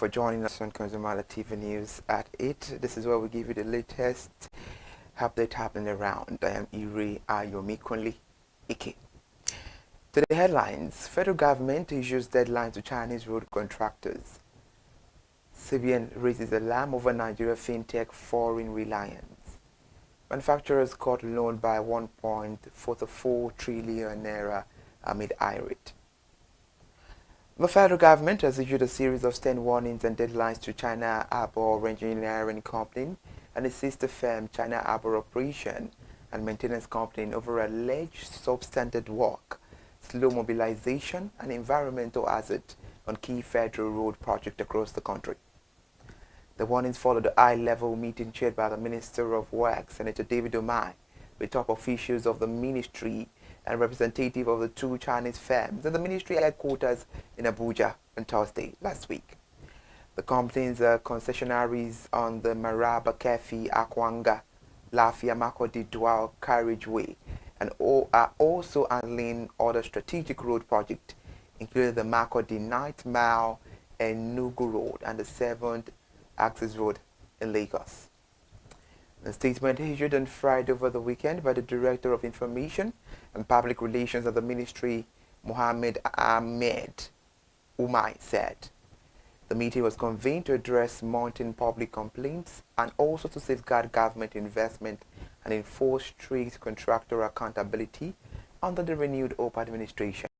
for joining us on ConsumerHallaTV News at 8. This is where we give you the latest update happening around. I am Iri Ayomikunle Ike. To the headlines, federal government issues deadline to Chinese road contractors. CBN raises alarm over Nigeria fintech foreign reliance. Manufacturers caught loan by 1.44 trillion naira amid irate. The federal government has issued a series of stern warnings and deadlines to China Arbor Engineering Company and its sister firm China Arbor Operation and Maintenance Company over alleged substandard work, slow mobilization and environmental hazard on key federal road projects across the country. The warnings followed a high-level meeting chaired by the Minister of Works, Senator David Omai, with top officials of the ministry and representative of the two Chinese firms at the ministry headquarters in Abuja on Thursday last week. The companies are concessionaries on the Maraba Kefi Akwanga Lafia Makodi Dual Carriageway and are also handling other strategic road projects, including the Makodi Ninth Mile and Nugu Road and the 7th Access Road in Lagos. A statement issued on Friday over the weekend by the Director of Information and Public Relations of the Ministry, Mohammed Ahmed Umai, said the meeting was convened to address mounting public complaints and also to safeguard government investment and enforce strict contractor accountability under the renewed OPA administration.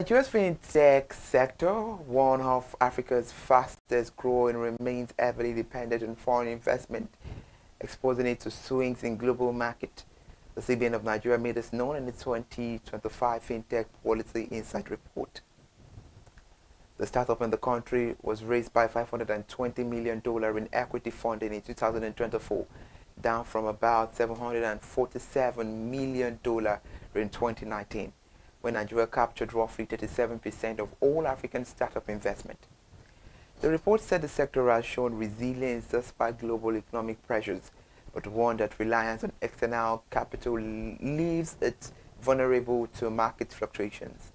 Nigeria's fintech sector, one of Africa's fastest growing, remains heavily dependent on foreign investment, exposing it to swings in global market. The CBN of Nigeria made this known in its 2025 Fintech Policy Insight Report. The startup in the country was raised by $520 million in equity funding in 2024, down from about $747 million in 2019. When Nigeria captured roughly 37% of all African startup investment. The report said the sector has shown resilience despite global economic pressures, but warned that reliance on external capital leaves it vulnerable to market fluctuations.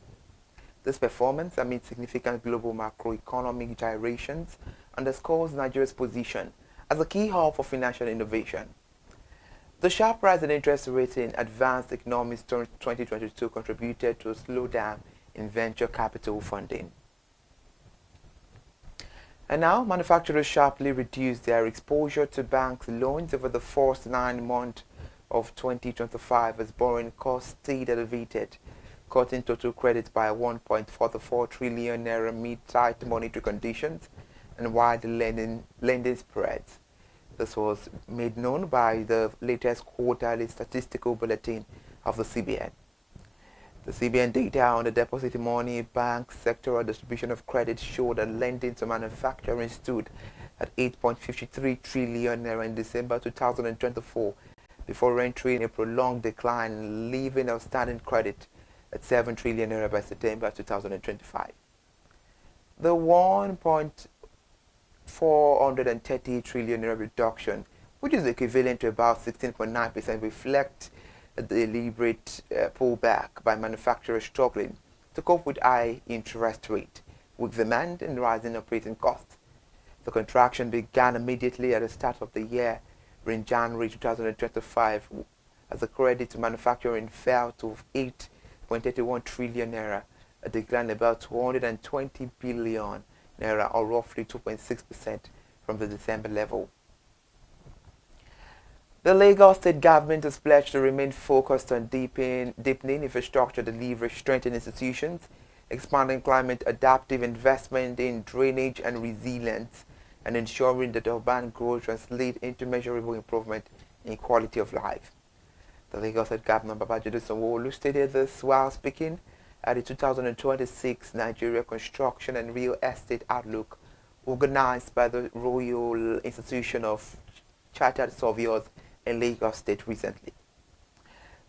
This performance, amid significant global macroeconomic gyrations, underscores Nigeria's position as a key hub for financial innovation. The sharp rise in interest rates in advanced economies during 2022 contributed to a slowdown in venture capital funding. And now, manufacturers sharply reduced their exposure to bank loans over the first 9 months of 2025 as borrowing costs stayed elevated, cutting total credit by 1.44 trillion naira amid tight monetary conditions and wide lending spreads. This was made known by the latest quarterly statistical bulletin of the CBN. The CBN data on the deposit money bank sectoral distribution of credit showed that lending to manufacturing stood at 8.53 trillion naira in December 2024, before entering a prolonged decline, leaving outstanding credit at 7 trillion naira by September 2025. The 1.430 trillion naira reduction, which is equivalent to about 16.9%, reflects a deliberate pullback by manufacturers struggling to cope with high interest rate, with demand and rising operating costs. The contraction began immediately at the start of the year in January 2025, as the credit to manufacturing fell to 8.31 trillion naira, a decline of about 220 billion naira, or roughly 2.6% from the December level. The Lagos state government has pledged to remain focused on deepening infrastructure delivery, strengthening institutions, expanding climate adaptive investment in drainage and resilience, and ensuring that urban growth translates into measurable improvement in quality of life. The Lagos state governor Babajide Sanwo-Olu stated this while speaking at the 2026 Nigeria Construction and Real Estate Outlook, organized by the Royal Institution of Chartered Surveyors in Lagos State recently.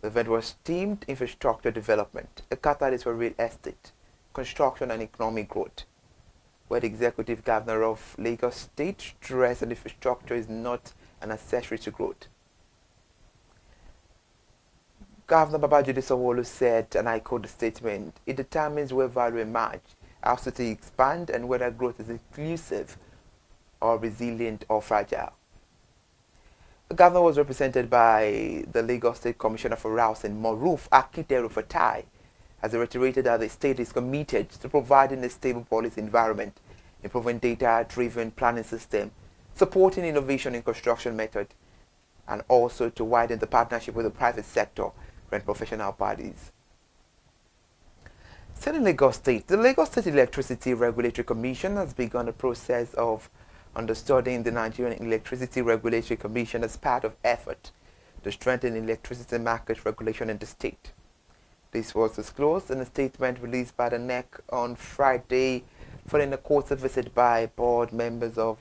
The event was themed Infrastructure Development, a catalyst for real estate, construction and economic growth, where the Executive Governor of Lagos State stressed that infrastructure is not an accessory to growth. Governor Babajide Sanwo-Olu said, and I quote the statement, "It determines where value emerges how cities expand, and whether growth is inclusive or resilient or fragile. The governor was represented by the Lagos State Commissioner for Housing, Moruf Akiteru Fatai, as he reiterated that the state is committed to providing a stable policy environment, improving data-driven planning system, supporting innovation in construction method, and also to widen the partnership with the private sector and professional bodies. Still in Lagos State, the Lagos State Electricity Regulatory Commission has begun a process of understudying the Nigerian Electricity Regulatory Commission as part of effort to strengthen electricity market regulation in the state. This was disclosed in a statement released by the NEC on Friday following a quarter visit by board members of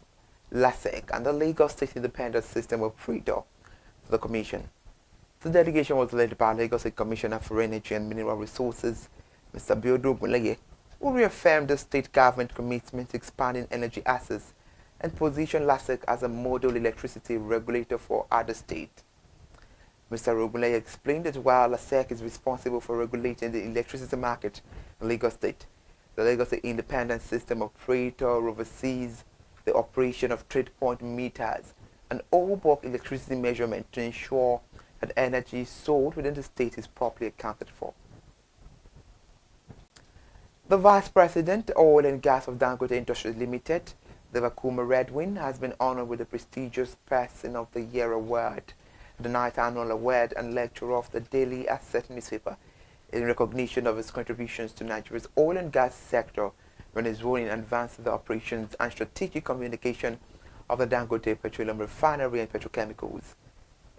LASEC and the Lagos State Independent System Operator to the Commission. The delegation was led by Lagos State Commissioner for Energy and Mineral Resources, Mr. Biodo Muleye, who reaffirmed the state government commitment to expanding energy access and position LASEC as a model electricity regulator for other states. Mr. Roguleye explained that while LASEC is responsible for regulating the electricity market in Lagos State, the Lagos State Independent System Operator oversees the operation of trade point meters and all bulk electricity measurement to ensure that energy sold within the state is properly accounted for. The Vice President, Oil and Gas of Dangote Industries Limited, Devakuma Redwin, has been honored with the prestigious Person of the Year award, the 9th annual award and lecture of the Daily Asset newspaper, in recognition of his contributions to Nigeria's oil and gas sector when his role in advancing the operations and strategic communication of the Dangote Petroleum Refinery and Petrochemicals.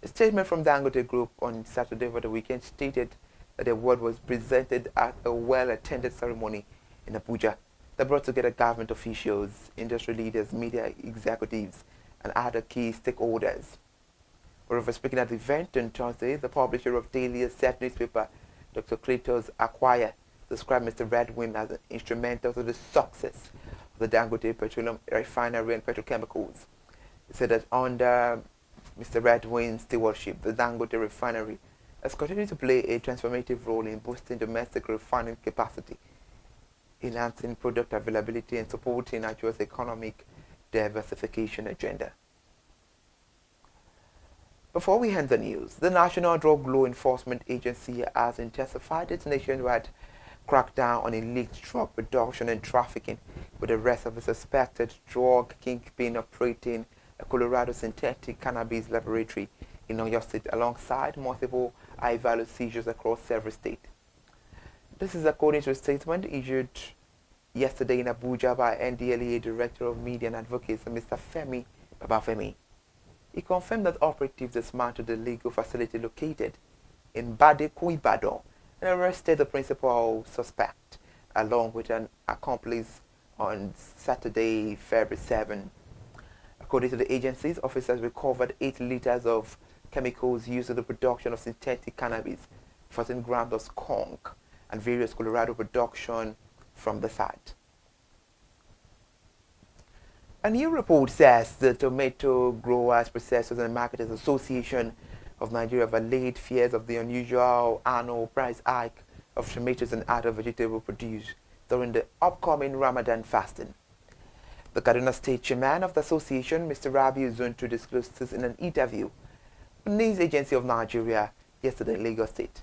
A statement from Dangote Group on Saturday over the weekend stated that the award was presented at a well-attended ceremony in Abuja that brought together government officials, industry leaders, media executives, and other key stakeholders. Moreover, speaking at the event on Thursday, the publisher of Daily Asset newspaper, Dr. Cletus Acquire, described Mr. Redwin as instrumental to the success of the Dangote Petroleum Refinery and Petrochemicals. He said that under Mr. Redwin's stewardship, the Dangote Refinery has continued to play a transformative role in boosting domestic refining capacity, enhancing product availability, and supporting Nigeria's economic diversification agenda. Before we end the news, the National Drug Law Enforcement Agency has intensified its nationwide crackdown on illicit drug production and trafficking with the arrest of a suspected drug kingpin operating a Colorado synthetic cannabis laboratory in Oyo State alongside multiple high-value seizures across several states. This is according to a statement issued yesterday in Abuja by NDLEA Director of Media and Advocacy, Mr. Femi Babafemi. He confirmed that operatives dismantled the legal facility located in Badeku, Ibadan, and arrested the principal suspect along with an accomplice on Saturday, February 7. According to the agencies, officers recovered 8 liters of chemicals used in the production of synthetic cannabis, 14 grams of skunk, and various Colorado production from the site. A new report says the Tomato Growers, Processors and Marketers Association of Nigeria have allayed fears of the unusual annual price hike of tomatoes and other vegetable produce during the upcoming Ramadan fasting. The Kaduna State Chairman of the association, Mr. Rabi Uzuntu, disclosed this in an interview with the News Agency of Nigeria yesterday in Lagos State.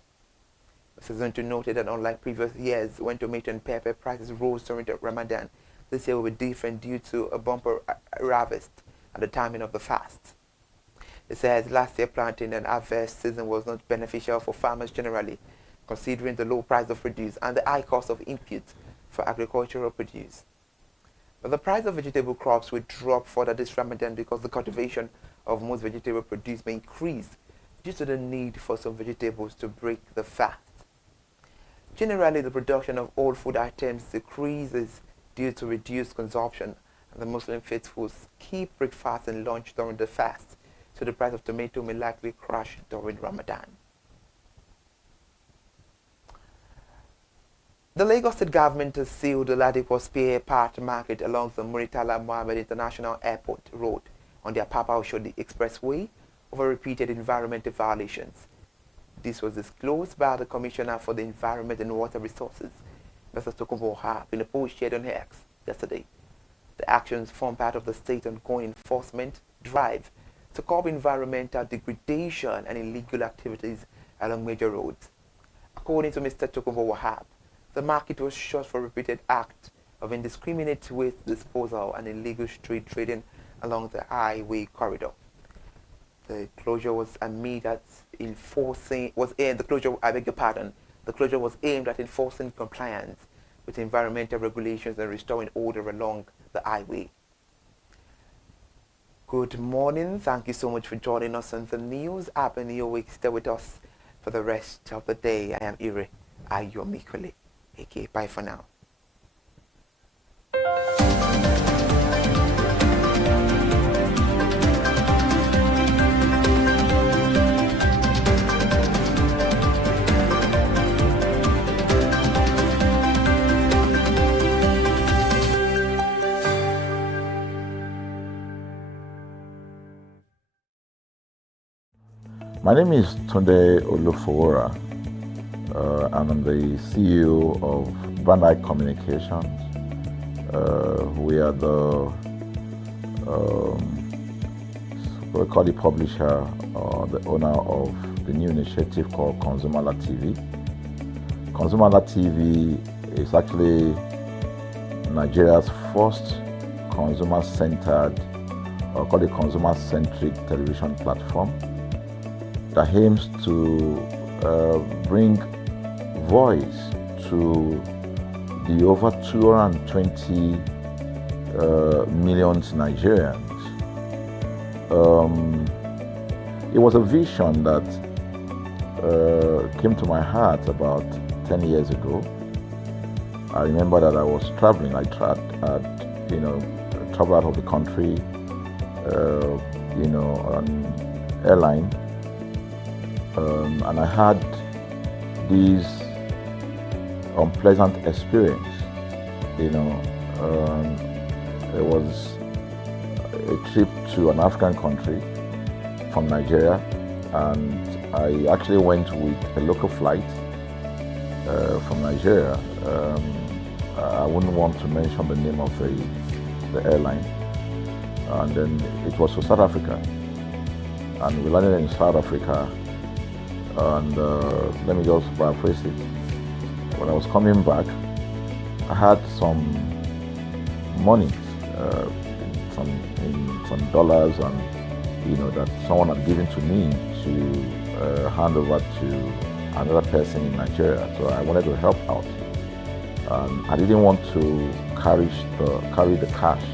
Mr. Uzuntu noted that unlike previous years when tomato and pepper prices rose during the Ramadan, this year will be different due to a bumper harvest and the timing of the fast. It says last year planting and harvest season was not beneficial for farmers generally, considering the low price of produce and the high cost of inputs for agricultural produce. But the price of vegetable crops will drop further this Ramadan because the cultivation of most vegetable produce may increase due to the need for some vegetables to break the fast. Generally, the production of all food items decreases due to reduced consumption, and the Muslim faithful skip breakfast and lunch during the fast, so the price of tomato may likely crash during Ramadan. The Lagos State government has sealed the Ladipo spare part market along the Muritala Mohammed International Airport Road on the Apapa Oshodi Expressway over repeated environmental violations. This was disclosed by the Commissioner for the Environment and Water Resources, Mr. Tokunbo Wahab, in a post shared on X yesterday. The actions form part of the state's ongoing enforcement drive to curb environmental degradation and illegal activities along major roads. According to Mr. Tokunbo Wahab, the market was shut for repeated acts of indiscriminate waste disposal and illegal street trading along the highway corridor. The closure was aimed at enforcing compliance with environmental regulations and restoring order along the highway. Good morning. Thank you so much for joining us on the news app, and you will stay with us for the rest of the day. I am Ire Ayomikole. Okay, bye for now. My name is Tunde Olufowora, and I'm the CEO of Bandai Communications. We are we call the publisher or the owner of the new initiative called ConsumerHallaTV. ConsumerHallaTV is actually Nigeria's first consumer-centered, or call it consumer-centric television platform that aims to bring voice to the over 220 million Nigerians. It was a vision that came to my heart about 10 years ago. I remember that I was traveling. I traveled out of the country, on airline. And I had this unpleasant experience. It was a trip to an African country from Nigeria, and I actually went with a local flight from Nigeria. I wouldn't want to mention the name of the airline. And then it was to South Africa, and we landed in South Africa. And let me just paraphrase it. When I was coming back, I had some money, some dollars, and that someone had given to me to hand over to another person in Nigeria. So I wanted to help out. I didn't want to carry the cash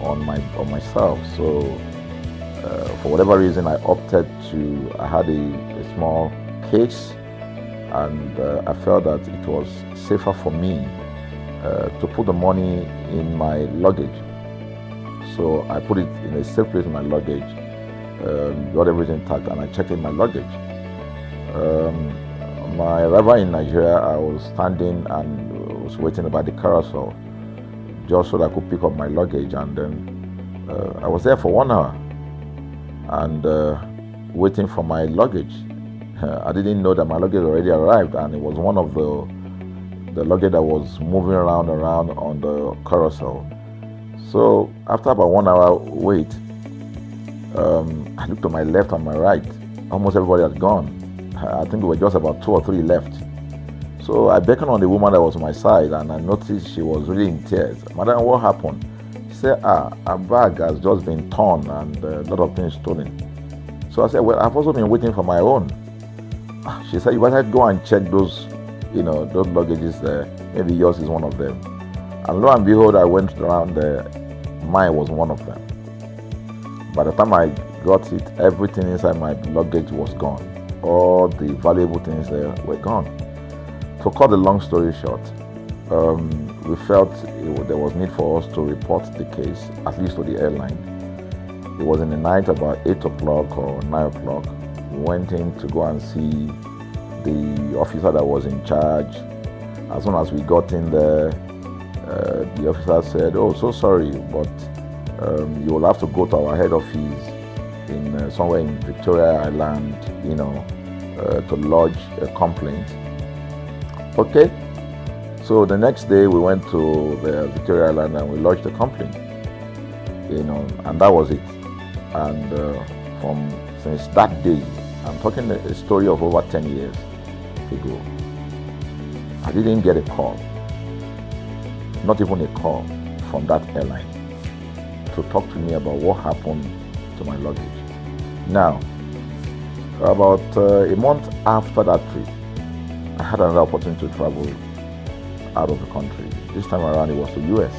on myself. So. For whatever reason, I had a small case, and I felt that it was safer for me to put the money in my luggage. So I put it in a safe place in my luggage, got everything tagged, and I checked in my luggage. My arrival in Nigeria, I was standing and was waiting about the carousel just so that I could pick up my luggage, and then I was there for 1 hour. And waiting for my luggage. I didn't know that my luggage already arrived, and it was one of the luggage that was moving around on the carousel. So after about 1 hour wait, I looked to my left and my right. Almost everybody had gone. I think there were just about 2 or 3 left. So I beckoned on the woman that was on my side, and I noticed she was really in tears. "Madam, what happened?" Said, "Our bag has just been torn and a lot of things stolen." So I said, "Well, I've also been waiting for my own." She said, "You better go and check those luggages there. Maybe yours is one of them." And lo and behold, I went around there. Mine was one of them. By the time I got it, everything inside my luggage was gone. All the valuable things there were gone. To cut the long story short, we felt there was need for us to report the case, at least to the airline. It was in the night, about 8 o'clock or 9 o'clock. We went in to go and see the officer that was in charge. As soon as we got in there, the officer said, "Oh, so sorry, but you will have to go to our head office in somewhere in Victoria Island, to lodge a complaint." Okay, So the next day we went to the Victoria Island and we lodged the complaint, and that was it. And since that day, I'm talking a story of over 10 years ago, I didn't get a call, not even a call from that airline to talk to me about what happened to my luggage. Now, about a month after that trip, I had another opportunity to travel out of the country. This time around it was to US,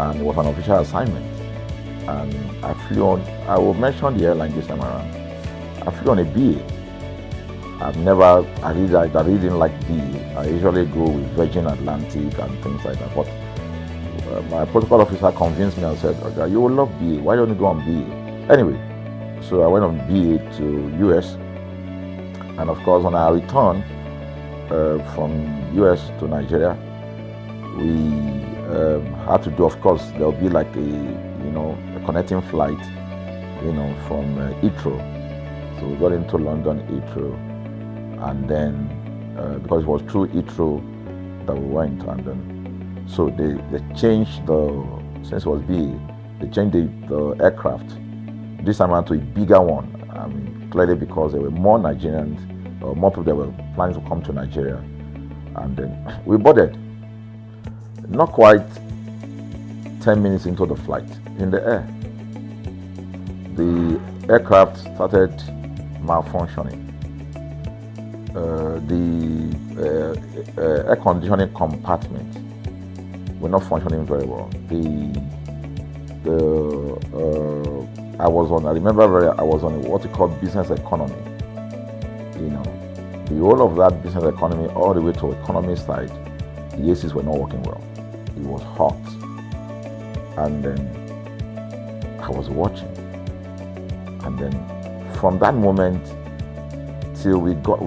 and it was an official assignment. And I flew on, I will mention the airline this time around. I flew on a BA. I really didn't like BA. I usually go with Virgin Atlantic and things like that. But my protocol officer convinced me and said, okay, you will love BA. Why don't you go on BA? Anyway, so I went on BA to US. And of course, on our return from US to Nigeria, we had to do, of course, there'll be like a connecting flight, from Heathrow. So we got into London Heathrow, and then because it was through Heathrow that we went, and then so they changed since it was BA, they changed the aircraft this time around to a bigger one. I mean, clearly because there were more Nigerians, or more people that were planning to come to Nigeria, and then we boarded. Not quite 10 minutes into the flight, in the air, the aircraft started malfunctioning. The air conditioning compartment were not functioning very well. I was on what you call business economy. The whole of that business economy all the way to economy side, the ACs were not working well. It was hot. And then I was watching. And then from that moment till we got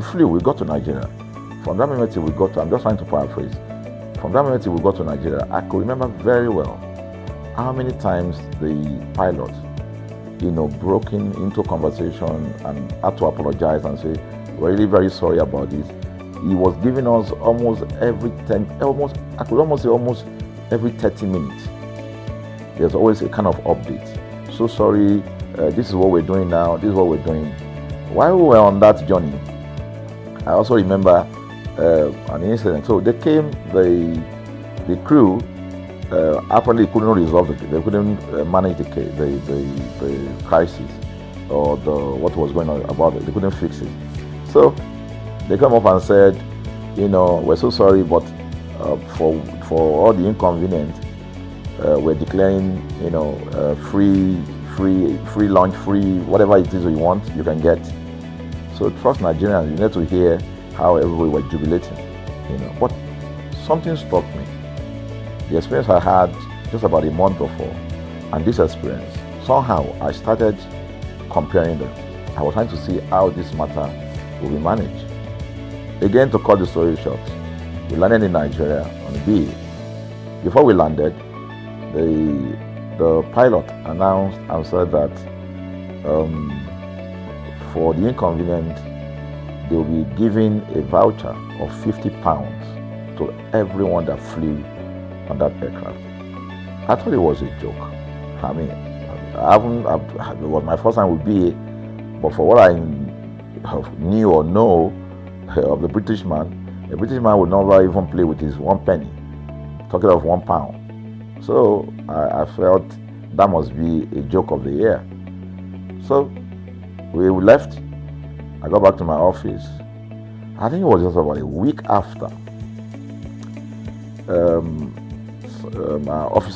to Nigeria. From that moment till we got to, I'm just trying to paraphrase. From that moment till we got to Nigeria, I could remember very well how many times the pilot, broke into conversation and had to apologize and say, we're really very sorry about this. He was giving us almost every 30 minutes. There's always a kind of update. So sorry, this is what we're doing now, this is what we're doing. While we were on that journey, I also remember an incident. So they came, the crew apparently couldn't resolve they couldn't manage the crisis or what was going on about it. They couldn't fix it. So they come up and said, we're so sorry, but for all the inconvenience, we're declaring, free lunch, free whatever it is you want, you can get. So trust Nigerians, you need to hear how everybody were jubilating, But something struck me. The experience I had just about a month before, and this experience, somehow I started comparing them. I was trying to see how this matter will be managed. Again, to cut the story short, we landed in Nigeria on BA. Before we landed, the pilot announced and said that for the inconvenience, they will be giving a voucher of £50 to everyone that flew on that aircraft. I thought it was a joke. I mean, it was my first time with BA, but for what I knew or know of the British man would never even play with his 1 penny, talking of £1. So I felt that must be a joke of the year. So we left. I got back to my office. I think it was just about a week after.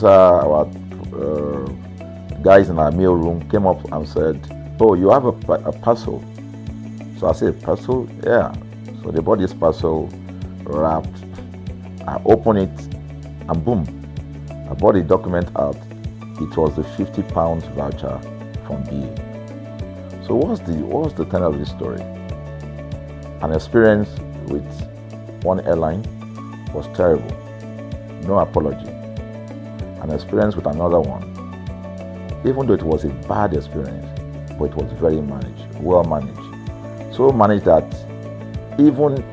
Our guys in our mail room came up and said, "Oh, you have a parcel." So I said, "Parcel? Yeah." So they bought this parcel wrapped. I opened it, and boom, I bought the document out. It was the £50 voucher from BA. So what's the tenor of this story? An experience with one airline was terrible, no apology. An experience with another one, even though it was a bad experience, but it was very managed, well managed. So managed that even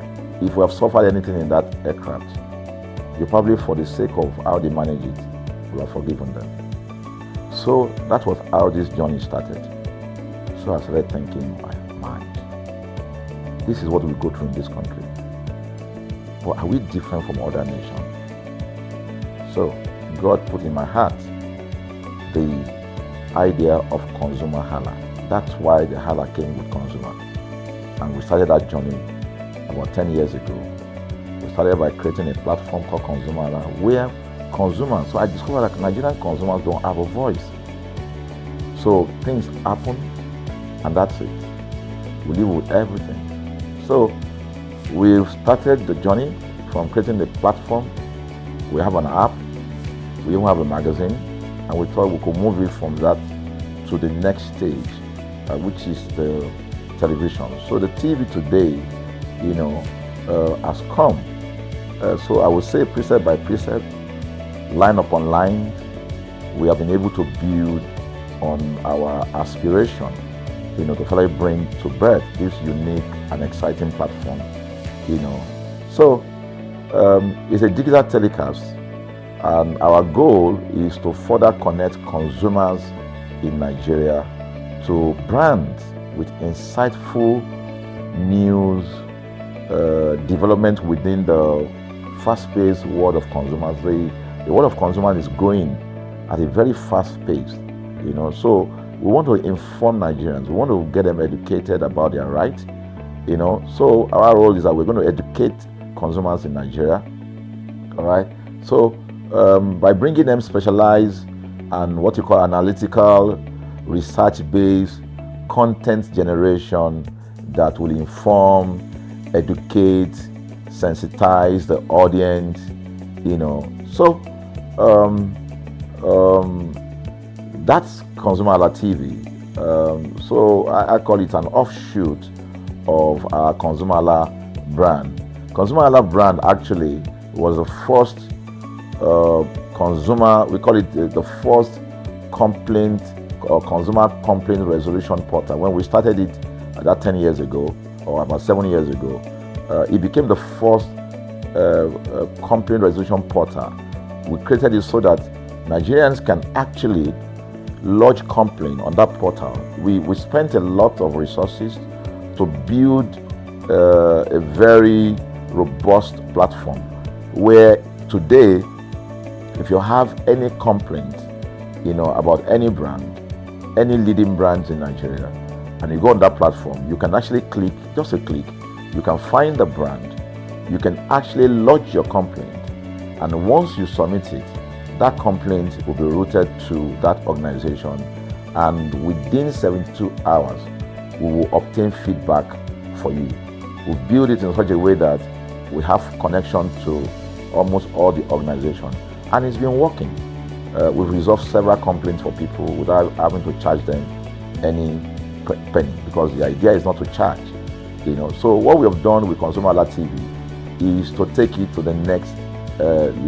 if we have suffered anything in that aircraft, you probably, for the sake of how they manage it, will have forgiven them. So that was how this journey started. So I started thinking, my mind, this is what we go through in this country. But are we different from other nations? So God put in my heart the idea of ConsumerHalla. That's why the Halla came with consumer. And we started that journey about 10 years ago. We started by creating a platform called ConsumerHalla, where consumers, so I discovered that Nigerian consumers don't have a voice. So things happen, and that's it. We live with everything. So we've started the journey from creating the platform. We have an app, we even have a magazine, and we thought we could move it from that to the next stage, which is the television. So the TV today, has come. So I would say precept by precept, line upon line, we have been able to build on our aspiration, to finally bring to birth this unique and exciting platform, So it's a digital telecast, and our goal is to further connect consumers in Nigeria to brands with insightful news, development within the fast-paced world of consumers. The world of consumers is growing at a very fast pace, So we want to inform Nigerians. We want to get them educated about their rights, So our role is that we're going to educate consumers in Nigeria, all right? So by bringing them specialized and what you call analytical, research-based content generation that will inform, educate, sensitize the audience, So that's ConsumerHallaTV. So I call it an offshoot of our ConsumerHalla brand. ConsumerHalla brand actually was the first we call it the first complaint or consumer complaint resolution portal. When we started it about 10 years ago, or about 7 years ago, it became the first complaint resolution portal. We created it so that Nigerians can actually lodge complaint on that portal. We spent a lot of resources to build a very robust platform where today, if you have any complaint, about any brand, any leading brands in Nigeria, and you go on that platform, you can actually click, just a click, you can find the brand, you can actually lodge your complaint, and once you submit it, that complaint will be routed to that organization, and within 72 hours, we will obtain feedback for you. We build it in such a way that we have connection to almost all the organizations, and it's been working. We've resolved several complaints for people without having to charge them any penny, because the idea is not to charge. So what we have done with ConsumerHallaTV is to take it to the next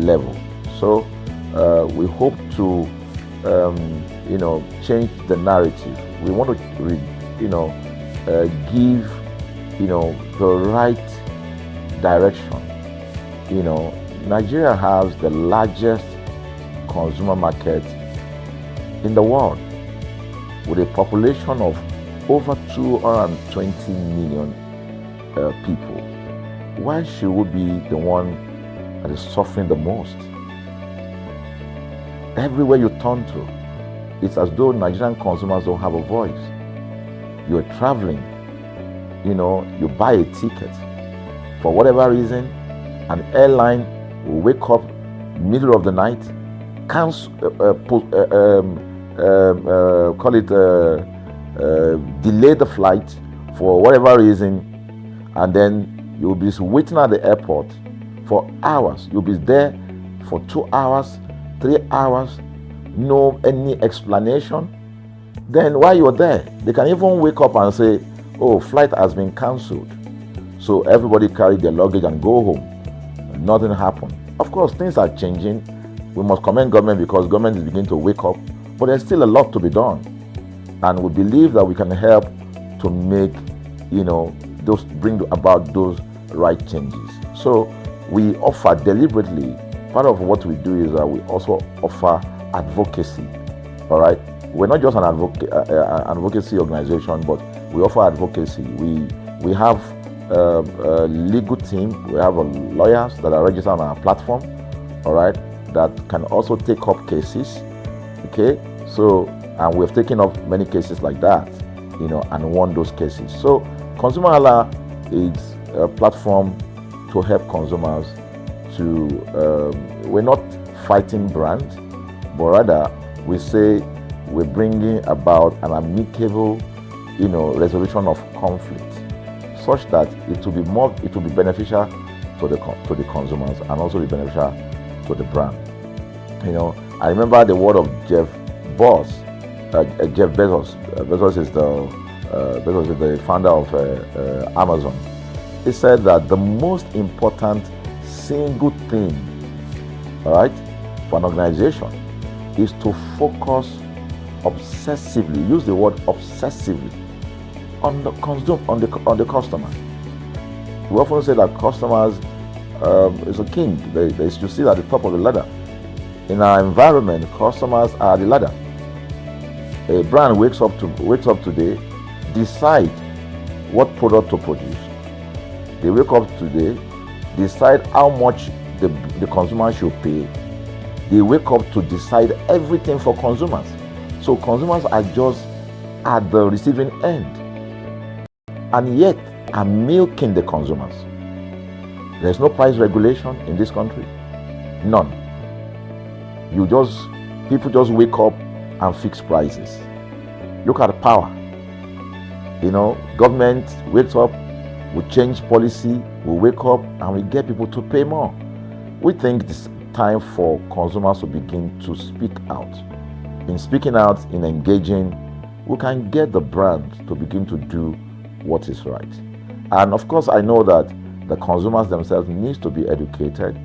level. So we hope to change the narrative. We want to give the right direction. Nigeria has the largest consumer market in the world, with a population of over 220 million people. Why should we be the one that is suffering the most? Everywhere you turn to, it's as though Nigerian consumers don't have a voice. You're traveling, you buy a ticket. For whatever reason, an airline will wake up middle of the night, delay the flight for whatever reason, and then you'll be waiting at the airport for hours. You'll be there for 2 hours, 3 hours, no any explanation. Then while you're there, they can even wake up and say, oh, flight has been cancelled. So everybody carry their luggage and go home. Nothing happened. Of course, things are changing. We must commend government because government is beginning to wake up, but there's still a lot to be done. And we believe that we can help to make, bring about those right changes. So we offer deliberately part of what we do is that we also offer advocacy. All right, we're not just an advocacy organization, but we offer advocacy. We have a legal team. We have lawyers that are registered on our platform. All right, that can also take up cases. Okay, so and we've taken up many cases like that, and won those cases. So ConsumerHalla is a platform to help consumers to, we're not fighting brands, but rather we say we're bringing about an amicable, resolution of conflict, such that it will be beneficial to the consumers and also be beneficial to the brand. I remember the word of Jeff Bezos. Bezos is the founder of Amazon. He said that the most important single thing, all right, for an organization is to focus obsessively, use the word obsessively, on the customer. We often say that customers is a king. They should sit at the top of the ladder. In our environment, customers are the ladder. A brand wakes up today, decide what product to produce. They wake up today, decide how much the consumer should pay. They wake up to decide everything for consumers. So consumers are just at the receiving end, and yet are milking the consumers. There's no price regulation in this country, none. People just wake up and fix prices. Look at the power. Government wakes up, we change policy, we wake up and we get people to pay more. We think it's time for consumers to begin to speak out. In speaking out, in engaging, we can get the brand to begin to do what is right. And of course, I know that the consumers themselves need to be educated.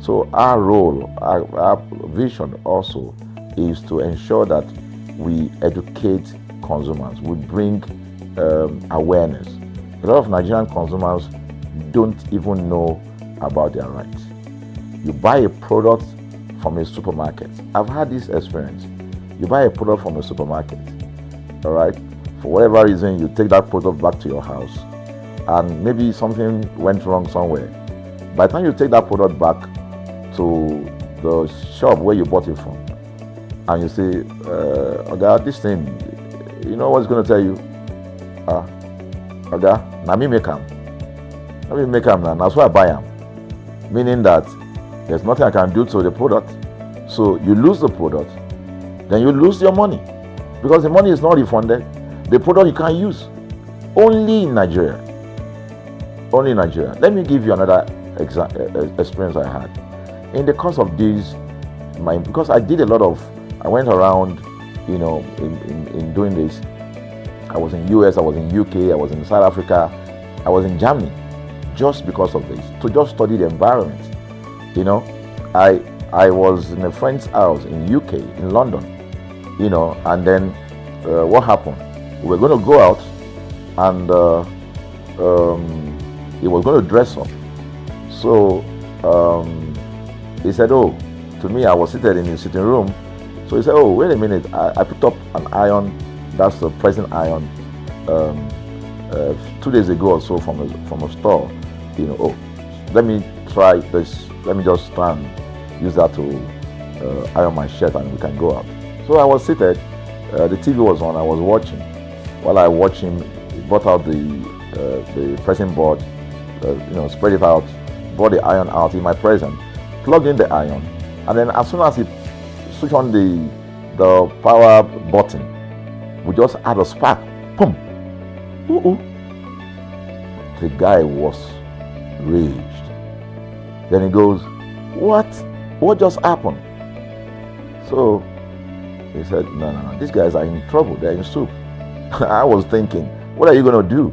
So our role, our vision also is to ensure that we educate consumers, we bring awareness. A lot of Nigerian consumers don't even know about their rights. You buy a product from a supermarket. I've had this experience. You buy a product from a supermarket, all right? For whatever reason, you take that product back to your house, and maybe something went wrong somewhere. By the time you take that product back to the shop where you bought it from, and you say, Oga, this thing, you know what's going to tell you? Oga, na me make am. Na me make am now. That's why I buy am. Meaning that there's nothing I can do to the product. So you lose the product, then you lose your money, because the money is not refunded. The product you can't use. Only in Nigeria. Only in Nigeria. Let me give you another experience I had. In the course of this, because I went around, in doing this. I was in US, I was in UK, I was in South Africa, I was in Germany, just because of this, to just study the environment. I was in a friend's house in UK, in London, and then what happened? We were going to go out, and he was going to dress up. So he said, to me, I was seated in his sitting room. So he said, wait a minute, I picked up an iron, that's the pressing iron, 2 days ago or so from a store. Let me try this, let me just try and use that to iron my shirt and we can go out. So I was seated, the TV was on, I was watching. While I watched him, he brought out the pressing board, spread it out, brought the iron out in my presence, plugged in the iron, and then as soon as he switched on the power button, we just had a spark. Boom! Ooh. The guy was raged. Then he goes, What just happened? So he said, No, these guys are in trouble, they're in soup. I was thinking, what are you going to do?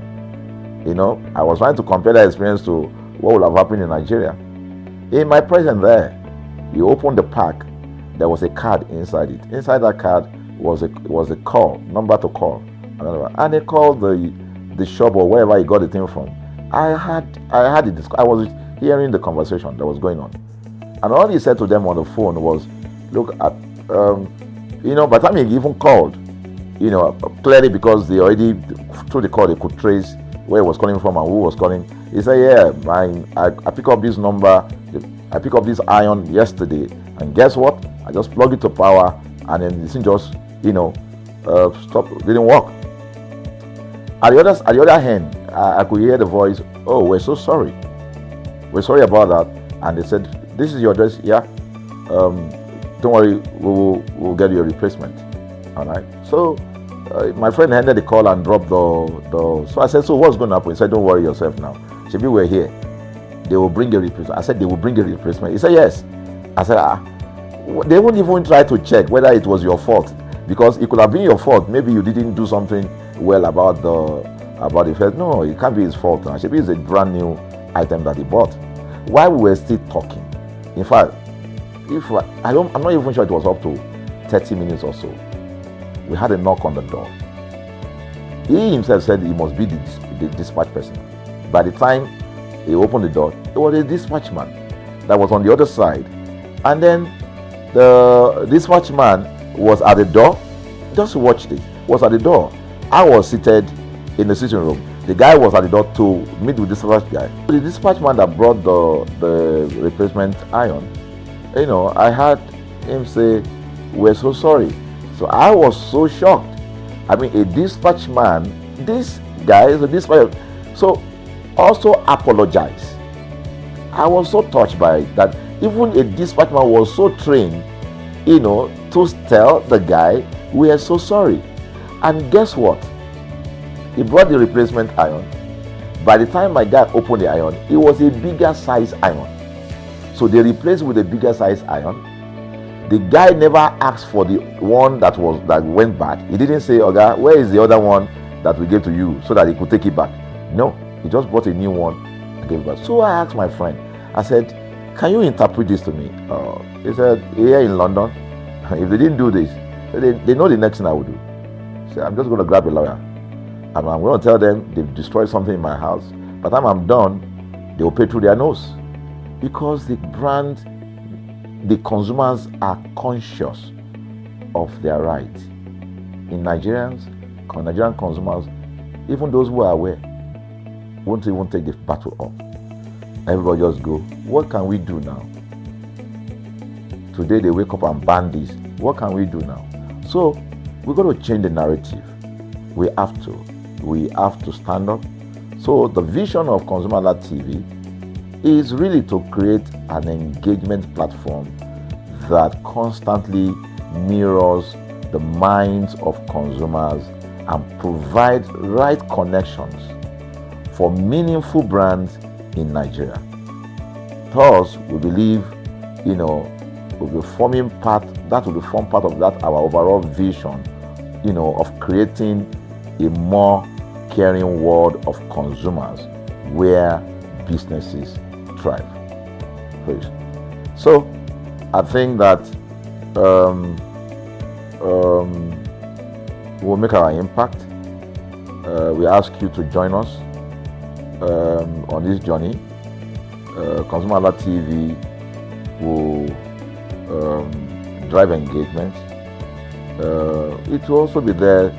I was trying to compare that experience to what would have happened in Nigeria. In my presence there, he opened the pack. There was a card inside it. Inside that card was a call, number to call. And they called the shop or wherever he got the thing from. I was hearing the conversation that was going on. And all he said to them on the phone was, look, at, by the time he even called, clearly because they already, through the call, they could trace where he was calling from and who was calling. He said, yeah, I pick up this number, I pick up this iron yesterday, and guess what? I just plug it to power, and then this thing just, stop, didn't work. At the other hand, I could hear the voice, oh, we're so sorry. We're sorry about that. And they said, this is your address, yeah. Don't worry, we'll get you a replacement. All right. So my friend handed the call and dropped the. So I said, so what's going to happen? He said, don't worry yourself now. Shebi, we're here. They will bring a replacement. I said, they will bring a replacement. He said, yes. I said, they won't even try to check whether it was your fault, because it could have been your fault. Maybe you didn't do something well about the first. No, it can't be his fault. Now, Shebi is a brand new item that he bought. While we were still talking, in fact, I'm not even sure it was up to 30 minutes or so. We had a knock on the door. He himself said he must be the dispatch person. By the time he opened the door, it was a dispatch man that was on the other side. And then the dispatch man was at the door. Just watch this. Was at the door. I was seated in the sitting room. The guy was at the door to meet with the dispatch guy. The dispatch man that brought the replacement iron, I heard him say, we're so sorry. So I was so shocked. I mean, a dispatch man, this guy is a dispatch, so also apologize. I was so touched by it that even a dispatch man was so trained, to tell the guy, we are so sorry. And guess what? He brought the replacement iron. By the time my guy opened the iron, it was a bigger size iron. So they replaced with a bigger size iron. The guy never asked for the one that went back. He didn't say, Oga, where is the other one that we gave to you, so that he could take it back? No, he just bought a new one and gave it back. So I asked my friend, I said, can you interpret this to me? He said, here in London, if they didn't do this, they know the next thing I would do. So I'm just going to grab a lawyer, and I'm going to tell them they've destroyed something in my house. By the time I'm done, they will pay through their nose. Because the consumers are conscious of their rights. In Nigerian consumers, even those who are aware, won't even take the battle up. Everybody just go, what can we do now? Today they wake up and ban this. What can we do now? So we're going to change the narrative. We have to stand up. So the vision of ConsumerHallaTV is really to create an engagement platform that constantly mirrors the minds of consumers and provides right connections for meaningful brands in Nigeria. Thus, we believe, will be forming part of that our overall vision, of creating a more caring world of consumers where businesses thrive. So I think that we'll make our impact. We ask you to join us on this journey. ConsumerHallaTV will drive engagement. It will also be there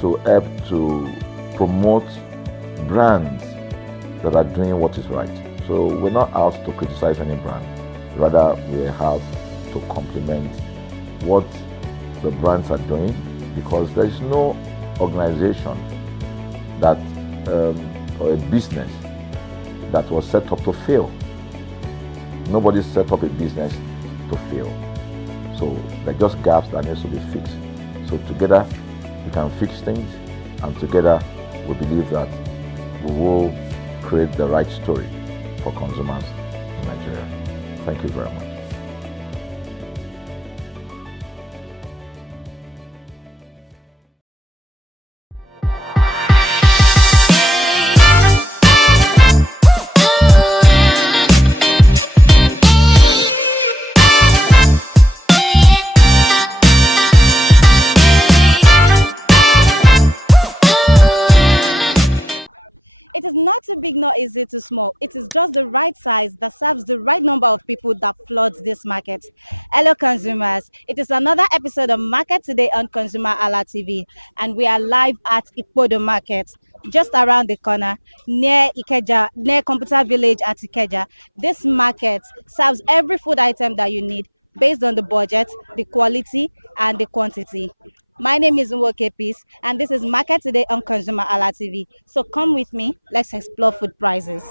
to help to promote brands that are doing what is right. So we're not out to criticize any brand. Rather, we have to complement what the brands are doing, because there is no organization that or a business that was set up to fail. Nobody set up a business to fail. So there are just gaps that need to be fixed. So together we can fix things, and together we believe that we will create the right story for consumers in Nigeria. Thank you very much. It is not too big, nor is it too small. It is just the right size that serves the right number of people that floods this market. Hello, consumers. It is another episode of Market Today on ConsumerHallaTV, and we are live at Ipodo Market, just around the corner near Ikeja, near Computer Village at Ikeja. This market serves every food item that you need based on the budget, the quality, and the quantity. My name is Nwoke Peace, and this is Market Today on Consumer Alla TV. So come with me, let's explore food prices.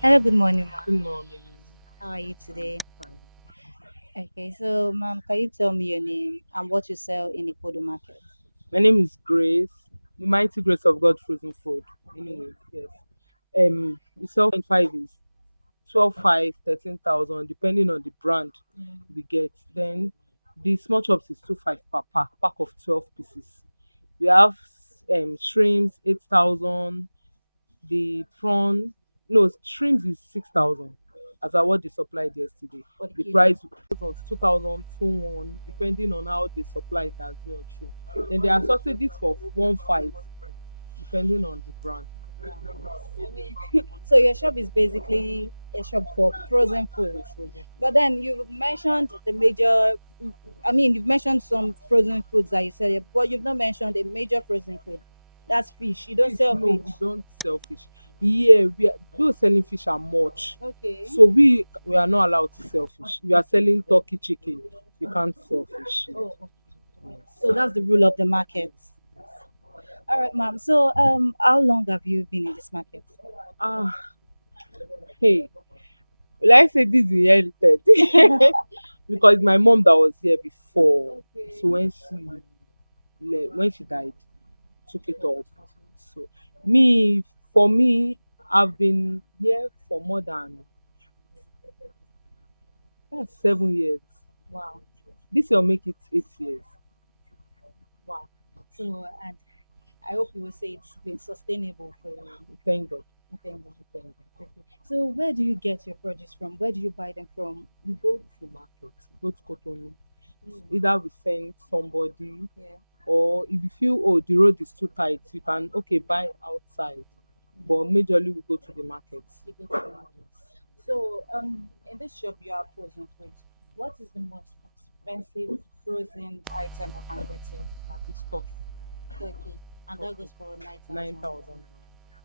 Hello, good morning, ma'am. Good morning. How are you today? Fine. Okay, so ma'am, can you tell me your name and what you sell in the Podo market? My name is Grace, the mighty grace of God frozen food. Anyway, yes. The 12.5 is 12.5, 13,000, depending on the brand we get. Then the small chops is 2.5 per pack of 12 pieces. We have shrimps 8,000, the prawn, no, shrimps is 6,000 as I what they supplied yesterday. For the The kilo? price was 2,000, 2,1, depending on how they supply it as well too. Then there are sausages for 1.5, depending on the brand. So your shop is basically a shop for frozen foods. But then you've mentioned the major, I mean, you've mentioned some frozen foods that you sell, here, but you've not mentioned a major frozen food. That's fish. You don't Fish, sell no, fish. we don't sell fish. Yeah, we are those selling fish are much. Okay. So we are not allowed to sell fish. We are selling turkey chicken. We can't sell fish. Oh, okay. Yes. So that's the rule of the market. All right, ma'am. So how long have you been in this market? Ah, hey, will I say this inherited? Because my mom that was here before, so when she died, took it off. So for me, I've been here for more than 7 years. Wow. This will make it 8 years. Wow. So and I hope you will say it's been sustainable for you. Thank God. Thank you. Okay. So where do you get your produce from? Where do you buy them from? We go to market, go to Cotonou. Either we send somebody, Yeah. or if you feel the road is too tight, you can buy outside. But majorly we go to the market. You go to the market. So in this shop you have frozen foods. What is the most expensive frozen item I can get here? It's turkey, Turkey. And that goes for 9,000. 9,000.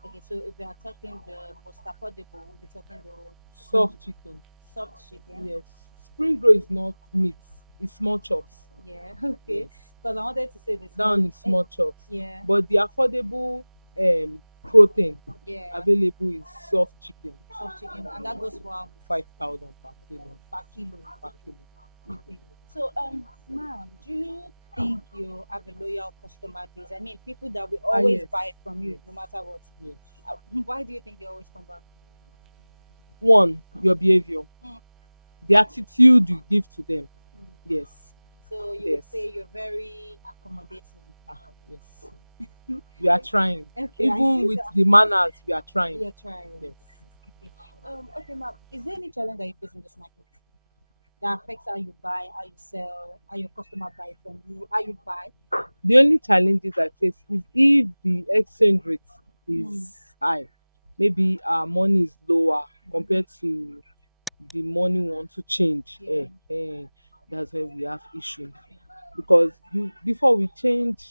Okay, so if we are talking the most affordable, we'll be talking the Soft chicken. soft chicken. Yes. Spring roll is not meat. It's small chops. Yeah, okay. Yes. Because I wanted to say this. Down is small chops. Yeah. But the affordable protein Yeah. available is soft chicken. Soft chicken, and that goes for 5,000 per kilo. per kilo. Per kilo. Okay. So, ma'am, do you think you have a loyal customer base? I mean, people that will always Yes. buy from you, no matter what. Yes. Why do you think they always come back? One, your behavior, Mm. the attitude you give to them. Mm. Yes. So you would Yes. say you're very accommodating. Yes. We are trying. Okay, I Even see with that. the manners, we are trying. You're trying. Yes. Okay. Okay, ma'am. Is there any challenge that you face in this market that affects how you buy, how you sell, how your customer buy from you, how you buy? The only challenges I face is if the exchange rate is high, maybe our money is lower compared to the money we want to change. Yeah. That's where we have issue. Because before we change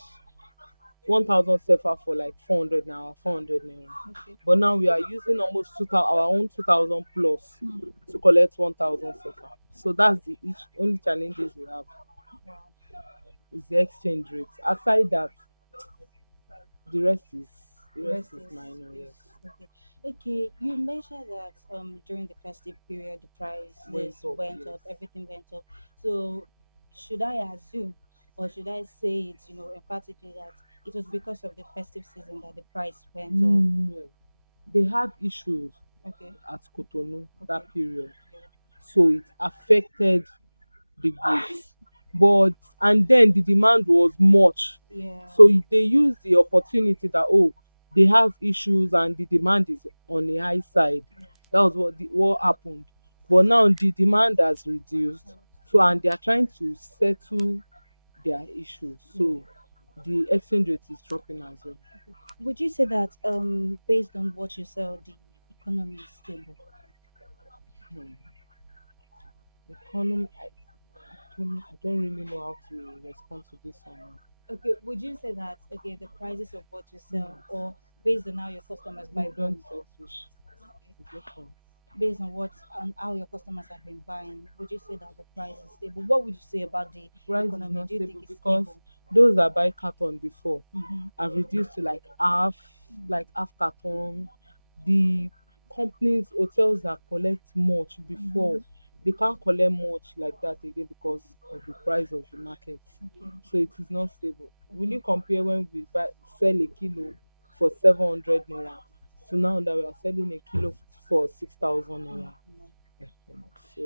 1,000 sefa for like 400 naira, 400 naira. Okay. But now we are using almost 2,000, our own 2,000 plus to collect 1,000 sefa. So that's the only challenges we have Wow. is the exchange rate. Aside that, the rest is Rest minor. Yes. okay. Okay, you mentioned that during the festive period the prices went Yes. up, everything went up. So should I assume or should I say it, emphatically that it was because of the festive season that the price went up? No, they had issues Okay. at Cotonou that Okay. period, Yeah. so it affected the goods. and then the demand was much. Yeah. So they use the opportunity that they have issues and the demand is on the high side. That was what happened. But now the demand has reduced. So and they are trying to settle their issues. So the exchange rate is dropping as well. Would you say that based on what you sell, the economy is stable? Hmm. Economy, I don't really know how to respond to this one. Okay, would you say that the prices of what you sell, or based on how your customers buy No, from don't selfish. You get from. based on what on how your customers have been buying, would you say that the price is stable? What would you say about the Price is economy? not Do you stable think it's because stable? those that buy carton before Mm-hmm. have reduced to like half carton. The companies, hotels that collect much before, they can't collect much like that again because of the price of the market. So it is not stable. Will you compare when we sell a kilo for 700 naira to now that we are selling a kilo for 6,000 naira? So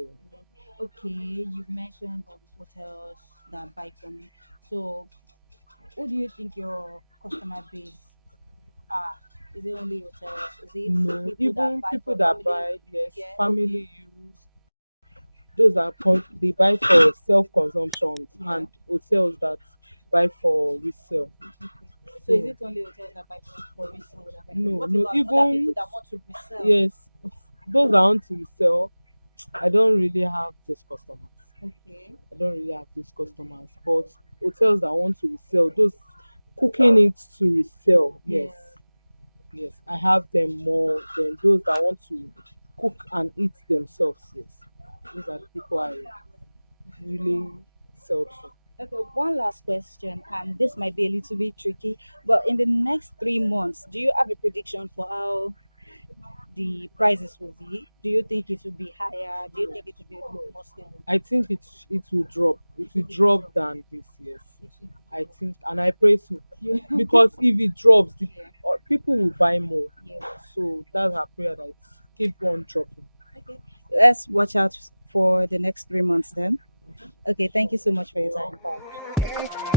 Okay, you mentioned hotels that buy from you. So, who do you think your customer base are? Is it only hotels? Is it no, people that even buy people for that family? buy, yes, Yeah, okay. family use, those are they buy for self-consumption, Yeah. and hotels that buy for resale. So, is So it only hotels that buy for resale? That buy for, no, what no, about other people even that want to resell? yes, those that want to resell, I don't really have those customers. Okay. I don't really have those customers, but hotels that want to resell, those cooking it to resell, yes, yes, I have them more than those that want to cook and eat themselves. Yes, those are the people I really sell to. Okay, one last question, and this might be a little bit tricky, but in the next 3 months, do you have a prediction for how the prices will be? Do you think it will be higher? Do you think it will be more stable? I think it will drop. It will It will drop drop. than this. Yes, It will- I think, and I pray so, Yeah. because if it drops, Yeah. people will buy more. Yeah. So that's our prayer that it keep on dropping. Okay. Let's watch out for the next 3 months then. Okay, thank you so much for your time.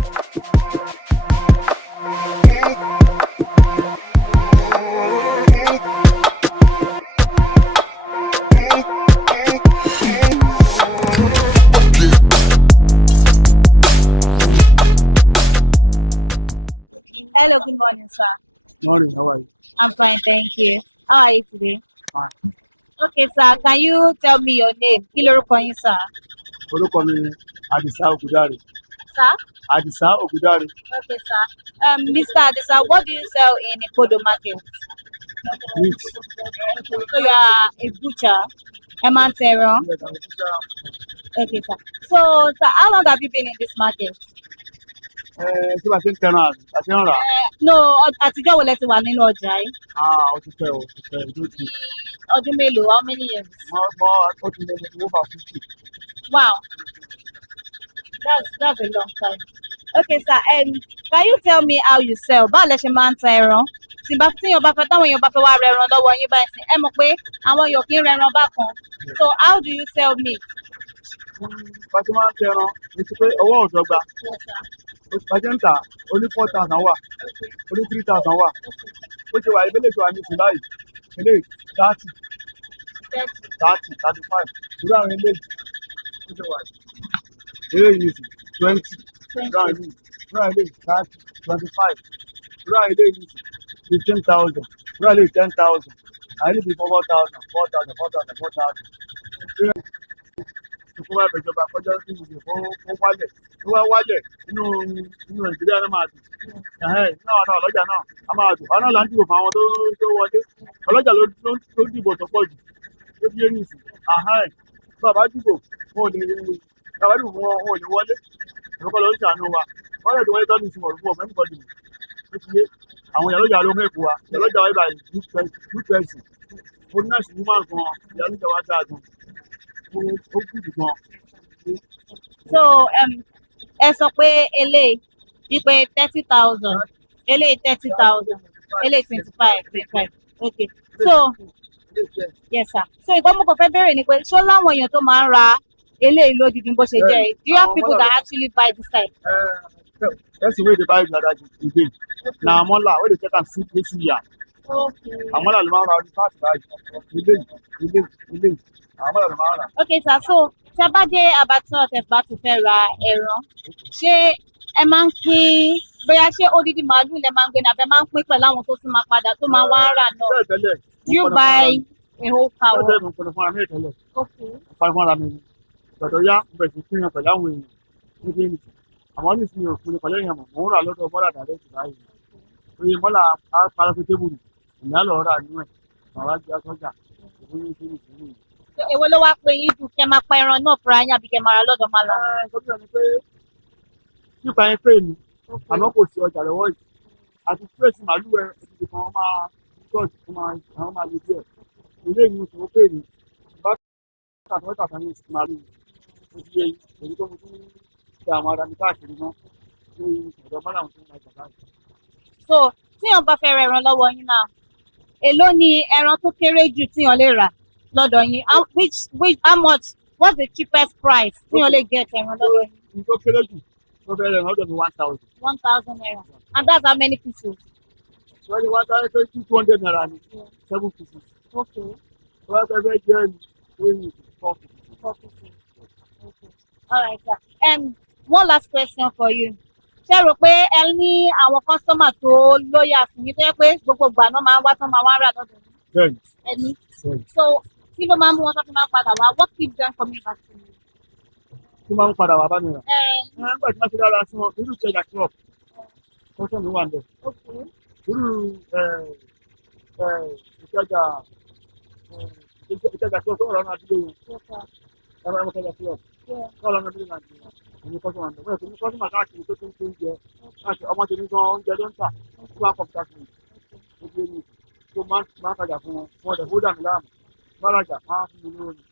Hello, good morning, sir. Morning, how are you? I'm fine, thank you. How are you today? Fine. Okay, sir. Can you tell me your name? Kí lorúkọ yín, sir? Orúkọ mi ni Àdìsá Ògúndáre. Sir? Àdìsá Ògúndáre. Okay, sir. Mr. Adisa, what do you sell in Ikodo market? Meat. So you are a butcher, Emantero. Yes, I'm a teacher. Okay, sir. So, sir, how long have you been in this market? Tí wàá ṣe ń tẹran àti ń rà. No, àtijọ́ wo lẹ ti wà nínú ọjà yìí? Ó ti pẹ́ o, ó ti pẹ́ ojú ti. Ọdún mélòó? How many years? Ó ti lé ní over 50. Wow, that's a long time. Okay, sir. Can you tell me how you sell? Báwo lẹ ṣe máa ń ta ẹran? Tíyàn bá fẹ́ táwọn èèyàn bá fẹ́ wá rẹran lọ́wọ́ yín báyìí sí, ẹ mọ̀ pé àwọn èèyàn kì í rẹran bákan. So how do you sell meat? Bá ti máa ń tẹran, ní ti pé owó ò dọ́gba. Yes, sir. Bá ṣe ń tà, ó ní 4,000 wà, ó ní 3,000 wà. Ó ṣe wà ìbílẹ̀ tó wà ní ìsìn báyìí. Eléyìí 30, 30, 35. Irú àwọn eléyìí ó ṣe wà yìí. Eléyìí ní ìsìn 20. Irú àwọn eléyìí 30, 25. Irú àwọn eléyìí ní ìsìn 15,000. Irú àwọn eléyìí 10,000. Àwọn eléyìí 4,000, 4,000, 4,000, 4,000. Ìfún wa ìbẹ̀jọba kọjá sí ìdìbò ó wálẹ̀. Ó wá wálẹ̀ nínú Nàìjíríà náà máa dùn. Nínú àwọn ọlọ́jà náà a máa dùn. Àwọn náà là ń dìbò fún àwọn tó wọlé. Ọlọ́jà ló dìbò tó pọ̀ jù. Ó bí ẹni ìsìn. Bàbá dìbò wọn ò lè wọlé. Ìrọ́pọ̀ ló ń ṣàánú wa. Wọ́n lè ti wọlé tọ́jú ìsìn ọ̀rùn fún ọ̀fẹ́ nìkan dìbò. Ó ti yé àwọn ìyálọ́jà ló mú èkó wa. Ìyálọ́jà wa ibà good person. Ó ní ẹ̀sìn woman gan. Ìyálọ́jà wa dáa gan. Ó kùdù gan. So ẹ sọ pé eléyìí wípé 30,000, eléyìí 30,000, eléyìí 25. Okay. So yes, sir. So ìgbọ́n mo kàn fẹ́ bẹ̀rẹ̀ ni pé ṣó láwọn èèyàn tó máa ń ra eléyìí lódìdí bó ṣe jẹ́ yìí? Do you have people that actually buy this type? That's the way they buy it like that today. Now Mola, where they take and see this year. Okay. Amola the man around the past bag. Village. Amola the man. Okay, sir. So tí a bá dé abattoir tẹ́ bá ti fẹ́ ra ẹran, ṣé ẹ máa ń pín bóyá ṣé odidi màálù lẹ máa ń gbé ní abẹ́ máa ń pín pẹ̀lú àwọn tó tún máa padà tó máa wá rà náà? You buy a whole cow. Okay. Tọ̀dọ̀ yá bẹ̀rẹ̀ sí fún yàn pẹ̀lú àwọn èèyàn níbi ènìyàn. Àmọ́ ní ìsinmi òfin pẹ̀lú èèyàn mọ̀, mò ń rà lọ́dọ̀ Mọ́là dàrẹ́tì báyìí. Oye Mọ́là á parọ́ sí tébùlù, ìyá lọ rà nínú ẹ̀, bàbá jẹ́ sọ́jà, òun ní ìsinmi ìsinmi yìí. Èwo ló wá pé yín dùn kẹ́ máa pa ẹran náà fúnra yín àbí kẹ́ máa rà lọ́dọ̀ Mọ́là? Gómìnà ni pé nípa yẹn pé mi, àmọ́ kò sí ọjà lọ́wọ́ yìí. Àti fúrẹ́sì màálù ẹ̀ ẹ̀dùn kan máa tọ́jú àwọn máa lè díẹ̀. Ilé ìwé ìṣòwò pè mí, bá tàbí ní ìsìn màálù ojú èyí tó mú tún ṣe àwọn ará mi káàkiri náà ní ọ̀dọ̀ Mọ́là tó ń ra ìjọba yìí. So tíyàn bá fẹ́ ra ẹran lọ́wọ́ yín náà, èló ni ẹran tó kéré jù tíyàn lè rà lọ́dọ̀ yín? How much? What's the cheapest price tíyàn lè get ẹran lọ́dọ̀ yín? Ní tó kéré jù tó fẹ́ rẹ̀ lọ́dọ̀ mi 1,000. 1,000 naira. And that's how many pieces? Wọ́n ní 1,200 naira ní 7 pieces. Okay. Wọ́n fẹ́ jẹ́ ní 4 pieces. 4 pieces. Okay. All right, sir. One last question for you. Ṣé rò pé ẹ ní àwọn customer tó lóyà fún yín tó yẹ pé gbogbo ìgbà náà máa ń wá tán máa wá rà lọ́dọ̀ yín? Bẹ́ẹ̀ni. Ẹni. So kí ló máa ń mú wọn tó fi máa ń padà wá? What keeps them coming back to you? Tí máa ń padà wá bá mi rà. Nígbà tí wọ́n ti dára sí wọn, irú ìṣẹ̀dá club, kọ́sọ̀ mi wà ń bẹ̀. Irú ìṣẹ̀dá club tó wà lọ́nà àdúgbò yẹn. Ẹ̀rọ ìṣẹ̀dá club. Kọ́ lọ́nà àdúgbò náà jẹ́. Èmi kọ́sọ̀ wà ń bẹ̀. Wọ́n ti ní kọ́sọ̀ máa káàkiri tó ń oúnjẹ. Káàkiri ọmọ tèmi gan oúnjẹ ló ń tà. Tí wọ́n á kọ̀ pítà fún mi. Ojú ẹni tó máa ń tajà fún wọn. Wọ́n dẹ̀ fódà mi láàmú. Wọ́n rajà máa ń fún mi lórí.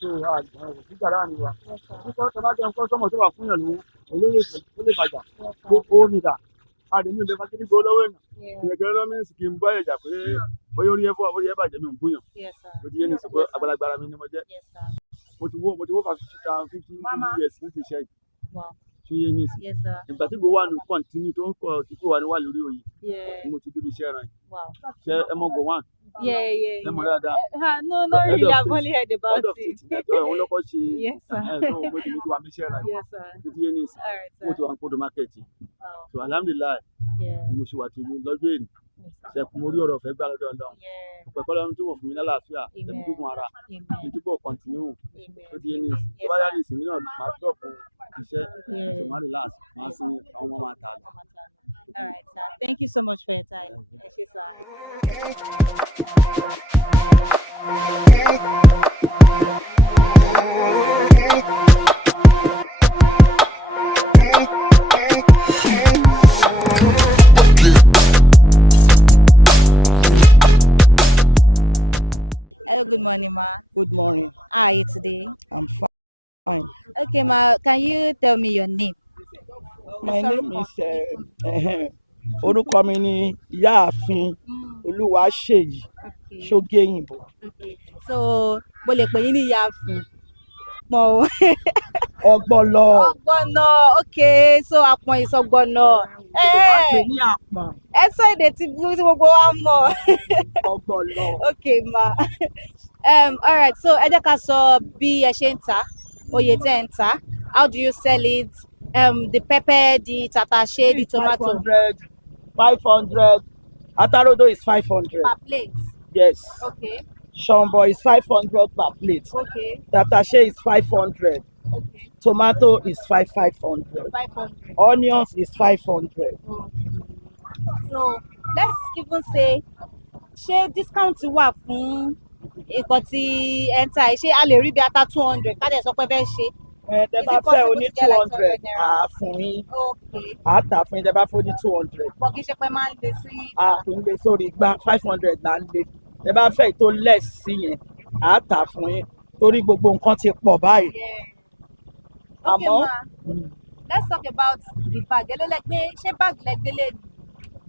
So ìjà láàrin wa. Nípa ọ̀sẹ̀ bá jẹun kọ́sọ́mọ̀ tó wà fún yàn lówó, olóyè ó lè bàjá. Ó ní dà. Àdèmí ìlú fagídí gbó lọ́wọ́ èèyàn. Ìrẹ̀kẹ́ lọ́mẹ́sì kì í bá ẹ̀jà pé bóyá orí ẹ̀fọ́ àbórí ẹ̀ bàjẹ́ mi ò ń búyàn. Ó ti yé ní ìsìnkú àgbàlagbà mi ni mo jẹ́. Mo ti wó 50 years ní ti ṣe yìí. Tún yé ní ìsìn. Ìgbà tí gbowó wà ní kọ́ntínú tó ń kọ́ tí kò wà ní wà lórí òye. Mo ti débi iṣẹ́ ẹran yìí. Ṣé ẹ mọ go one? Ẹ mọ dáadáa. No, not really. I've only heard about it. Òun lọ́kọ́ ṣe mo ti wà ní iṣẹ́ ẹran yìí. Yes, sir. Ó ti yé ní ìsìn. Mo ti wà ní Kodo market. So alhamdulilayi, mo ṣe wà tí lọ́jọ́ èyí. Ṣẹ̀kùn orí ọ̀rọ̀ ọ̀fẹ́ gbà lọ́dọ̀ Ọlọ́run. Ọ̀pẹ̀kọ́ lọ́run tó wọ̀ fún mi lálàáfíà, ẹ̀mí gígùn ara, ní túbọ̀ kọ̀ntínú. Ó ti yé ní ìsìn. Tó bá yá ní ìsìn náà, máa dọ̀pọ̀ iṣẹ́, so máa relax, máa sinmi, àwọn ọmọ máa tà lọ. All right, sir. Thank you so much for your time. Yes, sir. Hello, good morning, ma. Good morning. How are you today? I'm fine. Okay, ma, can you tell me your name? My name is orúkọ mi ni Ìyáàfin Olúwaṣèyí Ṣógéyìnbó. Okay. So, mo lè pè yín ní Ìyáàfin. Mo Ọgbọlọ. Ọgbọnọ. Okay, so àpọ̀n ìsọgbọnọ. Pè ní àpọ̀n. Ẹ sọ èdè tí gbogbo wa mọ̀. Ọgbọlọ. Okay, ma. All right, so ẹ jẹ́ ká sọ bí ẹ ṣe ń tà, oye tẹ́ ń tà. How do you sell it? The pepper, the tatashe, the tomato. 500. Atarodo is 500. Per plate. Yes. Okay. Shombo is 500 per plate. Okay. Tatashe is 500. Okay. Tomato is 500. 500. Onions is 500. Okay. So let's even say, ṣé discount wà fún nǹkan tí ẹ ń tà? Ṣé a lè rí bí ata 200 ká dẹ̀ sọ pé fẹ́ ṣe? Tẹ́ bá fẹ́ oní 200 àá fún yín. Okay. Àá tà fún yín tẹ́ bá fẹ́ oní 200. Bọ̀ kì í ṣe pé máa ń lè sí. Kì í lè sórí igba 500 là ń lé. Tẹ́ bá fẹ́ tó less sí yẹn àá tà fún yín torí gbogbo nǹkan ti pọ̀ báyìí. Okay, ma. Let's talk about the bag. Ẹ ló lẹ gbé, ṣé báàgì lẹ gbélé ni?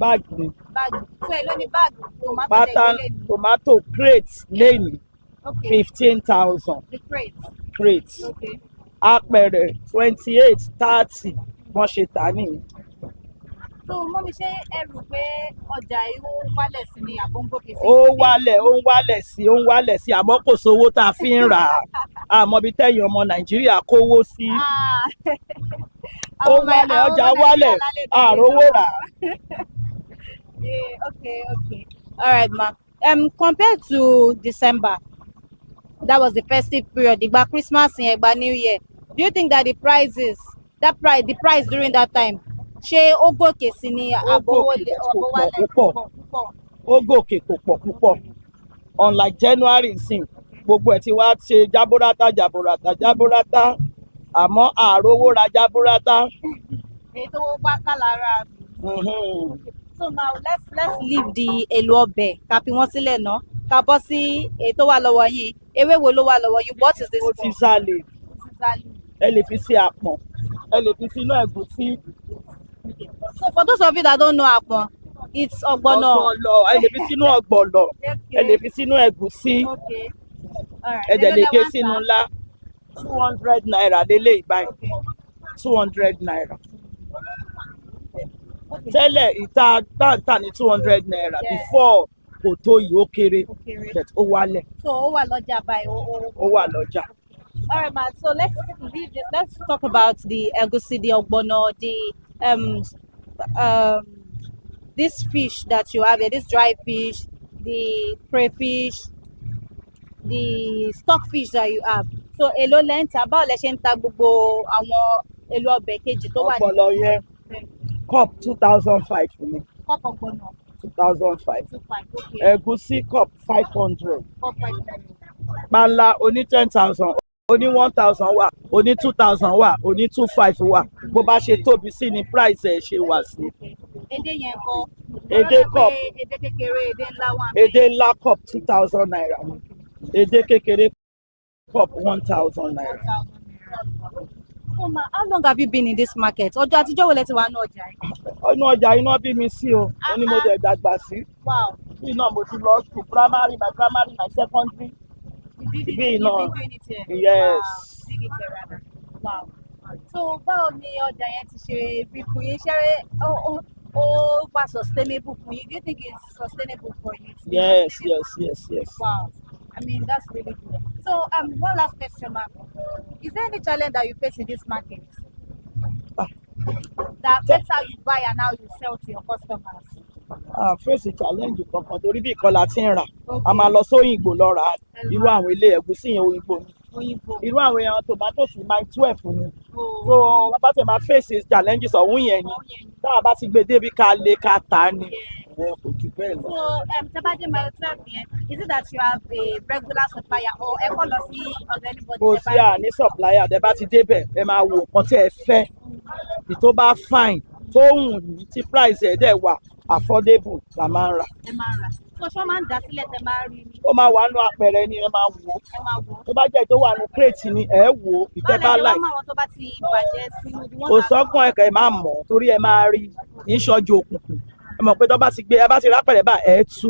Báàgì ni. Báàgì. So èló ni báàgì tomato lẹ Pátá gbélé ni? tomato crate lẹ́yìn Okay. 15,000. The crate. Crate. Okay. apẹ̀rẹ̀ 28 30 wọ́n ṣe tà nìyẹn. so mọ́mi ṣé ẹ rò pé ọjà yìí ó wálẹ̀ sí ni àbó ń gòkè sí? ó ń wálẹ̀ sí àmọ́ kò sówó tá a fi ń rà á àmọ́ bí tẹ̀yìn ọmọ nàìjíríà kówó sí. Ó wálẹ̀, ọjà wálẹ̀, àrówó rà. Yeah, okay. All right, ma. Compared to December, that was the festive period. Ìgbà Christmas yẹn, ìgbà New Year. Do you think that the price during that time, ṣé ó gòkè sí ni àbó wálẹ̀? Ó gòkè kò pọ̀ púpọ̀. Unlike January nsìn, gbogbo ẹ̀ ti wá ṣe jábúrátà àmọ́ àrówó ra jábúrátà. Èyí tó wá ká lára. So now let's leave the èlò ọbẹ̀ ká fi wọ́n sílẹ̀ ná ká bọ́ sí èyí tó wà lọ́wọ́ yín. Ewé wo ló wà lọ́wọ́ yín? What is this for? Ó ti sálẹ̀. Ẹ lè fi sí àpọ̀n, ẹ lè fi sínú ẹ̀gúsí. So for those of you that don't know àpọ̀n, it's ọ̀gbọ̀nọ̀. Ẹ lè fi sínú ọ̀gbọ̀nọ̀, ẹ lè fi sínú ẹ̀gúsí. Ẹ dẹ̀ lè gé sínú ńlá. 200 naira lélẹ̀ ìbáyìí. 200 naira. Tẹ́lẹ̀ ìta táǹtà ní 200 naira before kò tó yìí ó kéré but ó wálẹ̀. So ó wà lọ́jà báyìí. Ó wà lọ́jà. All right, ma. So let's leave this. Let's talk about the egusi, the ogbono, the this fish that you have here, this dry fish, the crayfish, the stockfish that you have. So èló lẹ ń tà, báwo lẹ ṣe ń ta gbogbo àwọn èlò ọbẹ̀ kejì tó wà ní? Ọ̀pọ̀lọ yẹn cup 2005 fún mi. Cup ọ̀gbọ̀nọ̀ 2005. 25, okay. Ẹ̀gúsí cup 500. Cup 500. Panla oní 10,000 oní 1,000 wà oní 2,000 wà oní 2,500 wà bó bá ṣe tóbi sí ni price ẹ̀ ṣe wà sí. Edé yẹn kọ́. Edé cup. Edé kékeré, edé ńlá wà. Edé ńlá cup 2,000 naira. Edé kékeré cup 1,000 naira. So ma, how long have you been in this market? Ọjọ́ àtijọ́ wo lẹ ti wà ní ọjà yìí? Ọ̀nà ọjà iná bí mi sí o, ó ní mo dẹ̀ dàgbà sí. Wow. Bí náà mo ti lọ school primary, my secondary. Bí náà. Yes. Wow. So báwo ni ọjà yẹn ti ṣe rí fún yín? Ṣé ó wà sustainable fún yín? Do you think it's sustainable for you? Yes. Wow. I mean, that's really good. So, one last question, ma'am. Is there any challenge that you face in this market that affects how you buy and how you sell to your customers? Face challenge kankan torí bí ìkọlà ti ń rà a máa lọ sóyìnbó lọ rà irú àwọn ilé ẹ̀gúsí yẹn òyìnbó ni irú àwọn èèyàn tomatoes máa 12 ni so bàbá tẹ máa face challenges ọ̀hún yẹn ni tá a bá ti gbé débi ká lè ká tà á ni kò jù bẹ́ẹ̀ lọ. So tẹ́bàdé my 12 yẹn, is it that you have a regular supplier or ẹ kọ́ lọ sí ọ̀dọ̀ anybody? Kò sí àní supplier tẹ bá ti débẹ̀ ẹ máa wo nǹkan tí ẹ fẹ́ tó bá fine tó wù ní tí price ẹ̀ dẹ̀ wà affordable la máa ń rà. Ẹ máa rà. So ṣé wọ́n máa ń dá sílẹ̀ tẹ máa rí ni? Ó máa wà nù apẹ̀rẹ̀ ni ẹ máa wò ó. Tó bá jẹ́ tó wà nù crate ni ẹ wò ó ìtẹ́ bá láì. Báwo ni wọ́n máa wọ́n tó bá ti bàjẹ́ sínú bí wọ́n? Kò sọ́gbọ́n ẹ̀ka ẹ̀ máa mọ̀ torí ẹ máa rí ní ìṣọ́jú òkùnkùn. Ẹ mọ̀ pé tó bá ti gbé ẹ bá ti rápẹ̀rẹ̀ bá ẹ tú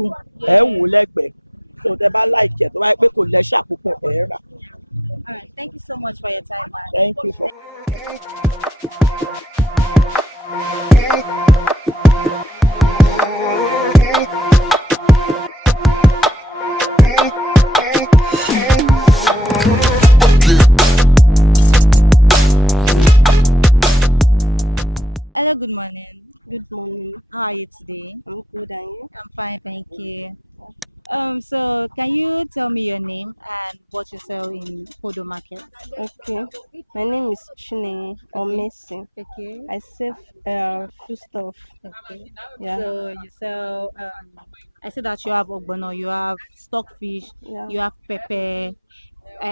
ẹ wò ó lẹ́gbẹ̀ẹ́. Tó tẹ bá láìkẹ̀ tó bá yẹ pé kò lẹ́ṣà púpọ̀ ẹ rà. All right, thank you so much for your time, man. Thank you for. Hello, good morning. Good morning. How are you today? I'm good, and you? I'm fine, thank you. So can you tell me your name and what you sell in Podo Market? Okay. My name is Chine or Messi. Okay. I sell food stuff. Okay. Yeah. So you sell. I see that you have ogbono, you have stockfish, Yeah. you have pepper.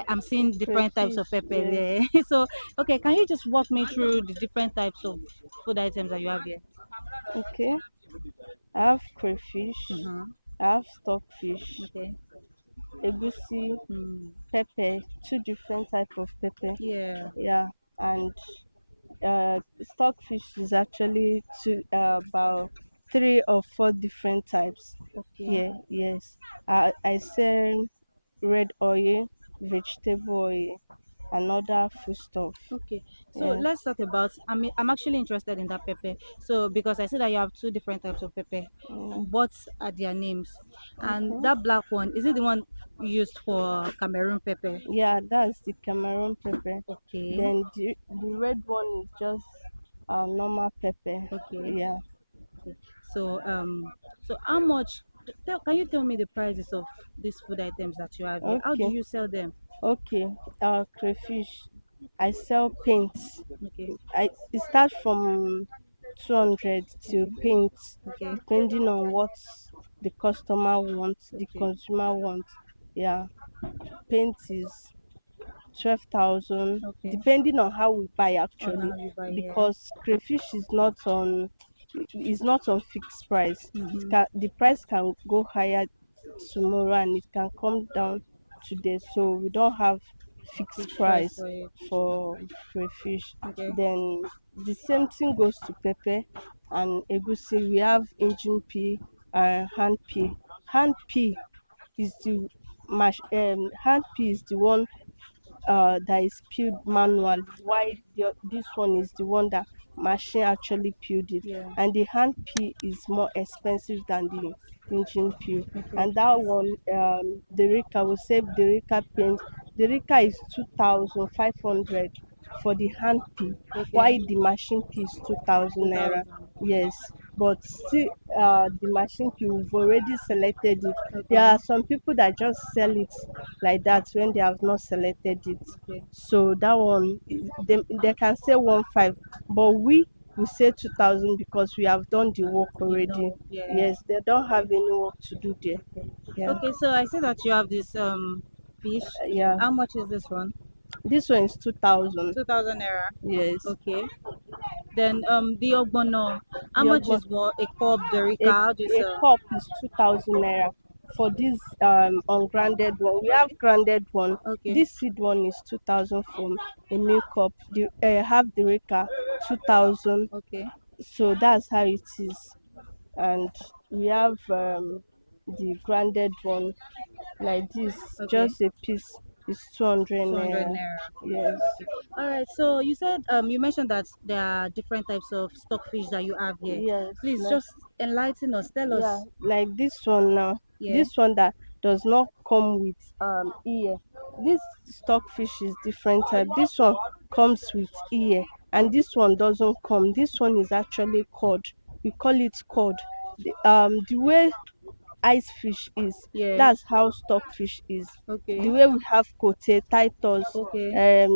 I'm seeing different types of pepper Crayfish, there. So, okay, can you just walk me through the different types of food items that you have here? Okay. I have crayfish. Mm-hmm. I have stockfish. Okay. Egusi, pepper. 2 different type of pepper. Yeah. Yeah. And stockfish is actually about 3 or 4 different types. Okay. Yeah. Yes. I sell red oil, vegetable oil. another foodstuff. Okay, so Yeah. let's talk about. I'm actually interested in that pepper. So because I see that you have two different types of pepper. Yeah. What are their names? And Okay. that black one, is it the one used for Cameroon pepper? Yeah, that's the Cameroon pepper. Okay, Then the red one is just normal pepper. okay, Yeah. okay. So so how much? Can you tell me the prices of these food items that you have here? How do Okay. you sell them? Okay. Crayfish. I sell paints. Okay, It starts from 200 to paint, okay, depending on what the customer wants, the okay, consumer wants. Yeah. Paint is 12,000, okay. depending on how we buy Oh, now actually, you buy here. because crayfish is not on fixed price. Mm-hmm. The price can go higher tomorrow and it can come down today. So we don't have fixed Fixed price price for it. for crayfish. Okay, Then the same thing goes to pepper and egusi. We have engine pea and hand pea. Hand pea is the hand pea is the one that is peeled manually, while this one is the one that machine actually peeled it. yeah, And the hand peel is more expensive than the engine peel. okay, And that one, the Rika will save the Rika paint. The Rika is 2,500 for the hand peel, while okay. the machine peel is 2,000 naira. 2000. Yes, but still, the machine peel, we've already selected it. There Okay, are some people that just sell it like that when they have not selected it. okay. So that one, they can say 1.5, but we will say 2,000 because we have done the work You've already. done, yeah. Yes, they don't have any work to do there. Okay. Yeah, Okay, so I see that you have this fish. yeah. How much is this one? This one is 2,000. 2000 naira. Yes. Okay. Then the ogbono. How The much other is what a cup a, derica? How do you a sell? cup is 2,000 naira. For this ungrounded one, we have grounded one. Okay. This seed one is 2,000 from a milk cup. The half the reka 2,000. Okay. So that's how it is. And we have the grounded one like this. Okay. Just a piece is 200 200 naira. naira. Yes. Okay. All right. So you said you mentioned that there are different types of stockfish that you have here. Yes. Please just enlighten us. Tell us. Yeah, like this one now. Yeah. This one that does not come with ear. This stockfish is different type. This one comes with ear, and this one doesn't come. This one is actually cod. We call it cod. The way ice fish is, Yeah. that's how stockfish is. Okay. The way we have kote, titus, Okay.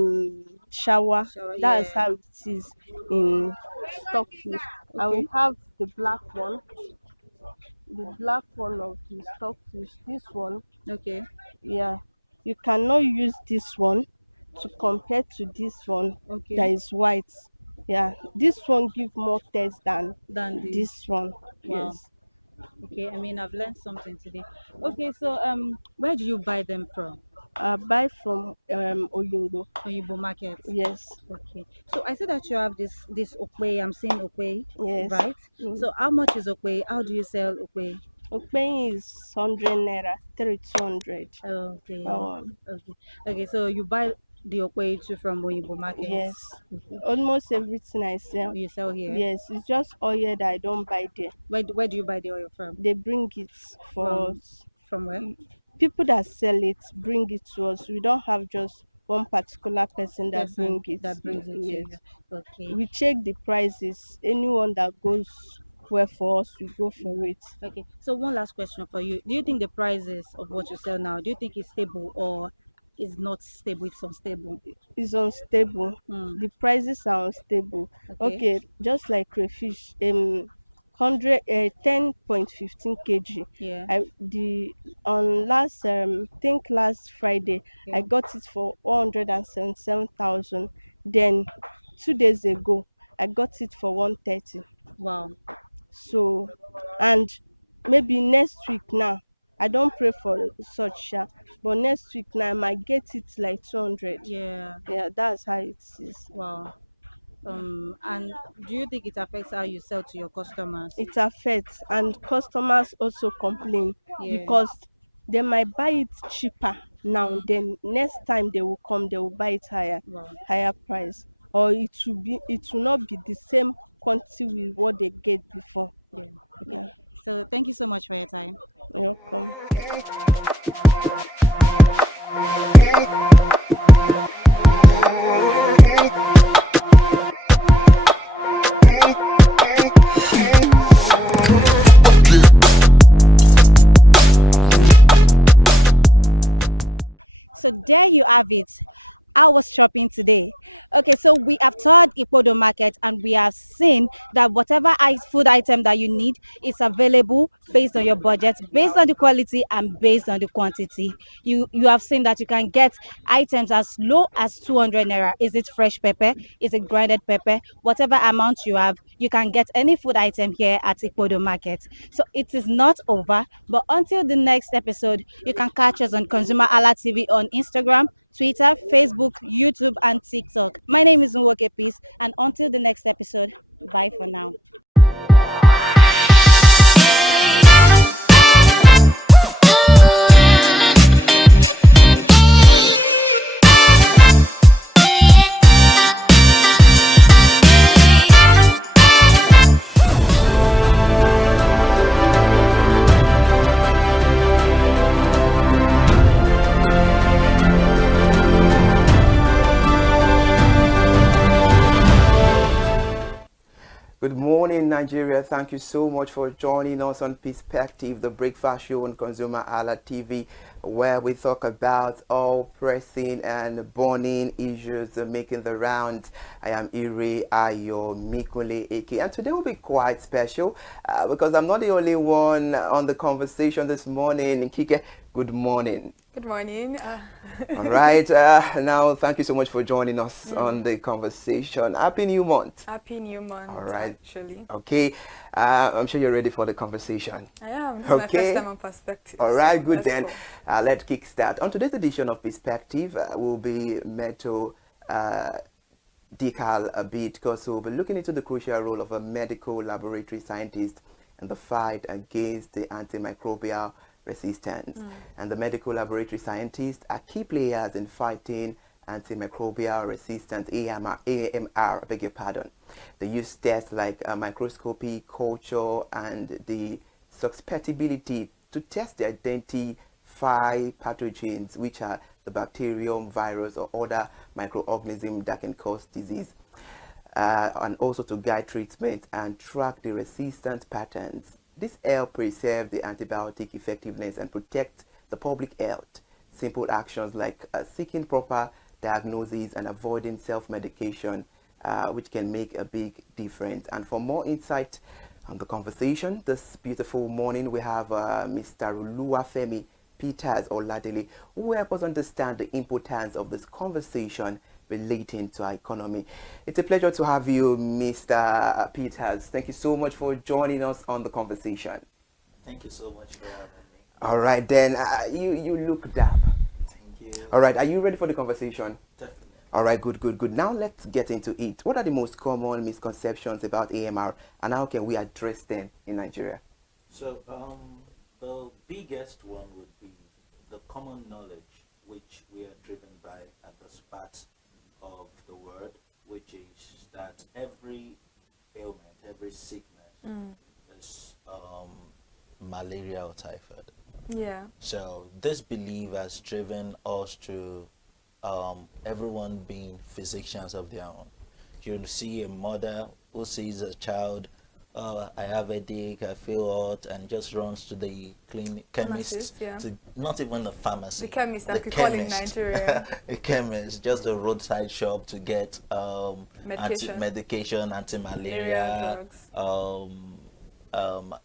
shower, Shower. that's Yeah. how it is in stockfish. And Okay. we have the black one, of the stockfish. This one, Okay. yeah, you cannot use this one to compare to this one that Okay. is white. Yeah, this one give more taste than Than this. this one. Wow. Yes. Okay. I mean, I've learned something today. Okay. So where do you buy them from? I buy from Oyinbo. Oyibo market. Yes. Okay. So I see that you have this okwe. I'm seeing okwe, Yes. right? Mm. So how much is okwe? How do you sell okwe? Okpei is 100 naira, 200. Okay. Um, Okay. Okay. So you buy the okwe too from Oyibo market. yes. Okay. Almost everything I sell. You sell here. Yes, it's just oil that I don't buy there. Where do you buy the oil from? They bring it for From us. from where? People that sell it bring it to us. We don't have just one particular person that Person bring it. that brings it to Yes. you. Okay. We check the prices. Anyone that goes well for us, we go for it. Okay. So one last question for you. Do you think the prices of what you sell now, do you think it's stable or is not stable? It's unstable. It's unstable. Hmm. The prices are unstable. Okay. Okay, just like crayfish, 10.15 kg. Yeah. On last think last Friday, I Okay. got it for 177,000. Then 2 days ago, I got it for 130. Wow. So, and maybe next week now, I don't pray for such, but next week now I might get it like 200. Yeah. Yeah, that's how it is. Wow. And do you think it affects how you sell to your customers? It affects, and customers also complain Yeah. because they might buy it cheaper now, then next time they will come, they will buy it higher price, or it will not be the same quantity with what they get before. Yeah. Yeah, So thank you so much for your time. you're welcome. So there you have it. I was shopping today. Okay, so we have toured Ipodo Market and we have seen that whatever food item that you need is available based on your budget, based on the quality and based on the quantity. You have seen that you can get items as low as 200 naira. Is it fresh pepper? Is it grinded pepper? Whatever amount you have, you can get any food item here at Ipodo Market. So it is not over, but until the next episode, you can catch us on Consumer Alla TV on Instagram, Twitter, Facebook, YouTube, and TikTok. My name is Nwoke Peace, and until the next episode, bye for now. Good morning, Nigeria. Thank you so much for joining us on Perspective, the breakfast show on ConsumerHallaTV, where we talk about all pressing and burning issues making the rounds. I am Ire Ayo Mikule Eke, and today will be quite special because I'm not the only one on the conversation this morning. Kike, good morning. Good morning. All right. Now, thank you so much for joining us on the conversation. Happy New Month. Happy New Month. All right. Actually. Okay. I'm sure you're ready for the conversation. I am. This Okay. is my first time on Perspective. All right. so Good let's then. go. Let's kickstart. On today's edition of Perspective, we'll be metal decal a bit because we'll be looking into the crucial role of a medical laboratory scientist in the fight against the antimicrobial resistance. And the medical laboratory scientists are key players in fighting antimicrobial resistance, AMR, I beg your pardon. They use tests like microscopy, culture, and the susceptibility to test the identify pathogens, which are the bacterium, virus, or other microorganisms that can cause disease. And also to guide treatment and track the resistance patterns. This helps preserve the antibiotic effectiveness and protect the public health. Simple actions like seeking proper diagnosis and avoiding self-medication, which can make a big difference. And for more insight on the conversation this beautiful morning, we have Mr. Oluwafemi Peters Oladele, who will help us understand the importance of this conversation relating to our economy. It's a pleasure to have you, Mr. Peters. Thank you so much for joining us on the conversation. Thank you so much for having me. All right, then you look dap. Thank you. All right, are you ready for the conversation? Definitely. All right, good. Now let's get into it. What are the most common misconceptions about AMR, and how can we address them in Nigeria? So, the biggest one would be the common knowledge which we are driven by at the start of the word, which is that every ailment, every sickness is malaria or typhoid. Yeah. So this belief has driven us to everyone being physicians of their own. You'll see a mother who sees a child, I have a headache, I feel hot, and just runs to the chemist, yeah. to not even the pharmacy. The chemist, that we call in Nigeria. A chemist, just a roadside shop to get Medication. anti-malaria, drugs.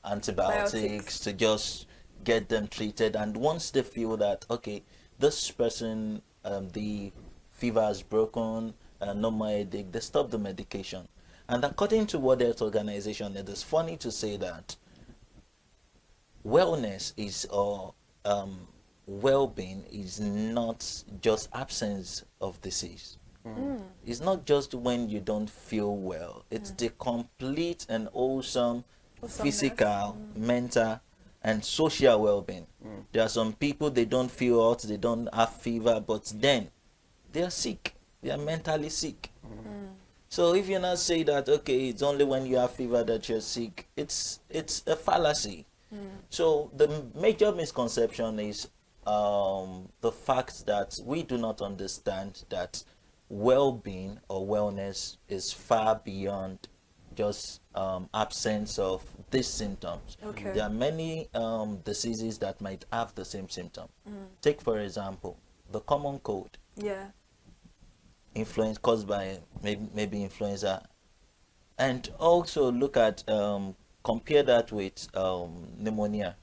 antibiotics, to just get them treated. And once they feel that, okay, this person, the fever has broken, no more headache, they stop the medication. And according to World Health Organization, it is funny to say that wellness is, or well-being is not just absence of disease. It's not just when you don't feel well. It's the complete and awesome physical, mental, and social well-being. There are some people, they don't feel hot, they don't have fever, but then they are sick. They are mentally sick. So if you not say that, okay, it's only when you have fever that you're sick, it's a fallacy. So the major misconception is the fact that we do not understand that well-being or wellness is far beyond just absence of these symptoms. Okay. There are many diseases that might have the same symptom. Take, for example, the common cold, Yeah. influence caused by maybe influenza, and also look at compare that with pneumonia,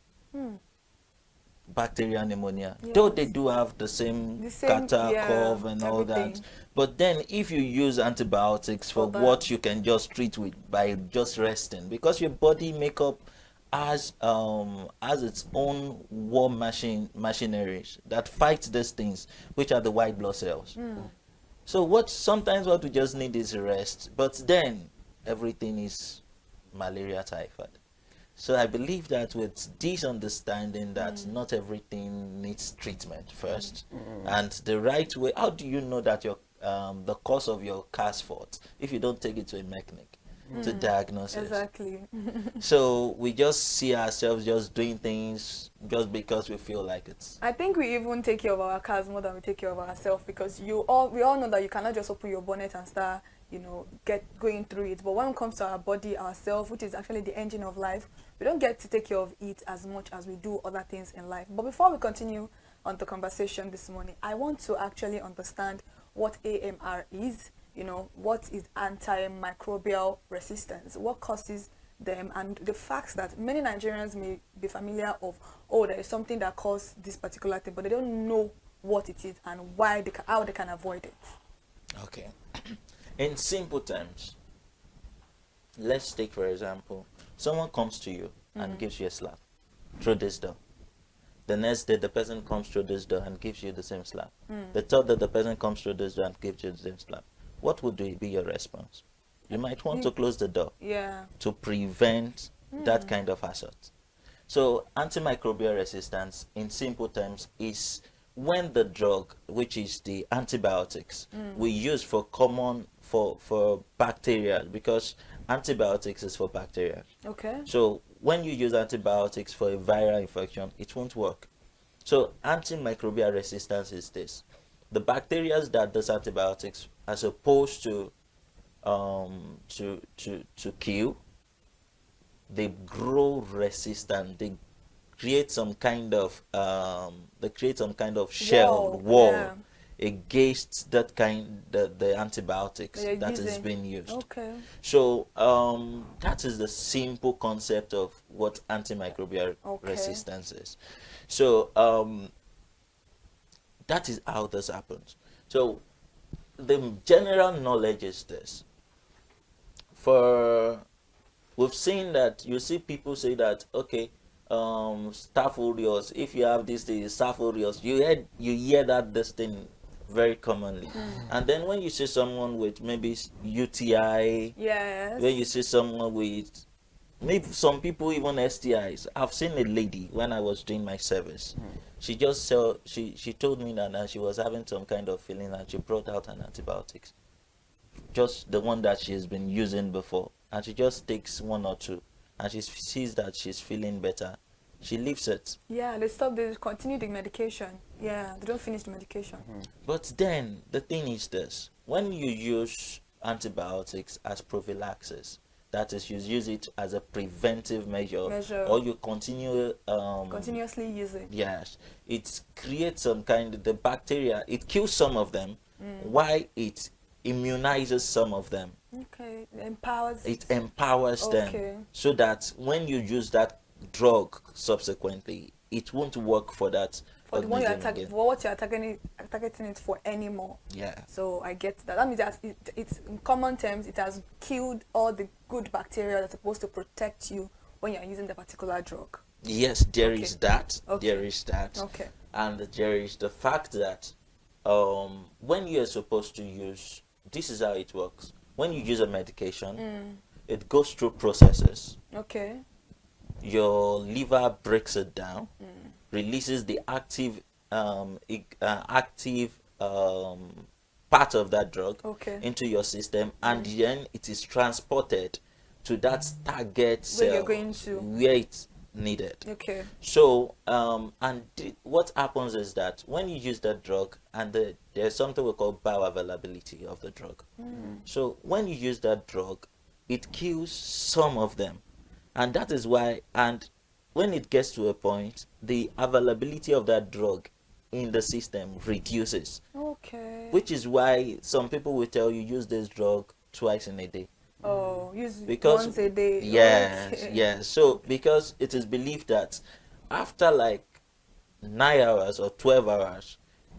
bacterial pneumonia. Though they Yes. do have the same Yeah, cough and all that, everything. but then if you use antibiotics for For what that. you can just treat with by just resting, because your body makeup has its own war machineries that fight these things, which are the white blood cells. So sometimes what we just need is rest, but then everything is malaria, typhoid. So I believe that with this understanding that not everything needs treatment first, and the right way. How do you know that your the cause of your car's fault if you don't take it to a mechanic to diagnose it? Exactly. So we just see ourselves just doing things just because we feel like it's. I think we even take care of our cars more than we take care of ourselves, because we all know that you cannot just open your bonnet and start, going through it. But when it comes to our body, ourselves, which is actually the engine of life, we don't get to take care of it as much as we do other things in life. But before we continue on the conversation this morning, I want to actually understand what AMR is. What is antimicrobial resistance? What causes them? And the fact that many Nigerians may be familiar of, there is something that causes this particular thing, but they don't know what it is and how they can avoid it. Okay. In simple terms, let's take, for example, someone comes to you and gives you a slap through this door. The next day, the person comes through this door and gives you the same slap. The third day, the person comes through this door and gives you the same slap. What would be your response? You might want to close the door to prevent that kind of assault. So antimicrobial resistance, in simple terms, is when the drug, which is the antibiotics, we use for bacteria, because antibiotics is for bacteria. Okay. So when you use antibiotics for a viral infection, it won't work. So antimicrobial resistance is this: the bacteria that does antibiotics are supposed to kill, they grow resistant. They create some kind of shell wall against the antibiotics that is being used. Okay. So that is the simple concept of what antimicrobial resistance is. So that is how this happens. So the general knowledge is this. We've seen that, you see people say that, okay, staph aureus, if you have this thing, staph aureus, you hear that this thing very commonly. And then when you see someone with maybe UTI, when you see someone with, maybe some people even STIs. I've seen a lady when I was doing my service. She just she told me that she was having some kind of feeling, and she brought out an antibiotics, just the one that she's been using before, and she just takes one or two, and she sees that she's feeling better. She leaves it. Yeah, they continue the medication. Yeah, they don't finish the medication. But then the thing is this: when you use antibiotics as prophylaxis, that is, you use it as a preventive measure. Or you continuously use it. Yes, it creates some kind of the bacteria. It kills some of them, while it immunizes some of them. Okay, it empowers them, so that when you use that drug subsequently, it won't work for that. For the one what you're targeting it for anymore. Yeah. So I get that. That means that it's in common terms, it has killed all the good bacteria that's supposed to protect you when you're using the particular drug. Yes, there is that. There is that. Okay. And there is the fact that when you're supposed to use, this is how it works. When you use a medication, it goes through processes. Okay. your liver breaks it down, releases the active active part of that drug into your system, and then it is transported to that target cell where you're going to, where it's needed. Okay. So what happens is that when you use that drug, and there's something we call bioavailability of the drug. So when you use that drug, it kills some of them, and that is why, and when it gets to a point, the availability of that drug in the system reduces. Okay. Which is why some people will tell you use this drug twice in a day. Oh, use Because once a day. yes, Okay. yes. So because it is believed that after like 9 hours or 12 hours,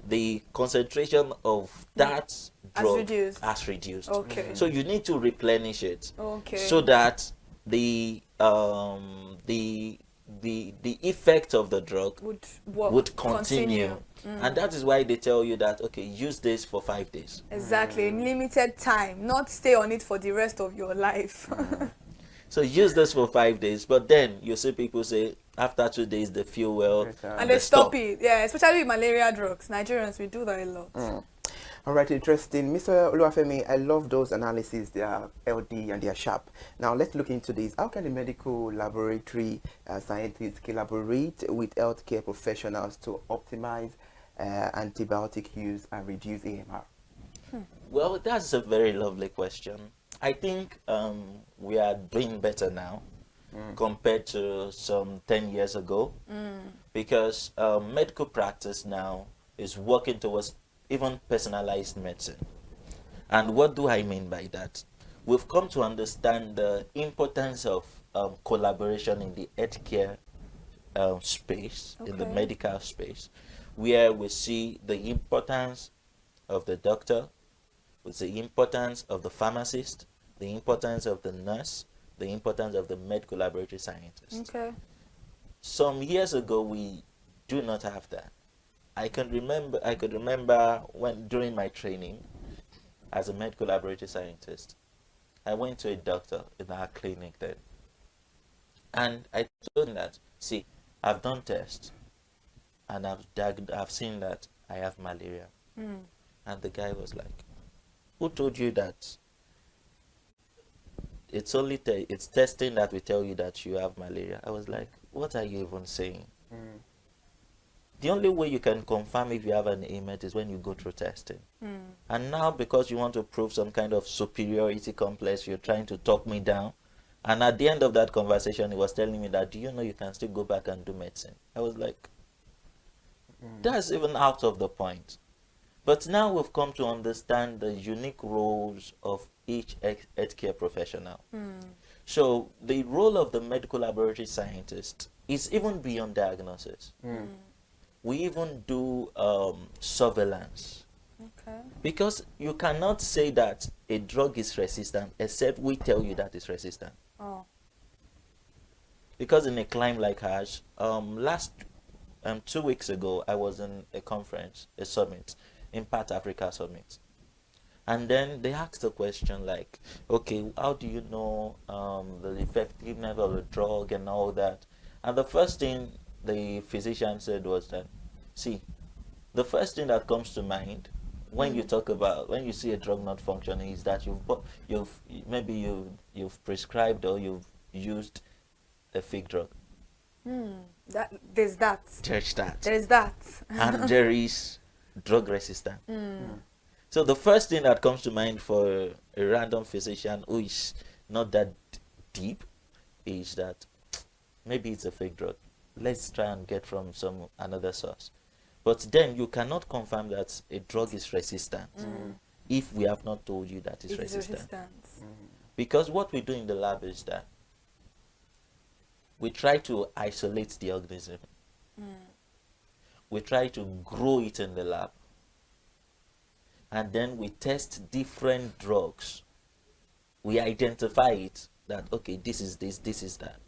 the concentration of that drug has reduced. Okay. So you need to replenish it. Okay. So that the effect of the drug would continue. And that is why they tell you that, okay, use this for 5 days. Exactly, in limited time, not stay on it for the rest of your life. So use this for 5 days, but then you see people say after 2 days they feel well and they stop it. Yeah, especially with malaria drugs. Nigerians, we do that a lot. All right, interesting. Mr. Oluwafemi, I love those analyses. They are LD and they are sharp. Now, let's look into this. How can the medical laboratory scientists collaborate with healthcare professionals to optimize antibiotic use and reduce AMR? Well, that's a very lovely question. I think we are doing better now compared to some 10 years ago, because medical practice now is working towards even personalized medicine. And what do I mean by that? We've come to understand the importance of collaboration in the healthcare space, in the medical space, where we see the importance of the doctor, with the importance of the pharmacist, the importance of the nurse, the importance of the medical laboratory scientist. Okay. Some years ago, we do not have that. I could remember when during my training as a medical laboratory scientist, I went to a doctor in our clinic then, and I told him that, see, I've done tests and I've seen that I have malaria. And the guy was like, who told you that? It's only it's testing that will tell you that you have malaria. I was like, what are you even saying? The only way you can confirm if you have an ailment is when you go through testing. And now, because you want to prove some kind of superiority complex, you're trying to talk me down. And at the end of that conversation, he was telling me that, do you know you can still go back and do medicine? I was like, that's even out of the point. But now we've come to understand the unique roles of each healthcare professional. So the role of the medical laboratory scientist is even beyond diagnosis. We even do surveillance. Okay. Because you cannot say that a drug is resistant except we tell you that it's resistant. Oh. Because in a climb like ours, 2 weeks ago, I was in a conference, a summit, Impact Africa Summit. And then they asked a question like, okay, how do you know the effectiveness of the drug and all that? And the first thing the physician said was that, see, the first thing that comes to mind when you talk about, when you see a drug not functioning, is that you've prescribed or you've used a fake drug. There's that. There's that. There's that. And there is drug resistance. So the first thing that comes to mind for a random physician who is not that deep is that maybe it's a fake drug. Let's try and get from another source. But then you cannot confirm that a drug is resistant if we have not told you that it's resistant. Because what we do in the lab is that we try to isolate the organism. We try to grow it in the lab. And then we test different drugs. We identify it that, okay, this is this, this is that.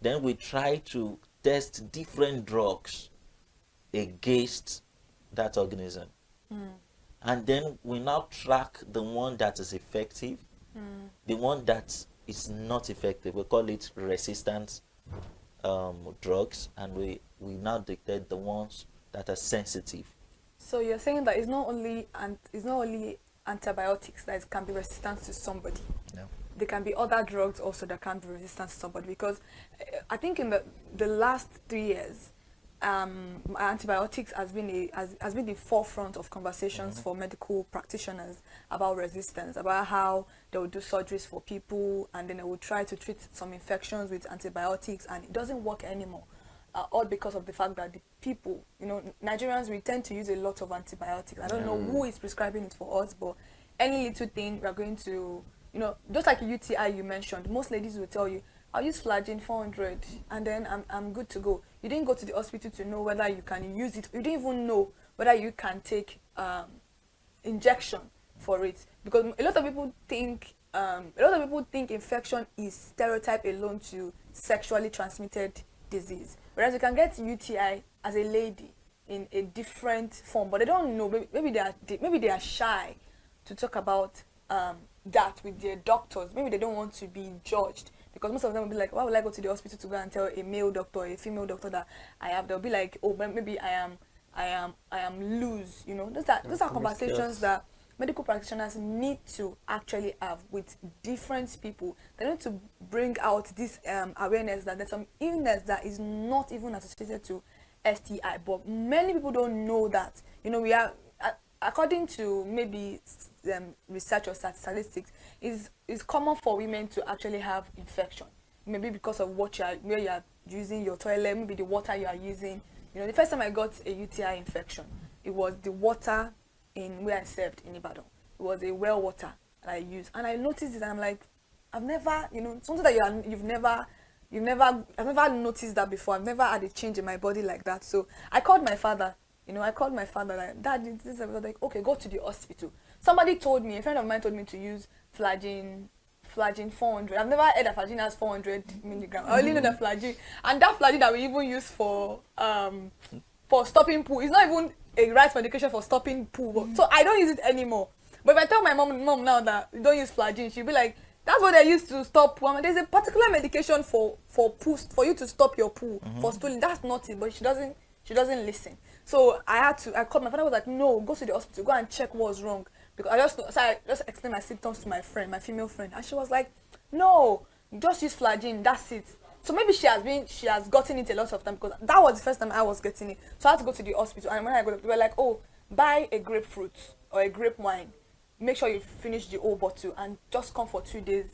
Then we try to test different drugs against that organism. And then we now track the one that is effective, the one that is not effective. We call it resistant drugs, and we now dictate the ones that are sensitive. So you're saying that it's not only antibiotics that can be resistant to somebody. No. There can be other drugs also that can be resistant to somebody, because I think in the last 3 years, antibiotics has been the forefront of conversations for medical practitioners about resistance, about how they will do surgeries for people and then they will try to treat some infections with antibiotics, and it doesn't work anymore. All because of the fact that the people, Nigerians, we tend to use a lot of antibiotics. I don't know who is prescribing it for us, but any little thing we are going to, just like a UTI you mentioned, most ladies will tell you, I'll use Flagyl 400 and then I'm good to go. You didn't go to the hospital to know whether you can use it. You didn't even know whether you can take injection for it, because a lot of people think infection is stereotype alone to sexually transmitted disease, whereas you can get UTI as a lady in a different form, but they don't know. Maybe they are shy to talk about that with their doctors. Maybe they don't want to be judged, because most of them will be like, why would I go to the hospital to go and tell a male doctor or a female doctor that I have? They'll be like, oh, maybe I am loose. Those are conversations that medical practitioners need to actually have with different people. They need to bring out this awareness that there's some illness that is not even associated to STI, but many people don't know that. We are, according to maybe research or statistics, is common for women to actually have infection. Maybe because of where you are using your toilet, maybe the water you are using. The first time I got a UTI infection, it was the water in where I served in Ibadan. It was a well water that I used, and I noticed it, and I'm like, I've never, something that I've never noticed that before. I've never had a change in my body like that. So I called my father. Like, Dad, this is like, okay, go to the hospital. Somebody told me, a friend of mine told me to use Flagyl 400. I've never heard that Flagyl has 400 milligrams. I only know that Flagyl, and that Flagyl that we even use for stopping poo, it's not even a right medication for stopping poo. So I don't use it anymore. But if I tell my mom now that you don't use Flagyl, she'll be like, that's what they used to stop poo. There's a particular medication for poo, for you to stop your poo, for stooling. That's not it, but she doesn't listen. So I called my father. Was like, no, go to the hospital, go and check what's wrong, because I just explained my symptoms to my female friend, and she was like, no, just use Flagyl, that's it. So maybe she has gotten it a lot of time, because that was the first time I was getting it. So I had to go to the hospital, and when I got, they were like, oh, buy a grapefruit or a grape wine, make sure you finish the whole bottle, and just come for 2 days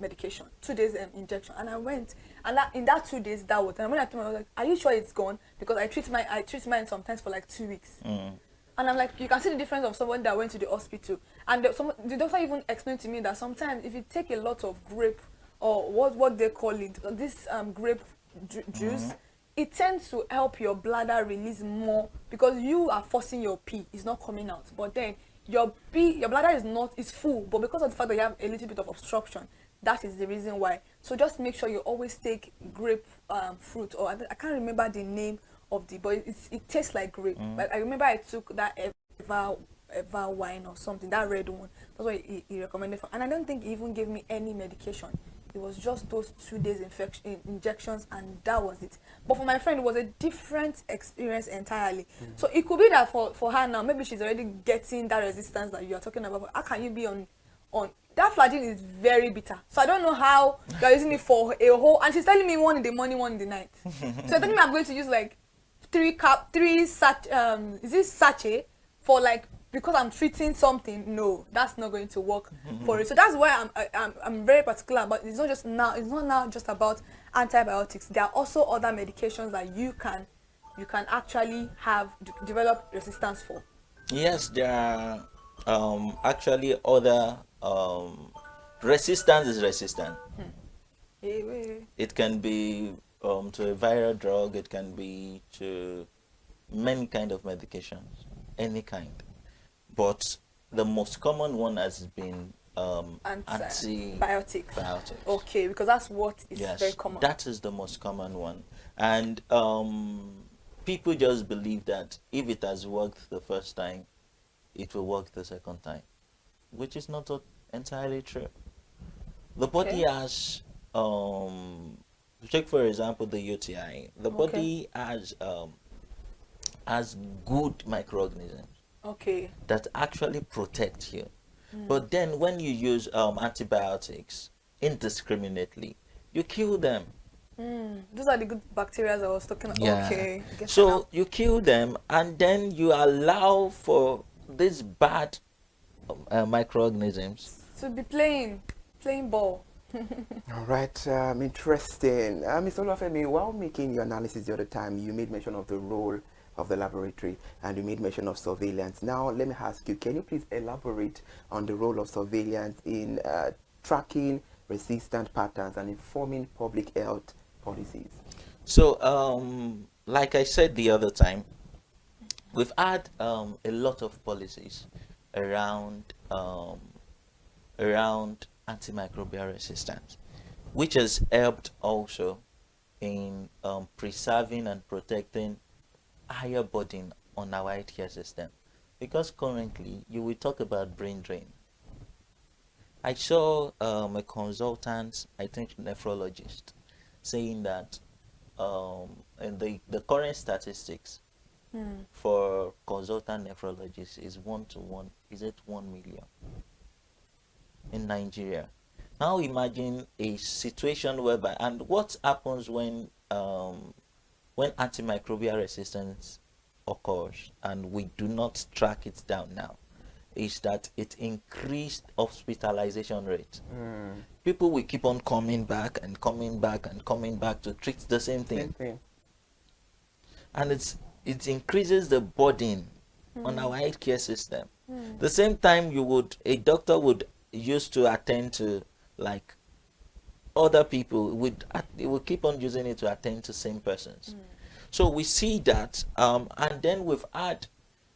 medication, 2 days injection. And I went, and in that 2 days that was, and when I told her, I was like, are you sure it's gone? Because I treat mine sometimes for like 2 weeks. And I'm like, you can see the difference of someone that went to the hospital. And the doctor even explained to me that sometimes if you take a lot of grape, or what they call it, this grape juice, it tends to help your bladder release more, because you are forcing your pee, it's not coming out. But then your bladder is full, but because of the fact that you have a little bit of obstruction, that is the reason why. So just make sure you always take grape fruit, or I can't remember the name of but it tastes like grape. But I remember I took that Eva wine or something, that red one. That's what he recommended for, and I don't think he even gave me any medication. It was just those 2 days injections, and that was it. But for my friend, it was a different experience entirely. So it could be that for her now, maybe she's already getting that resistance that you are talking about. But how can you be on that Flagyl is very bitter. So I don't know how you're using it for a whole, and she's telling me 1 in the morning, 1 in the night. So you're telling me I'm going to use like 3 sachet for like, because I'm treating something. No, that's not going to work for it. So that's why I'm very particular about. It's not now just about antibiotics. There are also other medications that you can actually develop resistance for. Yes, there are actually other resistance is resistant. It can be to a viral drug, it can be to many kind of medications, any kind. But the most common one has been antibiotics. Biotics. Okay, because that's what is very common. That is the most common one. And people just believe that if it has worked the first time, it will work the second time, which is not entirely true. The body has take for example the UTI. The body has good microorganisms Okay. that actually protect you. But then when you use antibiotics indiscriminately, you kill them. Those are the good bacteria I was talking about. Yeah. Okay. I get that So now. you kill them, and then you allow for these bad microorganisms. To be playing ball. All right, interesting. Mr. Olafemi, while making your analysis the other time, you made mention of the role of the laboratory and you made mention of surveillance. Now, let me ask you, can you please elaborate on the role of surveillance in tracking resistant patterns and informing public health policies? So, like I said the other time, we've had a lot of policies around around antimicrobial resistance, which has helped also in preserving and protecting higher burden on our healthcare system. Because currently, you will talk about brain drain. I saw a consultant, I think nephrologist, saying that in the current statistics for consultant nephrologists is 1 to 1, is it 1 million in Nigeria? Now imagine a situation whereby, and what happens when antimicrobial resistance occurs and we do not track it down now, is that it increased hospitalization rate. People will keep on coming back and coming back and coming back to treat the same thing. And it increases the burden on our healthcare system. The same time a doctor would used to attend to like other people, they will keep on using it to attend to same persons. So we see that, and then we've had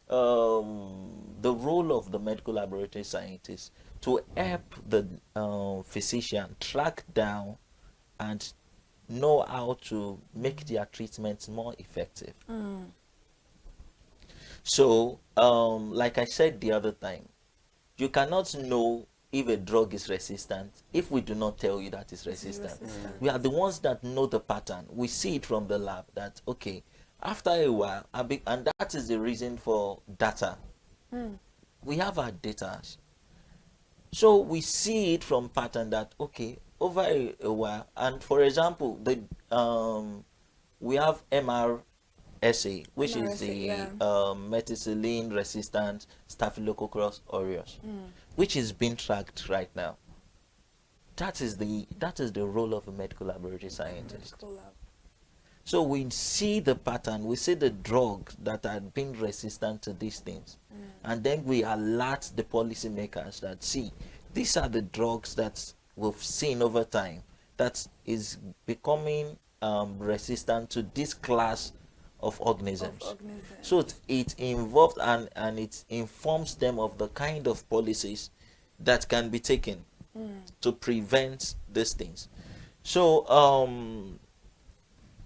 the role of the medical laboratory scientist to help the physician track down and know how to make their treatments more effective. So, like I said the other time, you cannot know if a drug is resistant if we do not tell you that it's resistant. We are the ones that know the pattern. We see it from the lab that, okay, after a while, and that is the reason for data. We have our data. So we see it from pattern that, okay, over a while, and for example, we have MRSA, which is the methicillin resistant Staphylococcus aureus, which is being tracked right now. That is the role of a medical laboratory scientist. So we see the pattern, we see the drugs that are being resistant to these things, and then we alert the policymakers that, see, these are the drugs that we've seen over time that is becoming resistant to this class of organisms. So it involves and it informs them of the kind of policies that can be taken to prevent these things. So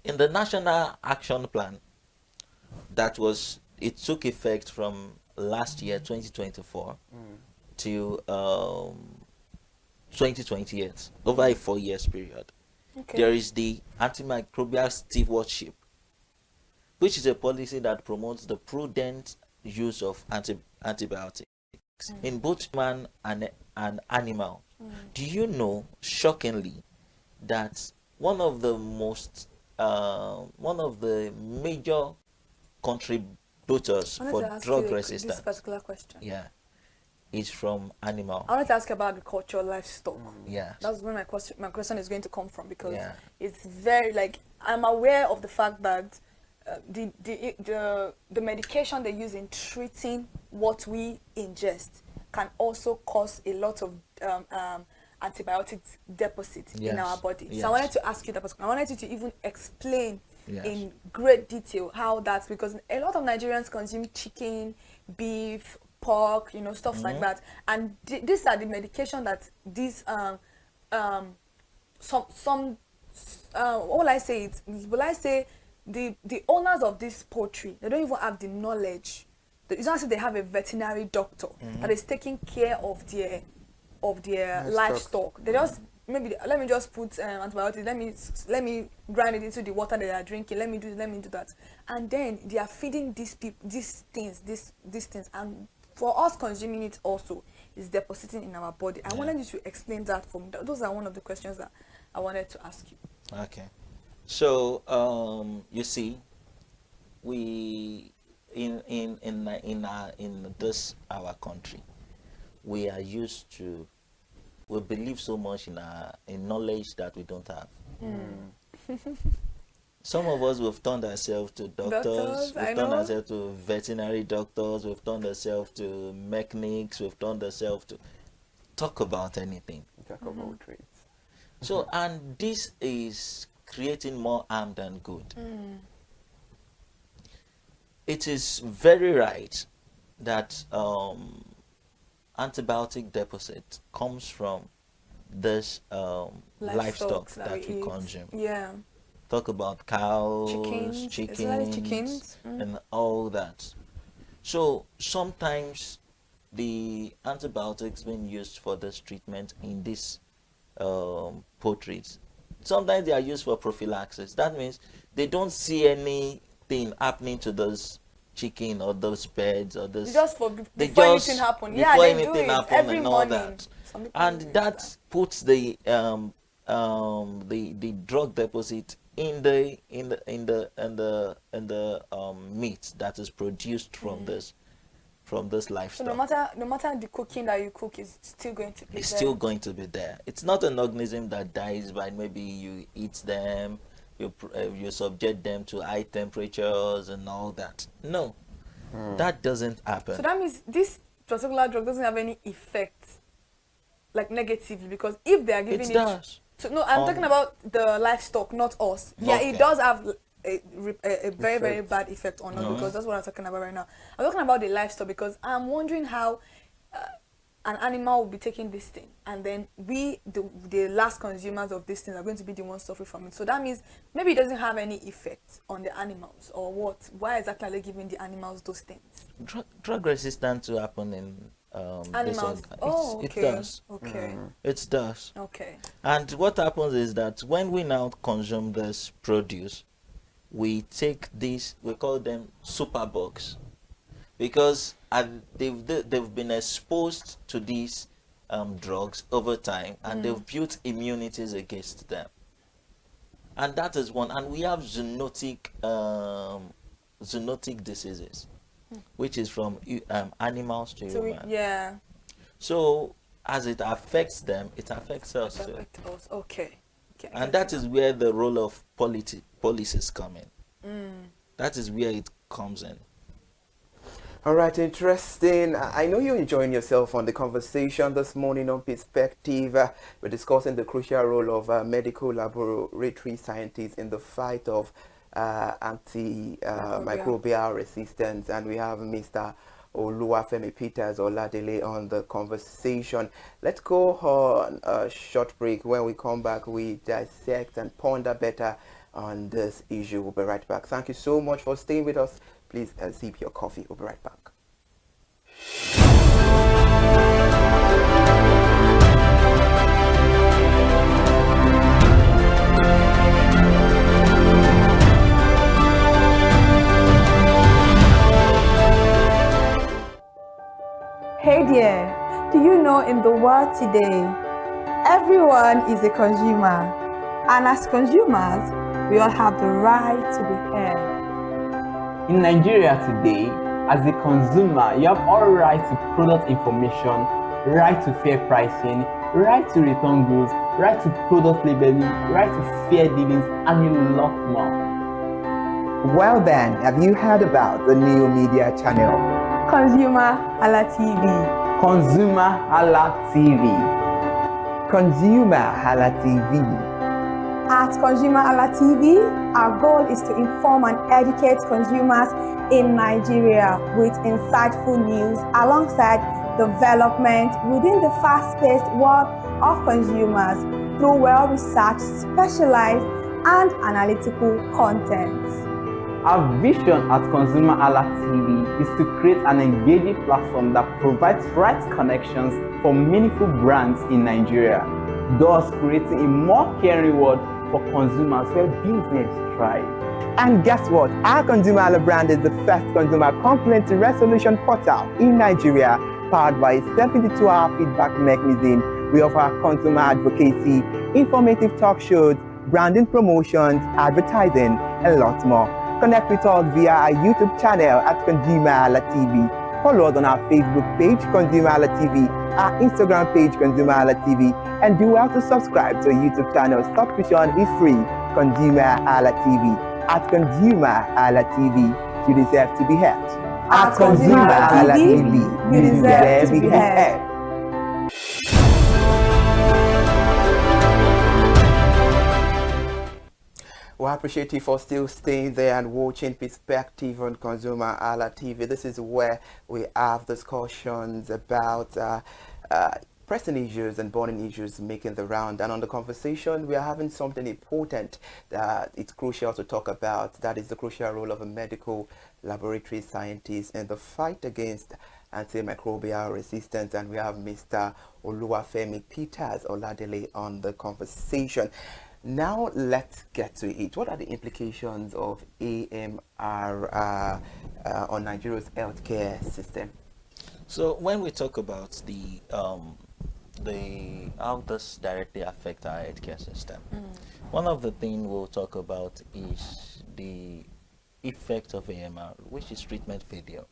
in the National Action Plan it took effect from last year 2024 to 2028, over a 4 years period. There is the antimicrobial stewardship, which is a policy that promotes the prudent use of antibiotics in both human and animal. Do you know, shockingly, that one of the major contributors for drug resistance, this particular question, is from animal? I wanted to ask you about agricultural livestock. That's where my question is going to come from, because it's very, like, I'm aware of the fact that the medication they use in treating what we ingest can also cause a lot of antibiotic deposits in our body. So I wanted to ask you that. I wanted you to even explain in great detail how that's, because a lot of Nigerians consume chicken, beef, pork, stuff like that, and these are the medication that these what will I say it? Will I say the owners of this poultry, they don't even have the knowledge. It's not as if they have a veterinary doctor that is taking care of their livestock. They just maybe let me just put antibiotics. Let me grind it into the water that they are drinking. Let me do that, and then they are feeding these things, and for us consuming it also is depositing in our body. I wanted you to explain that for me. Those are one of the questions that I wanted to ask you. Okay, so you see, we in this our country, we are used to. We believe so much in knowledge that we don't have. Some of us, we've turned ourselves to doctors, we've turned ourselves to veterinary doctors, we've turned ourselves to mechanics, we've turned ourselves to talk about anything. Talk about trades. So, and this is creating more harm than good. It is very right that antibiotic deposit comes from this livestock that we consume. Yeah. Talk about cows, chickens, and all that. So sometimes the antibiotics being used for this treatment in these poultries, sometimes they are used for prophylaxis. That means they don't see anything happening to those chicken or those birds or those. Just before anything happens. Yeah, they do it every and morning. all that. And that puts the drug deposit in the meat that is produced from this livestock. So no matter the cooking that you cook is still going to be there. It's still going to be there. It's not an organism that dies by maybe you eat them, you subject them to high temperatures and all that. No, that doesn't happen. So that means this particular drug doesn't have any effect, like negatively, because if they are giving it does. So no, I'm talking about the livestock, not us. Yeah, it does have a very, very bad effect on us, because that's what I'm talking about right now. I'm talking about the livestock because I'm wondering how an animal will be taking this thing, and then the last consumers of this thing, are going to be the ones suffering from it. So that means maybe it doesn't have any effect on the animals, or what? Why exactly are they giving the animals those things? Drug resistance to happen in animals. Okay. It does. Okay. It does. Okay. And what happens is that when we now consume this produce, we take these, we call them superbugs, because they've been exposed to these drugs over time, and they've built immunities against them. And that is one. And we have zoonotic diseases, which is from animals to humans. So as it affects them, it affects us too. Okay. And that is where the role of policies come in. That is where it comes in. All right, interesting. I know you're enjoying yourself on the conversation this morning on Perspective. We're discussing the crucial role of medical laboratory scientists in the fight of antimicrobial resistance. And we have Mr. Oluwafemi Peters Oladele on the conversation. Let's go on a short break. When we come back, we dissect and ponder better on this issue. We'll be right back. Thank you so much for staying with us. Please sip your coffee. We'll be right back. Hey there, do you know in the world today, everyone is a consumer, and as consumers, we all have the right to be heard. In Nigeria today, as a consumer, you have all right to product information, right to fair pricing, right to return goods, right to product labeling, right to fair dealings, and a lot more. Well then, have you heard about the new media channel? ConsumerHalla TV. ConsumerHalla TV. ConsumerHalla TV. At ConsumerHalla TV, our goal is to inform and educate consumers in Nigeria with insightful news alongside development within the fast-paced world of consumers through well-researched, specialized, and analytical content. Our vision at ConsumerHalla TV is to create an engaging platform that provides right connections for meaningful brands in Nigeria. thus creating a more caring world for consumers where business thrive. And guess what? Our ConsumerHalla brand is the first consumer complaint resolution portal in Nigeria, powered by a 72-hour feedback mechanism. We offer consumer advocacy, informative talk shows, branding promotions, advertising, and lots more. Connect with us via our YouTube channel at ConsumerHallaTV. Follow us on our Facebook page, ConsumerHallaTV, our Instagram page, ConsumerHallaTV, and do well to subscribe to our YouTube channel. Subscription is free. ConsumerHallaTV. At ConsumerHallaTV, you deserve to be heard. At ConsumerHallaTV, you deserve to be heard. Well, I appreciate you for still staying there and watching Perspective on ConsumerHallaTV. This is where we have discussions about pressing issues and burning issues making the round. And on the conversation, we are having something important that it's crucial to talk about. That is the crucial role of a medical laboratory scientist in the fight against antimicrobial resistance. And we have Mr. Oluwafemi Peters Oladele on the conversation. Now let's get to it. What are the implications of AMR on Nigeria's healthcare system? So when we talk about how this directly affect our healthcare system, one of the things we'll talk about is the effect of AMR, which is treatment failure.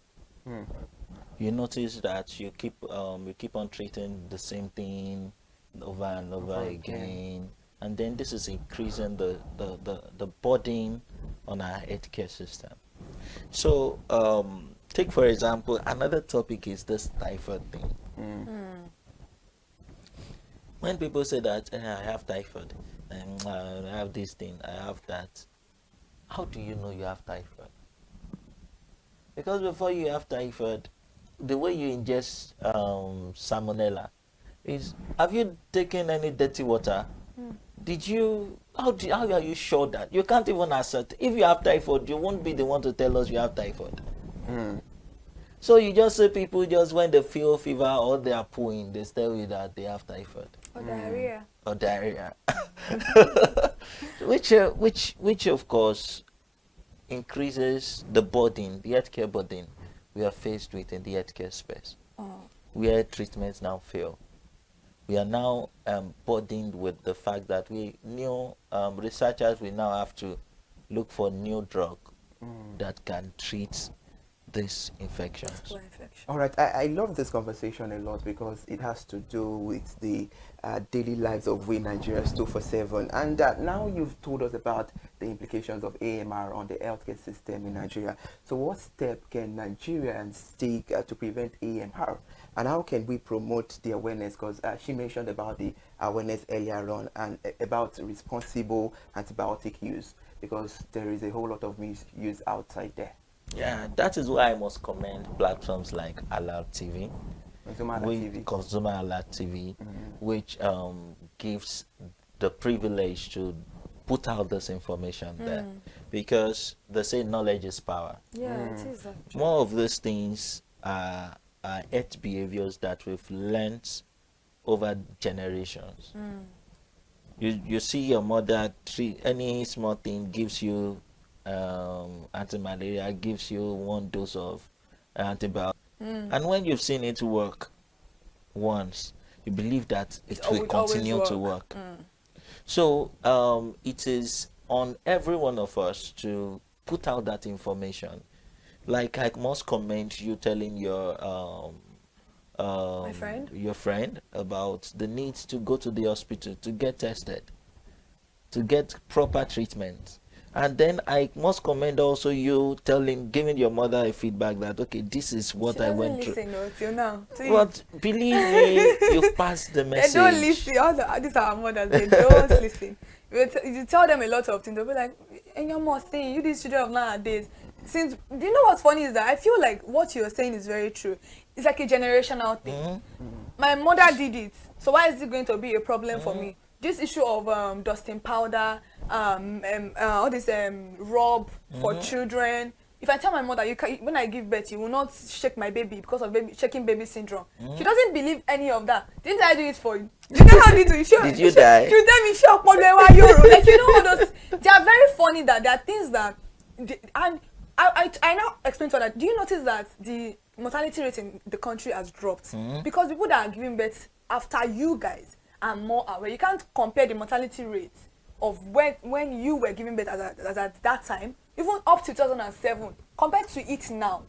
You notice that you keep on treating the same thing over and over again. And then this is increasing the burden on our healthcare system. So take for example, another topic is this typhoid thing. When people say that I have typhoid, and I have this thing, I have that, how do you know you have typhoid? Because before you have typhoid, the way you ingest salmonella is, have you taken any dirty water? Did you, how are you sure that? You can't even assert. If you have typhoid, you won't be the one to tell us you have typhoid. So you just say people just when they feel fever or they are pooing, they tell you that they have typhoid. Or diarrhea. Or diarrhea. which of course increases the burden, the healthcare burden we are faced with in the healthcare space. Where treatments now fail. We are now burdened with the fact that new researchers will now have to look for new drug that can treat these infections. All right, I love this conversation a lot because it has to do with the daily lives of we Nigerians 24/7. And now you've told us about the implications of AMR on the healthcare system in Nigeria. So what step can Nigerians take to prevent AMR? And how can we promote the awareness? Because she mentioned about the awareness earlier on and about responsible antibiotic use, because there is a whole lot of misuse outside there. Yeah, that is why I must commend platforms like ConsumerHallaTV, which gives the privilege to put out this information there, because they say knowledge is power. Yeah, it is. More of these things are health behaviors that we've learned over generations. You see your mother treat any small thing, gives you anti-malaria, gives you 1 dose of antibiotic, and when you've seen it work once, you believe that it will continue to work. So it is on every one of us to put out that information. Like I must commend you telling your friend about the need to go to the hospital to get tested, to get proper treatment. And then I must commend also you giving your mother a feedback that, okay, this is what I went through. Till now. But believe me, you've passed the message. They don't listen. All these are mothers. They don't listen. You tell them a lot of things. They'll be like, and your mom saying, you these children of nowadays. Do you know what's funny is that I feel like what you're saying is very true. It's like a generational thing. My mother did it, so why is it going to be a problem for me? This issue of dusting powder, all this rub for children, If I tell my mother, when I give birth, you will not shake my baby because of shaking baby syndrome. She doesn't believe any of that. Didn't I do it for you? You know how did you? Did you die? She tell me, "Shock, like all those." They are very funny. That there are things that, and I now explain to her that. Do you notice that the mortality rate in the country has dropped because people that are giving birth after you guys are more aware. You can't compare the mortality rate of when you were giving birth as at that time, even up to 2007, compared to it now.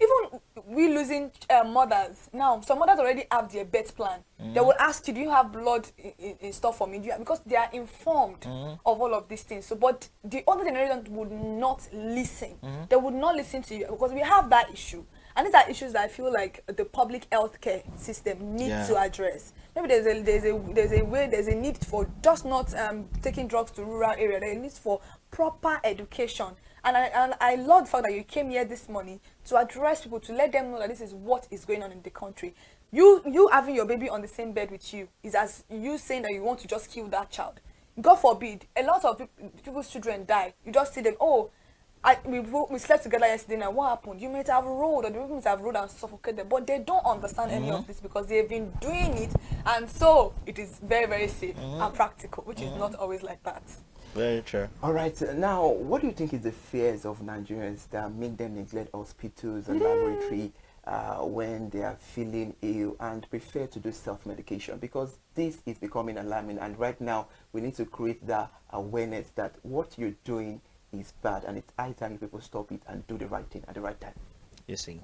Even we losing mothers now, some mothers already have their birth plan. They will ask you, do you have blood in store for me? Because they are informed of all of these things. So, but the older generation would not listen. They would not listen to you because we have that issue. And these are issues that I feel like the public healthcare system needs to address. Maybe there's a need for just not taking drugs to rural area. There is a need for proper education. And I love the fact that you came here this morning to address people, to let them know that this is what is going on in the country. You having your baby on the same bed with you is as you saying that you want to just kill that child. God forbid, a lot of people's children die. You just see them, we slept together yesterday night. What happened? You might have rolled, or the people might have rolled and suffocated, but they don't understand any of this because they've been doing it, and so it is very, very safe and practical, which is not always like that. Very true. All right. Now, what do you think is the fears of Nigerians that make them neglect hospitals and laboratory when they are feeling ill and prefer to do self-medication? Because this is becoming alarming, and right now we need to create that awareness that what you're doing is bad, and it's high time people stop it and do the right thing at the right time. You see,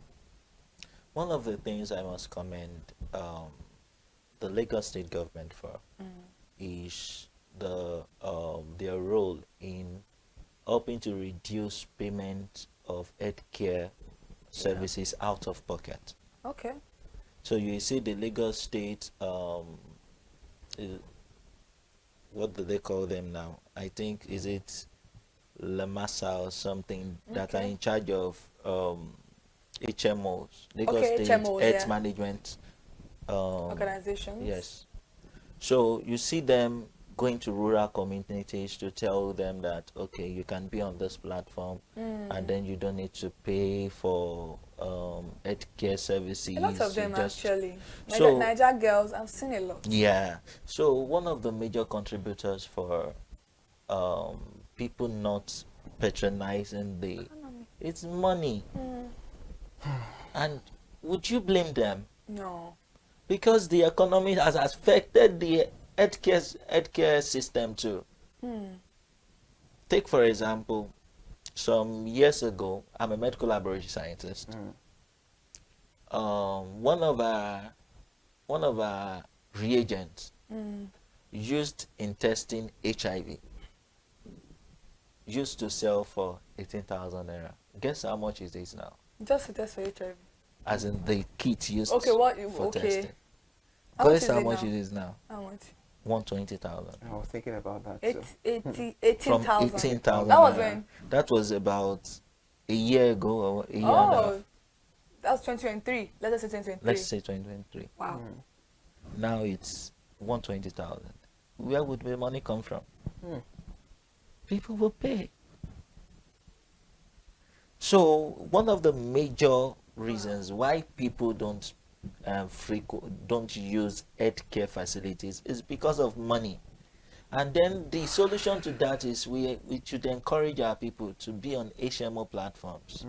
one of the things I must commend the Lagos state government for is their role in helping to reduce payment of healthcare services out of pocket. Okay. So you see the Lagos state, what do they call them now? I think, is it Lamasa or something, that are in charge of HMOs, Lagos State HMOs, Health Management organizations. Yes. So you see them going to rural communities to tell them that, okay, you can be on this platform and then you don't need to pay for healthcare services. A lot of them actually. So, Niger girls, I've seen a lot. Yeah. So one of the major contributors for people not patronizing it's money. And would you blame them? No. Because the economy has affected the healthcare system too. Take for example, some years ago, I'm a medical laboratory scientist. One of our reagents used in testing HIV used to sell for 18,000 naira. Guess how much it is now? Just to test for HIV. As in the kit used for testing. Guess how much it is now? How much? 120,000. I was thinking about that. 18,000. From 18,000. That was when? That was about a year ago or a year and a half. That's 2023. Let's say 2023. Let's say 2023. Wow. Now it's 120,000. Where would the money come from? People will pay. So one of the major reasons why people don't use healthcare facilities is because of money. And then the solution to that is we should encourage our people to be on HMO platforms.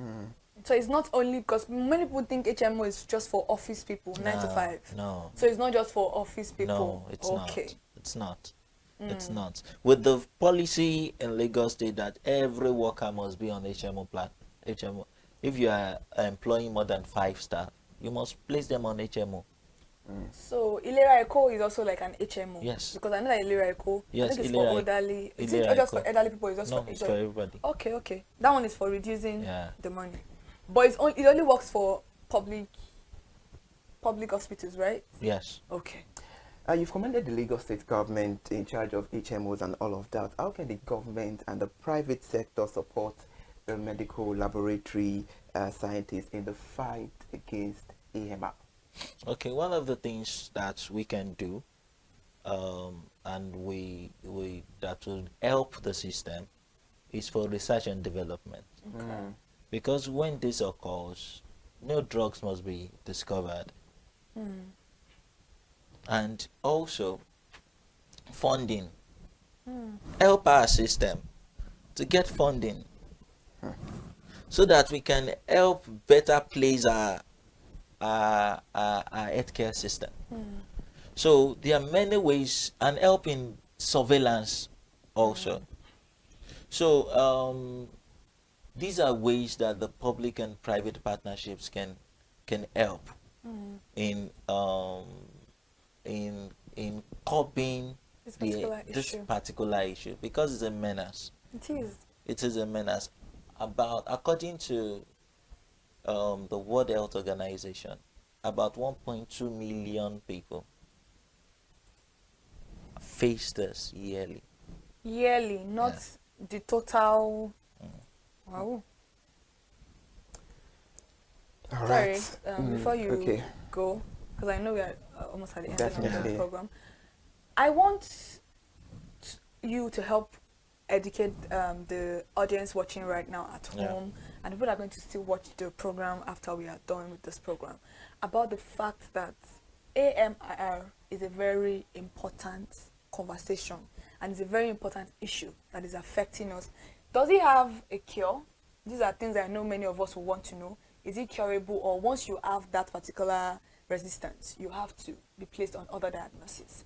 So it's not only because many people think HMO is just for office people, 9 to 5. No. So it's not just for office people. No, it's not. It's not. It's Mm. not. With the policy in Lagos State that every worker must be on HMO. If you are employing more than 5 staff, you must place them on HMO. So Ilera Eco is also like an HMO. Yes. Because I know that Ilera Eco, I think it's for elderly. Is it just for elderly people? It's just No, for it's for everybody. Okay. That one is for reducing the money. But it only works for public hospitals, right? Yes. Okay. You've commended the Lagos State government in charge of HMOs and all of that. How can the government and the private sector support the medical laboratory scientists in the fight against AMR? Okay, one of the things that we can do, and we that will help the system, is for research and development. Okay. Because when this occurs, new drugs must be discovered. And also funding. Help our system to get funding so that we can help better place our healthcare system. So there are many ways, and help in surveillance also. So these are ways that the public and private partnerships can help in curbing this particular issue, because it's a menace. It is a menace. According to the World Health Organization, about 1.2 million people face this yearly. Yearly, not the total. Wow. All Sorry, right. before you Okay. go, because I know we are almost at the end Definitely. of the program, I want you to help educate the audience watching right now at home, and people are going to still watch the program after we are done with this program, about the fact that AMR is a very important conversation and it's a very important issue that is affecting us. Does it have a cure? These are things I know many of us will want to know. Is it curable, or once you have that particular resistance, you have to be placed on other diagnoses?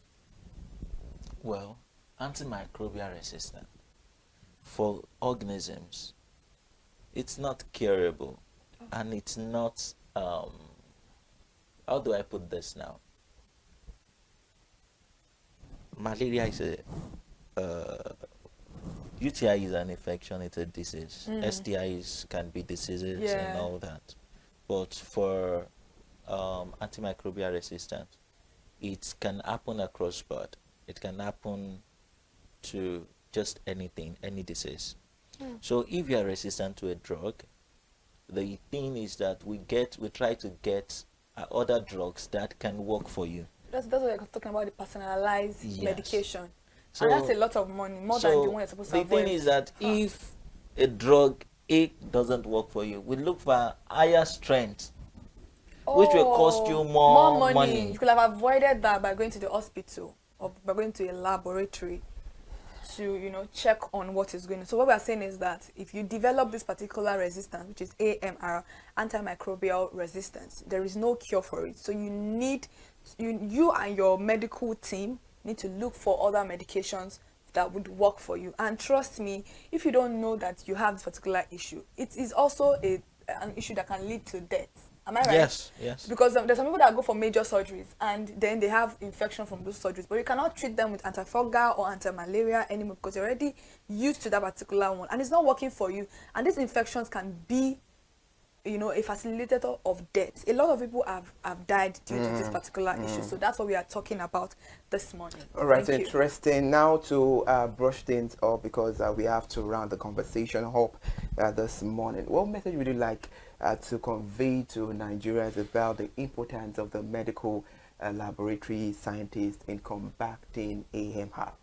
Well, antimicrobial resistance for organisms, it's not curable, and it's not, how do I put this now? Malaria is UTI is an infection, it's a disease. STIs can be diseases and all that. But for antimicrobial resistance, it can happen across board. It can happen to just anything, any disease. So if you are resistant to a drug, the thing is that we try to get other drugs that can work for you. That's what we're talking about, the personalized medication. So, and that's a lot of money, more than the one you're supposed to avoid. The thing is that if a drug A doesn't work for you, we look for higher strength, which will cost you more money. You could have avoided that by going to the hospital or by going to a laboratory to, check on what is going on. So what we are saying is that if you develop this particular resistance, which is AMR, antimicrobial resistance, there is no cure for it. So you need, you and your medical team need to look for other medications that would work for you. And trust me, if you don't know that you have this particular issue, it is also an issue that can lead to death. Am I right? Yes, yes. Because there's some people that go for major surgeries and then they have infection from those surgeries, but you cannot treat them with antifungal or anti-malaria anymore because you're already used to that particular one and it's not working for you. And these infections can be, a facilitator of death. A lot of people have died due to this particular issue. So that's what we are talking about this morning. All right, Thank you. interesting. Now to brush things up, because we have to round the conversation up this morning. What message would you like to convey to Nigerians about the importance of the medical laboratory scientists in combating AMR?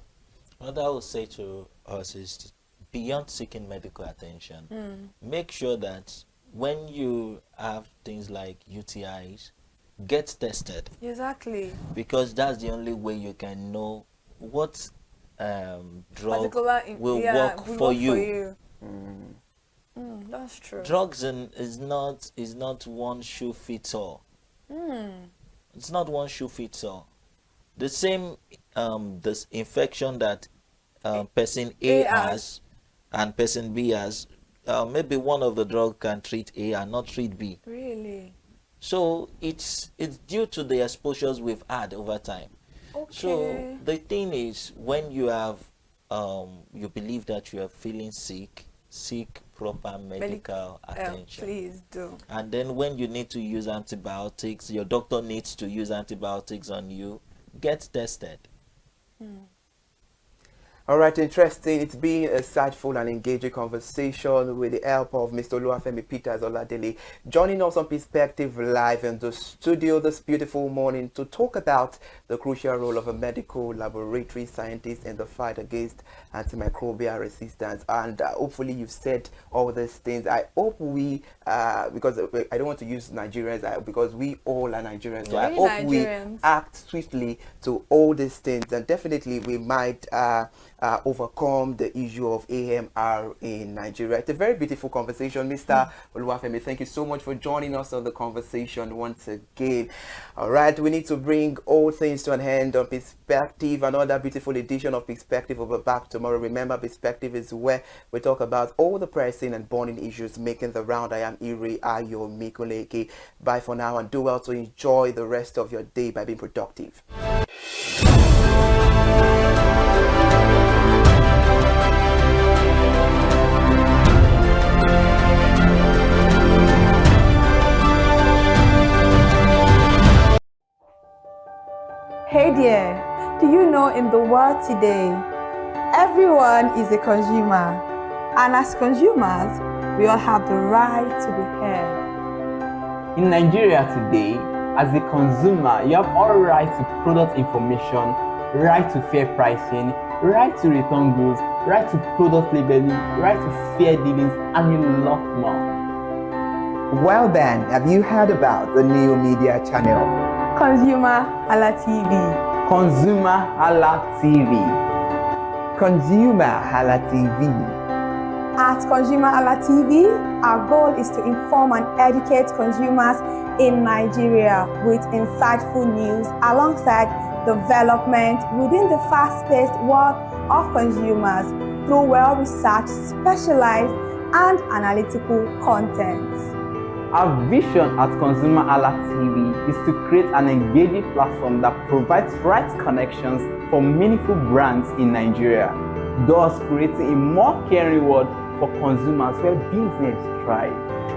What I would say to us is, beyond seeking medical attention, make sure that when you have things like UTIs, get tested. Exactly. Because that's the only way you can know what drug will work for you. That's true. Drugs is not one shoe fits all. It's not one shoe fits all. The same this infection that person A has and person B has, maybe one of the drug can treat A and not treat B. Really? So it's due to the exposures we've had over time. Okay. So the thing is, when you have you believe that you are feeling sick, seek proper medical attention. Please do. And then when you need to use antibiotics, your doctor needs to use antibiotics on you, get tested. All All right, interesting. It's been a insightful and engaging conversation with the help of Mr. Oluwafemi Peters Oladele, joining us on Perspective Live in the studio this beautiful morning to talk about the crucial role of a medical laboratory scientist in the fight against antimicrobial resistance. And hopefully you've said all these things. I hope we, because I don't want to use Nigerians, because we all are Nigerians, so I hope we act swiftly to all these things, and definitely we might overcome the issue of AMR in Nigeria. It's a very beautiful conversation. Mr. Oluwafemi, thank you so much for joining us on the conversation once again. All right, we need to bring all things to an end on Perspective, another beautiful edition of Perspective will be back tomorrow. Remember, Perspective is where we talk about all the pressing and burning issues making the round. I am Iri Ayo Mikoleke. Bye for now, and do well to enjoy the rest of your day by being productive. Hey there, do you know in the world today, everyone is a consumer, and as consumers, we all have the right to be heard. In Nigeria today, as a consumer, you have all right to product information, right to fair pricing, right to return goods, right to product labeling, right to fair dealings, and a lot more. Well then, have you heard about the new media channel? ConsumerHallaTV. ConsumerHallaTV. ConsumerHallaTV. At ConsumerHallaTV, our goal is to inform and educate consumers in Nigeria with insightful news alongside development within the fast-paced world of consumers through well-researched, specialized, and analytical content. Our vision at ConsumerHallaTV is to create an engaging platform that provides right connections for meaningful brands in Nigeria, thus creating a more caring world for consumers where business thrive.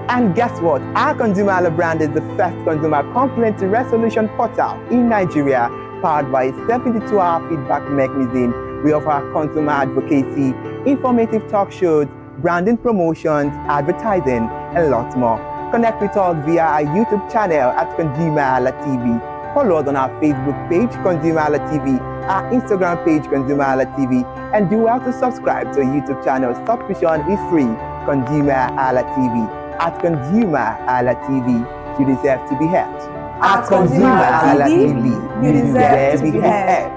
And guess what? Our ConsumerHalla brand is the first consumer complaint resolution portal in Nigeria, powered by a 72-hour feedback mechanism. We offer consumer advocacy, informative talk shows, branding promotions, advertising, and lots more. Connect with us via our YouTube channel at ConsumerHallaTV. Follow us on our Facebook page, ConsumerHallaTV, our Instagram page, ConsumerHallaTV, and do well to subscribe to our YouTube channel. Subscription is free. ConsumerHallaTV. At ConsumerHallaTV, you deserve to be heard. At ConsumerHallaTV, you deserve to be heard.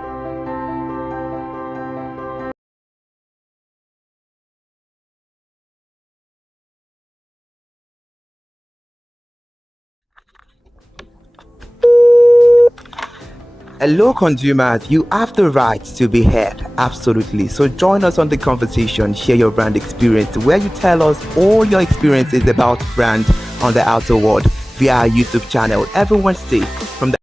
Hello consumers, you have the right to be heard, absolutely. So join us on the conversation, share your brand experience, where you tell us all your experiences about brand on the outer world via our YouTube channel every Wednesday from the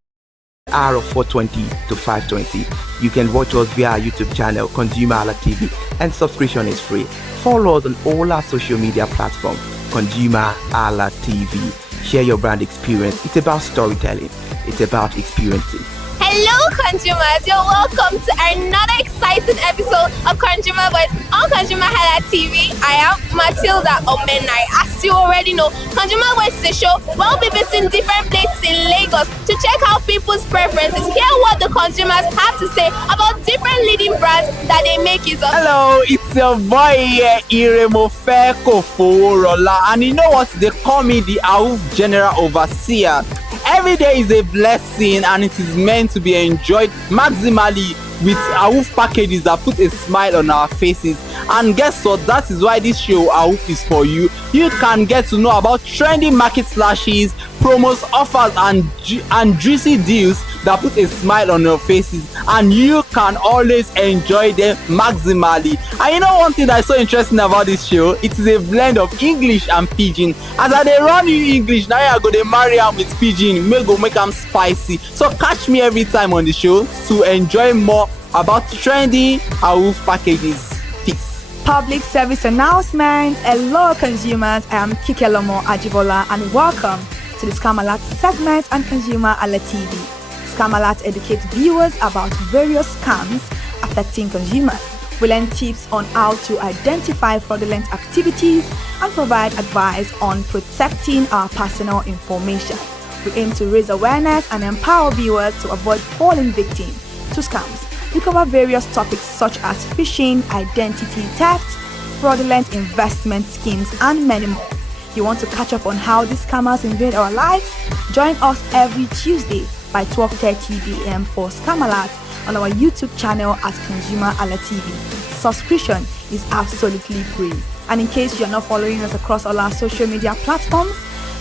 hour of 4:20 to 5:20. You can watch us via our YouTube channel, ConsumerHallaTV, and subscription is free. Follow us on all our social media platforms, ConsumerHallaTV. Share your brand experience. It's about storytelling. It's about experiences. Hello consumers, you're welcome to another exciting episode of Consumer Voice on ConsumerHallaTV. I am Matilda Omenai. As you already know, Consumer Voice is a show where we'll be visiting different places in Lagos to check out people's preferences, hear what the consumers have to say about different leading brands that they make use of. Hello, it's your boy here, Iremofeko Foworola, and you know what? They call me the AWUF General Overseer. Every day is a blessing and it is meant to be enjoyed maximally with AWUF packages that put a smile on our faces. And guess what? That is why this show AWUF is for you. You can get to know about trendy market slashes, promos, offers, and juicy deals that put a smile on your faces, and you can always enjoy them maximally. And you know one thing that is so interesting about this show? It is a blend of English and Pidgin. As I dey run you English, now I go dey marry am with Pidgin, make them spicy. So catch me every time on the show to enjoy more about trendy AWUF packages. Peace. Public service announcement. Hello consumers, I am Kikelomo Ajibola and welcome to the Scam Alert segment on ConsumerHallaTV. Scam Alert educates viewers about various scams affecting consumers. We learn tips on how to identify fraudulent activities and provide advice on protecting our personal information. We aim to raise awareness and empower viewers to avoid falling victim to scams. We cover various topics such as phishing, identity theft, fraudulent investment schemes, and many more. You want to catch up on how these scammers invade our lives? Join us every Tuesday by 12:30 a.m. for Scam Alert on our YouTube channel at ConsumerHallaTV. Subscription is absolutely free. And in case you're not following us across all our social media platforms,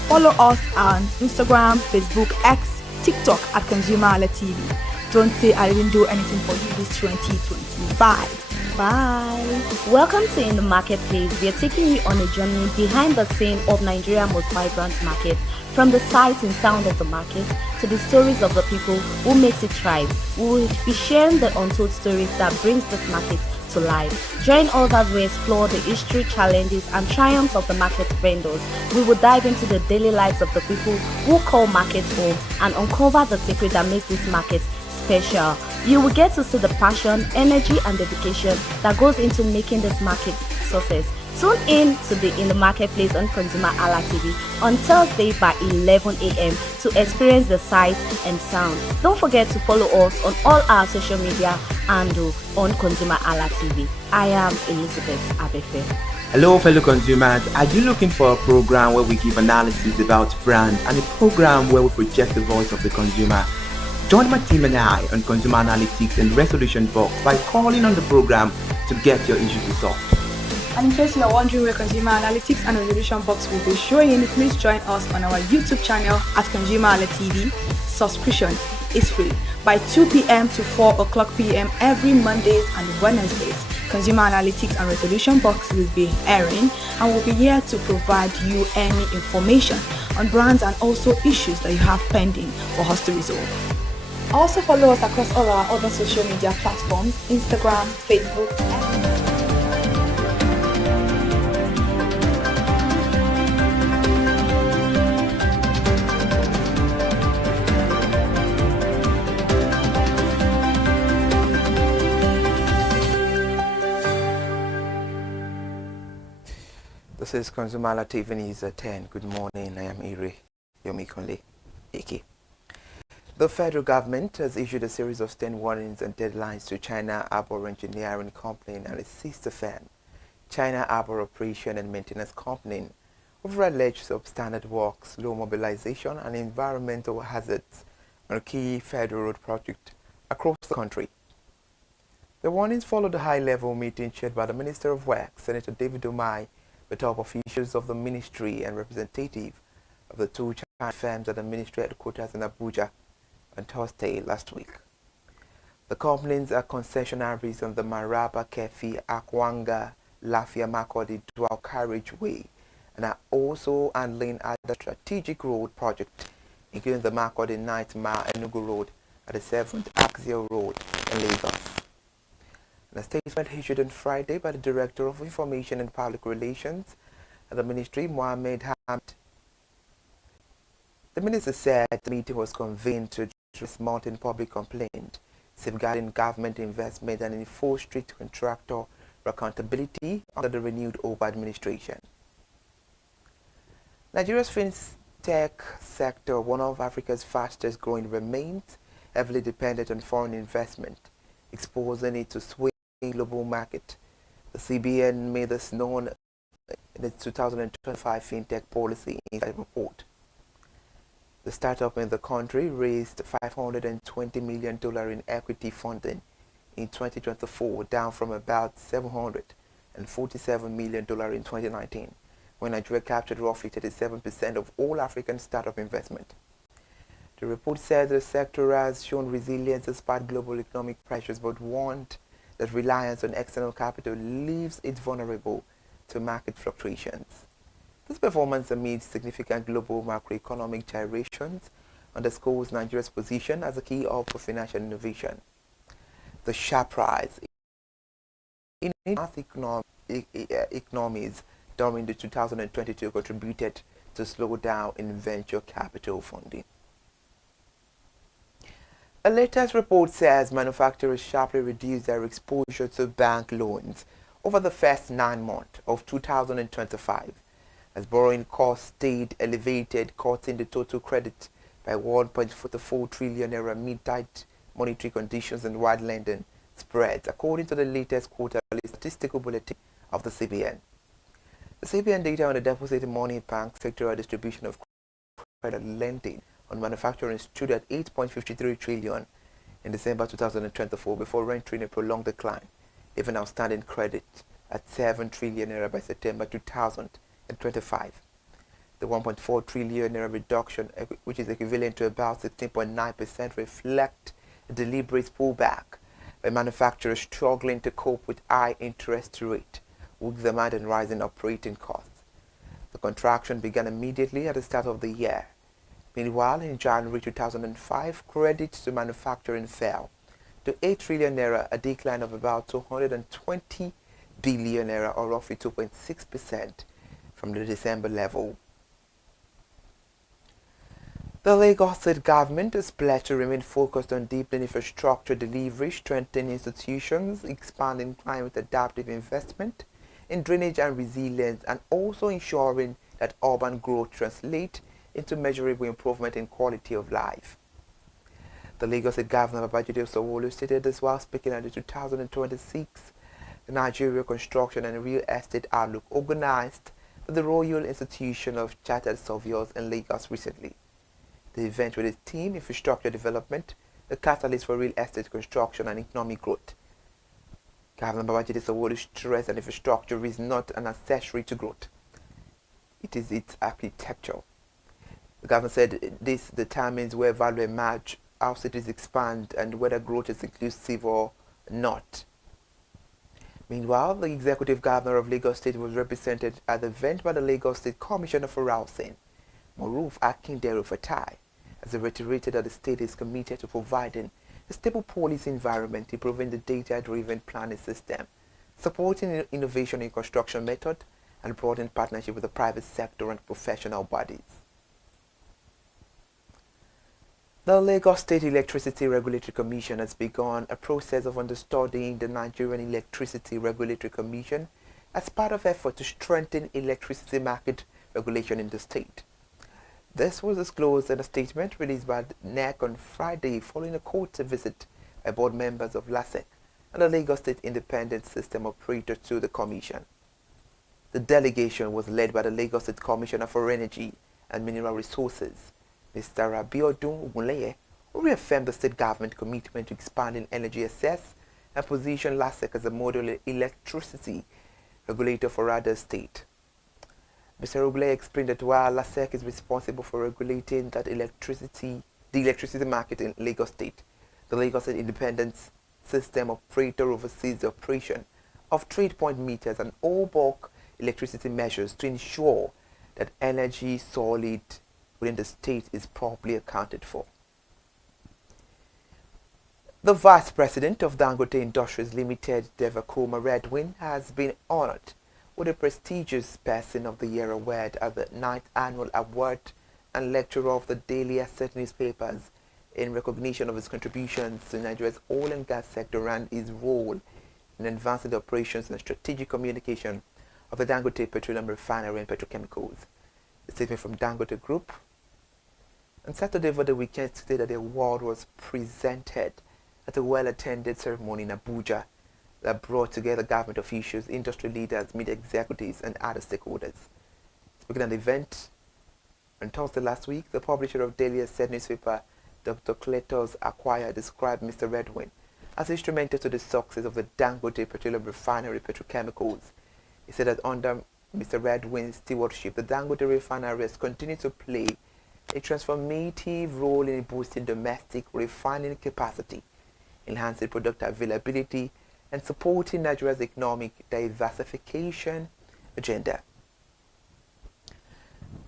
follow us on Instagram, Facebook, X, TikTok at ConsumerHallaTV. Don't say I didn't do anything for you this 2025. Bye. Welcome to In the Marketplace. We are taking you on a journey behind the scene of Nigeria's most vibrant market, from the sight and sound of the market to the stories of the people who makes it thrive. We will be sharing the untold stories that brings this market to life. Join us as we explore the history, challenges, and triumphs of the market vendors. We will dive into the daily lives of the people who call markets home and uncover the secret that makes this market special. You will get to see the passion, energy, and dedication that goes into making this market success. Tune in to the In the Marketplace on ConsumerHalla TV on Thursday by 11 a.m. to experience the sight and sound. Don't forget to follow us on all our social media handle on ConsumerHalla TV. I am Elizabeth Abefe. Hello fellow consumers, are you looking for a program where we give analysis about brands and a program where we project the voice of the consumer? Join my team and I on Consumer Analytics and Resolution Box by calling on the program to get your issues resolved. And in case you are wondering where Consumer Analytics and Resolution Box will be showing, please join us on our YouTube channel at ConsumerHallaTV. Subscription is free by 2 p.m. to 4 o'clock p.m. every Mondays and Wednesdays. Consumer Analytics and Resolution Box will be airing and will be here to provide you any information on brands and also issues that you have pending for us to resolve. Also follow us across all our other social media platforms, Instagram, Facebook. This is ConsumerHallaTV News at 10. Good morning, I am Iri Yomikonle Ike. The federal government has issued a series of 10 warnings and deadlines to China Arbor Engineering Company and its sister firm, China Arbor Operation and Maintenance Company, over alleged substandard works, low mobilization, and environmental hazards on a key federal road project across the country. The warnings followed a high-level meeting chaired by the Minister of Works, Senator David Omai, the top officials of the ministry and representative of the two China firms at the ministry headquarters in Abuja on Thursday last week. The companies are concessionaries on the Maraba, Kefi, Akwanga, Lafia, Makodi dual carriageway and are also handling other strategic road projects, including the Makodi 9th Mile Enugu Road at the 7th Axial Road in Lagos. In a statement issued on Friday by the Director of Information and Public Relations at the Ministry, Mohammed Hamid, the Minister said the meeting was convened to address mounting public complaint, safeguarding government investment, and enforce strict contractor accountability under the renewed OPA administration. Nigeria's fintech sector, one of Africa's fastest growing, remains heavily dependent on foreign investment, exposing it to swing global market. The CBN made this known in its 2025 fintech policy insight report. The startup in the country raised $520 million in equity funding in 2024, down from about $747 million in 2019, when Nigeria captured roughly 37% of all African startup investment. The report said the sector has shown resilience despite global economic pressures, but warned that reliance on external capital leaves it vulnerable to market fluctuations. This performance amid significant global macroeconomic gyrations underscores Nigeria's position as a key hub for financial innovation. The sharp rise in economies during the 2022 contributed to slow down in venture capital funding. A latest report says manufacturers sharply reduced their exposure to bank loans over the first 9 months of 2025, as borrowing costs stayed elevated, cutting the total credit by 1.44 trillion naira amid tight monetary conditions and wide lending spreads, according to the latest quarterly statistical bulletin of the CBN. The CBN data on the deposit money bank sectoral distribution of credit lending on manufacturing stood at 8.53 trillion in December 2024 before entering a prolonged decline, even outstanding credit at 7 trillion naira by September 2025. The 1.4 trillion naira reduction, which is equivalent to about 16.9%, reflect a deliberate pullback by manufacturers struggling to cope with high interest rate, weak demand and rising operating costs. The contraction began immediately at the start of the year. Meanwhile, in January 2005, credit to manufacturing fell to 8 trillion naira, a decline of about 220 billion naira, or roughly 2.6% from the December level. The Lagos State government is pledged to remain focused on deepening infrastructure delivery, strengthening institutions, expanding climate-adaptive investment in drainage and resilience, and also ensuring that urban growth translates into measurable improvement in quality of life. The Lagos State Governor Babajide Sanwo-Olu stated this while speaking at the 2026 Nigeria Construction and Real Estate Outlook organized by the Royal Institution of Chartered Surveyors in Lagos recently. The event, with its theme Infrastructure Development, a catalyst for real estate construction and economic growth. Governor Babajide Sanwo-Olu stressed that infrastructure is not an accessory to growth. It is its architecture. The governor said this determines where value emerge, how cities expand, and whether growth is inclusive or not. Meanwhile, the executive governor of Lagos State was represented at the event by the Lagos State Commissioner for Housing, Moruf Akindero Fatai, as he reiterated that the state is committed to providing a stable policy environment, improving the data-driven planning system, supporting innovation in construction method, and broadening partnership with the private sector and professional bodies. The Lagos State Electricity Regulatory Commission has begun a process of understudying the Nigerian Electricity Regulatory Commission as part of effort to strengthen electricity market regulation in the state. This was disclosed in a statement released by NEC on Friday following a court visit by board members of LASEC and the Lagos State Independent System Operator to the Commission. The delegation was led by the Lagos State Commissioner for Energy and Mineral Resources, Mr. Abiodun Ogunleye, who reaffirmed the state government commitment to expanding energy access and position LASEC as a model electricity regulator for other states. Mr. Ogunleye explained that while LASEC is responsible for regulating the electricity market in Lagos State, the Lagos State Independent System Operator oversees the operation of trade point meters and all bulk electricity measures to ensure that energy solid within the state is properly accounted for. The Vice President of Dangote Industries Limited, Devakoma Redwin, has been honored with a prestigious Person of the Year award at the 9th Annual Award and Lecturer of the Daily Asset newspapers in recognition of his contributions to Nigeria's oil and gas sector and his role in advancing the operations and strategic communication of the Dangote Petroleum Refinery and Petrochemicals. A statement from Dangote Group on Saturday over the weekend stated that the award was presented at a well-attended ceremony in Abuja that brought together government officials, industry leaders, media executives, and other stakeholders. Speaking at the event on Thursday last week, the publisher of Daily Asset newspaper, Dr. Cletus Acquire, described Mr. Redwin as instrumental to the success of the Dangote Petroleum Refinery Petrochemicals. He said that under Mr. Redwin's stewardship, the Dangote Refinery has continued to play a transformative role in boosting domestic refining capacity, enhancing product availability, and supporting Nigeria's economic diversification agenda.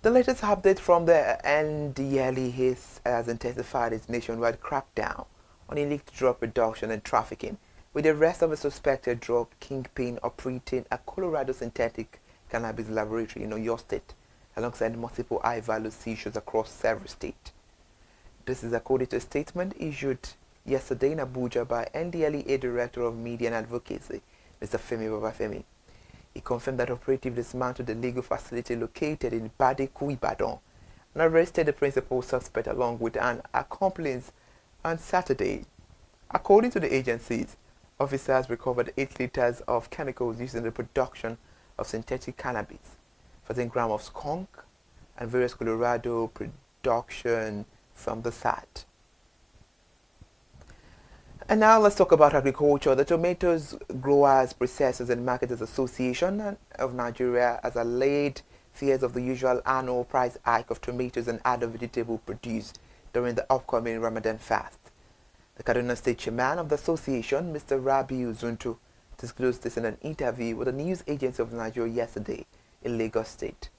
The latest update from the NDLEA has intensified its nationwide crackdown on illicit drug production and trafficking, with the arrest of a suspected drug kingpin operating a Colorado synthetic cannabis laboratory in Oyo State, alongside multiple high-value seizures across several states. This is according to a statement issued yesterday in Abuja by NDLEA Director of Media and Advocacy, Mr. Femi Babafemi. He confirmed that operatives dismantled the legal facility located in Badeku, Ibadan, and arrested the principal suspect along with an accomplice on Saturday. According to the agencies, officers recovered 8 liters of chemicals used in the production of synthetic cannabis, 14 grams of skunk, and various Colorado production from the site. And now let's talk about agriculture. The Tomatoes Growers, Processors and Marketers Association of Nigeria has allayed fears of the usual annual price hike of tomatoes and other vegetable produce during the upcoming Ramadan fast. The Kaduna State Chairman of the association, Mr. Rabiu Zuntu, disclosed this in an interview with the news agency of Nigeria yesterday in Lagos State.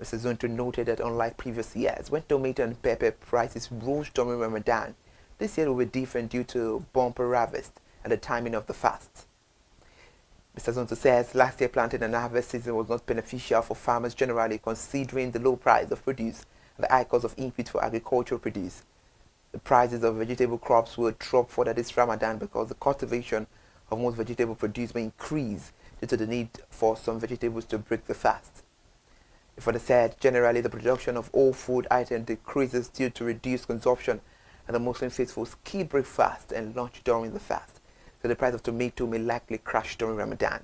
Mr. Zuntu noted that unlike previous years, when tomato and pepper prices rose during Ramadan, this year will be different due to bumper harvest and the timing of the fast. Mr. Zuntu says last year planting and harvest season was not beneficial for farmers generally, considering the low price of produce and the high cost of input for agricultural produce. The prices of vegetable crops will drop further this Ramadan because the cultivation of most vegetable produce may increase due to the need for some vegetables to break the fast. It further said generally the production of all food items decreases due to reduced consumption, and the Muslim faithful skip breakfast and lunch during the fast, so the price of tomato may likely crash during Ramadan.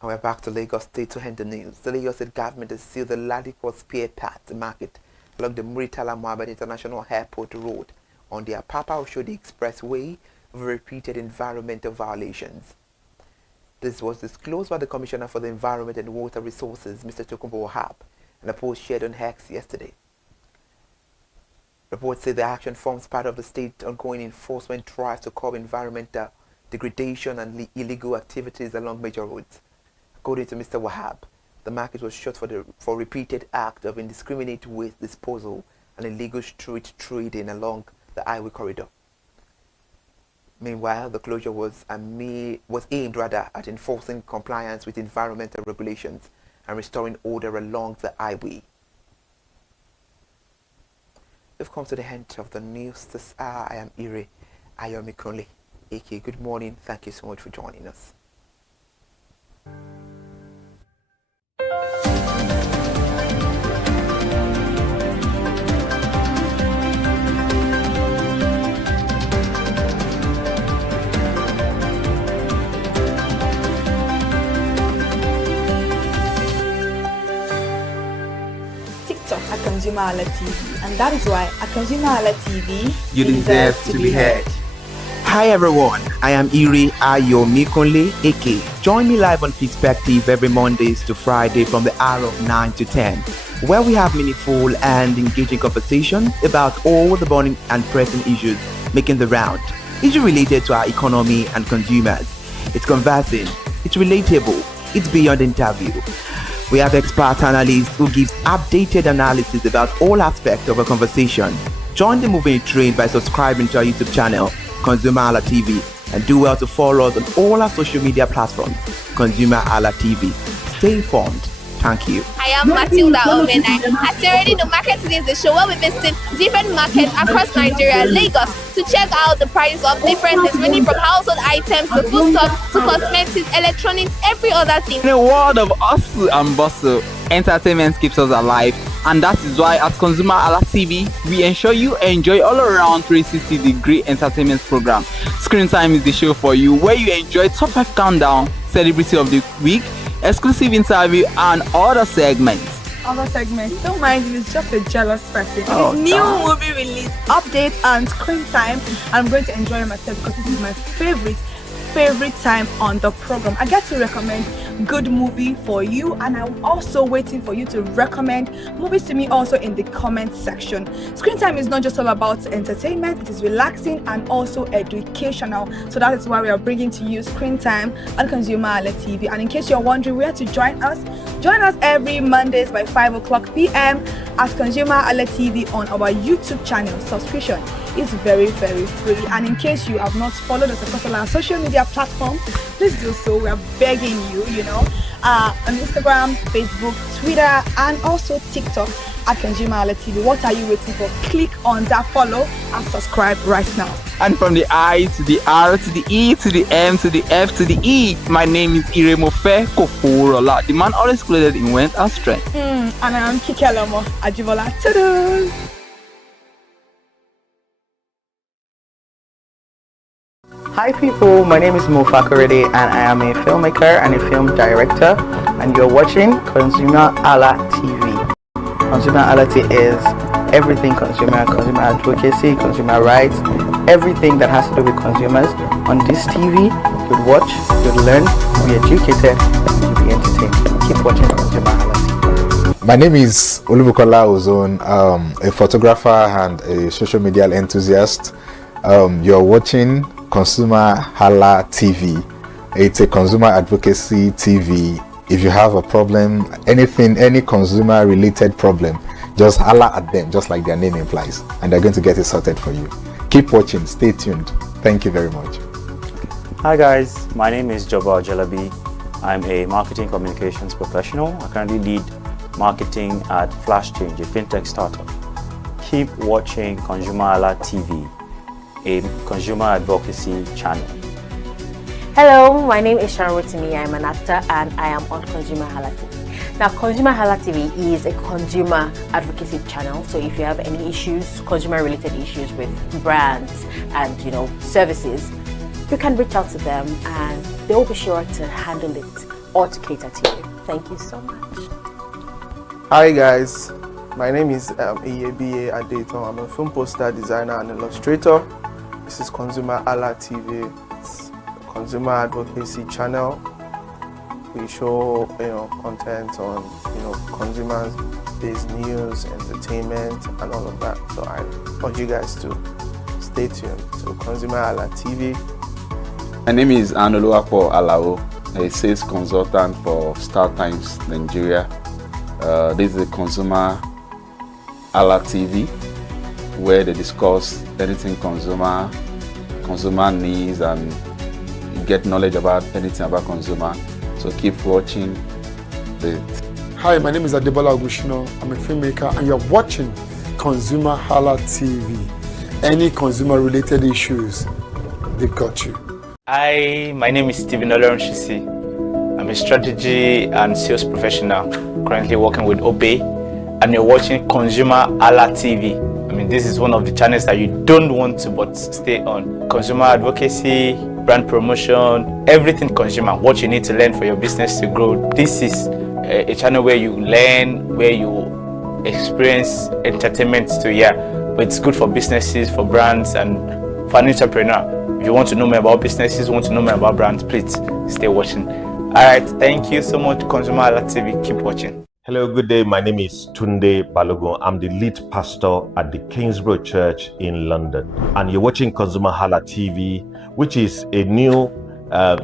And we're back to Lagos State to end the news. The Lagos State government has sealed the Ladikwa spare parts market along the Muritala Mohammed International Airport Road on the Apapa Oshodi Expressway of repeated environmental violations. This was disclosed by the Commissioner for the Environment and Water Resources, Mr. Tokunbo Wahab, in a post shared on X yesterday. Reports say the action forms part of the state ongoing enforcement drive to curb environmental degradation and illegal activities along major roads. According to Mr. Wahab, the market was shut for repeated acts of indiscriminate waste disposal and illegal street trading along the highway corridor. Meanwhile, the closure was aimed at enforcing compliance with environmental regulations and restoring order along the highway. We've come to the end of the news this hour. I am Ire Ayomikunle. AK, good morning. Thank you so much for joining us. At ConsumerHalla TV, and that is why at ConsumerHalla TV you deserve to be heard. Hi everyone, I am Ire Ayomikunle AK. Join me live on Perspective every Mondays to Friday from the hour of 9 to 10, where we have meaningful and engaging conversations about all the burning and pressing issues making the round. Issues related to our economy and consumers. It's conversing, it's relatable, it's beyond interview. We have expert analysts who give updated analysis about all aspects of a conversation. Join the moving train by subscribing to our YouTube channel, ConsumerHalla TV, and do well to follow us on all our social media platforms, ConsumerHalla TV. Stay informed. Thank you. I am Matilda Omenai. As you already know, Market Today is the show where we visit different markets across Nigeria, Lagos, to check out the prices of different things, ranging from household items to foodstuffs to cosmetics, electronics, every other thing. In a world of hustle and bustle, entertainment keeps us alive, and that is why at ConsumerHalla TV, we ensure you enjoy all around 360-degree entertainment program. Screen Time is the show for you, where you enjoy top 5 countdown, celebrity of the week, exclusive interview, and other segments. Don't mind, it's just a jealous person. Oh, New movie release, update, and screen time. I'm going to enjoy myself because this is my favorite time on the program. I get to recommend good movie for you, and I'm also waiting for you to recommend movies to me also in the comment section. Screen time is not just all about entertainment, it is relaxing and also educational. So that is why we are bringing to you Screen Time on ConsumerHalla TV. And in case you're wondering where to join us every Mondays by 5:00 p.m. at ConsumerHalla TV on our YouTube channel. Subscription is very, very free. And in case you have not followed us across all our social media platforms, please do so. We are begging you, on Instagram, Facebook, Twitter, and also TikTok at ConsumerHallaTV. What are you waiting for? Click on that follow and subscribe right now. And from the I to the R to the E to the M to the F to the E, my name is Iremofe Koforola. The man always clothed in went and strength. And I'm Kikelomo Ajibola. Ta-da! Hi people, my name is Mofakorede and I am a filmmaker and a film director, and you're watching ConsumerHallaTV. ConsumerHalla is everything consumer advocacy, consumer rights, everything that has to do with consumers. On this TV, you'll watch, you'll learn, you'll be educated, and you'll be entertained. Keep watching ConsumerHalla. My name is Olubukola Ozone, a photographer and a social media enthusiast. You're watching ConsumerHallaTV. It's a consumer advocacy TV. If you have a problem, anything, any consumer related problem, just holla at them, just like their name implies, and they're going to get it sorted for you. Keep watching, stay tuned. Thank you very much. Hi guys, my name is Joba Jalabi. I'm a marketing communications professional. I currently lead marketing at Flash Change, a fintech startup. Keep watching ConsumerHallaTV, a consumer advocacy channel. Hello, my name is Sharon Rotimi. I'm an actor and I am on ConsumerHallaTV. Now, ConsumerHallaTV is a consumer advocacy channel. So if you have any issues, consumer-related issues with brands and services, you can reach out to them and they will be sure to handle it or to cater to you. Thank you so much. Hi guys, my name is Iyebiye Adeton. I'm a film poster designer and illustrator. This is ConsumerHallaTV. It's a consumer advocacy channel. We show content on consumers-based news, entertainment, and all of that. So I urge you guys to stay tuned to ConsumerHallaTV. My name is Anoluwapo Alao, a sales consultant for Star Times Nigeria. This is a ConsumerHallaTV, where they discuss anything consumer needs and get knowledge about anything about consumer. So keep watching it. Hi, my name is Adebola Ogushino. I'm a filmmaker and you're watching ConsumerHallaTV. Any consumer related issues, they've got you. Hi, my name is Stephen Olorunshisi. I'm a strategy and sales professional, currently working with Obey, and you're watching ConsumerHallaTV. I mean, this is one of the channels that you don't want to but stay on. Consumer advocacy, brand promotion, everything consumer, what you need to learn for your business to grow. This is a channel where you learn, where you experience entertainment too, but it's good for businesses, for brands, and for an entrepreneur. If you want to know more about businesses, want to know more about brands, please stay watching. Alright, thank you so much, ConsumerHallaTV. Keep watching. Hello, good day. My name is Tunde Balogun. I'm the lead pastor at the Kingsborough Church in London. And you're watching ConsumerHallaTV, which is a new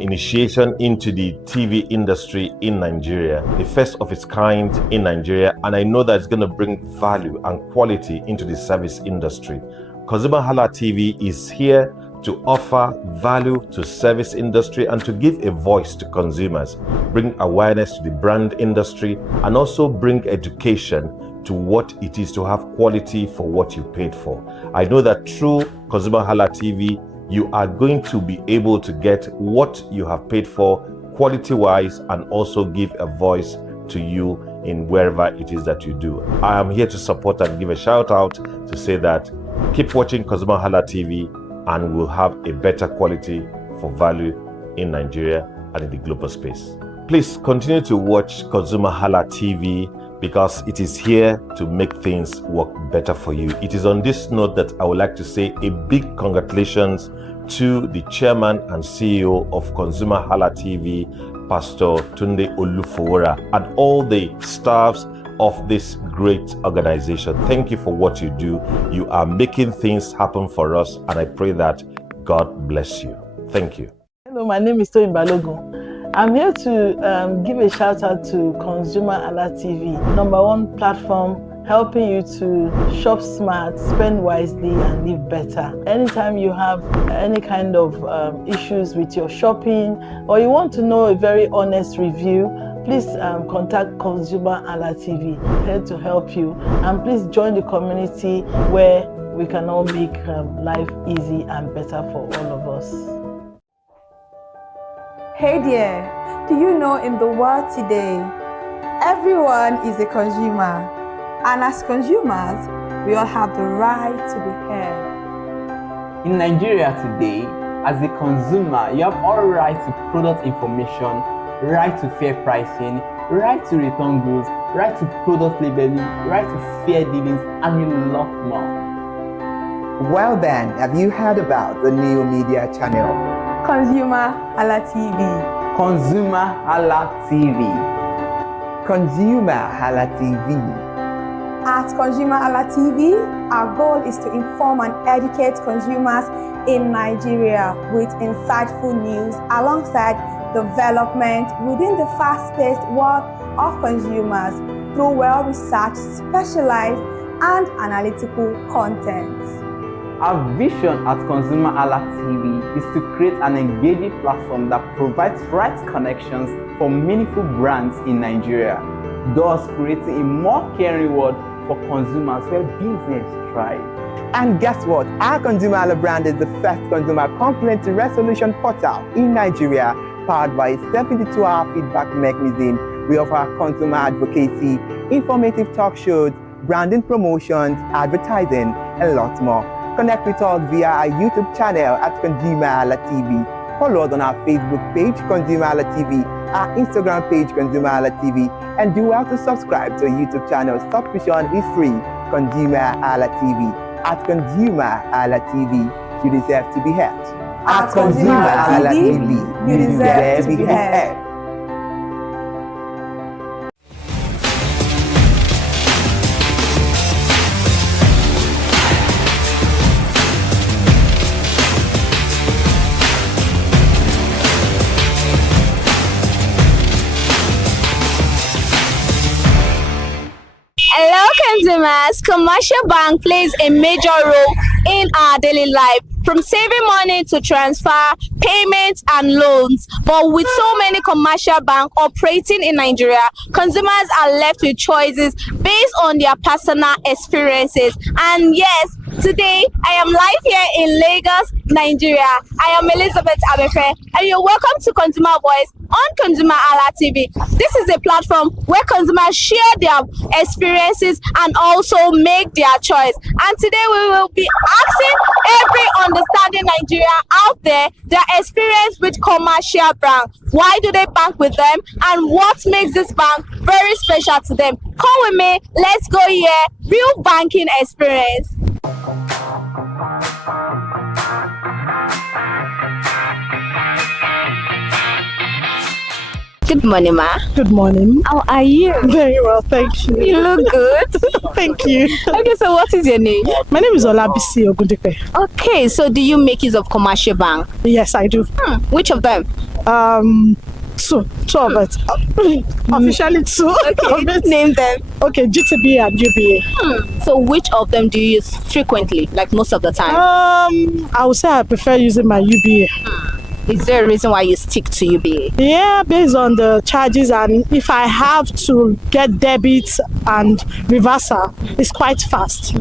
initiation into the TV industry in Nigeria, the first of its kind in Nigeria. And I know that it's going to bring value and quality into the service industry. ConsumerHallaTV is here to offer value to service industry and to give a voice to consumers, bring awareness to the brand industry, and also bring education to what it is to have quality for what you paid for. I know that through ConsumerHallaTV, you are going to be able to get what you have paid for quality-wise and also give a voice to you in wherever it is that you do. I am here to support and give a shout out to say that keep watching ConsumerHallaTV and we'll have a better quality for value in Nigeria and in the global space. Please continue to watch ConsumerHallaTV because it is here to make things work better for you. It is on this note that I would like to say a big congratulations to the chairman and CEO of ConsumerHallaTV, Pastor Tunde Olufowora, and all the staffs of this great organization. Thank you for what you do. You are making things happen for us, and I pray that God bless you. Thank you. Hello, my name is Toyin Balogun. I'm here to give a shout out to ConsumerHallaTV, #1 platform helping you to shop smart, spend wisely, and live better. Anytime you have any kind of issues with your shopping, or you want to know a very honest review please contact ConsumerHalla TV here to help you, and please join the community where we can all make life easy and better for all of us. Hey there, do you know in the world today, everyone is a consumer, and as consumers, we all have the right to be heard. In Nigeria today, as a consumer, you have all right to product information, right to fair pricing, right to return goods, right to product labeling, right to fair dealings, and a lot more. Well then, have you heard about the new media channel? ConsumerHalla TV. ConsumerHalla TV. ConsumerHalla TV. At ConsumerHalla TV, our goal is to inform and educate consumers in Nigeria with insightful news alongside development within the fast-paced world of consumers through well-researched, specialized, and analytical content. Our vision at ConsumerHalla TV is to create an engaging platform that provides right connections for meaningful brands in Nigeria, thus creating a more caring world for consumers where business thrive. And guess what? Our ConsumerHalla brand is the first consumer complaint resolution portal in Nigeria, powered by a 72-hour feedback mechanism. We offer consumer advocacy, informative talk shows, branding promotions, advertising, and lots more. Connect with us via our YouTube channel at ConsumerHalla TV. Follow us on our Facebook page, ConsumerHalla TV, our Instagram page, ConsumerHalla TV, and do well to subscribe to our YouTube channel. Subscription is free. ConsumerHalla TV. At ConsumerHalla TV, you deserve to be heard. At ConsumerHalla TV, you deserve to be heard. Hello consumers, commercial bank plays a major role in our daily life, from saving money to transfer, payments and loans. But with so many commercial banks operating in Nigeria, consumers are left with choices based on their personal experiences. And yes, today I am live here in Lagos, Nigeria. I am Elizabeth Abefe, and you're welcome to Consumer Voice on ConsumerHalla TV. This is a platform where consumers share their experiences and also make their choice. And today we will be asking every understanding Nigeria out there their experience with commercial bank. Why do they bank with them, and what makes this bank very special to them? Come with me, let's go here. Real banking experience. Good morning, ma. Good morning. How are you? Very well, thank you. You look good. Thank you. Okay, so what is your name? My name is Olabisi Ogundipe. Okay, so do you make use of commercial bank? Yes, I do. Which of them? Two of it. Officially two. Okay, name them. Okay, GTB and UBA. So which of them do you use frequently, like most of the time? I would say I prefer using my UBA. Is there a reason why you stick to UBA? Yeah, based on the charges, and if I have to get debit and reversal, it's quite fast.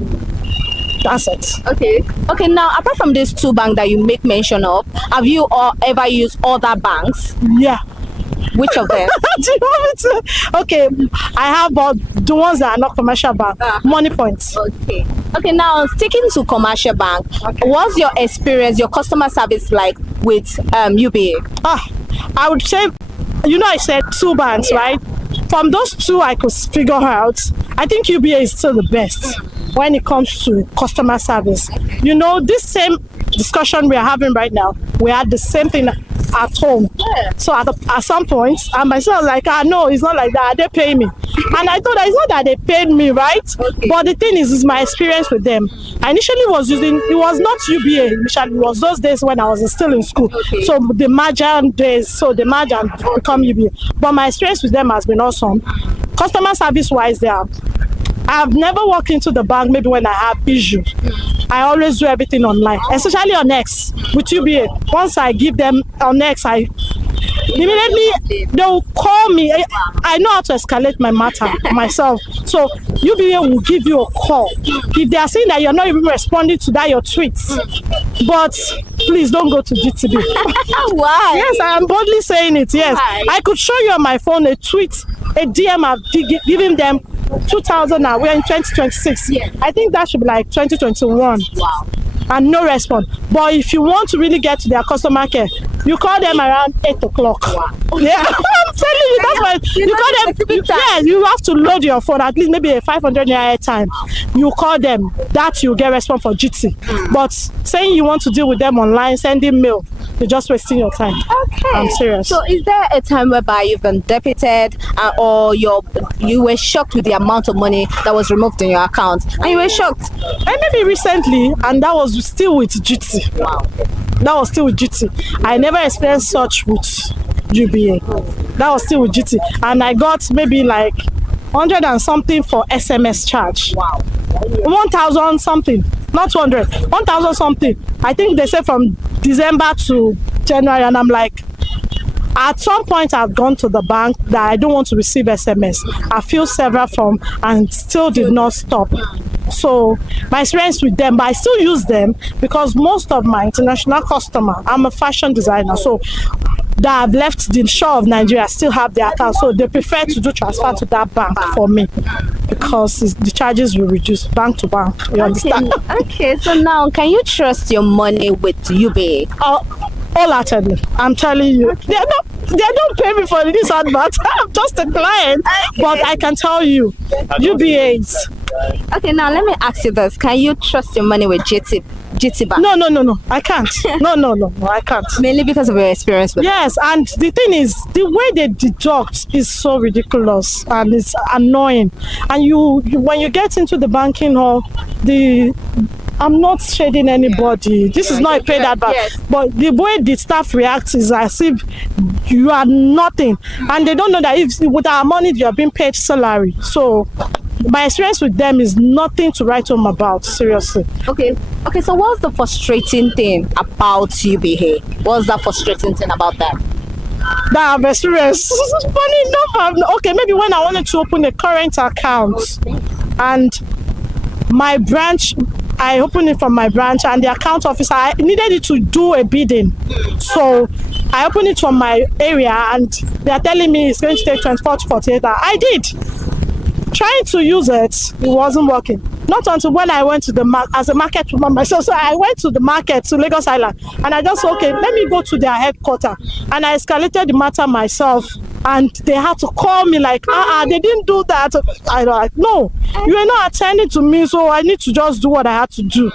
That's it. Okay, now apart from these two banks that you make mention of, have you ever used other banks? Yeah. Which of them? Do you want me to? Okay, I have the ones that are not commercial bank. Money points. Okay, now sticking to commercial bank, what's your experience, your customer service like with UBA? I would say, I said two banks, right? From those two I could figure out, I think UBA is still the best when it comes to customer service. This same discussion we are having right now, we had the same thing at home. So at some point, I myself like, no, it's not like that, they pay me. And I thought it's not that they paid me, right? But the thing is my experience with them. I initially was using, it was not UBA initially, it was those days when I was still in school. So the merger days, so the merger become UBA. But my experience with them has been awesome. Customer service wise, I've never walked into the bank maybe when I have issues. I always do everything online, especially on X with UBA. Once I give them on X, Immediately they'll call me. I know how to escalate my matter myself. So UBA will give you a call if they are saying that you're not even responding to that your tweets. But please don't go to GTB. Why? Yes, I am boldly saying it. Yes, why? I could show you on my phone a tweet, a DM I've given them 2000 now. We're in 2026. Yeah. I think that should be like 2021. Wow. And no response. But if you want to really get to their customer care, you call them around 8 o'clock. Wow. Yeah, I'm telling you, that's why you call them. Yeah, you have to load your phone at least maybe a 500 naira time. You call them, that you get response for GT. But saying you want to deal with them online, sending mail, you're just wasting your time. Okay. I'm serious. So is there a time whereby you've been debited or you were shocked with the amount of money that was removed in your account and you were shocked? And maybe recently, and that was still with GT. Wow. That was still with GT. I never experienced such with UBA. That was still with GT. And I got maybe like 100 and something for SMS charge. Wow. 1,000 something. Not 200. 1,000 something. I think they said from December to January. And I'm like, at some point I've gone to the bank that I don't want to receive SMS. I filled several forms and still did not stop. So my experience with them, but I still use them because most of my international customer, I'm a fashion designer, so that have left the shore of Nigeria still have their account, so they prefer to do transfer to that bank for me because the charges will reduce bank to bank. You understand? Okay, so now can you trust your money with UBA? Wholeheartedly, I'm telling you. They don't pay me for this advert. I'm just a client. Okay. But I can tell you, UBAs. Okay, now let me ask you this. Can you trust your money with GT Bank? No. I can't. No, I can't. Mainly because of your experience with Yes, and the thing is, the way they deduct is so ridiculous and it's annoying. And you when you get into the banking hall, I'm not shading anybody. This is not a paid advert. Yes. But the way the staff reacts is as if you are nothing. And they don't know that if with our money you are being paid salary. So my experience with them is nothing to write home about, seriously. Okay, so what's the frustrating thing about UBA? What's that frustrating thing about them? That I've experienced. Funny enough, okay, maybe when I wanted to open a current account and my branch, I opened it from my branch and the account officer, I needed it to do a bidding. So I opened it from my area and they are telling me it's going to take 24 to 48 hours. I did. Trying to use it wasn't working. Not until when I went to the market as a market woman myself. So I went to the market to Lagos Island and I just said, okay, let me go to their headquarters. And I escalated the matter myself. And they had to call me like, they didn't do that. I was like, no, you are not attending to me, so I need to just do what I had to do.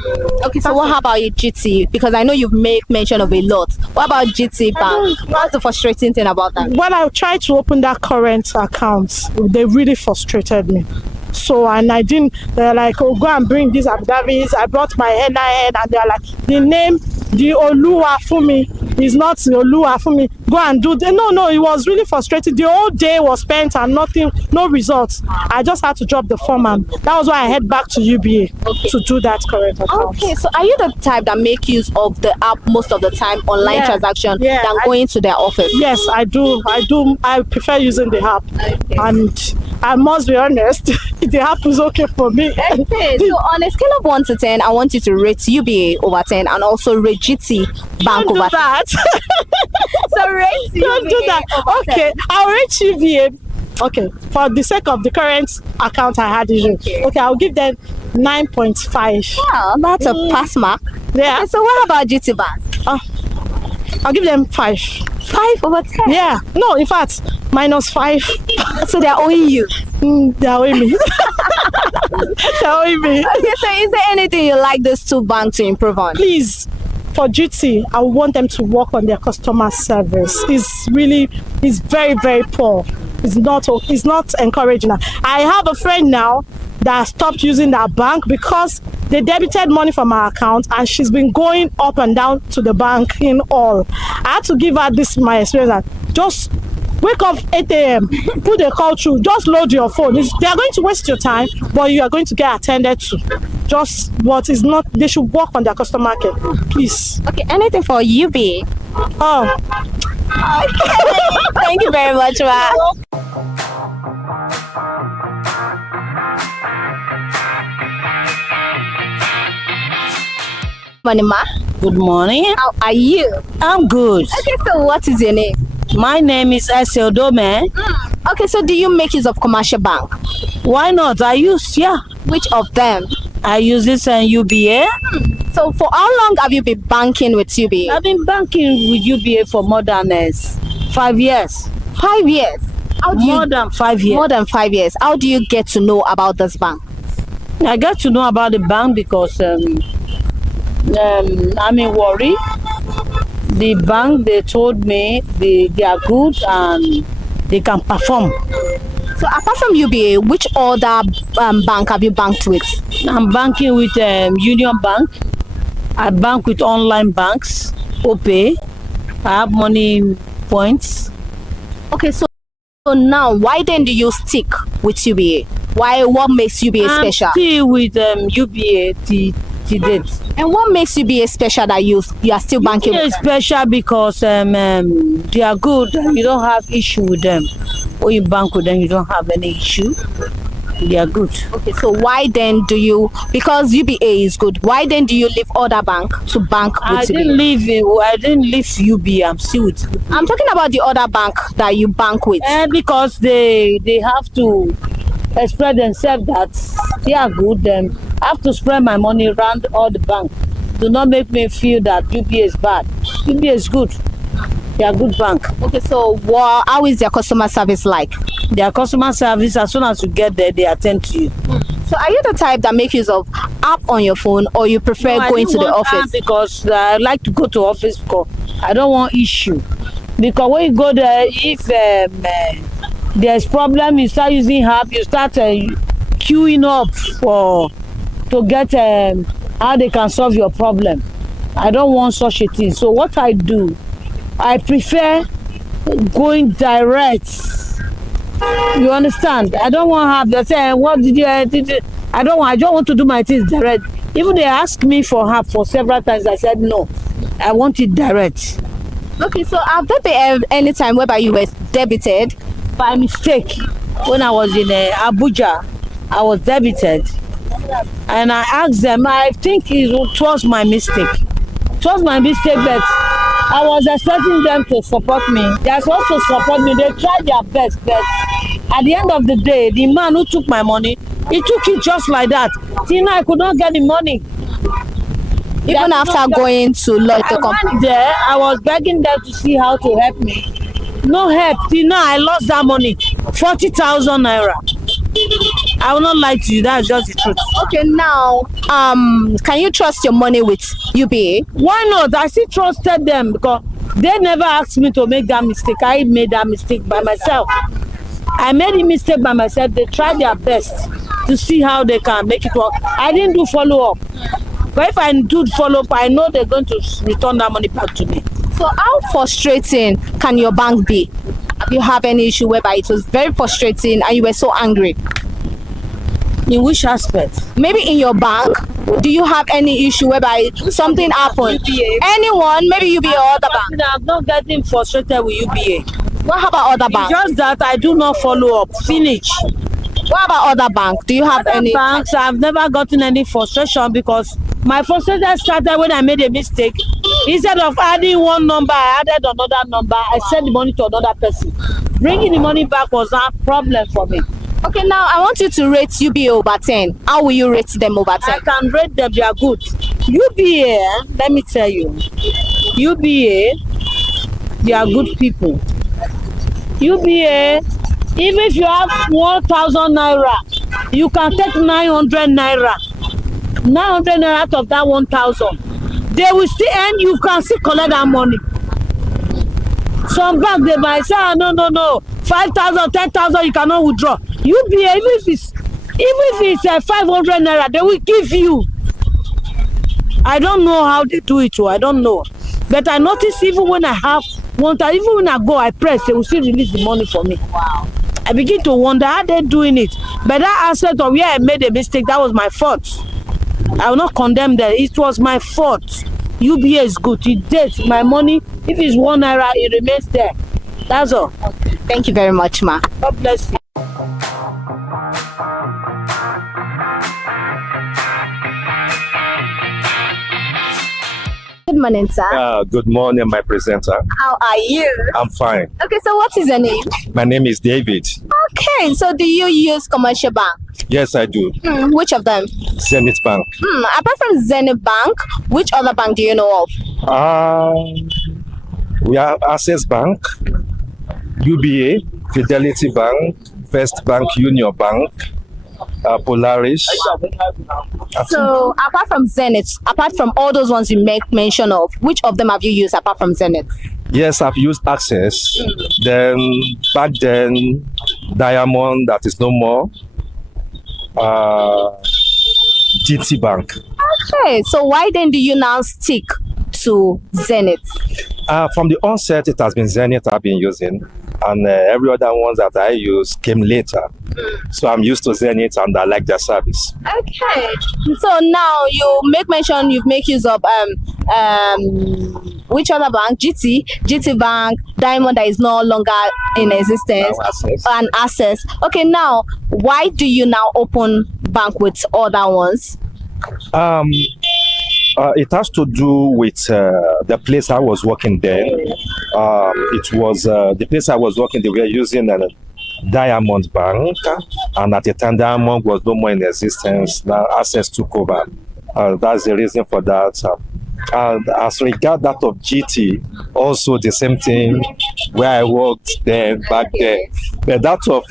Okay, so what about your GT? Because I know you've made mention of a lot. What about GT Bank? What's the frustrating thing about that? When I tried to open that current account, they really frustrated me. So, and I didn't, they're like, oh, go and bring these affidavits. I brought my NIN and they're like, the name, the Oluwafumi is not the Oluwafumi. Go and do the, no, it was really frustrating. The whole day was spent and nothing, no results. I just had to drop the form and that was why I head back to UBA to do that current account. Okay, so are you the type that make use of the app most of the time, online transaction, than going to their office? Yes, I do. I prefer using the app. Okay. And I must be honest, the app is okay for me. Okay, so on a scale of 1 to 10, I want you to rate UBA over 10 and also rate GT Bank over 10. That. So rate UBA. Don't do that. Okay, I'll rate UBA. Okay, for the sake of the current account I had in okay, I'll give them 9.5. Wow, that's a pass mark. Yeah. Okay, so what about GT Bank? I'll give them 5. 5 over 10? Yeah. No, in fact, -5. So they're owing you? They're owing me. They're owing me. Okay, so is there anything you like these two banks to improve on? Please, for GT, I want them to work on their customer service. It's very, very poor. It's not encouraging. I have a friend now that stopped using that bank because they debited money from her account and she's been going up and down to the bank in all. I had to give her my experience. Just wake up 8 a.m. put a call through, just load your phone. They are going to waste your time, but you are going to get attended to. Just what is not, they should work on their customer care, please. Okay, anything for UBA? Oh, Okay. Thank you very much, ma. Morning, ma. Good morning. How are you? I'm good. Okay, so what is your name? My name is Eseodome. Okay, so do you make use of commercial bank? Why not? I use, yeah. Which of them? I use this UBA. So for how long have you been banking with UBA? I've been banking with UBA for more than 5 years. 5 years? More than 5 years. More than 5 years. How do you get to know about this bank? I get to know about the bank because I'm in worry. The bank, they told me they are good and they can perform. So apart from UBA, which other bank have you banked with? I'm banking with Union Bank. I bank with online banks, OPay. I have money points. Okay, so now why then do you stick with UBA? Why? What makes UBA special? I'm still with UBA till date. And what makes UBA special that you are still banking with them? Special because they are good. You don't have issue with them. When you bank with them, you don't have any issue. They are good. Okay, so why then do you, because UBA is good, why then do you leave other bank to bank with UBA? I didn't leave UBA. I'm still with UBA. I'm talking about the other bank that you bank with. Because they have to express themselves that they are good. Then I have to spread my money around all the bank. Do not make me feel that UBA is bad. UBA is good. They are good bank. Okay, so how is their customer service like? Their customer service, as soon as you get there, they attend to you. So are you the type that makes use of app on your phone, or you prefer going to the office? Because I like to go to office because I don't want issue. Because when you go there, if there's problem, you start using app, you start queuing up to get how they can solve your problem. I don't want such a thing. So what I do, I prefer going direct. You understand? I don't want to have they say, what did you I don't want to do my things direct. Even they asked me for help for several times, I said no. I want it direct. Okay, so have there been any time whereby you were debited by mistake? When I was in Abuja, I was debited, and I asked them. I think it was my mistake. It was my mistake, but I was expecting them to support me. They are supposed to support me. They tried their best, but at the end of the day, the man who took my money, he took it just like that. Till now, I could not get the money. Even after going to lodge the company? I went there, I was begging them to see how to help me. No help. Till now, I lost that money. 40,000 naira. I will not lie to you. That's just the truth. Okay, now, can you trust your money with UBA? Why not? I still trusted them because they never asked me to make that mistake. I made that mistake by myself. I made a mistake by myself. They tried their best to see how they can make it work. I didn't do follow-up. But if I do follow-up, I know they're going to return that money back to me. So how frustrating can your bank be? Do you have any issue whereby it was very frustrating and you were so angry? In which aspect? Maybe in your bank. Do you have any issue whereby something happened? UBA. Anyone, maybe UBA or other bank? I'm not getting frustrated with UBA. What about other banks? Just that I do not follow up. Finish. What about other banks? Do you have other any banks? I've never gotten any frustration because my frustration started when I made a mistake. Instead of adding one number, I added another number. I sent the money to another person. Bringing the money back was a problem for me. Okay, now I want you to rate UBA over 10. How will you rate them over 10? I can rate them, they are good. UBA, let me tell you, UBA, they are good people. UBA, even if you have 1,000 naira, you can take 900 naira. 900 naira out of that 1,000. They will still end, you can still collect that money. Some bank they might say, oh, no, 5,000, 10,000, you cannot withdraw. UBA, even if it's 500 naira, they will give you. I don't know how they do it, I don't know. But I notice even when I have 1,000, even when I go, I press, they will still release the money for me. Wow. I begin to wonder how they're doing it. But that aspect of where I made a mistake, that was my fault. I will not condemn them. It was my fault. UBA is good. It dates my money. If it's 1 naira, it remains there. That's all. Thank you very much, ma. God bless you. Good morning, sir. Good morning, my presenter. How are you? I'm fine. Okay, so what is your name? My name is David. Okay, so do you use commercial bank? Yes, I do. Which of them? Zenith Bank. Apart from Zenith Bank, which other bank do you know of? We have Access Bank, UBA, Fidelity Bank, First Bank, Union Bank, Polaris. So apart from Zenith, apart from all those ones you make mention of, which of them have you used apart from Zenith? Yes, I've used Access. Then back then, Diamond, that is no more. GT Bank. Okay, so why then do you now stick to Zenith? From the onset, it has been Zenith I've been using, and every other ones that I use came later. So I'm used to Zenith and I like their service. Okay, so now you make mention, you make use of which other bank? GT Bank, Diamond that is no longer in existence, and Access. Okay, now why do you now open bank with other ones? It has to do with the place I was working then. It was the place I was working, they were using Diamond Bank, and at the time Diamond was no more in existence. Now Access took over. That's the reason for that. And as regard that of GT, also the same thing where I worked then, back then. But that of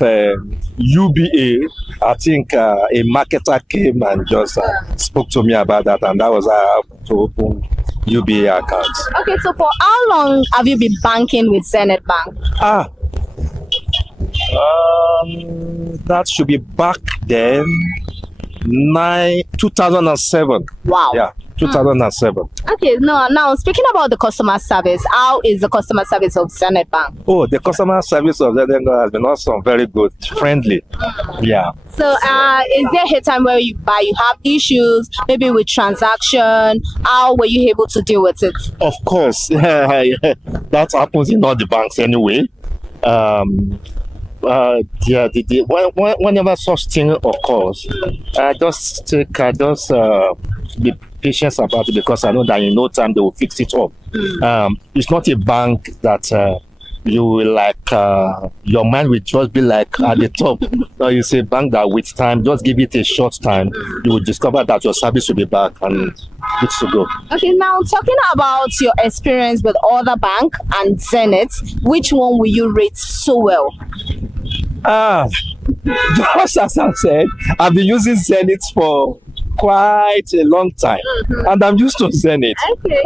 UBA, I think a marketer came and just spoke to me about that, and that was how I had to open UBA accounts. Okay, so for how long have you been banking with Zenith Bank? That should be back then, 2007. Wow. Yeah, 2007. Okay, now speaking about the customer service, how is the customer service of Zenith Bank? Oh, the customer service of Zenith Bank has been awesome, very good, friendly. Yeah. So is there a time where you have issues, maybe with transaction? How were you able to deal with it? Of course, that happens in all the banks anyway. Whenever such thing occurs, I just be patient about it, because I know that in no time they will fix it up. It's not a bank that you will your mind will just be like at the top. No, it's a bank that with time, just give it a short time, you will discover that your service will be back and good to go. Okay, now talking about your experience with other bank and Zenith, which one will you rate so well? Just as I've said, I've been using Zenith for quite a long time, and I'm used to Zenith. Okay.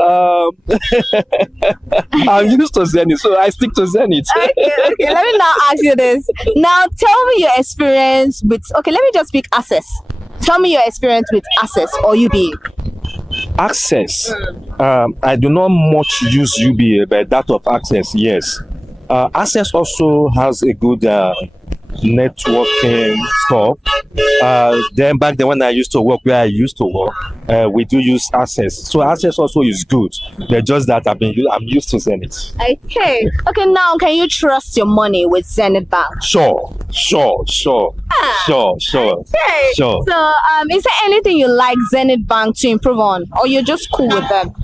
I'm used to Zenith, so I stick to Zenith. Okay, let me now ask you this. Now tell me your experience with, let me just speak Access. Tell me your experience with Access or UBA. Access. I do not much use UBA, but that of Access, yes. Access also has a good networking stuff. Then back then when I used to work where I used to work, we do use Access. So Access also is good. But just that I'm used to Zenith. Okay, now can you trust your money with Zenith Bank? Sure. Okay. Sure. So is there anything you like Zenith Bank to improve on, or you're just cool with them?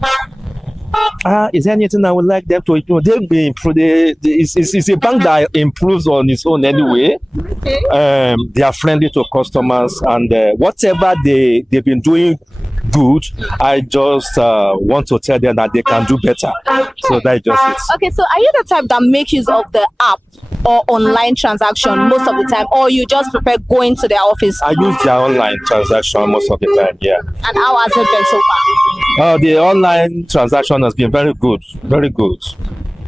Is there anything I would like them to improve? They'll be improved. It's a bank that improves on its own anyway. Okay. They are friendly to customers, and whatever they've been doing good, I just want to tell them that they can do better. So that's just it. Okay, so are you the type that make use of the app or online transaction most of the time, or you just prefer going to their office? I use their online transaction most of the time, yeah. And how has it been so far? The online transaction has been very good, very good.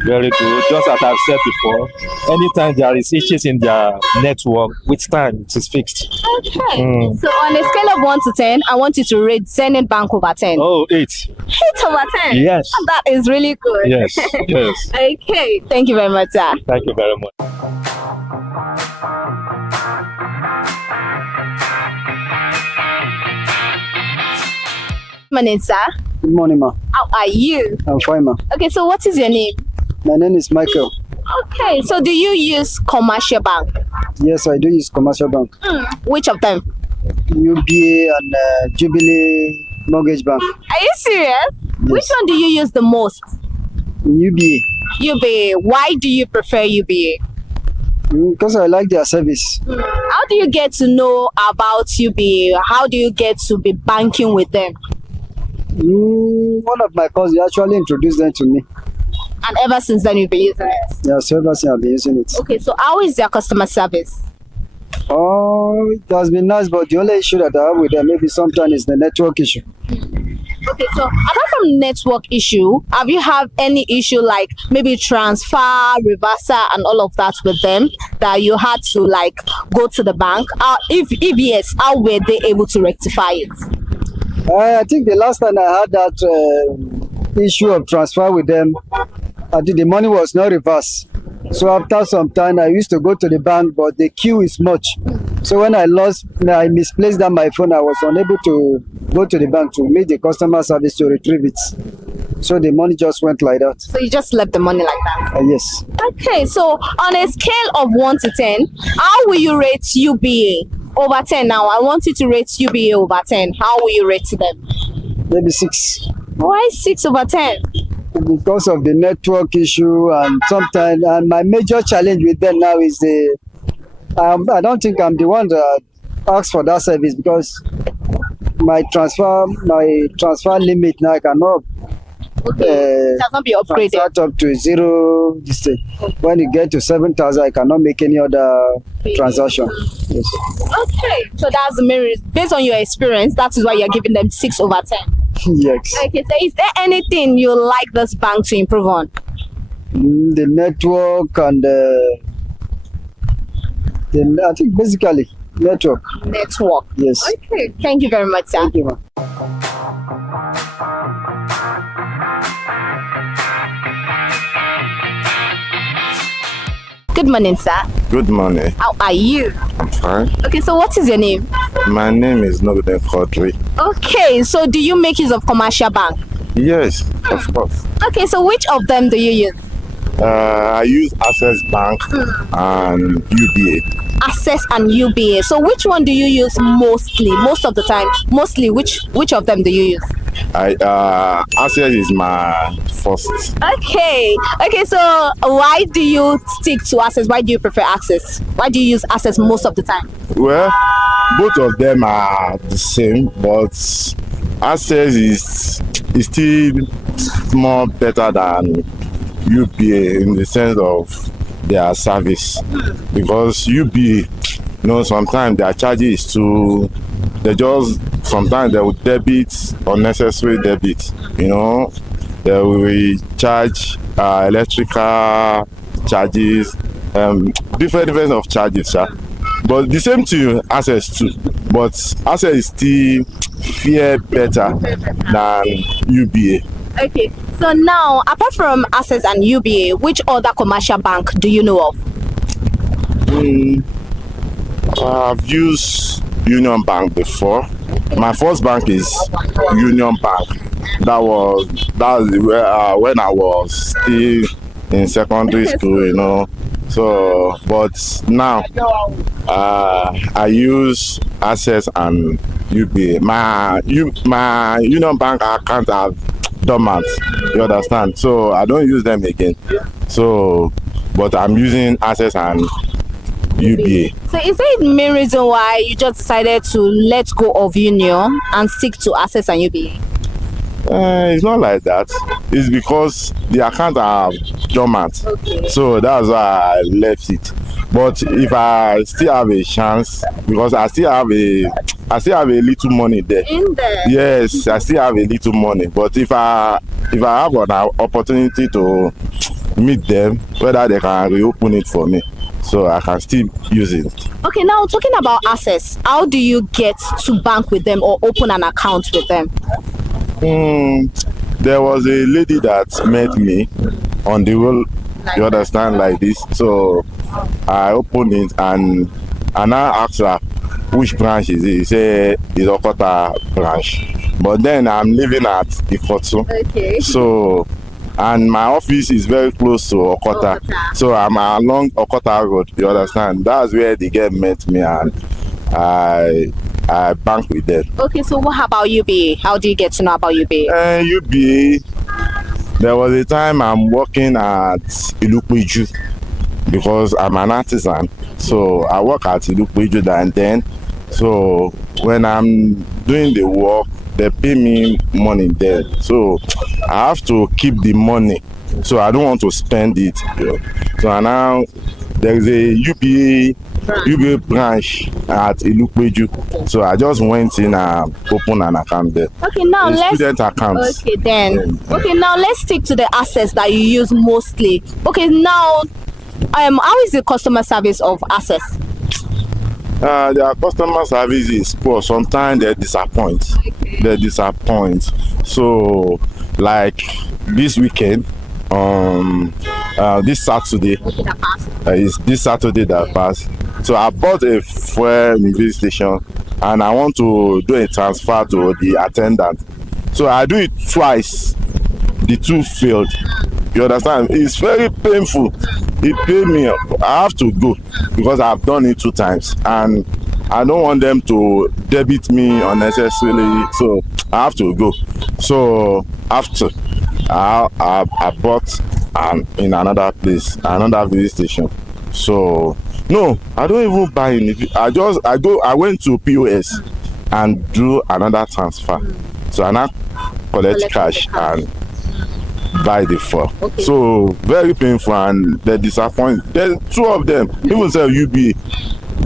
Very good. Just as I've said before, anytime there is issues in their network, with time it is fixed. Okay. So on a scale of 1 to 10, I want you to rate Zenith Bank over 10. Oh, 8. 8 over 10? Yes. That is really good. Yes, yes. Okay. Thank you very much, sir. Thank you very much. My name, sir. Good morning, ma. How are you? I'm fine, ma. Okay, so what is your name? My name is Michael. Okay, so do you use commercial bank? Yes, I do use commercial bank. Which of them? UBA and Jubilee Mortgage Bank. Are you serious? Yes. Which one do you use the most? UBA. UBA. Why do you prefer UBA? Because I like their service. How do you get to know about UBA? How do you get to be banking with them? One of my cousins actually introduced them to me. And ever since then, you've been using it? Yes, ever since I've been using it. Okay, so how is their customer service? Oh, it has been nice, but the only issue that I have with them maybe sometimes is the network issue. Okay, so apart from network issue, have you had any issue like maybe transfer, reversal, and all of that with them that you had to like go to the bank? If yes, how were they able to rectify it? I think the last time I had that issue of transfer with them, I think the money was not reversed. So after some time, I used to go to the bank, but the queue is much. So when I misplaced that my phone, I was unable to go to the bank to meet the customer service to retrieve it. So the money just went like that. So you just left the money like that? Yes. Okay, so on a scale of 1 to 10, how will you rate UBA? Over 10 now. I want you to rate UBA over 10. How will you rate them? Maybe 6. Why 6 over 10? Because of the network issue and sometimes, and my major challenge with them now is I don't think I'm the one that asks for that service because my transfer limit now I cannot. It has not been upgraded. Up to 0 this thing. When you get to 7,000, I cannot make any other transaction. Yes. Okay, so that's the main reason. Based on your experience, that is why you're giving them 6 over 10. Yes. Okay, so is there anything you like this bank to improve on? The network and I think basically network. Network. Yes. Okay, thank you very much, sir. Thank you, ma'am. Good morning, sir. Good morning. How are you? I'm fine. Okay, so what is your name? My name is Nogden Kodri. Okay, so do you make use of commercial bank? Yes, of course. Okay, so which of them do you use? I use Access Bank and UBA. Access and UBA. So which one do you use mostly? Most of the time. Mostly, which of them do you use? Access is my first. Okay. Okay, so why do you stick to Access? Why do you prefer Access? Why do you use Access most of the time? Well, both of them are the same, but Access is still more better than UBA in the sense of their service, because UBA, sometimes their charges is too. Sometimes they will debit unnecessary debit. They will charge electrical charges, different of charges, but the same to Access too. But Access is still better than UBA. Okay, so now apart from Access and UBA, which other commercial bank do you know of? I've used Union Bank before. My first bank is Union Bank. That was when I was still in secondary school, So, but now I use Access and UBA. My Union Bank account have dormant, you understand? So I don't use them again. So, but I'm using Access and UBA. So is that the main reason why you just decided to let go of Union and stick to Access and UBA? It's not like that. It's because the account are dormant. Okay. So that's why I left it. But if I still have a chance, because I still have a little money there. In there? Yes, I still have a little money. But if I have an opportunity to meet them, whether they can reopen it for me, so I can still use it. Okay, now talking about Access, how do you get to bank with them or open an account with them? There was a lady that met me on the road, you understand, like this. So I opened it and I asked her which branch is it. He said it's Okota branch. but then I'm living at Ikotu. Okay. So, and my office is very close to Okota. So I'm along Okota Road, you understand? That's where the girl met me, and I bank with them. Okay, so what about UBA? How do you get to know about UBA? UBA, there was a time I'm working at Ilukweju because I'm an artisan. So I work at Ilukweju, and then, so when I'm doing the work, they pay me money there. So I have to keep the money. So I don't want to spend it. So now there is a UBA branch at Ilukweju. So I just went in and opened an account there. Okay, now let's student account. Okay then. Okay, now let's stick to the assets that you use mostly. Okay, now how is the customer service of Access? Their customer service is poor. Sometimes they disappoint. Okay. They disappoint. So, like this weekend, this Saturday, is this Saturday that passed. So I bought a fuel in this station, and I want to do a transfer to the attendant. So I do it twice. The two failed. You understand? It's very painful. It paid me. I have to go because I've done it 2 times, and I don't want them to debit me unnecessarily. So I have to go. So after I bought in another place, another police station. So no, I don't even buy anything. I went to POS and do another transfer. So I now collect cash and buy the fuel. Okay. So very painful, and they disappoint. There's 2 of them. Even say UBA.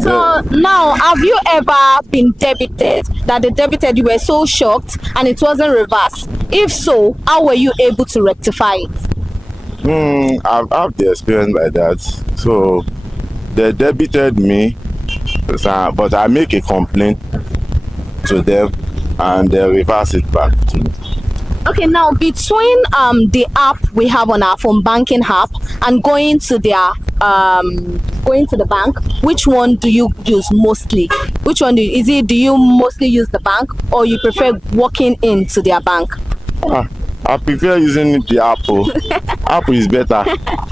So now, have you ever been debited? That they debited, you were so shocked and it wasn't reversed? If so, how were you able to rectify it? I've had the experience like that. So they debited me, but I make a complaint to them and they reverse it back to me. Okay, now between the app we have on our phone, banking app, and going to their going to the bank, which one do you use mostly? Which one do you mostly use the bank, or you prefer walking into their bank? I prefer using the Apple. Apple is better.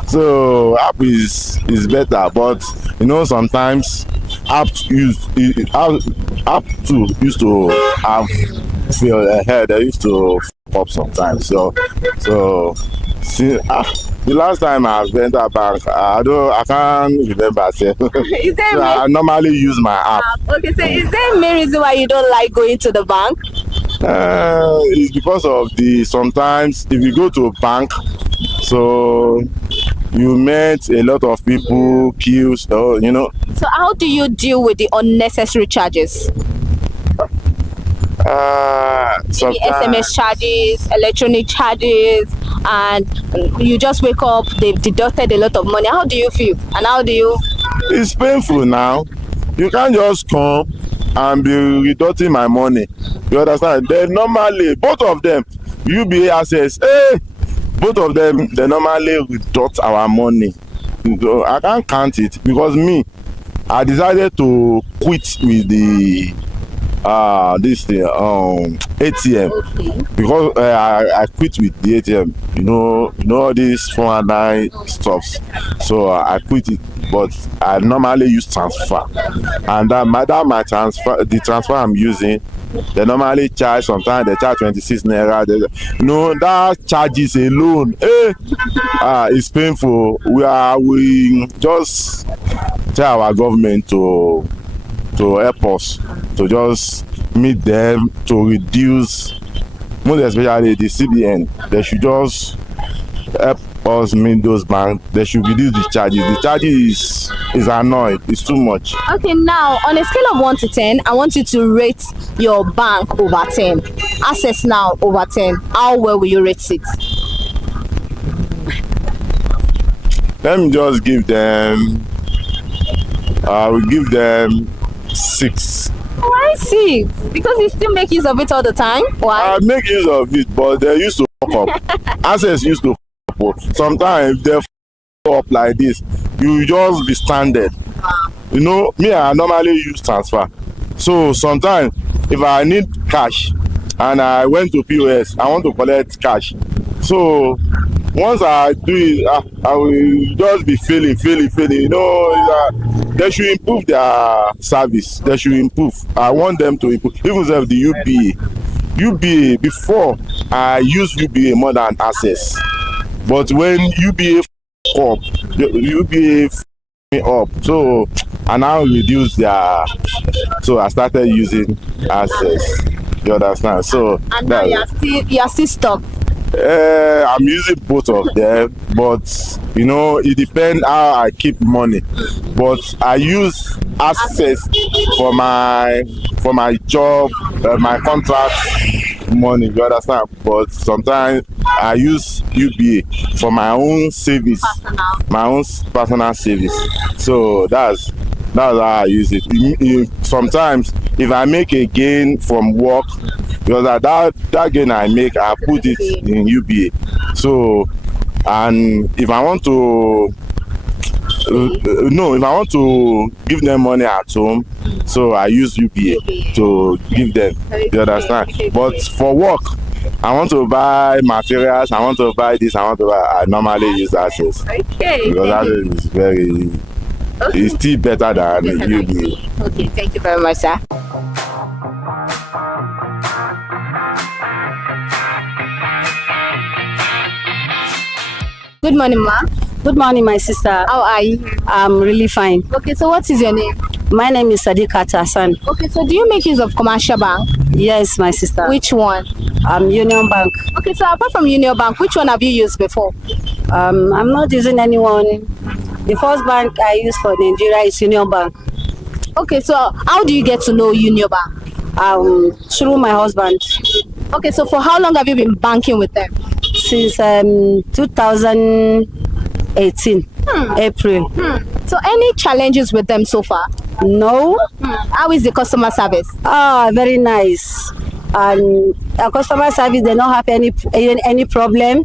So Apple is better, but you know sometimes app too used to have feel ahead. They used to up sometimes. So see, the last time I went to bank, I can't remember. So I normally use my app. Okay, so is there any reason why you don't like going to the bank? It's because of sometimes if you go to a bank, so you met a lot of people, queues, you know. So how do you deal with the unnecessary charges? Maybe SMS charges, electronic charges, and you just wake up, they've deducted a lot of money. How do you feel? And how do you? It's painful now. You can't just come and be deducting my money. You understand? They normally, both of them, UBA Access, both of them, they normally deduct our money. So I can't count it because I decided to quit with the ATM. Okay. Because I quit with the ATM. You know all these 419 stuffs. So I quit it, but I normally use transfer, and my transfer, the transfer I'm using, they normally charge. Sometimes they charge 26 naira. That charges alone, it's painful. We just tell our government to help us, to just meet them, to reduce, most especially the CBN. They should just help us meet those banks. They should reduce the charges. The charges is annoying. It's too much. Okay, now on a scale of 1 to 10, I want you to rate your bank over 10. Access now over 10. How well will you rate it? Let me just give them. I will give them 6. Why 6? Because you still make use of it all the time? Why? I make use of it, but they used to fuck up. Access used to fuck up. Sometimes if they fuck up like this, you just be standard. You know, me, I normally use transfer. So sometimes if I need cash, and I went to POS. I want to collect cash. So once I do it, I will just be failing. You know, they should improve their service. They should improve. I want them to improve. Even if the UBA, before I use UBA more than Access. But when UBA up, UBA me up, so I now reduce their. So I started using Access. You understand? So and now you are still stuck. I'm using both of them, but you know it depends how I keep money. But I use Access for my job, my contract money. You understand? But sometimes I use UBA for my own service, my own personal service. So that's how I use it. Sometimes if I make a gain from work, because that gain I make, I put it in UBA. So, and if I want to if I want to give them money at home, so I use UBA to give them. You understand? But for work, I want to buy materials, I want to buy this, I normally use Access. Okay. Because Access is very, it's still better than UBA. Okay, thank you very much, sir. Good morning, ma. Good morning, my sister. How are you? I'm really fine. Okay, so what is your name? My name is Sadiqa Hassan. Okay, so do you make use of commercial bank? Yes, my sister. Which one? Union Bank. Okay, so apart from Union Bank, which one have you used before? I'm not using anyone. The first bank I use for Nigeria is Union Bank. Okay, so how do you get to know Union Bank? Through my husband. Okay, so for how long have you been banking with them? Since 2018, April. So any challenges with them so far? No. How is the customer service? Very nice. And our customer service, they don't have any problem,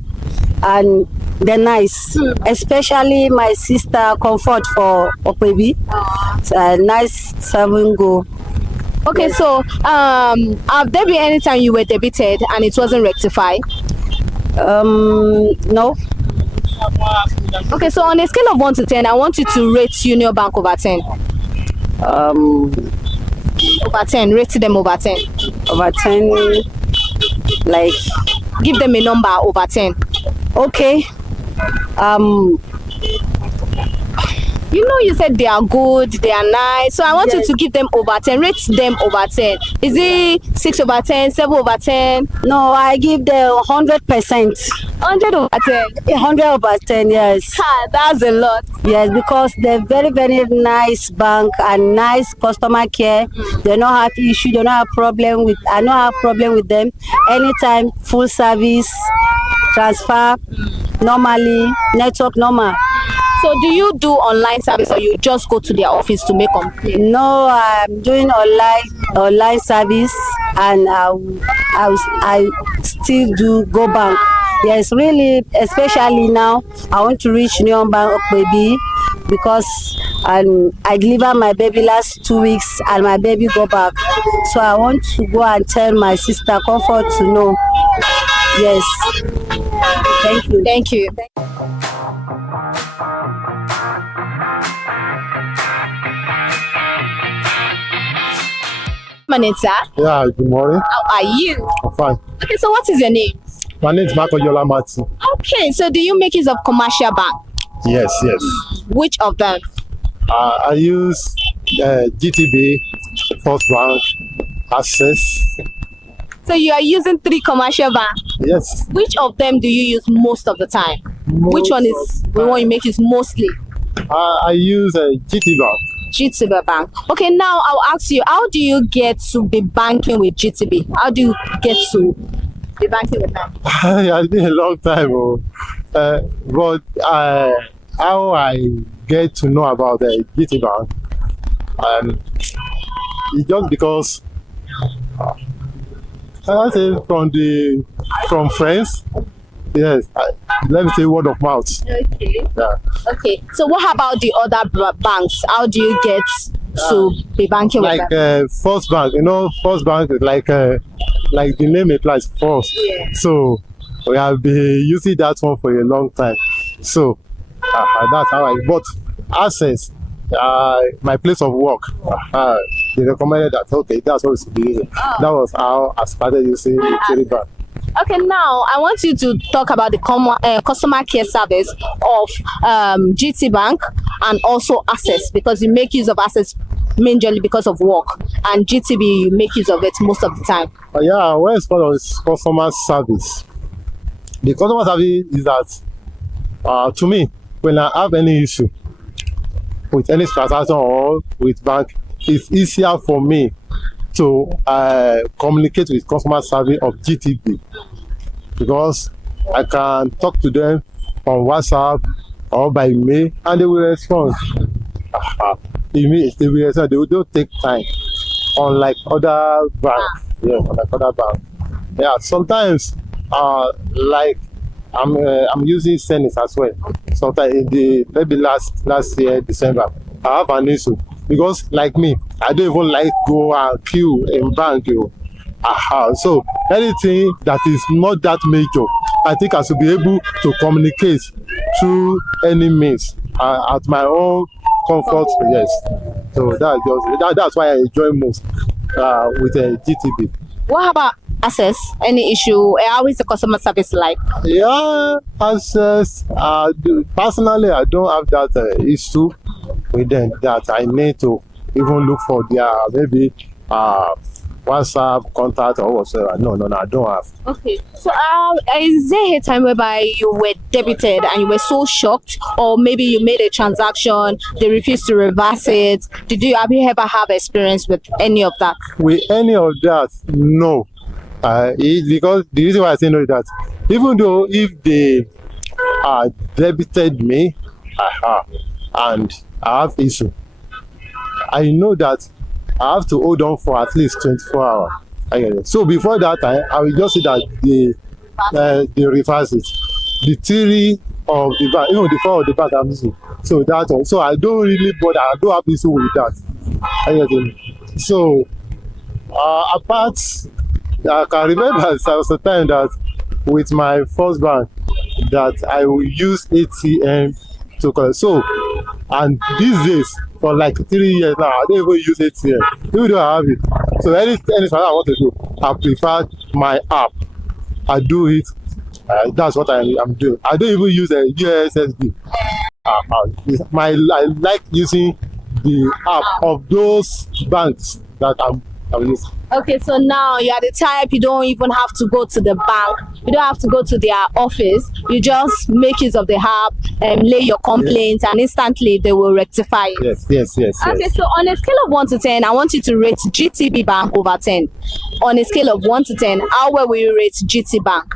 and they're nice. Especially my sister Comfort for Okwebi. It's a nice serving go. Okay, yes. So have there been any time you were debited and it wasn't rectified? No. Okay, so on a scale of 1 to 10, I want you to rate Union Bank over 10. Over 10, rate them over 10. Over 10, like, give them a number over 10. Okay. You know, you said they are good, they are nice, so I want you to give them over 10. Rate them over 10. Is it 6 over 10, 7 over 10? No, I give them 100%. 100 over 10? 100 over 10, yes. That's a lot. Yes, because they're very, very nice bank and nice customer care. They don't have issue, they don't have problem with, I don't have problem with them. Anytime, full service, transfer, normally, network normal. So do you do online service or you just go to their office to make complaint? No, I'm doing online service, and I still do go bank. Yes, really, especially now, I want to reach Union Bank baby, because I delivered my baby last 2 weeks and my baby go back. So I want to go and tell my sister Comfort to know. Yes. Thank you. Thank you. Morning, sir. Yeah, good morning. How are you? I'm fine. Okay, so what is your name? My name is Marco Yola Mati. Okay, so do you make use of commercial bank? Yes. Which of them? I use GTB, First Bank, Access. So you are using 3 commercial banks? Yes. Which of them do you use most of the time? Which one is the one you make use mostly? I use GTB Bank. GTB Bank. Okay, now I'll ask you, how do you get to be banking with GTB? How do you get to be banking with them? It's been a long time, but how I get to know about the GTB Bank, it's just because I say from friends. Yes, let me say word of mouth. Okay. Yeah. Okay. So what about the other banks? How do you get to be banking with them? First Bank, First Bank is like the name implies first. Yeah. So we have been using that one for a long time. So that's how but Access, my place of work, they recommended that, okay, that's what we should be using. That was how I started using the Cherry Bank. Okay, now I want you to talk about the customer care service of GT Bank and also Access, because you make use of Access majorly because of work, and GTB you make use of it most of the time. Yeah, when it's called customer service, the customer service is that to me, when I have any issue with any transaction or with bank, it's easier for me to communicate with customer service of GTB, because I can talk to them on WhatsApp or by mail and they will respond. They will respond. They don't take time, unlike other banks. Yeah, unlike other banks. Yeah, sometimes like I'm using Senate as well. Sometimes maybe last year December, I have an issue because like me, I don't even like go and queue in bank. So anything that is not that major, I think I should be able to communicate through any means at my own comfort. Yes. So that's why I enjoy most with GTB. What about Access? Any issue? How is the customer service like? Yeah, Access. Personally, I don't have that issue with them that I need to even look for their maybe WhatsApp contact or whatsoever. No, I don't have. Okay. So is there a time whereby you were debited and you were so shocked, or maybe you made a transaction, they refused to reverse it? Have you ever have experience with any of that? With any of that, no. Because the reason why I say no is that even though if they debited me and I have issue, I know that I have to hold on for at least 24 hours. So before that time, I will just see that they reverse it. The theory of the bank, even the fall of the bank, I'm using. So that one. So I don't really bother. I don't have issue with that. So apart, I can remember there was a time that with my first bank that I will use ATM to collect. So, and these days, for like 3 years now, I don't even use ATM. Even though I have it. So anything I want to do, I prefer my app. I do it. That's what I'm doing. I don't even use a USSD. I like using the app of those banks that I'm using. Okay, so now you are the type, you don't even have to go to the bank, you don't have to go to their office, you just make use of the app and lay your complaints, and instantly they will rectify it. Yes. Okay, so on a scale of 1 to 10, I want you to rate GTB Bank over 10. On a scale of 1 to 10, how well will you rate GT Bank?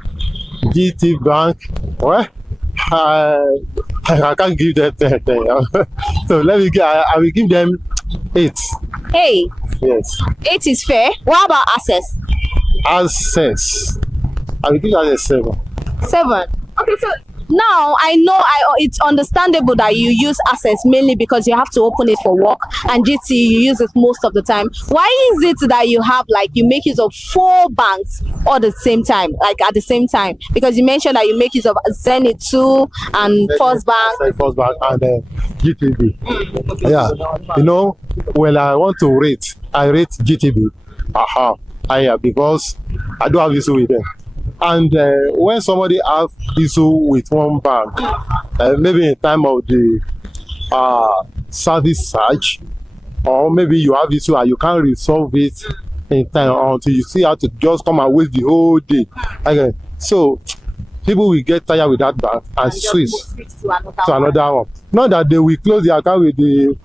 GT Bank, well, I can't give them 10. So I will give them 8. Hey. Yes. 8 is fair. What about Access? Access, I will give that a 7. 7. Okay, so now I know it's understandable that you use Access mainly because you have to open it for work, and GT you use it most of the time. Why is it that you make use of 4 banks all at the same time, at the same time? Because you mentioned that you make use of Zenith 2 and First Bank and GTB. Yeah, when I want to rate, I rate GTB higher because I don't have issue with them. And when somebody have issue with one bank, maybe in time of the service surge, or maybe you have issue and you can't resolve it in time until you see how to just come and waste the whole day. Okay. So people will get tired with that bank and switch to another one. Not that they will close the account with the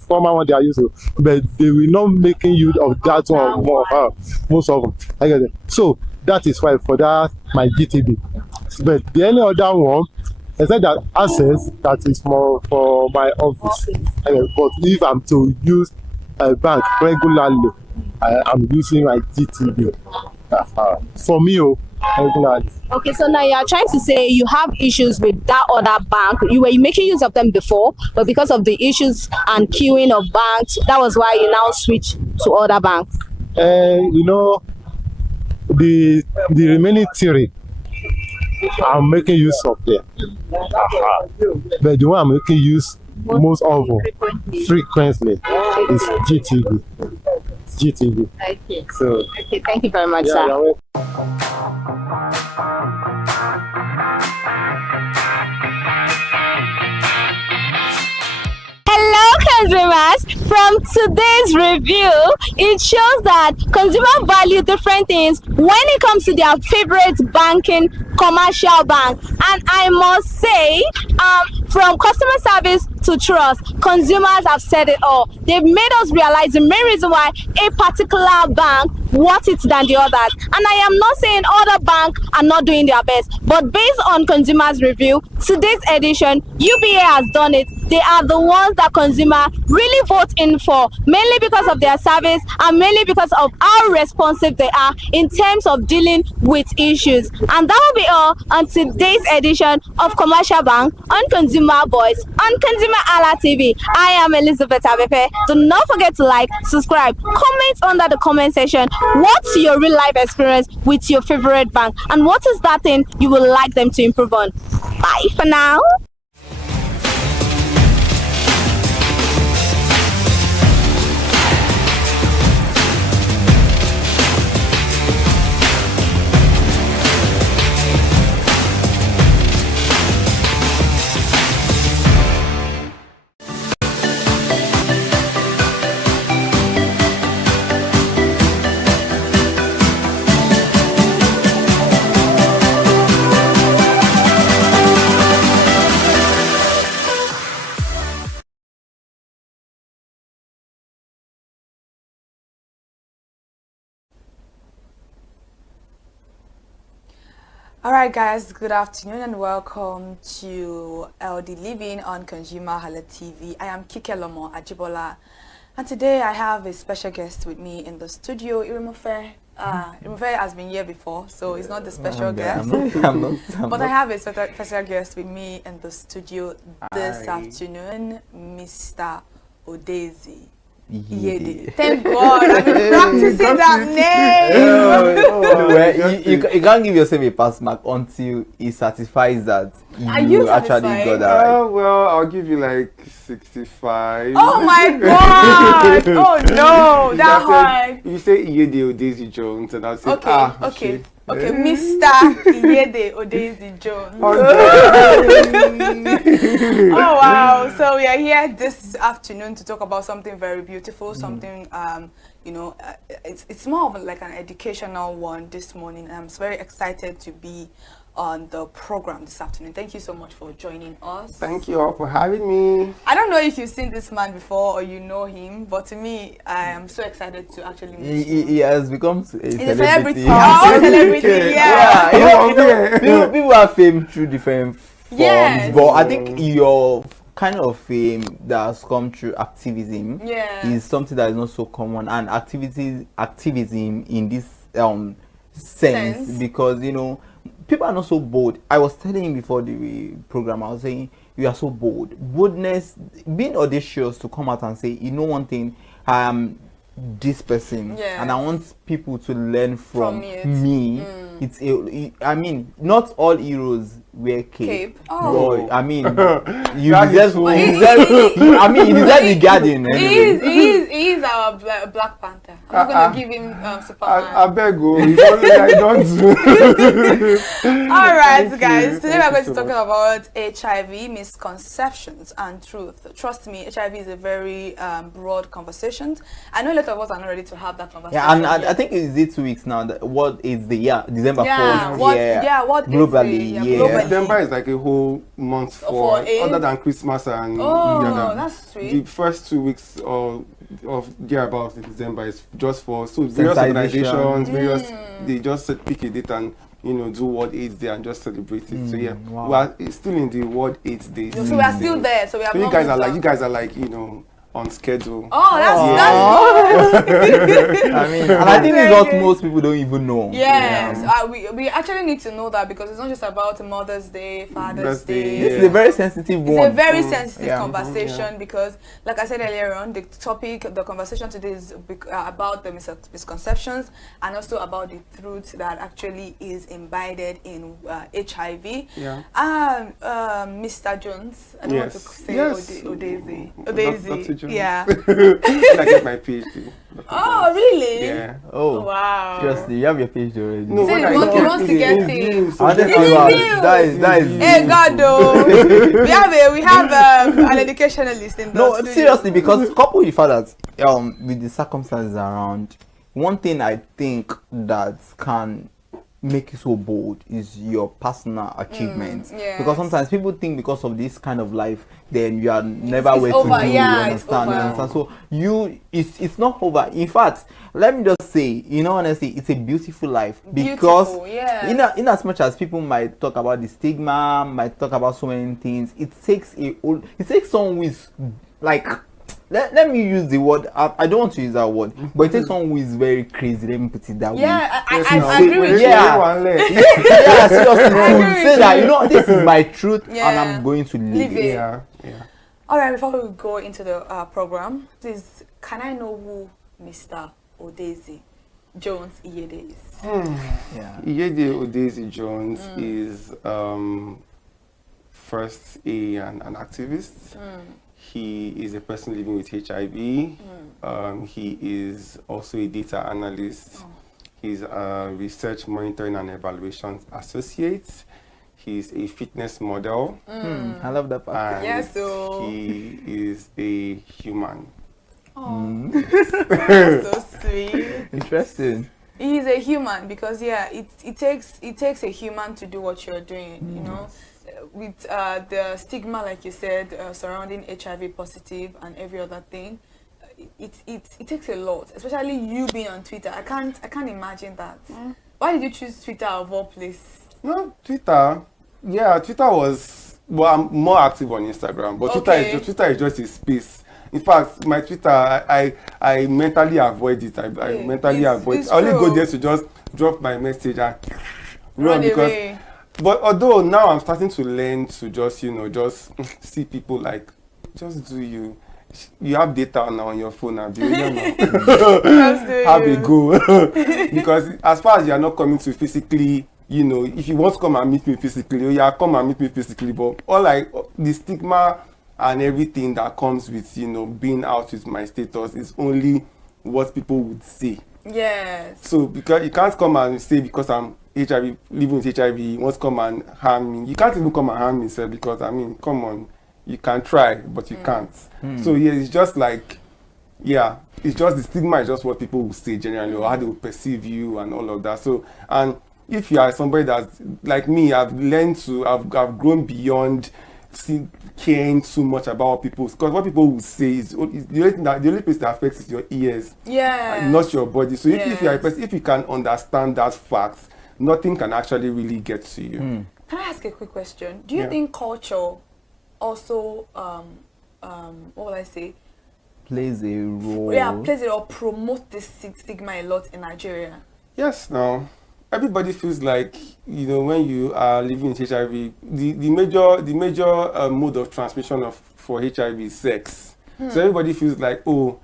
former one they are using, but they will not making use of that one more. Most of them. Okay. So that is why for that my GTB. But the any other one, I said that Access, that is more for my office. But if I'm to use a bank regularly, I'm using my GTB. For me, regularly. Okay, so now you are trying to say you have issues with that other bank. You were making use of them before, but because of the issues and queuing of banks, that was why you now switch to other banks. You know, the remaining theory, I'm making use of them. But the one I'm making use most often, frequently, is GTV. GTV. Okay. So, Okay, thank you very much, yeah, sir. you're Hello, consumers. From today's review, it shows that consumers value different things when it comes to their favorite banking commercial bank. And I must say, from customer service to trust, consumers have said it all. They've made us realize the main reason why a particular bank worth it than the others. And I am not saying other banks are not doing their best, but based on consumers review, today's edition, UBA has done it. They are the ones that consumer really vote in for, mainly because of their service and mainly because of how responsive they are in terms of dealing with issues. And that will be all on today's edition of Commercial Bank on Consumer Voice on ConsumerHallaTV. I am Elizabeth Abefe. Do not forget to like, subscribe, comment under the comment section. What's your real life experience with your favorite bank, and what is that thing you would like them to improve on? Bye for now. Alright guys, good afternoon and welcome to LD Living on ConsumerHallaTV. I am Kike Lomo Ajibola, and today I have a special guest with me in the studio, Irimufe. Irimufe has been here before, so he's not the special guest. I'm not. But I have a special guest with me in the studio this afternoon, Mr. Odezi. Yede. Thank God, I've been practicing that name. Well, you can't give yourself a pass mark until he certifies that you actually got that right. Well, I'll give you like 65. Oh my God! Oh no, that hard. You say Yede Odezi Jones, and I'll say okay, Mr. Yede Odezi Jones. Oh wow! So we are here this afternoon to talk about something very beautiful, something it's more of like an educational one this morning. I'm very excited to be on the program this afternoon. Thank you so much for joining us. Thank you all for having me. I don't know if you've seen this man before or you know him, but to me, I am so excited to actually meet him. He has become a celebrity. Oh, celebrity, yeah. People have fame through different forms, but I think your kind of fame that has come through activism is something that is not so common, and activism in this sense, because people are not so bold. I was telling him before the program, I was saying, you are so bold. Boldness, being audacious to come out and say, one thing, I am this person, and I want people to learn from me. I mean, not all heroes wear cape. But, I mean, you deserve the guardian. He is our Black Panther. I'm not going to give him Superman. I beg you. I don't. All right, guys. Today we're going to talk about HIV, misconceptions, and truth. Trust me, HIV is a very broad conversation. I know a lot of us are not ready to have that conversation. Yeah, and I think it's 2 weeks now. What is the December 4th? What globally? Globally. December is like a whole month for other than Christmas and that's sweet. The first 2 weeks of thereabouts in December is just for various organizations, they just pick a date and do World AIDS Day and just celebrate it. So we are still in the World AIDS Day. So we are still there. So we have you guys are like on schedule. Oh, that's good. I mean, and I think it's what most people don't even know. Yes, we actually need to know that because it's not just about Mother's Day, Father's Day. This is a very sensitive one. It's a very sensitive conversation because, like I said earlier on, the conversation today is about the misconceptions and also about the truth that actually is embedded in HIV. Yeah. Mr. Jones, I don't want to say Odezi. Dr. Jones. Yeah. I get my PhD. Oh, really? Yeah. Oh, wow. Seriously, you have your PhD already. No, he wants to get it. That is. Hey God, though. we have an educationalist in the No, studio. seriously, because couple with fathers, with the circumstances around, one thing I think that can make you so bold is your personal achievements. Yes. Because sometimes people think because of this kind of life, then you are never where to over. do. Yeah, you understand? So it's not over. In fact, let me just say, honestly, it's a beautiful life because in as much as people might talk about the stigma, might talk about so many things, it takes someone who is like. Let me use the word. I don't want to use that word, but it takes someone who is very crazy. Let me put it that way. I agree with you. Yeah, seriously, to say that this is my truth and I'm going to live it. Yeah. All right, before we go into the program, please, can I know who Mr. Odezi Jones Iyede is? Iyede Odezi Jones is first an activist. He is a person living with HIV. He is also a data analyst. He's a research monitoring and evaluation associate. He's a fitness model. I love that part. Yes, so he is a human. So sweet. Interesting. He's a human because it takes a human to do what you're doing. With the stigma, like you said, surrounding HIV positive and every other thing, it takes a lot, especially you being on Twitter. I can't imagine that. Why did you choose Twitter of all places? No, Twitter. Yeah, Twitter was. Well, I'm more active on Instagram, but Twitter is just a space. In fact, my Twitter, I mentally avoid it. I mentally avoid it. I only go there to just drop my message and run because. Away. But although now I'm starting to learn to just see people like, just do you. You have data now on your phone and have a go. Because as far as you are not coming to physically, if you want to come and meet me physically, come and meet me physically. But the stigma and everything that comes with, being out with my status is only what people would say. Yes. So because you can't come and say because I'm HIV, living with HIV, you want to come and harm me. You can't even come and harm me, sir, because come on, you can try, but you can't. So it's just like, it's just the stigma is just what people will say generally, or how they will perceive you and all of that. So, and if you are somebody that's like me, I've grown beyond caring too much about what people, because what people will say is the only place that affects is your ears, not your body. So if you are a person, if you can understand that fact, nothing can actually really get to you. Can I ask a quick question? Do you think culture also what will I say, plays a role? Plays a role, promote this stigma a lot in Nigeria? Yes. Now everybody feels like, when you are living with HIV, the major mode of transmission for HIV is sex. So everybody feels like, oh,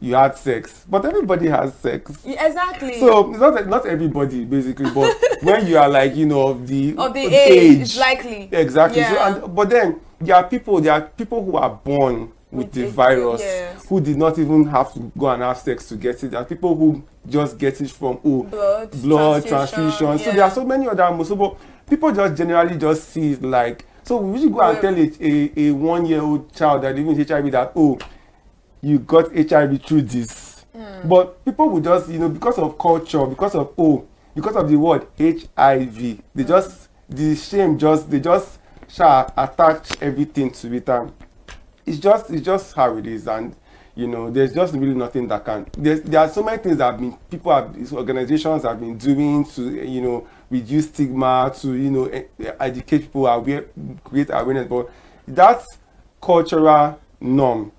you had sex, but everybody has sex. Yeah, exactly. So it's not everybody basically, but when you are like, of the age, it's likely. Exactly. Yeah. So but then there are people who are born with the virus, who did not even have to go and have sex to get it. There are people who just get it from blood transfusion. So there are so many other most, but people just generally just see it like, so we should go and tell a 1-year-old child that living with HIV that, oh, you got HIV through this. But people will just, because of culture, because of the word HIV, they just attach everything to it. And it's just how it is. And there's just really nothing that can. There are so many things that organizations have been doing to reduce stigma, to educate people, create awareness. But that cultural norm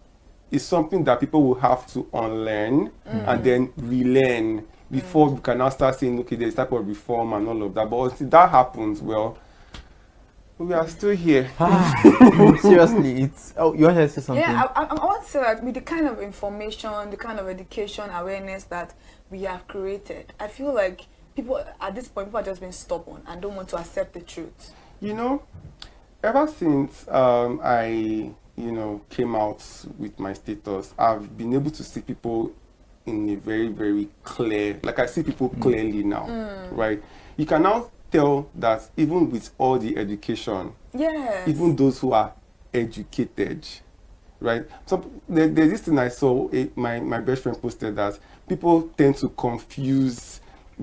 is something that people will have to unlearn and then relearn before we can now start saying, okay, there's type of reform and all of that. But until that happens, well, we are still here. Seriously, it's. Oh, you want to say something? Yeah, I want to say that with the kind of information, the kind of education, awareness that we have created, I feel like people at this point, people are just being stubborn and don't want to accept the truth. You know, ever since I, came out with my status, I've been able to see people in a very, very clear, like I see people clearly now, right? You can now tell that even with all the education, yes, even those who are educated, right? So there's this thing I saw, my best friend posted that people tend to confuse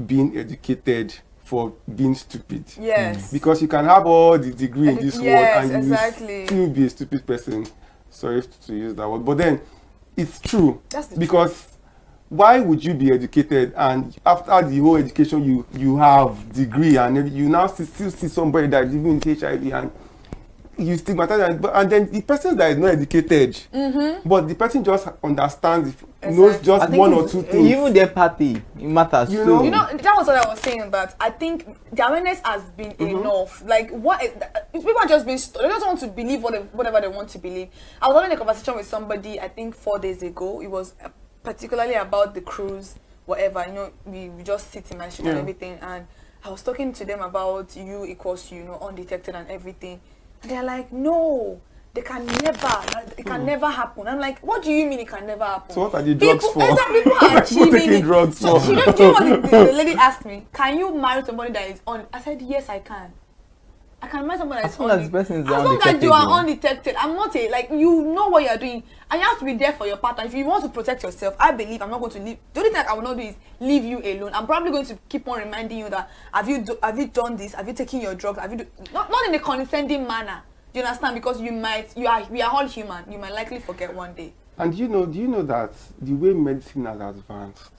being educated for being stupid. Yes. Because you can have all the degree in this world and you exactly. will still be a stupid person. Sorry to use that word. But then it's true. That's the because truth. Why would you be educated and after the whole education you have degree and you now still see somebody that is living with HIV and you stigmatize and then the person that is not educated, but the person just understands, knows just one or two things. Even the empathy matters. You know, that was what I was saying. That I think the awareness has been enough. Like, people are just being. They just want to believe whatever they want to believe. I was having a conversation with somebody, I think 4 days ago. It was particularly about the cruise, whatever. You know, we just sit in my street and everything, and I was talking to them about U equals U, undetected and everything. They're like, no, it can never happen. I'm like, what do you mean it can never happen? So what are the drugs for? People are achieving taking drugs for? Do you know what the lady asked me? Can you marry somebody that is on? I said, yes, I can. I can marry somebody that is on. As long as you are undetected. I'm not you know what you are doing. And you have to be there for your partner. If you want to protect yourself, I believe I'm not going to leave. The only thing I will not do is leave you alone. I'm probably going to keep on reminding you that have you done this? Have you taken your drugs? Not in a condescending manner. Do you understand? Because we are all human. You might likely forget one day. And do you know that the way medicine has advanced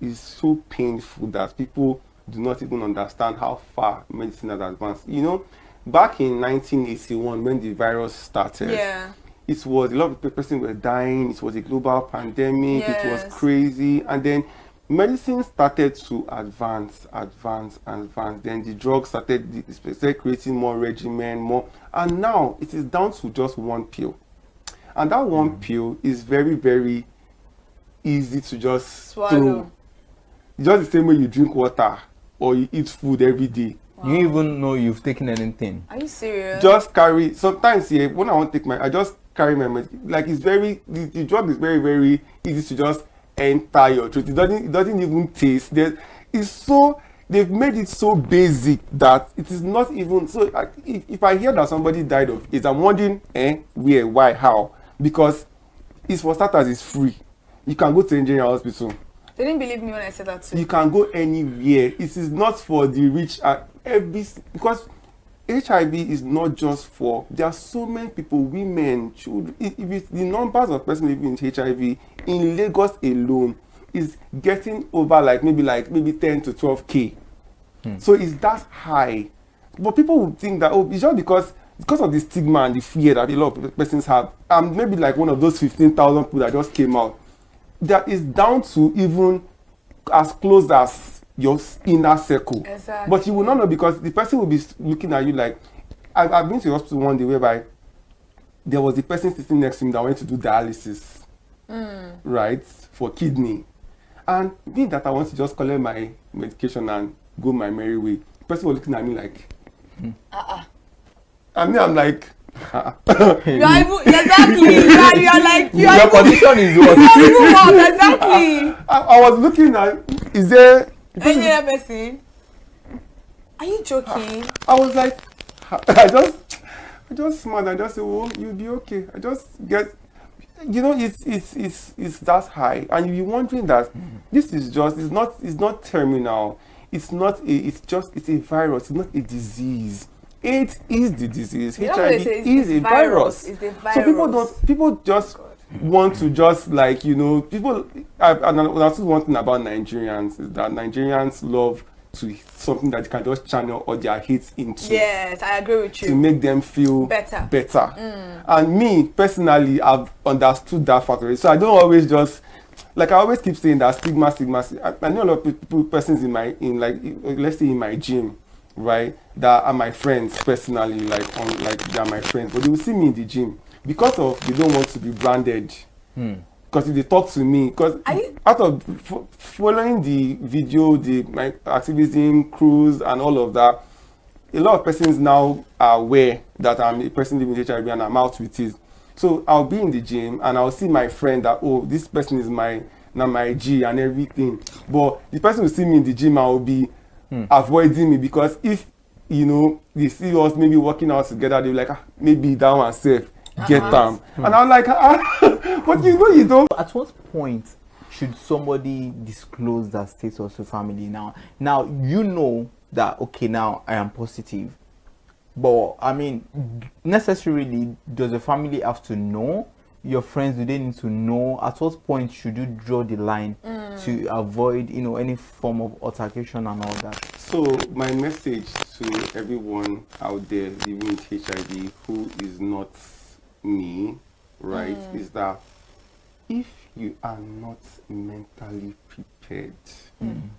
is so painful that people do not even understand how far medicine has advanced. You know, back in 1981 when the virus started, it was a lot of people were dying. It was a global pandemic. It was crazy, and then medicine started to advance. Then the drugs started creating more regimen, and now it is down to just one pill, and that one pill is very, very easy to just swallow. Just the same way you drink water or you eat food every day. Wow. You even know you've taken anything. Are you serious? Just carry. Sometimes when I want to take I just carry my medicine. Like the drug is very, very easy to just enter your throat. It doesn't even taste. They've made it so basic that it is not even so. If I hear that somebody died of AIDS, I'm wondering where, why, how, because it's for starters, it's free. You can go to engineer hospital. They didn't believe me when I said that too. You can go anywhere. It is not for the rich because HIV is not just for. There are so many people, women, children. If the numbers of persons living with HIV in Lagos alone is getting over maybe 10 to 12K. So it's that high. But people would think that it's just because of the stigma and the fear that a lot of persons have. Maybe like one of those 15,000 people that just came out. That is down to even as close as your inner circle. Exactly. But you will not know because the person will be looking at you like, I've been to the hospital one day whereby there was the person sitting next to me that went to do dialysis, right, for kidney. And being that I want to just collect my medication and go my merry way, the person was looking at me like, and me, I'm like, you are even, exactly. You are like your condition is what? Exactly. I was looking at, is there any other person? Are you joking? I was like, I just smiled and just said, "Oh, you'll be okay." I just get, it's that high, and you'll be wondering that this is just, it's not terminal. It's a virus. It's not a disease. AIDS is the disease. HIV is a virus. So people just want to just people. And also one thing about Nigerians is that Nigerians love to something that you can just channel all their hate into. Yes, I agree with you. To make them feel better. And me personally, I've understood that factor. So I don't always just, like I always keep saying that stigma. I know a lot of persons let's say in my gym, right, that are my friends personally, like they are my friends, but they will see me in the gym because of they don't want to be branded. Because if they talk to me, because out of following the video, my activism, cruise, and all of that, a lot of persons now are aware that I'm a person living with HIV and I'm out with it. So I'll be in the gym and I'll see my friend that, oh, this person is my G and everything. But the person will see me in the gym and will be avoiding me, because if, you know, they see us maybe working out together, they'll be like, maybe that one safe. Get them. And I'm like, but you know you don't. At what point should somebody disclose their status to family now? Now, you know that, okay, now I am positive. But, I mean, necessarily, does the family have to know? Your friends, do they need to know? At what point should you draw the line to avoid, you know, any form of altercation and all that? So, my message to everyone out there living with HIV who is not me, right, is that if you are not mentally prepared, and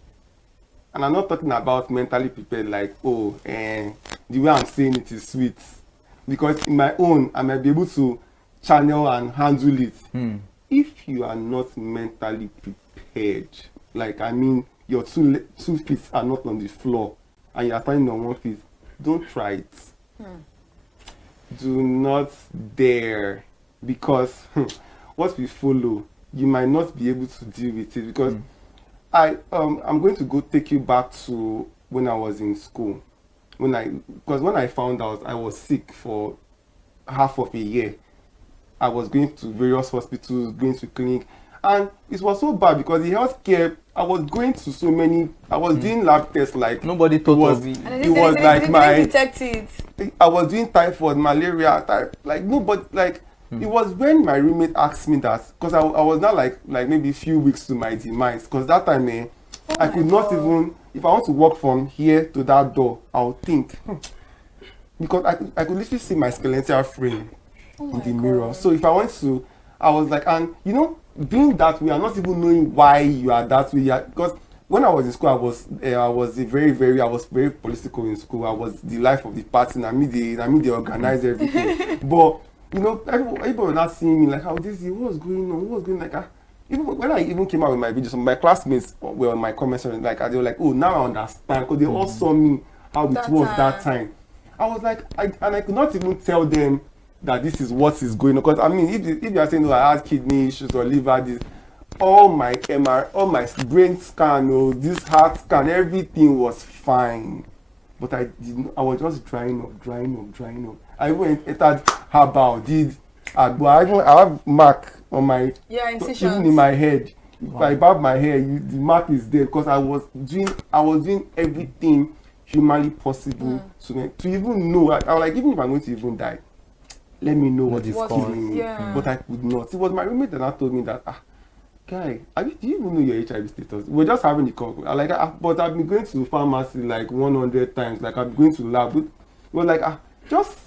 I'm not talking about mentally prepared like, oh, the way I'm saying it is sweet, because in my own, I might be able to channel and handle it. If you are not mentally prepared, like, I mean, your two feet are not on the floor and you are standing on one foot, don't try it. Do not dare, because what we follow, you might not be able to deal with it. Because I'm going to go take you back to when I was in school. Because when I found out I was sick for half of a year, I was going to various hospitals, going to clinic, and it was so bad because the healthcare, I was going to so many, I was doing lab tests like nobody thought of it. It was like my detect it. I was doing typhoid, malaria, like nobody, like it was when my roommate asked me that, because I was not like maybe a few weeks to my demise, because that time I could not even, if I want to walk from here to that door, I'll think, because I could literally see my skeletal frame in the mirror. So if I want to, I was like, and you know, being that way, I'm not even knowing why you are that way, because when I was in school, I was very political in school. I was the life of the party. I mean they organize everything. But you know, everybody was not seeing me like, how this is, what was going on? What was going like? Even when I even came out with my videos, my classmates were on my comments like, they were like, oh, now I understand, because they all saw me how it was that time. I was like, I could not even tell them that this is what is going on. Because I mean, if you are saying, oh, I had kidney issues or liver, this, all my MRI, all my brain scan, this heart scan, everything was fine. But I was just drying up. I even entered herbal, I have mark on my, even in my head. If I barb my hair, the mark is there, because I was doing everything humanly possible to even know. I was like, even if I'm going to even die, let me know what is killing me. But I could not. It was my roommate that told me that, guy, do you even know your HIV status? We're just having the call. But I've been going to pharmacy like 100 times. Like, I'm going to lab. We're like, just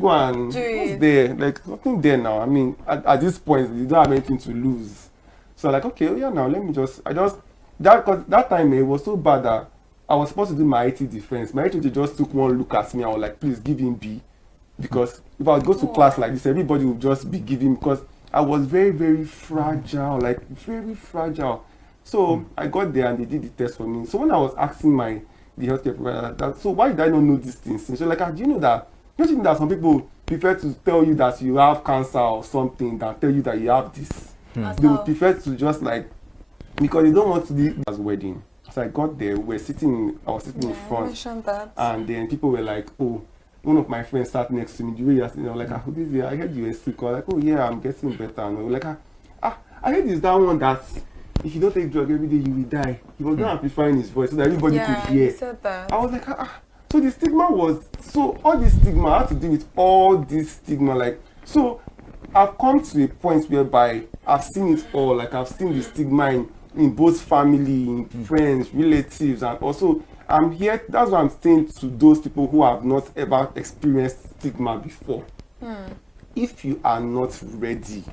go and what's there? Like, nothing there now. I mean, at this point, you don't have anything to lose. So like, okay, now let me because that time it was so bad that I was supposed to do my IT defense. My IT just took one look at me. I was like, please give him B. Because if I would go to class like this, everybody would just be giving, because I was very, very fragile, like very fragile. So I got there and they did the test for me. So when I was asking the healthcare provider, so why did I not know these things? And she was like, do you know that? Don't you know that some people prefer to tell you that you have cancer or something than tell you that you have this? They would prefer to just like, because they don't want to do as wedding. So I got there, I was sitting in front, and then people were like, oh, one of my friends sat next to me. The way you're sitting, like, I heard you were sick. I was like, oh yeah, I'm getting better. And we were like, I heard it's that one that if you don't take drug every day, you will die. He was not amplifying his voice so that everybody could hear. He said that. I was like, So the stigma was, so all this stigma, I had to deal with all this stigma. Like, so I've come to a point whereby I've seen it all. Like, I've seen the stigma in in both family, in friends, relatives, and also I'm here. That's what I'm saying to those people who have not ever experienced stigma before. If you are not ready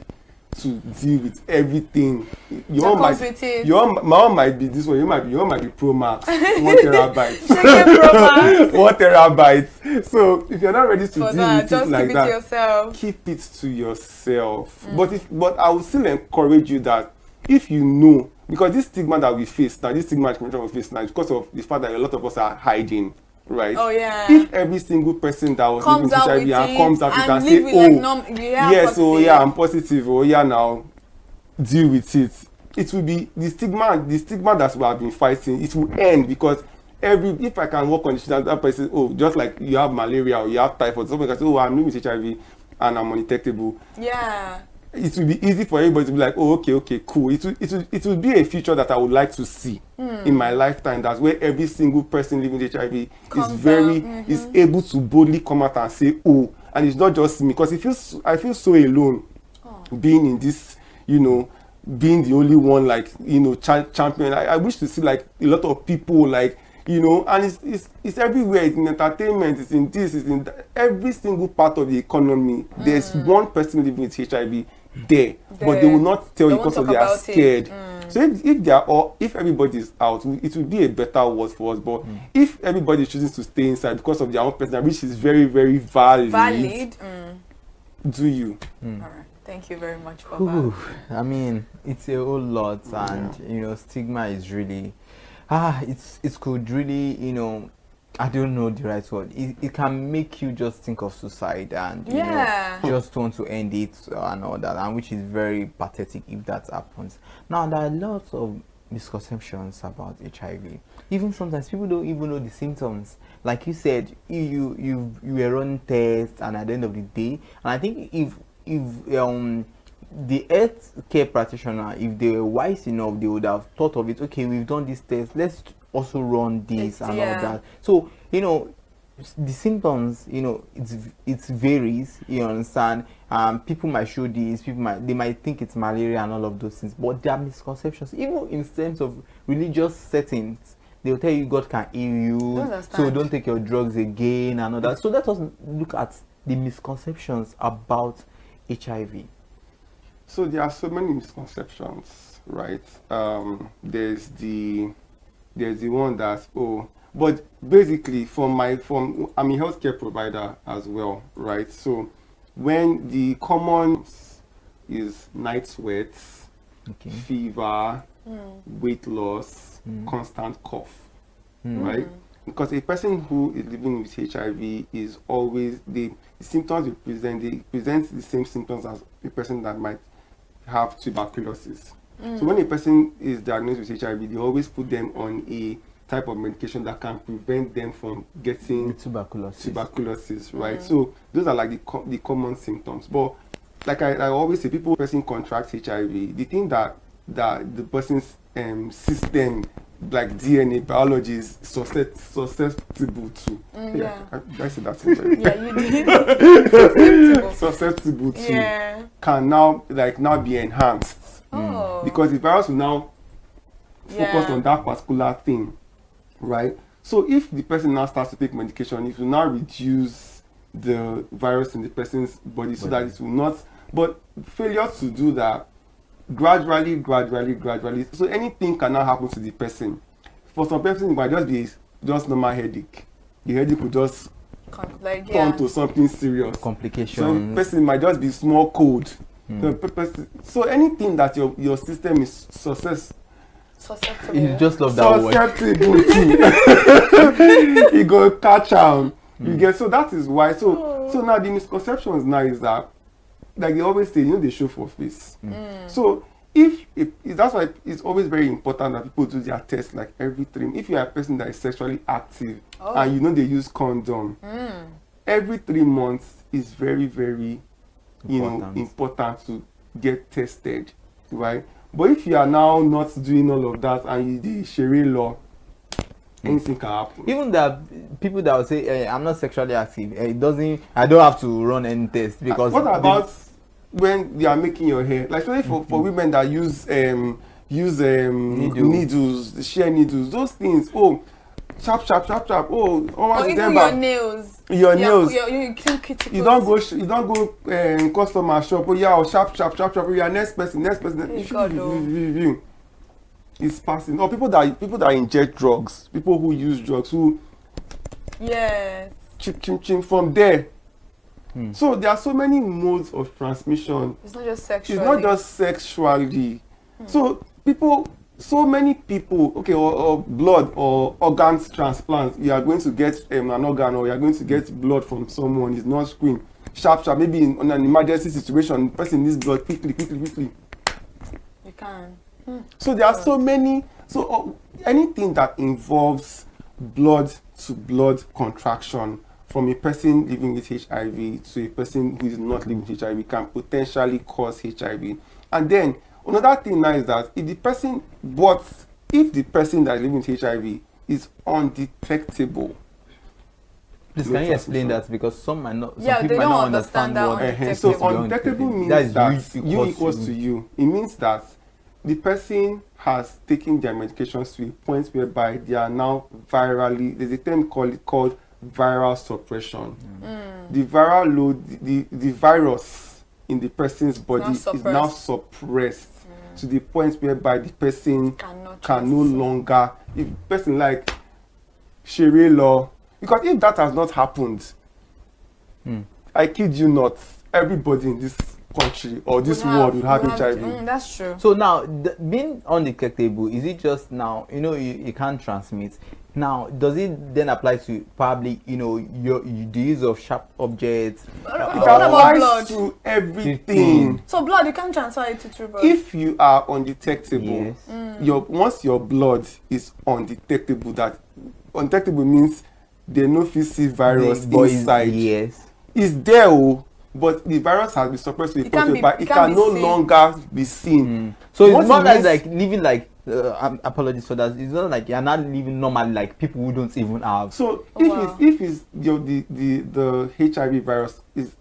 to deal with everything, my own might be this one. Your might be Pro Max, 1 terabyte, 1 terabyte. So if you're not ready to deal with it like that, keep it to yourself. But I will still encourage you that if you know, because this stigma that we face now, this stigma we face now, is because of the fact that a lot of us are hiding. Right. Oh yeah. If every single person that was living with HIV and comes out with and say, yes, oh yeah, I'm positive, oh yeah, now deal with it. It will be the stigma that we have been fighting. It will end because if I can work on that person, just like you have malaria or you have typhoid, someone can say, I'm living with HIV and I'm undetectable. Yeah. It will be easy for everybody to be like, okay, cool. It will be a future that I would like to see in my lifetime. That's where every single person living with HIV is able to boldly come out and say, and it's not just me, because I feel so alone being in this, being the only one, like, champion. I wish to see like a lot of people, like, and it's everywhere. It's in entertainment, it's in this, it's in every single part of the economy. There's one person living with HIV there, but they will not tell you because they are scared. So if everybody is out, it will be a better world for us. But if everybody chooses to stay inside because of their own personal, which is very, very valid, do you? All right. Thank you very much for that. I mean, it's a whole lot, and stigma is really, it could really, I don't know the right word. It can make you just think of suicide and just want to end it and all that, and which is very pathetic if that happens. Now there are lots of misconceptions about HIV. Even sometimes people don't even know the symptoms. Like you said, you were running tests, and at the end of the day, and I think if the health care practitioner, if they were wise enough, they would have thought of it. Okay, we've done this test, let's also run this and all that. So the symptoms, it varies, you understand. People might show this, they might think it's malaria and all of those things, but there are misconceptions. Even in terms of religious settings, they'll tell you God can heal you, so don't take your drugs again and all that. So let us look at the misconceptions about HIV. So there are so many misconceptions, right? There's the one that's but basically I'm a healthcare provider as well, right? So when the common is night sweats, fever, weight loss, constant cough, right? Because a person who is living with HIV is always the symptoms they present the same symptoms as a person that might have tuberculosis. So when a person is diagnosed with HIV, they always put them on a type of medication that can prevent them from getting tuberculosis, right? So those are like the common symptoms. But like I always say, person contracts HIV, the thing that the person's system, like DNA biology, is susceptible to. I said that right. Yeah, you did. Susceptible to can now be enhanced. Because the virus will now focus on that particular thing, right? So if the person now starts to take medication, it will now reduce the virus in the person's body so that it will not. But failure to do that gradually. So anything can now happen to the person. For some person, it might just be just normal headache. The headache will just turn to something serious. Complications. Some person might just be small cold. So anything that your system is susceptible. You just love that word. Susceptible to. You go catch on. You get, so that is why. So now the misconceptions now is that, like they always say, they show for face. So that's why it's always very important that people do their test like every 3 months. If you are a person that is sexually active and they use condom, every 3 months is very, very important to get tested, right? But if you are now not doing all of that and the Sharia law, anything can happen. Even the people that will say, I'm not sexually active, I don't have to run any test because. What about when they are making your hair? Like, especially for women that use use needles, share needles, those things. Oh, sharp. Oh, or even December. your nails. Your nails. You clean cuticles. You don't go customer shop. Oh yeah, sharp. You are next person. It's passing. Or people that inject drugs, people who use drugs, who chip from there. So there are so many modes of transmission. It's not just sexually. It's not just sexually. So many people, okay, or blood or organs transplants, you are going to get an organ, or you are going to get blood from someone. It's not screen. Sharp. Maybe in an emergency situation, the person needs blood quickly. You can. So there are so many. So anything that involves blood to blood contraction from a person living with HIV to a person who is not living with HIV can potentially cause HIV. And then another thing now is that if the person that is living with HIV is undetectable. Please, can you explain that? Because some might not. Some people they might don't not understand that. what So undetectable means that you equals to you. It means that the person has taken their medications to a point whereby they are now virally. There's a term called viral suppression. The viral load, the virus in the person's body is now suppressed to the point whereby the person can no longer. If person like Sherry Law, because if that has not happened, I kid you not, everybody in this country or this world will have HIV. That's true. So now, being undetectable, is it just now, you can't transmit? Now, does it then apply to probably, the use of sharp objects? What about blood? To everything. So blood, you can't transfer it through blood. If you are undetectable, once your blood is undetectable, that undetectable means they no see virus inside. Yes. It's there, but the virus has been suppressed to a point whereby it can no longer be seen. So it's more like living like apologies for that. It's not like you're not living normally like people who don't even have. So if it's the HIV virus is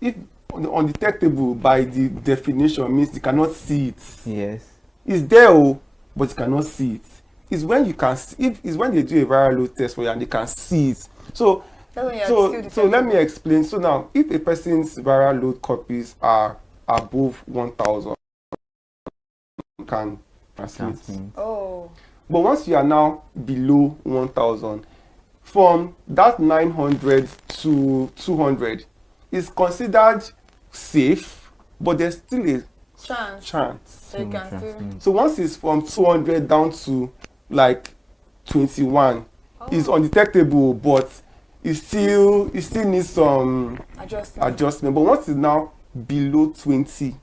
undetectable by the definition means you cannot see it. Yes. It's there, but you cannot see it. It's when you can see it. It's when they do a viral load test for you and they can see it. So let me explain. So now, if a person's viral load copies are above 1,000, can transmit. Oh. But once you are now below 1,000, from that 900 to 200 is considered safe, but there's still a chance. So you can still. So once it's from 200 down to like 21, it's undetectable, but it still needs some adjustment. But once it's now below 20,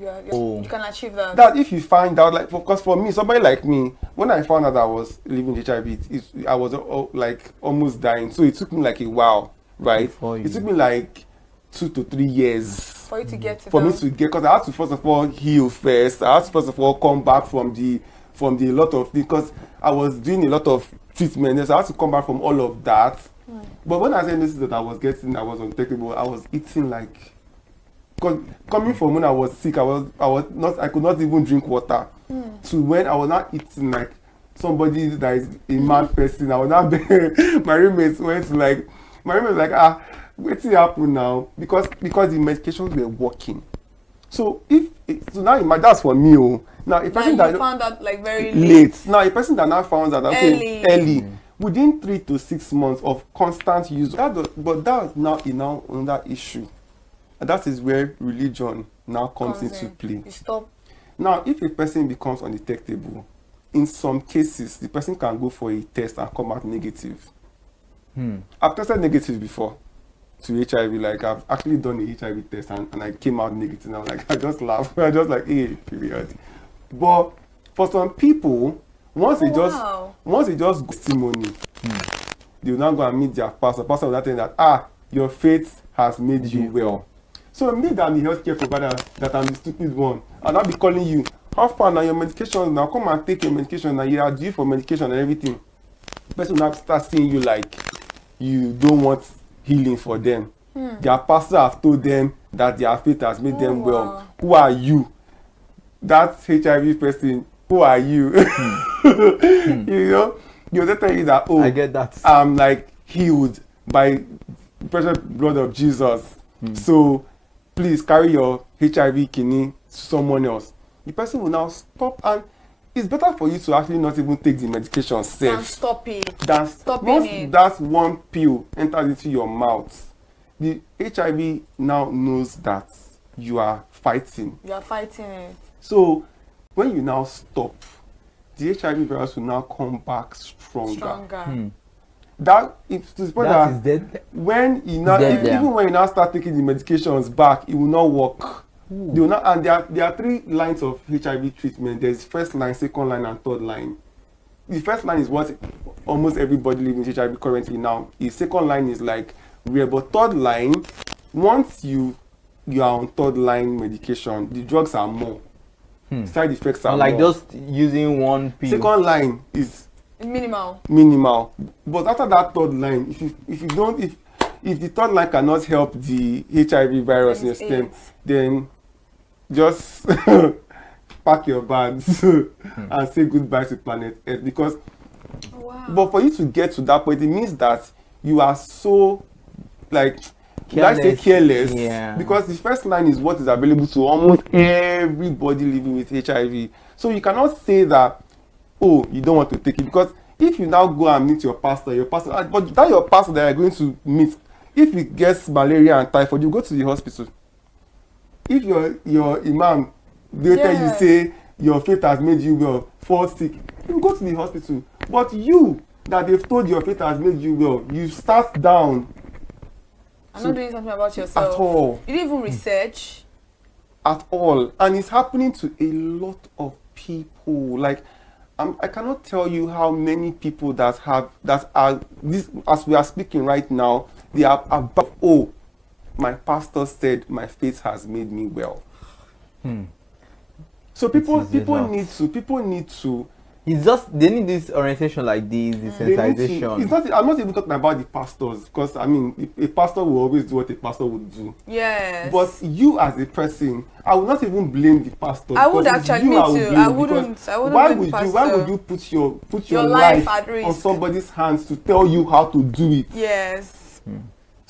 you can achieve that. That if you find out, like, because for me, somebody like me, when I found out I was living with HIV, I was like almost dying. So it took me like a while, right? It took me like 2 to 3 years for you to get to me to get, because I had to first of all heal first. I had to first of all come back from the lot of things, because I was doing a lot of treatment. So I had to come back from all of that. But when I said this that I was undetectable, I was eating like, because coming from when I was sick, I could not even drink water. To when I was not eating like somebody that is a mad person. I was not my roommates went to like, my roommate was like, what's happened now? Because the medications were working. So now that's for me. Now a person that found out like very late. Now a person that now found out early. Within 3 to 6 months of constant use. But that's now another issue. And that is where religion now comes into play. Now, if a person becomes undetectable, in some cases, the person can go for a test and come out negative. I've tested negative before to HIV. Like, I've actually done a HIV test and I came out negative. And I'm like, I just laugh. I just like, hey, period. But for some people, once they just go testimony, they will now go and meet their pastor. Pastor will not tell that, your faith has made you well. So me that I'm the healthcare provider, that I'm the stupid one, and I'll be calling you, how far now your medication, now come and take your medication, now you are due for medication and everything. The person will now start seeing you like you don't want healing for them. Their pastor have told them that their faith has made them well. Who are you? that HIV person, who are you? You know, you'll just tell you that, oh, I get that. I'm like healed by the precious blood of Jesus. So please carry your HIV kidney to someone else. The person will now stop, and it's better for you to actually not even take the medication safe. And stop it. Once that one pill enters into your mouth, the HIV now knows that you are fighting. You are fighting it. So when you now stop, the HIV virus will now come back stronger. That is dead. When you now, even when you now start taking the medications back, it will not work. They will not, and there are 3 lines of HIV treatment. There's first line, second line, and third line. The first line is what almost everybody living with HIV currently now. The second line is like rare, but third line, once you are on third line medication, the drugs are more. Side effects are like more. just using one pill. Second line is minimal. But after that third line, if the third line cannot help the HIV virus in your stem, then just pack your bags and say goodbye to planet Earth. Because but for you to get to that point, it means that you are so like careless. Because the first line is what is available to almost everybody living with HIV. So you cannot say that, oh, you don't want to take it, because if you now go and meet your pastor, but that your pastor that you're going to meet, if he gets malaria and typhoid, you go to the hospital. If your imam, they tell you, say your faith has made you well, fall sick, you go to the hospital. But you, that they've told your faith has made you well, you start down. I'm not doing something about yourself. At all. You didn't even research. At all. And it's happening to a lot of people. Like, I cannot tell you how many people that are this, as we are speaking right now, they are about, oh, my pastor said my faith has made me well. So people need to. It's just they need this orientation like this, the sensitization. It's not. I'm not even talking about the pastors, because I mean, a pastor will always do what a pastor would do. Yes. But you as a person, I would not even blame the pastor. I would actually, me too. I wouldn't blame the pastor. Why would you put your life on somebody's hands to tell you how to do it? Yes.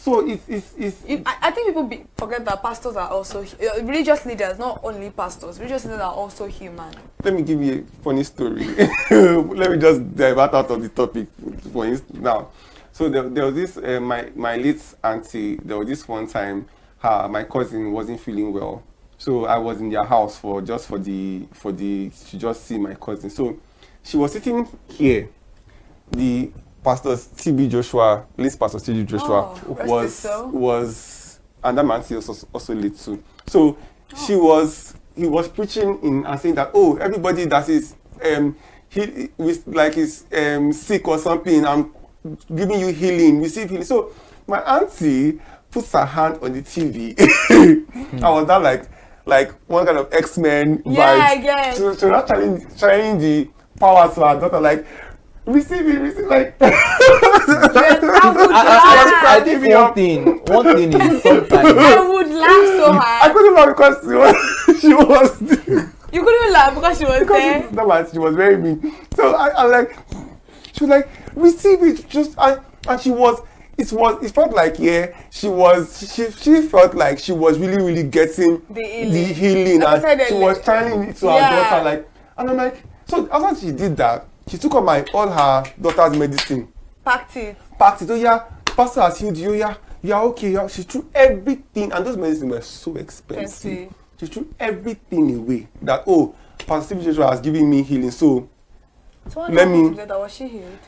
So I think people forget that pastors are also religious leaders, not only pastors. Religious leaders are also human. Let me give you a funny story. Let me just divert out of the topic for instance now. So there was this my late auntie. There was this one time, my cousin wasn't feeling well, so I was in their house to just see my cousin. So she was sitting here. The Pastor TB Joshua, late Pastor TB Joshua, was and that man was also late too. So he was preaching and saying that, oh, everybody that is is sick or something, I'm giving you healing, receive healing. So my auntie puts her hand on the TV. I was that like one kind of X-Men vibes. So not trying the powers to her daughter, like, receive like. I think one thing is sometimes I would laugh so hard. I couldn't laugh because she was. You couldn't laugh because she was there. No, she was very mean. So I'm like, she was like, receive it, just and she was. It felt like she felt like she was really getting the healing and she was channeling it to her daughter, like, and I'm like, so after she did that, she took all her daughter's medicine. Packed it. Oh yeah, pastor has healed you. Yeah, you are okay. Yeah. She threw everything, and those medicines were so expensive. She threw everything away. That, oh, Pastor Joshua has given me healing, so let me. Was she healed?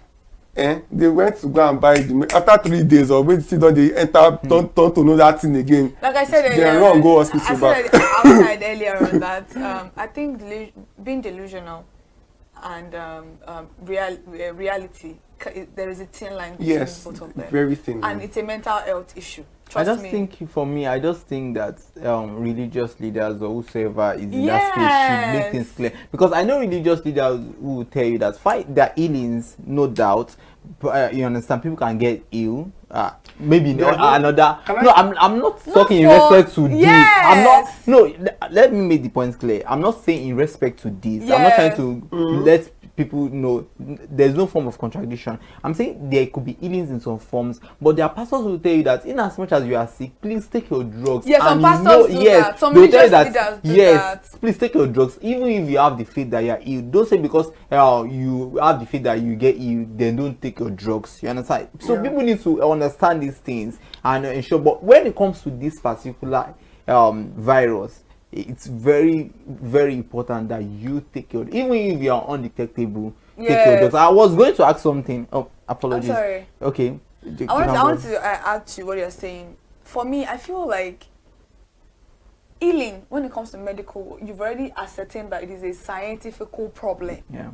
They went to go and buy after 3 days or wait till they enter don't to know that thing again. Like I said earlier, they run go hospital back. I said outside earlier on that I think being delusional and reality, there is a thin line between both of them. Very thin. And it's a mental health issue. I just think, for me, I just think that religious leaders or whosoever is in that space should make things clear. Because I know religious leaders who will tell you that fight their healings, no doubt. You understand? People can get ill. Maybe another. No, I'm not talking in respect to this. I'm not. No, let me make the points clear. I'm not saying in respect to this. I'm not trying to let people know there's no form of contradiction. I'm saying there could be healings in some forms, but there are pastors who will tell you that in as much as you are sick, please take your drugs. Yes, some pastors do that. Some religious leaders do that. Please take your drugs, even if you have the faith that you are ill. Don't say because you have the faith that you get ill, then don't take your drugs. You understand? So people need to understand these things and ensure. But when it comes to this particular virus, it's very, very important that you take your, even if you are undetectable, take your drugs. I was going to ask something. Oh, apologies. I'm sorry. Okay. I want to add to what you're saying. For me, I feel like healing, when it comes to medical, you've already ascertained that it is a scientific problem. Yeah.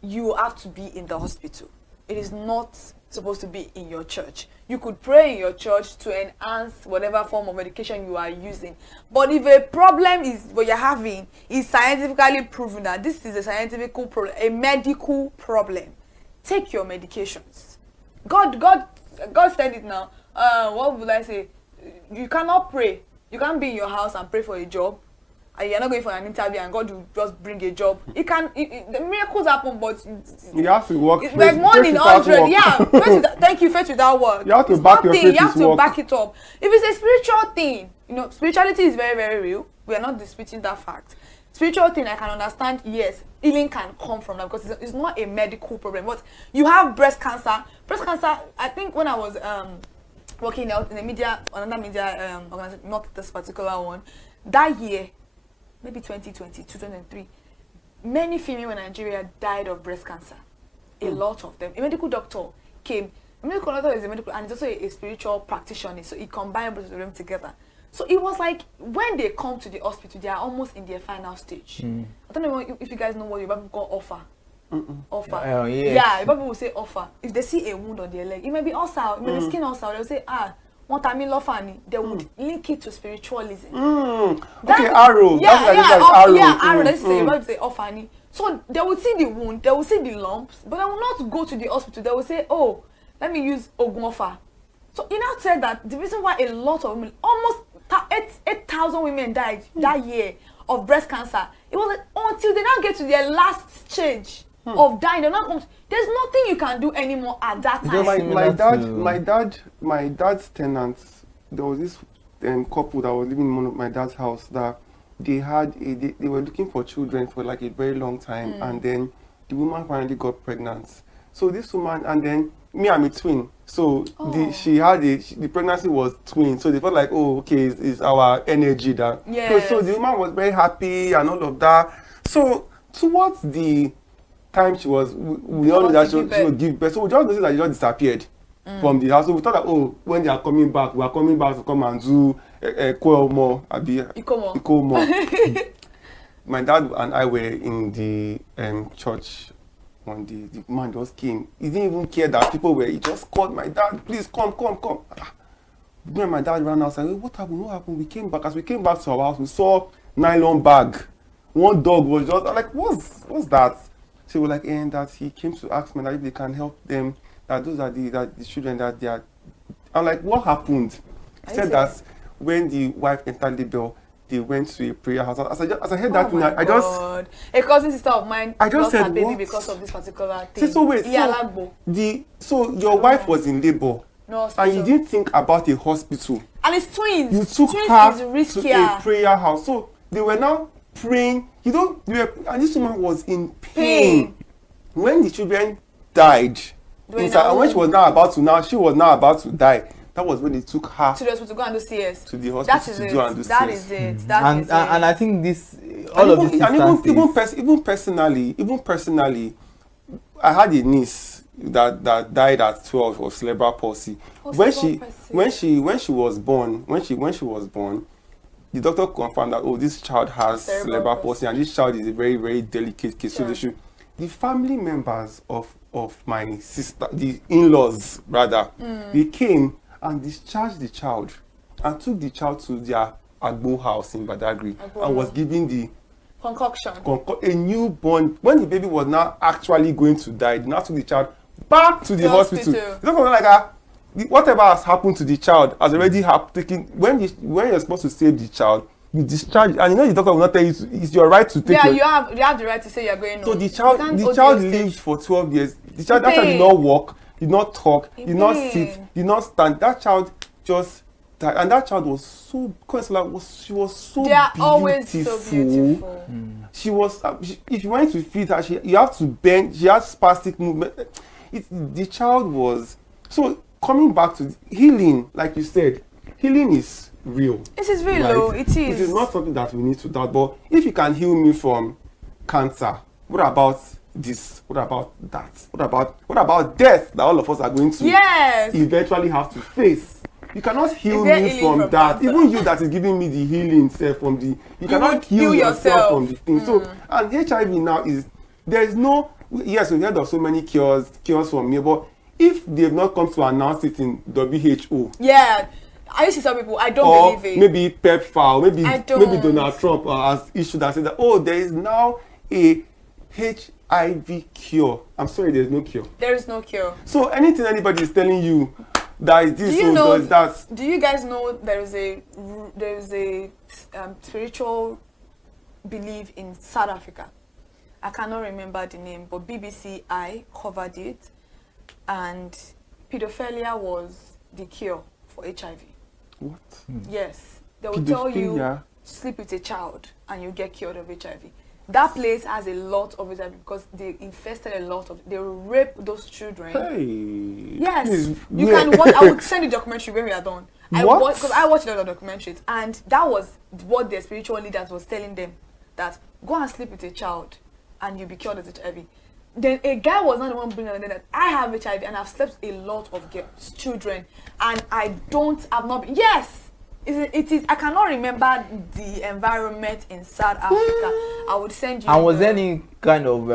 You have to be in the hospital. It is not supposed to be in your church. You could pray in your church to enhance whatever form of medication you are using. But if a problem is what you're having is scientifically proven that this is a scientific problem, a medical problem, take your medications. God said it now. What would I say? You cannot pray. You can't be in your house and pray for a job. And you're not going for an interview and God will just bring a job. The miracles happen, but you have to work. It's like 1 in 100. Yeah. Thank you, faith without work. You have to back your faith. You have to back it up. If it's a spiritual thing, spirituality is very, very real. We are not disputing that fact. Spiritual thing, I can understand. Yes, healing can come from that because it's not a medical problem. But you have breast cancer. Breast cancer. I think when I was working out in another media organization, not this particular one, that year. Maybe 2020, 2003, many females in Nigeria died of breast cancer. A lot of them. A medical doctor came. A medical doctor is a medical, and he's also a spiritual practitioner. So he combined both of them together. So it was like when they come to the hospital, they are almost in their final stage. I don't know if you guys know what your people call offer. Offer. Yeah, people will say offer. If they see a wound on their leg, it may be ulcer, it may be skin ulcer. They'll say they would link it to spiritualism. Okay, arrow. Arrow. Let's say offani. So they would see the wound, they will see the lumps, but they will not go to the hospital. They will say, "Oh, let me use ogunofa." So he now said that the reason why a lot of women, almost 8,000 women died that year of breast cancer, it was until they now get to their last stage of dying. They're not. There's nothing you can do anymore at that time. My dad's tenants. There was this couple that was living in one of my dad's house that they were looking for children for like a very long time, and then the woman finally got pregnant. So this woman, and then me, I'm a twin. So the pregnancy was twin. So they felt like, oh, okay, it's our energy that. Yes. So the woman was very happy and all of that. So towards the time she was, we all knew that she would give birth. So we just noticed that she just disappeared from the house. So we thought that, oh, when they are coming back, we are coming back to come and do Ikomo. My dad and I were in the church one day. The man just came. He didn't even care that people were. He just called my dad, please come. Me and my dad ran outside. What happened? We came back. As we came back to our house, we saw nylon bag. One dog was just like, what's that? So we're like, and that he came to ask me that if they can help them, that those are the children that they are. I'm like, what happened? He said that when the wife entered labor, they went to a prayer house. As I heard that, a cousin sister of mine lost her baby because of this particular thing. So wait, so your wife was in labor, and you didn't think about a hospital. And it's twins. You took her to a prayer house. So they were now praying. And this woman was in pain. When the children died, and when she was now about to die. That was when they took her to the hospital to go and do CS. To the hospital to go and do CS. That is it. And I think even personally, I had a niece that died at 12 of cerebral palsy. When she was born, the doctor confirmed that this child has cerebral palsy, and this child is a very, very delicate case. So the family members of my sister, the in-laws rather, they came. and discharged the child and took the child to their Agbo house in Badagry and was giving the concoction. A newborn. When the baby was now actually going to die, they now took the child back to the hospital. It's not like whatever has happened to the child has already taken. When you're supposed to save the child, you discharge, and you know the doctor will not tell you it's your right to take. Yeah, you have the right to say you're going. So the child lived for 12 years. That child did not walk, did not talk, did not sit, did not stand. That child just died, and that child was so. She was so they are beautiful. always so beautiful. She was. If you wanted to feed her, you have to bend. She has spastic movement. The child was so. Coming back to healing, like you said, healing is real. It is real, though. It is. It is not something that we need to doubt. But if you can heal me from cancer, what about this? What about that? What about death that all of us are going to eventually have to face? You cannot heal me from that. Cancer? Even you that is giving me the healing from the, you cannot heal yourself from the thing. So, and HIV now there is no. Yes, we've heard of so many cures from here, but if they've not come to announce it in WHO. Yeah. I used to tell people, I don't believe it. Maybe PEPFAR, maybe Donald Trump has issued and said that, there is now a HIV cure. I'm sorry, there's no cure. There is no cure. So anything anybody is telling you that is this or does that. Do you guys know there is a spiritual belief in South Africa? I cannot remember the name, but BBC I covered it. And pedophilia was the cure for HIV. What? Yes. They will tell you, sleep with a child and you get cured of HIV. That place has a lot of HIV because they infested a lot of, they rape those children. Hey. Yes. You can watch, I would send a documentary when we are done. Because I watched a lot of documentaries, and that was what their spiritual leaders was telling them, that go and sleep with a child and you'll be cured of HIV. Then a guy was not the one bringing it that I have HIV and I've slept a lot of children and I've not been. Yes, it is. I cannot remember the environment in South Africa. I would send you. And was there any kind of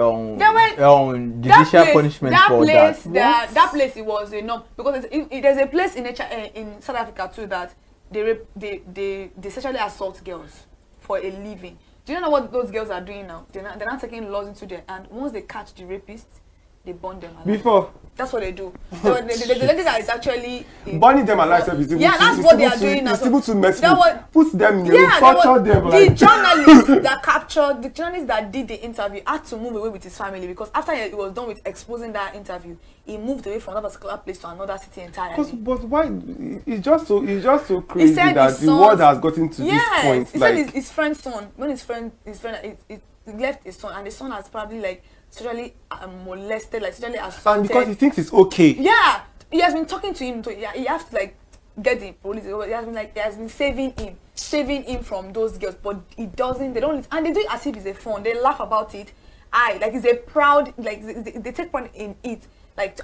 judicial punishment for that? That place, it was enough because there's a place in South Africa too that they sexually assault girls for a living. Do you know what those girls are doing now? They're not taking laws into their hand. Once they catch the rapists, they burn them alive. Before? That's what they do. The lady that is actually... burning them alive. That's what they are doing now. It's able to mess with. Put them in the torture them. The journalist that did the interview had to move away with his family because after he was done with exposing that interview, he moved away from that particular place to another city entirely. But why? It's just so crazy that the world has gotten to this point. He said his friend's son, when his friend he left his son, and the son has probably sexually molested, sexually assaulted. And because he thinks it's okay. Yeah, he has been talking to him. He has to get the police. He has been saving him from those girls, but he doesn't. They don't, and they do it as if it's a fun. They laugh about it. It's a proud. They take part in it.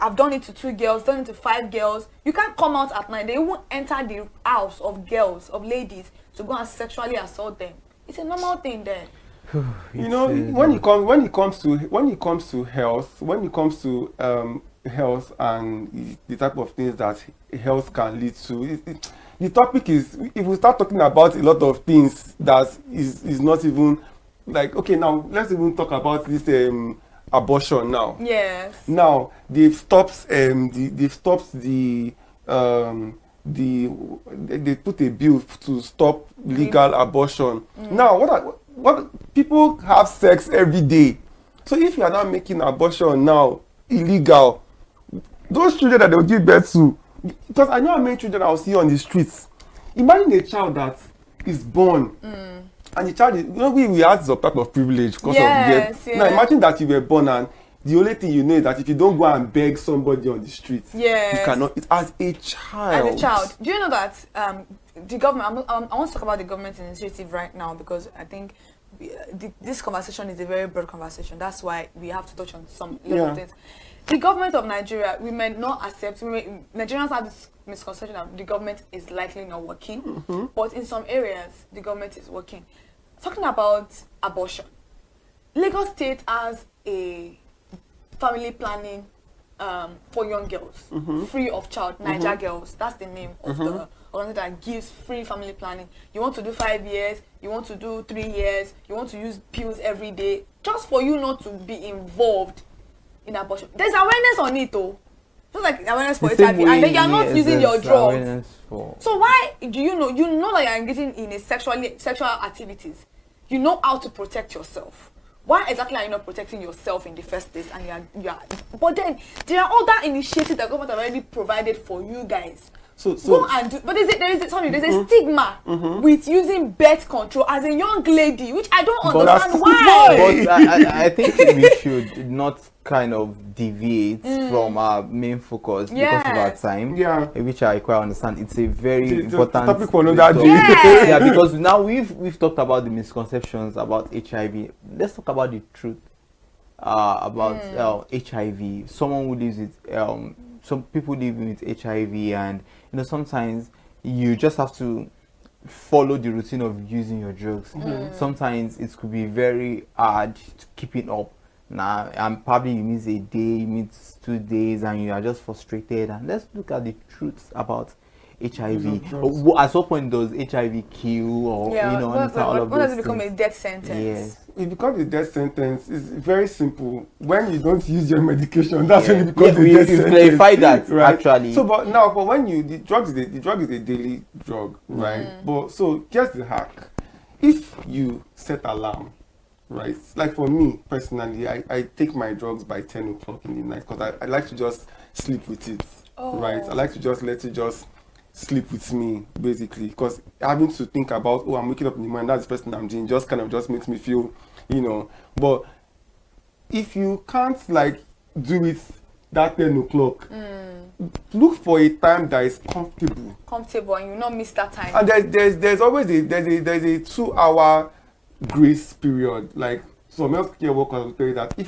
I've done it to 2 girls, done it to 5 girls. You can't come out at night. They won't enter the house of girls, of ladies, to go and sexually assault them. It's a normal thing there. When it comes to health, health and the type of things that health can lead to, the topic is, if we start talking about a lot of things that is not even okay, now let's even talk about this abortion now. Yes. Now they put a bill to stop legal abortion. Now what people have sex every day. So if you are not making abortion now illegal, those children that they will give birth to, because I know how many children I will see on the streets. Imagine a child that is born. And the child is, we have some type of privilege because of the Now imagine that you were born and the only thing you know is that if you don't go and beg somebody on the street, you cannot. It as a child. Do you know that the government? I want to talk about the government initiative right now because I think this conversation is a very broad conversation. That's why we have to touch on some little things. The government of Nigeria, we may not accept. Nigerians have this misconception that the government is likely not working, but in some areas, the government is working. Talking about abortion, Lagos State has a family planning for young girls, free of charge. Niger Girls, that's the name of the organization that gives free family planning. You want to do 5 years, you want to do 3 years, you want to use pills every day, just for you not to be involved in abortion. There's awareness on it, though. Just like awareness for HIV, and then you're not using your drugs. So why do you know that you're engaging in a sexual activities? You know how to protect yourself. Why exactly are you not protecting yourself in the first place? And you are, but then there are other initiatives that government have already provided for you guys. Go and do, but there's a stigma with using birth control as a young lady, which I don't understand why. But I think we should not kind of deviate from our main focus because of our time. Which I quite understand. It's a very important topic for another day. Yeah, because now we've talked about the misconceptions about HIV. Let's talk about the truth about HIV. Someone who lives with some people live with HIV, and sometimes you just have to follow the routine of using your drugs. Sometimes it could be very hard to keep it up. Now, and probably you miss a day, you miss 2 days, and you are just frustrated. And let's look at the truth about HIV. At what point does HIV kill, or when does it become a death sentence? Yes. It becomes a death sentence. It's very simple. When you don't use your medication, that's when it becomes a death sentence. Clarify that, right? Actually. So, but when the drug is a daily drug, right? But so here's the hack: if you set alarm, right? Like for me personally, I take my drugs by 10 o'clock in the night because I like to just sleep with it, right? I like to just let it just sleep with me, basically, because having to think about, I'm waking up in the morning, that's the first thing I'm doing, just kind of just makes me feel, but if you can't like do it that 10 o'clock, look for a time that is comfortable, and you not miss that time. And there's always a 2-hour grace period. Like some healthcare workers will tell you that if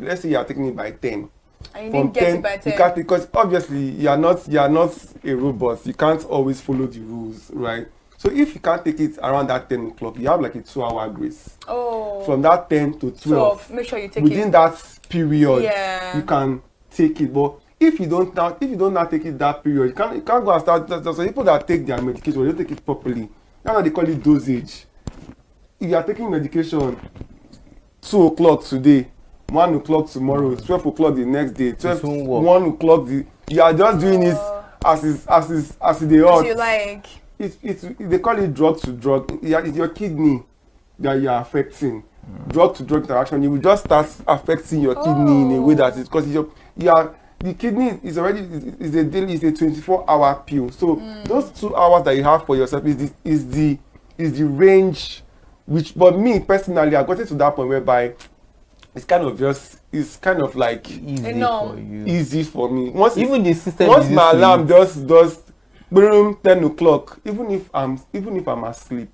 let's say you are taking it by 10, and you didn't get it by 10, you can't, because obviously you are not a robot. You can't always follow the rules, right? So if you can't take it around that 10 o'clock, you have like a 2-hour grace. From that 10 to 12, make sure you take within it that period. You can take it. But if you don't now take it that period, you can't go and start. There's people that take their medication, they don't take it properly. Now they call it dosage. If you are taking medication 2 o'clock today, 1 o'clock tomorrow, 12 o'clock the next day, 1 o'clock you are just doing it as they ought. You like. They call it drug to drug. It's your kidney that you are affecting. Drug to drug interaction. You will just start affecting your kidney in a way that is because the kidney is already is a 24-hour pill. So those 2 hours that you have for yourself is the range. But me personally, I got it to that point whereby it's kind of like easy for me. Once my alarm does boom 10 o'clock, even if I'm asleep,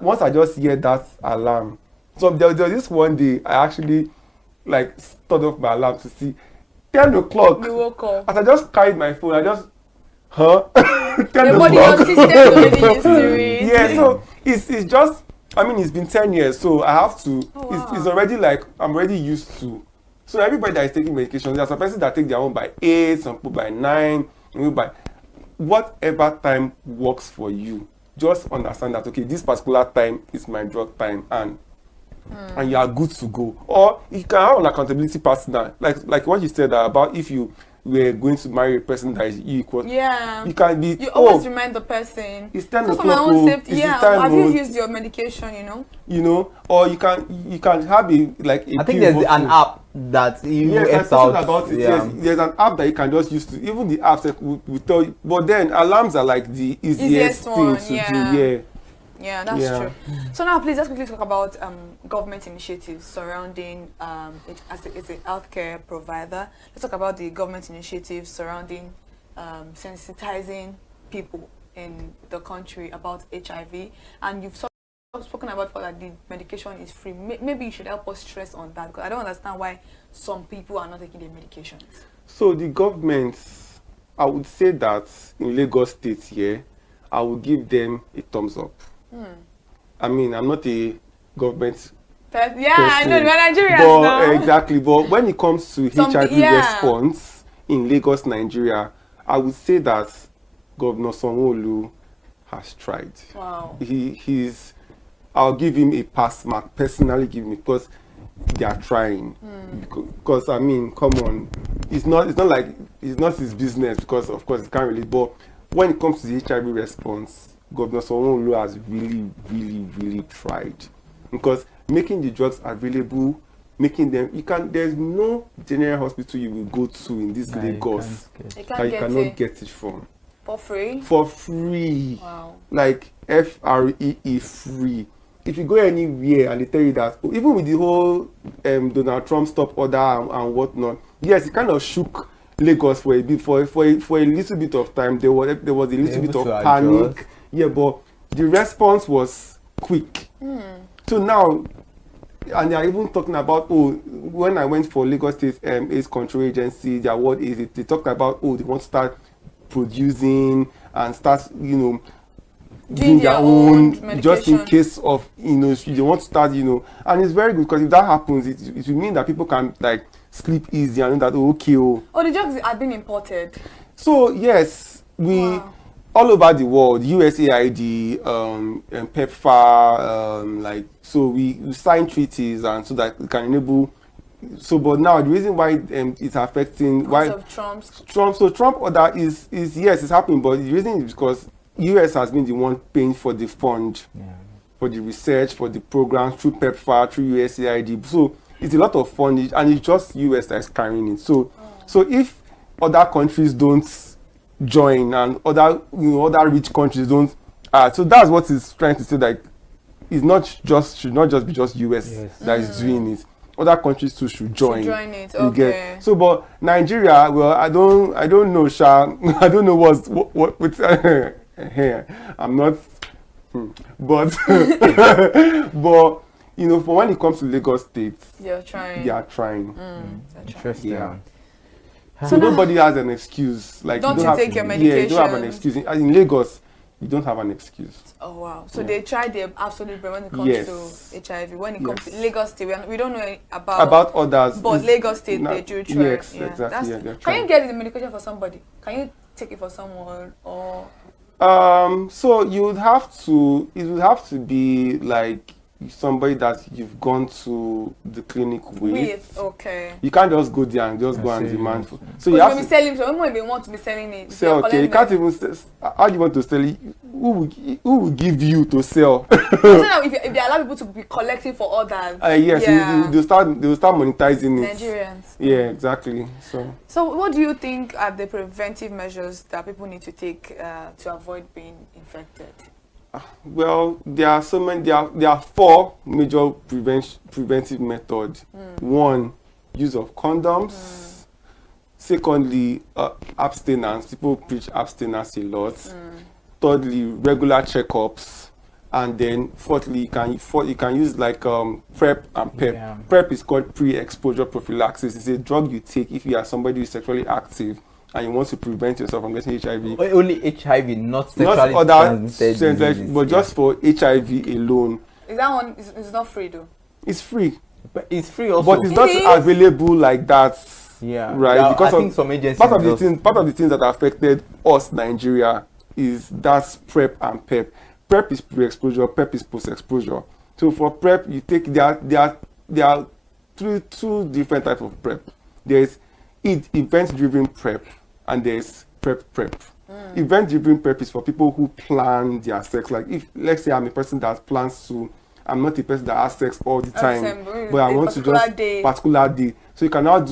once I just hear that alarm. So there was this one day I actually like stood off my alarm to see 10 o'clock. You woke up. As I just carried my phone, I just 10 o'clock. Your system already used to it. Yeah, so it's just, I mean, it's been 10 years, so I have to, it's already like, I'm already used to. So everybody that is taking medication, there's some person that take their own by 8, some people by 9, by whatever time works for you. Just understand that, okay, this particular time is my drug time, and you are good to go. Or you can have an accountability partner, like what you said about if you were going to marry a person that is equal. Yeah. You can be. You always remind the person. It's 10 o'clock. For my own safety. Yeah. Have you used your medication? Or you can have I think there's an app that Yes, there's an app that you can just use to. Even the apps will tell you. But then alarms are like the easiest thing to do. Yeah. Yeah, that's true. So now, please, let's quickly talk about government initiatives surrounding it as a healthcare provider. Let's talk about the government initiatives surrounding sensitizing people in the country about HIV. And you've spoken about that the medication is free. Maybe you should help us stress on that, because I don't understand why some people are not taking their medications. So the government, I would say that in Lagos State here, I would give them a thumbs up. I mean, I'm not a government I know, we're Nigerians but, now. Exactly, but when it comes to HIV yeah. response in Lagos, Nigeria, I would say that Governor Sanwo-Olu has tried. Wow. I'll give him a pass mark, personally give him, because they are trying. Because I mean, come on, it's not like it's not his business, because of course it can't really. But when it comes to the HIV response, Governor Sanwo-Olu has really tried, because making the drugs available, making them, there's no general hospital you will go to in this Lagos that you cannot get it from. For free? For free. Wow. Like FREE, free. If you go anywhere and they tell you that, even with the whole Donald Trump stop order and whatnot, yes, it kind of shook Lagos for a bit, for a little bit of time. There was a little bit of panic. Yeah, but the response was quick. So now, and they are even talking about, when I went for Lagos State AIDS Control Agency, their word is it, they talked about, they want to start producing and start, doing their own, just in case of, they want to start, and it's very good, because if that happens, it will mean that people can like sleep easy and know that the drugs are being imported. So yes, all over the world, USAID, PEPFAR, so we sign treaties, and so that we can enable. So, but now the reason why it's affecting because of Trump order is yes, it's happening, but the reason is because US has been the one paying for the fund, for the research, for the program through PEPFAR, through USAID. So it's a lot of funding, and it's just US that is carrying it. So if other countries don't join, and other rich countries don't, so that's what it's trying to say, that it's should not just be just US that is doing it. Other countries too should join. It, okay. So, but Nigeria, well, I don't know, Sha. I don't know what with I'm not, but but for when it comes to Lagos State, they are trying. Interesting. Yeah. So nobody has an excuse. Like, don't you take your medication? Yeah, you don't have an excuse. In Lagos, you don't have an excuse. Oh wow! So they tried their absolute best when it comes to HIV. When it comes to Lagos State, we don't know about others. But Lagos State, they do try. Yes, exactly. Can you get the medication for somebody? Can you take it for someone, or? So you would have to. It would have to be like somebody that you've gone to the clinic with. Okay. You can't just go there and just go and demand for. So you have to be selling. So when they want to be selling it, sell. Okay, you can't even. How do you want to sell it? Who will give you to sell? If they allow people to be collecting for others. Yes, they will start monetizing it. Nigerians. Yeah, exactly. So what do you think are the preventive measures that people need to take to avoid being infected? Well, there are so many. There are 4 major preventive methods. 1, use of condoms. Secondly, abstinence. People preach abstinence a lot. Thirdly, regular checkups. And then fourthly, you can use like PrEP and PEP. Yeah. PrEP is called pre-exposure prophylaxis. It's a drug you take if you are somebody who is sexually active and you want to prevent yourself from getting HIV. Only HIV, not sexually transmitted diseases, but just for HIV alone. Is that one? It's not free though. It's free. But it's free also. But it's not available like that. Yeah. Right. Because I think some agencies part of the things that affected us, Nigeria, is that's PrEP and PEP. PrEP is pre-exposure. PEP is post-exposure. So for PrEP, you take there are two different types of PrEP. There's event-driven PrEP and there's PrEP. Event-driven PrEP is for people who plan their sex. Like if, let's say, I'm a person that plans to, I'm not a person that has sex all the time, but I want to just particular day. So you can now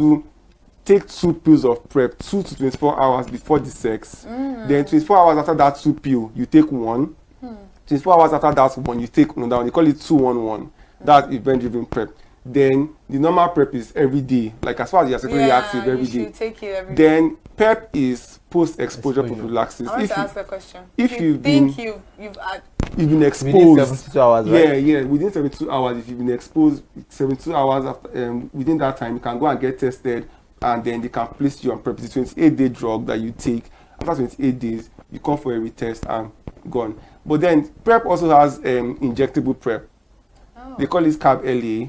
take 2 pills of PrEP, 2 to 24 hours before the sex. Then 24 hours after that 2 pill, you take 1. 24 hours after that 1, you take another one. They call it 2-1-1. That's event-driven PrEP. Then the normal PrEP is every day. Like as far as you're sexually active, every day. Take it every day. Then PEP is post-exposure prophylaxis. I want to ask a question. If you've been exposed within 72 hours, right? Yeah, within 72 hours, if you've been exposed 72 hours after, within that time, you can go and get tested, and then they can place you on PrEP. It's a 28-day drug that you take. After 28 days, you come for a retest and gone. But then PrEP also has injectable PrEP. They call it Carb LA,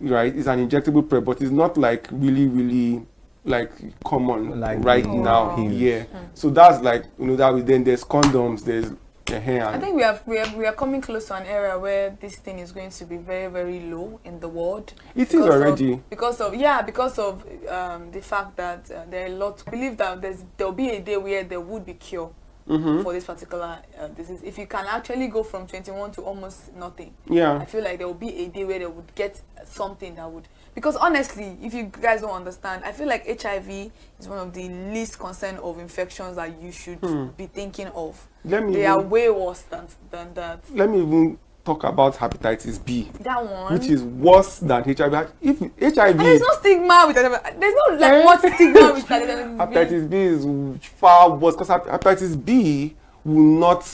right? It's an injectable prep, but it's not like really like common Like right the now. pills. Yeah. So that's like, you know, that then there's condoms, there's I think we are coming close to an era where this thing is going to be very low in the world. It is already. Because of the fact that there are a lot. I believe that there'll be a day where there would be cure for this particular disease. If you can actually go from 21 to almost nothing, I feel like there will be a day where they would get something that would. Because honestly, if you guys don't understand, I feel like HIV is one of the least concern of infections that you should be thinking of. They are way worse than that. Let me even talk about hepatitis B. That one. Which is worse than HIV. If HIV... And there's no stigma with HIV. There's no like what stigma with hepatitis B. Hepatitis B is far worse because hepatitis B will not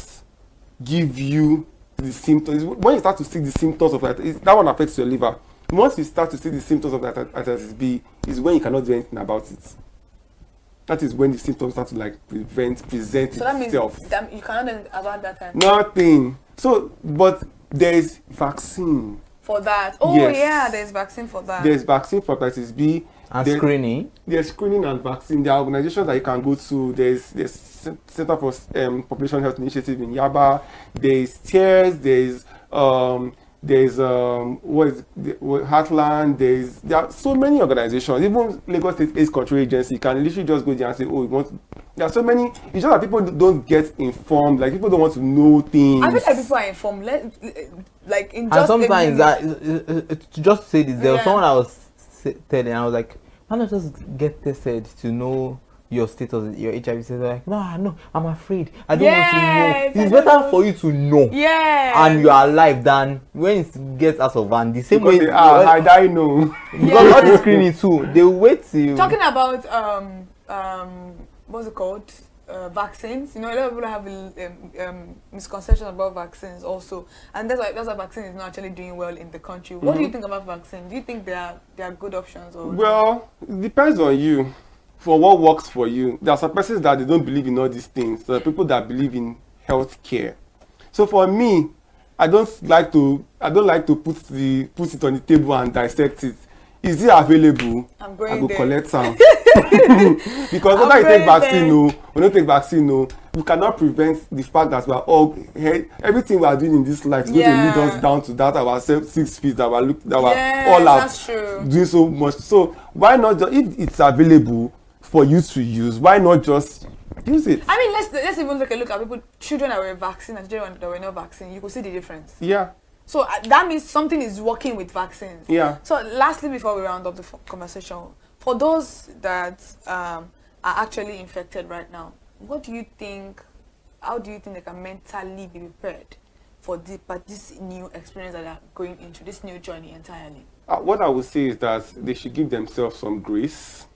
give you the symptoms. When you start to see the symptoms of that one affects your liver. Once you start to see the symptoms of hepatitis B, is when you cannot do anything about it. That is when the symptoms start to like present So that means itself. you cannot do anything about that time. Nothing. So, but there is vaccine. For that. Oh Yes. yeah, there's vaccine for that. There's vaccine for hepatitis B. And screening. There's screening and vaccine. There are organizations that you can go to. There's Center for Population Health Initiative in Yaba. There's TEARS. There's Heartland. There are so many organizations. Even Lagos State AIDS Control Agency, you can literally just go there and say, oh, you want. There are so many. It's just that people don't get informed. Like people don't want to know things. I feel like people are informed. Like in And just sometimes to just say this, there was someone I was telling, I was like, why not just get tested to know your status, your HIV status? Like, no, I'm afraid. I don't want to know. It's better for you to know. Yeah. And you are alive than when it gets out of hand. The same way. I die no. Because all the screening too, they wait till. Talking about what's it called? Vaccines. You know, a lot of people have misconceptions about vaccines also, and that's why vaccine is not actually doing well in the country. What do you think about vaccine? Do you think they are good options? Or Well, it depends on you. For what works for you. There are some persons that they don't believe in all these things. There are people that believe in health care. So for me, I don't like to put it on the table and dissect it. Is it available? I go collect some. Because whether you take vaccine or not take vaccine, we cannot prevent the fact that we are all everything we are doing in this life is going to lead us down to that our 6 feet that we all are doing so much. So why not just, if it's available for you to use, why not just use it? I mean, let's even take a look at children that were vaccinated and children that were not vaccinated. You could see the difference. Yeah. So that means something is working with vaccines. Yeah. So lastly, before we round up the conversation, for those that are actually infected right now, how do you think they can mentally be prepared for this new experience that they're going into, this new journey entirely? What I would say is that they should give themselves some grace.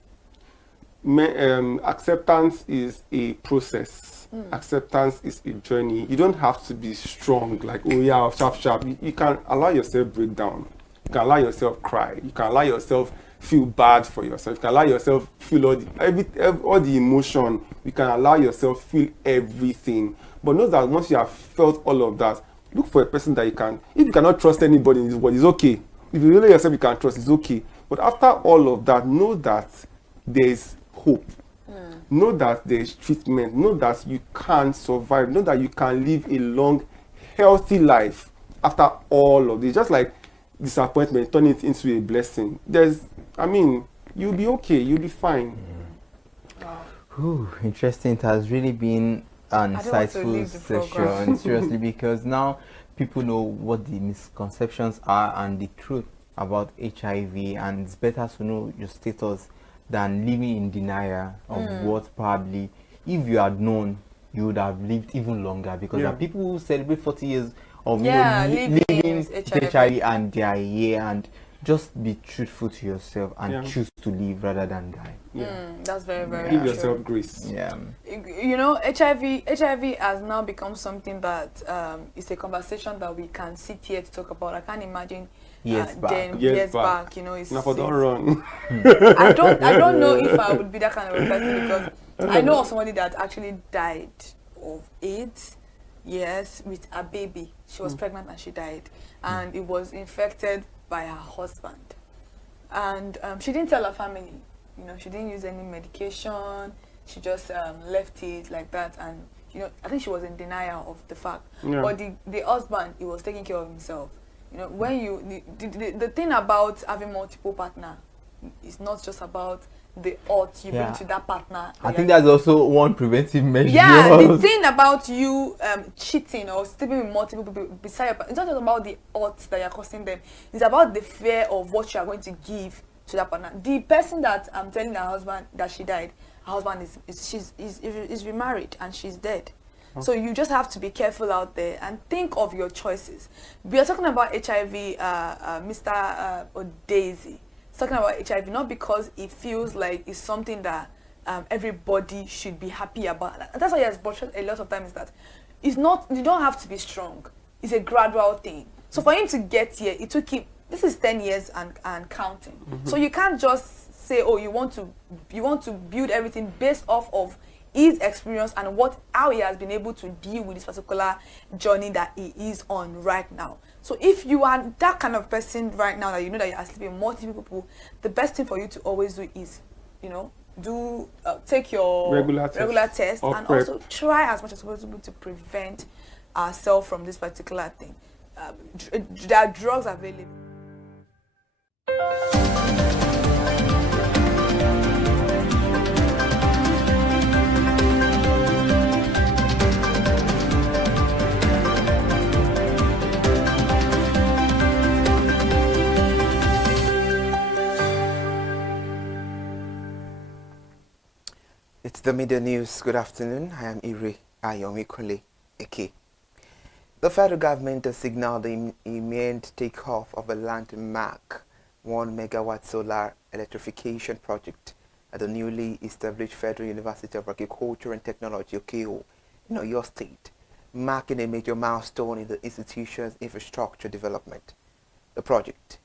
Acceptance is a process. Acceptance is a journey. You don't have to be strong, like, oh yeah, sharp. You can allow yourself break down. You can allow yourself cry. You can allow yourself feel bad for yourself. You can allow yourself feel all the emotion. You can allow yourself feel everything. But know that once you have felt all of that, look for a person that you can. If you cannot trust anybody in this world, it's okay. If you really yourself you can trust, it's okay. But after all of that, know that there's hope. Know that there is treatment. Know that you can survive. Know that you can live a long, healthy life after all of this. Just like disappointment, turn it into a blessing. You'll be okay. You'll be fine. Interesting. It has really been an insightful session, seriously, because now people know what the misconceptions are and the truth about HIV, and it's better to know your status than living in denial of what probably, if you had known, you would have lived even longer, because there are people who celebrate 40 years of living with HIV and they are here, and just be truthful to yourself and choose to live rather than die. That's very, very Give true. yourself grace. You know, HIV has now become something that is a conversation that we can sit here to talk about. I can't imagine years back, you know, it's don't run. I don't know if I would be that kind of a person, because I know of somebody that actually died of AIDS Yes, with a baby. She was pregnant and she died. And it was infected by her husband. And she didn't tell her family. You know, she didn't use any medication. She just left it like that. And, you know, I think she was in denial of the fact. Yeah. But the husband, he was taking care of himself. You know, when you, the thing about having multiple partner is not just about the odds you bring to that partner. I think that's also one preventive measure. Yeah, the thing about you cheating or sleeping with multiple people beside your partner, it's not just about the odds that you're causing them. It's about the fear of what you are going to give to that partner. The person that I'm telling her husband that she died, her husband is remarried and she's dead. So you just have to be careful out there and think of your choices. We are talking about HIV, Mr. Daisy. Talking about HIV not because it feels like it's something that everybody should be happy about. That's why he has butchered a lot of times that it's not, you don't have to be strong. It's a gradual thing. So for him to get here, it took him, this is 10 years and counting. So you can't just say, oh, you want to build everything based off of his experience and how he has been able to deal with this particular journey that he is on right now. So if you are that kind of person right now that you know that you are sleeping with multiple people, the best thing for you to always do is, you know, take your regular test and also try as much as possible to prevent ourselves from this particular thing. There are drugs available. It's the Media News. Good afternoon. I am Iri Ayomikole Eke. The federal government has signaled the imminent takeoff of a landmark 1 megawatt solar electrification project at the newly established Federal University of Agriculture and Technology, OKO, in Oyo State, marking a major milestone in the institution's infrastructure development. The project,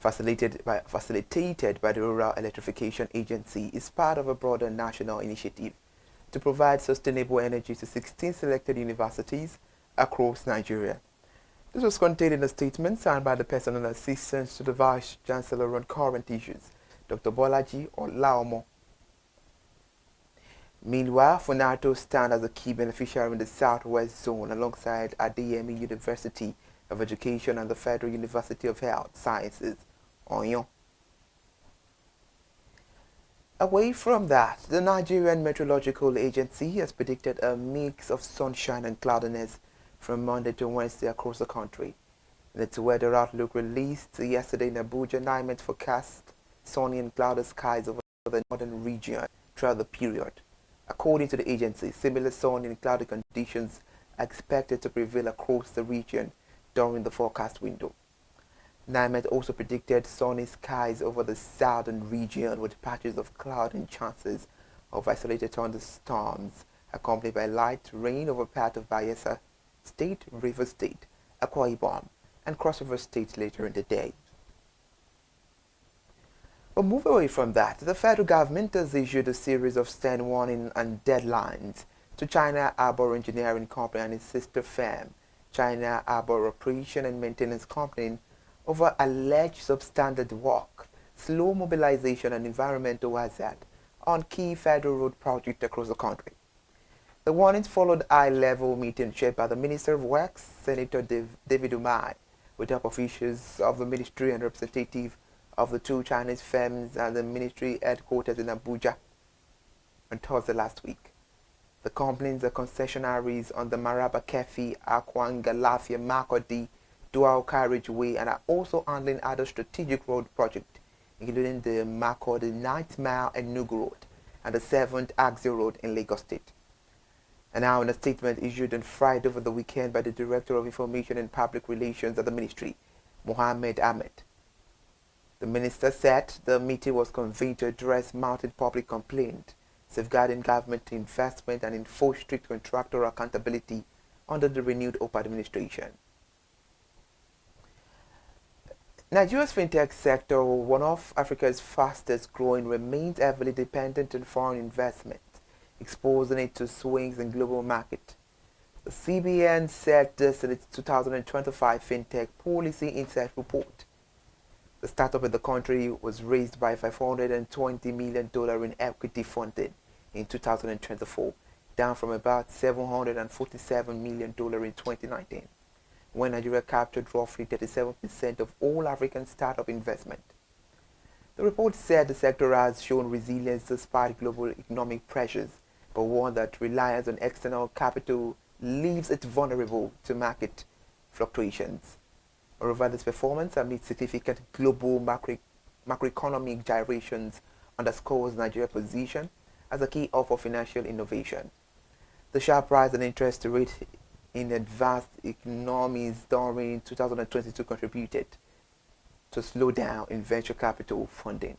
facilitated by the Rural Electrification Agency, is part of a broader national initiative to provide sustainable energy to 16 selected universities across Nigeria. This was contained in a statement signed by the personal assistant to the Vice Chancellor on current issues, Dr. Bolaji Olaomo. Meanwhile, Funato stands as a key beneficiary in the Southwest Zone alongside Adeyemi University of Education and the Federal University of Health Sciences, Oyo. Away from that, the Nigerian Meteorological Agency has predicted a mix of sunshine and cloudiness from Monday to Wednesday across the country. In its weather outlook released yesterday in Abuja, NIMET forecast sunny and cloudy skies over the northern region throughout the period. According to the agency, similar sunny and cloudy conditions are expected to prevail across the region during the forecast window. NIMET also predicted sunny skies over the southern region with patches of cloud and chances of isolated thunderstorms accompanied by light rain over part of Bayelsa State, Rivers State, Akwa Ibom, and Cross River State later in the day. But move away from that, the federal government has issued a series of stern warning and deadlines to China Arbor Engineering Company and its sister firm, China Arbor Operation and Maintenance Company, over alleged substandard work, slow mobilization and environmental hazard on key federal road projects across the country. The warnings followed high-level meeting chaired by the Minister of Works, Senator David Umai, with top officials of the ministry and representative of the two Chinese firms at the ministry headquarters in Abuja on Thursday last week. The companies are concessionaries on the Maraba Kefi, Akwanga, Lafia, Makodi, Dual Carriageway, and are also handling other strategic road projects, including the Makodi 9th Mile and Nugu Road and the 7th Axio Road in Lagos State. And now in a statement issued on Friday over the weekend by the Director of Information and Public Relations at the Ministry, Mohammed Ahmed, the Minister said the meeting was convened to address mounting public complaint, safeguarding government investment and enforce strict contractor accountability under the renewed OPA administration. Nigeria's fintech sector, one of Africa's fastest growing, remains heavily dependent on foreign investment, exposing it to swings in global market. The CBN said this in its 2025 FinTech Policy Insight Report. The startup in the country was raised by $520 million in equity funding in 2024, down from about $747 million in 2019, when Nigeria captured roughly 37% of all African startup investment. The report said the sector has shown resilience despite global economic pressures, but warned that reliance on external capital leaves it vulnerable to market fluctuations. Moreover, this performance amid significant global macroeconomic gyrations underscores Nigeria's position as a key hub for financial innovation. The sharp rise in interest rate in advanced economies during 2022 contributed to slowdown in venture capital funding.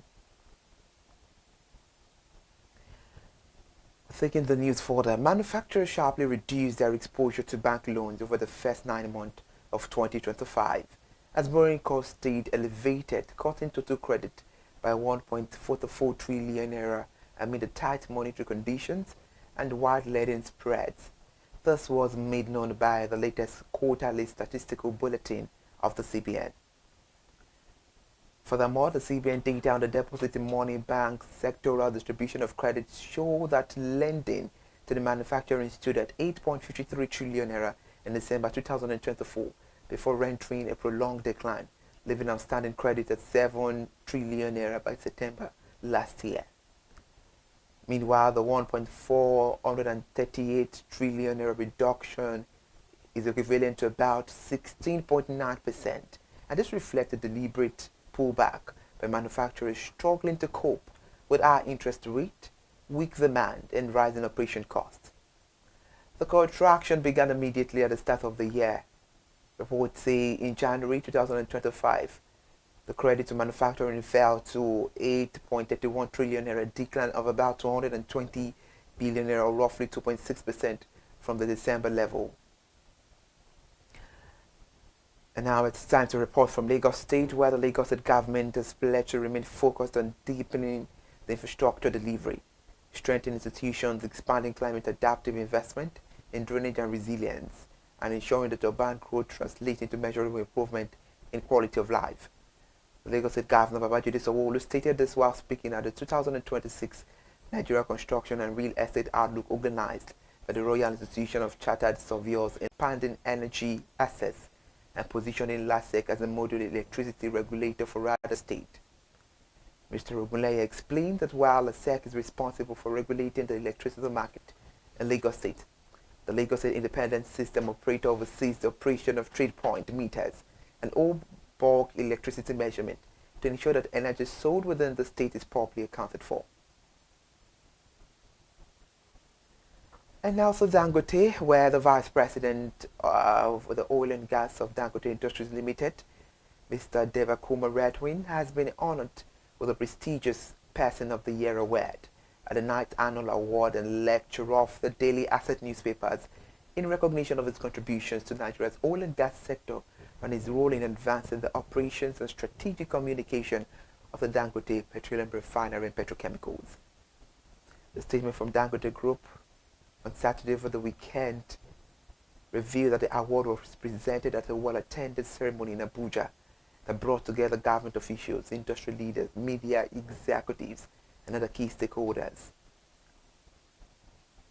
Taking the news further, manufacturers sharply reduced their exposure to bank loans over the first 9 months of 2025, as borrowing costs stayed elevated, cutting total credit by 1.44 trillion naira amid the tight monetary conditions and wide lending spreads. This was made known by the latest quarterly statistical bulletin of the CBN. Furthermore, the CBN data on the deposit money bank sectoral distribution of credit show that lending to the manufacturing stood at 8.53 trillion naira in December 2024, before entering a prolonged decline, leaving outstanding credit at 7 trillion naira by September last year. Meanwhile, the 1.438 trillion naira reduction is equivalent to about 16.9%, and this reflects a deliberate pullback by manufacturers struggling to cope with high interest rate, weak demand, and rising operation costs. The contraction began immediately at the start of the year. Reports say in January 2025, the credit to manufacturing fell to 8.31 trillion naira, a decline of about 220 billion naira, or roughly 2.6% from the December level. And now it's time to report from Lagos State, where the Lagos State government is pledged to remain focused on deepening the infrastructure delivery, strengthening institutions, expanding climate adaptive investment in drainage and resilience, and ensuring that urban growth translates into measurable improvement in quality of life. The Lagos State Governor Babajide Sanwo-Olu stated this while speaking at the 2026 Nigeria Construction and Real Estate Outlook organized by the Royal Institution of Chartered Surveyors, expanding energy access and positioning LASEC as a model electricity regulator for Rada State. Mr. Ogunleye explained that while LASEC is responsible for regulating the electricity market in Lagos State, the Lagos State Independent System Operator oversees the operation of trade point meters and all bulk electricity measurement to ensure that energy sold within the state is properly accounted for. And also Dangote, where the Vice President of the Oil and Gas of Dangote Industries Limited, Mr. Devakuma Redwin, has been honored with the prestigious Person of the Year award at the 9th Annual Award and Lecture of the Daily Asset newspapers in recognition of his contributions to Nigeria's oil and gas sector and his role in advancing the operations and strategic communication of the Dangote Petroleum Refinery and Petrochemicals. The statement from Dangote Group on Saturday over the weekend revealed that the award was presented at a well-attended ceremony in Abuja that brought together government officials, industry leaders, media executives, and other key stakeholders.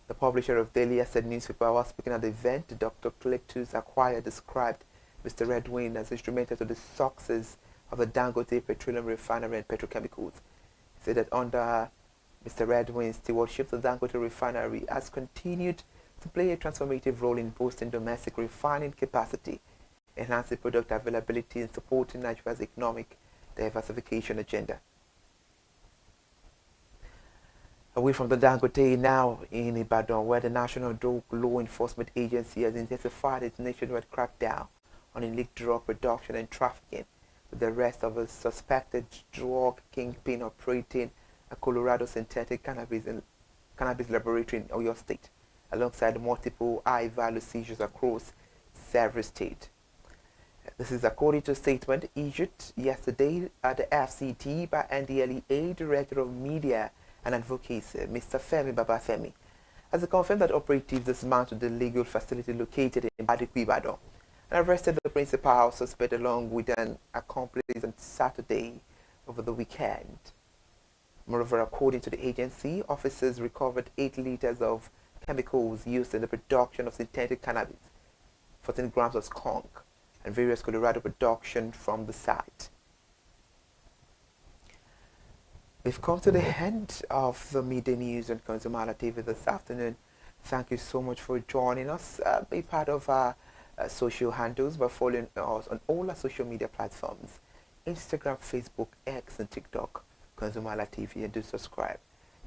The publisher of Daily Asset newspaper, while speaking at the event, Dr. Cletus Acquire, described Mr. Redwin as instrumental to the success of the Dangote Petroleum Refinery and Petrochemicals. He said that under Mr. Redwin's stewardship, the Dangote Refinery has continued to play a transformative role in boosting domestic refining capacity, enhancing product availability, and supporting Nigeria's economic diversification agenda. Away from the Dangote, now in Ibadan, where the National Drug Law Enforcement Agency has intensified its nationwide crackdown on illegal drug production and trafficking, with the arrest of a suspected drug kingpin operating a Colorado synthetic cannabis laboratory in Oyo State, alongside multiple high-value seizures across several states. This is according to a statement issued yesterday at the FCT by NDLEA Director of Media and Advocacy, Mr. Femi Babafemi. as it confirmed that operatives dismantled the legal facility located in Badikwi, and arrested the principal suspect along with an accomplice on Saturday over the weekend. Moreover, according to the agency, officers recovered 8 liters of chemicals used in the production of synthetic cannabis, 14 grams of skunk, and various Colorado production from the site. We've come to the end of the midday news on ConsumerHallaTV this afternoon. Thank you so much for joining us. Be part of our social handles by following us on all our social media platforms: Instagram, Facebook, X, and TikTok, ConsumerHallaTV, and do subscribe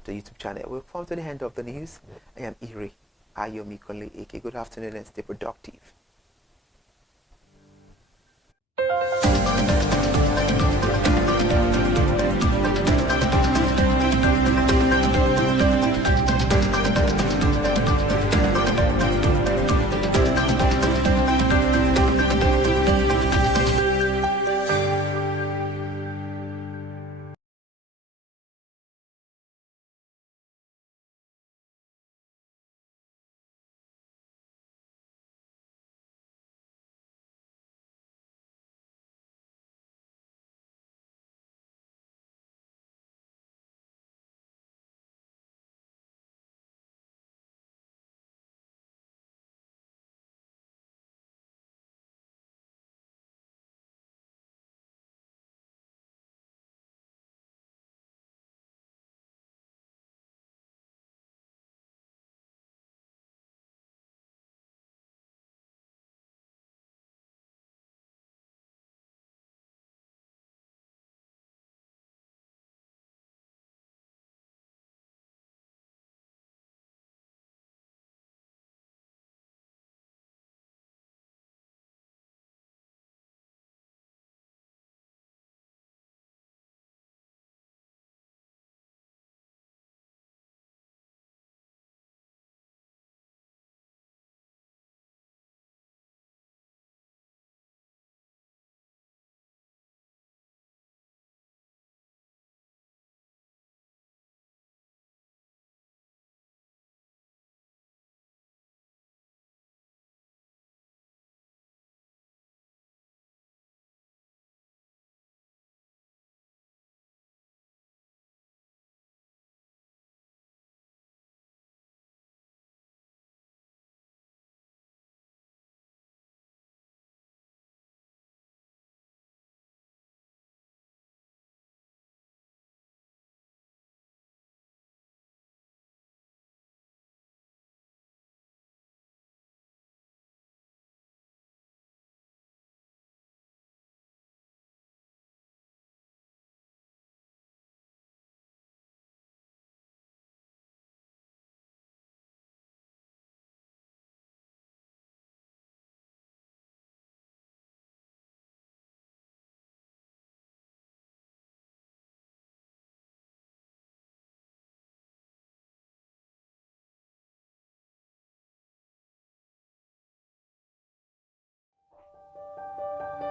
to the YouTube channel. We've come to the end of the news. I am Iri Ayomi Konle Eke. Good afternoon and stay productive.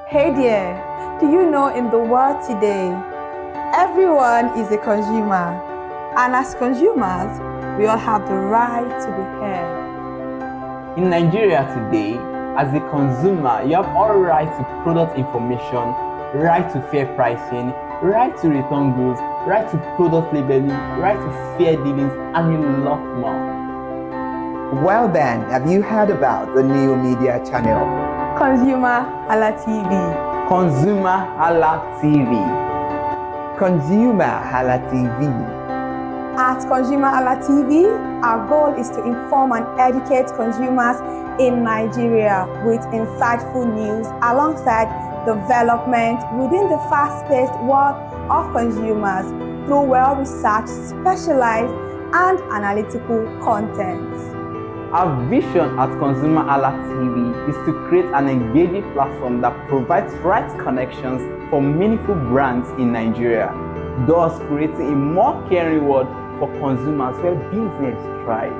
Hey there, do you know in the world today, everyone is a consumer, and as consumers, we all have the right to be heard. In Nigeria today, as a consumer, you have all right to product information, right to fair pricing, right to return goods, right to product labeling, right to fair dealings, and a lot more. Well then, have you heard about the new media channel? ConsumerHallaTV. ConsumerHallaTV. ConsumerHallaTV. At ConsumerHallaTV, our goal is to inform and educate consumers in Nigeria with insightful news alongside development within the fast-paced world of consumers through well-researched, specialized, and analytical content. Our vision at ConsumerHallaTV is to create an engaging platform that provides right connections for meaningful brands in Nigeria, thus creating a more caring world for consumers where business thrive.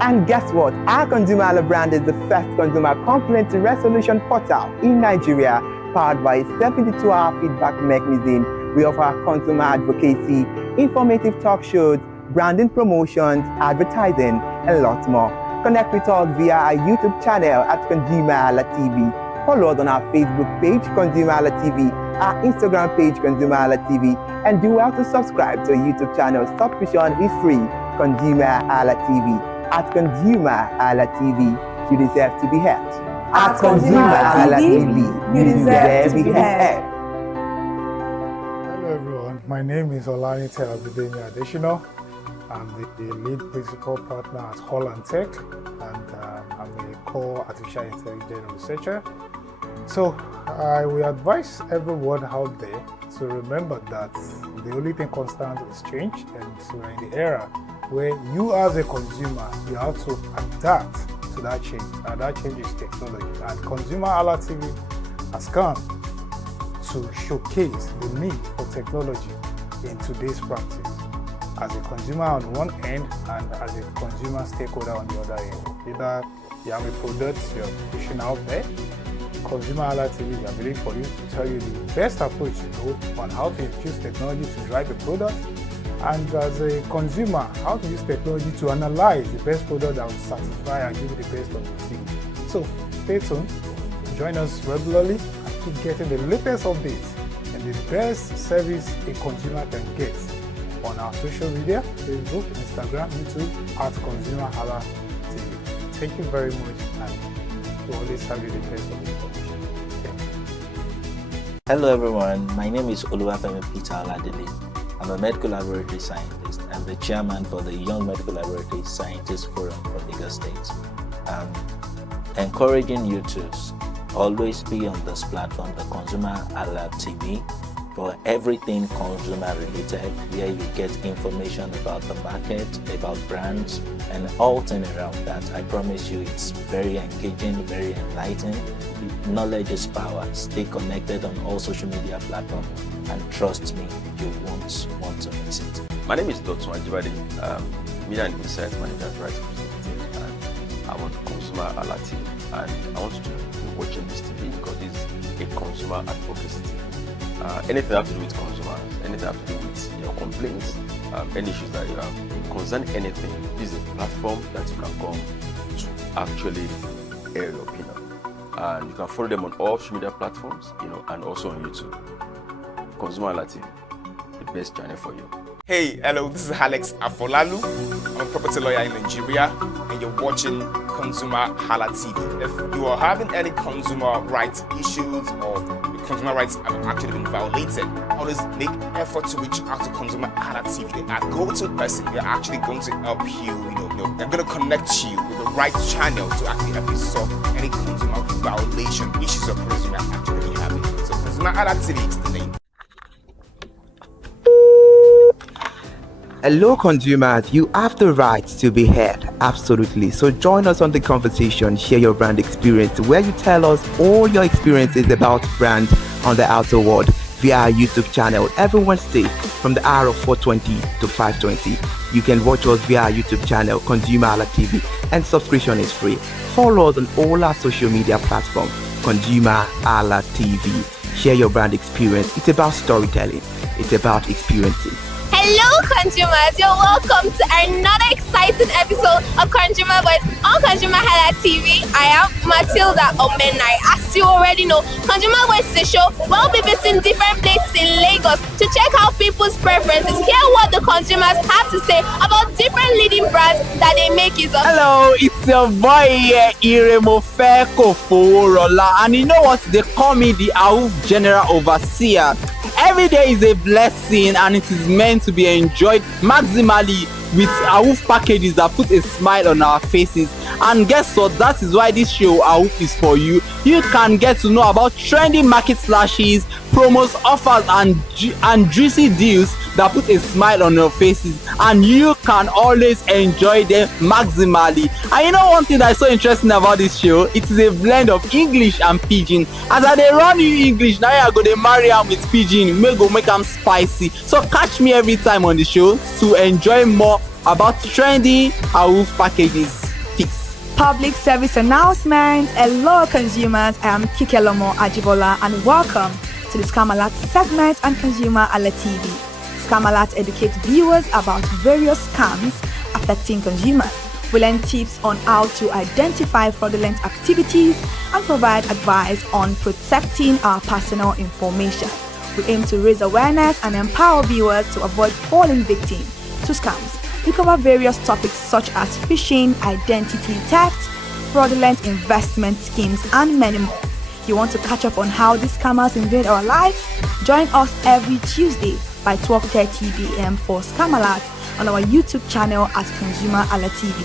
And guess what? Our ConsumerHalla brand is the first consumer complaint resolution portal in Nigeria, powered by a 72-hour feedback mechanism. We offer consumer advocacy, informative talk shows, branding promotions, advertising, and lots more. Connect with us via our YouTube channel at ConsumerHallaTV. Follow us on our Facebook page, ConsumerHallaTV, our Instagram page, ConsumerHallaTV, and do well to subscribe to our YouTube channel. Subscription is free. ConsumerHallaTV. At ConsumerHallaTV, you deserve to be heard. At ConsumerHallaTV, you deserve to be heard. Hello everyone, my name is Olanite Abidemi Additional. I'm the lead principal partner at Holland Tech, and I'm a core artificial intelligence researcher. So I will advise everyone out there to remember that the only thing constant is change, and so we're in the era where you as a consumer, you have to adapt to that change, and that change is technology. And ConsumerHallaTV has come to showcase the need for technology in today's practice, as a consumer on one end and as a consumer stakeholder on the other end. Either you have a product you're pushing out there, ConsumerHallaTV is available for you to tell you the best approach to go on how to infuse technology to drive the product, and as a consumer, how to use technology to analyze the best product that will satisfy and give you the best opportunity. So stay tuned, join us regularly, and keep getting the latest updates and the best service a consumer can get on our social media, Facebook, Instagram, YouTube, at ConsumerHallaTV. Thank you very much, and we always have you the best of it. Hello everyone, my name is Oluwafemi Peter Aladele. I'm a medical laboratory scientist. I'm the chairman for the Young Medical Laboratory Scientists Forum for Lagos State. Encouraging you to always be on this platform, the ConsumerHallaTV, for everything consumer related, where you get information about the market, about brands, and all things around that. I promise you it's very engaging, very enlightening. Knowledge is power. Stay connected on all social media platforms, and trust me, you won't want to miss it. My name is Dr. Anjibade, Media and Insight Manager at I'm on ConsumerHallaTV, and I want you to be watching this TV because it's a consumer advocacy TV. Anything have to do with consumers, anything have to do with your complaints, any issues that you have, concern anything, this is a platform that you can come to actually air your opinion. And you can follow them on all social media platforms, and also on YouTube. ConsumerHallaTV, the best channel for you. Hey, hello, this is Alex Afolalu. I'm a property lawyer in Nigeria, and you're watching ConsumerHallaTV. If you are having any consumer rights issues or consumer rights have actually been violated, always make effort to reach out to ConsumerHallaTV. They are go-to person. They're actually going to help you. They're going to connect you with the right channel to actually help you solve any consumer violation issues or problems you are actually having. So ConsumerHallaTV is the name. Hello consumers, you have the right to be heard, absolutely. So join us on the conversation, share your brand experience, where you tell us all your experiences about brand on the outer world via our YouTube channel every Wednesday from the hour of 4:20 to 5:20. You can watch us via our YouTube channel, ConsumerHallaTV, and subscription is free. Follow us on all our social media platforms, ConsumerHallaTV. Share your brand experience. It's about storytelling. It's about experiences. Hello consumers, you're welcome to another exciting episode of Consumer Voice on ConsumerHallaTV. I am Matilda Omenai. As you already know, Consumer Voice is a show where we'll be visiting different places in Lagos to check out people's preferences, hear what the consumers have to say about different leading brands that they make use of. Hello, it's your boy here, Iremofeko Foworola, and you know what? They call me the AUF General Overseer. Every day is a blessing and it is meant to be enjoyed maximally with AUF packages that put a smile on our faces. And guess what? That is why this show AUF is for you. You can get to know about trendy market slashes, promos, offers, and juicy deals that put a smile on your faces, and you can always enjoy them maximally. And you know one thing that is so interesting about this show? It is a blend of English and Pidgin. As I dey run you English, now you go to marry am with Pidgin, make am spicy. So catch me every time on the show to enjoy more about trendy AUF packages. Public service announcement. Hello consumers, I am Kikelomo Ajibola and welcome to the Scam Alert segment on ConsumerHallaTV. ConsumerHalla educates viewers about various scams affecting consumers. We learn tips on how to identify fraudulent activities and provide advice on protecting our personal information. We aim to raise awareness and empower viewers to avoid falling victim to scams. We cover various topics such as phishing, identity theft, fraudulent investment schemes, and many more. You want to catch up on how these scammers invade our lives? Join us every Tuesday by 12:30 p.m. for Scam Alert on our YouTube channel at ConsumerHalla TV.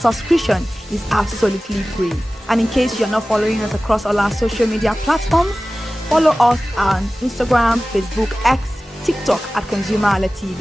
Subscription is absolutely free. And in case you're not following us across all our social media platforms, follow us on Instagram, Facebook, X, TikTok at ConsumerHalla TV.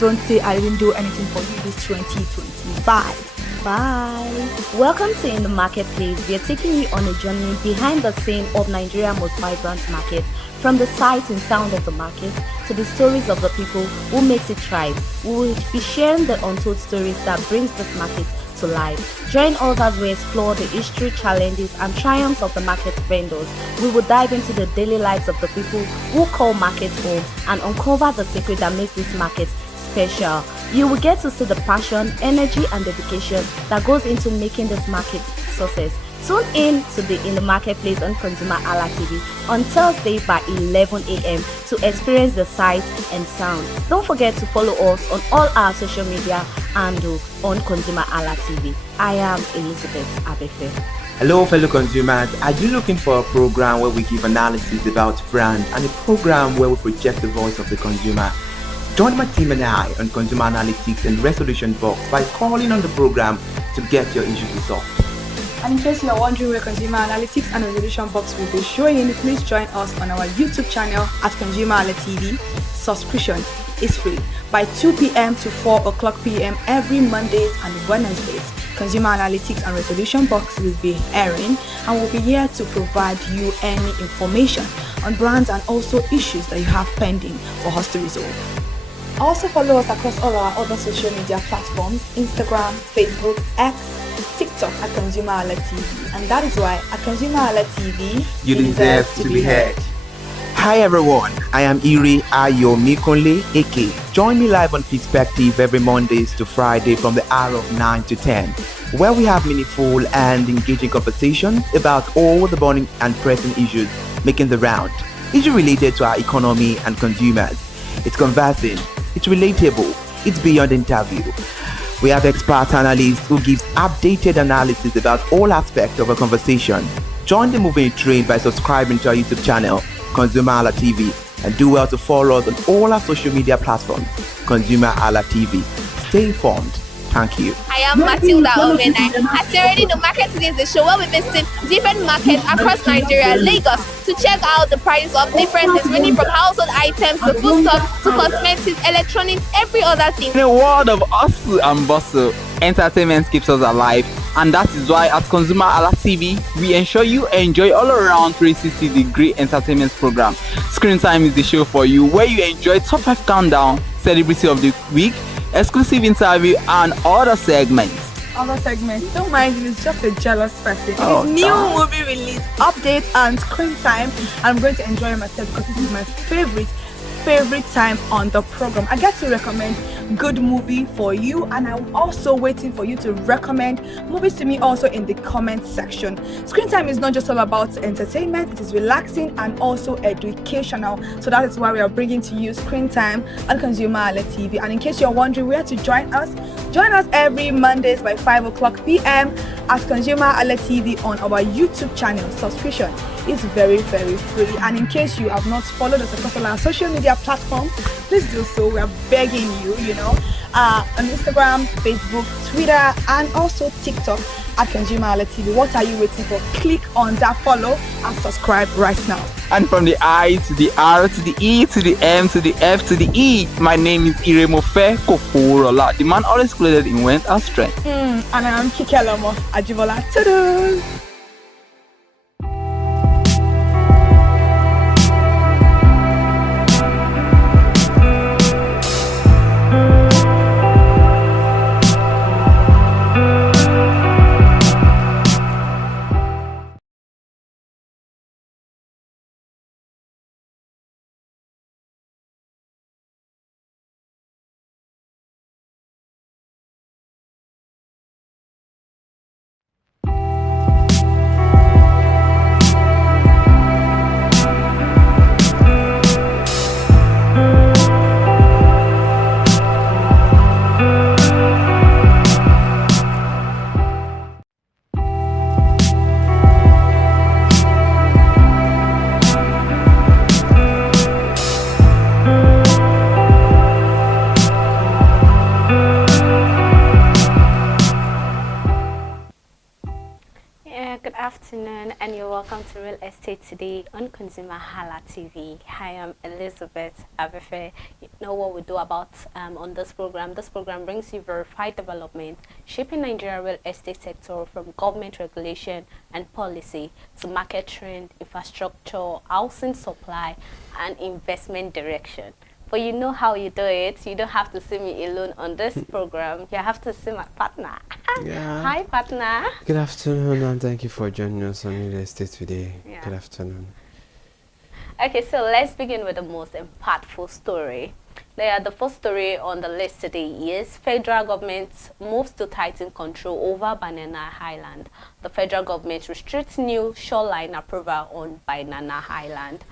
Don't say I didn't do anything for you this 2025. Bye. Welcome to In the Marketplace. We are taking you on a journey behind the scene of Nigeria's most vibrant market, from the sight and sound of the market to the stories of the people who makes it thrive. We will be sharing the untold stories that brings this market to life. Join us as we explore the history, challenges, and triumphs of the market vendors. We will dive into the daily lives of the people who call markets home and uncover the secret that makes this market special. You will get to see the passion, energy, and dedication that goes into making this market success. Tune in to the In the Marketplace on ConsumerHalla TV on Thursday by 11 a.m. to experience the sight and sound. Don't forget to follow us on all our social media and on ConsumerHalla TV. I am Elizabeth Abefe. Hello fellow consumers, are you looking for a program where we give analysis about brand and a program where we project the voice of the consumer? Join my team and I on Consumer Analytics and Resolution Box by calling on the program to get your issues resolved. And in case you are wondering where Consumer Analytics and Resolution Box will be showing, please join us on our YouTube channel at ConsumerHalla TV. Subscription is free by 2 p.m. to 4 o'clock p.m. every Mondays and Wednesdays. Consumer Analytics and Resolution Box will be airing and will be here to provide you any information on brands and also issues that you have pending for us to resolve. Also follow us across all our other social media platforms, Instagram, Facebook, X, TikTok at ConsumerHalla TV. And that is why at ConsumerHalla TV, You deserve to be heard. Hi everyone, I am Iri Ayomikunle Eke. Join me live on Perspective every Mondays to Friday from the hour of 9 to 10, where we have meaningful and engaging conversations about all the burning and pressing issues making the round. Issues related to our economy and consumers. It's conversing, it's relatable, it's beyond interview. We have expert analysts who gives updated analysis about all aspects of a conversation. Join the moving train by subscribing to our YouTube channel, ConsumerHalla TV, and do well to follow us on all our social media platforms, ConsumerHalla TV. Stay informed. Thank you. I am Matilda Ovenai. As you already know, Market Today is the show where we visit different markets across Nigeria, Lagos, to check out the prices of different things, ranging from household items to foodstuffs to cosmetics, electronics, every other thing. In a world of hustle and bustle, entertainment keeps us alive, and that is why at ConsumerHalla TV, we ensure you enjoy all around 360-degree entertainment program. Screen Time is the show for you, where you enjoy top 5 countdown, celebrity of the week, exclusive interview, and other segments. Don't mind me, it's just a jealous person. Oh, It's new movie release, update, and Screen Time. I'm going to enjoy myself because this is my favorite time on the program. I get to recommend good movie for you, and I'm also waiting for you to recommend movies to me also in the comment section. Screen Time is not just all about entertainment, it is relaxing and also educational. So that is why we are bringing to you Screen Time on ConsumerHalla TV. And in case you're wondering where to join us every Mondays by 5 o'clock p.m. at ConsumerHalla TV on our YouTube channel. Subscription is very, very free. And in case you have not followed us across all our social media platforms, please do so. We are begging you, on Instagram, Facebook, Twitter, and also TikTok at ConsumerHalla TV. What are you waiting for? Click on that follow and subscribe right now. And from the I to the R to the E to the M to the F to the E, my name is Iremofe Kokorola, the man always clothed in wealth and strength. And I am Kikelomo Ajibola. Ta-da! afternoon, and you're welcome to Real Estate Today on ConsumerHalla TV. Hi, I'm Elizabeth Abefe. You know what we do about on this program. This program brings you verified development, shaping Nigeria real estate sector from government regulation and policy to market trend, infrastructure, housing supply, and investment direction. But you know how you do it. You don't have to see me alone on this program. You have to see my partner. Yeah. Hi, partner. Good afternoon, and thank you for joining us on Real Estate Today. Yeah. Good afternoon. Okay, so let's begin with the most impactful story. The first story on the list today is federal government moves to tighten control over Banana Island. The federal government restricts new shoreline approval on Banana Island.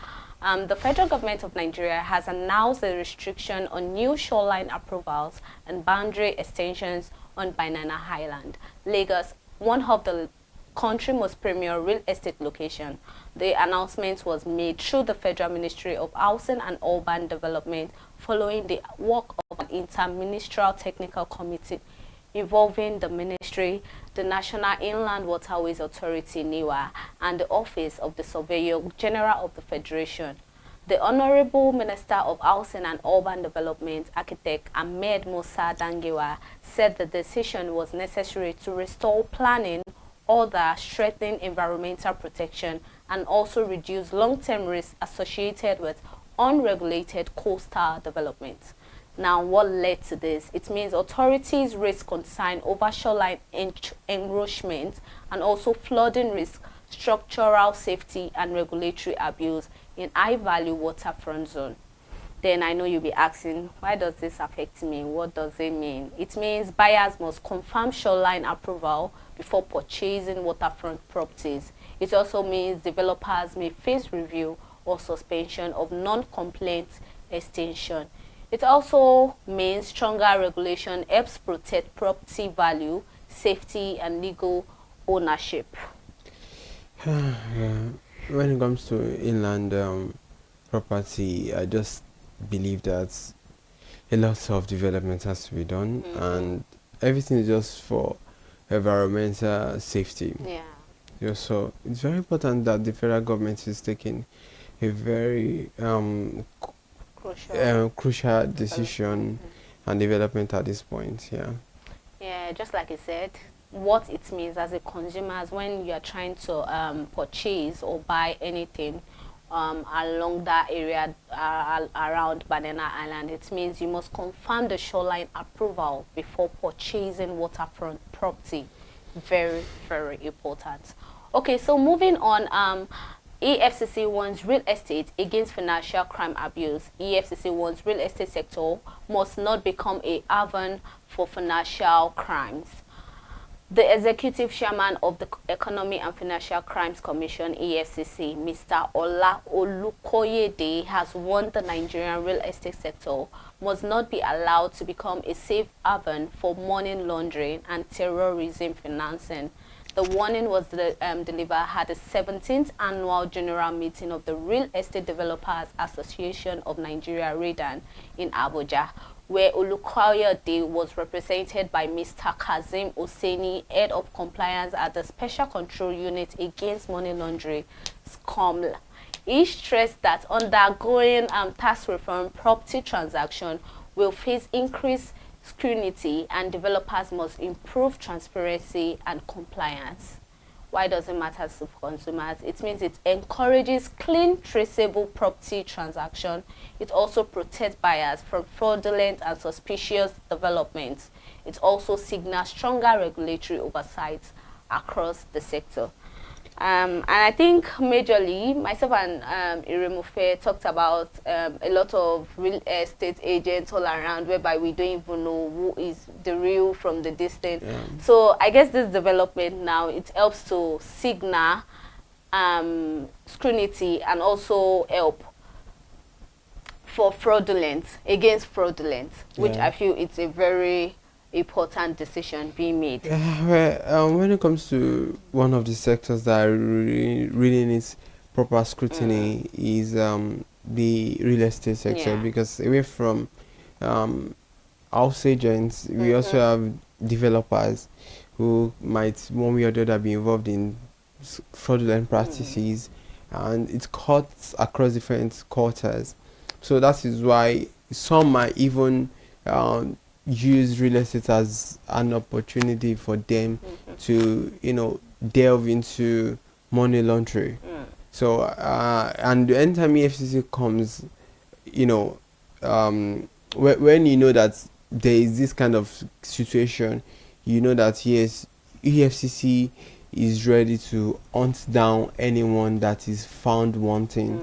The federal government of Nigeria has announced a restriction on new shoreline approvals and boundary extensions on Banana Island, Lagos, one of the country's most premier real estate location. The announcement was made through the Federal Ministry of Housing and Urban Development following the work of an interministerial technical committee involving the ministry, the National Inland Waterways Authority (NIWA), and the Office of the Surveyor General of the Federation. The Honorable Minister of Housing and Urban Development, Architect Ahmed Musa Dangiwa, said the decision was necessary to restore planning, order, strengthen environmental protection, and also reduce long-term risks associated with unregulated coastal development. Now, what led to this? It means authorities raised concern over shoreline encroachment and also flooding risk, structural safety, and regulatory abuse in high-value waterfront zone. Then I know you'll be asking, why does this affect me? What does it mean? It means buyers must confirm shoreline approval before purchasing waterfront properties. It also means developers may face review or suspension of non-compliant extension. It also means stronger regulation helps protect property value, safety, and legal ownership. When it comes to inland property, I just believe that a lot of development has to be done, and everything is just for environmental safety. Yeah, so it's very important that the federal government is taking a very crucial decision and development at this point. Yeah, just like I said, what it means as a consumer when you are trying to purchase or buy anything along that area around Banana Island, it means you must confirm the shoreline approval before purchasing waterfront property. Very, very important. Okay, so moving on, EFCC warns real estate against financial crime abuse. EFCC warns real estate sector must not become a haven for financial crimes. The executive chairman of the Economic and Financial Crimes Commission, EFCC, Mr. Ola Olukoyede, has warned the Nigerian real estate sector must not be allowed to become a safe haven for money laundering and terrorism financing. The warning was delivered at the 17th annual general meeting of the Real Estate Developers Association of Nigeria, REDAN, in Abuja, where Olukoyede was represented by Mr. Kazim Oseni, Head of Compliance at the Special Control Unit Against Money Laundering, SCOML. He stressed that undergoing tax reform property transaction will face increased scrutiny and developers must improve transparency and compliance. Why does it matter to consumers? It means it encourages clean, traceable property transaction. It also protects buyers from fraudulent and suspicious developments. It also signals stronger regulatory oversight across the sector. And I think majorly, myself and Iremufe talked about a lot of real estate agents all around, whereby we don't even know who is the real from the distant. So I guess this development now, it helps to signal scrutiny and also help for against fraudulent, which I feel it's a very important decision being made. When it comes to one of the sectors that really needs proper scrutiny is the real estate sector, because away from house agents, we also have developers who might one way or the other be involved in fraudulent practices, and it cuts across different quarters. So that is why some might even use real estate as an opportunity for them to, delve into money laundering. So and anytime EFCC comes, you know, when you know that there is this kind of situation, you know that yes, EFCC is ready to hunt down anyone that is found wanting.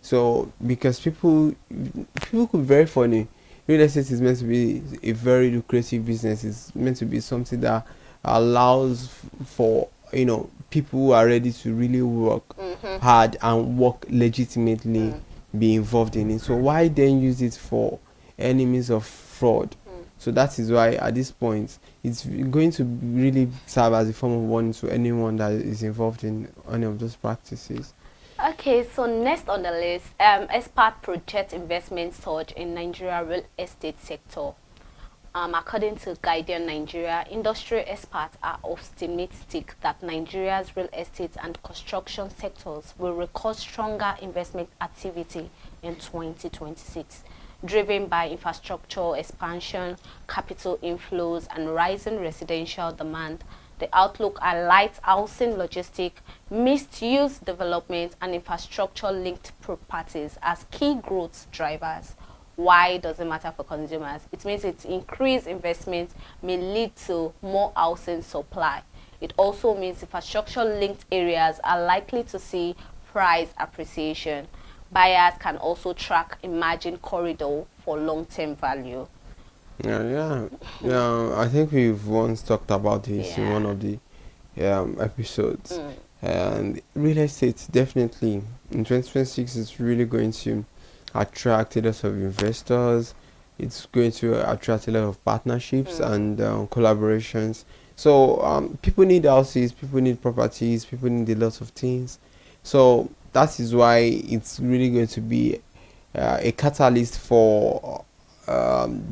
So because people could be very funny. Real estate is meant to be a very lucrative business. It's meant to be something that allows for people who are ready to really work hard and work legitimately be involved in it. So why then use it for any means of fraud? So that is why at this point it's going to really serve as a form of warning to anyone that is involved in any of those practices. Okay, so next on the list, expert project investment surge in Nigeria real estate sector. According to Guardian Nigeria, industry experts are optimistic that Nigeria's real estate and construction sectors will record stronger investment activity in 2026, driven by infrastructure expansion, capital inflows, and rising residential demand. The outlook highlights housing, logistic, mixed-use development, and infrastructure-linked properties as key growth drivers. Why does it matter for consumers? It means its increased investment may lead to more housing supply. It also means infrastructure-linked areas are likely to see price appreciation. Buyers can also track emerging corridor for long-term value. Yeah. I think we've once talked about this in one of the episodes. And real estate definitely in 2026 is really going to attract a lot of investors. It's going to attract a lot of partnerships and collaborations. So people need houses, people need properties, people need a lot of things. So that is why it's really going to be a catalyst for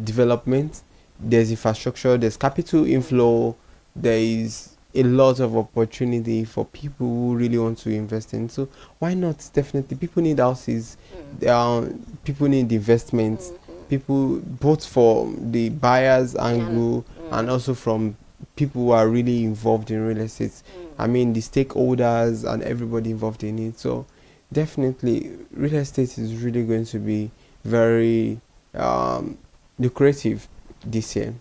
development. There's infrastructure, there's capital inflow, there is a lot of opportunity for people who really want to invest in. So why not? Definitely people need houses, people need investments, people both for the buyers angle and also from people who are really involved in real estate. I mean the stakeholders and everybody involved in it. So definitely real estate is really going to be very lucrative this year.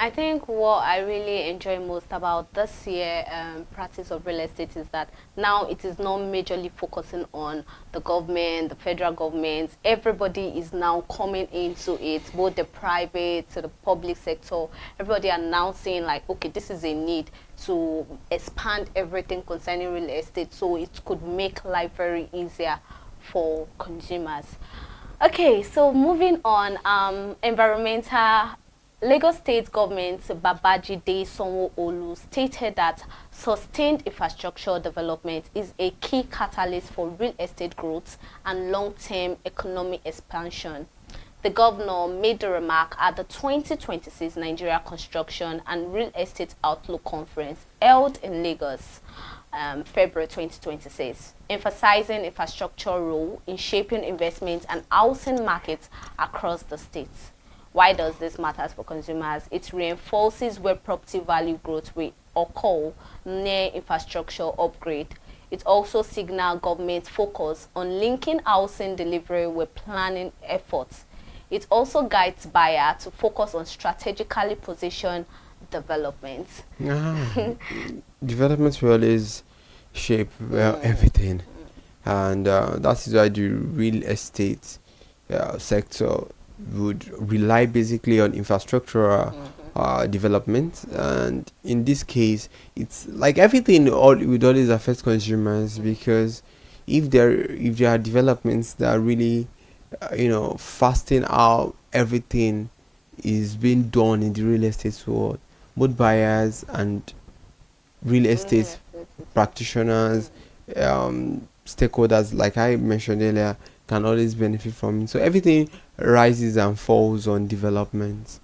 I think what I really enjoy most about this year practice of real estate is that now it is not majorly focusing on the government, the federal government. Everybody is now coming into it, both the private to the public sector. Everybody are now saying like, okay, this is a need to expand everything concerning real estate so it could make life very easier for consumers. Okay, so moving on, environmental. Lagos State Government Babajide Sanwo-Olu stated that sustained infrastructure development is a key catalyst for real estate growth and long-term economic expansion. The governor made the remark at the 2026 Nigeria Construction and Real Estate Outlook Conference held in Lagos, February 2026, emphasizing infrastructure role in shaping investment and housing markets across the states. Why does this matter for consumers? It reinforces where property value growth will occur near infrastructure upgrade. It also signals government focus on linking housing delivery with planning efforts. It also guides buyer to focus on strategically positioned development. Development will always shape everything, and that is why the real estate sector would rely basically on infrastructural development, and in this case it's like everything would always affect consumers, because if there are developments that are really fasting out everything is being done in the real estate world, both buyers and real estate practitioners, stakeholders, like I mentioned earlier, can always benefit from it. So everything rises and falls on development.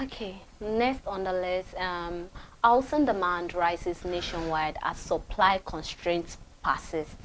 Okay, next on the list, Housing demand rises nationwide as supply constraints persist.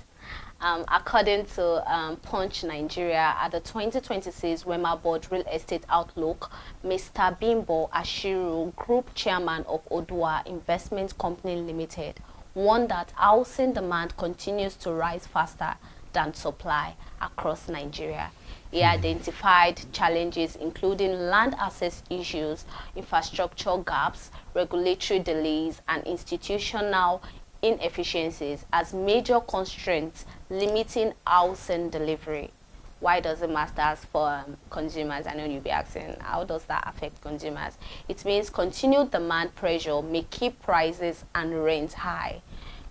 According to Punch Nigeria, at the 2026 Wema Board Real Estate Outlook, Mr. Bimbo Ashiru, Group Chairman of Odua Investment Company Limited, warned that housing demand continues to rise faster than supply across Nigeria. He identified challenges including land access issues, infrastructure gaps, regulatory delays, and institutional inefficiencies as major constraints limiting housing delivery. Why does it matter for consumers? I know you'll be asking, how does that affect consumers? It means continued demand pressure may keep prices and rents high.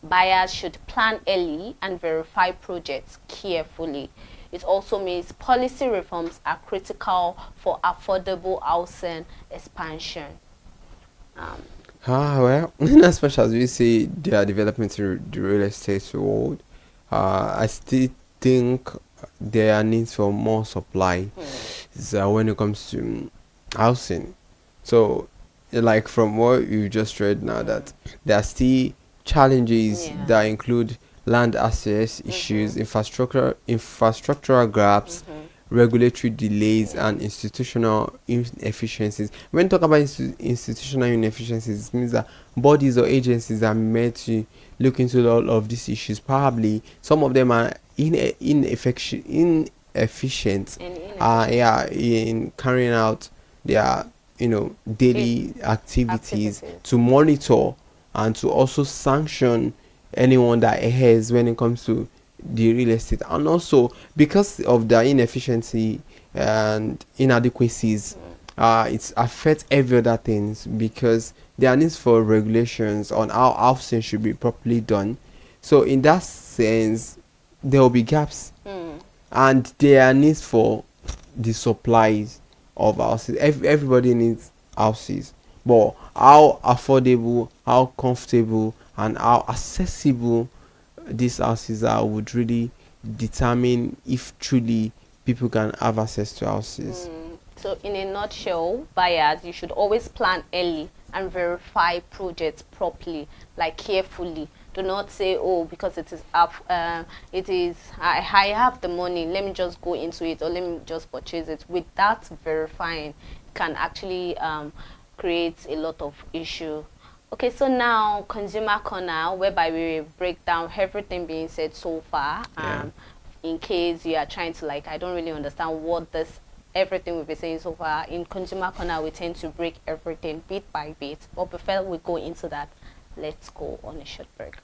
Buyers should plan early and verify projects carefully. It also means policy reforms are critical for affordable housing expansion. Well, in as much as we see there are developments in the real estate world, I still think there are needs for more supply when it comes to housing. So, like from what you just read now, that there are still challenges that include land access issues, infrastructural gaps, regulatory delays, and institutional inefficiencies. When we talk about institutional inefficiencies, it means that bodies or agencies are meant to look into all of these issues. Probably some of them are inefficient in carrying out their daily activities to monitor and to also sanction anyone that adheres when it comes to the real estate. And also because of the inefficiency and inadequacies, it affects every other things, because there are needs for regulations on how housing should be properly done. So in that sense, there will be gaps, and there are needs for the supplies of houses. Everybody needs houses, but how affordable, how comfortable, and how accessible these houses are would really determine if truly people can have access to houses. So in a nutshell, buyers, you should always plan early and verify projects properly, like carefully. Do not say, oh, because it is up, I have the money, let me just go into it, or let me just purchase it. Without verifying, it can actually create a lot of issue. Okay, so now Consumer Corner, whereby we break down everything being said so far. In case you are trying to, like, I don't really understand what everything we've been saying so far. In Consumer Corner, we tend to break everything bit by bit. But before we go into that, let's go on a short break.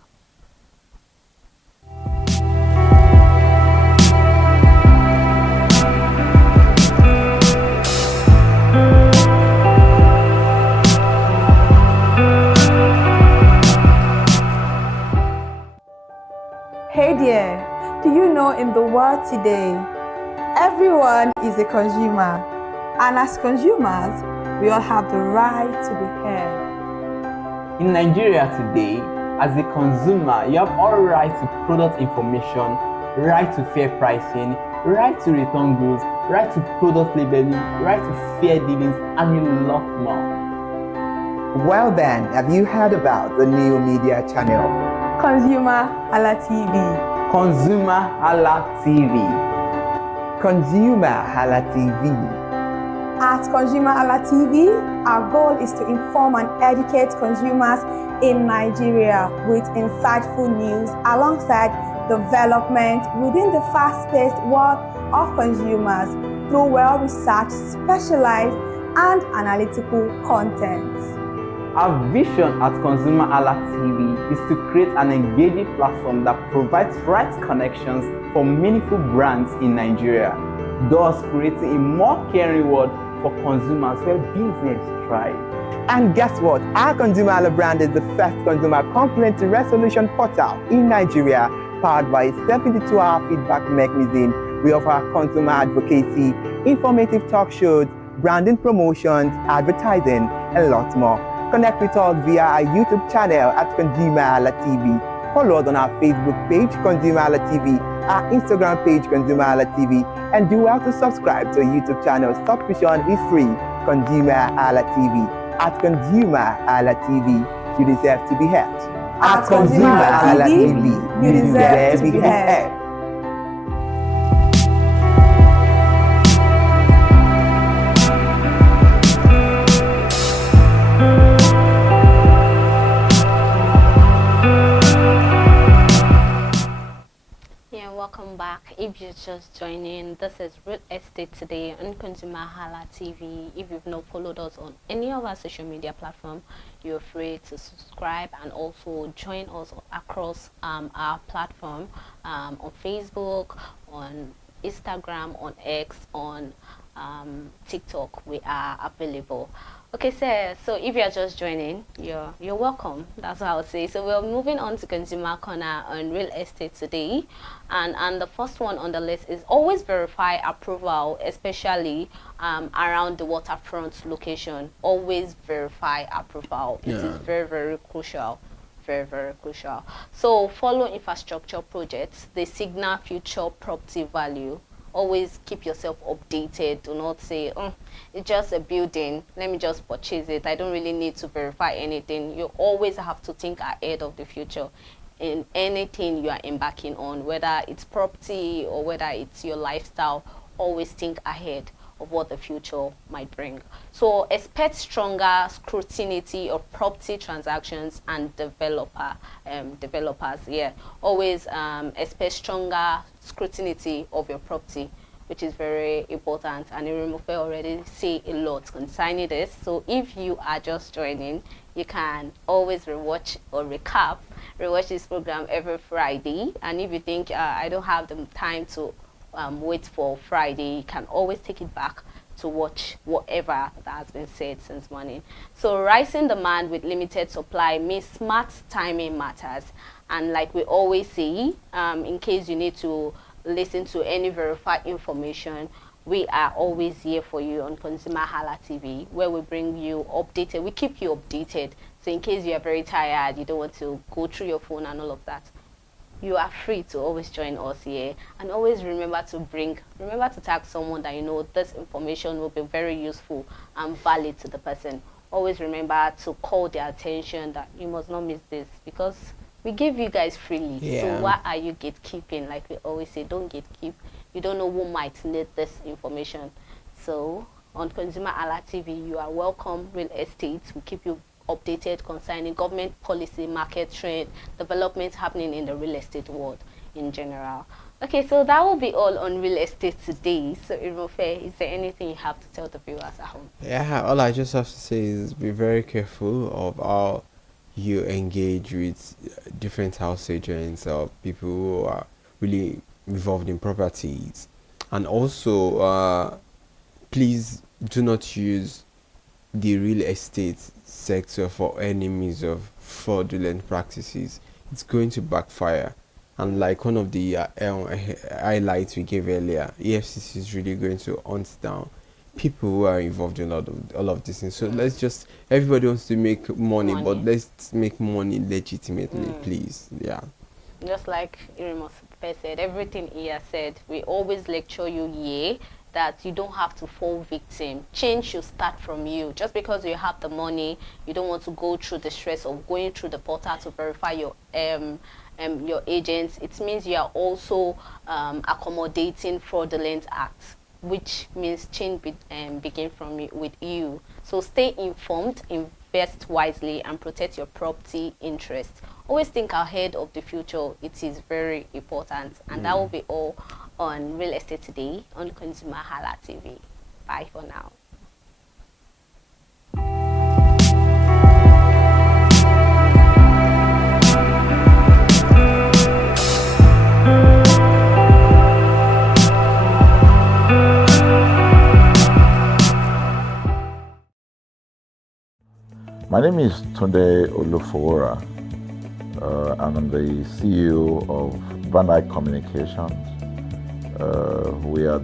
Hey there, do you know in the world today, everyone is a consumer, and as consumers, we all have the right to be heard. In Nigeria today, as a consumer, you have all right to product information, right to fair pricing, right to return goods, right to product labeling, right to fair dealings, and a lot more. Well then, have you heard about the new media channel? ConsumerHallaTV. ConsumerHallaTV. ConsumerHallaTV. At ConsumerHallaTV, our goal is to inform and educate consumers in Nigeria with insightful news alongside development within the fast-paced world of consumers through well-researched, specialized, and analytical content. Our vision at ConsumerHallaTV is to create an engaging platform that provides right connections for meaningful brands in Nigeria, thus creating a more caring world for consumers where business thrive. And guess what? Our ConsumerHalla brand is the first consumer complaint resolution portal in Nigeria, powered by a 72-hour feedback mechanism. We offer consumer advocacy, informative talk shows, branding promotions, advertising, and lots more. Connect with us via our YouTube channel at ConsumerHallaTV. Follow us on our Facebook page, ConsumerHallaTV, our Instagram page, ConsumerHallaTV, and do well to subscribe to our YouTube channel. Subscription is free. ConsumerHallaTV at ConsumerHallaTV. you deserve to be heard. At ConsumerHallaTV, you deserve to be heard. Welcome back. If you're just joining, this is Real Estate Today on ConsumerHalla TV. If you've not followed us on any of our social media platforms, you're free to subscribe and also join us across our platform on Facebook, on Instagram, on X, on TikTok. We are available. Okay, so if you're just joining, you're welcome. That's what I would say. So we're moving on to Consumer Corner on Real Estate Today, and the first one on the list is always verify approval, especially around the waterfront location. Always verify approval. It is very, very crucial. Very, very crucial. So follow infrastructure projects. They signal future property value. Always keep yourself updated. Do not say, oh, it's just a building, let me just purchase it, I don't really need to verify anything. You always have to think ahead of the future in anything you are embarking on, whether it's property or whether it's your lifestyle. Always think ahead of what the future might bring. So expect stronger scrutiny of property transactions and developers. Always expect stronger scrutiny of your property, which is very important, and Irimofe already say a lot concerning this. So if you are just joining, you can always rewatch this program every Friday. And if you think I don't have the time to wait for Friday, you can always take it back to watch whatever that has been said since morning. So rising demand with limited supply means smart timing matters. And like we always say, in case you need to listen to any verified information, we are always here for you on ConsumerHalla TV, where we bring you updated. We keep you updated. So in case you are very tired, you don't want to go through your phone and all of that, you are free to always join us here. And always remember to tag someone that you know this information will be very useful and valid to the person. Always remember to call their attention that you must not miss this, because we give you guys freely. So why are you gatekeeping? Like we always say, don't gatekeep. You don't know who might need this information. So on ConsumerHalla TV, you are welcome. Real estate, we keep you updated concerning government policy, market trend, development happening in the real estate world in general. Okay, so that will be all on real estate today. So Irimofe, is there anything you have to tell the viewers at home? Yeah, all I just have to say is be very careful of how you engage with different house agents or people who are really involved in properties. And also please do not use the real estate sector for any means of fraudulent practices. It's going to backfire. And like one of the highlights we gave earlier, EFCC is really going to hunt down people who are involved in all of these things. So let's just, everybody wants to make money, but let's make money legitimately, please. Yeah. Just like Irimofe said, everything he has said, we always lecture you here that you don't have to fall victim. Change should start from you. Just because you have the money, you don't want to go through the stress of going through the portal to verify your agents. It means you are also accommodating fraudulent acts, which means change begin with you. So stay informed, invest wisely, and protect your property interests. Always think ahead of the future. It is very important. And that will be all on Real Estate Today on ConsumerHalla TV. Bye for now. My name is Tunde Olufowora. I'm the CEO of Bandai Communications. We are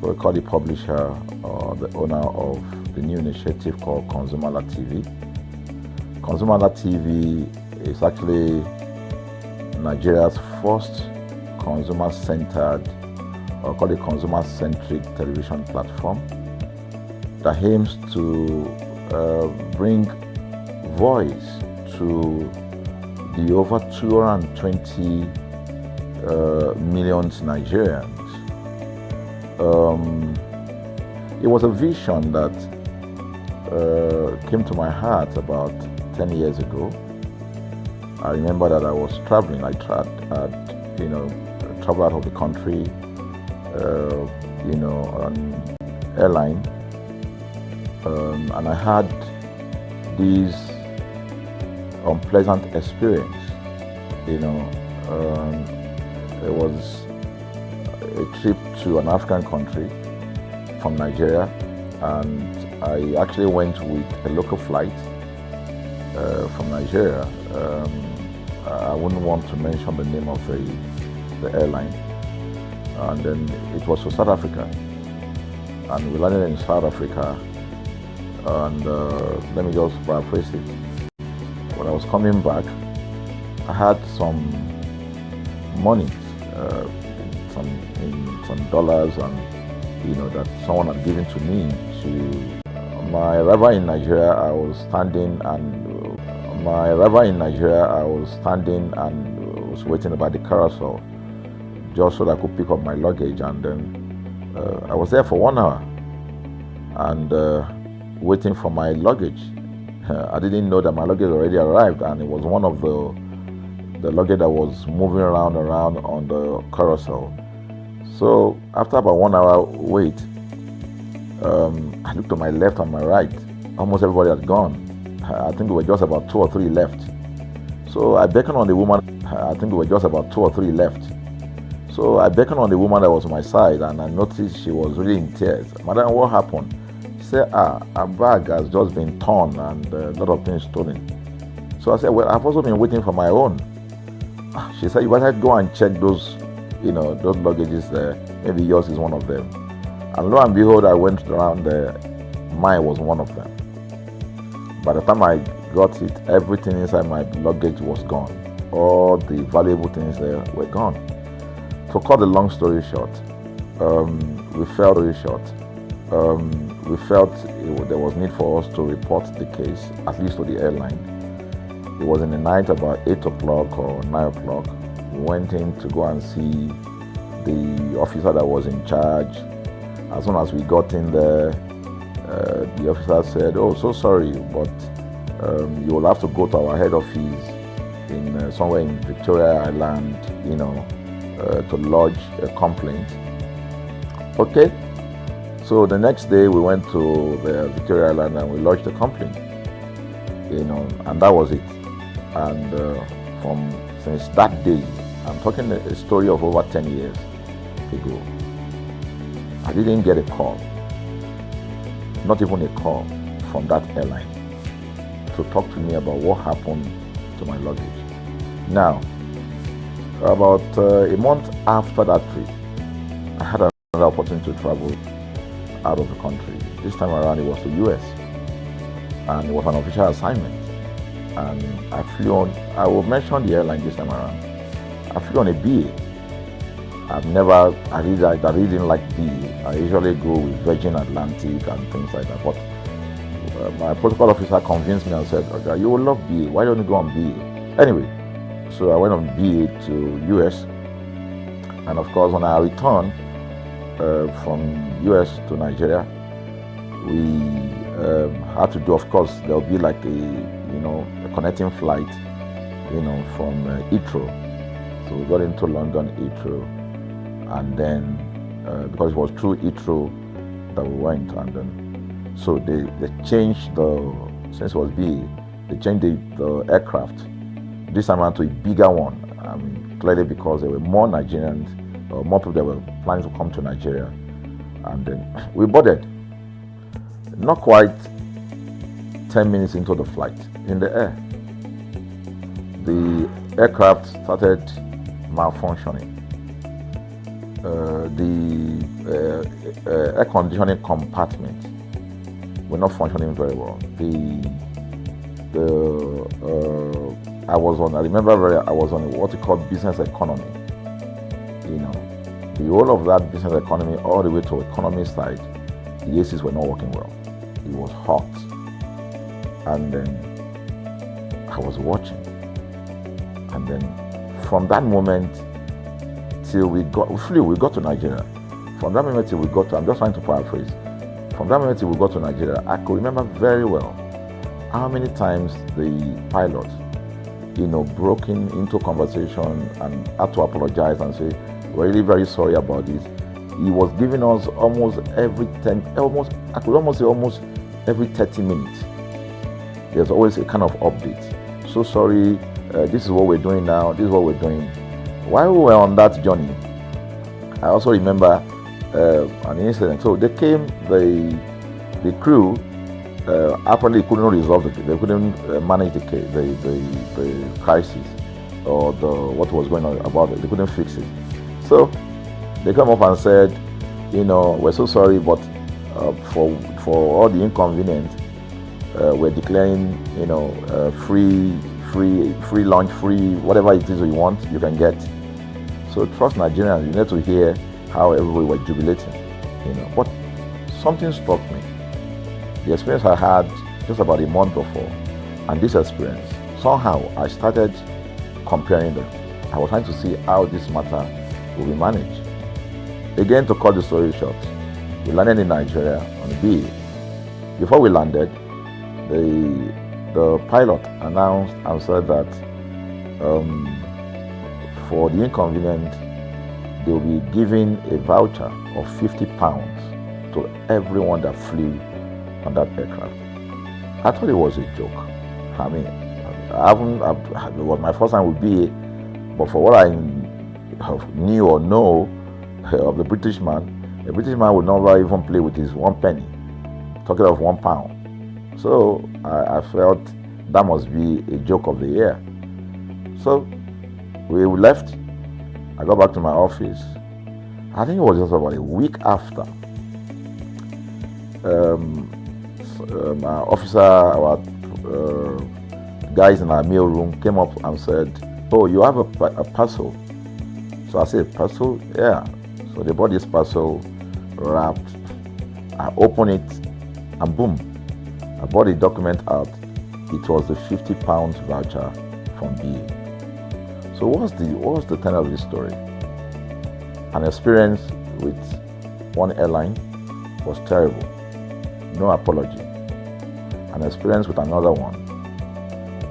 we call the publisher or the owner of the new initiative called ConsumerHalla TV. ConsumerHalla TV is actually Nigeria's first consumer-centered, or call it consumer-centric television platform that aims to bring voice to the over 220 million Nigerians. It was a vision that came to my heart about 10 years ago. I remember that I was traveling. I traveled out of the country, on airline, and I had this unpleasant experience. It was a trip to an African country from Nigeria, and I actually went with a local flight from Nigeria. I wouldn't want to mention the name of the airline, and then it was to South Africa, and we landed in South Africa, and let me just paraphrase it. When I was coming back, I had some money, some dollars, and that someone had given to me. To my arrival in Nigeria, I was standing and was waiting by the carousel just so that I could pick up my luggage, and then I was there for 1 hour and waiting for my luggage. I didn't know that my luggage already arrived, and it was one of the luggage that was moving around on the carousel. So after about 1 hour wait, I looked to my left and my right. Almost everybody had gone. I think there were just about 2 or 3 left. So I beckoned on the woman. I think there were just about 2 or 3 left. So I beckoned on the woman that was on my side, and I noticed she was really in tears. Madam, what happened? She said, her bag has just been torn and a lot of things stolen. So I said, well, I've also been waiting for my own. She said, you better go and check those, those luggages there. Maybe yours is one of them. And lo and behold, I went around there. Mine was one of them. By the time I got it, everything inside my luggage was gone. All the valuable things there were gone. To cut the long story short, we felt there was need for us to report the case, at least to the airline. It was in the night about 8 o'clock or 9 o'clock. We went in to go and see the officer that was in charge. As soon as we got in there, the officer said, "Oh, so sorry, but you will have to go to our head office in somewhere in Victoria Island, to lodge a complaint." Okay. So the next day we went to the Victoria Island and we lodged a complaint, and that was it. And since that day, I'm talking a story of over 10 years ago, I didn't get a call, not even a call from that airline to talk to me about what happened to my luggage. Now, about a month after that trip, I had another opportunity to travel out of the country. This time around it was to US, and it was an official assignment. And I flew on, I will mention the airline this time around. I flew on a BA. I really didn't like BA. I usually go with Virgin Atlantic and things like that. But my protocol officer convinced me and said, "Okay, you will love BA. Why don't you go on BA?" Anyway, so I went on BA to US. And of course, when I returned from US to Nigeria, we had to do, of course, there will be like a connecting flight, from Heathrow. So we got into London Heathrow, and then because it was through Heathrow that we went, and then so they changed since it was BA, they changed the aircraft this time around to a bigger one. I mean, clearly because there were more Nigerians, or more people that were planning to come to Nigeria, and then we boarded. Not quite 10 minutes into the flight, in the air, the aircraft started malfunctioning. The air conditioning compartment were not functioning very well. I was on what you call business economy. The whole of that business economy, all the way to economy side, the ACs were not working well. It was hot. And then I was watching. And then from that moment till we got to Nigeria. From that moment till we got to, I'm just trying to paraphrase. From that moment till we got to Nigeria, I could remember very well how many times the pilot, broke into conversation and had to apologize and say, we're really very sorry about this. He was giving us almost every 10, I could almost say almost every 30 minutes. There's always a kind of update. So sorry, this is what we're doing now, this is what we're doing. While we were on that journey, I also remember an incident. So they came, the crew, apparently couldn't resolve it. They couldn't manage the crisis or what was going on about it. They couldn't fix it. So they come up and said, we're so sorry, but for all the inconvenience, we're declaring, free lunch, free whatever it is you want, you can get. So trust Nigerians, you need to hear how everybody was jubilating, But something struck me. The experience I had just about a month before, and this experience, somehow I started comparing them. I was trying to see how this matter will be managed. Again, to cut the story short, we landed in Nigeria on BA. Before we landed, the pilot announced and said that for the inconvenience, they will be giving a voucher of 50 pounds to everyone that flew on that aircraft. I thought it was a joke. I mean, it was my first time with BA, but for what I knew or know of the British man would never even play with his 1 penny, talking of £1. So I felt that must be a joke of the year. So we left. I got back to my office. I think it was just about a week after. Our officer, our guys in our mail room came up and said, "Oh, you have a parcel." So I said, "Parcel? Yeah." So they brought this parcel wrapped. I opened it and boom, I brought the document out. It was the 50 pounds voucher from BA. So what's the tenor of this story? An experience with one airline was terrible. No apology. An experience with another one,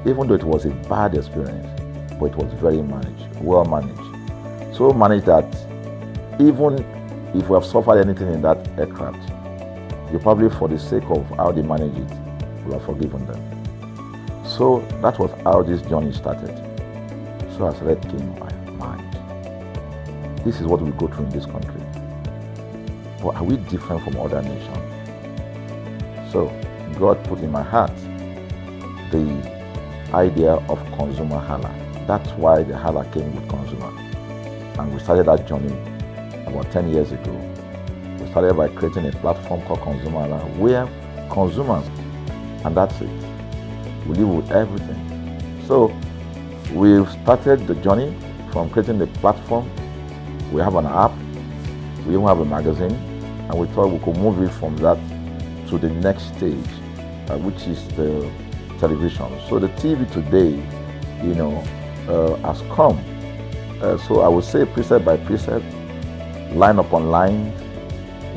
even though it was a bad experience, but it was very well managed. So managed that even if we have suffered anything in that aircraft, you probably, for the sake of how they manage it, will have forgiven them. So that was how this journey started. So I started thinking, my mind, this is what we go through in this country. But are we different from other nations? So God put in my heart the idea of ConsumerHalla. That's why the Hala came with consumer. And we started that journey about 10 years ago. We started by creating a platform called ConsumerHalla, where consumers, and that's it, we live with everything. So we've started the journey from creating the platform. We have an app, we even have a magazine, and we thought we could move it from that to the next stage, which is the television. So the TV today, has come. So I would say precept by precept, line upon line,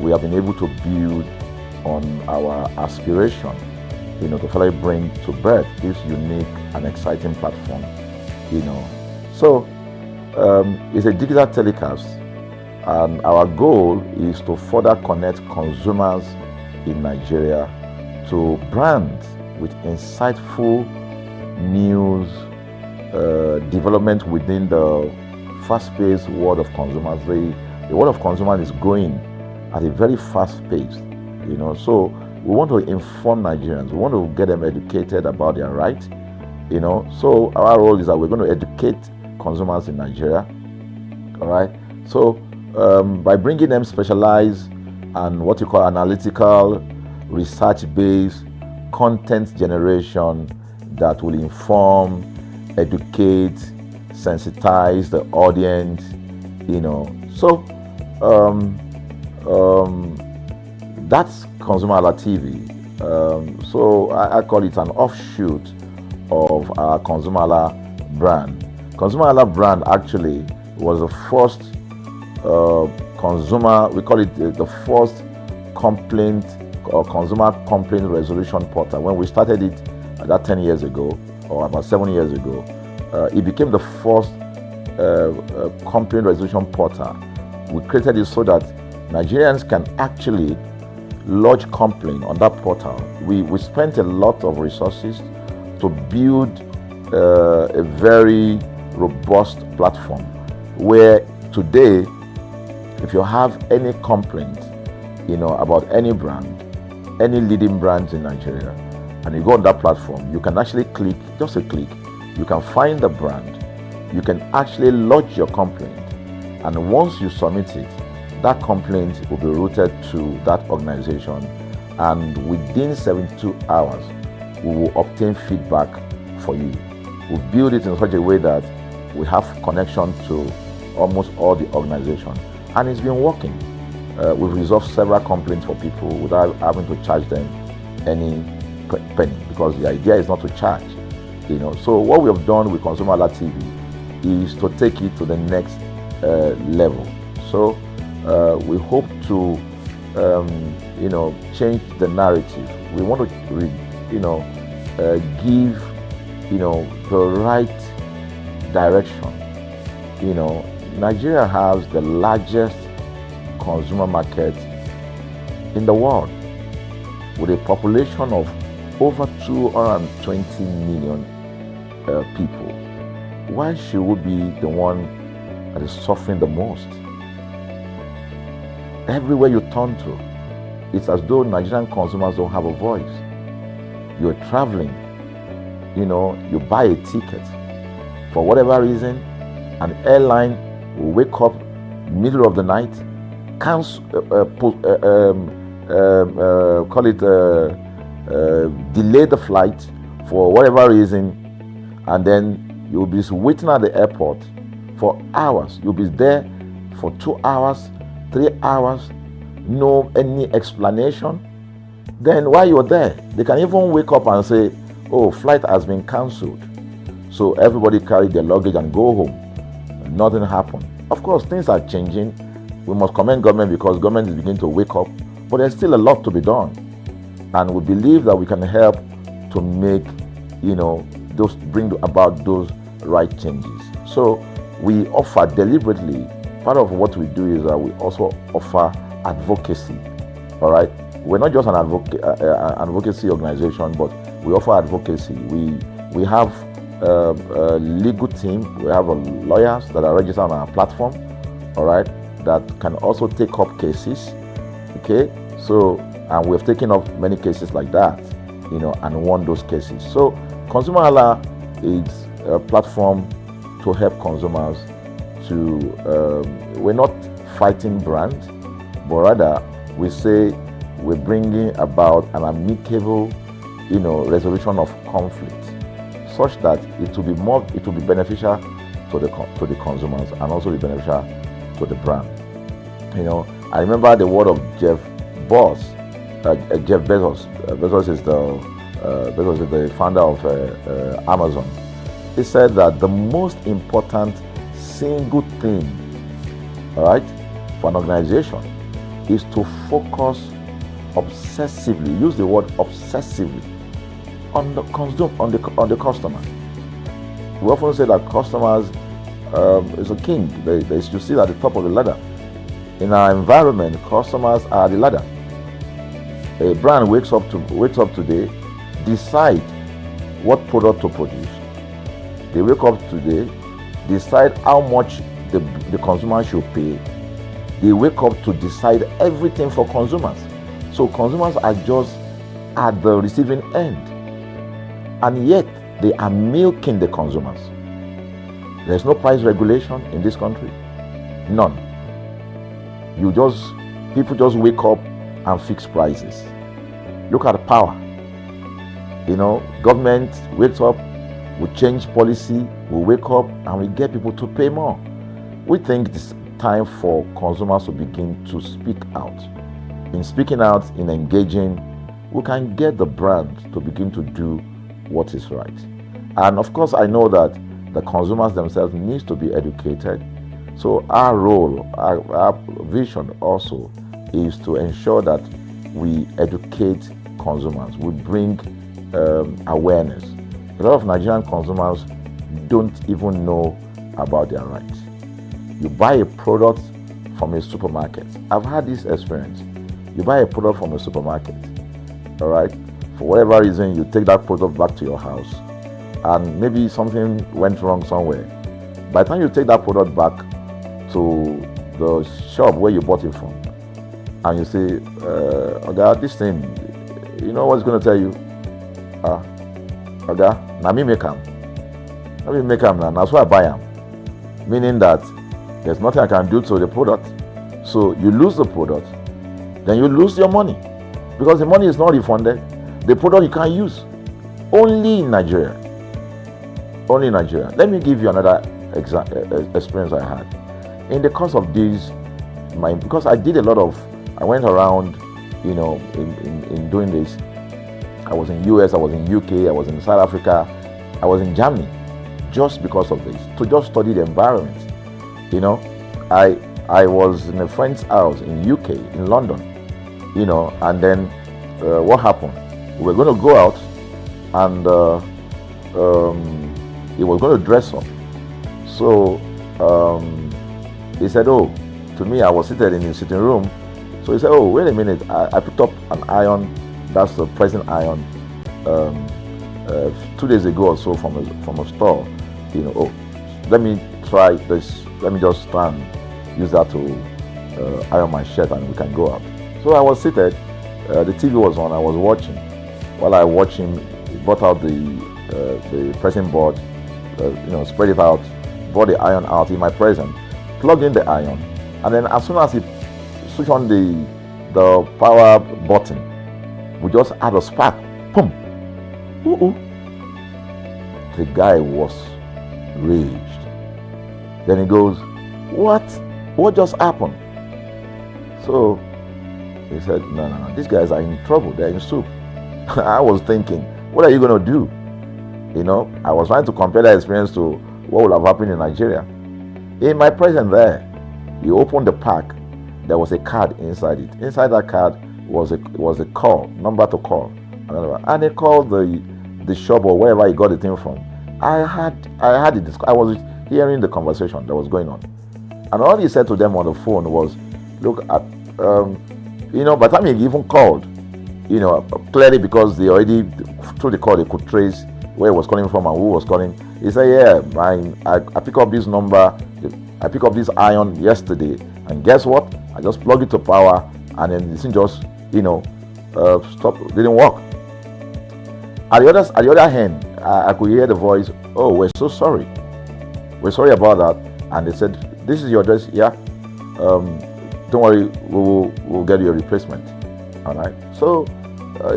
we have been able to build on our aspiration, to finally bring to birth this unique and exciting platform, So it's a digital telecast, and our goal is to further connect consumers in Nigeria to brands with insightful news, development within the fast-paced world of consumers. The world of consumers is growing at a very fast pace, So we want to inform Nigerians. We want to get them educated about their rights, So our role is that we're going to educate consumers in Nigeria, all right? So by bringing them specialized and what you call analytical, research-based content generation that will inform, educate, sensitize the audience, So that's ConsumerHallaTV. So I call it an offshoot of our ConsumerHalla brand. ConsumerHalla brand actually was the first we call it the first complaint or consumer complaint resolution portal. When we started it about 10 years ago, or about 7 years ago, it became the first complaint resolution portal. We created it so that Nigerians can actually lodge complaint on that portal. We spent a lot of resources to build a very robust platform where today, if you have any complaint, about any brand, any leading brands in Nigeria, and you go on that platform, you can actually click, just a click, you can find the brand, you can actually lodge your complaint, and once you submit it, that complaint will be routed to that organization, and within 72 hours, we will obtain feedback for you. We build it in such a way that we have connection to almost all the organizations, and it's been working. We've resolved several complaints for people without having to charge them any penny, because the idea is not to charge. So what we have done with ConsumerHallaTV is to take it to the next level. So we hope to change the narrative. We want to give the right direction. Nigeria has the largest consumer market in the world, with a population of over 220 million people. Why should we be the one that is suffering the most? Everywhere you turn to, it's as though Nigerian consumers don't have a voice. You're traveling, you buy a ticket. For whatever reason, an airline will wake up middle of the night, delay the flight for whatever reason, and then you'll be waiting at the airport for hours. You'll be there for 2 hours, 3 hours, no any explanation. Then while you're there, they can even wake up and say, oh, flight has been cancelled. So everybody carry their luggage and go home. Nothing happened. Of course, things are changing. We must commend government, because government is beginning to wake up, but there's still a lot to be done. And we believe that we can help to make, bring about those right changes. So we offer deliberately, part of what we do is that we also offer advocacy. All right. We're not just an advocacy organization, but we offer advocacy. We have a legal team. We have lawyers that are registered on our platform, all right, that can also take up cases. Okay, so and we've taken up many cases like that, and won those cases. So ConsumerHalla is a platform to help consumers to. We're not fighting brands, but rather we say we're bringing about an amicable, resolution of conflict, such that it will be beneficial to the consumers and also be beneficial to the brand. I remember the word of Jeff Bezos. Bezos is the founder of Amazon. He said that the most important single thing, all right, for an organization is to focus obsessively, use the word obsessively, on the customer. We often say that customers is a king. They should sit at the top of the ladder. In our environment, customers are the ladder. A brand wakes up today, decide what product to produce. They wake up today, decide how much the consumer should pay. They wake up to decide everything for consumers. So consumers are just at the receiving end, and yet they are milking the consumers. There's no price regulation in this country, none. People just wake up and fix prices. Look at power. Government wakes up, we change policy, we wake up and we get people to pay more. We think it's time for consumers to begin to speak out. In speaking out, in engaging, we can get the brand to begin to do what is right. And of course, I know that the consumers themselves need to be educated. So our role, our vision also is to ensure that we educate consumers, we bring awareness. A lot of Nigerian consumers don't even know about their rights. You buy a product from a supermarket. I've had this experience. You buy a product from a supermarket, all right? For whatever reason, you take that product back to your house, and maybe something went wrong somewhere. By the time you take that product back to the shop where you bought it from, and you say, "Oga, this thing," you know what's going to tell you? "Oga, na me make am. Na me make am, and that's why I buy am." Meaning that there's nothing I can do to the product. So you lose the product, then you lose your money, because the money is not refunded. The product you can't use. Only in Nigeria. Only in Nigeria. Let me give you another experience I had. In the course of this, because I did a lot of, I went around, you know, in doing this. I was in US, I was in UK, I was in South Africa, I was in Germany, just because of this, to just study the environment. You know, I was in a friend's house in UK, in London, you know, and then what happened? We were going to go out, and he was going to dress up. So he said, "Oh," to me, I was seated in his sitting room. So he said, "Oh, wait a minute, I picked up an iron, that's the pressing iron, 2 days ago or so from a store. You know, oh, let me try this, let me just stand, use that to iron my shirt, and we can go out." So I was seated, the TV was on, I was watching. While I watched him, he brought out the pressing board, you know, spread it out, brought the iron out in my presence, plugged in the iron, and then as soon as he switched on the power button, we just had a spark. Boom! The guy was raged. Then he goes, What just happened?" So he said, No, these guys are in trouble, they're in soup. I was thinking, what are you going to do? You know, I was trying to compare that experience to what would have happened in Nigeria. In my presence there, he opened the pack. There was a card inside it. Inside that card was a call, number to call. And he called the shop or wherever he got the thing from. I was hearing the conversation that was going on. And all he said to them on the phone was, "Look, you know, by the time he even called, you know, clearly because they already, through the call, they could trace where he was calling from and who was calling. He said, "Yeah, I picked up this number, I picked up this iron yesterday, and guess what? I just plugged it to power, and then this thing just, you know, stopped, didn't work." At the other hand, I could hear the voice, "Oh, we're so sorry. We're sorry about that." And they said, "This is your address, yeah. Don't worry, we'll get you a replacement." All right. So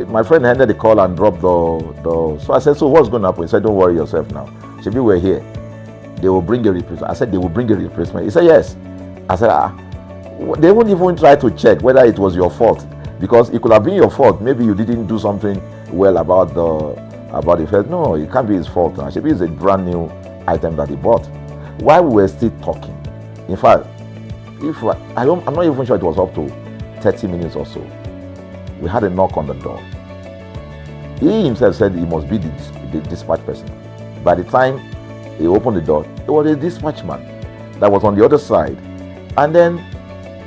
my friend ended the call and dropped the. So I said, "So what's going to happen?" He said, "Don't worry yourself now. Shebi, we're here. They will bring a replacement." I said, "They will bring a replacement." He said, "Yes." I said, They won't even try to check whether it was your fault, because it could have been your fault. Maybe you didn't do something well about the first. No, it can't be his fault. Shebi, it's a brand new item that he bought. While we were still talking, in fact, I'm not even sure it was up to 30 minutes or so, we had a knock on the door. He himself said he must be the dispatch person. By the time he opened the door, it was a dispatch man that was on the other side. And then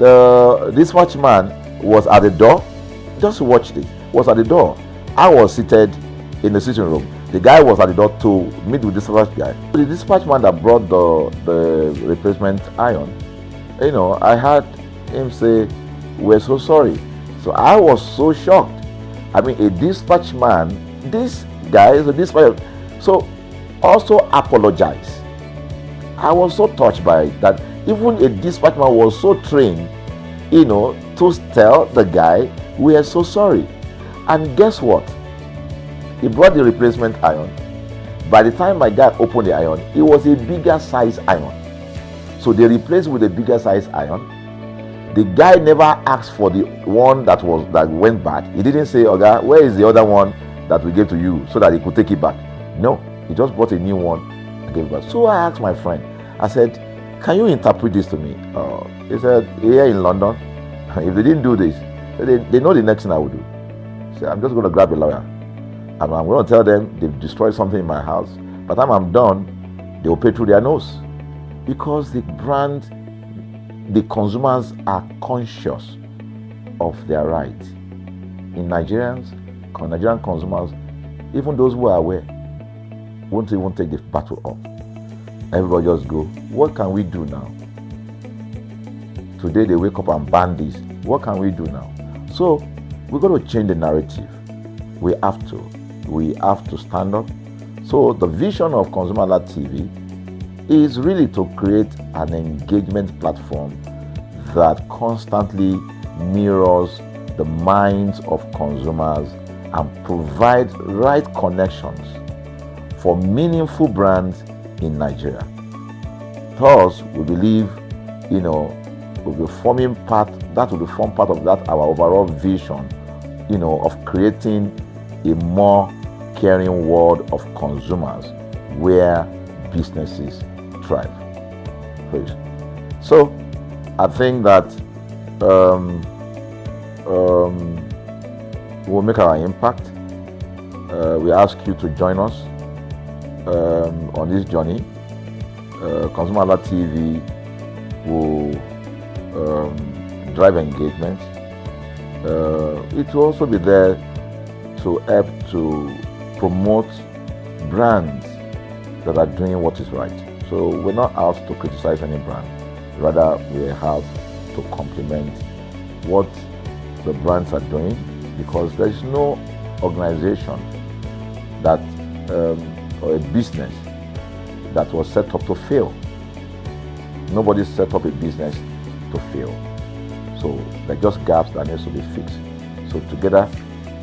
the dispatch man was at the door. Just watched it. Was at the door. I was seated in the sitting room. The guy was at the door to meet with the dispatch guy. The dispatch man that brought the replacement iron, you know, I heard him say, "We're so sorry." So I was so shocked. I mean, a dispatch man, this guy is a dispatch, so also apologize. I was so touched by it that even a dispatch man was so trained, you know, to tell the guy, "We are so sorry." And guess what? He brought the replacement iron. By the time my guy opened the iron, it was a bigger size iron. So they replaced with a bigger size iron. The guy never asked for the one that went bad. He didn't say, "Oga, where is the other one that we gave to you," so that he could take it back. No, he just bought a new one and gave it back. So I asked my friend, I said, "Can you interpret this to me?" He said, "Here in London, if they didn't do this, they know the next thing I will do." So I'm just going to grab a lawyer and I'm going to tell them they've destroyed something in my house. By the time I'm done, they will pay through their nose, because the consumers are conscious of their rights. In Nigerian consumers, even those who are aware, won't even take the battle up. Everybody just go, what can we do now? Today they wake up and ban this. What can we do now? So we're going to change the narrative. We have to stand up. So the vision of ConsumerHalla TV is really to create an engagement platform that constantly mirrors the minds of consumers and provide right connections for meaningful brands in Nigeria. Thus, we believe, will be forming part of that our overall vision, of creating a more caring world of consumers where businesses thrive. Please. So, I think that we'll make our impact. We ask you to join us on this journey. ConsumerHalla TV will drive engagement. It will also be there to help to promote brands that are doing what is right. So we're not out to criticize any brand. Rather, we have to complement what the brands are doing, because there is no organization that or a business that was set up to fail. Nobody set up a business to fail. So there are just gaps that needs to be fixed. So together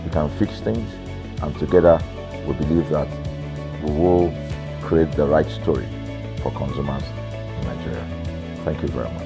we can fix things, and together we believe that we will create the right story for consumers in Nigeria. Thank you very much.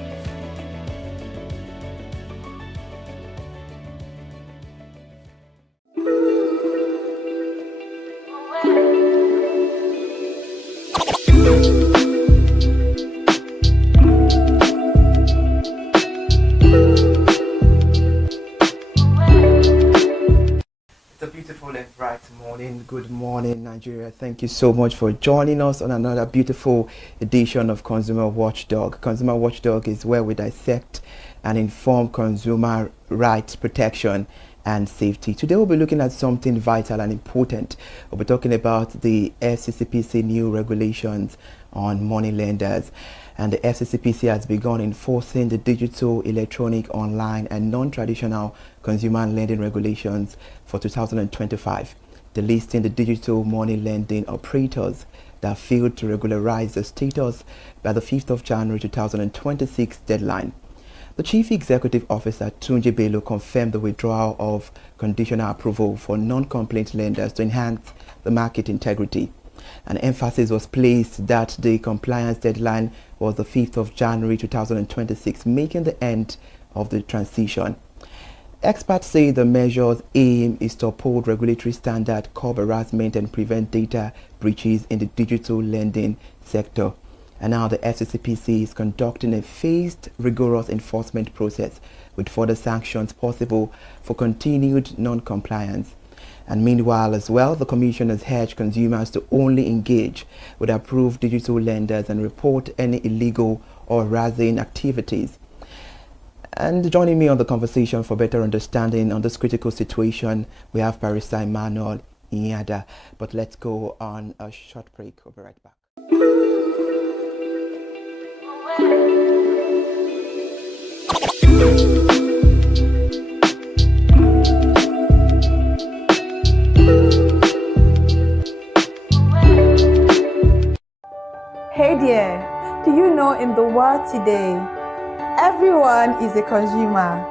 Good morning, Nigeria. Thank you so much for joining us on another beautiful edition of Consumer Watchdog. Consumer Watchdog is where we dissect and inform consumer rights protection and safety. Today we'll be looking at something vital and important. We'll be talking about the FCCPC new regulations on money lenders. And the FCCPC has begun enforcing the digital, electronic, online and non-traditional consumer lending regulations for 2025. Delisting the digital money lending operators that failed to regularize their status by the 5th of January 2026 deadline. The Chief Executive Officer, Tunji Bello, confirmed the withdrawal of conditional approval for non-complaint lenders to enhance the market integrity. An emphasis was placed that the compliance deadline was the 5th of January 2026, making the end of the transition. Experts say the measure's aim is to uphold regulatory standard, curb harassment and prevent data breaches in the digital lending sector. And now the FCCPC is conducting a phased, rigorous enforcement process with further sanctions possible for continued non-compliance. And meanwhile as well, the Commission has urged consumers to only engage with approved digital lenders and report any illegal or harassing activities. And joining me on the conversation for better understanding on this critical situation, we have Barrister Emmanuel Inyada. But let's go on a short break. We'll be right back. Hey there, do you know in the world today, everyone is a consumer,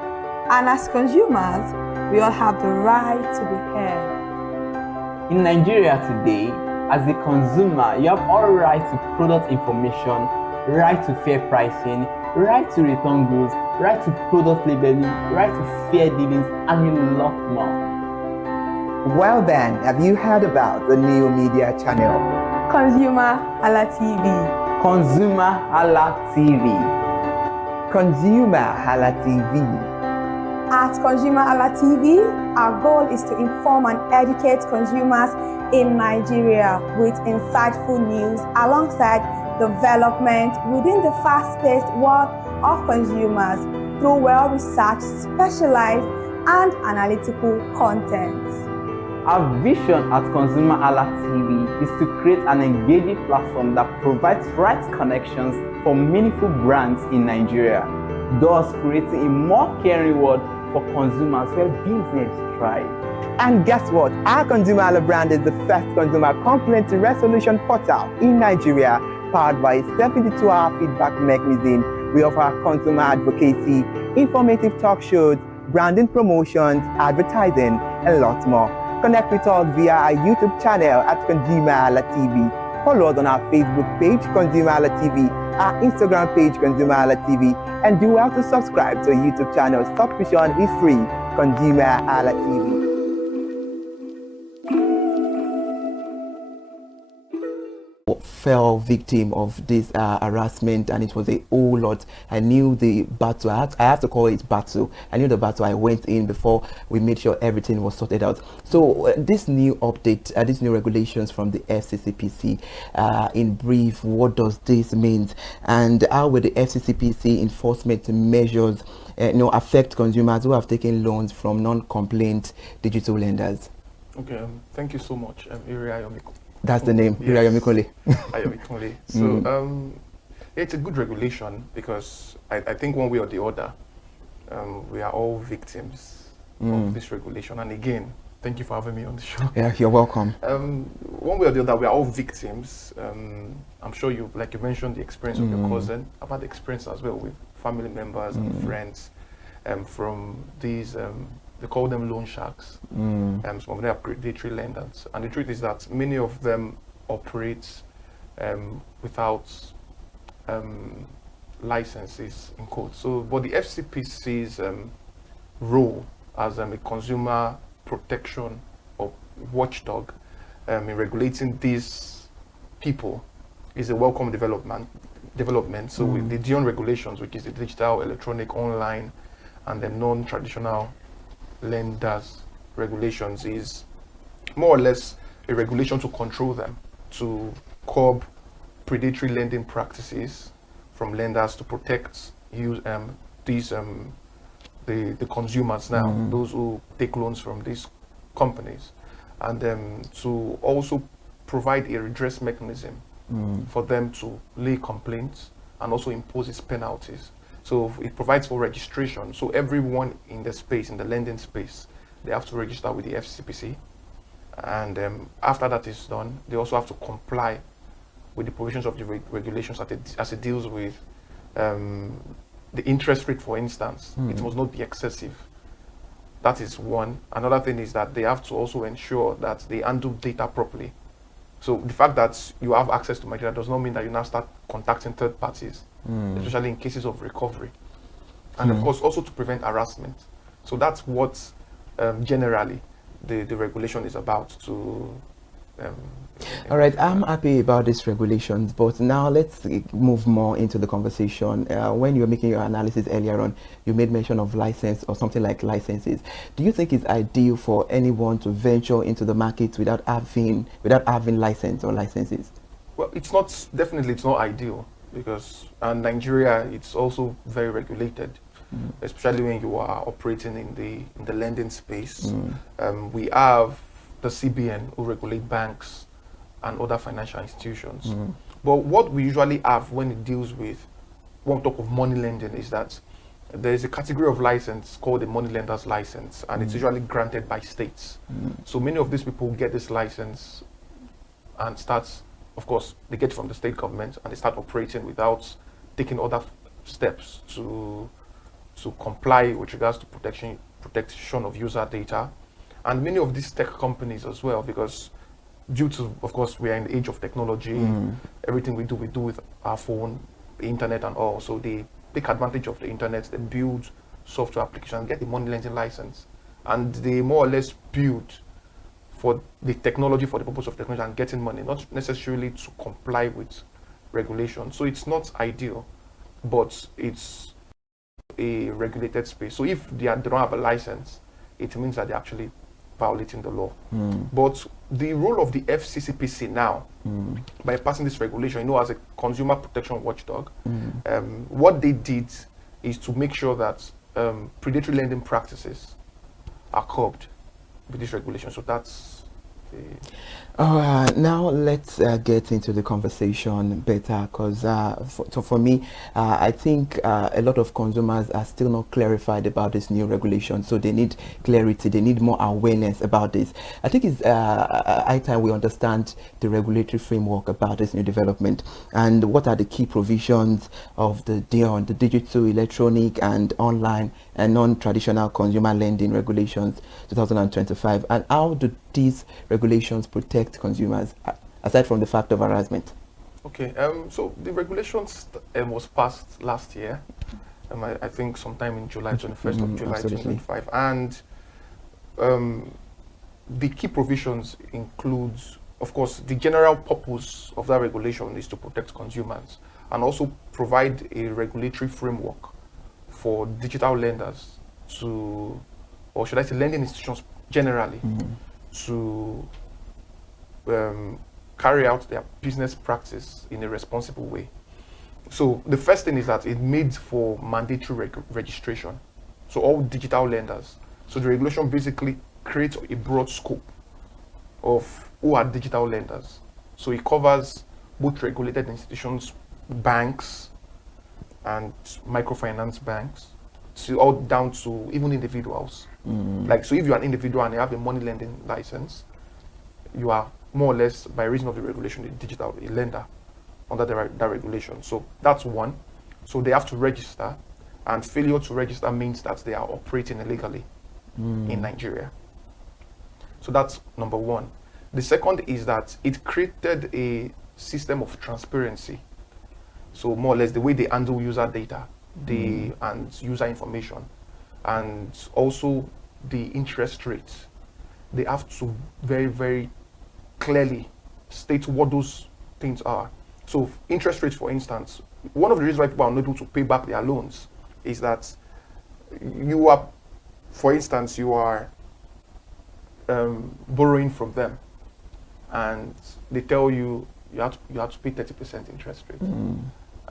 and as consumers, we all have the right to be heard. In Nigeria today, as a consumer, you have all right to product information, right to fair pricing, right to return goods, right to product labeling, right to fair dealings, and a lot more. Well then, have you heard about the new media channel? ConsumerHalla TV. ConsumerHalla TV. ConsumerHalla TV. At ConsumerHalla TV, our goal is to inform and educate consumers in Nigeria with insightful news alongside development within the fast-paced world of consumers through well-researched, specialized, and analytical content. Our vision at ConsumerHalla TV is to create an engaging platform that provides right connections for meaningful brands in Nigeria, thus creating a more caring world for consumers where business thrive. And guess what? Our ConsumerHalla brand is the first consumer complaint resolution portal in Nigeria, powered by a 72-hour feedback mechanism. We offer consumer advocacy, informative talk shows, branding promotions, advertising, and lots more. Connect with us via our YouTube channel at ConsumerHalla TV. Follow us on our Facebook page, ConsumerHalla TV, our Instagram page, ConsumerHalla TV, and do well to subscribe to our YouTube channel. Subscription is free, ConsumerHalla TV. Fell victim of this harassment, and it was a whole lot. I knew the battle. I have to call it battle. I knew the battle. I went in before we made sure everything was sorted out. So this new update, these new regulations from the FCCPC, in brief, what does this mean, and how will the FCCPC enforcement measures affect consumers who have taken loans from non-complaint digital lenders? Okay, thank you so much, Iri Ayomiko. That's the name, Iri Ayomikole. Ayomikole. So it's a good regulation because I think one way or the other, we are all victims of this regulation. And again, thank you for having me on the show. Yeah, you're welcome. One way or the other, we are all victims. I'm sure you, like you mentioned, the experience of your cousin. I've had the experience as well with family members and friends from these. They call them loan sharks. Some of them are predatory lenders. And the truth is that many of them operate without licenses, in quotes. So, but the FCPC's role as a consumer protection or watchdog in regulating these people is a welcome development. So with the DION regulations, which is the digital, electronic, online, and the non-traditional lenders regulations, is more or less a regulation to control them, to curb predatory lending practices from lenders, to protect the consumers now, those who take loans from these companies, and to also provide a redress mechanism for them to lay complaints and also impose its penalties. So it provides for registration. So everyone in the space, in the lending space, they have to register with the FCPC. And after that is done, they also have to comply with the provisions of the regulations as it deals with the interest rate, for instance. It must not be excessive. That is one. Another thing is that they have to also ensure that they handle data properly. So the fact that you have access to my data does not mean that you now start contacting third parties, especially in cases of recovery. And of course, also to prevent harassment. So that's what generally the regulation is about to... All right, I'm happy about these regulations, but now let's move more into the conversation. When you were making your analysis earlier on, you made mention of license or something like licenses. Do you think it's ideal for anyone to venture into the market without having license or licenses? Well, it's not ideal, because in Nigeria, it's also very regulated, especially when you are operating in the lending space. We have the CBN, who regulate banks and other financial institutions. But what we usually have when it deals with, when we talk of money lending, is that there is a category of license called the money lender's license, and it's usually granted by states. So many of these people get this license and of course, they get it from the state government, and they start operating without taking other steps to comply with regards to protection of user data. And many of these tech companies as well, because due to, of course, we are in the age of technology, everything we do with our phone, the internet and all, so they take advantage of the internet, they build software applications, get a money lending license, and they more or less build for the technology for the purpose of technology and getting money, not necessarily to comply with regulation. So it's not ideal, but it's a regulated space. So if they don't have a license, it means that they're actually violating the law. But the role of the FCCPC now, by passing this regulation, as a consumer protection watchdog, what they did is to make sure that predatory lending practices are curbed with this regulation. So that's now let's get into the conversation better, because for me, I think a lot of consumers are still not clarified about this new regulation, so they need clarity, they need more awareness about this. I think it's high time we understand the regulatory framework about this new development, and what are the key provisions of the digital, electronic and online and non-traditional consumer lending regulations 2025, and how do these regulations protect consumers aside from the fact of harassment? Okay, so the regulations was passed last year, I think sometime in July, 21st of July 2025, and the key provisions includes, of course, the general purpose of that regulation is to protect consumers and also provide a regulatory framework for digital lenders to, or should I say lending institutions generally, to carry out their business practice in a responsible way. So the first thing is that it made for mandatory registration. So all digital lenders. So the regulation basically creates a broad scope of who are digital lenders. So it covers both regulated institutions, banks, and microfinance banks, so all down to even individuals. Like, so if you're an individual and you have a money lending license, you are more or less, by reason of the regulation, a lender under that regulation. So that's one. So they have to register, and failure to register means that they are operating illegally in Nigeria. So that's number one. The second is that it created a system of transparency. So more or less the way they handle user data, and user information, and also the interest rates. They have to very, very clearly state what those things are. So interest rates, for instance, one of the reasons why people are not able to pay back their loans is that you are, for instance, you are borrowing from them, and they tell you you have to pay 30% interest rate.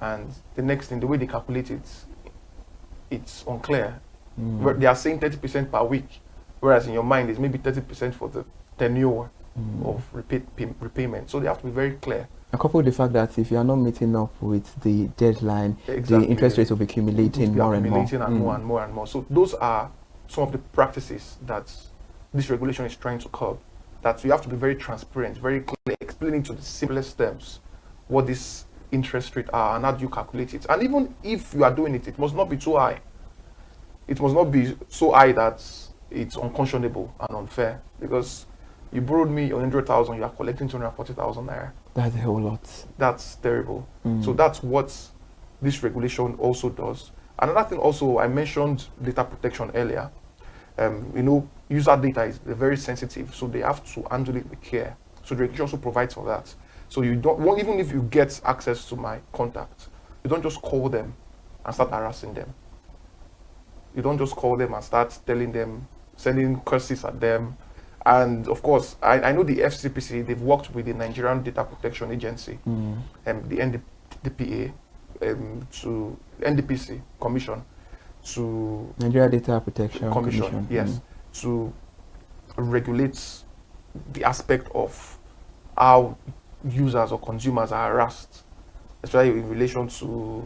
And the next thing, the way they calculate it, it's unclear. They are saying 30% per week, whereas in your mind it's maybe 30% for the tenure of repayment. So they have to be very clear. And coupled with the fact that if you are not meeting up with the deadline, the interest rates will be accumulating more and more. And more and more. So those are some of the practices that this regulation is trying to curb. That you have to be very transparent, very clear, explaining to the simplest terms what this interest rate are and how do you calculate it. And even if you are doing it, it must not be too high. It must not be so high that it's unconscionable and unfair, because you borrowed me 100,000, you are collecting 240,000 naira. That's a whole lot. That's terrible. So that's what this regulation also does. Another thing also, I mentioned data protection earlier. User data is very sensitive, so they have to handle it with care. So the regulation also provides for that. So you don't, even if you get access to my contact, you don't just call them and start harassing them. You don't just call them and start telling them, sending curses at them. And of course, I know the FCPC, they've worked with the Nigerian Data Protection Agency, the NDPA, to NDPC Commission, to Nigeria Data Protection Commission. Yes, to regulate the aspect of how users or consumers are harassed, especially in relation to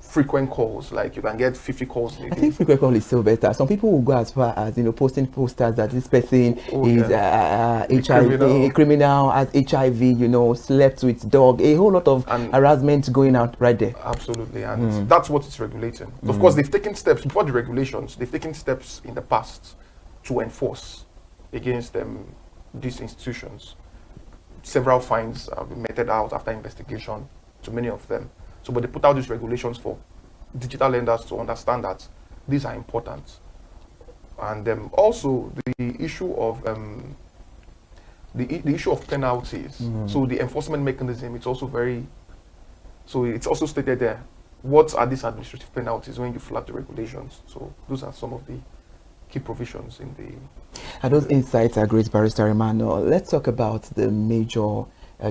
frequent calls. Like you can get 50 calls in a day. I think frequent call is still better. Some people will go as far as posting posters that this person is HIV, a criminal, has HIV, slept with dog, a whole lot of harassment going out right there. Absolutely, and that's what it's regulating. Of course, they've taken steps before the regulations. They've taken steps in the past to enforce against these institutions. Several fines have been meted out after investigation to many of them. So, but they put out these regulations for digital lenders to understand that these are important. And also the issue of the issue of penalties. So the enforcement mechanism, it's also it's also stated there. What are these administrative penalties when you flat the regulations? So those are some of the key provisions in the... And those insights are great, Barrister Emmanuel. Let's talk about the major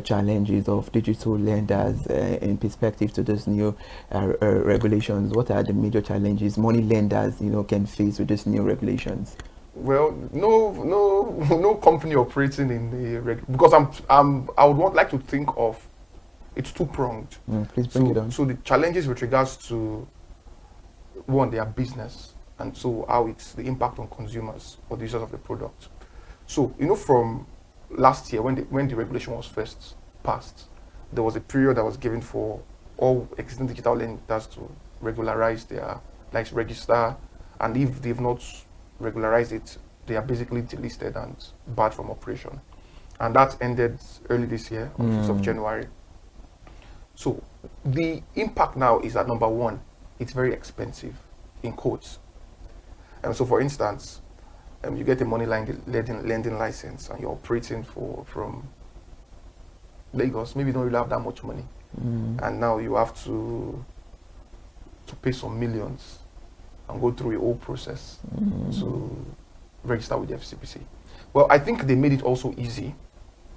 challenges of digital lenders in perspective to those new regulations. What are the major challenges money lenders, can face with these new regulations? Well, no company operating in the because I would like to think of it's two-pronged. Please bring it on. So the challenges with regards to one, their business, and so how it's the impact on consumers or the users of the product. So from last year when the regulation was first passed, there was a period that was given for all existing digital lenders to regularize their register, and if they've not regularized it, they are basically delisted and barred from operation. And that ended early this year, on 5th of January. So the impact now is that, number one, it's very expensive, in quotes. And so, for instance, you get a money lending license and you're operating from Lagos. Maybe you don't really have that much money. And now you have to pay some millions and go through a whole process to register with the FCPC. Well, I think they made it also easy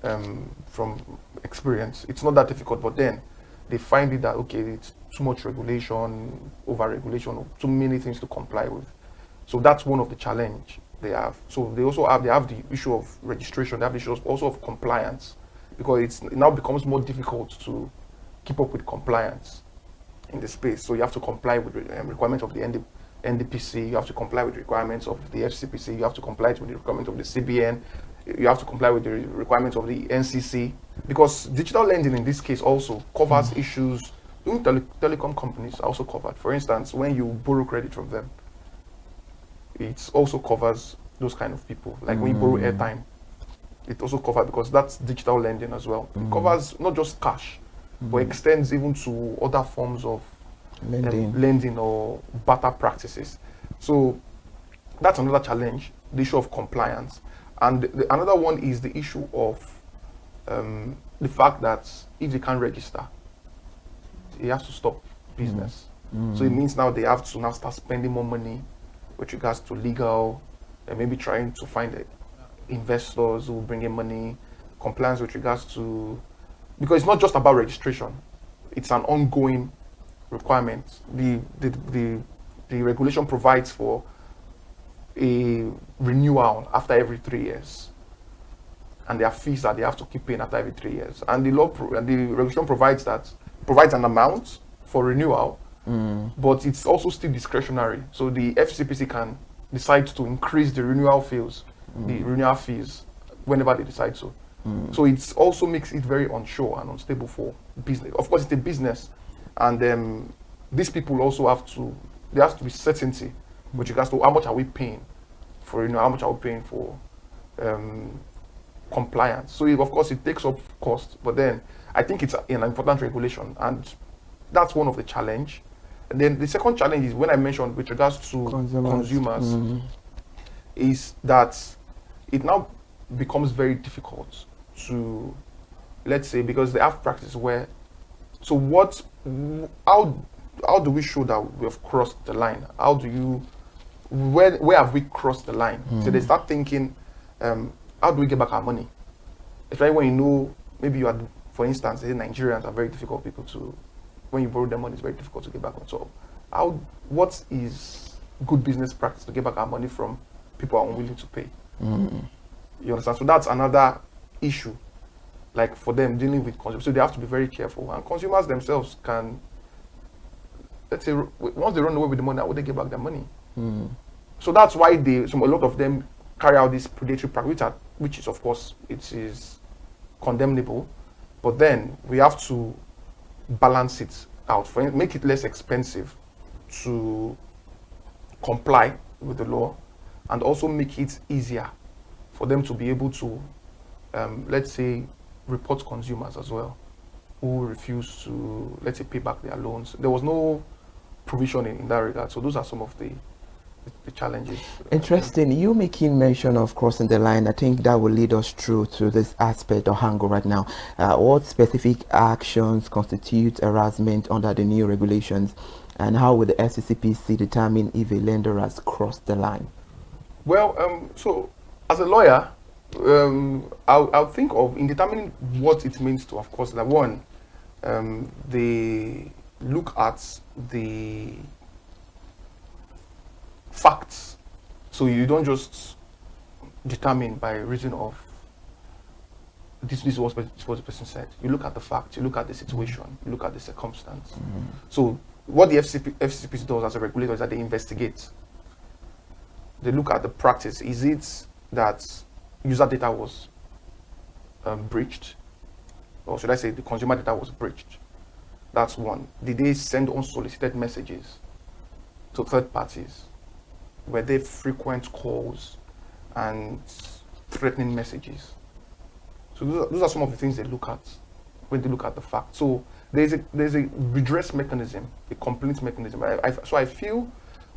from experience. It's not that difficult, but then they find it that, okay, it's too much regulation, over-regulation, too many things to comply with. So that's one of the challenge they have. So they also have the issue of registration. They have the issue also of compliance, because it now becomes more difficult to keep up with compliance in the space. So you have to comply with requirements of the NDPC, you have to comply with requirements of the FCPC, you have to comply with the requirements of the CBN, you have to comply with the requirements of the NCC, because digital lending in this case also covers issues. Even telecom companies are also covered. For instance, when you borrow credit from them, it also covers those kind of people. Like when you borrow airtime, it also covers, because that's digital lending as well. It covers not just cash, but extends even to other forms of lending or barter practices. So that's another challenge, the issue of compliance. And another one is the issue of the fact that if they can't register, they have to stop business. So it means now they have to now start spending more money with regards to legal, and maybe trying to find investors who will bring in money, compliance with regards to, because it's not just about registration, it's an ongoing requirement. The regulation provides for a renewal after every 3 years, and there are fees that they have to keep paying after every 3 years. And the regulation provides an amount for renewal, but it's also still discretionary. So the FCPC can decide to increase the renewal fees, whenever they decide so. So it also makes it very unsure and unstable for business. Of course, it's a business, and these people also there has to be certainty with regards to how much are we paying for renewal, how much are we paying for compliance. So of course it takes up cost, but then I think it's an important regulation, and that's one of the challenge. And then the second challenge is, when I mentioned with regards to consumers, is that it now becomes very difficult to, let's say, because they have practice where, so how do we show that we have crossed the line? Where have we crossed the line? So they start thinking, how do we get back our money? Especially when maybe you are, for instance, Nigerians are very difficult people to, when you borrow their money, it's very difficult to get back on. So what is good business practice to get back our money from people who are unwilling to pay? You understand? So that's another issue, like for them dealing with consumers. So they have to be very careful, and consumers themselves can, let's say, once they run away with the money, how would they get back their money? So that's why a lot of them carry out this predatory practice, which is, of course, it is condemnable, but then we have to balance it out, make it less expensive to comply with the law, and also make it easier for them to be able to, let's say, report consumers as well who refuse to, let's say, pay back their loans. There was no provision in that regard. So those are some of the challenges. Interesting. You making mention of crossing the line. I think that will lead us through to this aspect or angle right now. What specific actions constitute harassment under the new regulations, and how will the FCCPC determine if a lender has crossed the line? Well, so as a lawyer, I'll think of in determining what it means to, of course, that one, they look at the facts. So you don't just determine by reason of this is what the person said. You look at the facts, you look at the situation, you look at the circumstance. So what the FCCPC does as a regulator is that they investigate. They look at the practice. Is it that user data was breached? Or should I say the consumer data was breached? That's one. Did they send unsolicited messages to third parties? Were there frequent calls and threatening messages? So those are some of the things they look at when they look at the facts. So there's a redress mechanism, a complaint mechanism. So I feel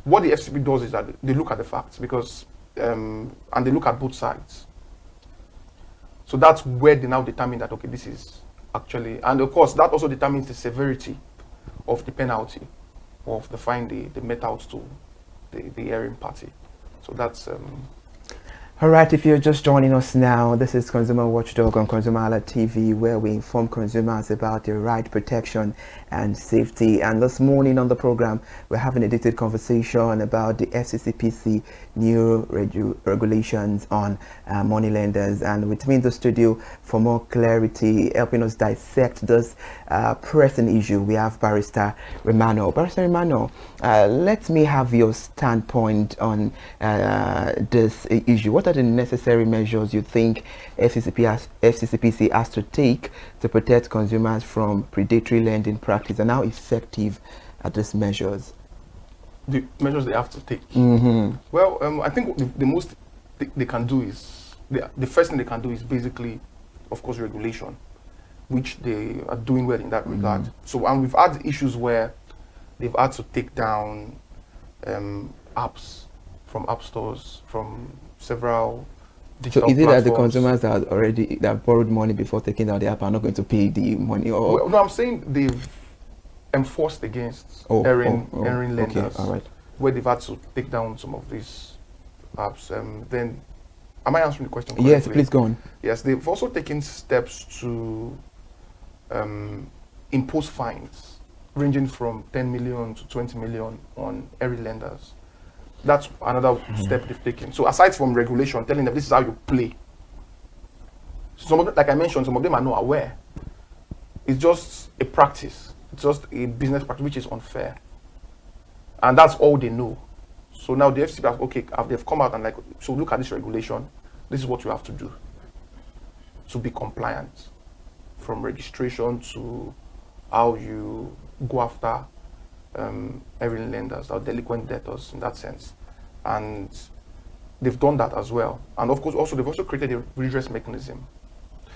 what the FCP does is that they look at the facts because and they look at both sides. So that's where they now determine that, okay, this is actually, and of course that also determines the severity of the penalty of the fine they met out to the erring party. So that's all right, if you're just joining us now, this is Consumer Watchdog on ConsumerHallaTV, where we inform consumers about their right protection and safety. And this morning on the program, we're having a detailed conversation about the FCCPC new regulations on money lenders. And with me in the studio for more clarity, helping us dissect this pressing issue, we have Barrister Romano. Barrister Romano, let me have your standpoint on this issue. What are the necessary measures you think FCCPC has to take to protect consumers from predatory lending practice, and how effective are these measures? The measures they have to take. Well, I think the most they can do is the first thing they can do is basically, of course, regulation, which they are doing well in that regard. So, and we've had issues where they've had to take down apps from app stores, from several digital So is it that the platforms. consumers that borrowed money before taking out the app are not going to pay the money? Or Well, no, I'm saying they've enforced against erring lenders, okay, all right. where they've had to take down some of these apps. Then, am I answering the question correctly? Yes, please go on. Yes, they've also taken steps to impose fines ranging from 10 million to 20 million on erring lenders. That's another step they've taken. So aside from regulation, telling them this is how you play, some of them, like I mentioned, some of them are not aware. It's just a practice. It's just a business practice which is unfair. And that's all they know. So now the FCC has, okay, they've come out and like, so look at this regulation. This is what you have to do to be compliant, from registration to how you go after erring lenders or delinquent debtors in that sense. And they've done that as well. And of course, also they've also created a redress mechanism.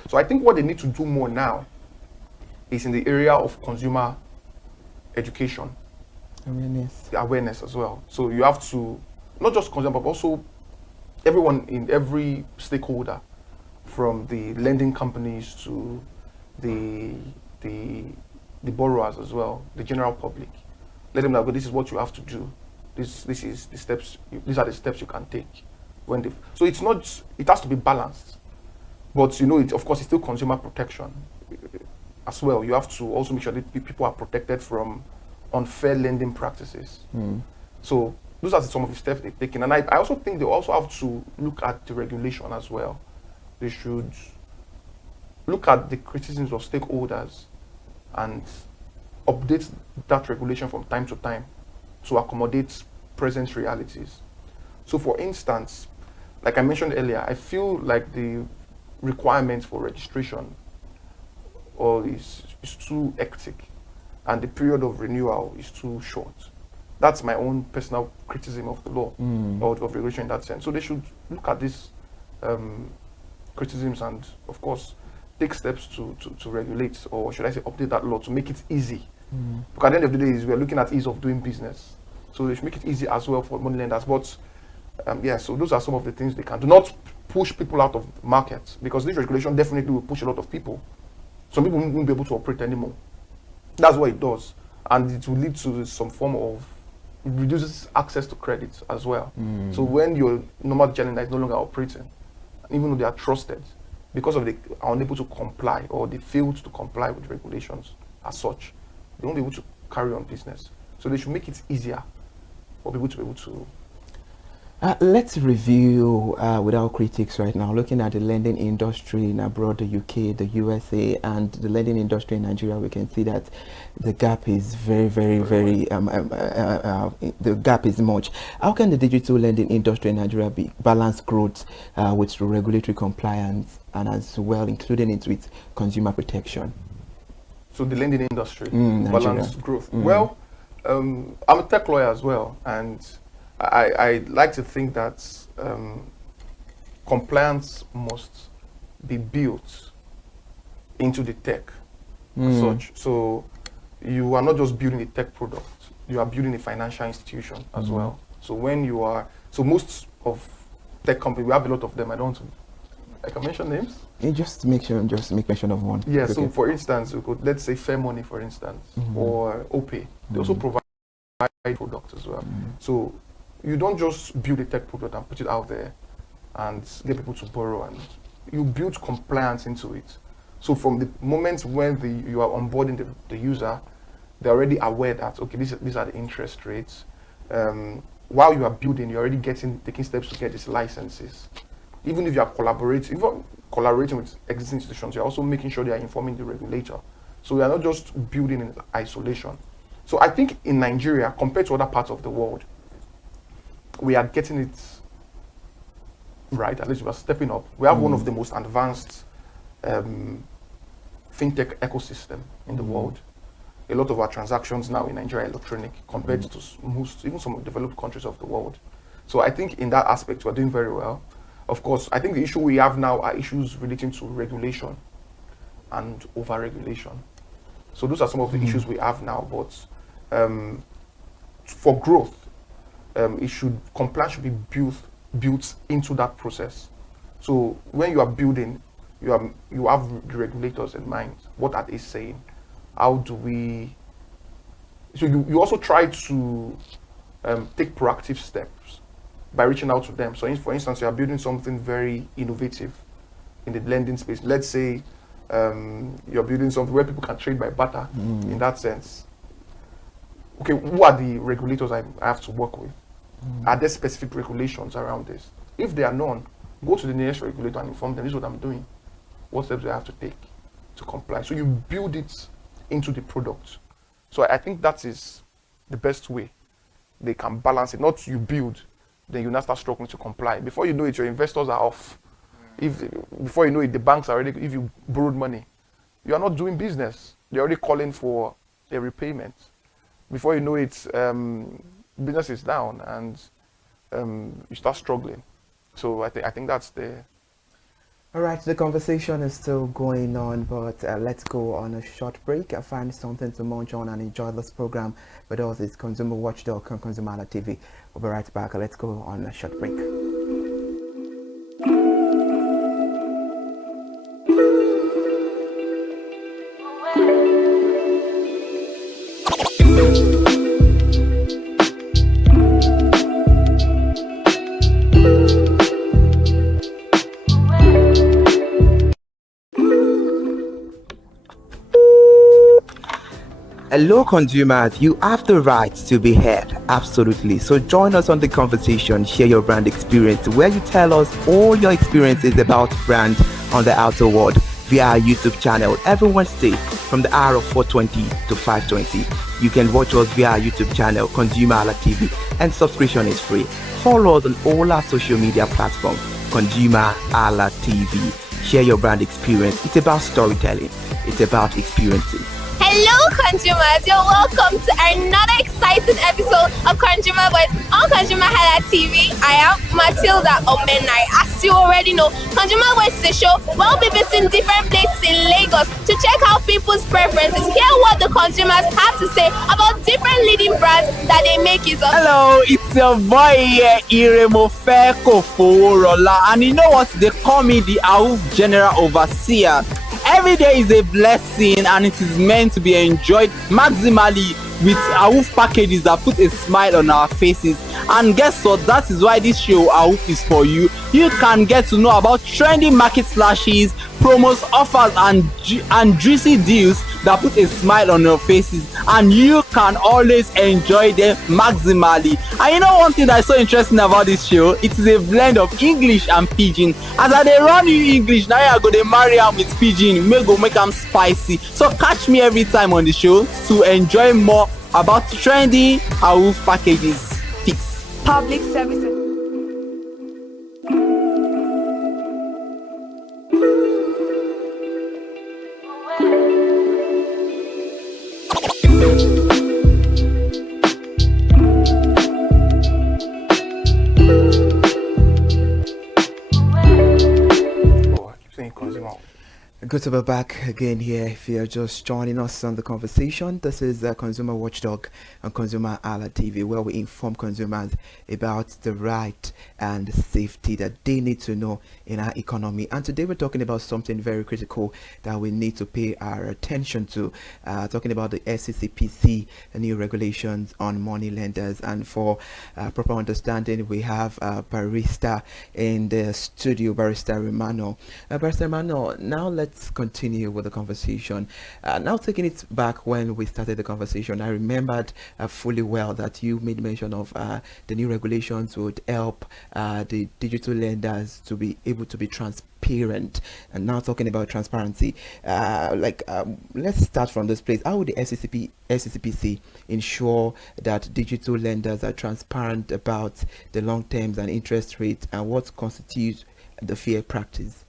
So I think what they need to do more now is in the area of consumer education. Awareness as well. So you have to, not just consumer, but also everyone in every stakeholder, from the lending companies to the borrowers as well, the general public. Let them know, this is what you have to do. This is the steps. These are the steps you can take when they. So it's not. It has to be balanced, but you know, of course, it's still consumer protection as well. You have to also make sure that people are protected from unfair lending practices. So those are some of the steps they've taken, and I also think they also have to look at the regulation as well. They should look at the criticisms of stakeholders and update that regulation from time to time to accommodate present realities. So for instance, like I mentioned earlier, I feel like the requirements for registration is too hectic, and the period of renewal is too short. That's my own personal criticism of the law or of regulation in that sense. So they should look at these criticisms and, of course, take steps to regulate, or should I say update that law to make it easy Because at the end of the day, we're looking at ease of doing business. So they should make it easy as well for money lenders. But yeah, so those are some of the things they can do. Not push people out of the market, because this regulation definitely will push a lot of people. Some people won't be able to operate anymore. That's what it does. And it will lead to some form of, it reduces access to credit as well. So when your normal challenger is no longer operating, even though they are trusted, because of they are unable to comply or they failed to comply with regulations as such, they won't be able to carry on business. So they should make it easier for people to be able to. Let's review without critics right now, looking at the lending industry in abroad, the UK, the USA, and the lending industry in Nigeria. We can see that the gap is very, the gap is much. How can the digital lending industry in Nigeria balance growth with regulatory compliance, and as well including it with consumer protection? So the lending industry, balance growth. Well, I'm a tech lawyer as well, and I like to think that compliance must be built into the tech as such. So you are not just building a tech product, you are building a financial institution as well. So when you are, so most of tech companies, we have a lot of them. I don't want to, I can mention names. Just make mention of one. Yeah, so for instance, we could, let's say Fair Money, for instance, or OPay. They also provide products as well. So you don't just build a tech product and put it out there and get people to borrow, and you build compliance into it. So from the moment when you are onboarding the user, they're already aware that, okay, these are the interest rates. While you are building, you're already taking steps to get these licenses. Even if you are collaborating with existing institutions, you're also making sure they are informing the regulator. So we are not just building in isolation. So I think in Nigeria, compared to other parts of the world, we are getting it right. At least we are stepping up. We have one of the most advanced fintech ecosystem in the world. A lot of our transactions now in Nigeria are electronic compared to most, even some developed countries of the world. So I think in that aspect, we're doing very well. Of course, I think the issue we have now are issues relating to regulation and over-regulation. So those are some of the issues we have now. But for growth, compliance should be built into that process. So when you are building, you have the regulators in mind. What are they saying? How do we? So you also try to take proactive steps by reaching out to them. So for instance, you are building something very innovative in the lending space. Let's say you're building something where people can trade by barter. In that sense, okay, who are the regulators I have to work with? Are there specific regulations around this? If there are none, go to the nearest regulator and inform them, this is what I'm doing. What steps do I have to take to comply? So you build it into the product. So I think that is the best way they can balance it. Not you build, then you now start struggling to comply. Before you know it, your investors are off. Before you know it, the banks are already, if you borrowed money, you are not doing business. They're already calling for a repayment. Before you know it, business is down and you start struggling. So I think that's the. All right, the conversation is still going on, but let's go on a short break. I find something to munch on and enjoy this program. But also, it's ConsumerWatchdog, ConsumerHallaTV. We'll be right back. Let's go on a short break. Hello consumers, you have the right to be heard, absolutely. So join us on the conversation, share your brand experience, where you tell us all your experiences about brand on the outer world via our YouTube channel every Wednesday from the hour of 4:20 to 5:20. You can watch us via our YouTube channel, ConsumerHallaTV, and subscription is free. Follow us on all our social media platforms, ConsumerHallaTV. Share your brand experience. It's about storytelling. It's about experiences. Hello consumers, you're welcome to another exciting episode of Consumer Voice on ConsumerHallaTV. I am Matilda Omenai. As you already know, Consumer Voice is a show where we'll be visiting different places in Lagos to check out people's preferences, hear what the consumers have to say about different leading brands that they make use of. Hello, it's your boy here, Iremofeko Foworola, and you know what? They call me the AWUF General Overseer. Every day is a blessing and it is meant to be enjoyed maximally with AWUF packages that put a smile on our faces. And guess what? That is why this show AWUF is for you. You can get to know about trendy market slashes, promos, offers, and juicy deals that put a smile on your faces, and you can always enjoy them maximally. And you know one thing that is so interesting about this show? It is a blend of English and Pidgin. As I dey run you English, now I go dey marry am with Pidgin, make am spicy. So catch me every time on the show to enjoy more about trendy AWUF packages. Peace. Public services. Good to be back again here. If you're just joining us on the conversation, this is Consumer Watchdog on ConsumerHallaTV, where we inform consumers about the right and safety that they need to know in our economy. And today we're talking about something very critical that we need to pay our attention to, talking about the FCCPC, the new regulations on money lenders. And for proper understanding, we have Barrister in the studio, Barrister Romano. Barrister Romano, now let's continue with the conversation. Now taking it back when we started the conversation, I remembered fully well that you made mention of the new regulations would help the digital lenders to be able to be transparent. And now talking about transparency, let's start from this place. How would the FCCPC ensure that digital lenders are transparent about the long terms and interest rates, and what constitutes the fair practice?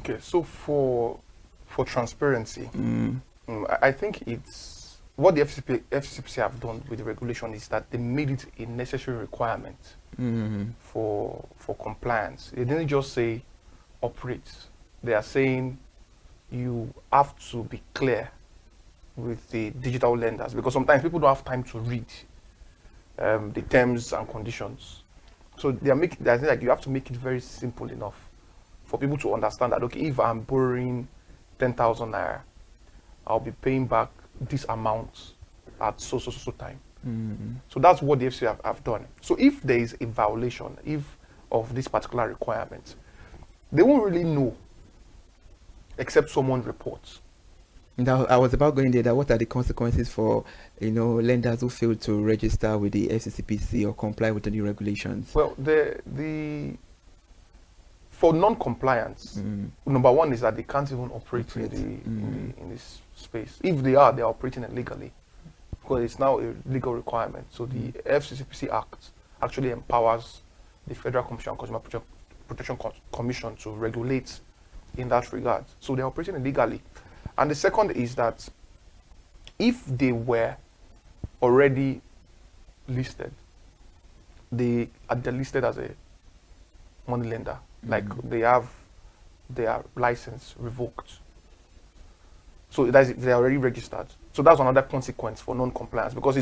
Okay, so for transparency, I think it's what the FCCPC have done with the regulation is that they made it a necessary requirement for compliance. They didn't just say operate. They are saying you have to be clear with the digital lenders, because sometimes people don't have time to read the terms and conditions. So they think like you have to make it very simple enough for people to understand that, okay, if I'm borrowing 10,000 naira, I'll be paying back this amount at so time. So that's what the FCC have done. So if there is a violation of this particular requirement, they won't really know except someone reports. Now, I was about going there. That what are the consequences for lenders who fail to register with the FCCPC or comply with the new regulations? Well, for non-compliance, number one is that they can't even operate in this space. If they are, operating illegally, because it's now a legal requirement. So the FCCPC Act actually empowers the Federal Commission on Consumer Protection Commission to regulate in that regard. So they're operating illegally. And the second is that if they were already listed, they're listed as a money lender. Like they have their license revoked. So they're already registered. So that's another consequence for non-compliance, because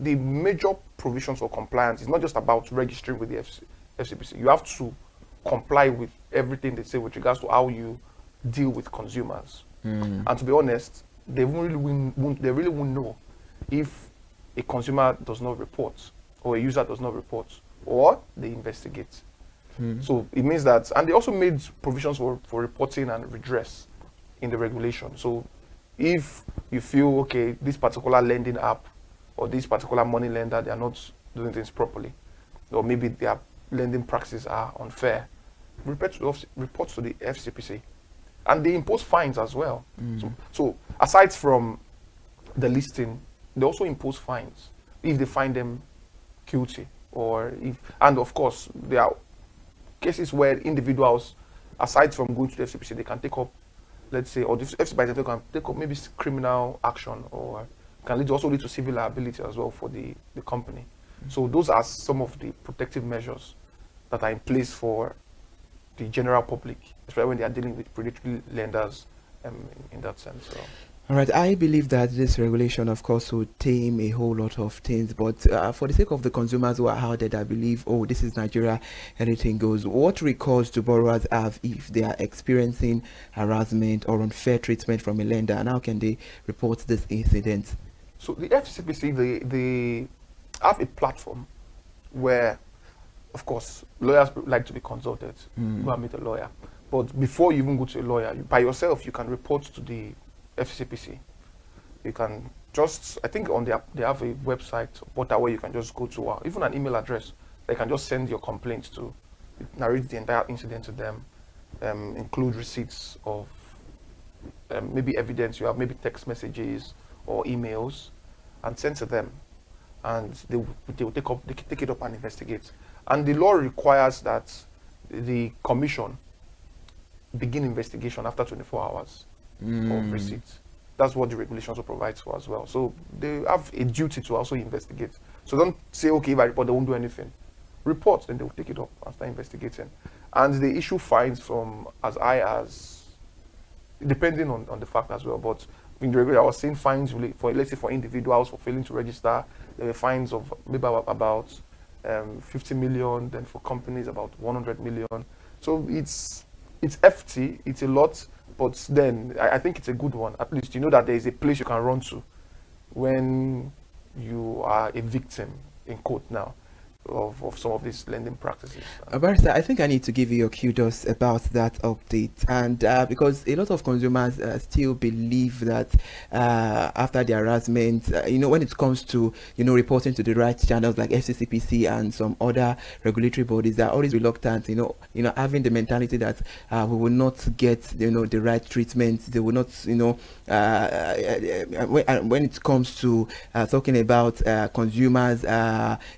the major provisions for compliance is not just about registering with the FCPC. You have to comply with everything they say with regards to how you deal with consumers. And to be honest, they really won't know if a consumer does not report or a user does not report, or they investigate. So it means that, and they also made provisions for reporting and redress in the regulation. So if you feel, okay, this particular lending app or this particular money lender, they are not doing things properly, or maybe their lending practices are unfair, report to the FCPC. And they impose fines as well. So aside from the listing, they also impose fines if they find them guilty, and of course, there are cases where individuals, aside from going to the FCPC, they can take up, let's say, or the FCPC can take up maybe criminal action, or can also lead to civil liability as well for the company. So those are some of the protective measures that are in place for the general public, especially when they are dealing with predatory lenders in that sense. So. All right, I believe that this regulation, of course, will tame a whole lot of things. But for the sake of the consumers who are out there, I believe, oh, this is Nigeria, anything goes. What recourse do borrowers have if they are experiencing harassment or unfair treatment from a lender, and how can they report this incident? So the FCPC, they have a platform where, of course, lawyers like to be consulted. Go and meet a lawyer. But before you even go to a lawyer, by yourself, you can report to the FCPC. You can just, I think they have a website portal where you can just go to, even an email address. They can just send your complaints to, narrate the entire incident to them, include receipts of maybe evidence you have, maybe text messages or emails, and send to them. And they will take it up and investigate. And the law requires that the commission begin investigation after 24 hours of receipts. That's what the regulation also provides for as well. So they have a duty to also investigate. So don't say, okay, if I report, they won't do anything. Report, then they will take it up and start investigating. And they issue fines from as high as, depending on the fact as well. But in the regulation, I was saying fines for, let's say, for individuals for failing to register. There were fines of maybe about 50 million. Then for companies, about 100 million. So it's hefty. It's a lot. But then I think it's a good one. At least you know that there is a place you can run to when you are a victim, in quote now, of some of these lending practices. Barrister, I think I need to give you your kudos about that update, and because a lot of consumers still believe that after the harassment, when it comes to reporting to the right channels like FCCPC and some other regulatory bodies, they're always reluctant. Having the mentality that we will not get the right treatment. They will not when it comes to talking about consumers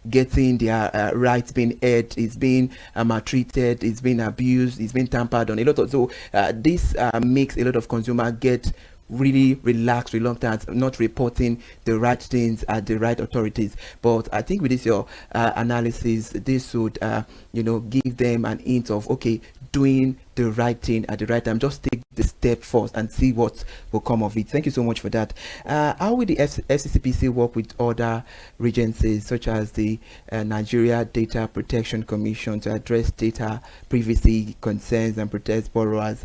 getting their rights being aired, it's being maltreated, it's being abused, it's being tampered on a lot of. So this makes a lot of consumers get really relaxed, reluctant, not reporting the right things at the right authorities. But I think with this your analysis, this would give them an hint of, okay, doing the right thing at the right time. Just take the step first and see what will come of it. Thank you so much for that. How will the FCCPC work with other agencies such as the Nigeria Data Protection Commission to address data privacy concerns and protect borrowers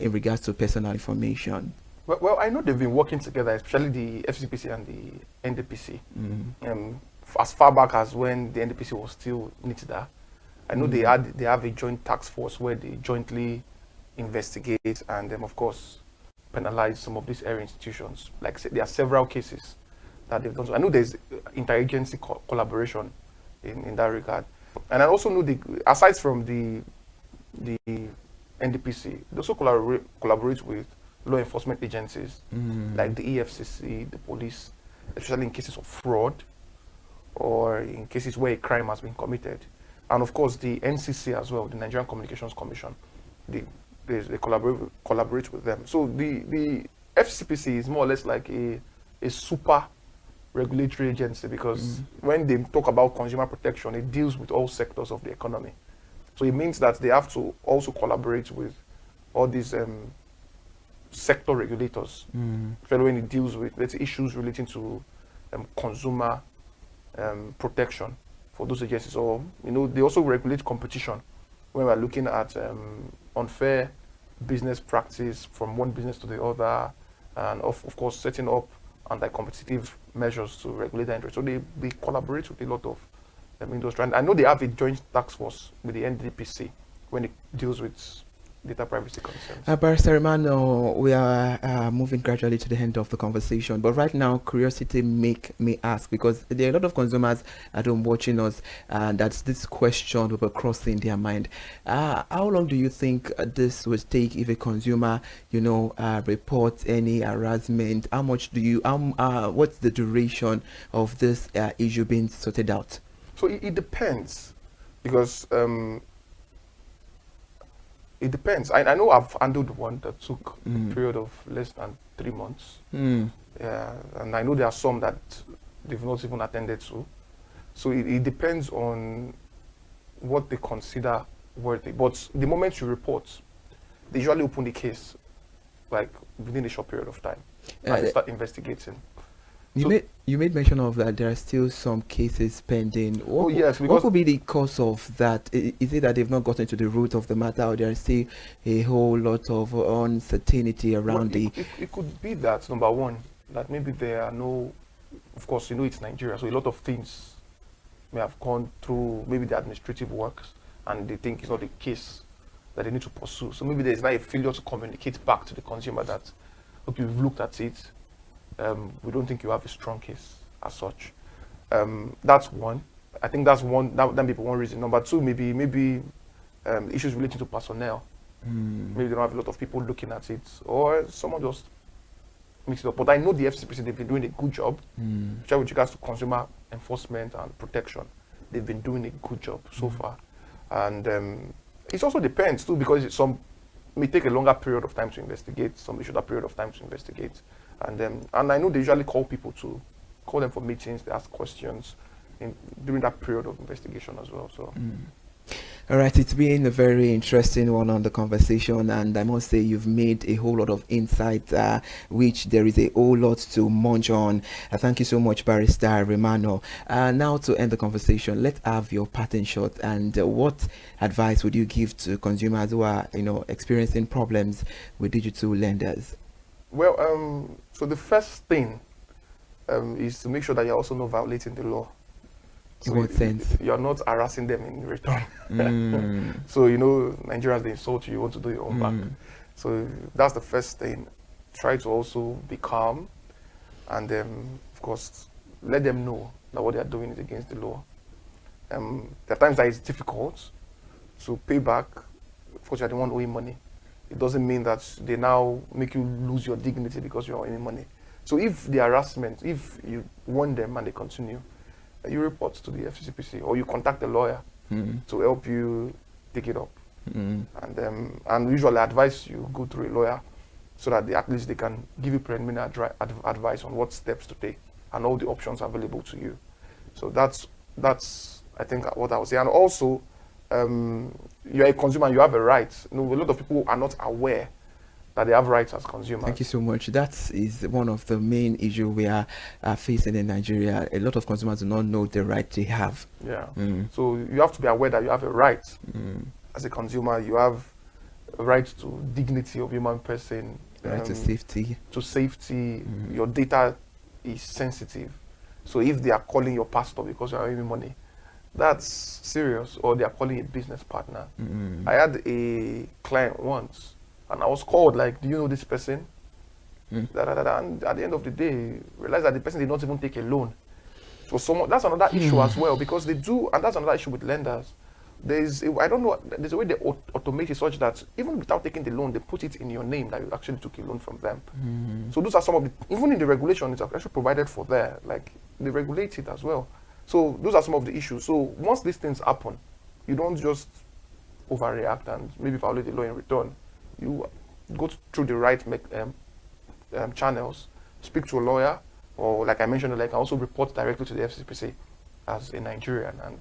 in regards to personal information? Well, I know they've been working together, especially the FCCPC and the NDPC. As far back as when the NDPC was still NITDA, I know they have a joint task force where they jointly investigate and of course penalize some of these area institutions. Like there are several cases that they've done. So I know there's interagency collaboration in that regard. And I also know aside from the NDPC, they also collaborate with law enforcement agencies like the EFCC, the police, especially in cases of fraud or in cases where a crime has been committed. And of course, the NCC as well, the Nigerian Communications Commission, they collaborate with them. So the FCPC is more or less like a super regulatory agency because when they talk about consumer protection, it deals with all sectors of the economy. So it means that they have to also collaborate with all these sector regulators, especially when it deals with, let's say, issues relating to consumer protection for those agencies. Or they also regulate competition when we're looking at unfair business practice from one business to the other, and of course setting up anti-competitive measures to regulate the industry. So they collaborate with a lot of industry. And I know they have a joint task force with the NDPC when it deals with data privacy concerns. Barrister Emmanuel, we are moving gradually to the end of the conversation, but right now curiosity make me ask, because there are a lot of consumers at home watching us, and that's this question will be crossing their mind. How long do you think this will take if a consumer reports any harassment? How much do you what's the duration of this issue being sorted out? So it depends, because it depends. I know I've handled one that took a period of less than 3 months. Yeah, and I know there are some that they've not even attended to. So it depends on what they consider worthy. But the moment you report, they usually open the case like within a short period of time, and they start investigating. You made mention of that there are still some cases pending. Yes, what could be the cause of that? Is it that they've not gotten to the root of the matter, or there is still a whole lot of uncertainty around it could be that, number one, that maybe there are no, of course, it's Nigeria, so a lot of things may have gone through maybe the administrative works, and they think it's not the case that they need to pursue. So maybe there's not a failure to communicate back to the consumer that, okay, we've looked at it, we don't think you have a strong case as such. That's one. I think that's one. That may be one reason. Number two, maybe issues relating to personnel. Maybe they don't have a lot of people looking at it, or someone just mix it up. But I know the FCPC, they've been doing a good job, especially with regards to consumer enforcement and protection. They've been doing a good job so far, and it also depends too, because some may take a longer period of time to investigate, some a shorter period of time to investigate. And I know they usually call them for meetings, they ask questions during that period of investigation as well. So. All right, it's been a very interesting one on the conversation, and I must say you've made a whole lot of insights, which there is a whole lot to munch on. Thank you so much, Barrister Romano. Now to end the conversation, let's have your parting shot, and what advice would you give to consumers who are, experiencing problems with digital lenders? Well, so the first thing is to make sure that you're also not violating the law. In what sense? You're not harassing them in return. So, Nigerians, they insult you, you want to do your own back. So that's the first thing. Try to also be calm, and of course, let them know that what they are doing is against the law. There are times that it's difficult to pay back. Of course, you're the one owing money. It doesn't mean that they now make you lose your dignity because you're owing money. So if the harassment, if you warn them and they continue, you report to the FCPC, or you contact a lawyer to help you take it up. And usually I advise you go through a lawyer so that at least they can give you preliminary advice on what steps to take and all the options available to you. So that's I think what I would say. And also, you're a consumer, you have a right. A lot of people are not aware that they have rights as consumers. Thank you so much. That is one of the main issues we are facing in Nigeria. A lot of consumers do not know the right they have. Yeah. So you have to be aware that you have a right. As a consumer, you have a right to dignity of human person. Right to safety. To safety. Your data is sensitive. So if they are calling your pastor because you are owing money, that's serious. Or they are calling a business partner. I had a client once, and I was called, like, do you know this person? And at the end of the day, realized that the person did not even take a loan. So that's another issue as well, because they do, and that's another issue with lenders. There's a way they automate it such that even without taking the loan, they put it in your name that you actually took a loan from them. So those are some of the, even in the regulation, it's actually provided for there, like they regulate it as well. So those are some of the issues. So once these things happen, you don't just overreact and maybe violate the law in return. You go through the right channels, speak to a lawyer, or like I mentioned, like I also report directly to the FCPC as a Nigerian, and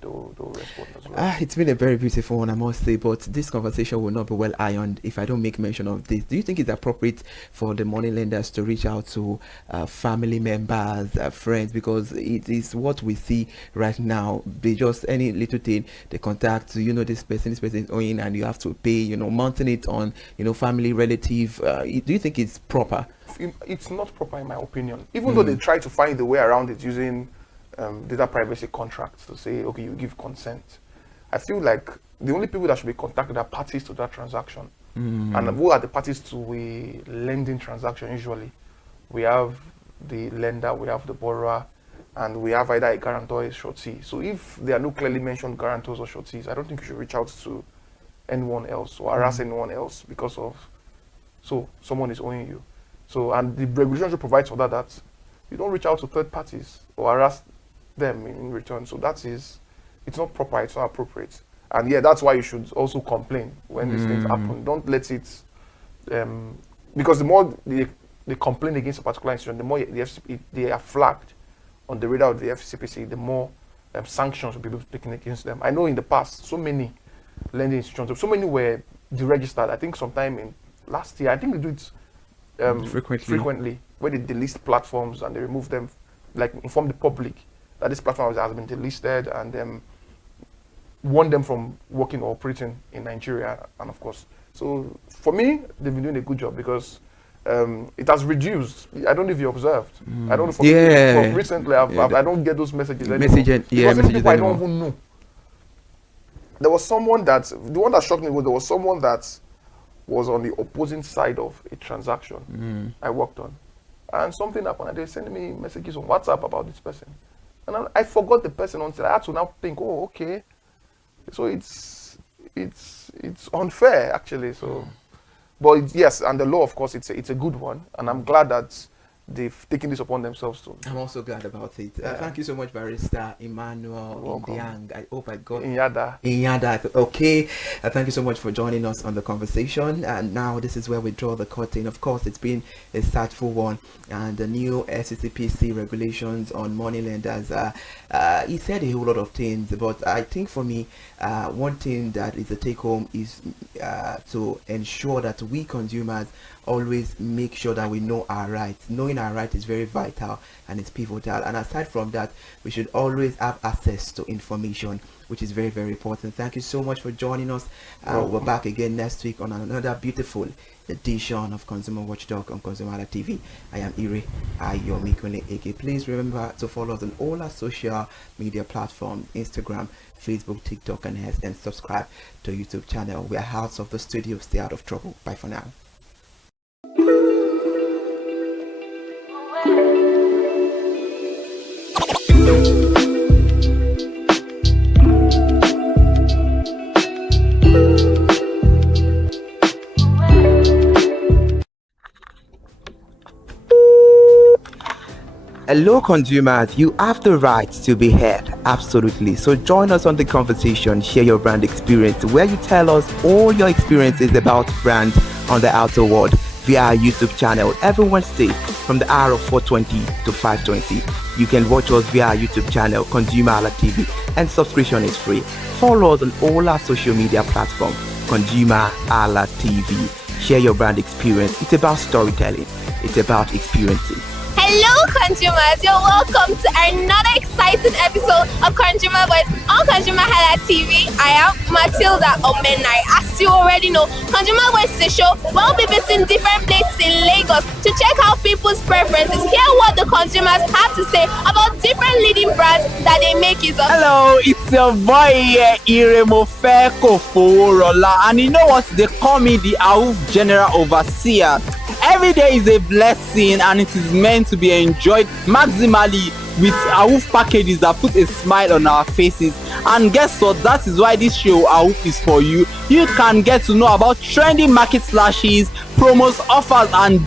they'll respond as well. It's been a very beautiful one, I must say, but this conversation will not be well ironed if I don't make mention of this. Do you think it's appropriate for the money lenders to reach out to family members, friends, because it is what we see right now? They just, any little thing, they contact, this person is owing, and you have to pay, mounting it on, family, relative. Do you think it's proper? It's not proper in my opinion, even though they try to find the way around it using data privacy contracts to say, okay, you give consent. I feel like the only people that should be contacted are parties to that transaction. And who are the parties to a lending transaction usually? We have the lender, we have the borrower, and we have either a guarantor or a shortee. So if there are no clearly mentioned guarantors or shortees, I don't think you should reach out to anyone else or harass anyone else because of, someone is owing you. So, and the regulation should provide for that you don't reach out to third parties or harass them in return. So it's not proper, it's not appropriate. And yeah, that's why you should also complain when these things happen. Don't let it, because the more they complain against a particular institution, the more they are flagged on the radar of the FCPC, the more sanctions will be taken against them. I know in the past, so many lending institutions, so many were deregistered. I think sometime in last year. I think they do it frequently, where they delist platforms and they remove them, like inform the public that this platform has been delisted and warn them from working or operating in Nigeria. And of course, so for me, they've been doing a good job because it has reduced. I don't know if you observed. I don't know. For recently, I don't get those messages anymore. Because people I don't even know. There was someone the one that shocked me was there was someone that was on the opposing side of a transaction I worked on. And something happened and they sent me messages on WhatsApp about this person. And I forgot the person until I had to now think, oh, okay. So it's unfair actually. So, but yes, and the law, of course, it's a good one, and I'm glad that they've taken this upon themselves too. I'm also glad about it. Thank you so much, Barrister Emmanuel Indiang. I hope I got Inyada. Okay. Thank you so much for joining us on the conversation. And now this is where we draw the curtain. Of course, it's been a insightful one. And the new SCCPC regulations on money lenders. He said a whole lot of things, but I think for me, one thing that is a take home is to ensure that we consumers always make sure that we know our rights. Knowing our rights is very vital and it's pivotal. And aside from that, we should always have access to information, which is very, very important. Thank you so much for joining us. We're back again next week on another beautiful edition of Consumer Watchdog on ConsumerHallaTV. I am Ire Ayomikole Eke. Please remember to follow us on all our social media platforms, Instagram, Facebook, TikTok, and subscribe to our YouTube channel. We are out of the studio. Stay out of trouble. Bye for now. Hello consumers, you have the right to be heard, absolutely. So join us on the conversation, share your brand experience, where you tell us all your experiences about brand on the outer world via our YouTube channel every Wednesday from the hour of 4:20 to 5:20. You can watch us via our YouTube channel, ConsumerHallaTV, and subscription is free. Follow us on all our social media platforms, ConsumerHallaTV. Share your brand experience. It's about storytelling. It's about experiences. Hello consumers, you're welcome to another exciting episode of Consumer Voice on ConsumerHallaTV. I am Matilda Omenai. As you already know, Consumer Voice is a show where we'll be visiting different places in Lagos to check out people's preferences, hear what the consumers have to say about different leading brands that they make use of. Hello, it's your boy Iremofeko Foworola, and you know what? They call me the AUF General Overseer. Every day is a blessing and it is meant to be enjoyed maximally with AUF packages that put a smile on our faces. And guess what? That is why this show AUF is for you. You can get to know about trendy market slashes, promos, offers and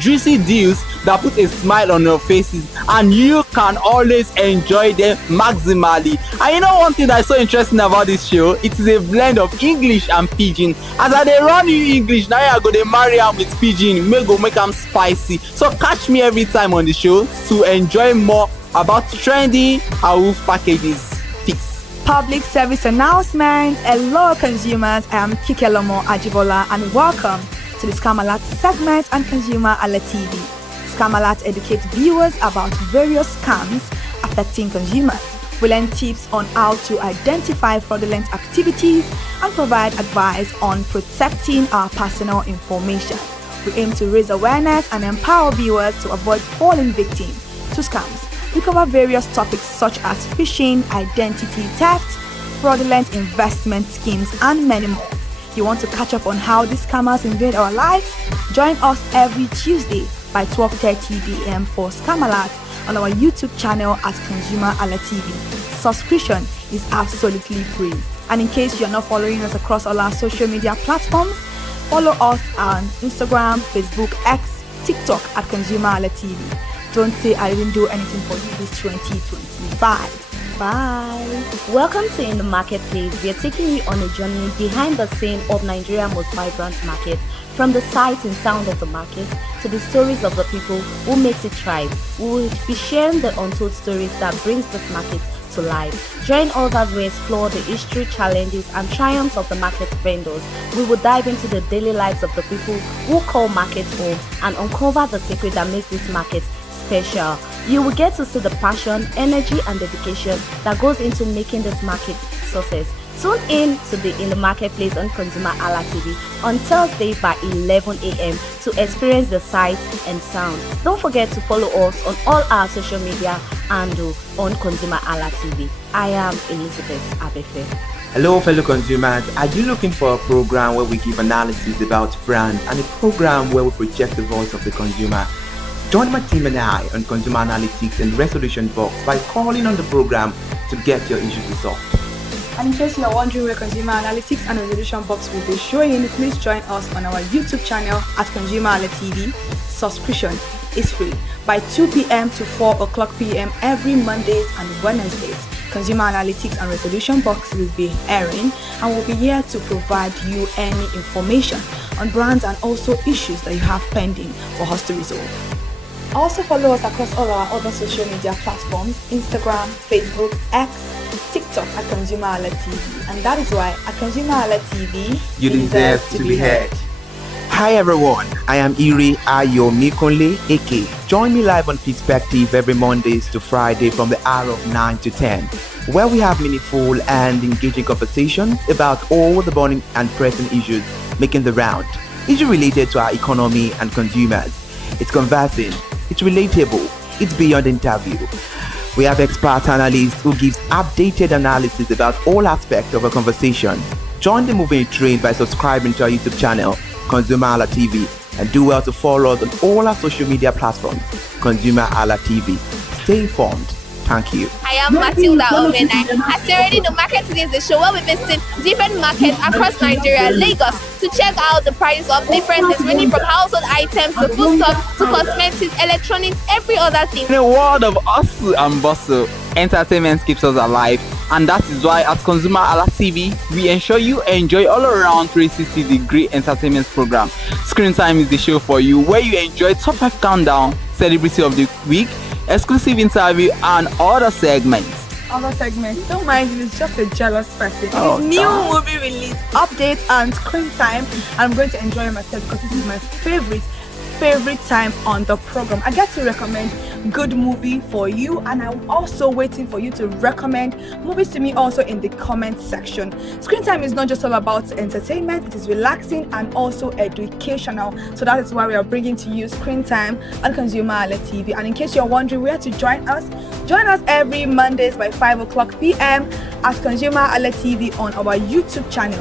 juicy deals that put a smile on your faces, and you can always enjoy them maximally. And you know one thing that is so interesting about this show? It is a blend of English and Pidgin. As I dey run you English, now I go dey marry am with Pidgin, make am spicy. So catch me every time on the show to enjoy more about trendy AUF packages. Public service announcement. Hello consumers, I am Kikelomo Ajibola and welcome to the Scam Alert segment on ConsumerHallaTV. Scam Alert educates viewers about various scams affecting consumers. We learn tips on how to identify fraudulent activities and provide advice on protecting our personal information. We aim to raise awareness and empower viewers to avoid falling victim to scams. We cover various topics such as phishing, identity theft, fraudulent investment schemes, and many more. You want to catch up on how these scammers invade our lives? Join us every Tuesday by 12:30 p.m. for Scam Alert on our YouTube channel at ConsumerHallaTV. Subscription is absolutely free. And in case you're not following us across all our social media platforms, follow us on Instagram, Facebook, X, TikTok at ConsumerHallaTV. Don't say I didn't do anything for you this 2025. Bye. Welcome to In the Marketplace. We are taking you on a journey behind the scene of Nigeria's most vibrant market. From the sight and sound of the market to the stories of the people who makes it thrive. We will be sharing the untold stories that brings this market to life. Join us as we explore the history, challenges, and triumphs of the market vendors. We will dive into the daily lives of the people who call markets home and uncover the secret that makes this market special. You will get to see the passion, energy, and dedication that goes into making this market success. Tune in to In the Marketplace on ConsumerHalla TV on Thursday by 11 a.m. to experience the sight and sound. Don't forget to follow us on all our social media handle on ConsumerHalla TV. I am Elizabeth Abefe. Hello fellow consumers, are you looking for a program where we give analysis about brands and a program where we project the voice of the consumer? Join my team and I on Consumer Analytics and Resolution Box by calling on the program to get your issues resolved. And in case you are wondering where Consumer Analytics and Resolution Box will be showing, please join us on our YouTube channel at ConsumerHallaTV. Subscription is free by 2 p.m. to 4 o'clock p.m. every Monday and Wednesday. Consumer Analytics and Resolution Box will be airing and will be here to provide you any information on brands and also issues that you have pending for us to resolve. Also follow us across all our other social media platforms, Instagram, Facebook, X, TikTok at ConsumerHallaTV. And that is why at ConsumerHallaTV, you deserve to be heard. Hi everyone, I am Iri Ayomikunle Eke. Join me live on Perspective every Mondays to Friday from the hour of 9 to 10, where we have meaningful and engaging conversations about all the burning and pressing issues making the round. Issues related to our economy and consumers. It's conversing, it's relatable, it's beyond interview. We have expert analysts who gives updated analysis about all aspects of a conversation. Join the moving train by subscribing to our YouTube channel, ConsumerHalla TV, and do well to follow us on all our social media platforms, ConsumerHalla TV. Stay informed. Thank you. I am Matilda Omenai. As you already know, Market Today is the show where we visit different markets across Nigeria, Lagos, to check out the prices of different things, ranging from household items to foodstuffs to cosmetics, electronics, every other thing. In a world of hustle and bustle, entertainment keeps us alive, and that is why at ConsumerHalla TV, we ensure you enjoy all around 360-degree entertainment program. Screen Time is the show for you, where you enjoy top 5 countdown, celebrity of the week, exclusive interview, and other segments. Don't mind him, he's just a jealous person. Oh, His new movie release, update, and Screen Time. I'm going to enjoy myself because this is my favorite time on the program. I get to recommend good movie for you, and I'm also waiting for you to recommend movies to me also in the comment section. Screen Time is not just all about entertainment, it is relaxing and also educational. So that is why we are bringing to you Screen Time on ConsumerHalla TV. And in case you're wondering where to join us every Mondays by 5 o'clock p.m. at ConsumerHalla TV on our YouTube channel.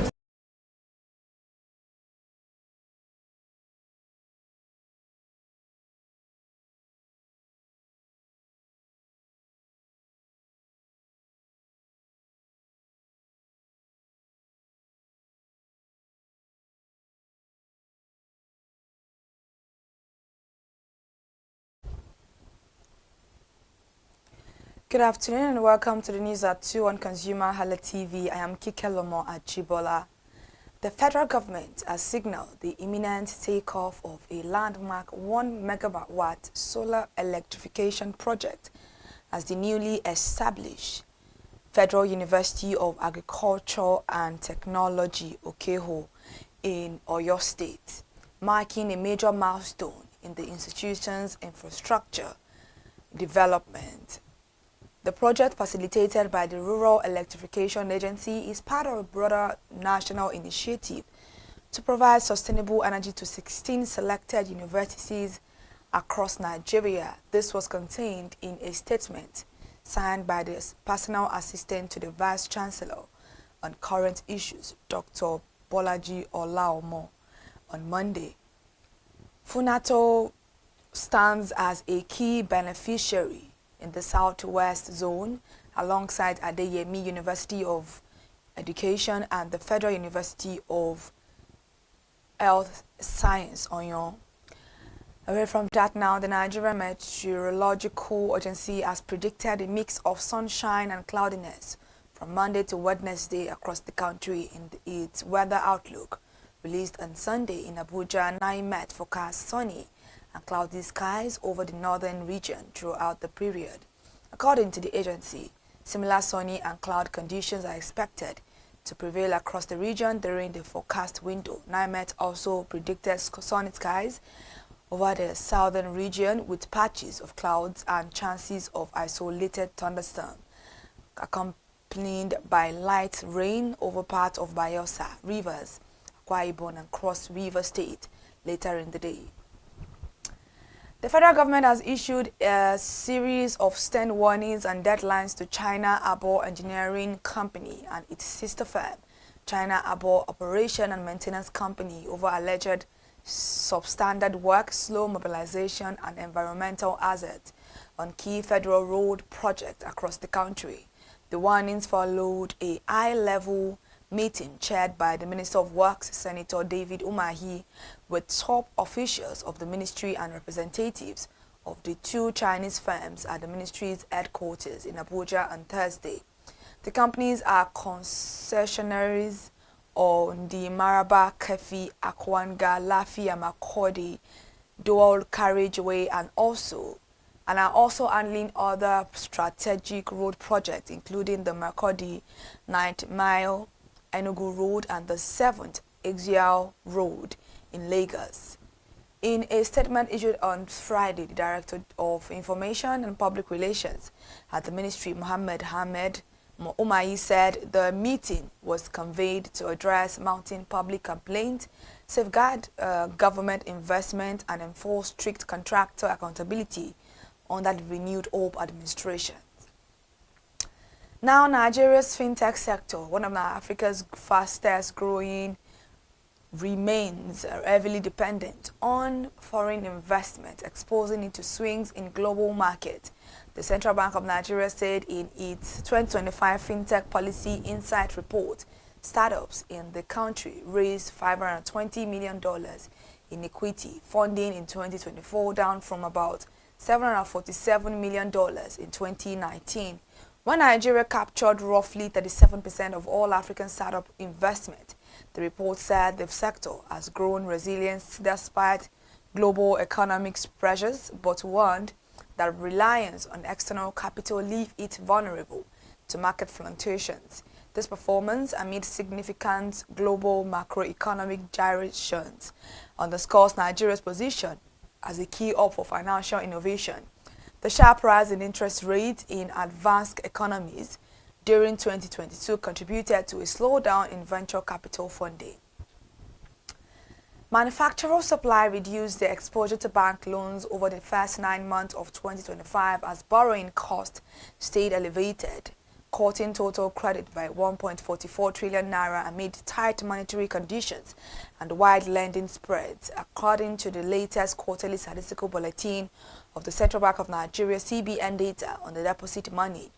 Good afternoon and welcome to the news at 2 on ConsumerHalla TV. I am Kike Lomo Ajibola. The federal government has signaled the imminent takeoff of a landmark 1 megawatt solar electrification project as the newly established Federal University of Agriculture and Technology, Okeho, in Oyo State, marking a major milestone in the institution's infrastructure development. The project, facilitated by the Rural Electrification Agency, is part of a broader national initiative to provide sustainable energy to 16 selected universities across Nigeria. This was contained in a statement signed by the personal assistant to the Vice Chancellor on current issues, Dr. Bolaji Olaomo, on Monday. Funato stands as a key beneficiary in the Southwest Zone, alongside Adeyemi University of Education and the Federal University of Health Science, Oyo. Away from that now, the Nigerian Meteorological Agency has predicted a mix of sunshine and cloudiness from Monday to Wednesday across the country in its weather outlook, released on Sunday in Abuja. NIMET forecast sunny and cloudy skies over the northern region throughout the period. According to the agency, Similar sunny and cloud conditions are expected to prevail across the region during the forecast window. NIMET also predicted sunny skies over the southern region with patches of clouds and chances of isolated thunderstorms, accompanied by light rain over parts of Bayelsa, Rivers, Akwa Ibom, and Cross River State later in the day. The federal government has issued a series of stern warnings and deadlines to China Arbor Engineering Company and its sister firm, China Arbor Operation and Maintenance Company, over alleged substandard work, slow mobilization, and environmental hazards on key federal road projects across the country. The warnings followed a high-level meeting chaired by the Minister of Works, Senator David Umahi, with top officials of the ministry and representatives of the two Chinese firms at the ministry's headquarters in Abuja on Thursday. The companies are concessionaries on the Maraba, Kefi, Akwanga, Lafi, and Makodi dual carriageway and are also handling other strategic road projects, including the Makodi 9th Mile Enugu Road and the 7th Exial Road in Lagos. In a statement issued on Friday, the Director of Information and Public Relations at the Ministry, Mohammed Ahmed Umayi, said the meeting was convened to address mounting public complaints, safeguard government investment, and enforce strict contractor accountability under the renewed Hope administration. Now, Nigeria's fintech sector, one of Africa's fastest growing, remains heavily dependent on foreign investment, exposing it to swings in global market. The Central Bank of Nigeria said in its 2025 Fintech Policy Insight Report, startups in the country raised $520 million in equity funding in 2024, down from about $747 million in 2019. When Nigeria captured roughly 37% of all African startup investment, the report said the sector has grown resilient despite global economic pressures, but warned that reliance on external capital leave it vulnerable to market fluctuations. This performance, amid significant global macroeconomic gyrations, underscores Nigeria's position as a key hub for financial innovation. The sharp rise in interest rates in advanced economies during 2022 contributed to a slowdown in venture capital funding. Manufacturer supply reduced their exposure to bank loans over the first 9 months of 2025 as borrowing costs stayed elevated, cutting total credit by 1.44 trillion naira amid tight monetary conditions and wide lending spreads, according to the latest quarterly statistical bulletin of the Central Bank of Nigeria (CBN) data on the deposit money.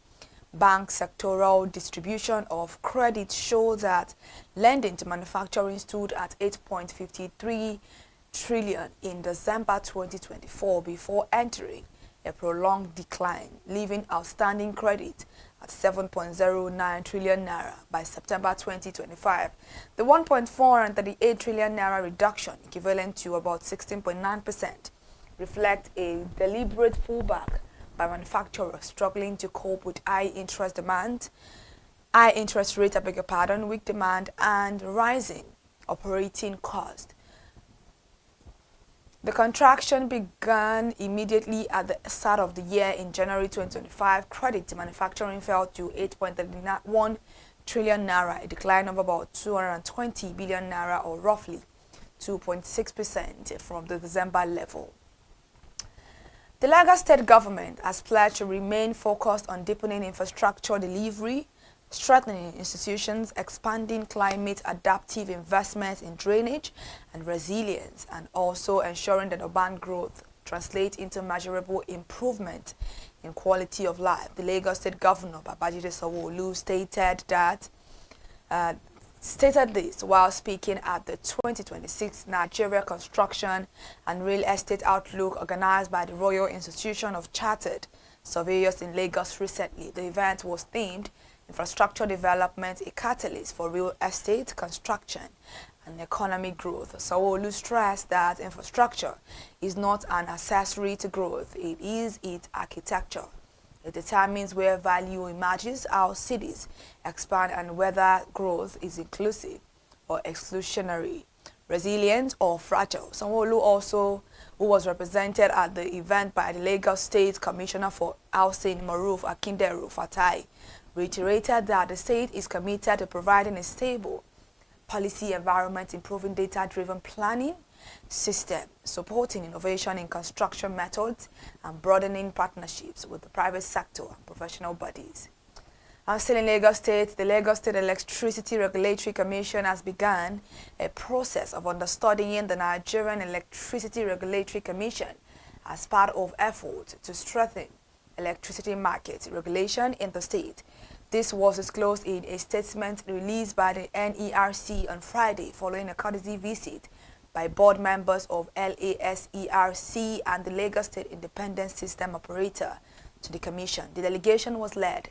Bank sectoral distribution of credit shows that lending to manufacturing stood at 8.53 trillion in December 2024 before entering a prolonged decline, leaving outstanding credit at 7.09 trillion naira by September 2025. The 1.438 trillion naira reduction, equivalent to about 16.9%, reflects a deliberate pullback by manufacturers struggling to cope with high interest rate, weak demand, and rising operating costs. The contraction began immediately at the start of the year. In January 2025, credit to manufacturing fell to 8.31 trillion naira, a decline of about 220 billion naira, or roughly 2.6% from the December level. The Lagos state government has pledged to remain focused on deepening infrastructure delivery, strengthening institutions, expanding climate adaptive investments in drainage and resilience, and also ensuring that urban growth translates into measurable improvement in quality of life. The Lagos State Governor, Babajide Sanwo-Olu, stated this while speaking at the 2026 Nigeria Construction and Real Estate Outlook organized by the Royal Institution of Chartered Surveyors in Lagos recently. The event was themed Infrastructure Development, a Catalyst for Real Estate Construction and Economic Growth. Sanwo-Olu stressed that infrastructure is not an accessory to growth, it is its architecture. It determines where value emerges, how cities expand, and whether growth is inclusive or exclusionary, resilient or fragile. Sanwo-Olu also, who was represented at the event by the Lagos State Commissioner for Housing, Maruf Akinderu Fatai, reiterated that the state is committed to providing a stable policy environment, improving data-driven planning system, supporting innovation in construction methods, and broadening partnerships with the private sector and professional bodies. And still in Lagos State, the Lagos State Electricity Regulatory Commission has begun a process of understudying the Nigerian Electricity Regulatory Commission as part of efforts to strengthen electricity market regulation in the state. This was disclosed in a statement released by the NERC on Friday following a courtesy visit by board members of LASERC and the Lagos State Independent System Operator to the commission. The delegation was led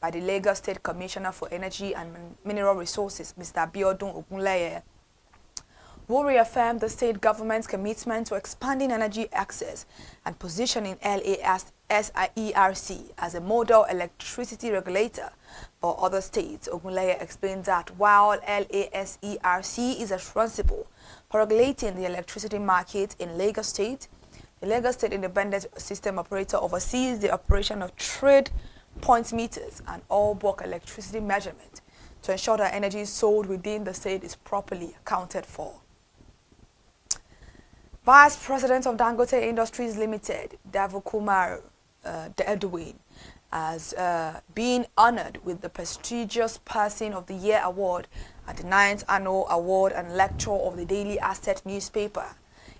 by the Lagos State Commissioner for Energy and Mineral Resources, Mr. Biodun Ogunleye, who reaffirmed the state government's commitment to expanding energy access and positioning LASERC as a model electricity regulator for other states. Ogunleye explained that while LASERC is responsible for regulating the electricity market in Lagos State, the Lagos State Independent System Operator oversees the operation of trade point meters and all bulk electricity measurement to ensure that energy sold within the state is properly accounted for. Vice President of Dangote Industries Limited, Davukumar Edwin, has been honored with the prestigious Person of the Year award at the 9th Annual Award and Lecture of the Daily Asset newspaper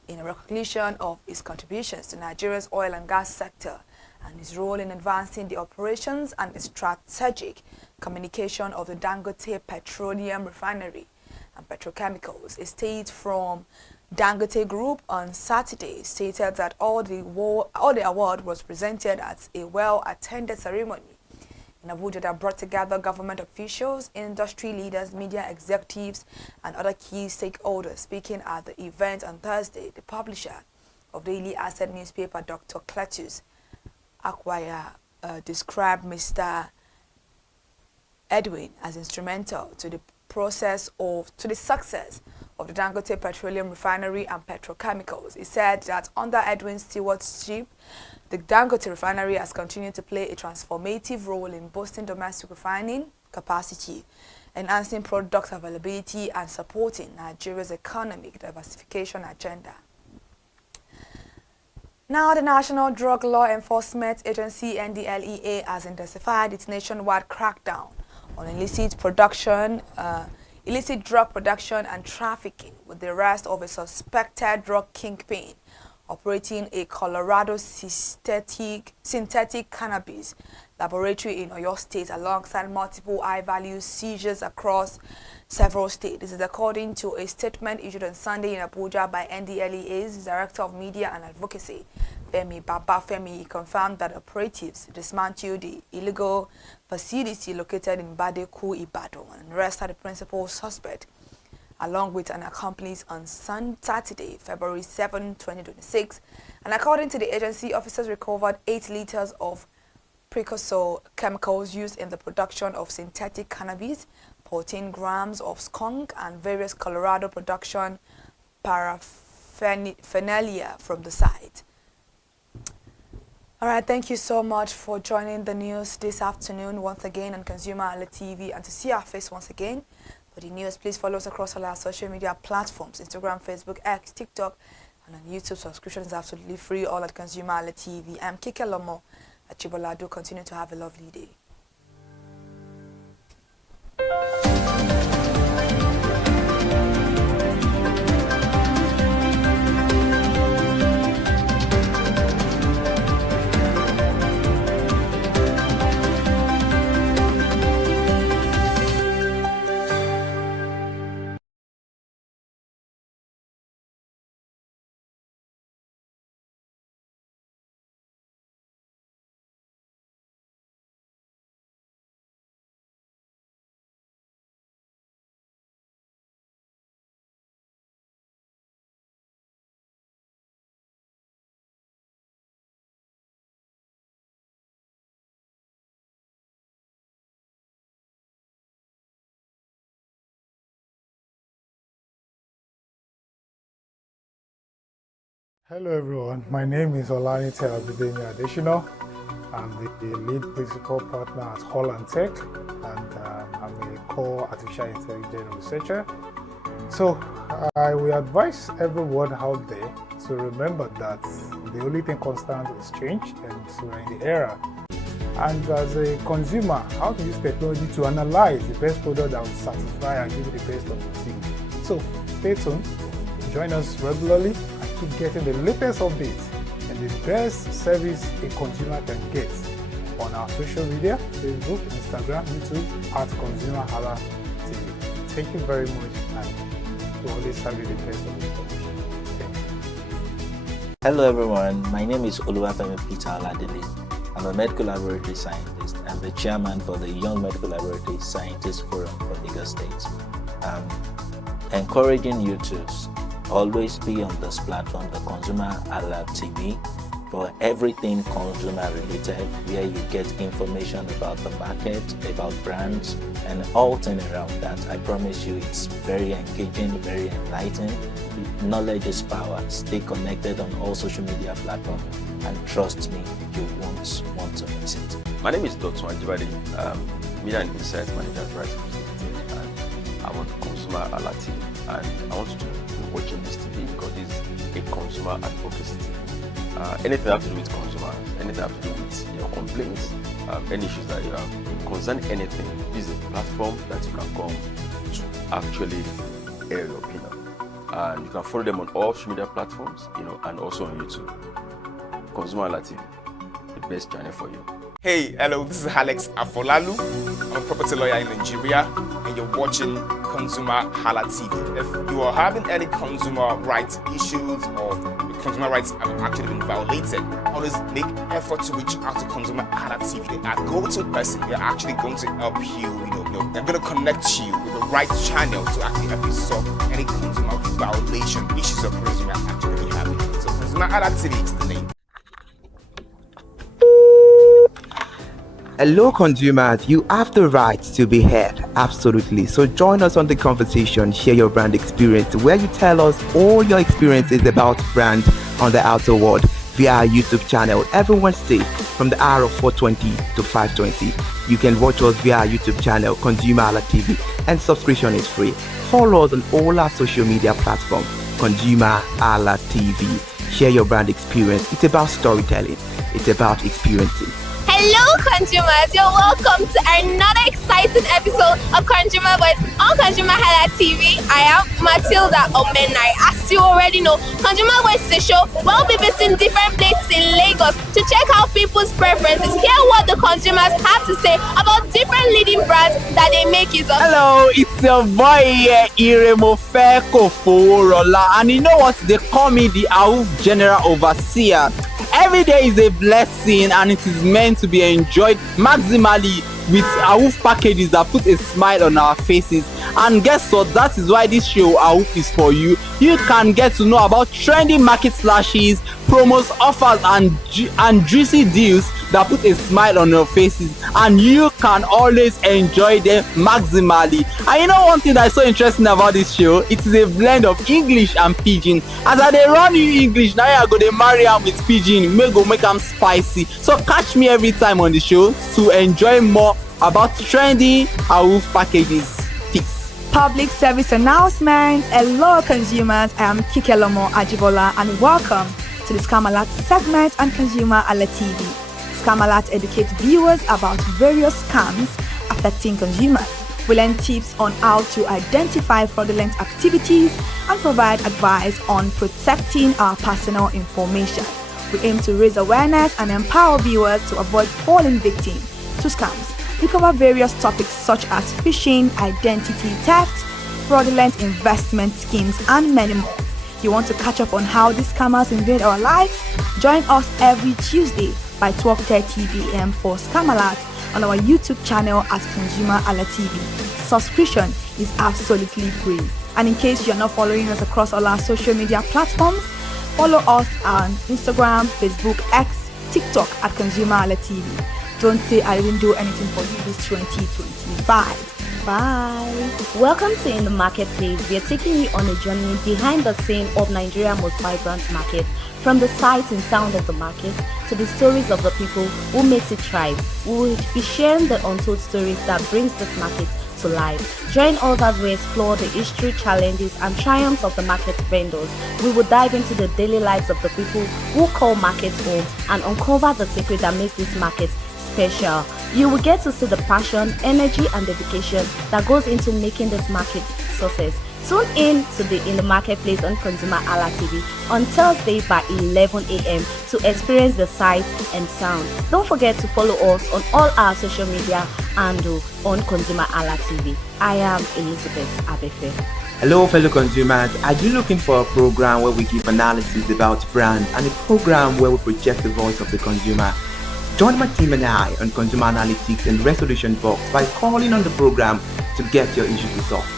in recognition of his contributions to Nigeria's oil and gas sector and his role in advancing the operations and the strategic communication of the Dangote Petroleum Refinery and Petrochemicals. A state from Dangote Group on Saturday stated that all the award was presented at a well-attended ceremony in Abuja that brought together government officials, industry leaders, media executives, and other key stakeholders. Speaking at the event on Thursday, the publisher of Daily Asset newspaper, Dr. Cletus Akwaya, described Mr. Edwin as instrumental to the success of the Dangote Petroleum Refinery and Petrochemicals. He said that under Edwin's stewardship, the Dangote Refinery has continued to play a transformative role in boosting domestic refining capacity, enhancing product availability, and supporting Nigeria's economic diversification agenda. Now, the National Drug Law Enforcement Agency, NDLEA, has intensified its nationwide crackdown on illicit drug production and trafficking with the arrest of a suspected drug kingpin operating a Colorado synthetic cannabis laboratory in Oyo State, alongside multiple high-value seizures across several states. This is according to a statement issued on Sunday in Abuja by NDLEA's Director of Media and Advocacy, Femi Babafemi. He confirmed that operatives dismantled the illegal facility located in Badeku, Ibadan, and arrested the principal suspect along with an accomplice on Saturday, February 7, 2026. And according to the agency, officers recovered 8 liters of precursor chemicals used in the production of synthetic cannabis, 14 grams of skunk, and various Colorado production paraphernalia from the site. All right, thank you so much for joining the news this afternoon once again on ConsumerHallaTV. And to see our face once again for the news, please follow us across all our social media platforms: Instagram, Facebook, X, TikTok, and on YouTube. Subscription is absolutely free, all at ConsumerHallaTV. I'm Kike Lomo Achibola. Do continue to have a lovely day. Hello everyone, my name is Advocacy. I'm the lead principal partner at Tech, and I'm a core artificial intelligence researcher. So I will advise everyone out there to remember that the only thing constant is change, and we're in the era. And as a consumer, how to use technology to analyze the best product that will satisfy and give you the best opportunity. So stay tuned, join us regularly, and keep getting the latest updates and the best service a consumer can get on our social media, Facebook, Instagram, YouTube, at ConsumerHallaTV. Thank you very much, and we always have you the best of it. Hello everyone, my name is Oluwafemi Peter Oladele. I'm a medical laboratory scientist. I'm the chairman for the Young Medical Laboratory Scientists Forum for Lagos State. Encouraging you to always be on this platform, the ConsumerHallaTV, for everything consumer related, where you get information about the market, about brands, and all things around that. I promise you it's very engaging, very enlightening. Knowledge is power. Stay connected on all social media platforms, and trust me, you won't want to miss it. My name is Dr. Anjibadi, Media and Research Manager at I'm on ConsumerHalla TV, and I want you to be watching this TV because this is a consumer advocacy TV. Anything have to do with consumers, anything have to do with your complaints, any issues that you have, concern anything, this is a platform that you can come to actually air your opinion. And you can follow them on all social media platforms, and also on YouTube. ConsumerHalla TV, the best channel for you. Hey, hello, this is Alex Afolalu. I'm a property lawyer in Nigeria, and you're watching ConsumerHalla TV. If you are having any consumer rights issues or consumer rights have actually been violated, always make effort to reach out to ConsumerHalla TV. They are go-to person. They're actually going to help you. They're going to connect you with the right channel to actually help you solve any consumer violation issues or problems you are actually having. So ConsumerHalla TV is the name. Hello consumers, you have the right to be heard, absolutely. So join us on the conversation, share your brand experience, where you tell us all your experiences about brand on the outer world via our YouTube channel every Wednesday from the hour of 4:20 to 5:20. You can watch us via our YouTube channel, ConsumerHalla TV, and subscription is free. Follow us on all our social media platforms, ConsumerHalla TV. Share your brand experience. It's about storytelling. It's about experiencing. Hello consumers, you're welcome to another exciting episode of Consumer Voice on ConsumerHallaTV. I am Matilda Omenai. As you already know, Consumer Voice is a show where we'll be visiting different places in Lagos to check out people's preferences, hear what the consumers have to say about different leading brands that they make use of. Hello, it's your boy Iremofeko Foworola, and you know what? They call me the AUF General Overseer. Every day is a blessing, and it is meant to be enjoyed maximally with AUF packages that put a smile on our faces. And guess what? That is why this show AUF is for you. You can get to know about trending market slashes, promos, offers, and juicy deals that put a smile on your faces, and you can always enjoy them maximally. And you know one thing that's so interesting about this show? It is a blend of English and Pidgin. As I dey run you English, now I go dey marry am with Pidgin, make am spicy. So catch me every time on the show to enjoy more about trendy AUF packages. Peace. Public service announcement. Hello consumers, I am Kikelomo Ajibola, and welcome to the Scam Alert segment on ConsumerHalla TV. Scam Alert educates viewers about various scams affecting consumers. We learn tips on how to identify fraudulent activities and provide advice on protecting our personal information. We aim to raise awareness and empower viewers to avoid falling victim to scams. We cover various topics such as phishing, identity theft, fraudulent investment schemes, and many more. You want to catch up on how these scammers invade our lives? Join us every Tuesday by 12:30 p.m. for Scam Alert on our YouTube channel at ConsumerHalla TV. Subscription is absolutely free. And in case you're not following us across all our social media platforms, follow us on Instagram, Facebook, X, TikTok at ConsumerHalla TV. Don't say I didn't do anything for you this 2025. Bye. Welcome to In the Marketplace. We are taking you on a journey behind the scene of Nigeria's most vibrant market, from the sight and sound of the market to the stories of the people who makes it thrive. We will be sharing the untold stories that brings this market to life. Join us as we explore the history, challenges, and triumphs of the market vendors. We will dive into the daily lives of the people who call markets home and uncover the secret that makes this market special. You will get to see the passion, energy, and dedication that goes into making this market success. Tune in to In the Marketplace on ConsumerHalla TV on Thursday by 11 a.m. to experience the sight and sound. Don't forget to follow us on all our social media handle on ConsumerHalla TV. I am Elizabeth Abefe. Hello fellow consumers, are you looking for a program where we give analysis about brands and a program where we project the voice of the consumer? Join my team and I on Consumer Analytics and Resolution Box by calling on the program to get your issues resolved.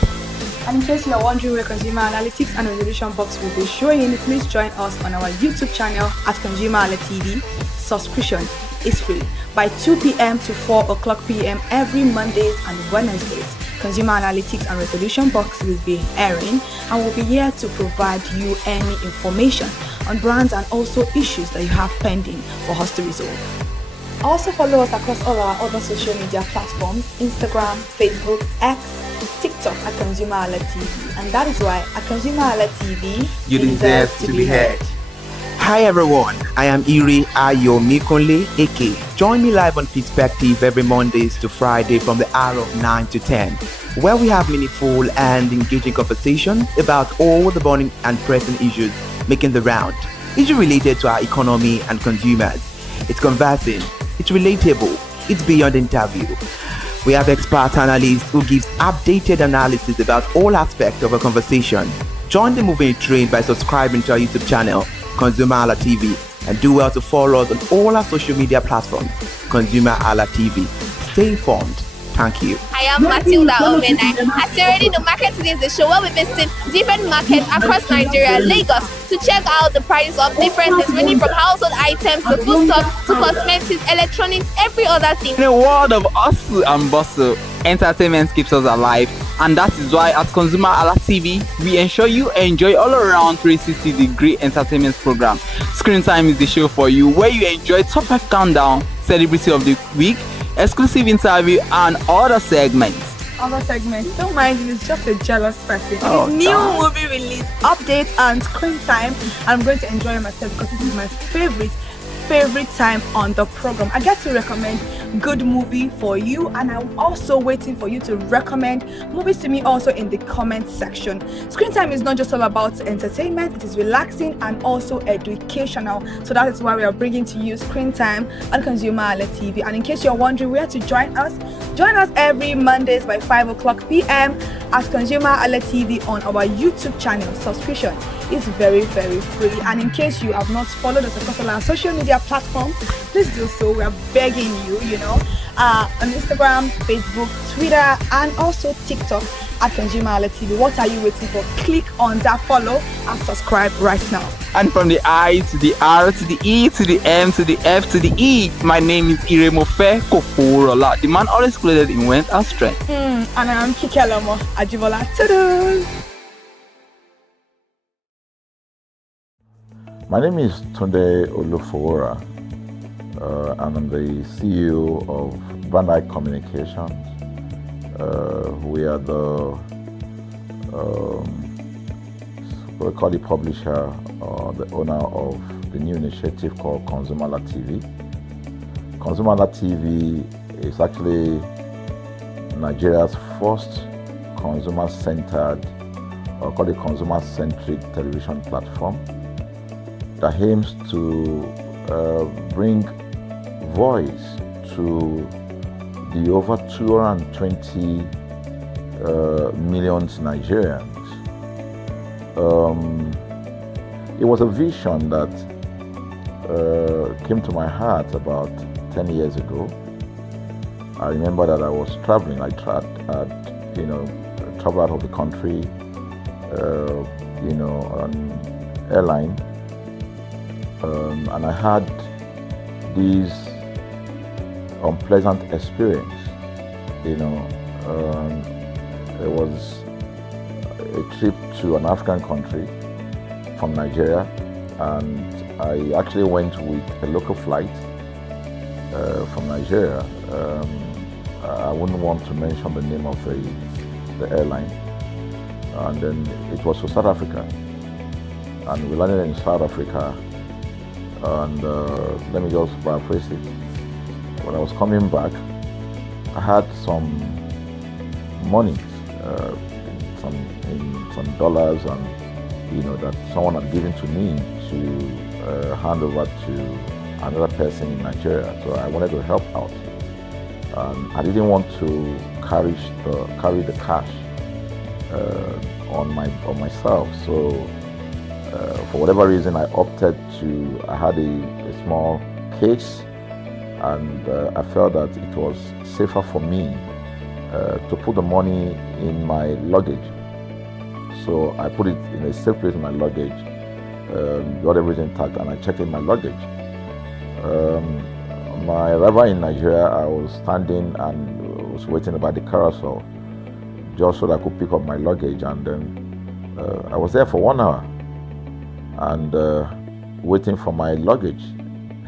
And in case you are wondering where Consumer Analytics and Resolution Box will be showing, please join us on our YouTube channel at ConsumerHallaTV. Subscription is free by 2 p.m. to 4 o'clock p.m. every Mondays and Wednesdays. Consumer Analytics and Resolution Box will be airing and will be here to provide you any information on brands and also issues that you have pending for us to resolve. Also follow us across all our other social media platforms: Instagram, Facebook, X, TikTok at ConsumerHallaTV. And that is why at ConsumerHallaTV, you deserve to be heard. Hi everyone, I am Iri Ayomikunle Eke. Join me live on Perspective every Mondays to Friday from the hour of 9 to 10, where we have meaningful and engaging conversations about all the burning and pressing issues making the round. Issues related to our economy and consumers. It's conversing, it's relatable, it's beyond interview. We have expert analysts who gives updated analysis about all aspects of a conversation. Join the moving train by subscribing to our YouTube channel, ConsumerHalla TV, and do well to follow us on all our social media platforms, ConsumerHalla TV. Stay informed. Thank you. I am Matilda Omenai. As you already know, Market Today is the show where we visit different markets across Nigeria, Lagos, to check out the prices of different things, ranging from household items to foodstuffs to cosmetics, electronics, every other thing. In a world of hustle and bustle, entertainment keeps us alive, and that is why at ConsumerHalla TV, we ensure you enjoy all around 360-degree entertainment program. Screen Time is the show for you, where you enjoy top 5 countdown, celebrity of the week, exclusive interview, and other segments. Don't mind him, he's just a jealous person. Oh, His new movie release, update, and Screen Time. I'm going to enjoy myself because this is my favorite time on the program. I get to recommend good movie for you, and I'm also waiting for you to recommend movies to me also in the comment section. Screen Time is not just all about entertainment, it is relaxing and also educational. So that is why we are bringing to you Screen Time on ConsumerHalla TV. And in case you're wondering where to join us every Mondays by 5 o'clock p.m. at ConsumerHalla TV on our YouTube channel. Subscription is very, very free. And in case you have not followed us across all our social media platforms, please do so. We are begging you, on Instagram, Facebook, Twitter, and also TikTok at ConsumerHalla TV. What are you waiting for? Click on that follow and subscribe right now. And from the I to the R to the E to the M to the F to the E, my name is Iremofe Kokorola, the man always clothed in wealth and strength. And I am Kikelomo Ajibola. Ta-da! My name is Tunde Olufowora, and I'm the CEO of Bandai Communications. We are we call the publisher or the owner of the new initiative called ConsumerHalla TV. ConsumerHalla TV is actually Nigeria's first consumer-centered, or called a consumer-centric television platform that aims to bring voice to the over 220 million Nigerians. It was a vision that came to my heart about 10 years ago. I remember that I was traveling. I traveled out of the country, on airline. And I had this unpleasant experience, It was a trip to an African country from Nigeria, and I actually went with a local flight from Nigeria. I wouldn't want to mention the name of the airline, and then it was to South Africa, and we landed in South Africa, and let me just paraphrase it. When I was coming back, I had some money, some dollars, and that someone had given to me to hand over to another person in Nigeria. So I wanted to help out. I didn't want to carry the cash on myself. So for whatever reason, I opted to. I had a small case, and I felt that it was safer for me to put the money in my luggage. So I put it in a safe place in my luggage, got everything intact, and I checked in my luggage. My arrival in Nigeria, I was standing and was waiting about the carousel just so that I could pick up my luggage, and then I was there for 1 hour and waiting for my luggage.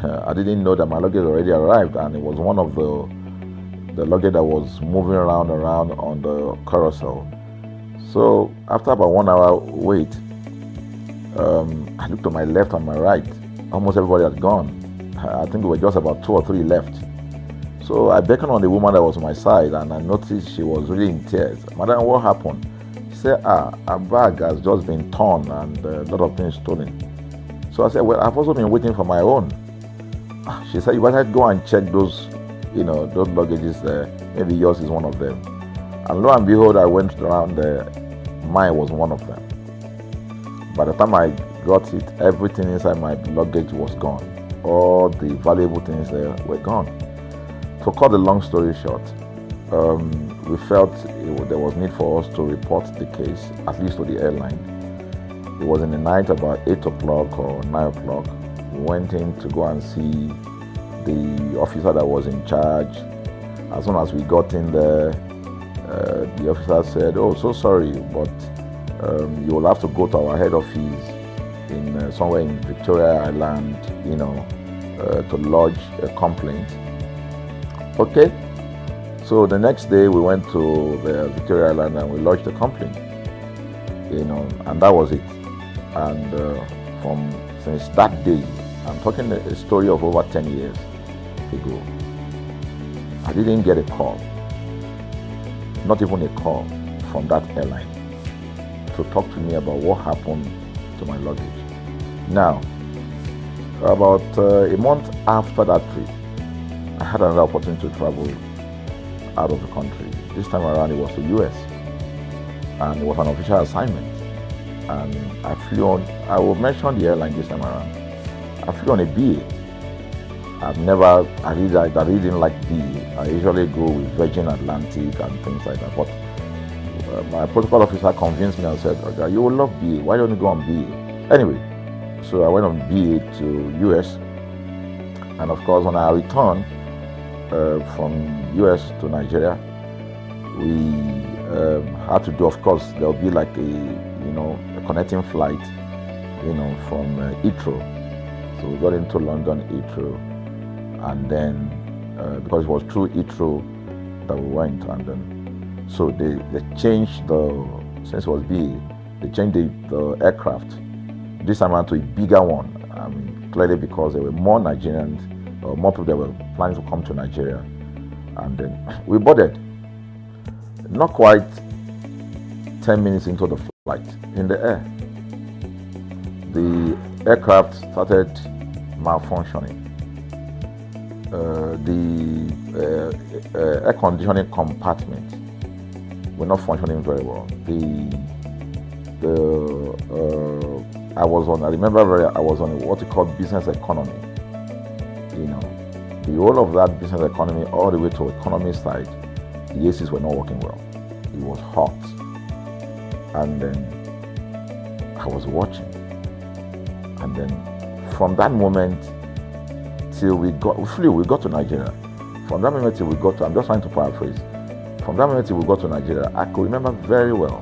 I didn't know that my luggage already arrived, and it was one of the luggage that was moving around on the carousel. So after about 1 hour wait, I looked to my left and my right. Almost everybody had gone. I think there were just about 2 or 3 left. So I beckoned on the woman that was on my side, and I noticed she was really in tears. Madam, what happened? She said, her bag has just been torn and a lot of things stolen. So I said, well, I've also been waiting for my own. She said, you better go and check those luggages there. Maybe yours is one of them. And lo and behold, I went around there. Mine was one of them. By the time I got it, everything inside my luggage was gone. All the valuable things there were gone. To cut the long story short, we felt there was need for us to report the case, at least to the airline. It was in the night, about 8 o'clock or 9 o'clock. We went in to go and see the officer that was in charge. As soon as we got in there, the officer said, "Oh, so sorry, but you will have to go to our head office in somewhere in Victoria Island, to lodge a complaint." Okay. So the next day we went to the Victoria Island and we lodged a complaint, and that was it. And since that day, I'm talking a story of over 10 years ago, I didn't get a call, not even a call from that airline to talk to me about what happened to my luggage. Now, about a month after that trip, I had another opportunity to travel out of the country. This time around it was to US, and it was an official assignment. And I flew on, I will mention the airline this time around. I flew on a BA. I didn't like BA. I usually go with Virgin Atlantic and things like that. But my protocol officer convinced me and said, "Okay, you will love BA. Why don't you go on BA?" Anyway, so I went on BA to US. And of course, when I returned from US to Nigeria, we had to do, of course, there'll be like a connecting flight, from Heathrow. So we got into London Heathrow, and then because it was through Heathrow that we went, and then so they changed since it was BA, they changed the aircraft this time around to a bigger one. I mean, clearly because there were more Nigerians, more people that were planning to come to Nigeria, and then we boarded. Not quite 10 minutes into the flight in the air, the aircraft started malfunctioning. The air conditioning compartment were not functioning very well. I was on what you call business economy. The whole of that business economy all the way to economy side, the ACs were not working well. It was hot. And then I was watching. And then from that moment till we got to Nigeria. From that moment till we got to, I'm just trying to paraphrase, From that moment till we got to Nigeria, I could remember very well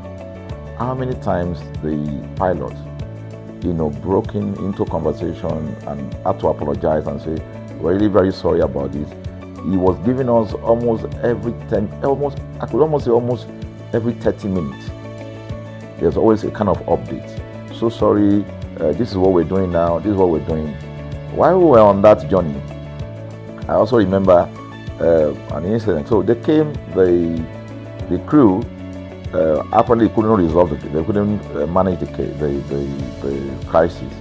how many times the pilot, broke into conversation and had to apologize and say, "We're really very sorry about this." He was giving us almost every 30 minutes. There's always a kind of update. So sorry, this is what we're doing now, this is what we're doing. While we were on that journey, I also remember an incident. So they came, the crew apparently couldn't resolve they couldn't manage the crisis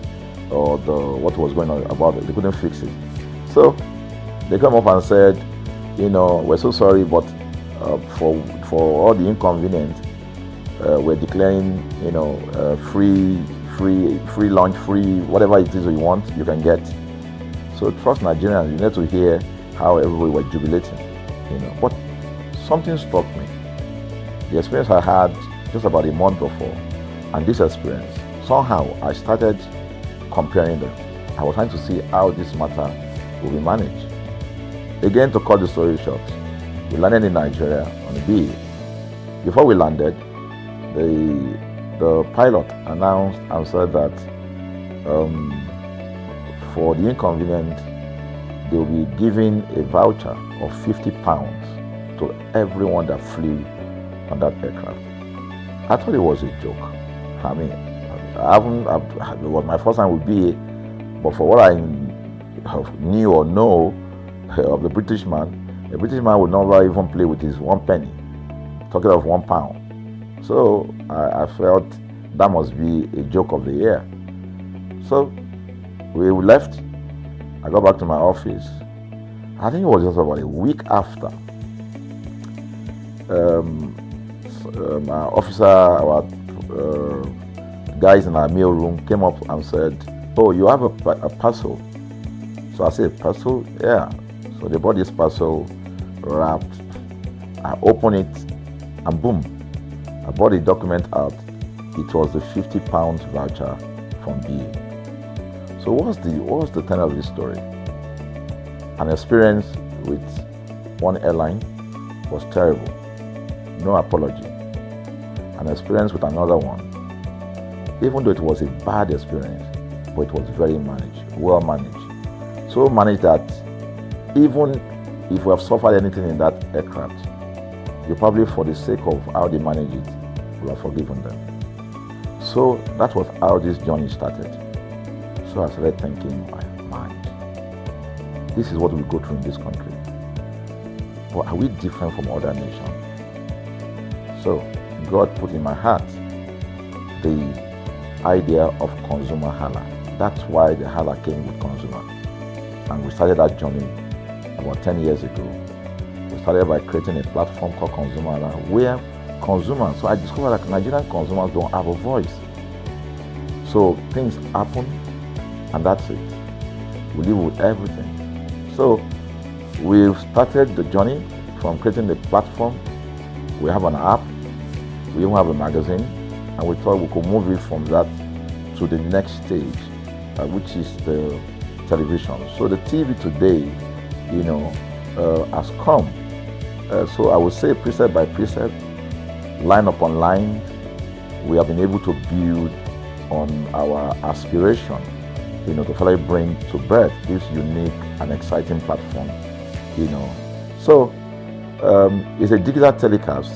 or what was going on about it. They couldn't fix it. So they came up and said, "We're so sorry, but for all the inconvenience, we're declaring, free lunch, free whatever it is you want, you can get." So trust Nigerians, you need to hear how everybody was jubilating, But something struck me. The experience I had just about a month before, and this experience, somehow I started comparing them. I was trying to see how this matter will be managed. Again, to cut the story short, we landed in Nigeria on the BA. Before we landed, the pilot announced and said that for the inconvenient, they will be giving a voucher of £50 to everyone that flew on that aircraft. I thought it was a joke. I mean, it was my first time with BA, but for what I knew or know of the British man would never even play with his 1 penny, talking of £1. So I felt that must be a joke of the year. So we left. I got back to my office. I think it was just about a week after. My officer, our guys in our mail room came up and said, "Oh, you have a parcel." So I said, "Parcel? Yeah." So they brought this parcel wrapped. I opened it and boom, I brought the document out. It was the £50 voucher from BA. So what was the tenor of this story? An experience with one airline was terrible. No apology. An experience with another one, even though it was a bad experience, but it was very well managed. So managed that even if we have suffered anything in that aircraft, you probably, for the sake of how they manage it, will have forgiven them. So that was how this journey started. So I started thinking, my mind, this is what we go through in this country. But are we different from other nations? So God put in my heart the idea of ConsumerHalla. That's why the Halla came with consumer. And we started that journey about 10 years ago. We started by creating a platform called ConsumerHalla, where consumers, so I discovered that Nigerian consumers don't have a voice. So things happen, and that's it. We live with everything. So we've started the journey from creating the platform. We have an app, we even have a magazine, and we thought we could move it from that to the next stage, which is the television. So the TV today, has come. So I would say precept by precept, line upon line, we have been able to build on our aspiration, to finally bring to birth this unique and exciting platform, So it's a digital telecast,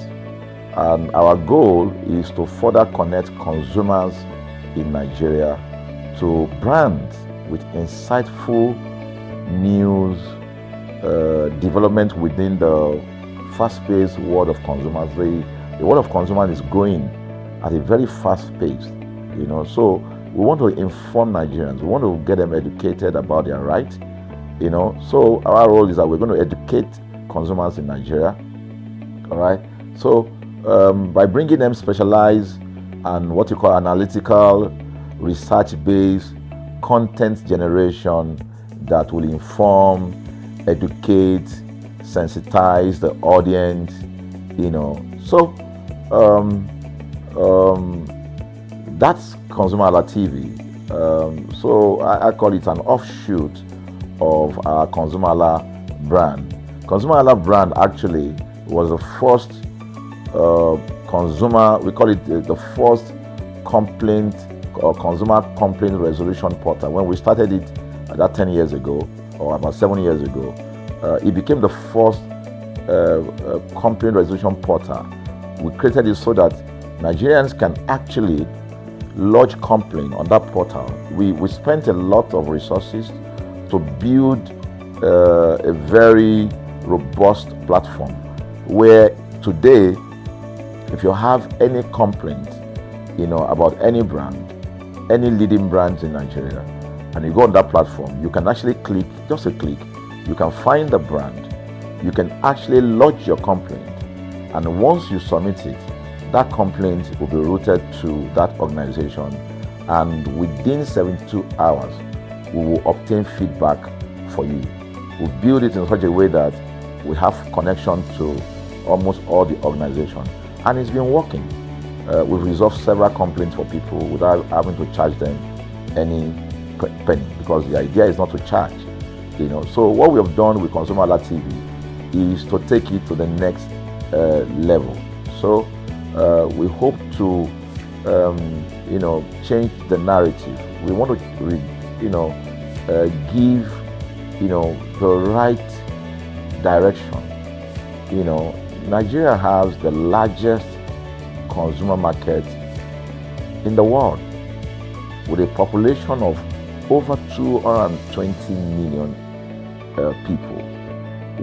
and our goal is to further connect consumers in Nigeria to brands with insightful news, development within the fast-paced world of consumers. The world of consumers is growing at a very fast pace, So we want to inform Nigerians. We want to get them educated about their rights, So our role is that we're going to educate consumers in Nigeria, all right? So by bringing them specialized and what you call analytical, research-based content generation that will inform, educate, sensitize the audience, So that's ConsumerHallaTV. So I call it an offshoot of our ConsumerHalla brand. ConsumerHalla brand actually was the first consumer, we call it the first complaint or consumer complaint resolution portal. When we started it about 10 years ago, or about 7 years ago, it became the first complaint resolution portal. We created it so that Nigerians can actually lodge complaint on that portal. We spent a lot of resources to build a very robust platform where today, if you have any complaint, about any brand, any leading brands in Nigeria, and you go on that platform, you can actually click, just a click, you can find the brand, you can actually lodge your complaint, and once you submit it, that complaint will be routed to that organization, and within 72 hours, we will obtain feedback for you. We build it in such a way that we have connection to almost all the organizations, and it's been working. We've resolved several complaints for people without having to charge them any penny, because the idea is not to charge. So what we have done with ConsumerHallaTV is to take it to the next level. So we hope to change the narrative. We want to give the right direction. Nigeria has the largest consumer market in the world, with a population of over 220 million people.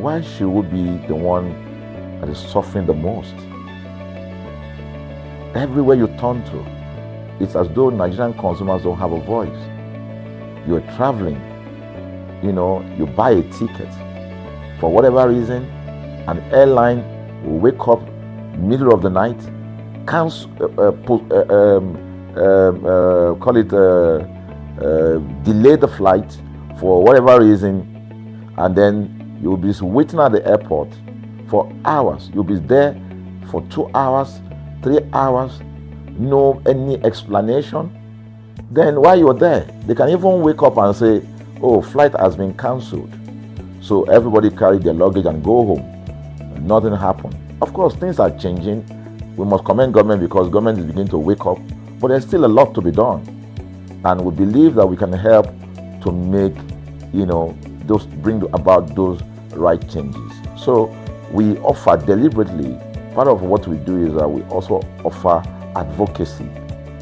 Why should we be the one that is suffering the most? Everywhere you turn to, it's as though Nigerian consumers don't have a voice. You're traveling, you buy a ticket. For whatever reason, an airline will wake up middle of the night, delay the flight for whatever reason, and then you'll be waiting at the airport for hours. You'll be there for 2 hours, 3 hours, no any explanation. Then while you're there, they can even wake up and say, oh, flight has been cancelled. So everybody carry their luggage and go home. Nothing happened. Of course, things are changing. We must commend government because government is beginning to wake up, but there's still a lot to be done. And we believe that we can help to make, bring about those right changes. So we offer deliberately, part of what we do is that we also offer advocacy,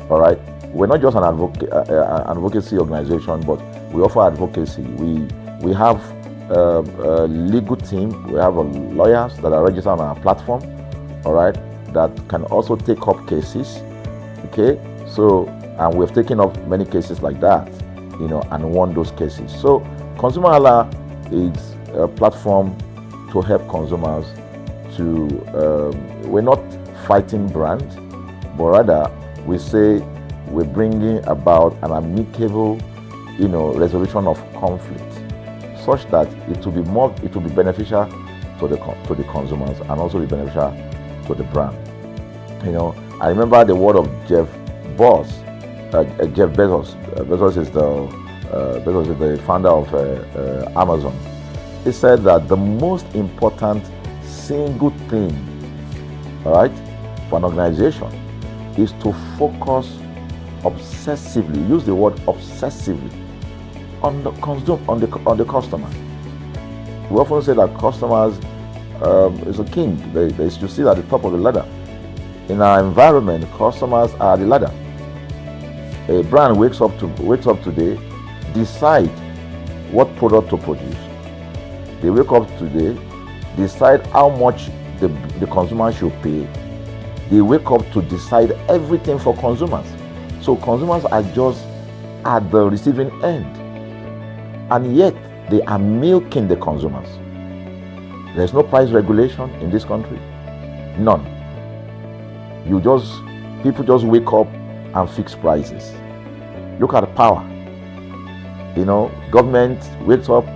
all right? We're not just an advocacy organization, but we offer advocacy. We have a legal team, we have lawyers that are registered on our platform, all right, that can also take up cases, okay? So, and we've taken up many cases like that, and won those cases. So, ConsumerHalla is a platform to help consumers to, we're not fighting brands, but rather we say we're bringing about an amicable, resolution of conflict, such that it will be beneficial to the consumers and also be beneficial to the brand. I remember the word of Jeff Bezos. Bezos is the founder of Amazon. He said that the most important single thing, all right, for an organization is to focus obsessively, use the word obsessively, on the customer. We often say that customers is a king. They should sit at the top of the ladder. In our environment, customers are the ladder. A brand wakes up today, decide what product to produce. They wake up today, decide how much the consumer should pay. They wake up to decide everything for consumers. So consumers are just at the receiving end, and yet they are milking the consumers. There's no price regulation in this country, none. People just wake up and fix prices. Look at the power. Government wakes up,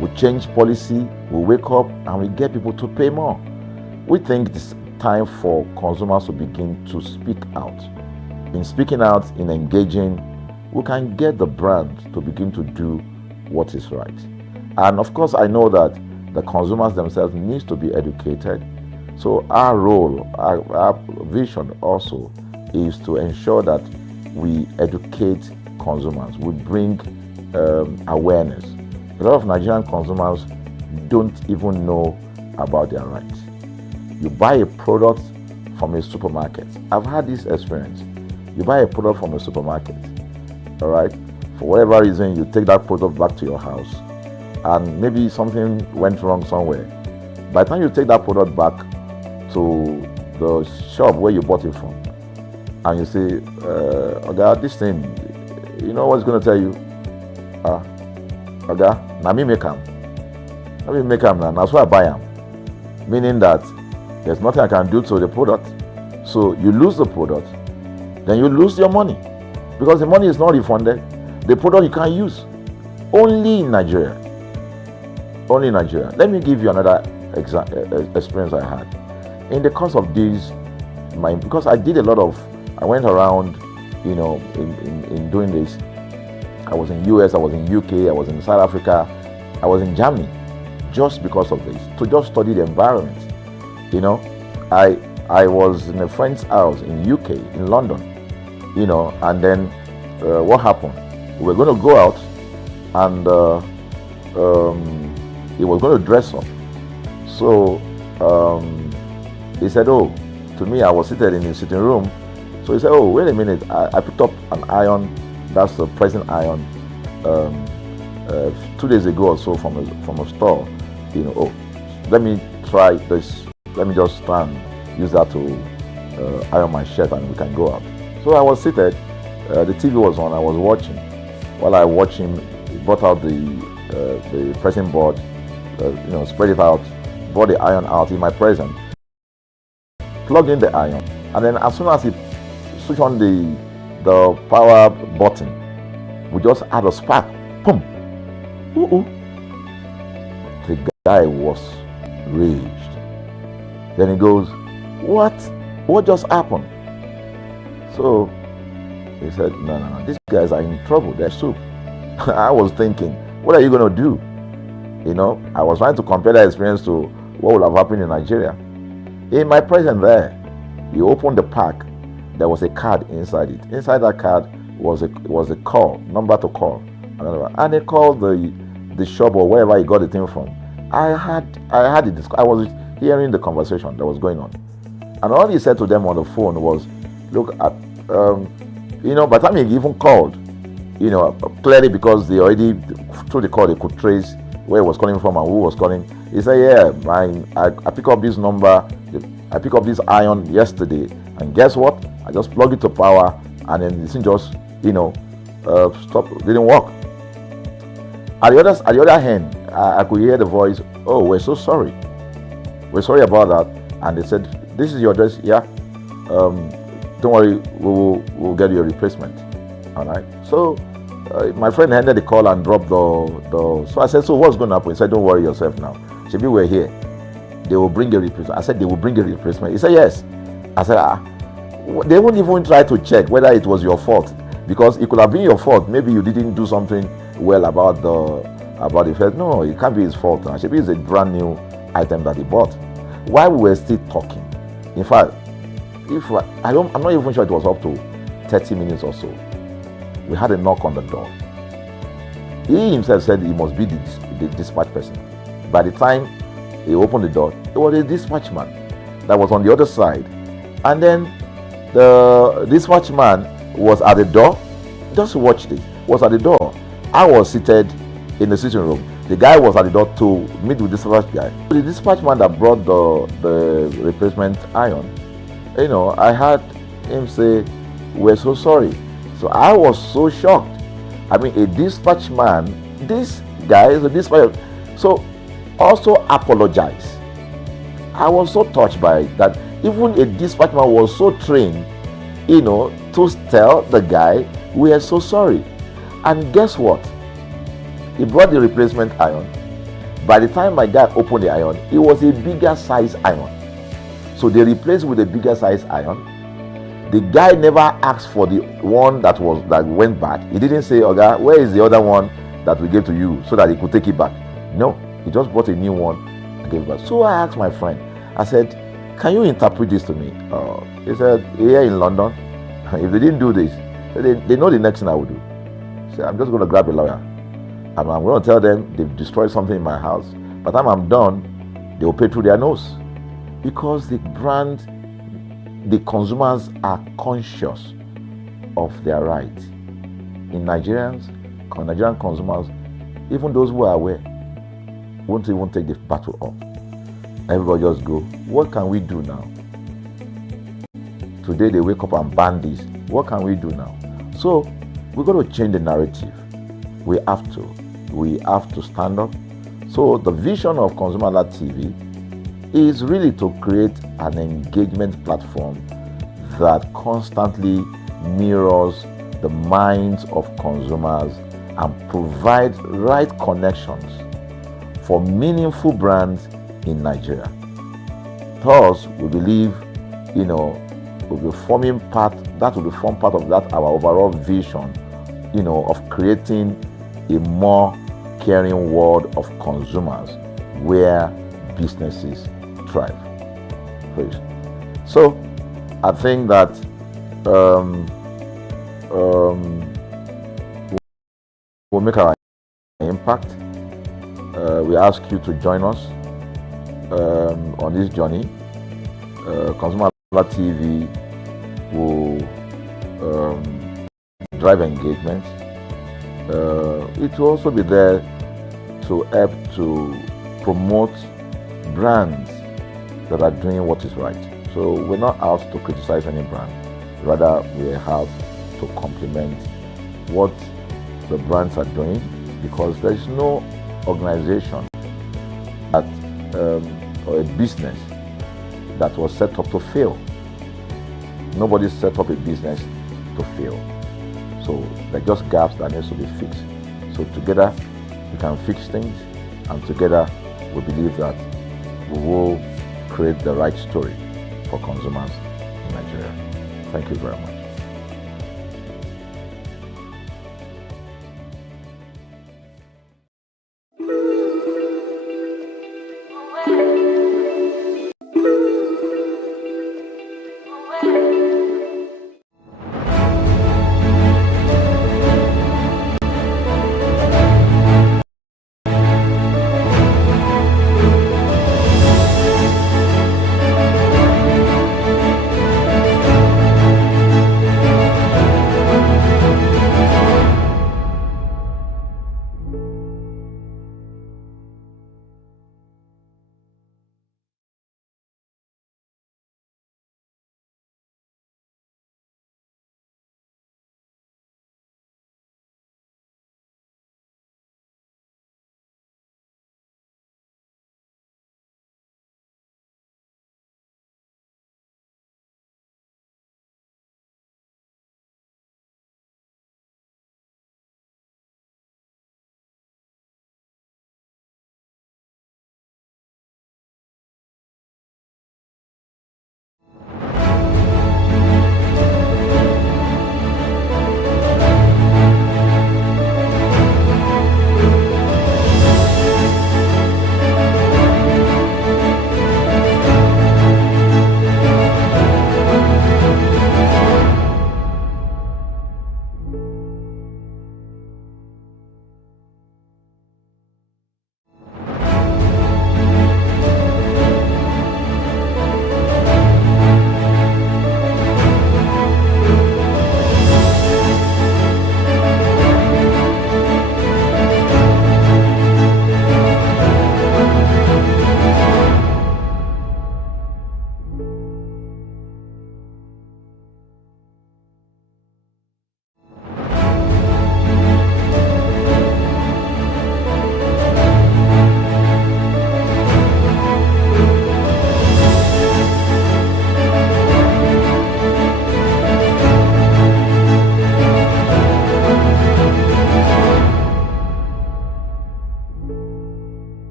we change policy, we wake up and we get people to pay more. We think it's time for consumers to begin to speak out. In speaking out, in engaging, we can get the brand to begin to do what is right. And of course, I know that the consumers themselves need to be educated. So our role, our vision also is to ensure that we educate consumers, we bring awareness. A lot of Nigerian consumers don't even know about their rights. You buy a product from a supermarket. I've had this experience. You buy a product from a supermarket, all right? For whatever reason, you take that product back to your house, and maybe something went wrong somewhere. By the time you take that product back to the shop where you bought it from, and you say, Oga, this thing, you know what's going to tell you? Oga, na me make am. Na me make am now. That's why I buy am. Meaning that there's nothing I can do to the product. So you lose the product, then you lose your money, because the money is not refunded. The product you can't use. Only in Nigeria. Only in Nigeria. Let me give you another experience I had. In the course of this, because I did a lot of, I went around, you know, in doing this. I was in US, I was in UK, I was in South Africa, I was in Germany, just because of this, to just study the environment. You know, I was in a friend's house in UK, in London, you know, and then what happened? We were going to go out, and he was going to dress up. So he said, oh, to me, I was seated in his sitting room. So he said, oh, wait a minute, I picked up an iron, that's the pressing iron, 2 days ago or so from a store. You know, oh, let me try this, let me just stand, use that to iron my shirt, and we can go out. So I was seated, the TV was on, I was watching. While I watched him, he brought out the pressing board, you know, spread it out, brought the iron out in my presence, plugged in the iron, and then as soon as he switched on the power button, we just had a spark. Boom! Ooh. The guy was raged. Then he goes, what just happened? So he said, no, these guys are in trouble, they're soup. I was thinking, what are you going to do? You know, I was trying to compare that experience to what would have happened in Nigeria. In my presence there, he opened the pack, there was a card inside it. Inside that card was a call, number to call. And he called the shop or wherever he got the thing from. I was hearing the conversation that was going on. And all he said to them on the phone was, look, you know, by the time he even called, you know, clearly because they already, through the call, they could trace where he was calling from and who was calling. He said, yeah, I picked up this number, I picked up this iron yesterday, and guess what? I just plugged it to power, and then this thing just, you know, didn't work. At the other hand, I could hear the voice, oh, we're so sorry. We're sorry about that. And they said, this is your address, yeah. Don't worry, we'll get you a replacement. All right. So my friend handed the call and dropped the. So I said, so what's going to happen? He said, don't worry yourself now. Shebi, we're here. They will bring a replacement. I said, they will bring a replacement. He said, yes. I said, they won't even try to check whether it was your fault, because it could have been your fault. Maybe you didn't do something well about the first. No, it can't be his fault. Now, Shebi is a brand new item that he bought. While we were still talking, in fact, I'm not even sure it was up to 30 minutes or so. We had a knock on the door. He himself said he must be the dispatch person. By the time he opened the door, it was a dispatch man that was on the other side. And then the dispatch man was at the door. Just watch this. Was at the door. I was seated in the sitting room. The guy was at the door to meet with the dispatch guy. The dispatch man that brought the replacement iron, you know, I heard him say, we're so sorry. So I was so shocked. I mean, a dispatch man, this guy is a dispatch, so also apologize. I was so touched by that. Even a dispatch man was so trained, you know, to tell the guy, we are so sorry. And guess what? He brought the replacement iron. By the time my guy opened the iron, it was a bigger size iron. So they replaced with a bigger size iron. The guy never asked for the one that went back. He didn't say, okay, where is the other one that we gave to you, so that he could take it back? No, he just bought a new one and gave it back. So I asked my friend, I said, can you interpret this to me? He said, here in London, if they didn't do this, they know the next thing I would do. So I'm just going to grab a lawyer. And I'm going to tell them they've destroyed something in my house. By the time I'm done, they will pay through their nose. Because the consumers are conscious of their rights. In Nigerian consumers, even those who are aware, won't even take the battle up. Everybody just go, what can we do now? Today they wake up and ban this. What can we do now? So we're going to change the narrative. We have to stand up. So the vision of ConsumerHalla TV is really to create an engagement platform that constantly mirrors the minds of consumers and provides right connections for meaningful brands in Nigeria. Thus, we believe, will be forming part of that our overall vision, of creating a more caring world of consumers where businesses thrive. So, I think that we'll make our impact. We ask you to join us on this journey. ConsumerHalla TV will drive engagement. It will also be there to help to promote brands that are doing what is right. So we're not out to criticize any brand. Rather, we have to complement what the brands are doing, because there is no organization or a business that was set up to fail. Nobody set up a business to fail. So there are just gaps that need to be fixed. So together we can fix things, and together we believe that we will create the right story for consumers in Nigeria. Thank you very much.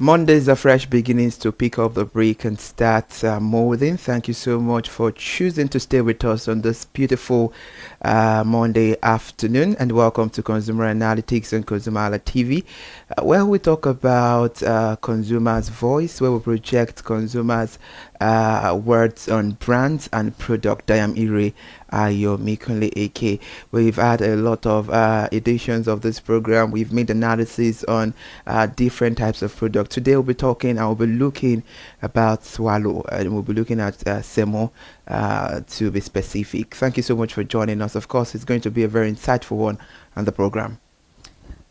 Mondays are fresh beginnings to pick up the brick and start molding. Thank you so much for choosing to stay with us on this beautiful Monday afternoon, and welcome to Consumer Analytics on ConsumerHallaTV, where we talk about consumers' voice, where we project consumers' words on brands and product. I am Ire Ayomikunle AK. We've had a lot of editions of this program. We've made analysis on different types of products. Today I'll be looking about swallow, and we'll be looking at semo to be specific. Thank you so much for joining us. Of course, it's going to be a very insightful one on the program.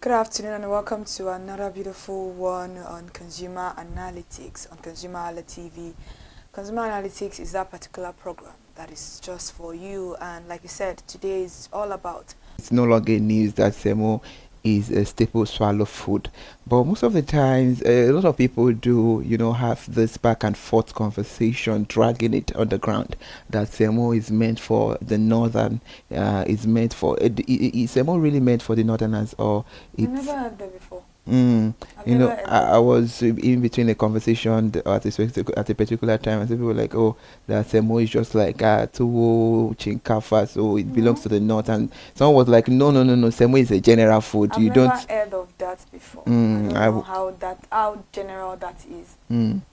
Good afternoon and welcome to another beautiful one on Consumer Analytics on ConsumerHallaTV. Consumer Analytics is that particular program that is just for you, and like you said, today is all about. It's no longer news that semo is a staple swallow food, but most of the times a lot of people do have this back and forth conversation, dragging it on the ground, that semo is meant for the northern, is semo really meant for the northerners, or I never heard that before. I was in between a conversation at a particular time, and people were like, "Oh, that semo is just like tuwo chinkafa, so it belongs to the north." And someone was like, "No, semo is a general food. I've never heard of that before. I don't know how general that is.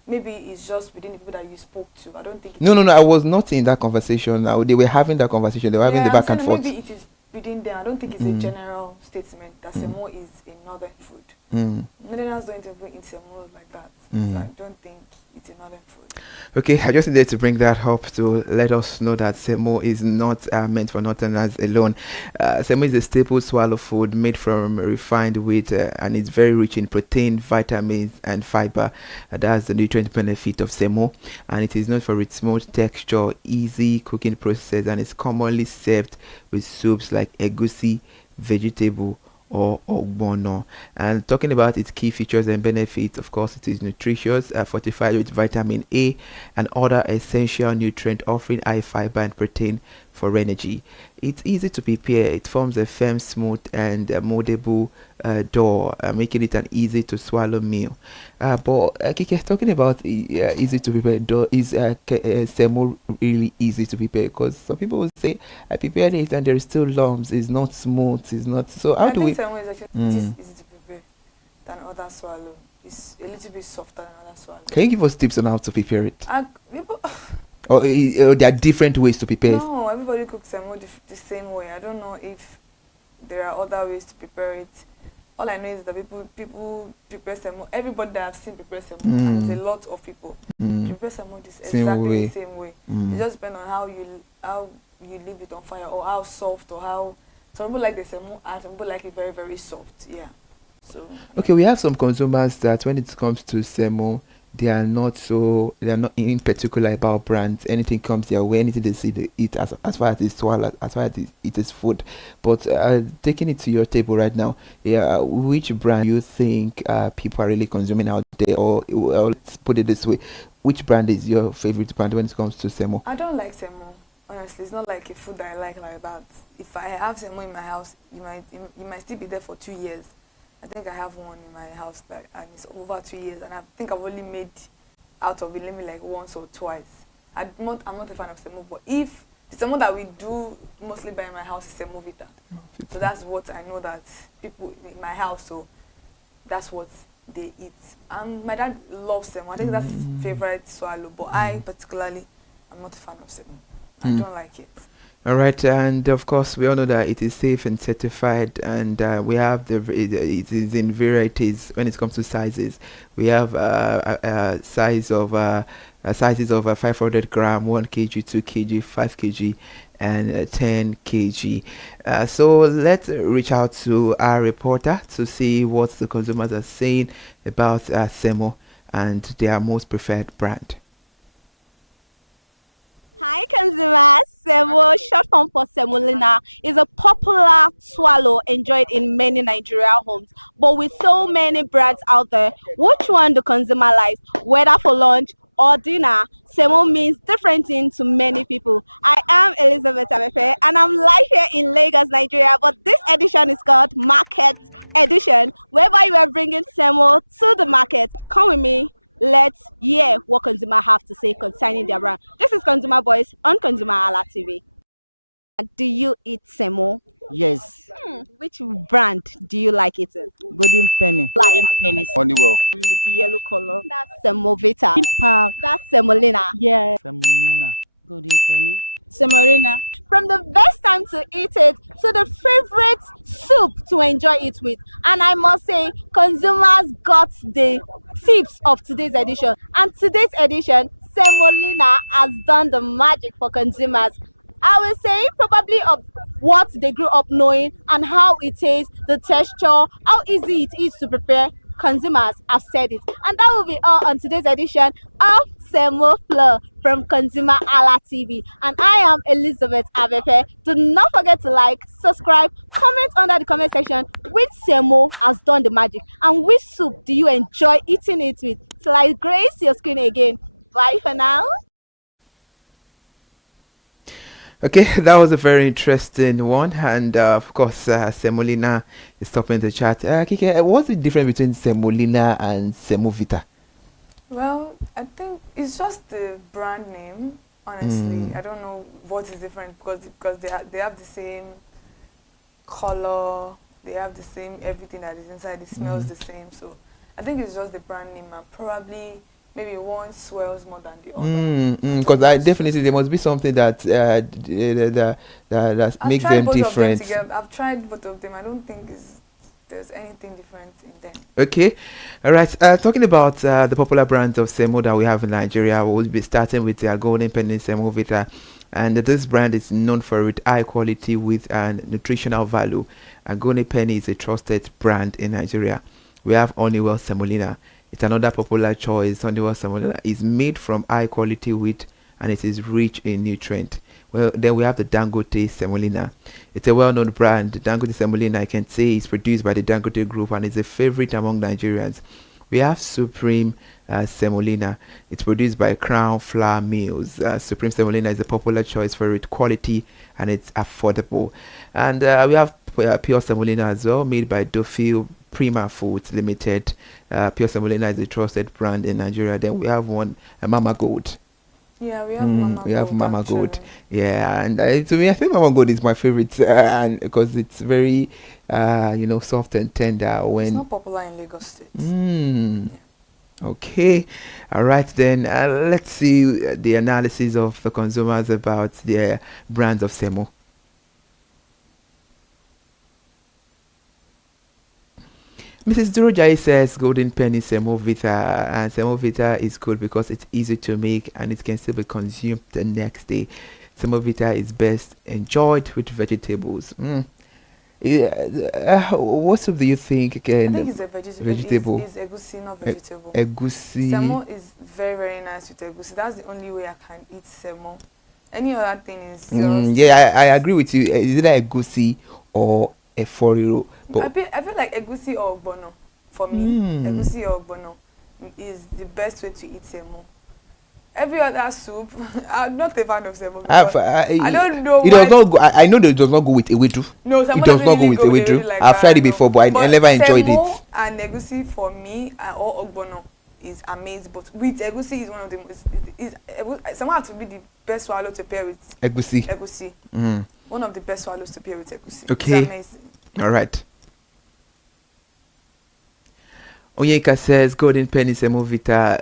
Maybe it's just within the people that you spoke to. I don't think. No. I was not in that conversation. They were having that conversation. They were having the back and forth. Maybe it is within them. I don't think it's a general statement that semo is a northern food. Northerners don't even eat semo like that. So I don't think it's a northern food. Okay, I just needed to bring that up to let us know that semo is not meant for northerners alone. Semo is a staple swallow food made from refined wheat, and it's very rich in protein, vitamins, and fiber. That's the nutrient benefit of semo, and it is known for its smooth texture, easy cooking process, and it's commonly served with soups like egusi, vegetable, or ogbono. And talking about its key features and benefits, of course, it is nutritious, fortified with vitamin A and other essential nutrients, offering high fiber and protein for energy. It's easy to prepare. It forms a firm, smooth, and moldable dough, making it an easy to swallow meal. But Kike, talking about easy to prepare dough, is semo really easy to prepare? Because some people will say, I prepared it and there is still lumps. It's not smooth. It's not. So how do we? I think semo is actually easy to prepare than other swallow. It's a little bit softer than other swallow. Can you give us tips on how to prepare it? Or there are different ways to prepare? No, everybody cooks semo the same way. I don't know if there are other ways to prepare it. All I know is that people prepare semo. Everybody that I've seen prepare semo, and there's a lot of people prepare semo exactly the same way. It just depends on how you leave it on fire, or how soft, or how. Some people like the semo, and some people like it very, very soft. Yeah. So. Okay, we have some consumers that when it comes to semo, they are not in particular about brands. Anything comes their way, anything they see, they eat as far as it's swallow, as far as it is food. But taking it to your table right now, which brand you think people are really consuming out there, or let's put it this way, which brand is your favorite brand when it comes to semo? I don't like semo. Honestly, it's not like a food that I like that. If I have semo in my house, you might still be there for 2 years. I think I have one in my house and it's over 2 years, and I think I've only made out of it maybe like once or twice. I'm not a fan of semo, but if the semo that we do mostly buy in my house is semo vita. So that's what I know that people in my house, so that's what they eat. My dad loves semo. I think that's his favorite swallow, but I particularly am not a fan of semo. I don't like it. All right, and of course we all know that it is safe and certified, and we have it is in varieties when it comes to sizes. We have sizes of 500 gram, 1 kg, 2 kg, 5 kg, and 10 kg. So let's reach out to our reporter to see what the consumers are saying about semo and their most preferred brand. Hi consumers, semo, short form for semolina, is a popular swallow enjoyed in many Nigerian homes. But with so many brands out there, which one do consumer likes? Whether for lunch or dinner, semo means different things to many people. I am Elizabeth Abefe and I'm live here in Lagos, Nigeria. But this edition is called Market Edition, whereby we are bringing Semo to the market. Come with me. Let's hear what consumer have to say concerning their brand. This is Consumer Voice on ConsumerHalla TV. Do you eat Semo? Yes. Which brand do you like eating? Golden penny. Golden penny. Honeywell. The yellow color. That's Semovita. Park. That's Semolina. Yeah. Semolina. Golden penny. Semolina. From the best time to eat it to the favorite soup to enjoy it with. And I must say, consumers got the tips of today's edition. And today's edition, Semolina has done the magic for consumers. I will say probably of what they grew up knowing and how it is, the texture, how easy it is to prepare. Consumers have said it. And that will be all on today's edition of Semo Flow from ConsumerHalla TV. And I am Elizabeth Abefe. Do not forget to like, subscribe, comment under the comment section which Semo has done the magic and which soup do you enjoy eating it with. Till I grace your screen again. Bye for now. Okay, that was a very interesting one, and of course, Semolina is topping the chart. Kike, what's the difference between Semolina and Semovita? Well, I think it's just the brand name. Honestly, I don't know what is different because they have the same color, they have the same everything that is inside. It smells the same. So I think it's just the brand name, and probably maybe one swells more than the other. Because definitely there must be something that that makes them different. I've tried both of them. I don't think there's anything different in them. Okay, all right. Talking about the popular brands of Semo that we have in Nigeria, we'll be starting with the Golden Penny Semovita, and this brand is known for its high quality with nutritional value. And Golden Penny is a trusted brand in Nigeria. We have Honeywell Semolina. It's another popular choice. Honeywell Semolina is made from high quality wheat and it is rich in nutrient. Well, then we have the Dangote Semolina. It's a well-known brand. The Dangote Semolina, I can say, is produced by the Dangote Group and is a favorite among Nigerians. We have Supreme Semolina. It's produced by Crown Flour Mills. Supreme Semolina is a popular choice for its quality and it's affordable. And we have Pure Semolina as well, made by Dufil Prima Foods Limited. Pure Semolina is a trusted brand in Nigeria. Then we have one, Mama Gold. Yeah, we have Mama Gold. Yeah, and to me, I think Mama Gold is my favorite, and because it's very, soft and tender. When it's not popular in Lagos State. Okay, all right then. Let's see the analysis of the consumers about their brands of Semo. Mrs. Durojai says Golden Penny Semovita, and Semovita is good because it's easy to make and it can still be consumed the next day. Semovita is best enjoyed with vegetables. What soup do you think? I think it's a vegetable. It's egusi, not vegetable. Egusi. Semo is very, very nice with egusi. That's the only way I can eat semo. Any other thing is just... Yeah, I agree with you. Is it egusi or a foriro? I feel like egusi or ogbono for me. Egusi or ogbono is the best way to eat semo. Every other soup, I'm not a fan of semo. I don't know. It does not go. I know that it does not go with ewedu. No, it does not go with ewedu. Like I've tried it before, but I never enjoyed it. And egusi for me or ogbono is amazing. But with egusi is one of the most. Someone has to be the best swallow to pair with egusi. Egusi. One of the best swallows to pair with egusi. Okay. It's amazing. All right. Onyeka says Golden Penny Semovita.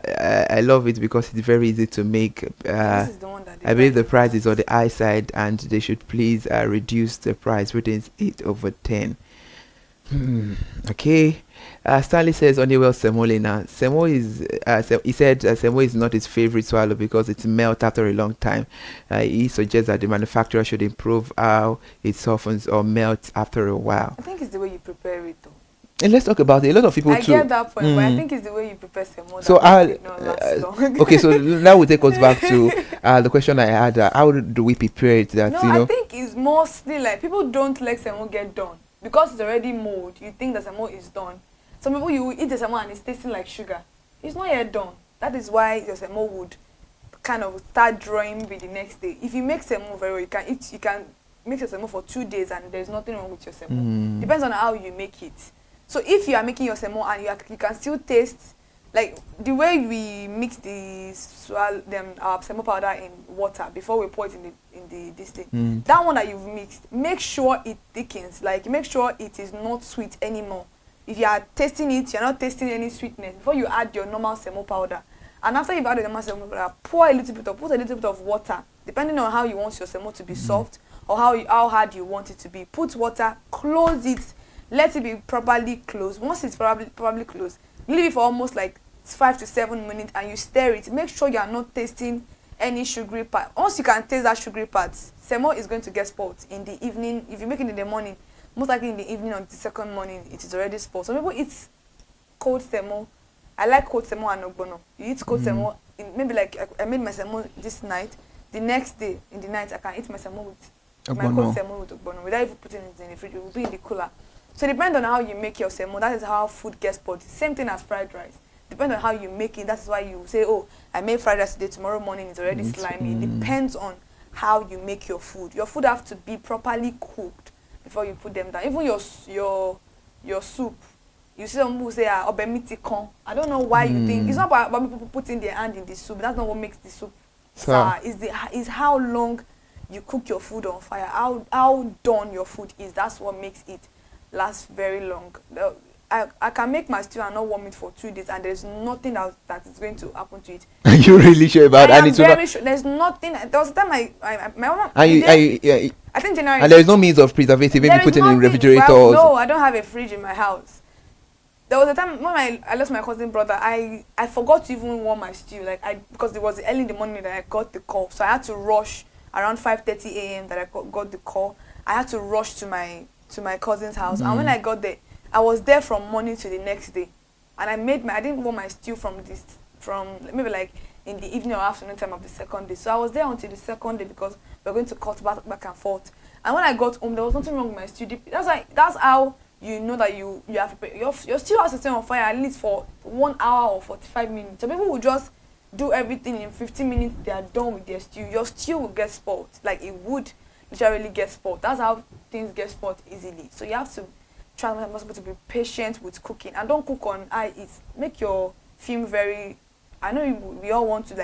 I love it because it's very easy to make. This is the one that I believe the price is on the high side and they should please reduce the price. Rating is 8/10. Okay. Stanley says Honeywell Semolina. Semo is he said Semo is not his favorite swallow because it melts after a long time. He suggests that the manufacturer should improve how it softens or melts after a while. I think it's the way you prepare it though. And let's talk about it. A lot of people I get that point, but I think it's the way you prepare semo that so it not last long. Okay, so now we take us back to the question I had. How do we prepare it? That I think it's mostly like people don't let semo get done because it's already mold. You think the semo is done. Some people you eat the semo and it's tasting like sugar. It's not yet done. That is why your semo would kind of start drawing with the next day. If you make semo very well, you can make your semo for 2 days and there's nothing wrong with your semo. Depends on how you make it. So if you are making your semo and you can still taste, like the way we mix our semo powder in water before we pour it in this thing. That one that you've mixed, make sure it thickens. Like make sure it is not sweet anymore. If you are tasting it, you're not tasting any sweetness before you add your normal semo powder. And after you've added the normal semo powder, put a little bit of water, depending on how you want your semo to be soft or how hard you want it to be. Put water, close it, let it be properly closed. Once it's probably closed, leave it for almost like 5 to 7 minutes and you stir it. Make sure you are not tasting any sugary part. Once you can taste that sugary part, semo is going to get spoiled in the evening. If you make it in the morning, most likely in the evening or the second morning, it is already spoiled. Some people eat cold semo. I like cold semo and ogbono. You eat cold semo, maybe like I made my semo this night. The next day, in the night, I can eat my semo with my cold semo with ogbono without even putting it in the fridge. It will be in the cooler. So depending on how you make your semo, that is how food gets spoiled. Same thing as fried rice. Depending on how you make it, that's why you say, oh, I made fried rice today, tomorrow morning it's already slimy. It depends on how you make your food. Your food have to be properly cooked before you put them down. Even your soup. You see some people say, obemiti. I don't know why you think. It's not about people putting their hand in the soup. That's not what makes the soup sour. It's how long you cook your food on fire. How done your food is. That's what makes it last very long. I can make my stew and not warm it for 2 days, and there's nothing that is going to happen to it. Are you really sure about that? I am very sure. There's nothing. There was a time my mom. I think January. And there is no means of preservative. Maybe put it in the refrigerator. Well, no, I don't have a fridge in my house. There was a time when I lost my cousin brother. I forgot to even warm my stew. Because it was early in the morning that I got the call, so I had to rush around 5:30 a.m. that I got the call. I had to rush to my cousin's house, and when I got there, I was there from morning to the next day, and I didn't warm my stew from maybe like in the evening or afternoon time of the second day. So I was there until the second day because we're going to cut back and forth. And when I got home, there was nothing wrong with my stew. That's how you know that you have to your stew has to stay on fire at least for 1 hour or 45 minutes. So people will just do everything in 15 minutes. They are done with their stew. Your stew will get spoiled. Like it would literally get spoiled. That's how things get spoiled easily. So you have to try to be patient with cooking and don't cook on high heat. Make your film very. I know we all want to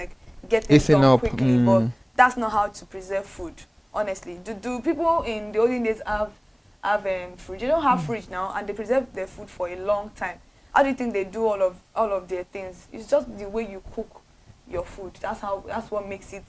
get things done quickly, but that's not how to preserve food. Honestly, do people in the olden days have fridge? They don't have fridge now, and they preserve their food for a long time. How do you think they do all of their things? It's just the way you cook your food. That's what makes it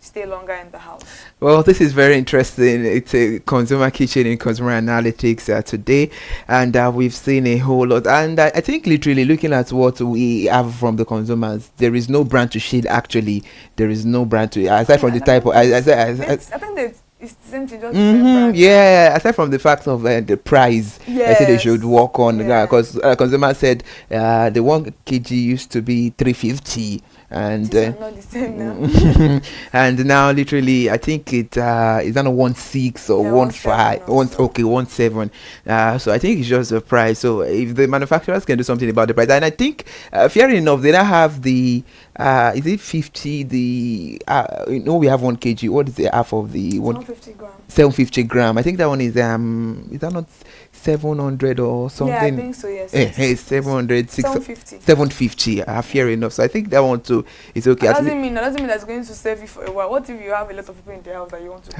stay longer in the house. Well, this is very interesting. It's a consumer kitchen in consumer analytics today, and we've seen a whole lot. And I think literally looking at what we have from the consumers, there is no brand to shade. Actually, there is no brand to aside from the type of. I think it's the same thing. Just yeah, aside from the fact of the price, I think they should work on because consumer said the 1 kg used to be 350. And not the same now. And now literally I think it is on 16 or 15 17. So I think it's just the price. So if the manufacturers can do something about the price, and I think fair enough, they now have the is it 50 the we have 1 kg. What is the half of the 750 grams? 750 gram. I think that one is that not 700 or something? Yeah, I think so, yes. Hey, 700, 750. 750. Fair enough. So I think that one too is okay. That doesn't mean that's going to serve you for a while. What if you have a lot of people in the house that you want to?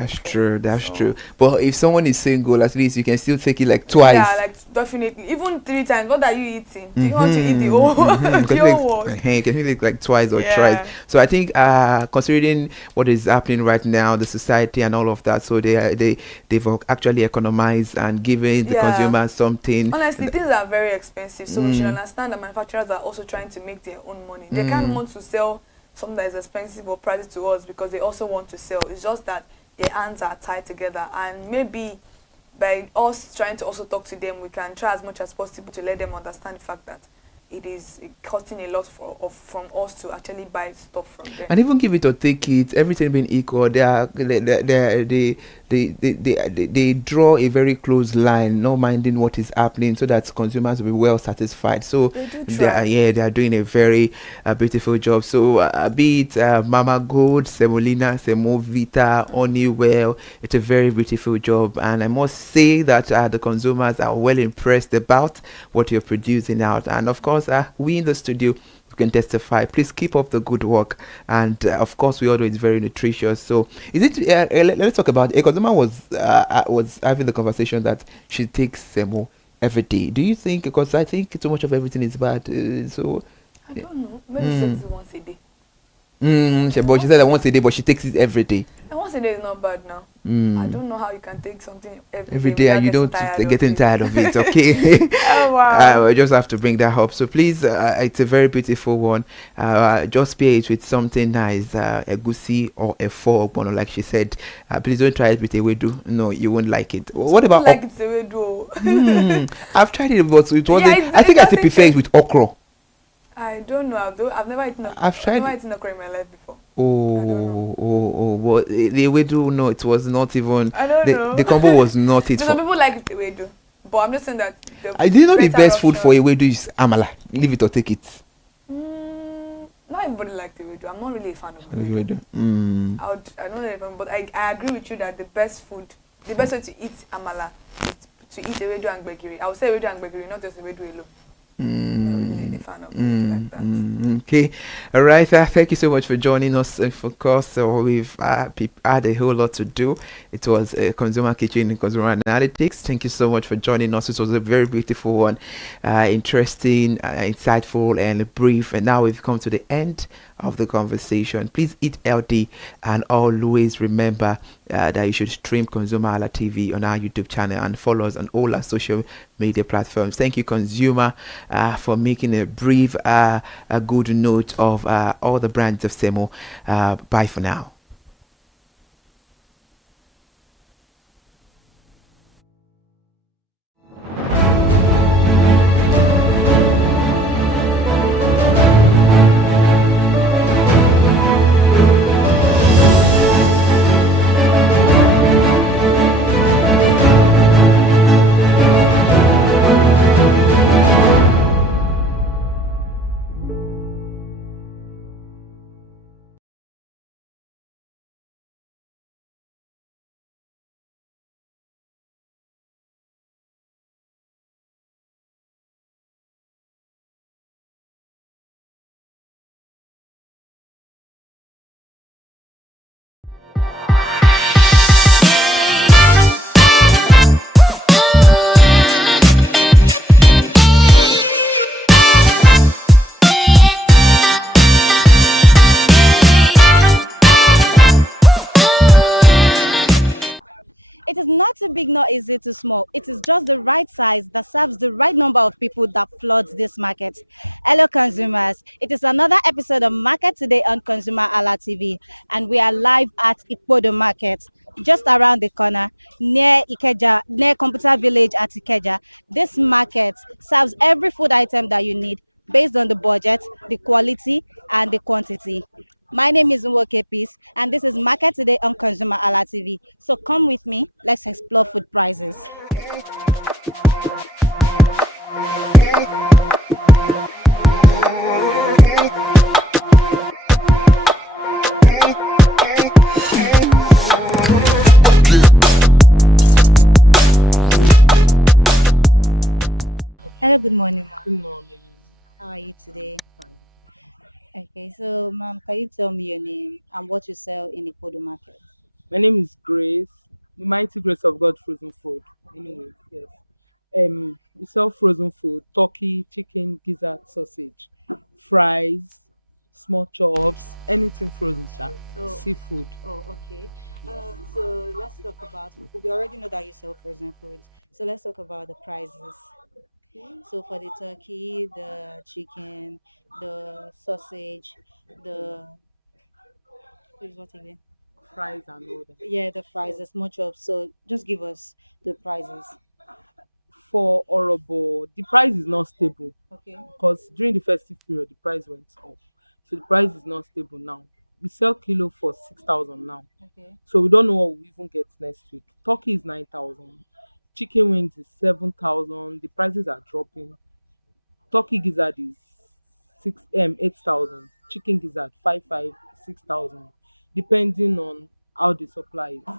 That's true. But if someone is single, at least you can still take it twice. Yeah, definitely. Even 3 times. What are you eating? Do you want to eat the whole world? Hey, can you take twice or thrice? So I think considering what is happening right now, the society and all of that, so they've actually economized and given the consumer something. Honestly, things are very expensive, so we should understand that manufacturers are also trying to make their own money. They can't want to sell something that is expensive or pricey to us because they also want to sell. It's just that their hands are tied together, and maybe by us trying to also talk to them, we can try as much as possible to let them understand the fact that it is costing a lot from us to actually buy stuff from them. And even give it or take it, everything being equal, the they draw a very close line, not minding what is happening, so that consumers will be well satisfied. So They do they are, try. yeah, they are doing a very beautiful job. So be it Mama Gold, Semolina, Semovita, Honeywell, it's a very beautiful job, and I must say that the consumers are well impressed about what you're producing out. And of course, we in the studio can testify. Please keep up the good work, and of course, we all know it's very nutritious. So, is it? Let's talk about it. Because was having the conversation that she takes semo every day. Do you think? Because I think too much of everything is bad. So, I don't know. Maybe she takes it once a day. But she said that once a day, but she takes it every day. And once a day is not bad now. I don't know how you can take something every day and you don't getting tired of it. Okay. Oh wow. I just have to bring that up. So please, it's a very beautiful one. Just pair it with something nice, egusi or a four like she said. Please don't try it with ewedu. No, you won't like it. What about like it's ewedu? I've tried it, but it wasn't. Yeah, I think I still prefer it with okra. I don't know. I've never eaten okra. I've never eaten okra in my life before. But the ewedu, no, it was not even. I don't know. The combo was not it. Some people like ewedu, but I'm just saying that. I didn't know the best food for ewedu is amala. Leave it or take it. Not everybody likes ewedu. I'm not really a fan of ewedu. I don't know even, but I agree with you that the best way to eat amala is to eat ewedu and gbegiri. I would say ewedu and gbegiri, not just ewedu alone. Fan of like that. Okay, all right. Thank you so much for joining us. Of course, we've had a whole lot to do. It was a consumer kitchen and consumer analytics. Thank you so much for joining us. It was a very beautiful one, interesting, insightful, and brief. And now we've come to the end of the conversation. Please eat healthy and always remember that you should stream ConsumerHalla TV on our YouTube channel and follow us on all our social media platforms. Thank you, consumer, for making a brief, a good note of all the brands of Semo. Bye for now. It is not too big, not easy too small. It is just the right size that serves the right number of people that floods this market. Hello, consumers. It is another episode of Market Today on ConsumerHalla TV, and we are live at Ipodo Market, just around the corner, near Ikeja, near Computer Village at Ikeja. This market serves every food item that you need based on the budget, the quality, and the quantity. My name is Nwoke Peace, and this is Market Today on ConsumerHalla TV. So come with me, let's explore food prices. Hello, good morning, ma'am. Good morning. How are you today? Fine. Okay, so ma'am, can you tell me your name and what you sell in the Ipodo market? My name is Grace, the mighty grace of God frozen food. Anyway, yes. We sell frozen food, turkey, chicken, gizzard, sausage, fries, small chops, anything frozen, seafood. Oh, okay. So let's talk about, we already know that you sell frozen foods. So let's talk about the prices. So for the turkey, the chicken, the sausage, the what again? Fries and all that. Yeah, the fries, the small chops. So just give us the prices. For Orobo, the price is not stable. Okay. Because during the festive period, the price went up. So the price is not stable now. We sell kilo for 6,000 now. Okay. So we don't know what we even get next week. Turkey is 9,000. Chicken wings is 7,000. The prices are dropping. Turkey gizzard is 8,000. Chicken gizzard 5,500, 6,000, depending on how the supply is.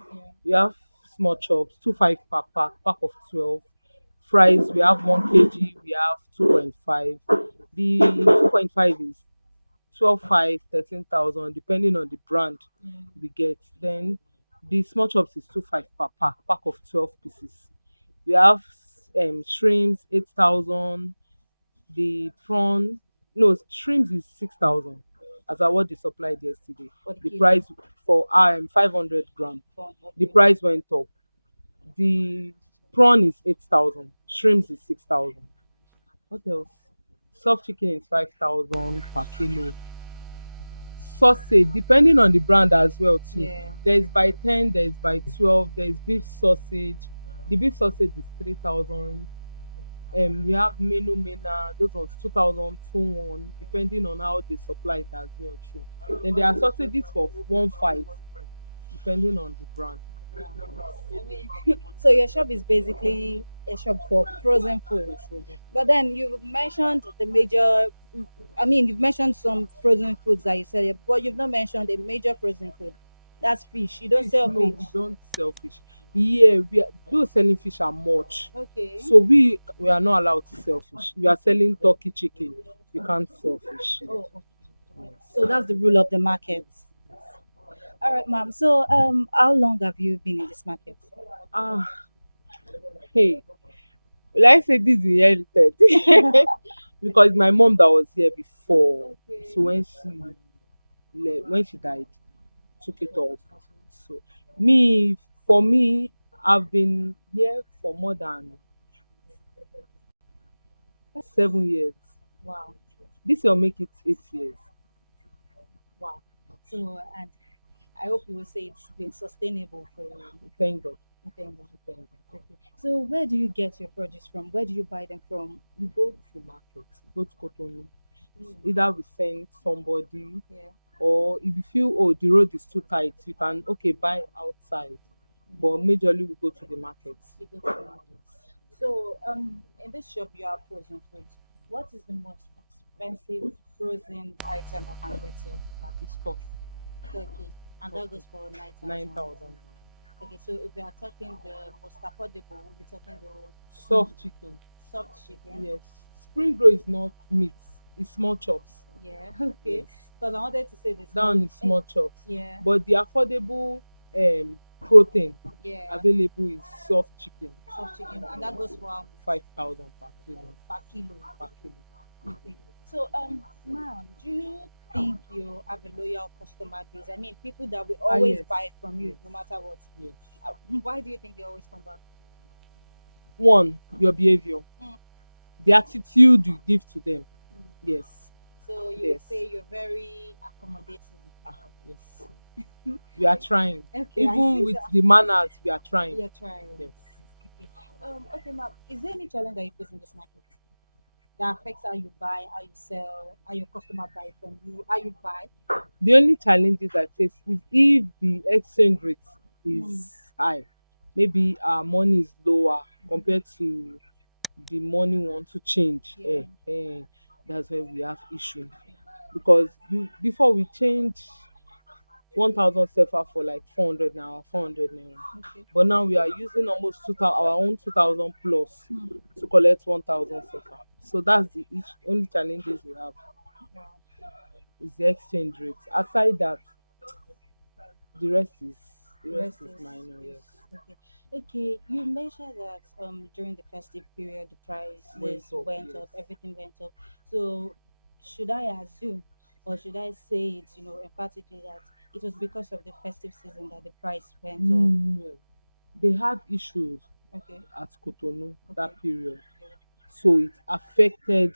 We have small chops 2,500 per pack of 12. Fries we have 1 kg. We have 2.5. The 2.5 is 12,500, 13,000, depending on the brand we get. Then the small chops is 2,500 per pack of 12 pieces. We have shrimps 8,000. The prawn, no, shrimps is 6,000 as I what they supplied yesterday. The price for 500 gram, the price went up. The prawn is 8,000. Shrimps is 6,000. What else? Soft chicken is 5,000 per kilo. Sausage, depending on the brand as well too. Yeah. There is by 10, there is by 12, there is beef sausage. The beef sausage is 3,000. We have menu mena, those ones 2,000, 2,1, depending on how they supply it as well too. Then there are sausages for 1,500, depending on the brand. So your shop is basically a shop for frozen foods. But then you mentioned the major, I mean, you've mentioned some frozen foods that you sell, but you've not mentioned a major frozen food. That's fish. You don't sell No, fish. we don't sell fish. Yeah, those selling fish are much. Okay. So we are not allowed to sell fish. We are selling turkey chicken. We can't sell fish. Oh, okay. So that's the rule of the market. All right, ma'am. So how long have you been in this market? Hey, will I say this inherited? Because my mom that was here before. So when she died, took it off. So for me, I've been here for more than 7 years. Wow. This will make it 8 years. Wow. So and I hope you will say it's been sustainable for you. Thank God. Thank God. Okay. So where do you get your produce from? Where do you buy them from? We go to market, we go to Cotonou. Either we send somebody, or if you feel the road is too tight, you can buy outside. But majorly we go to the market. You go to the market. So in this shop you have frozen foods. What is the most expensive frozen item I can get here? It's turkey. Turkey. And that goes for 9,000. 9,000. Okay, so if we are talking the most affordable, we'll be talking the Soft chicken. soft chicken. Yes. Spring roll is not meat. It's small chops. Yeah. Okay. Because I wanted to say this. Down is small chops. Yeah. But the affordable protein available is soft chicken. Soft chicken, and that goes for 5,000 per kilo. per kilo. Per kilo. Okay. So ma'am, do you think you have a loyal customer base? I mean, people that will always yes. buy from you no matter what. Yes. Why do you think they always come back? One, your behavior. The attitude you give to them. Yes. So you would say you're very accommodating. Yes. We are trying. Okay, I Even see with that. the manners, we are trying. You're trying. Yes. Okay, ma'am. Is there any challenge that you face in this market that affects how you buy, how you sell, how your customer buy from you, how you buy? The only challenges I face is if the exchange rate is high. Maybe our money is lower compared to the money we want to change. That's where we have issue. Because before we change 1,000 sefa for like 400 now, 400 naira. But now we are using almost 2,000, our own 2,000 plus to collect 1,000 sefa. So that's the only challenges we have. Is the exchange rate. Aside that, the rest is minor. Yes. Okay, you mentioned that during the festive period the price went up, everything went up. So should I assume or should I say it, emphatically that it was because of the festive season that the price went up? No. They had issues at Cotonou that period. So it affected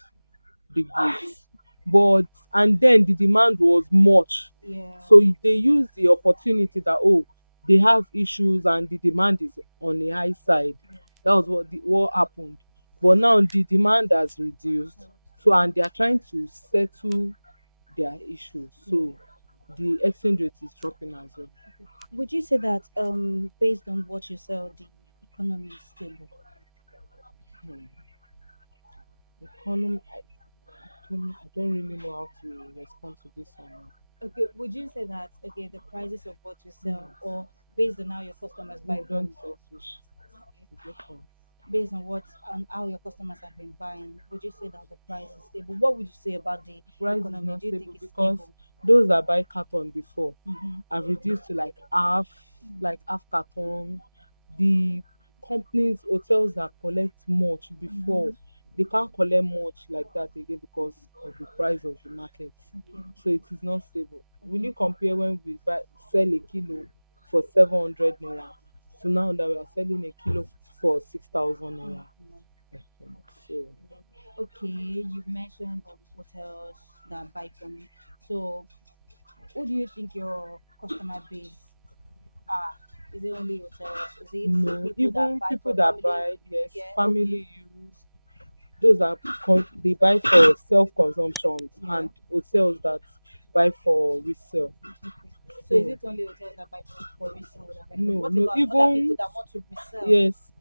the goods. And then the demand was much. So they used the opportunity that they have issues and the demand is on the high side. That was what happened. But now the demand has reduced. So and they are trying to settle their issues. So the exchange rate is dropping as well. Would you say that based on what you sell, the economy is stable? Hmm. Economy, I don't really know how to respond to this one now. Okay, would you say that okay, the prices of what you sell, or based on how your customers buy No, from don't you, selfish. It's different. based on what on how your customers have been buying, would you say that the price is stable? What would you say about the Price is economy? not Do you stable think it's because stable? those that buy carton before Mhm. have reduced to like half carton. The companies, hotels that collect much before, they can't collect much like that again because of the price of the market. So it is not stable. Will you compare when we sell a kilo for 700 naira to now that we are selling a kilo for 6,000 naira? So Okay, you've mentioned hotels that buy from you. So, who do you think your customer base are? Is it only hotels? Is it no, people that even buy people for that family? buy, yes, Yeah. Okay. family use, those that they buy for self-consumption, Yeah. and hotels that buy for resale. So, is So it only hotels that buy for resale? That buy no, what no, about other people even that want to resell? yes,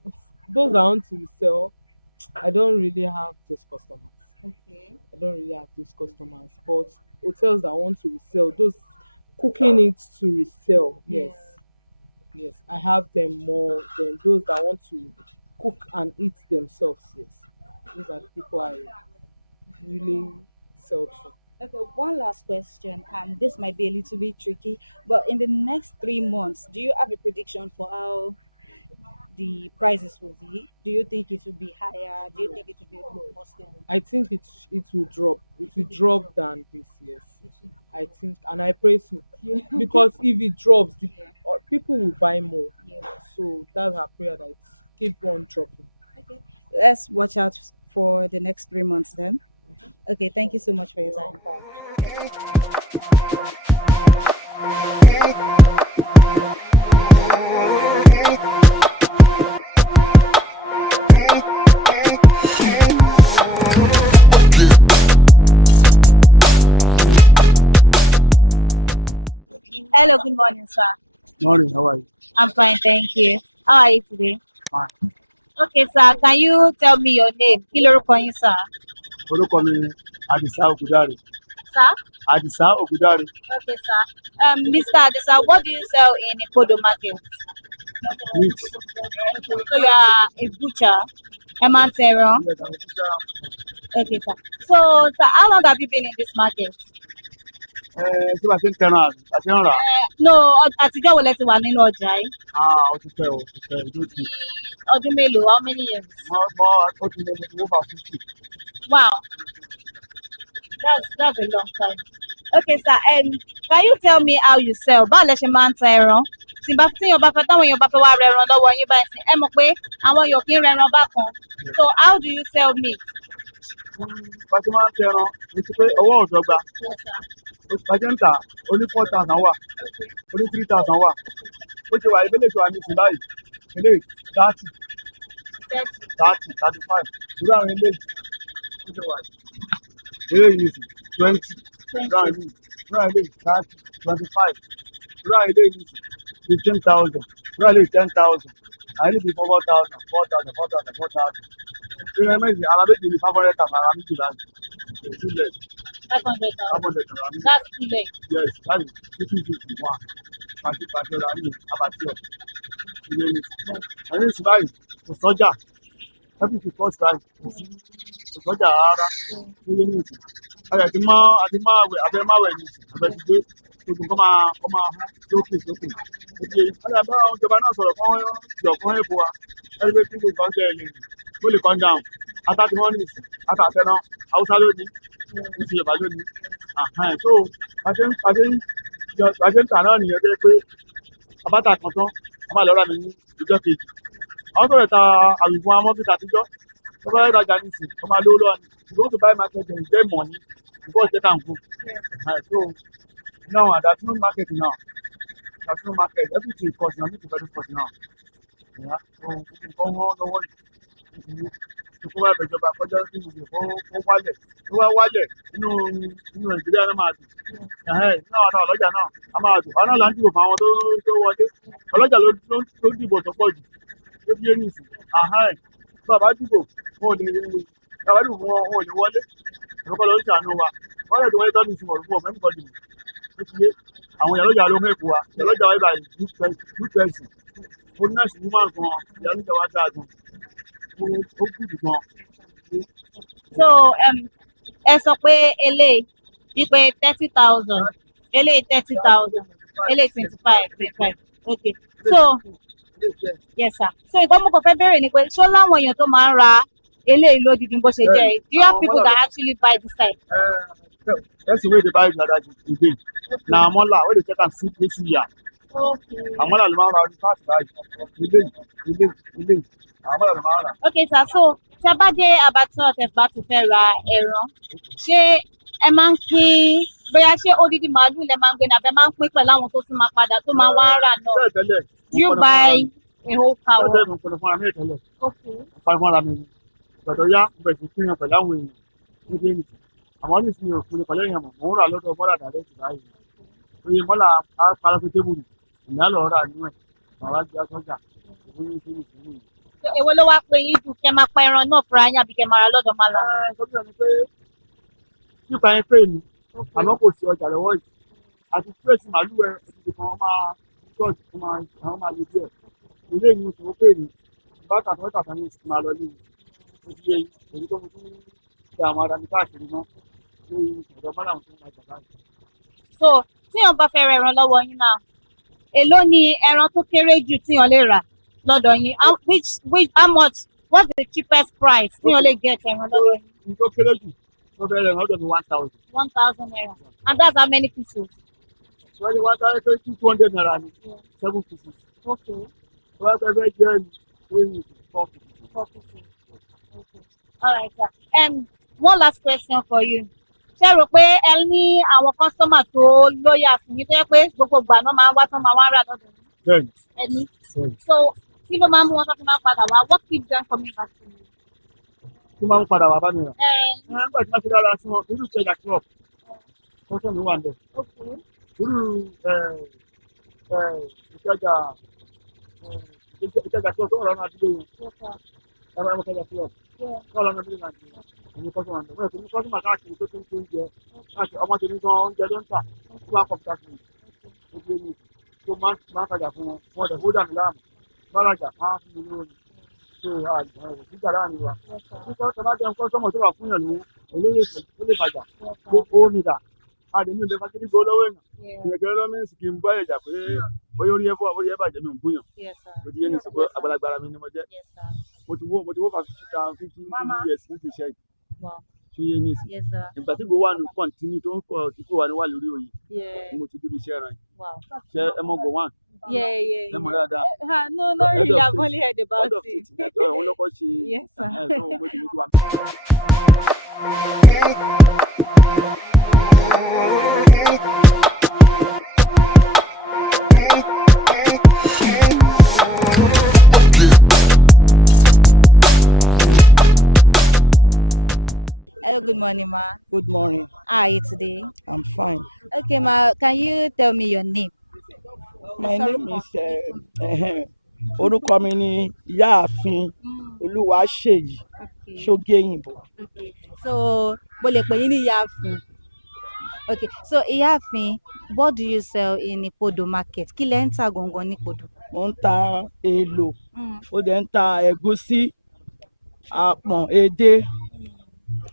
those that want to resell, I don't really have those customers. Okay. I don't really have those customers, but hotels that want to resell, those cooking it to resell, Yeah. yes, yes, I have them more than those that want to cook and eat themselves. Yes, those are the people I really sell to. Okay, one last question, and this might be a little bit tricky, but in the next 3 months, do you have a prediction for how the prices will be? Do you think it will be higher? Do you think it will be more stable? I think it will drop. It will drop than this. Yes, I think, and I pray so, because if it drops, people will buy more. Yeah. So that's our prayer that it keep on dropping. Okay. Let's watch out for the next 3 months then. Okay, thank you so much for your time. Hello, good morning, sir. Morning, how are you? I'm fine, thank you. How are you today? Fine. Okay, sir, can you tell me your name? Kí lorúkọ yín, sir? Orúkọ mi Adisa Ogudare. Sir? Adisa Ogudare. Okay, sir. Mr. Adisa, what do you sell in Ikodo market? Meat. So you are a butcher, a man tailor? Yes, I'm a teacher. Okay, sir. So, sir, how long have you been in this market? Tí wàá ṣe ń tẹran àti ń rà. No, àtijọ́ wo lẹ ti wà nínú ọjà yìí? Ó ti pẹ́ o, ó ti pẹ́ ojú ti. Ọdún mélòó? How many years? Ó ti lé ní over 50. Wow, that's a long time. Okay, sir. Can you tell me how you sell? Báwo lẹ ṣe máa ń ta ẹran? Tíyàn bá fẹ́ táwọn èèyàn bá fẹ́ wá ra ẹran lọ́wọ́ yín báyìí sí, ẹ mọ̀ pé àwọn èèyàn kì í ra ẹran bákan. So how do you sell meat? Bá ṣe máa ń tẹran, ní ti pé owó ò dọ́gba. Bá ṣe ń tà, ó ní 4,000 wà, ó ní 3,000 wà. Ó ṣe wà ìbílẹ̀ tó wà ní ìsìn báyìí, ilé 30, 35. Irú àwọn ilé ó ṣe wà yìí. Ilé yìí sì 20. Irú àwọn ilé 30, 25. Irú àwọn ilé yìí sì 15,000. Irú àwọn ilé 10,000. Àwọn ilé bíi 4,000, 4,000, 4,000, 4,000. Irú àwọn méjì, ara méjì ní 500,000, ara méjì láti. Too late. 500,000. That's too late. Yes, that is 50-51. Pàṣẹ ra ní abattoir. Ilé ní ẹni sì báyìí kò sọ́jà. Everything cost price. Kò sọ́jà rárá. Ilé ní ìsìn. Àti máa wẹ̀ ní ìsìn. Àbẹ̀ ti gbé gbogbo kọ́ máa sókè. Ọ̀dà bá àwọn ìjọba náà sọ̀rọ̀ kán jọ̀ kán èèpo wa. Ẹni pé kí gbogbo ọjọ́ ẹ̀ lè ó lè calm down. Ata tí wọ́n ní ìsìn. Ata àtẹná. Haúsá lónìí. Ní ti Yorùbá lónìí. So àṣẹ ń tà náà nìyẹn jẹ́ pé abáta kan tán a máa lọ rà mí ní ìjọ kejì. Àwọn tó rẹ̀ ta àwìfún amọ́fíìsì àtijọ́ tó bá yẹ rajà nísìn tó máa lówó lọ́wọ́ ni. Ìgbóhùn tó báyìí market is very money before check and go. So now there's no market now. There's no market. Everything cost now. Everything very cost now. Yeah. So nǹkan wọ́n lọ́wọ́ yìí. kó wá ìbẹ̀jọba kọjá sí ìgbè kó wálẹ̀ tó wá wálẹ̀ nínú Nàìjíríà náà máa dùn nínú àwọn ọlọ́jà náà a máa dùn àwọn náà là ń dìbò fún àwọn tó wọlé ọlọ́jà ló dìbò tó pọ̀ jù tó bí ẹni ìsìn bàbá dìbò wọn ò lè wọlé ìrọ́pọ̀ lórí ìṣàánú wa wọ́n lè ti wọlé tọ́jú ìsìn ọ̀rùn fún ọ̀mọ́ ẹ̀mí dìbò ó ti yé àwọn ìyàlọ́jà ló mẹ́kù wa ìyàlọ́jà wa ìbàyè two person ó ní ẹ̀sìn woman gan ìyàlọ́jà wa dáa gan ó kùdù gan. So ẹ sọ pé eléyìí wípé 30,000 eléyìí 30,000 eléyìí 25. Okay, so yes sir, so ìgbọ́n mo kàn fẹ́ bẹ̀rẹ̀ ni pé ṣó láwọn èèyàn tó máa ń ra eléyìí lódìdí bó ṣe jẹ́ do you have people that actually buy this type? That's the way they buy it today. Now Amola, where they take and see this year. Okay. Amola ló máa ń ra ọdún káàtì báyìí. Ilé. Amola ló máa ń rà. Okay sir, so tí a bá dé abattoir tẹ́ bá ti fẹ́ ra ẹran, ṣé ẹ máa ń pín bóyá ṣé odidi màálù lẹ máa ń gbé ní abẹ máa ń pín pẹ̀lú àwọn tó tún máa padà tó máa wá rà náà? You buy a whole cow. Bẹ́ẹ̀ mo kọ́ni fúnra mi tẹ́lẹ̀. Okay. Mo fúnra mi ni. Gbọ̀dọ̀ yá mo bẹ̀rẹ̀ sí fún yàn pẹ̀lú àwọn èèyàn ní dé nìkan. Àmọ́ ní ìsinmi òfin ní pẹ̀lú èèyàn mọ̀, mò ń rà lọ́dọ̀ Mọ́là dàrẹ́tì báyìí. Oye Mọ́là á parọ́ sí tébùlù, ìyá lọ rà nínú ẹ̀, bàbá jẹ́ asọ́jà, òun ní ìsinmi ìsinmi yìí. Èwo ló wá pé yín dùn kẹ́ máa pa ẹran náà fúnra yín àbí kẹ́ máa ra lọ́dọ̀ Mọ́là? Gómìnà ni pé nípa yẹn pé mi, àmọ́ kò sí ọjà lọ́wọ́ yìí. Àti pírèsì màálù ẹ̀ ẹ̀dùnkì kan máa tọ́jú fún àwọn máa lè díẹ̀. Ilé ìlú ìṣòwò pè mí, bàtà tó tàtà ní ìsìn máa lọ lé mi. Ó ti yé èyí tó mo tún ṣe àwọn ará mi káàkiri náà. So tíyàn bá fẹ́ ra ẹran lọ́wọ́ yín náà, èló ni ẹran tó kéré jù tíyàn lè rà lọ́dọ̀ yín? How much? What's the cheapest price tíyàn lè get ẹran lọ́dọ̀ yín? Ní tó kéré jù tó fẹ́ rẹ̀ lọ́dọ̀ mi 1,000. 1,000 naira. And that's how many pieces? Wọ́n ní 1,200 naira ni 7 pieces. Okay. Wọ́n fẹ́ jẹ́ ní 4 pieces. 4 pieces. Okay. All right, sir. One last question for you. Ṣé rò pé ẹ ní àwọn kọ́sítọ́mà tó lóyà fún yín tó yẹ pé gbogbo ìgbà náà máa ń wá tán máa wá rà lọ́dọ̀ yín? Bẹ́ẹ̀ni. Ẹni. So kí ló máa ń mú wọn tó fi máa ń padà wá? What keeps them coming back to you? Kí máa ń padà wá bá mi rà? Nígbà tí wọ́n ti dára sí wọn, irú ìṣẹ̀dá club, kọ́sítọ́mù wà ń bẹ̀. Irú ìṣẹ̀dá club tó wà lọ́nà àdúgbò yẹn. Ẹ̀rọ ìṣẹ̀dá club. Wọ́n lọ́nà àdúgbò Nàìjíríà. Èmi kọ́sọ́mà ń bẹ̀. Wọ́n ti ní kọ́sọ́mà káàkiri tó ń oúnjẹ. Káàkiri ọmọ tèmi gan oúnjẹ ló ń tà. Ó máa kọ̀ pìtàkì. Ó gbé mi. Tó máa ń tajà fún wọn. Wọ́n dẹ̀ kó dà mí láàmú. Bárajà máa ń fún mi lówó ni. So àgbà ò sí gbàrà ni wa. Nípa ọ̀sẹ̀ bá jẹun kọ́sọ́mà tó wà fún yàn lówó. Olóyè ó lè bàjà. Ó mi dà. Àdèmí ìbẹ̀ fásitì gbó lọ́wọ́ èèyàn. Ìrẹ̀kẹ́ lọ́mẹ́sì kì í bá ẹ̀jà pé bóyá orí ẹ̀fọ́ àbóyá ẹ̀bàjẹ́ mi ò ń búyàn. Ó di yẹn ní sọ́kọ́ àgbàlagbà mi ni mo jẹ́. Mo ti wó 50 years ní ti ṣe yìí. Tún yé ní ìsìn. Ìgbà tí gbowó wà ní kọ́ńtínú tó ń kọ́ tí kò wà ní wà lórí oyè. Mo ti débi iṣẹ́ rẹ̀. Ṣé ẹ mọ Gowon? Ẹ mọ dáadáa. No, not really. I've only heard about it. Òun lọ́kọ́ ṣe. Yes, sir. Mo ti wà. Hello, good morning, ma. Good morning. How are you today? I'm fine. Okay, ma, can you tell me your name? My name is orúkọ mi ni Ìyáàfin Olúwaṣèyí Ṣógéyìnbó. Okay. So, mo lè pè yín ní Ìyáàfin. Okay. So, Ìyáàfin, what do you sell in Ipodo market? Kí lẹ ń tà gangan ní Ipodo? Mo ń ta èlò, ó dẹ̀ ń ta ẹ̀gúsí, àpọ̀n, edé.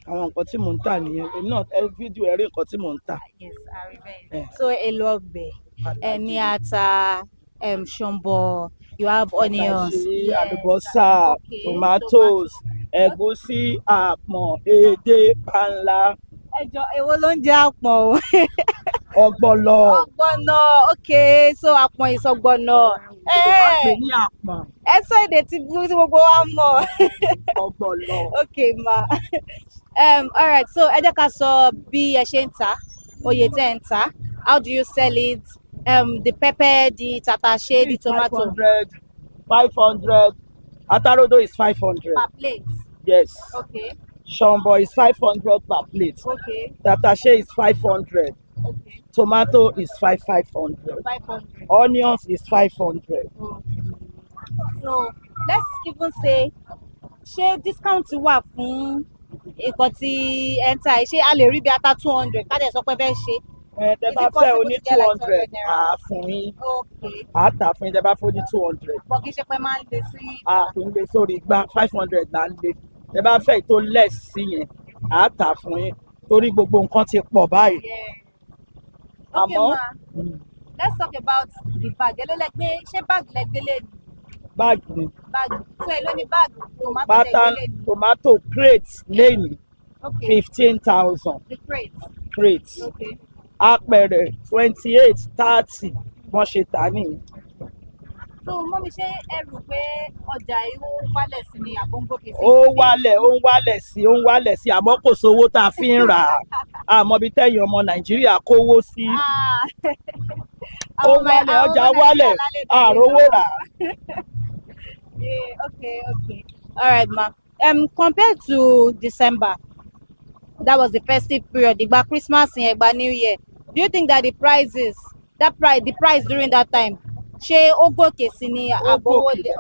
Àwọn nǹkan tí mò ń tà nìyẹn. Èmi náà fídíò ẹ rí nǹkan tí mò ń tà. Yes, I remember. So, èlò ọbẹ̀, ẹni ata, ṣọ̀mbọ̀, you have onions. Àlùbọ́sà, tomatoes, ẹ̀gúsí, àpọ̀n, edé, panla. Ẹjọ́ èwo ló ń jẹ́ àpọ̀n o? Ọ̀gbọ̀nọ̀. Ọ̀gbọ̀nọ̀, okay, so àpọ̀n is ọ̀gbọ̀nọ̀. Pè ní àpọ̀n. Ẹ sọ èdè tí gbogbo wa mọ̀. Ọ̀gbọ̀nọ̀. Okay, ma. All right, so ẹ jẹ́ ká sọ bí ẹ ṣe ń tà, oye tẹ́ ń tà. How do you sell it? The pepper, the tatashe, the tomato. 500. Atarodo is 500. Per plate. Yes. Okay. Shombo is 500 per plate. Okay. Tatashe is 500. Okay. Tomato is 500. 500. Onions is 500. So let's even say ṣé discount wà fún nǹkan tí ẹ ń tà yìí? Ṣé a lè rí bí ata 200 ká dẹ̀ sọ pé fẹ́ ṣe? Tẹ́ Is bá it fẹ́ possible oní to get like 200 naira? àá fún yín. Okay. Àá tà fún yín tẹ́ bá fẹ́ oní 200. But kì í ṣe pé máa ń le sí. Kì í lè sórí igbá 500 là ń lé. Tẹ́ bá fẹ́ tó less sí yẹn àá tà fún yín torí gbogbo nǹkan ti pọ̀ báyìí. Okay, Àmọ́ ma. Let's talk about the bag. Èló lẹ gbé, ṣé báàgì lẹ gbélé ni? báàgì ni. Báàgì. So èló ni báàgì tomato lẹ Pátá gbélé ni? tomato crate lẹ́yìn Okay. 15,000 The crate. crate. Okay. Apẹ̀rẹ̀ 28 30 wọ́n ṣe tà nìyẹn. So mọ́mi ṣé ẹ rò pé ọjà yìí ó wálẹ̀ sí ni àbó ń gòkè sí? Ó ń wálẹ̀ sí àmọ́ kò sówó tá a fi ń rà á. Àmọ́ bí tẹ́yìn ọmọ Nàìjíríà kówó sí. Ó wálẹ̀ ọjà wálẹ̀ àrówó rà. Yeah, okay. All right, ma. Compared to December, that was the festive period. Ìgbà Christmas yẹn, ìgbà New Year. Do you think that the price during that time, ṣé ó gòkè sí ni àbó wálẹ̀?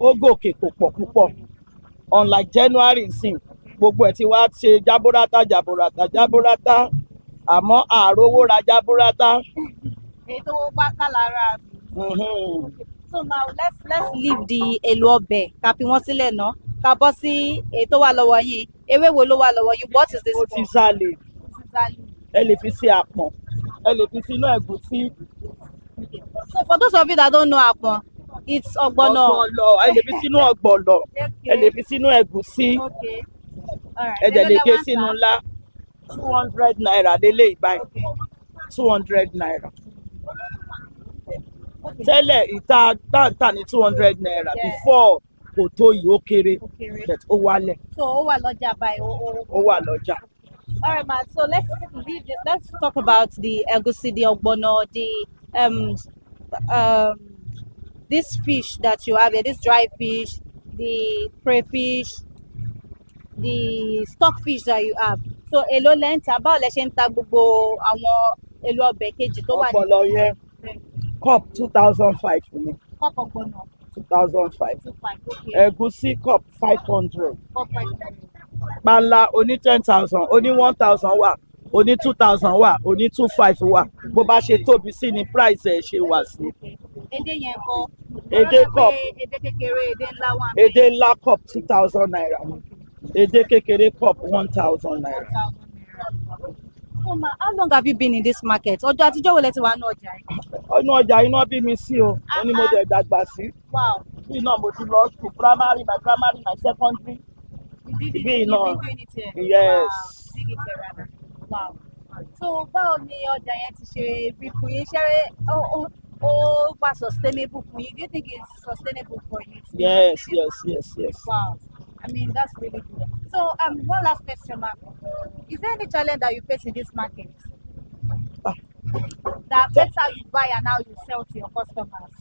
Ó gòkè kò pọ̀ púpọ̀. Unlike January nsìn, gbogbo ẹ̀ ti wá ṣe jábúrátà. Àmọ́ àrówó ra jábúrátà. Èyí tó wá ká lára. So now let's leave the èlò ọbẹ̀ ká fi wọ́n sílẹ̀ ná ká bọ́ sí èyí tó wà lọ́wọ́ yín. Ewé wo ló wà lọ́wọ́ yín? What is this for? Tísàlè. Ẹ lè fi sí àpọ̀n. Ẹ lè fi sínú ẹ̀gúsí. So for those of you that don't know àpọ̀n, it's ọ̀gbọ̀nọ̀. Ẹ lè fi sínú ọ̀gbọ̀nọ̀. Ẹ lè fi sínú ẹ̀gúsí. Ẹ dẹ̀ lè gé sínú ńlá. 200 naira lélẹ̀ ìbáyìí. 200 naira. Tẹ́lẹ̀ ìta tàǹtà ní 200 naira before kò tó yìí ó kéré but ó wálẹ̀. So ó wà lọ́jà báyìí. Ó wà lọ́jà. All right, ma. So let's leave this. Let's talk about the egusi, the ogbono, the this fish that you have here, this dry fish, the crayfish, the stockfish that you have. So èló lẹ ń tà, báwo lẹ ṣe ń ta gbogbo àwọn èlò ọbẹ̀ kejì tó wà ní. Ọpọlọ yẹn cup 2005 fún mi. Cup ọgbọnọ. 2005. Okay. Ẹ̀gúsí cup 500. Cup 500. Panla oní 10,000, oní 1,000 wà, oní 2,000 wà, oní 2,500 wà. Bó bá ṣe tóbi sí ni price ẹ̀ ṣe wà sí. Edé yẹn kọ́. Edé cup. Edé kékeré, edé ńlá wà. Edé ńlá cup 2,000 naira. Edé kékeré cup 1,000 naira. So ma, how long have you been in this market? Ọjọ́ àtijọ́ wo lẹ ti wà ní ọjà yìí? Ọ̀nà ọjà iná bí mi sí o, ó ní mo dẹ̀ dàgbà sí. Wow. Bí náà mo ti lọ school, primary, my secondary. Bí náà. Yes. Wow. So báwo ni ọjà yẹn ti ṣe rí fún yín? Ṣé ó wà sustainable fún yín? Do you think it's sustainable for you? Yes. Wow. I mean, that's really good. So, one last question, ma'am. Is there any challenge that you face in this market that affects how you buy and how you sell to your customers?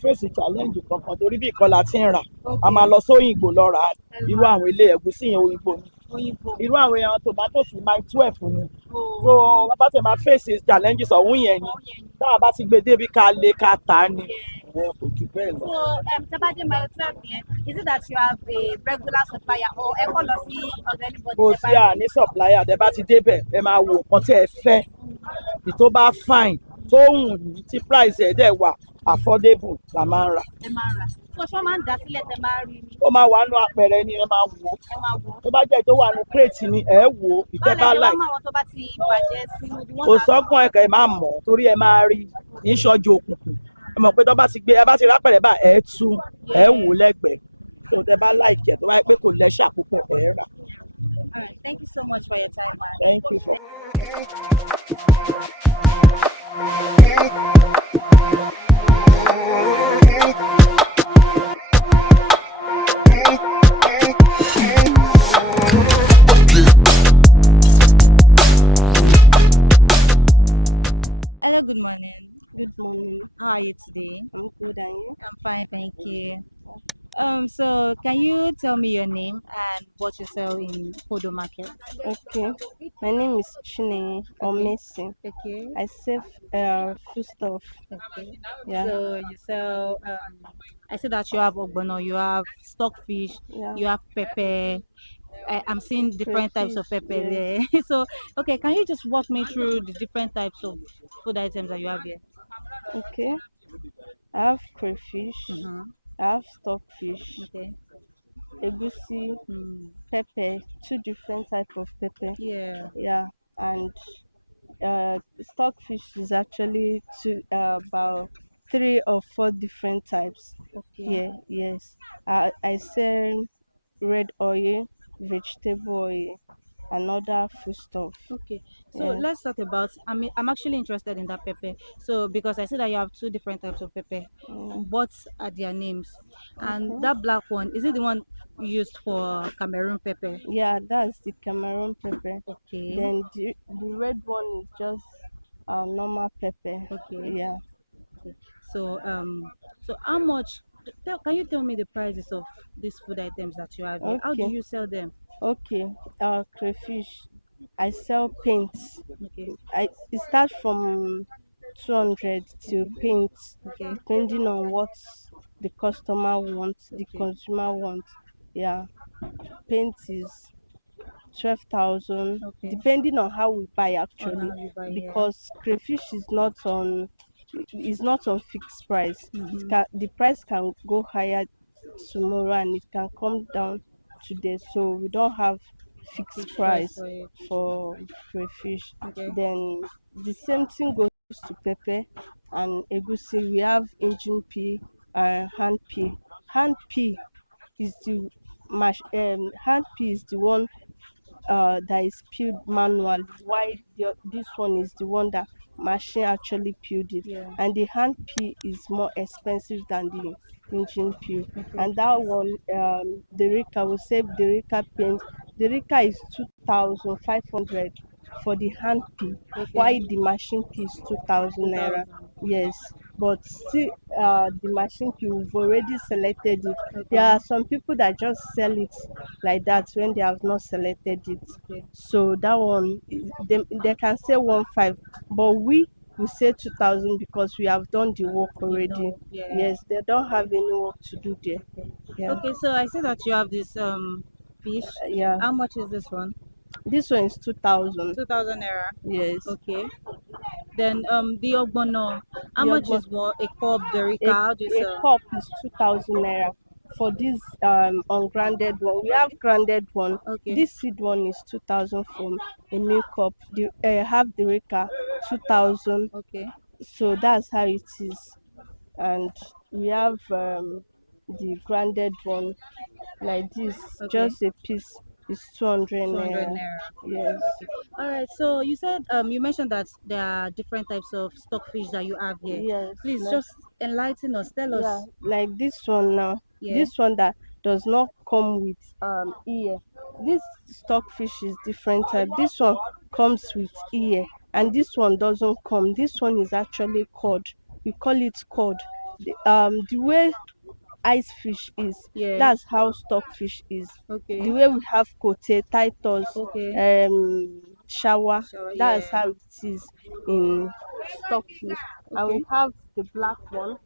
Face challenge kankan torí bí ìkọlà ti ń rà. A máa lọ sóyìnbó lọ rà irú àwọn ilé ẹ̀gúsí yẹn òyìnbó ni. Irú àwọn èèyàn tomatoes máa 12 ni. So, bàbá tẹ̀ máa face challenges ọ̀hún yẹn ni. Táwa bá ti gbé débi ká lé ká tà á ni. Kò jù bẹ́ẹ̀ lọ. So, Tabade myself here, is it that you have a regular supplier or ẹ kọ́ lọ sí ọ̀dọ̀ anybody? Kò sí àní supplier tẹ́ bá ti débẹ̀ ẹ máa wo nǹkan tí ẹ fẹ́. Tó bá fine tó wù ní tí price ẹ̀ dẹ̀ wà affordable la máa ń rà. Ẹ máa rà. So ṣé wọ́n máa ń dá sílẹ̀ tẹ́ máa rí ni? Ó máa wà nù apẹ̀rẹ̀ ni ẹ máa wò ó. Tó bá jẹ́ tó wà nù crate ni ẹ wò ó ìtẹ́ bá láì. Báwo ni wọ́n máa wọ́n tó bá ti bàjẹ́ sínú? Kò sọ́gbọ́n ẹ̀kẹ́ ẹ máa mọ̀ torí ẹ máa rí ìṣọ́jú òkùnkùn. Ẹ mọ̀ pé tó bá ti gbé ẹ bá ti rápẹ̀rẹ̀ bá ẹ tú ẹ wò ó lẹ́gbẹ̀ẹ́. So tẹ́ bá like ẹ̀ tó bá yẹ pé kò lẹ́ṣà púpọ̀ ẹ rà. All right, thank you so much for your time, man. Thank you for. Hello, good morning. Good morning. How are you today? I'm good, and you? I'm fine, thank you. So can you tell me your name and what you sell in Podo Market? Okay, my name is Chineye or Messi. Okay. I sell food stuff. Okay. Yeah. So you sell. I see that you have ogbono, you have stockfish, Yeah. you have pepper. I'm seeing different types of Crayfish, pepper yes. there. So, okay, can you just walk me through the different types of food items that you have here? Okay, I have crayfish, I have stockfish, Okay. egusi, pepper, two different type of pepper. Yeah. Yeah, and stockfish is actually about 3 or 4 different types. Okay. Yeah, yes. I sell red oil, vegetable oil, and other food stuff. Okay, so Yeah. let's talk about. I'm actually interested in that pepper. So because I see that you have two different types of pepper. What are their names? And Okay. that black one, is it the one used for Cameroon pepper? Yeah, that's the Cameroon pepper. Okay. Then the red one is just normal pepper. Okay. Yeah. Okay. So so how much? Can you tell me the prices of these food items that you have here? How do Okay. you sell them? Okay. Crayfish. I sell paints. Okay. It starts from 200 to paints, Okay. depending on what the customer wants, the Okay. consumer wants. Yeah. Paint is 12,000, Okay. depending on how we buy Oh, actually, now you buy here. because crayfish is not on fixed price. Mhm. The price can go higher tomorrow and it can come down today. So we don't have fixed Fixed price price for it. for crayfish. Okay. Then the same thing goes to pepper and egusi. We have engine pea and hand pea. Hand pea is the hand pea is the one that is peeled manually, while this one is the one that machine actually peeled it. Yeah. And the hand peel is more expensive than the engine peel. Okay. And that one, the Rika will say the Rika paint. The Rika is 2,500 for the hand peel, Okay. while the machine peel is 2,000 naira. 2,000. Yes, but still, the machine peel we've already selected it. Okay. There are some people that just sell it like that when they have not selected it. Okay. So that one, they can say 1,500, but we say 2,000 because we have done the work already. Yeah. Yes, they don't have any work to do there. Yeah. Okay, so I see that you have this fish. Yeah. How much is this one? This one is 2,000. 2,000 naira. Yes. Okay. Then the ogbono. How The much ogbono- is what a cup derica? How do you A sell? cup is 2,000 naira. For this ungrounded one, we have grounded one. Okay. This seed one is 2,000 from a milk cup. The half the reka 2,000. Okay. So that's how it is. And we have the grounded one like this. Okay. Just a piece is 200 200 naira. naira. Yes. Okay. All right. So you said you mentioned that there are different types of stockfish that you have here. Yes. Please like- just enlighten us. Tell Yeah, us. like this one now. Yeah. This one that does not come with ear. This stockfish is different type. This one comes with ear, and this one doesn't come. This one is actually cod. We call it cod. The way ice fish is, Yeah. that's how stockfish is. Okay. The way we have kote, titus, Okay. shower, that's yeah. how it is in stockfish. And we have the black one.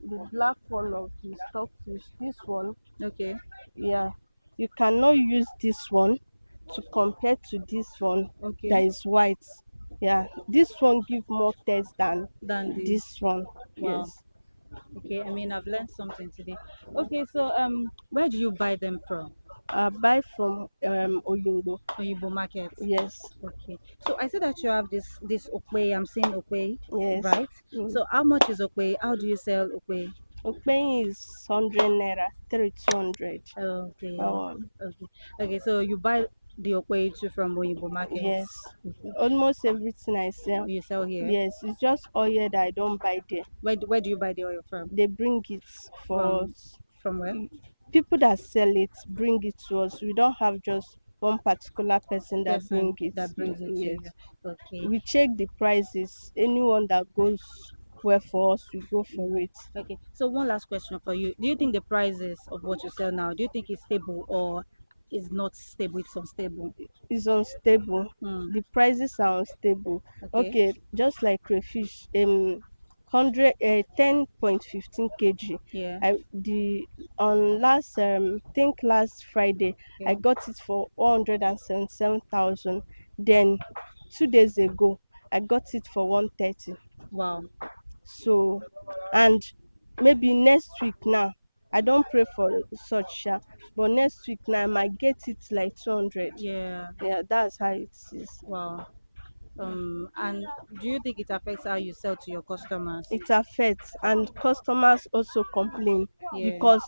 The black one of the stockfish, this one, Okay. yeah, you cannot use this one to compare to this one Okay. that is white. Yeah, this one give more taste than Than this one. Wow. Yes. Okay. I mean, I've learned something today. Okay. So where do you buy them from? I buy from Oyinbo market. Yes. Okay. So I see that you have this okwe. I'm seeing okwe. Yes. Right. Mm. So how much is okwe? How do you sell okwe? Okpei is 100 naira, 200. Okay. Oh. Okay. Okay. So you buy the okwe too from Oyinbo market. Yes. Okay. Almost everything I sell. You sell here. Yes, it's just oil that I don't buy there. Where do you buy the oil from? They bring it for us. From where? People that sell it bring it to us. We don't have just one particular person that Person bring it. that brings it to Yes. you. Okay. We check the prices. Anyone that goes well for us, we go for it. Okay, so one last question for you. Do you think the prices of what you sell now, do you think it's stable or is not stable? It's unstable. It's unstable. Hmm. The prices are unstable. Okay. Okay, just like crayfish, 10.15 kg. Yeah. The on last think last Friday, Yeah. I got it for 177,000. Then 2 days ago, I got it for 130. Wow. So, and maybe next week now, I don't pray for such, but next week now I might get it like 200. Yeah. Yeah, that's how it is. Wow. And do you think it affects how you sell to your customers? It affects, and customers also complain Yeah. because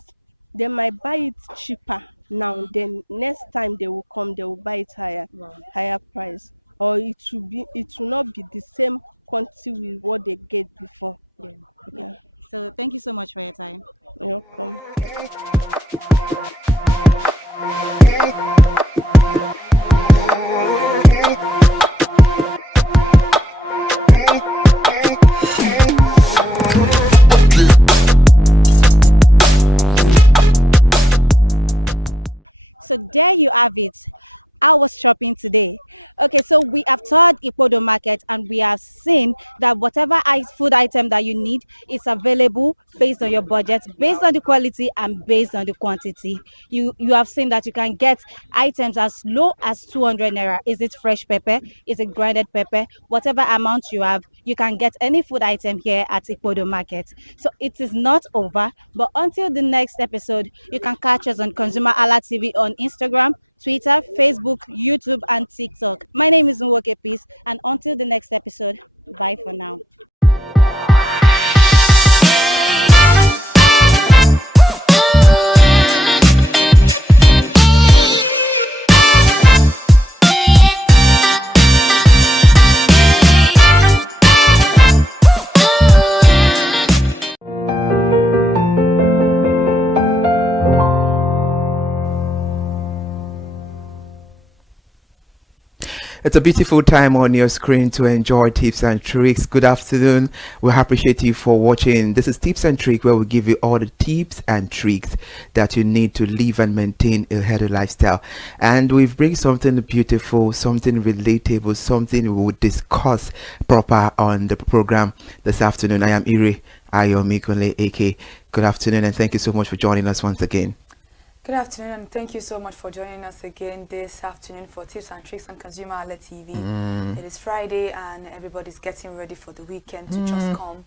they might buy it cheaper now, then next time they will come, they will buy it Wow. higher price, or it will not be the same quantity with what they get before. Yeah. Okay. Yeah. So thank you so much for your time. You're welcome. So there you have it. I was shopping today. Okay, so we have toured Ipodo Market and we have seen that whatever food item that you need is available based on your budget, based on the quality and based on the quantity. You have seen that you can get items as low as 200 naira. Is it fresh pepper? Is it grinded pepper? Whatever amount you have, you can get any food item here at Ipodo Market. So it is not over, but until the next episode, you can catch us on ConsumerHallaTV on Instagram, Twitter, Facebook, YouTube, and TikTok. My name is Nwoke Peace, and until the next episode, bye for now. It's a beautiful time on your screen to enjoy tips and tricks. Good afternoon. We appreciate you for watching. This is Tips and Tricks, where we give you all the tips and tricks that you need to live and maintain a healthy lifestyle. And we've bring something beautiful, something relatable, something we will discuss proper on the program this afternoon. I am Iri Ayomikole AK. Good afternoon, and thank you so much for joining us once again. Good afternoon, and thank you so much for joining us again this afternoon for Tips and Tricks on ConsumerHallaTV. It is Friday and everybody's getting ready for the weekend to just come.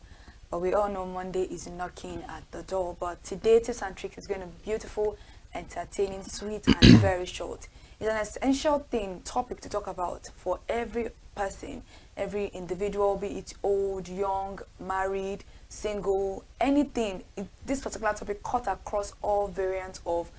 But we all know Monday is knocking at the door. But today, Tips and Tricks is going to be beautiful, entertaining, sweet, and very short. It's an essential topic to talk about for every person, every individual, be it old, young, married, single, anything. This particular topic cut across all variants of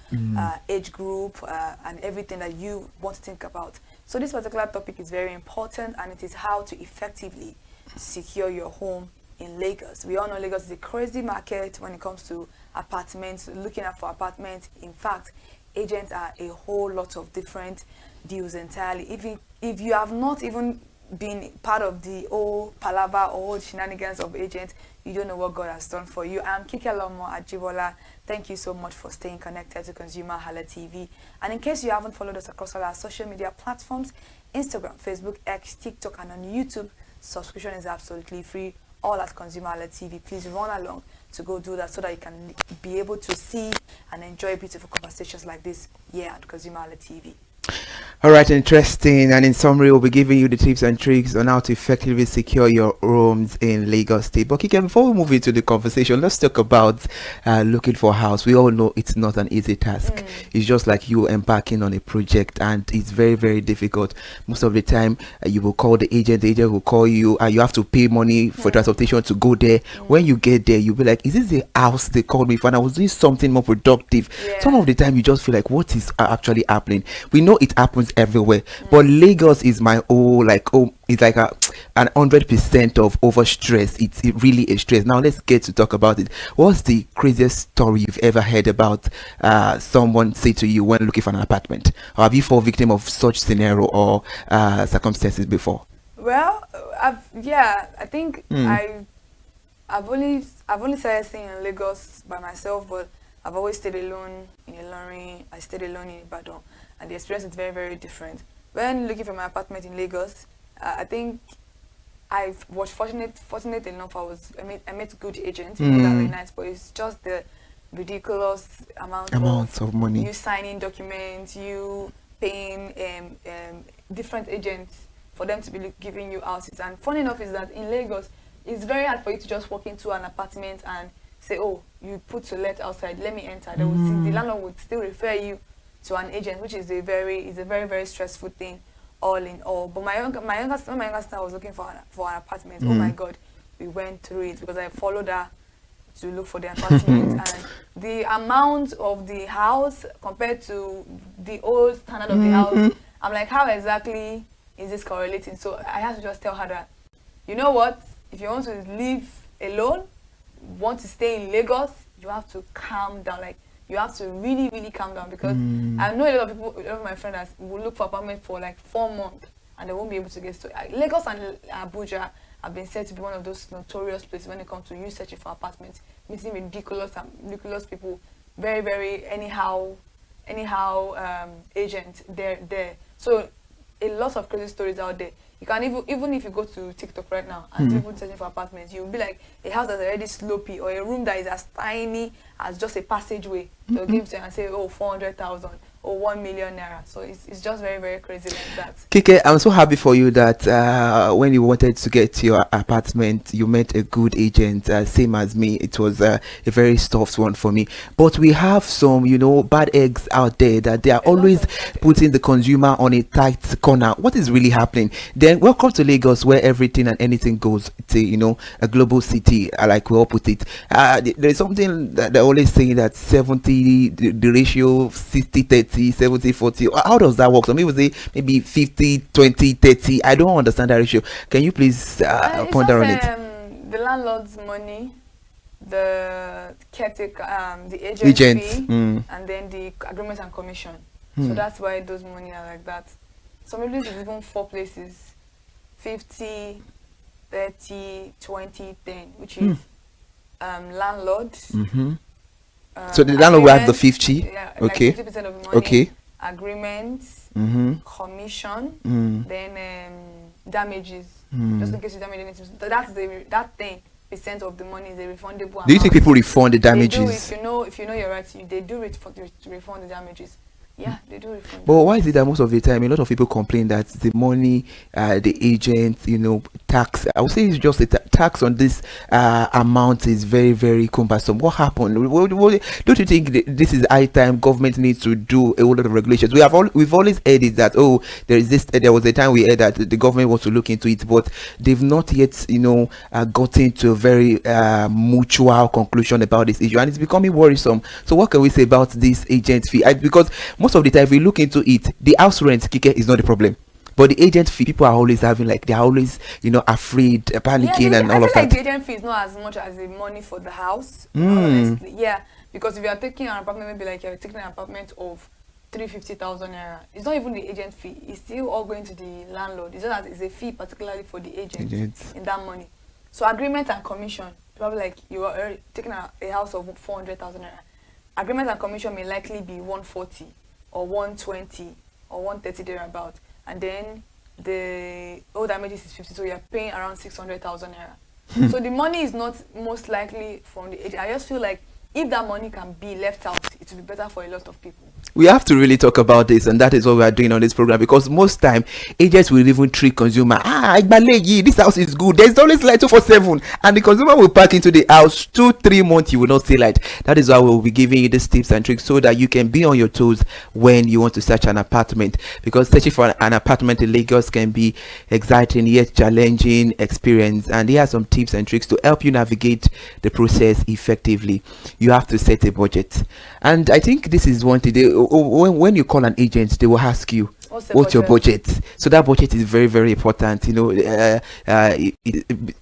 age group and everything that you want to think about. So this particular topic is very important, and it is how to effectively secure your home in Lagos. We all know Lagos is a crazy market when it comes to apartments, looking out for apartments. In fact, agents are a whole lot of different deals entirely. If you have not even been part of the old palaver or old shenanigans of agents, you don't know what God has done for you. I'm Kike Lomo Ajibola. Thank you so much for staying connected to ConsumerHallaTV. And in case you haven't followed us across all our social media platforms, Instagram, Facebook, X, TikTok, and on YouTube, subscription is absolutely free, all at ConsumerHallaTV. Please run along to go do that so that you can be able to see and enjoy beautiful conversations like this here at ConsumerHallaTV. All right, interesting. And in summary, we'll be giving you the tips and tricks on how to effectively secure your homes in Lagos State. But Kike, before we move into the conversation, let's talk about looking for a house. We all know it's not an easy task. It's just like you embarking on a project, and it's very, very difficult. Most of the time, you will call the agent will call you, and you have to pay money for transportation to go there. When you get there, you'll be like, is this the house they called me for? And I was doing something more productive. Some of the time, you just feel like, what is actually happening? We know it happens everywhere, but Lagos is my it's like an 100% of over stress. It's really a stress. Now let's get to talk about it. What's the craziest story you've ever heard about someone say to you when looking for an apartment? Or have you fallen victim of such scenario or circumstances before? Well, I think I've only started staying in Lagos by myself, but I've always stayed alone in Ilorin. I stayed alone in Ibadan, and the experience is very, very different. When looking for my apartment in Lagos, I think I was fortunate enough. I met good agents, people that were nice, but it's just the ridiculous amount of money. You signing documents, you paying different agents for them to be giving you houses. And funny enough is that in Lagos, it's very hard for you to just walk into an apartment and say, oh, you put to let outside, let me enter. They will see, the landlord would still refer you to an agent, which is a very, very stressful thing, all in all. But when my younger sister was looking for an apartment, oh my God, we went through it because I followed her to look for the apartment. And the amount of the house compared to the old standard of the house, I'm like, how exactly is this correlating? So I have to just tell her that, you know what, if you want to live alone, want to stay in Lagos, you have to calm down. Like, you have to really, really calm down, because I know a lot of people, a lot of my friends will look for apartment for like 4 months and they won't be able to get to Lagos and Abuja have been said to be one of those notorious places when it comes to you searching for apartments, meeting ridiculous people, very, very anyhow agent there. So a lot of crazy stories out there. You can even if you go to TikTok right now and people searching for apartments, you'll be like a house that's already slopey or a room that is as tiny as just a passageway. They'll give it to you and say, oh, 400,000 or 1 million naira. So it's just very, very crazy like that. Kike, I'm so happy for you that when you wanted to get your apartment, you met a good agent, same as me. It was a very soft one for me. But we have some, bad eggs out there that they are always putting the consumer on a tight corner. What is really happening? Then welcome to Lagos, where everything and anything goes. It's a global city, like we all put it. There's something that they're always saying that 70, the ratio 60-30. 70-40. How does that work? So maybe 50 20 30. I don't understand that ratio. Can you please ponder on it? The landlord's money, the caretaker, the agent fee, and then the agreement and commission. So that's why those money are like that. Some places is even 4 places: 50, 30, 20, 10, which is landlord. So the landlord will have the 50. Yeah, okay. Like 50% of the money. Okay. Agreements, commission, then damages. Just in case you damage anything. That's that 10% of the money is a refundable amount. Do you think people refund the damages? They do, if you know your rights, they do refund the damages. Yeah, they do refund. But why is it that most of the time a lot of people complain that the money, the agent, tax? I would say it's just a tax on this amount is very, very cumbersome. What happened? Don't you think this is high time government needs to do a whole lot of regulations? We've always heard it that there was a time we heard that the government wants to look into it, but they've not yet gotten to a very mutual conclusion about this issue, and it's becoming worrisome. So what can we say about this agent fee? Because most of the time, if we look into it, the house rent, Kike, is not the problem. But the agent fee, people are always having they're always, afraid, panicking, and all of that. Like the agent fee is not as much as the money for the house, honestly. Yeah, because if you are taking an apartment, maybe like you're taking an apartment of 350,000 naira, it's not even the agent fee. It's still all going to the landlord. It's just that it's a fee particularly for the agent in that money. So agreement and commission, probably like you are taking a house of 400,000 naira. Agreement and commission may likely be 140 or 120 or 130 thereabout, and then the all damages is 50, so you're paying around 600,000 naira. So the money is not most likely from the agent. I just feel like if that money can be left out, it will be better for a lot of people. We have to really talk about this, and that is what we are doing on this program, because most time agents will even treat consumer, this house is good, there's always light 247, and the consumer will pack into the house 2-3 months, you will not see light. That is why we'll be giving you these tips and tricks so that you can be on your toes when you want to search an apartment, because searching for an apartment in Lagos can be exciting yet challenging experience, and here are some tips and tricks to help you navigate the process effectively. You have to set a budget, and I think this is one thing. When you call an agent, they will ask you, what's your budget? So that budget is very, very important,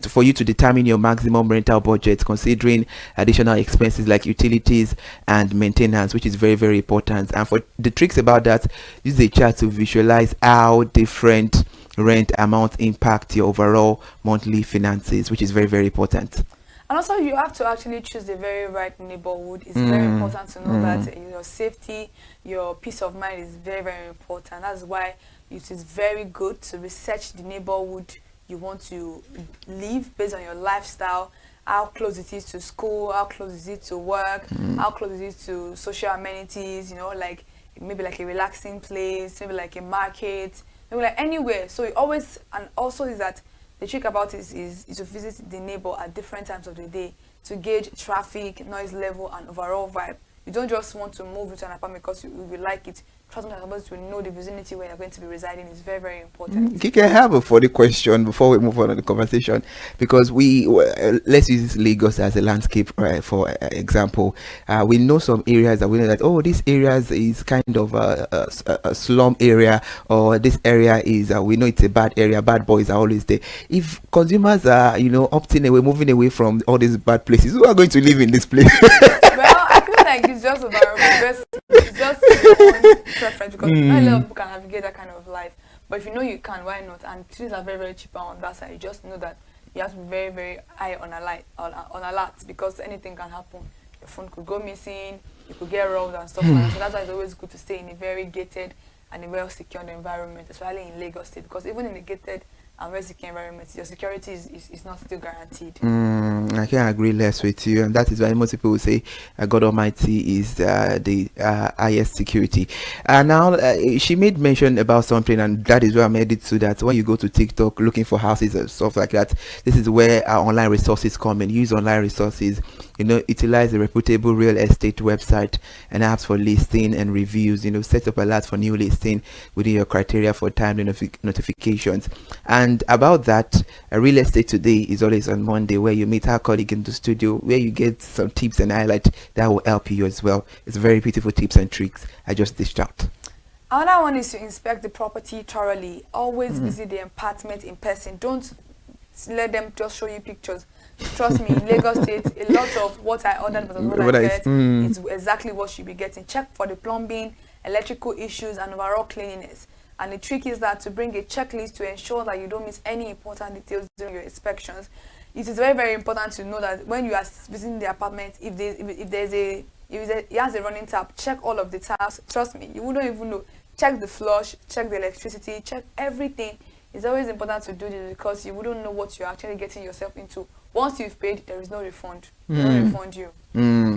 for you to determine your maximum rental budget, considering additional expenses like utilities and maintenance, which is very, very important. And for the tricks about that, use a chart to visualize how different rent amounts impact your overall monthly finances, which is very, very important. And also, you have to actually choose the very right neighborhood. It's very important to know that your safety, your peace of mind is very, very important. That's why it is very good to research the neighborhood you want to live based on your lifestyle, how close it is to school, how close is it to work, how close is it to social amenities, you know, like maybe like a relaxing place, maybe like a market, maybe like anywhere. So it always, and also is that the trick about it is to visit the neighbor at different times of the day to gauge traffic, noise level, and overall vibe. You don't just want to move into an apartment because you like it. Trust me, I'm supposed to know the vicinity where you're going to be residing is very, very important. Kike, I have a funny question before we move on to the conversation, because let's use Lagos as a landscape, for example. We know some areas that we know that, oh, this area is kind of a slum area, or this area is, we know it's a bad area, bad boys are always there. If consumers are, opting away, moving away from all these bad places, who are going to live in this place? Well, I feel like it's just about it's just your own preference, because not a lot of people can navigate that kind of life. But if you know you can, why not? And things are very, very cheaper on that side. You just know that you have to be very, very high on alert, because anything can happen. Your phone could go missing, you could get robbed and stuff like that. So that's why it's always good to stay in a very gated and a well-secured environment, especially in Lagos State, because even in a gated and well-secured environment, your security is not still guaranteed. I can't agree less with you, and that is why most people will say God Almighty is the highest security. Now, she made mention about something, and that is where I made it to that when you go to TikTok looking for houses and stuff like that, this is where our online resources come in. Use online resources, utilize a reputable real estate website and apps for listing and reviews. Set up alerts for new listing within your criteria for timely notifications. And about that, real estate today is always on Monday, where you meet our colleague in the studio, where you get some tips and highlights that will help you as well. It's very beautiful tips and tricks I just dished out. Another one is to inspect the property thoroughly. Always visit the apartment in person. Don't let them just show you pictures. Trust me, in Lagos State, a lot of what I ordered versus what I get is exactly what you'll be getting. Check for the plumbing, electrical issues, and overall cleanliness. And the trick is that to bring a checklist to ensure that you don't miss any important details during your inspections. It is very, very important to know that when you are visiting the apartment, if it has a running tap, check all of the taps. Trust me, you wouldn't even know. Check the flush, check the electricity, check everything. It's always important to do this, because you wouldn't know what you're actually getting yourself into. Once you've paid, there is no refund. They don't refund you.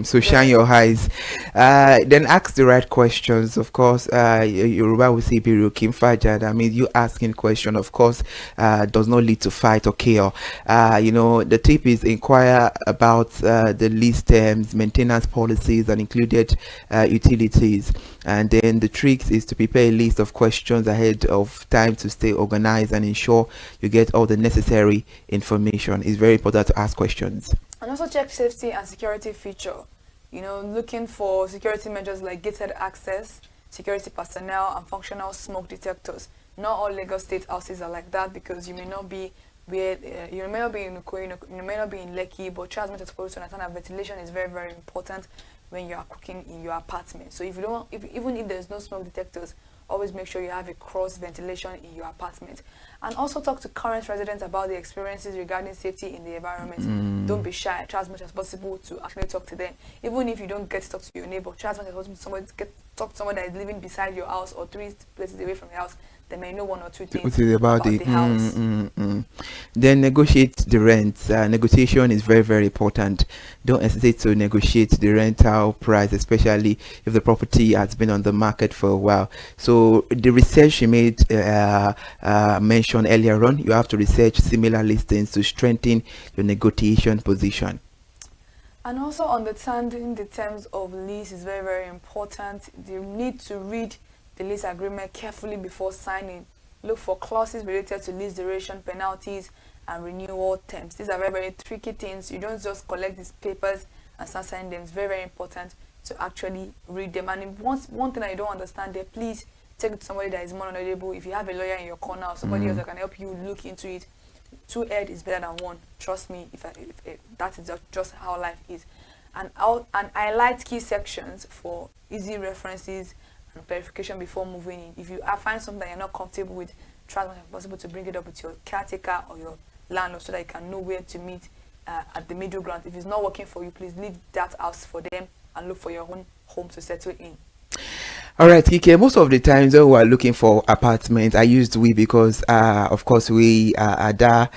So shine your eyes. Then ask the right questions. Of course, Yoruba will say "Biru Faja." I mean, you asking question, of course, does not lead to fight or chaos. The tip is inquire about the lease terms, maintenance policies, and included utilities. And then the tricks is to prepare a list of questions ahead of time to stay organized and ensure you get all the necessary information. It's very important to ask questions. And also check safety and security feature. Looking for security measures like gated access, security personnel, and functional smoke detectors. Not all Lagos State houses are like that, because you may not be where you may not be in Uko, you may not be in Lekki, but try as much as possible to understand that ventilation is very, very important when you are cooking in your apartment. So even if there's no smoke detectors, always make sure you have a cross ventilation in your apartment. And also talk to current residents about the experiences regarding safety in the environment. Don't be shy. Try as much as possible to actually talk to them. Even if you don't get to talk to your neighbor, try as much as possible to talk to someone that is living beside your house or 3 places away from your house. They may know 1 or 2 things about the house. Then negotiate the rent. Negotiation is very, very important. Don't hesitate to negotiate the rental price, especially if the property has been on the market for a while. So the research you made mentioned earlier on, you have to research similar listings to strengthen your negotiation position. And also understanding the terms of lease is very, very important. You need to read the lease agreement carefully before signing. Look for clauses related to lease duration, penalties, and renewal terms. These are very, very tricky things. You don't just collect these papers and start signing them. It's very, very important to actually read them. And if one thing that you don't understand there, please take it to somebody that is more knowledgeable. If you have a lawyer in your corner or somebody else that can help you look into it, 2 heads is better than 1. Trust me, if that is just how life is. And highlight key sections for easy references and verification before moving in. If you find something that you're not comfortable with, try as much as possible to bring it up with your caretaker or your landlord so that you can know where to meet at the middle ground. If it's not working for you, please leave that house for them and look for your own home to settle in. All right, Kike, most of the times when we are looking for apartments, I used we because, of course, we are at that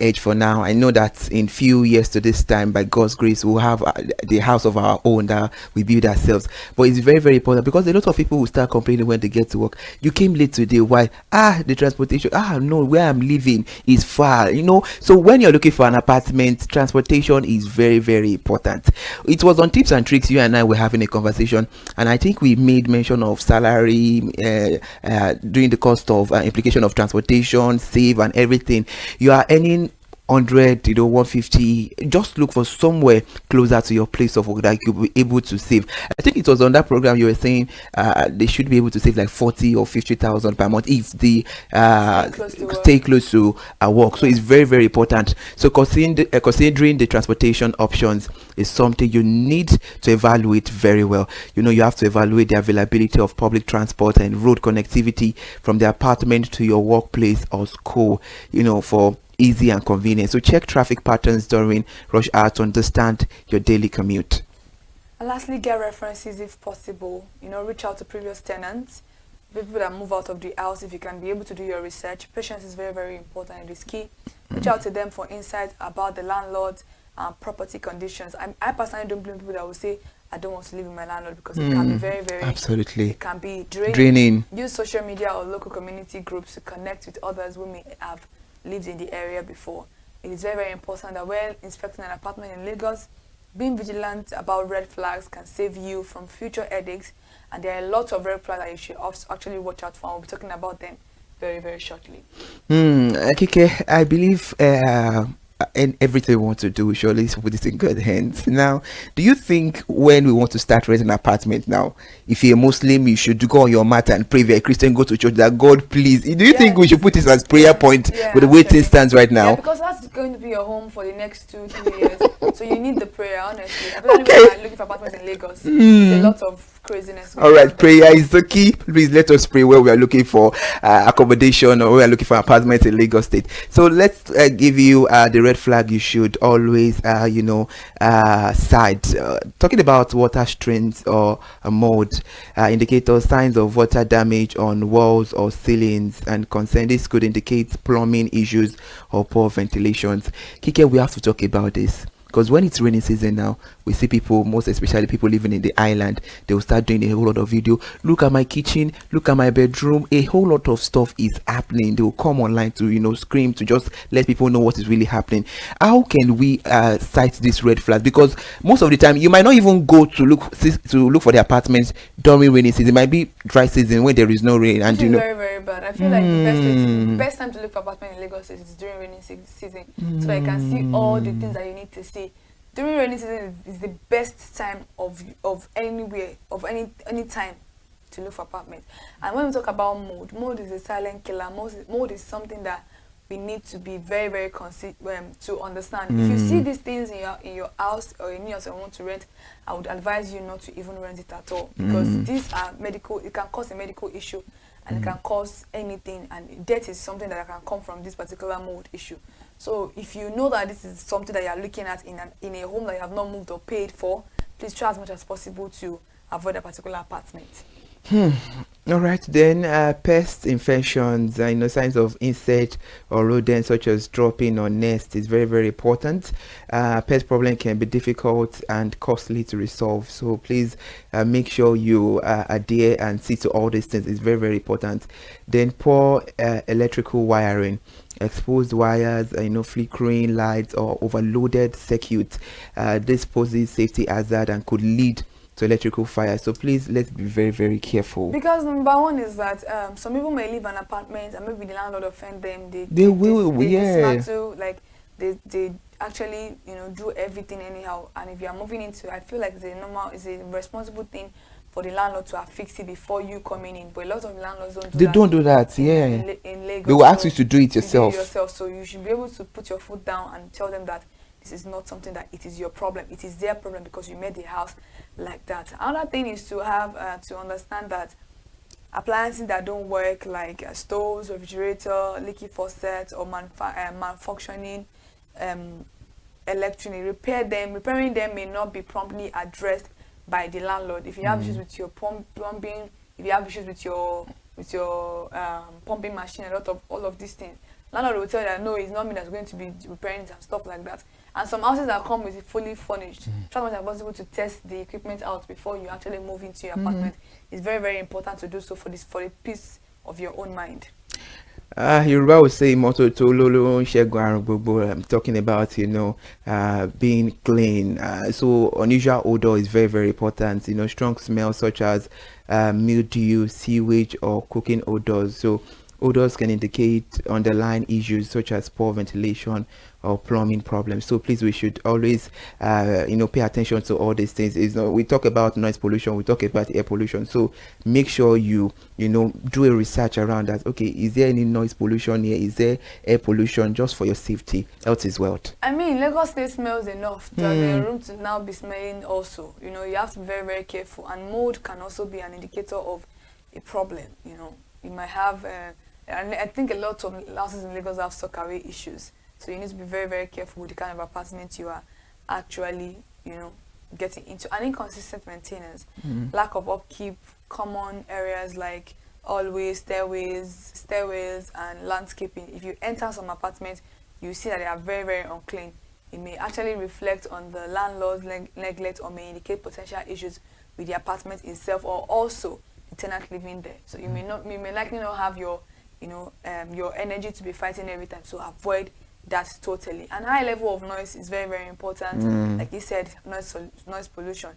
age for now. I know that in few years to this time, by God's grace, we'll have the house of our own that we build ourselves. But it's very, very important because a lot of people will start complaining when they get to work. You came late today. Why? The transportation. No, where I'm living is far, you know. So when you're looking for an apartment, transportation is very, very important. It was on Tips and Tricks, you and I were having a conversation, and I think we made mention of salary during the cost of implication of transportation, save and everything. You are earning 100, 150. Just look for somewhere closer to your place of work that you'll be able to save. I think it was on that program you were saying they should be able to save like 40 or 50,000 per month if they stay close to work. So it's very, very important. So considering the transportation options is something you need to evaluate very well. You have to evaluate the availability of public transport and road connectivity from the apartment to your workplace or school, for easy and convenient. So check traffic patterns during rush hour to understand your daily commute. And lastly, get references if possible. Reach out to previous tenants, people that move out of the house. If you can be able to do your research, patience is very, very important. It is key. Reach out to them for insights about the landlord and property conditions. I personally don't blame people that will say, I don't want to live with my landlord, because it can be very, very... Absolutely. It can be draining. Use social media or local community groups to connect with others who may have lived in the area before. It is very, very important that when inspecting an apartment in Lagos, being vigilant about red flags can save you from future headaches, and there are a lot of red flags that you should actually watch out for. We'll be talking about them very, very shortly. Kike, I believe and everything we want to do, we surely put it in good hands. Now, do you think when we want to start renting an apartment now, if you're a Muslim, you should go on your mat and pray? If you're a Christian, go to church, that God please. Do you think we should put this as prayer point with the way things stands right now? Yeah, because that's going to be your home for the next 2-3 years. So you need the prayer, honestly. Okay. Looking for apartments in Lagos. It's a lot of craziness. All right, prayer is the key. Please let us pray where we are looking for accommodation or we are looking for apartments in Lagos State. So let's give you the red flag you should always side. Talking about water strength or mold indicators, signs of water damage on walls or ceilings and concern. This could indicate plumbing issues or poor ventilations. Kike, we have to talk about this. Because when it's raining season now, we see people, most especially people living in the island, they will start doing a whole lot of video. Look at my kitchen, look at my bedroom. A whole lot of stuff is happening. They will come online to, scream, to just let people know what is really happening. How can we cite this red flag? Because most of the time, you might not even go to look for the apartments during rainy season. It might be dry season when there is no rain. And very, very bad. I feel like the best time to look for apartment in Lagos is during rainy season. So I can see all the things that you need to see. During rainy season is the best time of any time to look for apartments. And when we talk about mold is a silent killer. Mold is something that we need to be very, very to understand. If you see these things in your house or in your house and want to rent, I would advise you not to even rent it at all, because these are medical. It can cause a medical issue, and it can cause anything, and death is something that can come from this particular mold issue. So if you know that this is something that you are looking at in a home that you have not moved or paid for, please try as much as possible to avoid a particular apartment. All right, then pest infections, signs of insect or rodents such as dropping or nest is very, very important. Pest problem can be difficult and costly to resolve, so please make sure you adhere and see to all these things. It's very, very important. Then poor electrical wiring, exposed wires, flickering lights or overloaded circuits. This poses safety hazard and could lead to electrical fire. So please, let's be very, very careful. Because number one is that some people may live in an apartment and maybe the landlord offend them. They dismantle, like they actually do everything anyhow. And if you are moving into, I feel like it's a responsible thing for the landlord to affix it before you coming in. But a lot of landlords don't do that. In Lagos, they will ask you to do it yourself. So you should be able to put your foot down and tell them that this is not something that it is your problem. It is their problem because you made the house like that. Another thing is to have to understand that appliances that don't work, like stoves, refrigerator, leaky faucet, or malfunctioning repair them. Repairing them may not be promptly addressed by the landlord. If you have issues with your plumbing, if you have issues with your pumping machine, all of these things, landlord will tell you that no, it's not me that's going to be repairing it and stuff like that. And some houses that come with it fully furnished, try as much as possible to test the equipment out before you actually move into your apartment. It's very, very important to do so for the peace of your own mind. Yoruba would say moto to lolo I'm talking about, being clean. So unusual odor is very, very important. Strong smells such as mildew, sewage, or cooking odors. So odors can indicate underlying issues such as poor ventilation or plumbing problems. So please, we should always pay attention to all these things. We talk about noise pollution, we talk about air pollution, so make sure you do a research around that. Okay, is there any noise pollution here? Is there air pollution? Just for your safety. Health is wealth. I mean, Lagos State smells enough. There's a room to now be smelling also. You have to be very, very careful, and mold can also be an indicator of a problem. You might have and I think a lot of houses in Lagos have sockaway issues. So you need to be very, very careful with the kind of apartment you are actually, getting into. And inconsistent maintenance, lack of upkeep, common areas like hallways, stairways, and landscaping. If you enter some apartments, you see that they are very, very unclean. It may actually reflect on the landlord's neglect or may indicate potential issues with the apartment itself or also the tenant living there. So you may likely not have your energy to be fighting every time. So avoid that totally. And high level of noise is very, very important. Like you said, noise pollution.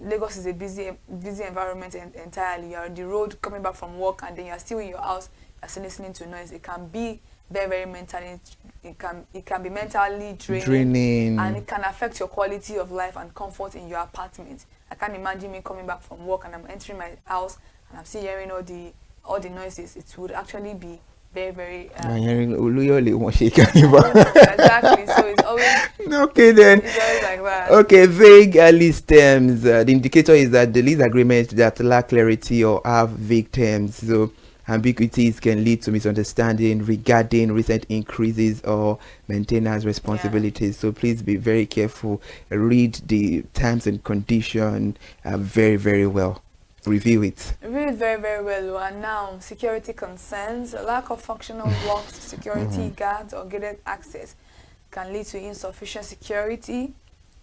Lagos is a busy environment entirely. You're on the road coming back from work, and then you're still in your house. You're still listening to noise. It can be very, very mentally. It can be mentally draining, and it can affect your quality of life and comfort in your apartment. I can't imagine me coming back from work and I'm entering my house and I'm still hearing all the noises. It would actually be very, very exactly. So it's always okay then. It's always like that. Okay, vague lease terms. The indicator is that the lease agreement that lack clarity or have vague terms. So ambiguities can lead to misunderstanding regarding recent increases or maintenance responsibilities. So please be very careful. Read the terms and conditions very, very well. Review it. Review it very, very well. And now, security concerns. A lack of functional locked security guards or gated access can lead to insufficient security.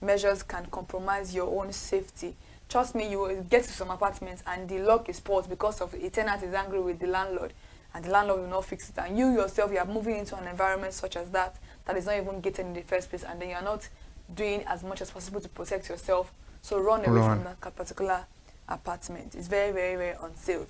Measures can compromise your own safety. Trust me, you will get to some apartments and the lock is spoiled because of a tenant is angry with the landlord and the landlord will not fix it. And you yourself, you are moving into an environment such as that is not even gated in the first place, and then you are not doing as much as possible to protect yourself. So run away from that particular apartment. It's very, very, very unsafe.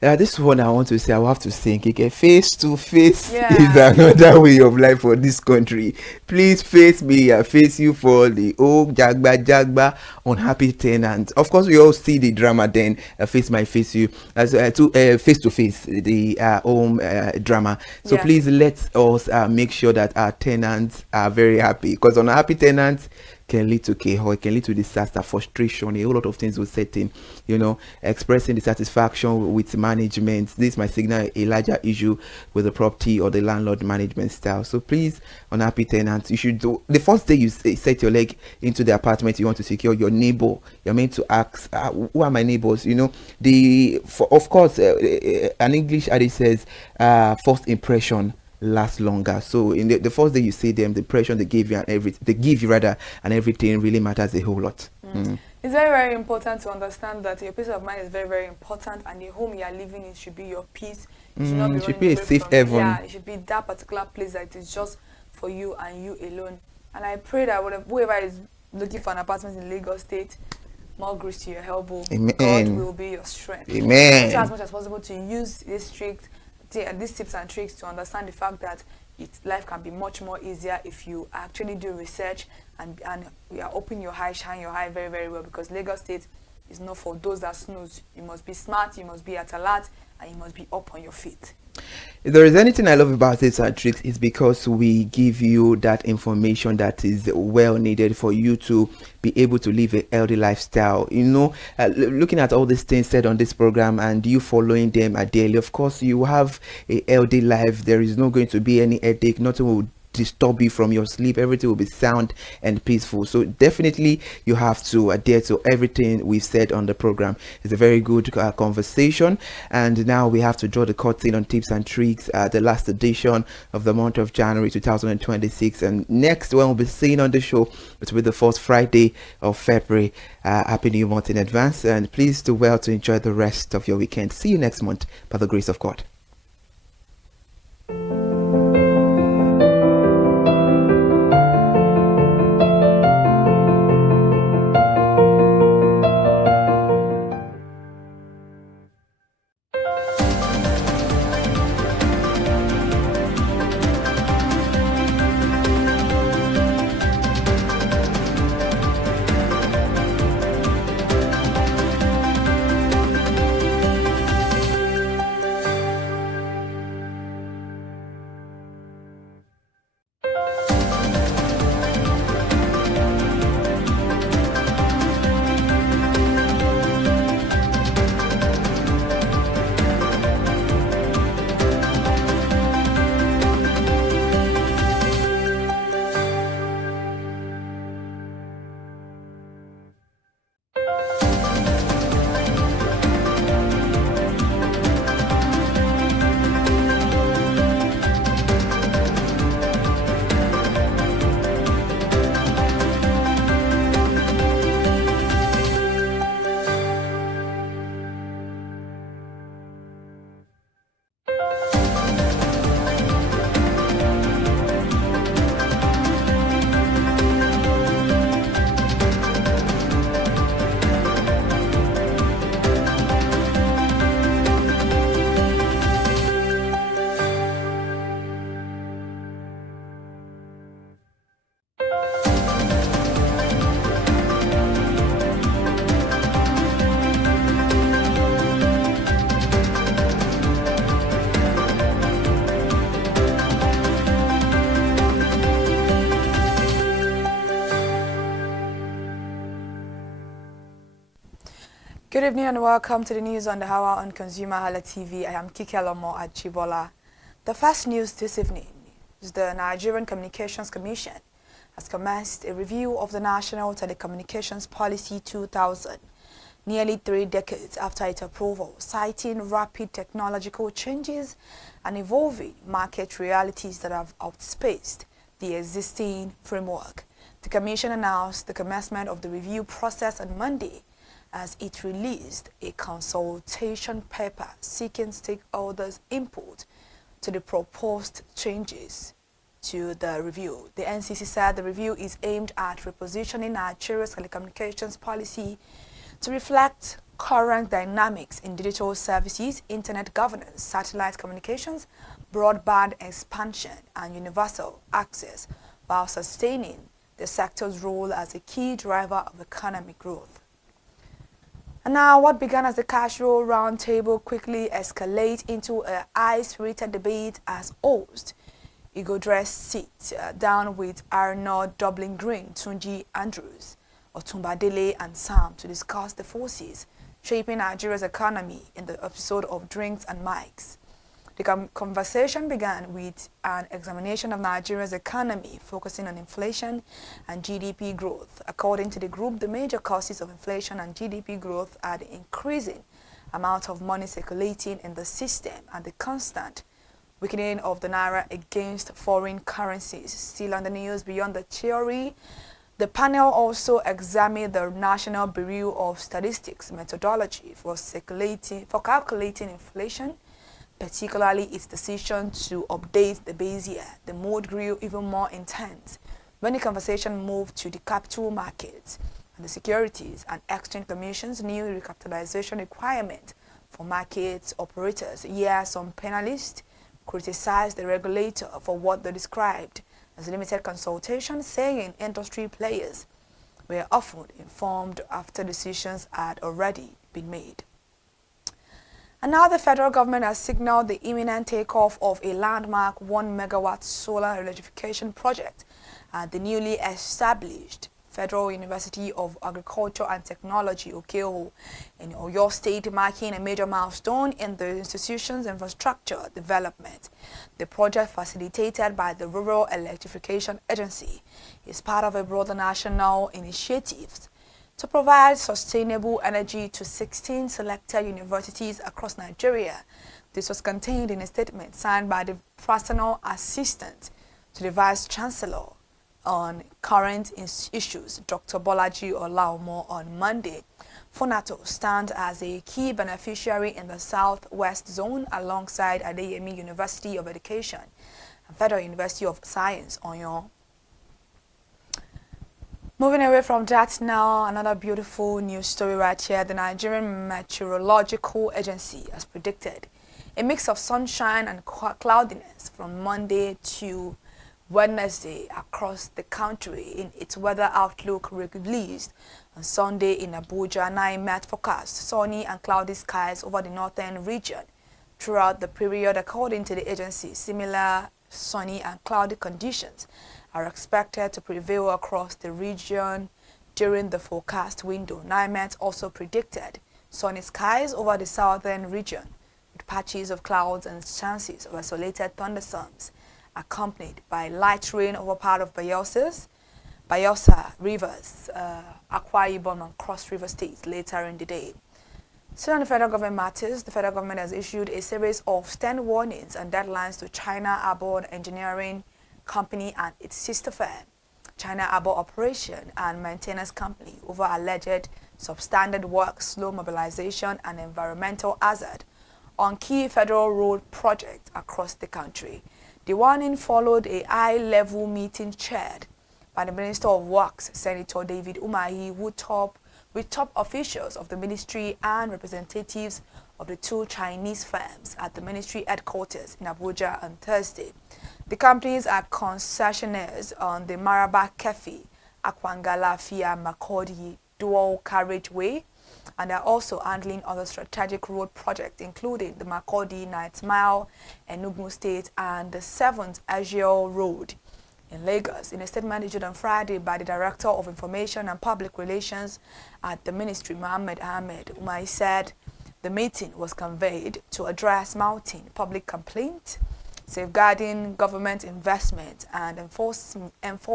This one I want to say, I will have to think. Okay, face to face is another way of life for this country. Please face me, I face you for the jagba unhappy tenant. Of course, we all see the drama. Then face you as face to face the home drama. So please let us make sure that our tenants are very happy, because unhappy tenants can lead to chaos, it can lead to disaster, frustration, a whole lot of things will set in. Expressing dissatisfaction with management. This might signal a larger issue with the property or the landlord management style. So please, unhappy tenants, you should do the first day you set your leg into the apartment, you want to secure your neighbor. You're meant to ask, who are my neighbors? Of course, an English adage says, first impression last longer. So in the first day you see them, the impression they give you and everything really matters a whole lot. It's very, very important to understand that your peace of mind is very, very important, and the home you are living in should be your peace. It should be a safe haven. Yeah, it should be that particular place that is just for you and you alone. And I pray that whoever is looking for an apartment in Lagos State, more grace to your elbow. Amen. God will be your strength. Amen. Try as much as possible to use these tips and tricks to understand the fact that life can be much more easier if you actually do research and you are open your eye, shine your eye very, very well, because Lagos State is not for those that snooze. You must be smart, you must be at alert, and you must be up on your feet. If there is anything I love about this tricks, it's because we give you that information that is well needed for you to be able to live a healthy lifestyle. Looking at all these things said on this program and you following them daily, of course you have a healthy life. There is not going to be any headache. Nothing will disturb you from your sleep. Everything will be sound and peaceful. So definitely you have to adhere to everything we've said on the program. It's a very good conversation, and now we have to draw the curtain on tips and tricks at the last edition of the month of January 2026. And next one we'll be seeing on the show, it will be the first Friday of February. Happy new month in advance, and please do well to enjoy the rest of your weekend. See you next month by the grace of God. Good evening and welcome to the news on the hour on ConsumerHallaTV. I am Kiki Alomo at Chibola. The first news this evening is the Nigerian Communications Commission has commenced a review of the National Telecommunications Policy 2000, nearly 3 decades after its approval, citing rapid technological changes and evolving market realities that have outspaced the existing framework. The Commission announced the commencement of the review process on Monday, as it released a consultation paper seeking stakeholders' input to the proposed changes to the review. The NCC said the review is aimed at repositioning Nigeria's telecommunications policy to reflect current dynamics in digital services, internet governance, satellite communications, broadband expansion, and universal access, while sustaining the sector's role as a key driver of economic growth. And now, what began as a casual roundtable quickly escalates into a high-spirited debate as host Igor Dress sits down with Arnold Dublin Green, Tunji Andrews, Otumba Dele, and Sam to discuss the forces shaping Nigeria's economy in the episode of Drinks and Mics. The conversation began with an examination of Nigeria's economy, focusing on inflation and GDP growth. According to the group, the major causes of inflation and GDP growth are the increasing amount of money circulating in the system and the constant weakening of the naira against foreign currencies. Still on the news, beyond the theory, the panel also examined the National Bureau of Statistics methodology for calculating inflation, particularly its decision to update the base year. The mood grew even more intense when the conversation moved to the capital markets and the Securities and Exchange Commission's new recapitalization requirement for market operators. Here, some panelists criticized the regulator for what they described as limited consultation, saying industry players were often informed after decisions had already been made. And now the federal government has signaled the imminent takeoff of a landmark 1 megawatt solar electrification project at the newly established Federal University of Agriculture and Technology, OKO, in Oyo State, marking a major milestone in the institution's infrastructure development. The project, facilitated by the Rural Electrification Agency, is part of a broader national initiative to provide sustainable energy to 16 selected universities across Nigeria. This was contained in a statement signed by the personal assistant to the Vice Chancellor on current issues, Dr. Bolaji Olaumo, on Monday. Funato stands as a key beneficiary in the Southwest Zone alongside Adeyemi University of Education and Federal University of Science, Oyo. Moving away from that now, another beautiful news story right here. The Nigerian Meteorological Agency has predicted a mix of sunshine and cloudiness from Monday to Wednesday across the country in its weather outlook released on Sunday in Abuja. NIMET forecast sunny and cloudy skies over the northern region throughout the period. According to the agency, similar sunny and cloudy conditions are expected to prevail across the region during the forecast window. NIMET also predicted sunny skies over the southern region with patches of clouds and chances of isolated thunderstorms, accompanied by light rain over part of Bayelsa, Rivers, Akwa Ibom and Cross River states later in the day. Still on the federal government matters, the federal government has issued a series of stern warnings and deadlines to China Arbor Engineering Company and its sister firm, China Arbor Operation and Maintenance Company, over alleged substandard work, slow mobilization and environmental hazard on key federal road projects across the country. The warning followed a high-level meeting chaired by the Minister of Works, Senator David Umahi, with top officials of the ministry and representatives of the two Chinese firms at the ministry headquarters in Abuja on Thursday. The companies are concessionaires on the Maraba-Kefi, Akwangala-Fia-Makurdi dual carriageway, and are also handling other strategic road projects, including the Makurdi 9th Mile, Enugu State, and the 7th Agio Road in Lagos. In a statement issued on Friday by the Director of Information and Public Relations at the Ministry, Mohammed Ahmed Umai, said the meeting was convened to address mounting public complaints, safeguarding government investment, and enforce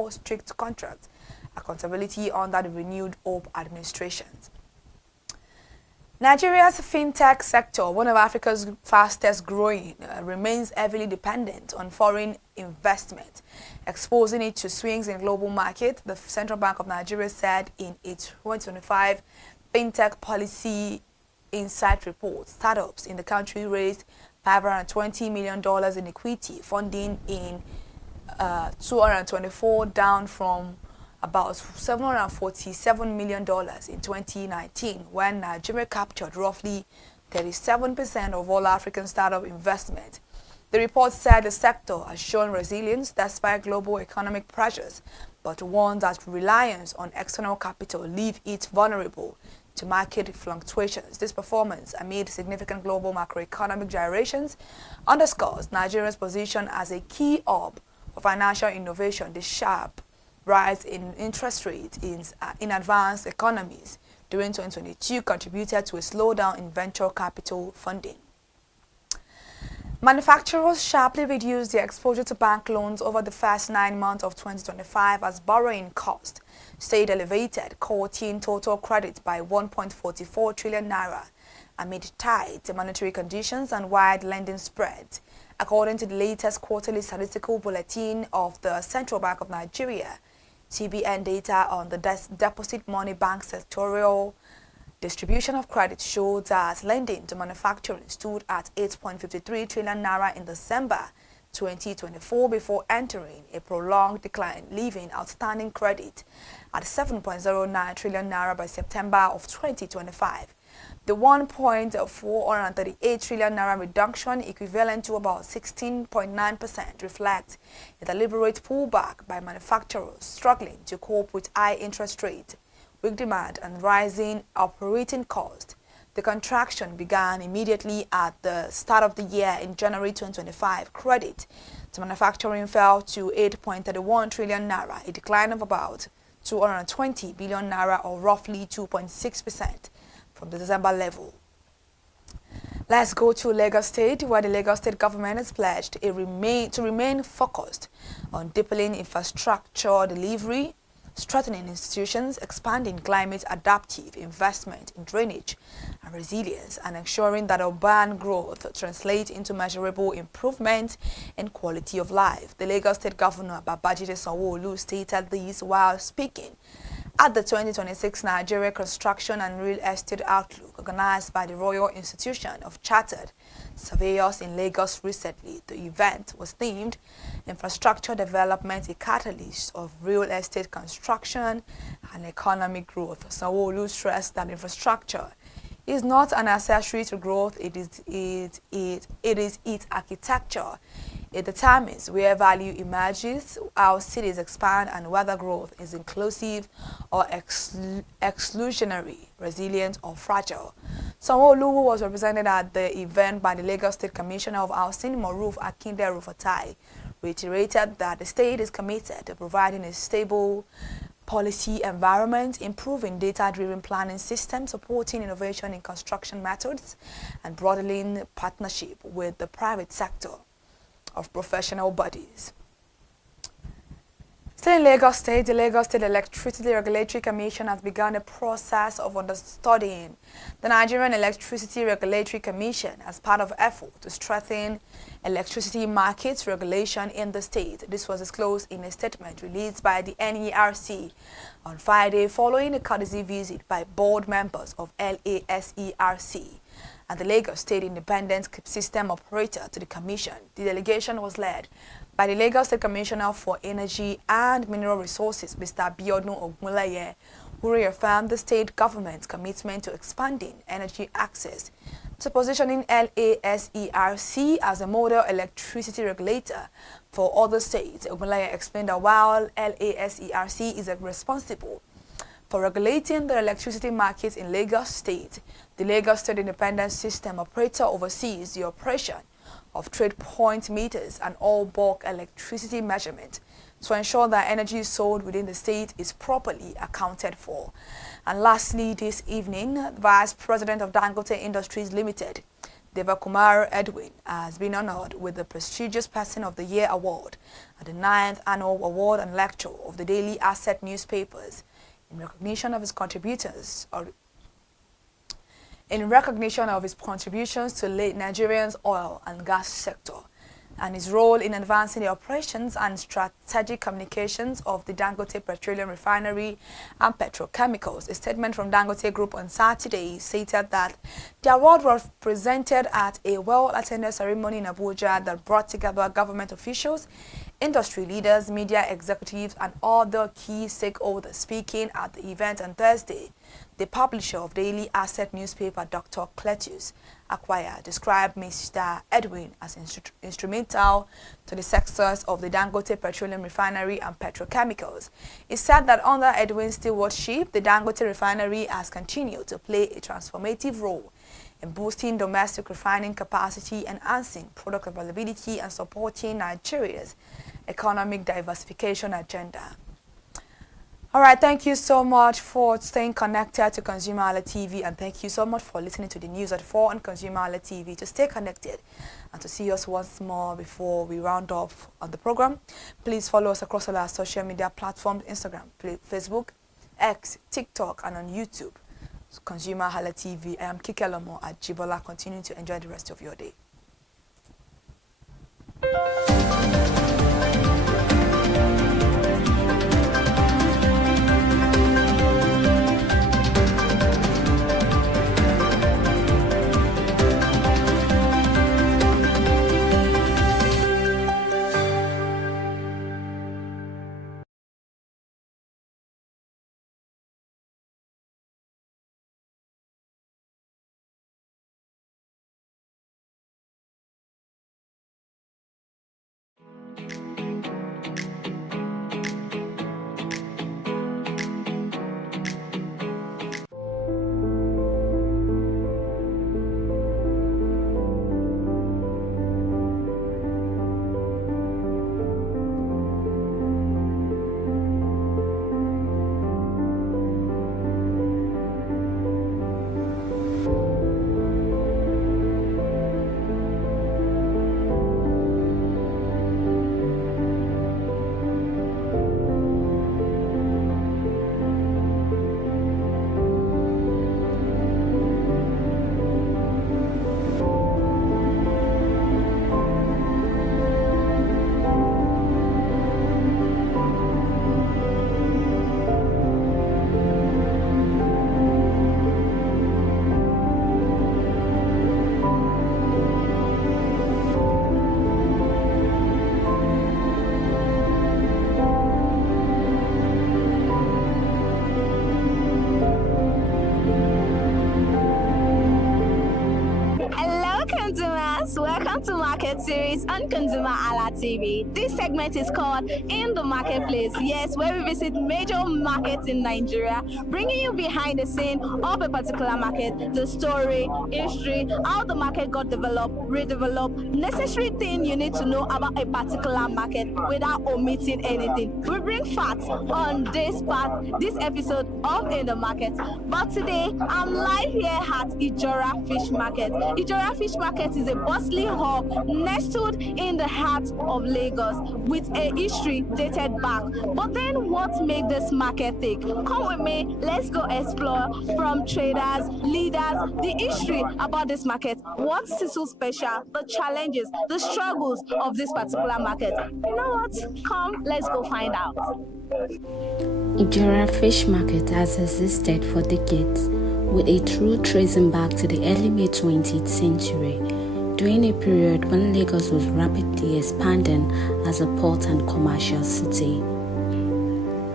strict contract accountability under the renewed Hope administration. Nigeria's fintech sector, one of Africa's fastest growing, remains heavily dependent on foreign investment, exposing it to swings in global market. The Central Bank of Nigeria said in its 2025 fintech policy insight report, startups in the country raised $520 million in equity funding in 2024, down from about $747 million in 2019, when Nigeria captured roughly 37% of all African startup investment. The report said the sector has shown resilience despite global economic pressures, but warned that reliance on external capital leave it vulnerable to market fluctuations. This performance, amid significant global macroeconomic gyrations, underscores Nigeria's position as a key hub for financial innovation. The sharp rise in interest rates in advanced economies during 2022 contributed to a slowdown in venture capital funding. Manufacturers sharply reduced their exposure to bank loans over the first 9 months of 2025 as borrowing costs stayed elevated, cutting total credit by 1.44 trillion naira amid tight monetary conditions and wide lending spreads. According to the latest quarterly statistical bulletin of the Central Bank of Nigeria, CBN data on the deposit money bank sectorial distribution of credit showed that lending to manufacturing stood at 8.53 trillion naira in December 2024 before entering a prolonged decline, leaving outstanding credit at 7.09 trillion naira by September of 2025. The 1.438 trillion naira reduction, equivalent to about 16.9%, reflects a deliberate pullback by manufacturers struggling to cope with high interest rates, weak demand, and rising operating costs. The contraction began immediately at the start of the year. In January 2025, credit to manufacturing fell to 8.31 trillion naira, a decline of about 220 billion naira, or roughly 2.6% from the December level. Let's go to Lagos State, where the Lagos State government has pledged to remain focused on deepening infrastructure delivery, strengthening institutions, expanding climate adaptive investment in drainage and resilience, and ensuring that urban growth translates into measurable improvement in quality of life. The Lagos State Governor Babajide Sanwo-Olu stated this while speaking at the 2026 Nigeria Construction and Real Estate Outlook, organized by the Royal Institution of Chartered Surveyors in Lagos recently. The event was themed Infrastructure Development, a Catalyst of Real Estate Construction and Economic Growth. Sanwo-Olu stressed that infrastructure is not an accessory to growth, it is its architecture. It determines where value emerges, how cities expand, and whether growth is inclusive or exclusionary, resilient or fragile. Sanwo-Olu was represented at the event by the Lagos State Commissioner of Housing, Moruf Akinderu Fatai, reiterated that the state is committed to providing a stable policy environment, improving data-driven planning systems, supporting innovation in construction methods, and broadening partnership with the private sector of professional bodies. Still in Lagos State, the Lagos State Electricity Regulatory Commission has begun a process of understudying the Nigerian Electricity Regulatory Commission as part of effort to strengthen electricity markets regulation in the state. This was disclosed in a statement released by the NERC on Friday following a courtesy visit by board members of LASERC and the Lagos State Independent System Operator to the Commission. The delegation was led by the Lagos State Commissioner for Energy and Mineral Resources, Mr. Biodun Ogunleye, who reaffirmed the state government's commitment to expanding energy access, to positioning LASERC as a model electricity regulator for other states. Ogunleye explained that while LASERC is responsible for regulating the electricity market in Lagos State, the Lagos State Independent System Operator oversees the operation of trade point meters and all bulk electricity measurement to ensure that energy sold within the state is properly accounted for. And lastly, this evening, Vice President of Dangote Industries Limited, Devakumar Edwin, has been honored with the prestigious Person of the Year award at the 9th Annual Award and Lecture of the Daily Asset newspapers in recognition of his contributions to Nigeria's oil and gas sector and his role in advancing the operations and strategic communications of the Dangote Petroleum Refinery and Petrochemicals. A statement from Dangote Group on Saturday stated that the award was presented at a well-attended ceremony in Abuja that brought together government officials, industry leaders, media executives, and other key stakeholders. Speaking at the event on Thursday, the publisher of Daily Asset newspaper, Dr. Cletus Acquire, described Mr. Edwin as instrumental to the success of the Dangote Petroleum Refinery and Petrochemicals. He said that under Edwin's stewardship, the Dangote Refinery has continued to play a transformative role in boosting domestic refining capacity, enhancing product availability, and supporting Nigeria's economic diversification agenda. All right, thank you so much for staying connected to ConsumerHallaTV, and thank you so much for listening to the news at 4 on ConsumerHallaTV. To stay connected and to see us once more before we round off on the program, please follow us across all our social media platforms: Instagram, Facebook, X, TikTok, and on YouTube. ConsumerHallaTV. I am Kike Lomo at Jibola. Continue to enjoy the rest of your day. Boys on ConsumerHalla TV. This segment is called In the Marketplace. Yes, where we visit major markets in Nigeria, bringing you behind the scene of a particular market, the story, history, how the market got developed, redeveloped, necessary thing you need to know about a particular market without omitting anything. We bring facts on this episode of In the Market. But today, I'm live here at Ijora Fish Market. Ijora Fish Market is a bustling hub nestled in the heart of Lagos with a history dated back. But then what made this market tick? Come with me, let's go explore from traders, leaders, the history about this market. What's so special? The challenges, the struggles of this particular market. You know what? Come, let's go find out. Ijora Fish Market has existed for decades, with a true tracing back to the early mid-20th century, during a period when Lagos was rapidly expanding as a port and commercial city.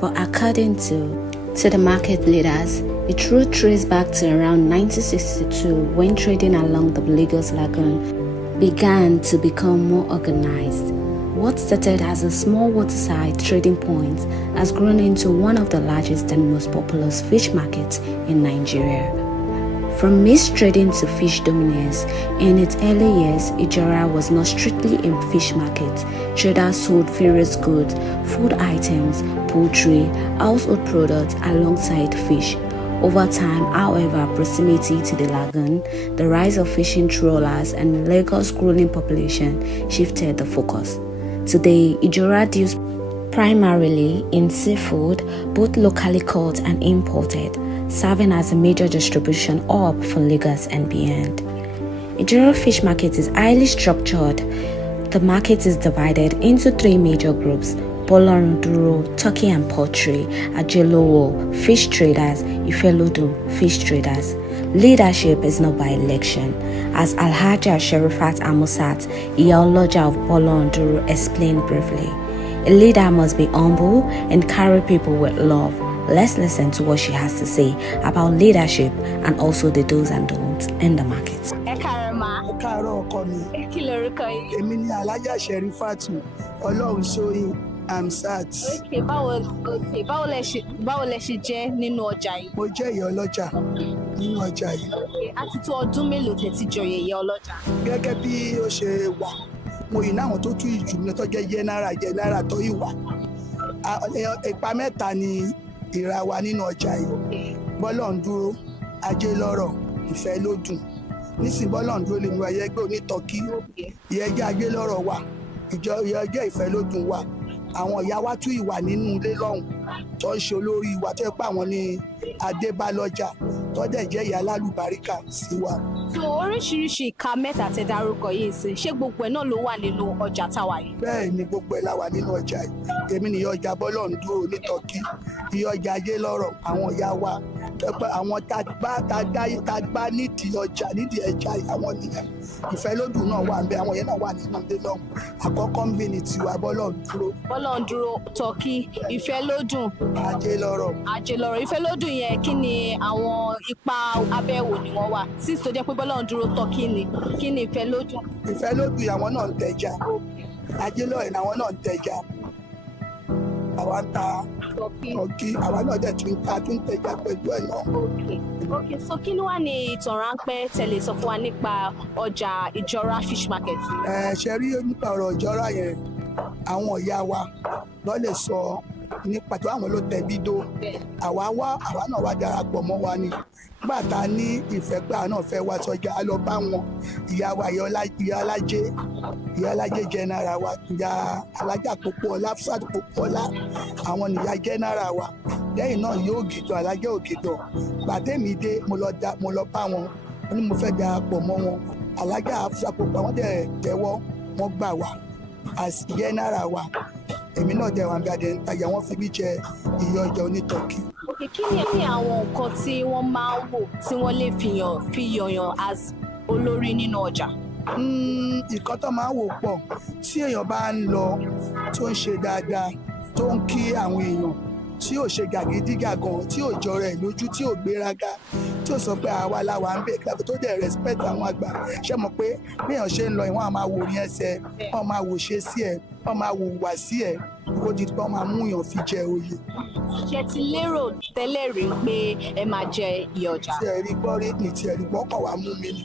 But according to the market leaders, a true trace back to around 1962, when trading along the Lagos Lagoon began to become more organized. What started as a small waterside trading point has grown into one of the largest and most populous fish markets in Nigeria. From mixed trading to fish dominance, in its early years, Ijora was not strictly a fish market. Traders sold various goods, food items, poultry, household products alongside fish. Over time, however, proximity to the lagoon, the rise of fishing trawlers, and Lagos' growing population shifted the focus. Today, Ijora deals primarily in seafood, both locally caught and imported, serving as a major distribution hub for Lagos and beyond. Ijora Fish Market is highly structured. The market is divided into three major groups: Bolorunduro, Turkey and Poultry, Ajelowo, Fish Traders, Ifelodun, Fish Traders. Leadership is not by election, as Alhaja Sherifat Amusat, Iyaloja of Bolorunduro, explained briefly. A leader must be humble and carry people with love. Let's listen to what she has to say about leadership and also the do's and don'ts in the market. Ẹ káàárọ̀ ọkọ mi. Kí lorúkọ yín? Èmi ni Alhaja Sherifat Ọlọ́runṣóyìn Amsat. Báwo lẹ ṣe jẹ́ nínú ọjà yìí? Mo jẹ́ ìyá ọlọ́jà nínú ọjà yìí. A ti tó ọdún mélòó tẹ́ ti joyè ìyá ọlọ́jà? Gẹ́gẹ́ bí ó ṣe wà, mo yìí náwọn tó tún ìjù mi tó jẹ́ jẹ́nára tó ìwà. Ipa mẹ́ta ni ìra wa nínú ọjà yìí. Bọ́lọ́ndúró, Ajélọ́rọ̀, Ìfẹ́lódùn. Nísìnyí Bọ́lọ́ndúró lè mú ẹyẹ ẹgbẹ́ onítọ́kí. Ìyẹ́jẹ́ Ajélọ́rọ̀ wà, ìyẹ́jẹ́ Ìfẹ́lódùn wà. Àwọn ìyá wa tún ìwà nínú ilé lọ́hùn tó ń ṣe olórí ìwà tó yẹ pé àwọn ni Adébálọ́jà tó dẹ̀ jẹ́ ìyá alálùbáríkà sí wa. So oríṣiríṣi ìka mẹ́ta tẹ́ dárúkọ yìí sí, ṣé gbogbo ẹ̀ náà ló wà nínú ọjà táwa yìí? Bẹ́ẹ̀ ni gbogbo ẹ̀ la wà nínú ọjà yìí. Èmi ni ìyá ọjà Bọ́lọ́ndúró ní Tọ́kì, ìyá ọjà Ajélọ́rọ̀, àwọn ìyá wa pé àwọn tá gbá nídìí ọjà nídìí ẹja àwọn nìyẹn. Ìfẹ́lódùn náà wà ńbẹ̀, àwọn yẹn náà wà nínú ilé náà. Àkọ́kọ́ ń bẹ ní tiwa Bọ́lọ́ndúró. Bọ́lọ́ndúró, Tọ́kì, Ìfẹ́lódùn, Ajélọ́rọ̀. Ìfẹ́lódùn yẹn kí ni àwọn ipa abẹ́wò ni wọ́n wà? Sí tó jẹ́ pé Bọ́lọ́ndúró, Tọ́kì ni, kí ni Ìfẹ́lódùn? Ìfẹ́lódùn àwọn náà ń tẹja. Ajélọ́rọ̀ àwọn náà ń tẹja. Àwa ń ta Tọ́kì, àwa náà dẹ̀ tún tẹja pẹ̀lú ẹ̀ náà. Okay, so kí ni wá ní ìtàn ráńpẹ́ tẹ́lẹ̀ sọ fún wa nípa ọjà Ijora Fish Market? Ṣe rí nípa ọ̀rọ̀ Ijora yẹn, àwọn ìyá wa ló lè sọ nípa tí àwọn ló tẹ̀bí dó. Àwa náà wá darapọ̀ mọ́ wa ni. Nígbà tá a ní ìfẹ́ pé àwọn náà fẹ́ wá sọjà, a lọ bá wọn. Ìyá wa ìyá alájẹ jẹ́nára wa, ìyá alájà Pópóọlá, Fúsàt Pópóọlá, àwọn nìyá jẹ́nára wa. Lẹ́yìn náà yóò Ògìdàn, alájẹ Ògìdàn. Gbàtẹ́mi dé, mo lọ bá wọn, mo ní mo fẹ́ darapọ̀ mọ́ wọn. Alájà Fúsàt Pópóọlá wọ́n dẹ̀ tẹ́wọ́, wọ́n gbà wá as jẹ́nára wa. Èmi náà dẹ̀ wà gàdẹ̀ ìtajà, wọ́n fi mí jẹ ìyá ọjà onítọ́kì. Kí ni àwọn nǹkan tí wọ́n máa ń wò tí wọ́n lè fi yọ̀yàn as olórí nínú ọjà? Nǹkan tó máa ń wò pọ̀, tí èèyàn bá ń lọ tó ń ṣe dáadáa, tó ń kí àwọn èèyàn, tí ò ṣe gàgídígàgan, tí ò jọra ẹ̀ lójú, tí ò gbéraga, tí ò sọ pé àwa la wà ń bẹ̀ kíláàbù tó dẹ̀ respect àwọn àgbà. Ṣé mọ̀ pé béèyàn ṣe ń lọ ìwọ̀n máa wò ní ẹsẹ̀, wọ́n máa wò ṣe sí ẹ̀, wọ́n máa wò wà sí ẹ̀, kó di pé wọ́n máa mú yàn fi jẹ oyè. Ṣé ti lérò tẹ́lẹ̀ rí pé ẹ máa jẹ iye ọjà? Tí ẹ rí gbọ́ rí ní tí ẹ rí gbọ́ kàn wá mú mi ní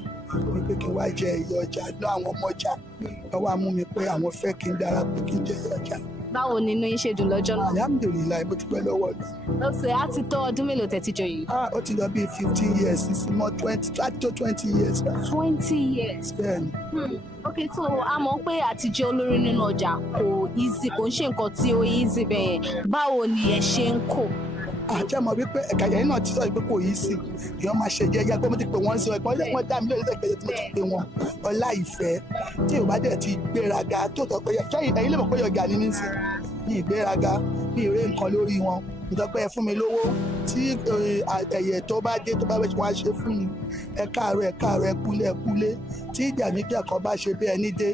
pé kí n wá jẹ iye ọjà náà àwọn ọmọ ọjà wọ́n wá mú mi pé àwọn fẹ́ kí n darapọ̀ kí n jẹ iye ọjà. Báwo ni inú yín ṣe dùn lọ́jọ́ náà? Alhamdulillah, mo dúpẹ́ lọ́wọ́ mi. Ó ṣe á ti tó ọdún mélòó tẹ́ ti joyè? Ó ti lọ bí 15 years sí mọ́ 20 láti tó 20 years. 20 years. Bẹ́ẹ̀ni. Ok, so a mọ̀ pé àti jẹ́ olórí nínú ọjà kò easy, kò ń ṣe nǹkan tí ó easy bẹ́ẹ̀. Báwo ni ẹ ṣe ń kó? Àjẹ́ mọ̀ wípé ẹ̀ka yẹn náà ti sọ pé kò yí sí èèyàn máa ṣe jẹ́jẹ́ pé mo ti pè wọ́n sí ẹ̀gbọ́n lẹ́gbọ́n dá mi lórí ẹ̀kẹ́jẹ́ tí mo ti pè wọ́n ọlá ìfẹ́ tí ò bá dẹ̀ ti gbéraga tó tọ́ pé ẹ̀yin lè mọ̀ pé yọ̀gà ní nísìn ní ìgbéraga ní ìrè nǹkan lórí wọn ìtọ́pẹ́ ẹ fún mi lówó tí ẹ̀yẹ tó bá dé tó bá wẹ̀ wá ṣe fún mi ẹ káàárọ̀ ẹ kúlé tí ìjà níjà kan bá ṣe bí ẹni dé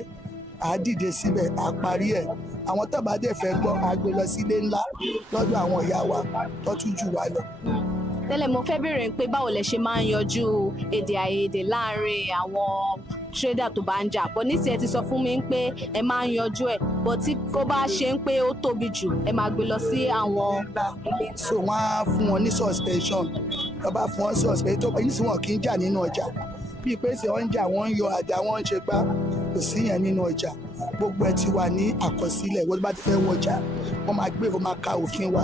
à á dìde síbẹ̀ à á parí ẹ̀ àwọn tó bá dẹ̀ fẹ́ gbọ́ à á gbé lọ sí ilé ńlá lọ́dọ̀ àwọn ìyá wa tó tún jù wá lọ. Tẹ́lẹ̀ mo fẹ́ bèèrè pé báwo lẹ ṣe máa ń yanjú èdè àìyedè láàárín àwọn trader tó bá ń jà bọ́ ní tiẹ̀ ti sọ fún mi pé ẹ máa ń yanjú ẹ̀ bọ́ tí kò bá ṣe ń pé ó tóbi jù ẹ máa gbé lọ sí àwọn ilé. So wọ́n á fún wọn ní suspension tó bá fún wọn suspension tó bá yìí sí wọn kì í jà nínú ọjà bíi pé ṣe wọ́n ń jà wọ́n ń yọ àdá wọ́n ń ṣe gbá kò sí yẹn nínú ọjà gbogbo ẹ ti wà ní àkọsílẹ̀ wọ́n bá ti fẹ́ wọjà wọ́n máa gbé wọ́n máa ka òfin wa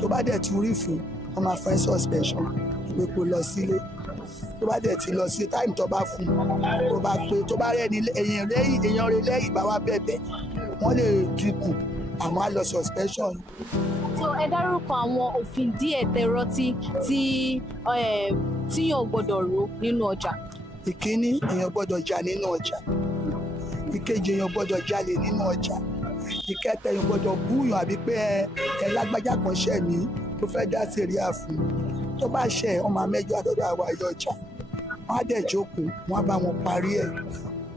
tó bá dẹ̀ ti rí fún wọ́n máa fẹ́ suspension pé kó lọ sílé tó bá dẹ̀ ti lọ sí táìmù tó bá fún tó bá pé tó bá rẹ̀ ní èèyàn rẹ̀ lẹ́yìn bá wá bẹ̀bẹ̀ wọ́n lè dínkù àwọn á lọ suspension. So ẹ dárúkọ àwọn òfin díẹ̀ tẹ́rọ tí yóò gbọ́dọ̀ rò nínú ọjà. Ìkíní, èèyàn gbọ́dọ̀ jà nínú ọjà. Ìkejì, èèyàn gbọ́dọ̀ jalè nínú ọjà. Ìkẹta, èèyàn gbọ́dọ̀ búyàn àbí pé ẹ lágbájá kan ṣẹ̀ mí tó fẹ́ dá sẹ̀ríà fún tó bá ṣẹ̀ wọ́n máa mẹ́jọ àtọ́dọ̀ àwọn ayé ọjà wọ́n á dẹ̀ jókòó wọ́n á bá wọn parí ẹ̀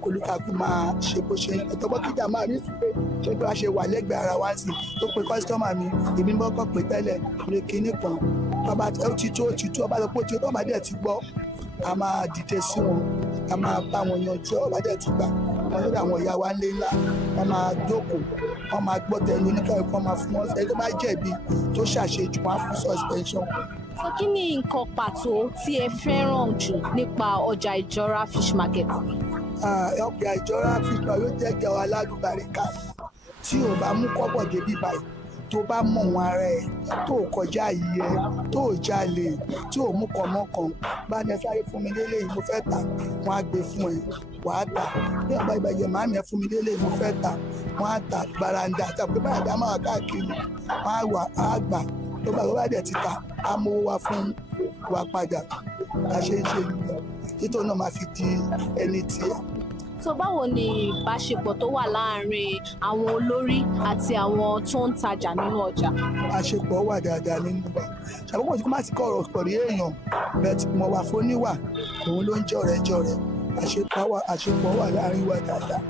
kólúkàkú máa ṣe bó ṣe ẹ̀tọ́gbọ́n kíjà máa rí sí pé ṣé bí wàá ṣe wà lẹ́gbẹ̀ẹ́ ara wa sí tó pe kọ́sítọ́mà mi èmi ní bọ́kọ̀ pé tẹ́lẹ̀ lè kíní kan bàbá ó ti tó ọba lọ pé ó ti tó ọba dẹ̀ ti gbọ́ a máa dìde sí wọn a máa bá wọn yanjú ọba dẹ̀ ti gbà wọn lórí àwọn ìyá wa ńlé ńlá wọn máa jókòó wọn máa gbọ́ tẹnu oníkàwé kan máa fún wọn ẹni tó bá jẹ̀bi tó ṣàṣejù wọn á fún suspension. So kí ni nǹkan pàtó tí ẹ fẹ́ràn jù nípa ọjà ìjọra fish market? Ọjà ìjọra fish market ló jẹ́ jẹ́ wa lálùbáríkà tí ò bá mú kọ́bọ̀ débi báyìí tó bá mọ̀ wọn ara ẹ̀ tó kọjá yìí ẹ tó jalè tí ò mú kọ̀mọ́kàn bá ní ẹ sáré fún mi lélẹ̀ yìí mo fẹ́ tà wọ́n á gbé fún ẹ wàá tà bí ọba ìbàjẹ́ màámi ẹ fún mi lélẹ̀ yìí mo fẹ́ tà wọ́n á tà gbaranda tàbí báyà dá máa káàkiri wọ́n á gbà tó bá dẹ̀ ti tà á mú wa fún wa padà àṣẹ ìṣe títò náà máa fi di ẹni tiẹ̀. So báwo ni ìbáṣepọ̀ tó wà láàárín àwọn olórí àti àwọn tó ń tajà nínú ọjà? Àṣepọ̀ wà dáadáa nínú wa ṣàkókò tí kò má ti kọ̀ ọ̀rọ̀ pẹ̀lú èèyàn bẹ́ẹ̀ mọ̀ wá fóníwà òun ló ń jọ̀rẹ́ àṣepọ̀ wà láàárín wa dáadáa.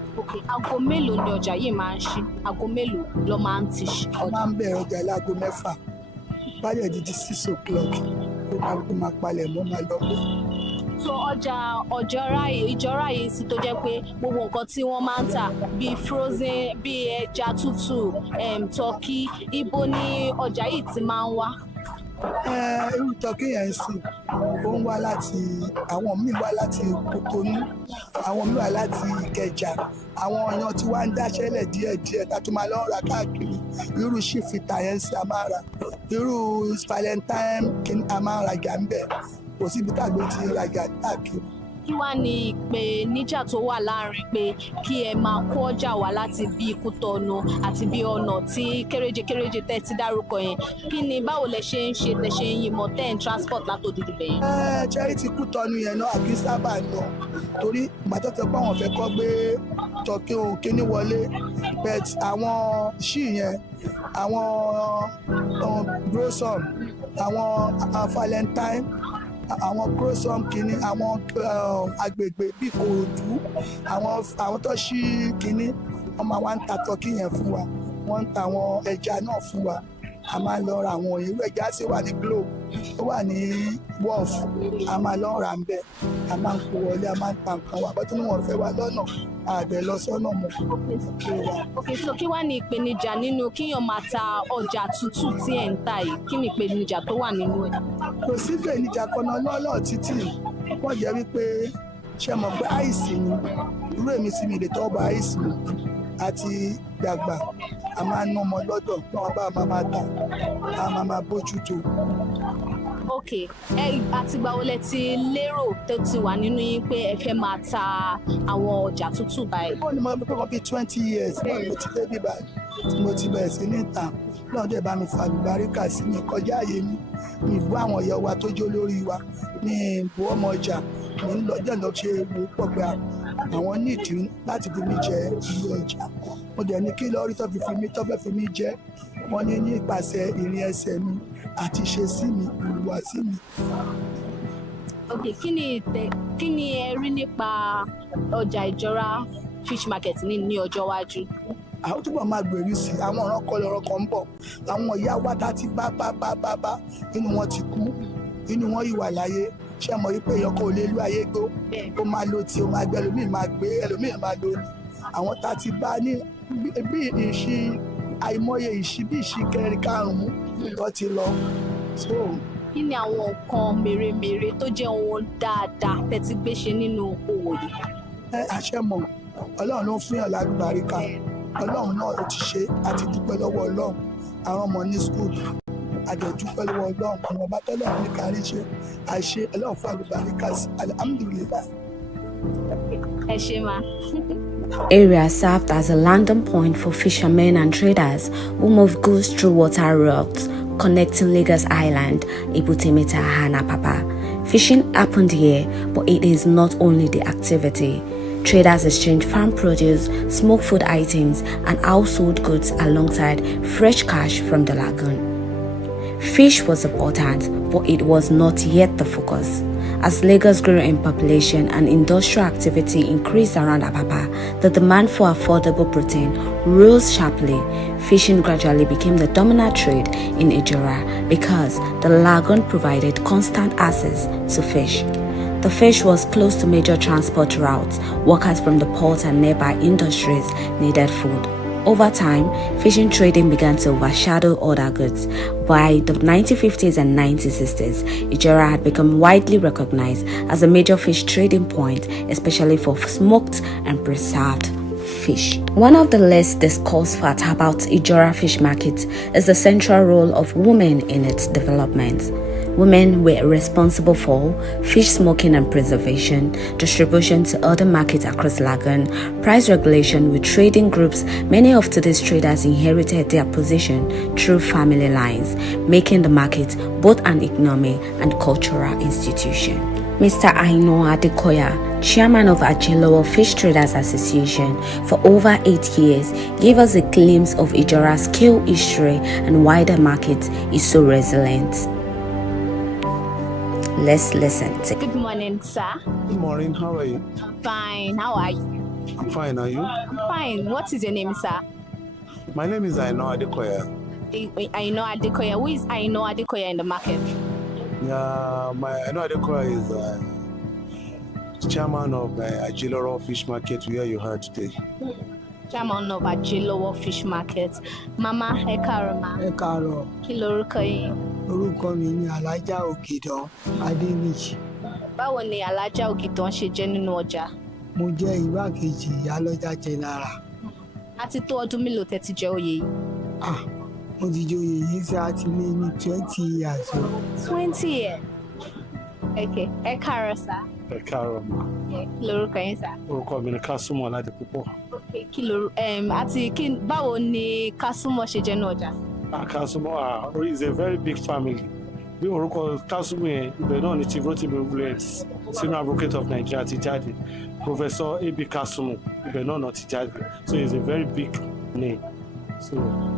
Aago mélòó ni ọjà yìí máa ń ṣí? Aago mélòó ló máa ń ti ṣí? Wọ́n máa ń bẹ̀rẹ̀ ọjà láago 6 báyọ̀ di 6 o'clock tó máa palẹ̀ mọ́ máa lọ bẹ̀. So ìjọra yìí sì tó jẹ́ pé gbogbo nǹkan tí wọ́n máa ń tà bíi frozen bíi ẹja tútù turkey ibo ni ọjà yìí ti máa ń wá? Irú turkey yẹn sì ó ń wá láti àwọn míì wá láti Kòtónú àwọn míì wá láti Ìkẹjà àwọn èèyàn tí wọ́n ń dáṣẹ́lẹ̀ díẹ̀díẹ̀ tá a tún máa lọ rà káàkiri irú ṣìfìtà yẹn sì a máa rà irú valentine kí a máa rajà ń bẹ̀ kò síbi tàgbé ti rajà káàkiri. Kí wá ní ìpèníjà tó wà láàrin pé kí ẹ máa kó ọjà wá láti bí Kútọ̀nù àti bí ọ̀nà tí kéréje tẹ́ ti dárúkọ yẹn kí ni báwo lẹ ṣe ń ṣe tẹ ṣe ń yìnbọn tẹ́ ń transport látòdìdì bẹ̀yẹn? Charity Kútọ̀nù yẹn náà àbí sábà lọ torí màtọ́tọ́ pé àwọn fẹ́ kọ́ gbé tọ́kí òun kíní wọlé but àwọn ṣì yẹn àwọn grosom àwọn valentine àwọn grosom kìíní àwọn agbègbè bíi Kòròdú àwọn tó ṣí kìíní wọ́n máa wá ń ta tọ́kì yẹn fún wa wọ́n ń ta àwọn ẹja náà fún wa a máa lọ ra àwọn irú ẹja sí wà ní Glo ó wà ní Wharf a máa lọ ra ń bẹ a máa ń kó wọlé a máa ń ta nǹkan wa bọ́ tí wọ́n fẹ́ wa lọ́nà àgbẹ̀ lọ sọ́nà mọ́. Okay, so kí wá ní ìpèníjà nínú kíyàn máa ta ọjà tútù tí ẹ̀ ń tà yìí kí ni ìpèníjà tó wà nínú ẹ̀? Kò sí ìpèníjà kan náà lọ́lọ́ títì wọ́n jẹ́ wípé ṣe mọ̀ pé àìsí ni irú èmi sì mi lè tọ́ ọba àìsí àti dàgbà a máa ná ọmọ lọ́dọ̀ tí wọ́n bá máa tà a máa bójú tó. Ok, àtìgbà wo lẹ ti lérò tó ti wà nínú yín pé ẹ fẹ́ máa ta àwọn ọjà tútù báyìí? Ó ní mo bí kọ́kọ́ bí 20 years náà mo ti dé bí báyìí tí mo ti bẹ̀rẹ̀ sí ní ìta náà dẹ̀ bá mi fa àlùbáríkà sí mi kọjá àyè mi ní ìbú àwọn ìyá wa tó jó lórí wa ní ìbú ọmọ ọjà mo ń lọ jẹ́ lọ ṣe ewu pọ̀ pé àwọn nídìí láti fi mí jẹ ìlú ọjà mo dẹ̀ ní kí lọ́ọ́rí tó fẹ́ fi mí jẹ wọ́n ní ìpasẹ̀ ìrìn ẹsẹ̀ mi àti ṣe sí mi ìwà sí mi. Ok, kí ni ẹ rí nípa ọjà ìjọra fish market ní ọjọ́ iwájú? Àwọn túbọ̀ máa gbèrú sí àwọn ọ̀ràn kọlọ̀rọ̀ kan ń bọ̀ àwọn ìyá wa tá ti bá inú wọn ti kú inú wọn yìí wà láyé ṣé mọ̀ wípé èèyàn kò lè lu ayé gbó ó máa lo tí ó máa gbé ẹlòmíì máa gbé ẹlòmíì máa lo àwọn tá ti bá ní bí ìṣí àìmọye ìṣí bí ìṣí kẹrin karùn-ún tó ti lọ. Kí ni àwọn nǹkan mèremère tó jẹ́ ohun dáadáa tẹ́tí gbé ṣe nínú òwò yìí? Àṣẹ mọ̀ Ọlọ́run ló ń fún yàn lálùbáríkà Ọlọ́run náà ló ti ṣe àti dúpẹ́ lọ́wọ́ Ọlọ́run àwọn ọmọ ní skul àdẹ̀dúpẹ́ lọ́wọ́ Ọlọ́run àwọn ọba tọ́lọ́run ní kárí ṣe àìṣe Ọlọ́run fún àlùbáríkà sí alhamdulillah. Ẹ ṣé ma. Area served as a landing point for fishermen and traders who move goods through water routes connecting Lagos Island, Ibutemeta, and Apapa. Fishing happened here, but it is not only the activity. Traders exchange farm produce, smoked food items, and household goods alongside fresh cash from the lagoon. Fish was important, but it was not yet the focus. As Lagos grew in population and industrial activity increased around Apapa, the demand for affordable protein rose sharply. Fishing gradually became the dominant trade in Ijora because the lagoon provided constant access to fish. The fish was close to major transport routes. Workers from the port and nearby industries needed food. Over time, fishing trading began to overshadow other goods. By the 1950s and 1960s, Ijora had become widely recognized as a major fish trading point, especially for smoked and preserved fish. One of the less discussed facts about Ijora fish market is the central role of women in its development. Women were responsible for fish smoking and preservation, distribution to other markets across Lagoon, price regulation with trading groups. Many of today's traders inherited their position through family lines, making the market both an economic and cultural institution. Mr. Aino Adekoya, chairman of Ajilowo Fish Traders Association for over 8 years, gave us a glimpse of Ijora's scale, history, and why the market is so resilient. Let's listen to. Good morning, sir. Good morning. How are you? I'm fine. How are you? I'm fine. Are you? I'm fine. What is your name, sir? My name is Aino Adekoya. Aino Adekoya. Who is Aino Adekoya in the market? My Aino Adekoya is chairman of Ajilowo Fish Market, where you heard today. Chairman of Ajilowo Fish Market. Mama, ẹ káàárọ̀ ma. Ẹ káàárọ̀. Kí lorúkọ yín? Orúkọ mi ni Alájà Ògìdán Adéníjì. Báwo ni Alájà Ògìdán ṣe jẹ́ nínú ọjà? Mo jẹ́ igbákejì Ìyálọ́jà General. A ti tó ọdún mélòó tẹ́ ti jẹ oyè yìí? Mo ti jẹ oyè yìí sí àti lé ní 20 years. 20 years? Okay. Ẹ káàárọ̀ sá. Ẹ káàárọ̀ ma. Kí lorúkọ yín sá? Orúkọ mi ni Kásùmọ̀ Ládipúpọ̀. Okay. Báwo ni Kásùmọ̀ ṣe jẹ́ nínú ọjà? Kásùmọ̀ is a very big family. Bí orúkọ Kásùmọ̀ yẹn, ibẹ̀ náà ni Chief Rotimi Williams, Senior Advocate of Nigeria ti jáde. Professor A.B. Kásùmọ̀, ibẹ̀ náà ti jáde. So it's a very big name. So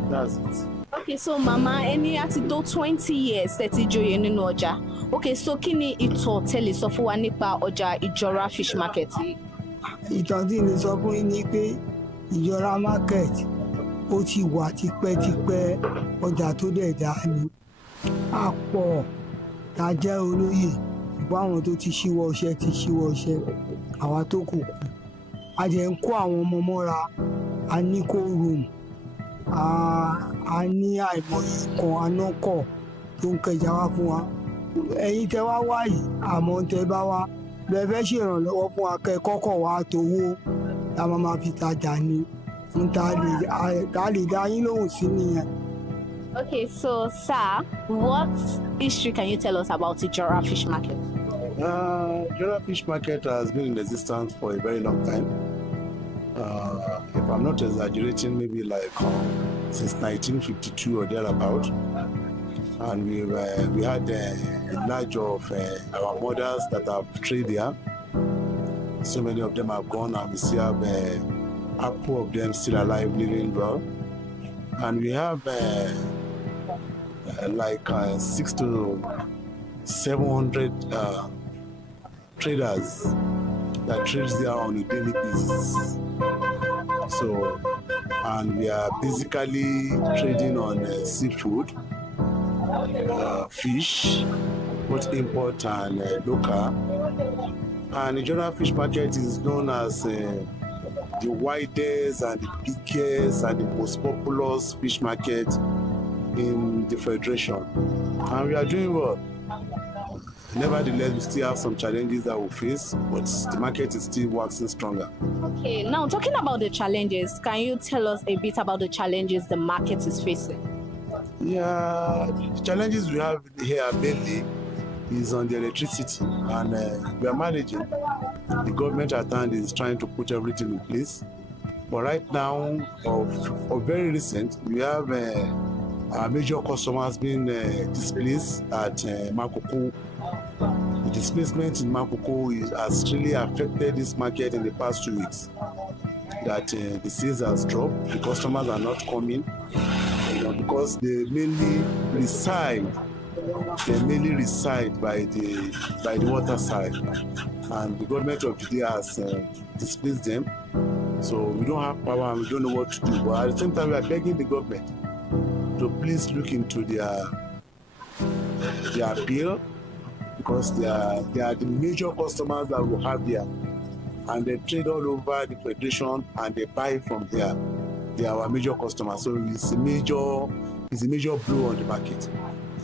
that's it. Okay, so mama, ẹni àti tó 20 years tẹ́ ti joyè nínú ọjà. Okay, so kí ni ìtàn tẹ́lẹ̀ sọ fún wa nípa ọjà Ìjọra Fish Market? Ìtàn tí mo sọ fún yín ni pé Ìjọra Market ó ti wà tipẹ́tipẹ́, ọjà tó dẹ̀ dá ni. A pọ̀ tá jẹ́ olóyè, ṣùgbọ́n àwọn tó ti ṣíwọ́ iṣẹ́ ti ṣíwọ́ iṣẹ́, àwa tó kù. A jẹ́ ń kó àwọn ọmọ mọ́ra, a ní kóòrùm, a ní àìmọye kan anákọ̀ tó ń kẹjà wá fún wa. Ẹ̀yin tẹ wá wá yìí, àmọ́ tẹ bá wá bẹ́ẹ̀ fẹ́ ṣèrànlọ́wọ́ fún akẹ́kọ̀ọ́ wa tówó la máa fi tajà ni. Ta lè dá yín lóhùn sí nìyẹn. Okay, so sir, what history can you tell us about the Jora Fish Market? Jora Fish Market has been in existence for a very long time. If I'm not exaggerating, maybe like since 1952 or thereabout. And we had a large of our mothers that have traded there. So many of them have gone, and we still have a couple of them still alive, living well. And we have like 600 to 700 traders that trade there on a daily basis. So, and we are basically trading on seafood, fish, both import and local. And the Jora Fish Market is known as the widest and the biggest and the most populous fish market in the Federation. And we are doing well. Nevertheless, we still have some challenges that we face, but the market is still waxing stronger. Okay, now talking about the challenges, can you tell us a bit about the challenges the market is facing? Yeah, the challenges we have here mainly is on the electricity, and we are managing. The government at hand is trying to put everything in place. But right now, of very recent, we have our major customers being displaced at Makoko. The displacement in Makoko has really affected this market in the past 2 weeks. That the sales has dropped, the customers are not coming, because they mainly reside by the water side, and the government of the day has displaced them. So we don't have power and we don't know what to do. But at the same time, we are begging the government to please look into their appeal, because they are the major customers that we have there, and they trade all over the federation and they buy from there. They are our major customers, so it's a major blow on the market.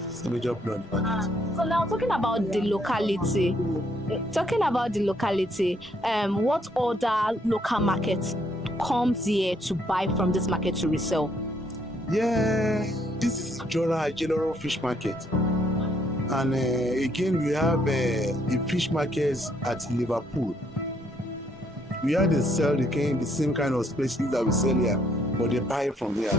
It's a major blow on the market. So now talking about the locality, what other local markets comes here to buy from this market to resell? Yeah, this is Jora General Fish Market. And again, we have a fish market at Liverpool. We had to sell the same kind of species that we sell here, but they buy from here.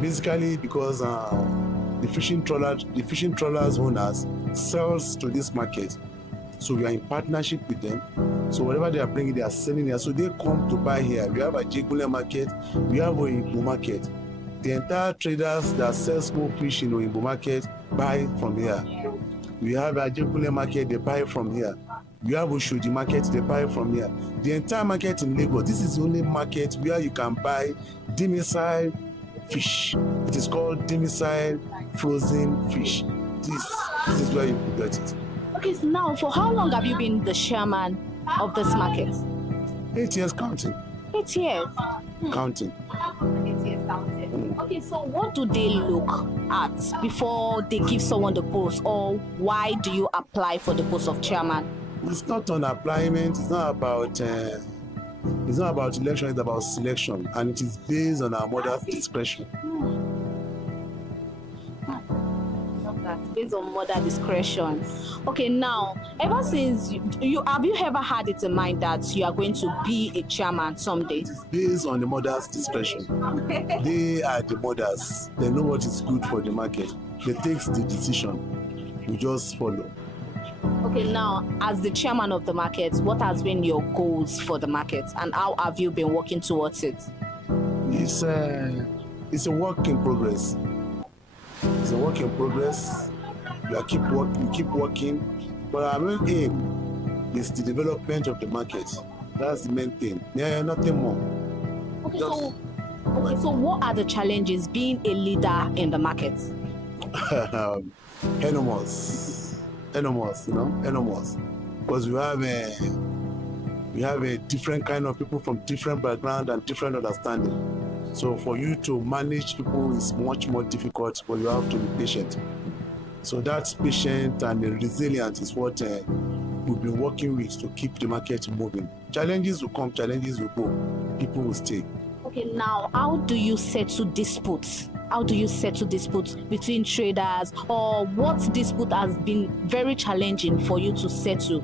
Basically, because the fishing trawlers owners sells to this market, so we are in partnership with them. So whatever they are bringing, they are selling here. So they come to buy here. We have a Jegule market, we have a Oyinbo market. The entire traders that sell small fish in Oyinbo market buy from here. We have a Jegule market, they buy from here. We have Oshodi market, they buy from here. The entire market in Lagos, this is the only market where you can buy demersal fish. It is called demersal frozen fish. This is where you can get it. Okay, so now for how long have you been the chairman of this market? 8 years counting. 8 years? Counting. 8 years counting. Okay, so what do they look at before they give someone the post, or why do you apply for the post of chairman? It's not on appliement, it's not about election, it's about selection, and it is based on our mother's discretion. Based on mother discretion. Okay, now, ever since have you ever had it in mind that you are going to be a chairman someday? It is based on the mother's discretion. They are the mothers. They know what is good for the market. They take the decision. We just follow. Okay, now, as the chairman of the market, what has been your goals for the market, and how have you been working towards it? It's a work in progress. It's a work in progress. We keep working, but our main aim is the development of the market. That's the main thing. Yeah, nothing more. Okay, so Okay, so what are the challenges being a leader in the market? Enormous, enormous. Because we have a different kind of people from different background and different understanding. So for you to manage people is much more difficult, but you have to be patient. So that's patient and resilience is what we've been working with to keep the market moving. Challenges will come, challenges will go, people will stay. Okay, now how do you settle disputes? How do you settle disputes between traders, or what dispute has been very challenging for you to settle?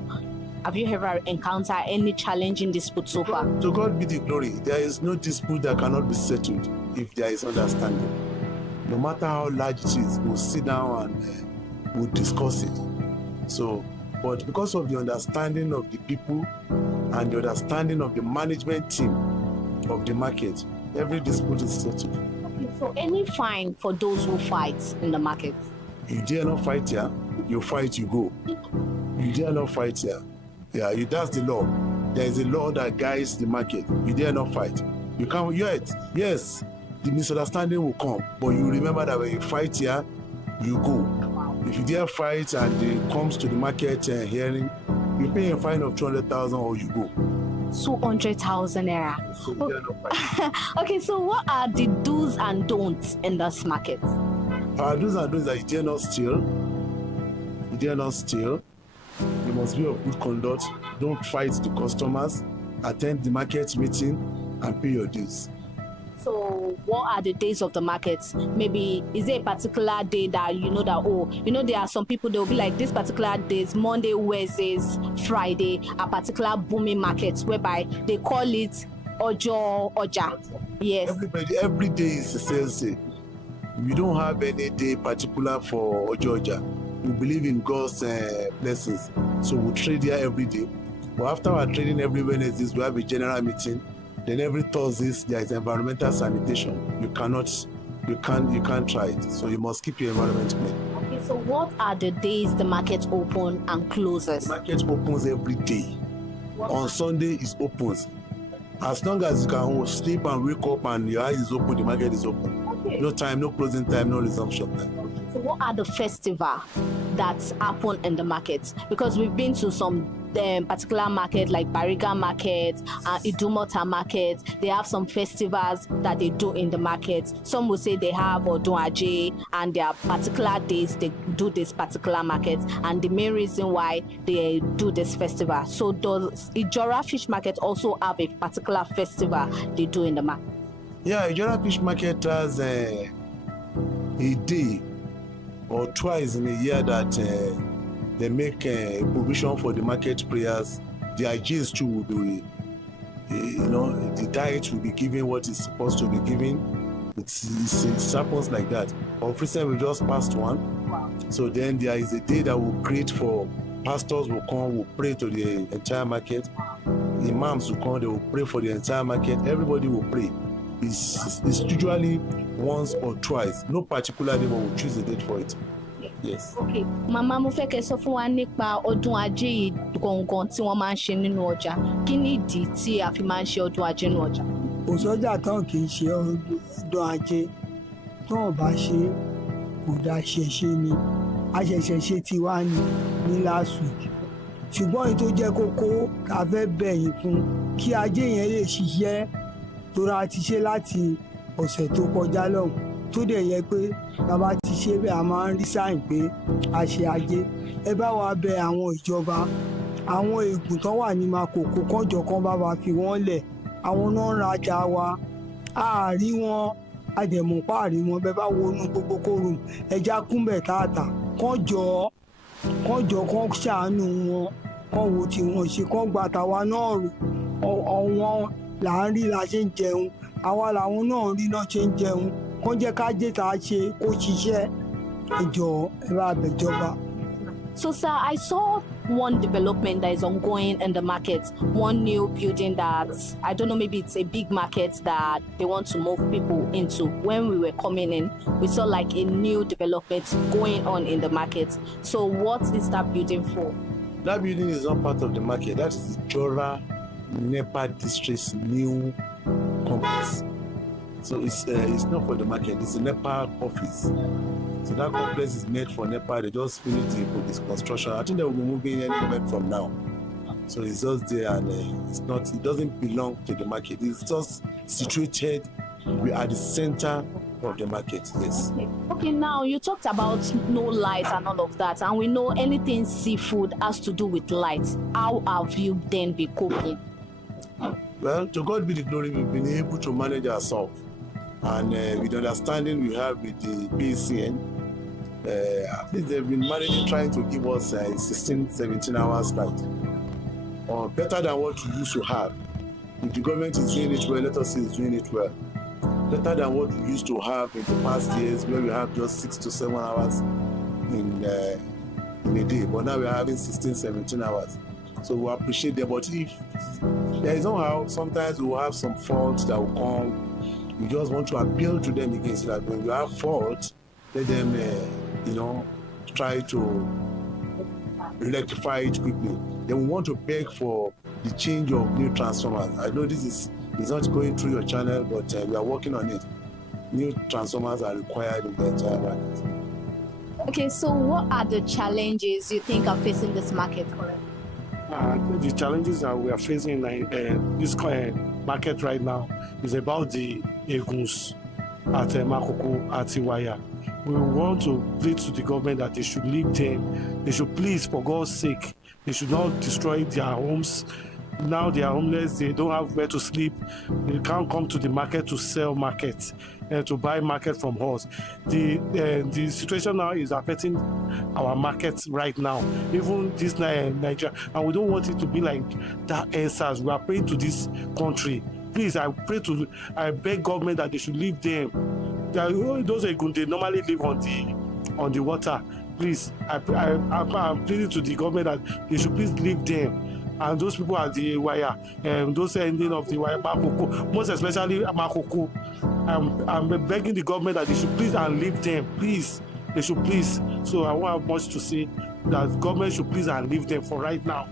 Have you ever encountered any challenging dispute so far? To God be the glory. There is no dispute that cannot be settled if there is understanding. No matter how large it is, we'll sit down and we'll discuss it. So, but because of the understanding of the people and the understanding of the management team of the market, every dispute is settled. So any fine for those who fight in the market? You dare not fight here, you fight, you go. You dare not fight here. Yeah, that's the law. There is a law that guides the market. You dare not fight. You can't yet. Yes, the misunderstanding will come, but you remember that when you fight here, you go. If you dare fight and it comes to the market hearing, you pay a fine of 200,000 or you go. 200,000 naira. So you dare not fight. Okay, so what are the do's and don'ts in this market? Our do's and don'ts are you dare not steal. You dare not steal. You must be of good conduct. Don't fight the customers. Attend the market meeting and pay your dues. So what are the days of the market? Maybe is there a particular day that there are some people, they'll be like, this particular days, Monday, Wednesdays, Friday, a particular booming market whereby they call it Oja. Yes. Every day is a sales day. We don't have any day particular for Oja. We believe in God's blessings. So we trade here every day. But after our trading every Wednesdays, we have a general meeting. Then every Thursdays there is environmental sanitation. You can't try it. So you must keep your environment clean. Okay, so what are the days the market open and closes? The market opens every day. On Sunday it opens. As long as you can sleep and wake up and your eyes is open, the market is open. Okay. No time, no closing time, no resumption time. So what are the festivals that happen in the market? Because we've been to some particular market like Bariga market, Idumota market. They have some festivals that they do in the market. Some will say they have Odunaje and there are particular days they do this particular market, and the main reason why they do this festival. So does Ijora Fish Market also have a particular festival they do in the market? Yeah, Ijora Fish Market has a day or twice in a year that they make a provision for the market prayers. The IGs too will be, the diet will be given what is supposed to be given. It happens like that. Of recent we just passed one. So then there is a day that will create for pastors will come, will pray to the entire market. The imams will come, they will pray for the entire market. Everybody will pray. It's usually once or twice. No particular day, but we'll choose a date for it. Yes. Okay. Mama mo fẹ́ kẹ́ sọ fún wa nípa ọdún ajé yìí gangan tí wọ́n máa ń ṣe nínú ọjà. Kí ni ìdí tí a fi máa ń ṣe ọdún ajé nínú ọjà? Kò sọ́jà tán kì í ṣe ọdún ajé. Tán ò bá ṣe kò dá ṣẹ̀ṣẹ̀ ni. A ṣẹ̀ṣẹ̀ ṣe tiwa ní last week. Ṣùgbọ́n èyí tó jẹ́ kókó ká fẹ́ bẹ̀yìn fún kí ajé yẹn lè ṣiṣẹ́ torí a ti ṣe láti ọ̀sẹ̀ tó kọjá lọ́hùn. Tó dẹ̀ yẹ pé bàbá ti ṣe bẹ́ẹ̀ a máa ń rí sáìn pé a ṣe ajé. Ẹ bá wa bẹ àwọn ìjọba, àwọn ègùn tó wà ní Makoko kọ́jọ kan bá wa fi wọ́n lẹ̀. Àwọn náà ń rajà wa, a rí wọn, a dẹ̀ mọ̀ pa àrí wọn. Bẹ́ẹ̀ bá wọnú gbogbo kóòrùn ẹja kúnbẹ̀ tààtà kọ́jọ kan ṣàánú wọn, kọ́ wo tí wọ́n ṣe kọ́ gba tàwa náà rò. Ọ̀wọ́n là ń rí la ṣe ń jẹun, àwa làwọn náà rí náà ṣe ń jẹun. Kọ́ jẹ́ ká jẹ́ tá a ṣe kó ṣiṣẹ́ ìjọ ẹ̀rọ àbẹ̀jọba. So sir, I saw one development that is ongoing in the market, one new building that, I don't know, maybe it's a big market that they want to move people into. When we were coming in, we saw like a new development going on in the market. So what is that building for? That building is not part of the market. That is Jora Nepa District's new complex. So it's not for the market, it's the NEPA office. So that complex is made for NEPA, they just finished the construction. I think they will be moving anywhere from now. So it's just there and it doesn't belong to the market. It's just situated at the center of the market, yes. Okay, now you talked about no light and all of that, and we know anything seafood has to do with light. How have you then been coping? Well, to God be the glory, we've been able to manage ourselves. And with the understanding we have with the BCN, at least they've been managing trying to give us 16, 17 hours light. Or better than what we used to have. If the government is doing it well, let us say it's doing it well. Better than what we used to have in the past years, where we have just 6 to 7 hours in a day. But now we're having 16, 17 hours. So we appreciate them. But if there is somehow, sometimes we will have some faults that will come. We just want to appeal to them again so that when you have faults, let them, try to rectify it quickly. Then we want to beg for the change of new transformers. I know this is not going through your channel, but we are working on it. New transformers are required in the entire market. Okay, so what are the challenges you think are facing this market? The challenges that we are facing in this market right now is about the eguns at Makoko, at Iwaya. We want to plead to the government that they should leave them. They should please, for God's sake, they should not destroy their homes. Now they are homeless, they don't have where to sleep. They can't come to the market to sell market, to buy market from us. The situation now is affecting our markets right now, even this Nigeria, and we don't want it to be like that answers. We are praying to this country. Please, I beg government that they should leave them. Those they normally live on the water. Please, I'm pleading to the government that they should please leave them. And those people at the wire, those ending of the wire, Makoko, most especially Makoko, I'm begging the government that they should please and leave them. Please, they should please. So I won't have much to say. That government should please and leave them for right now.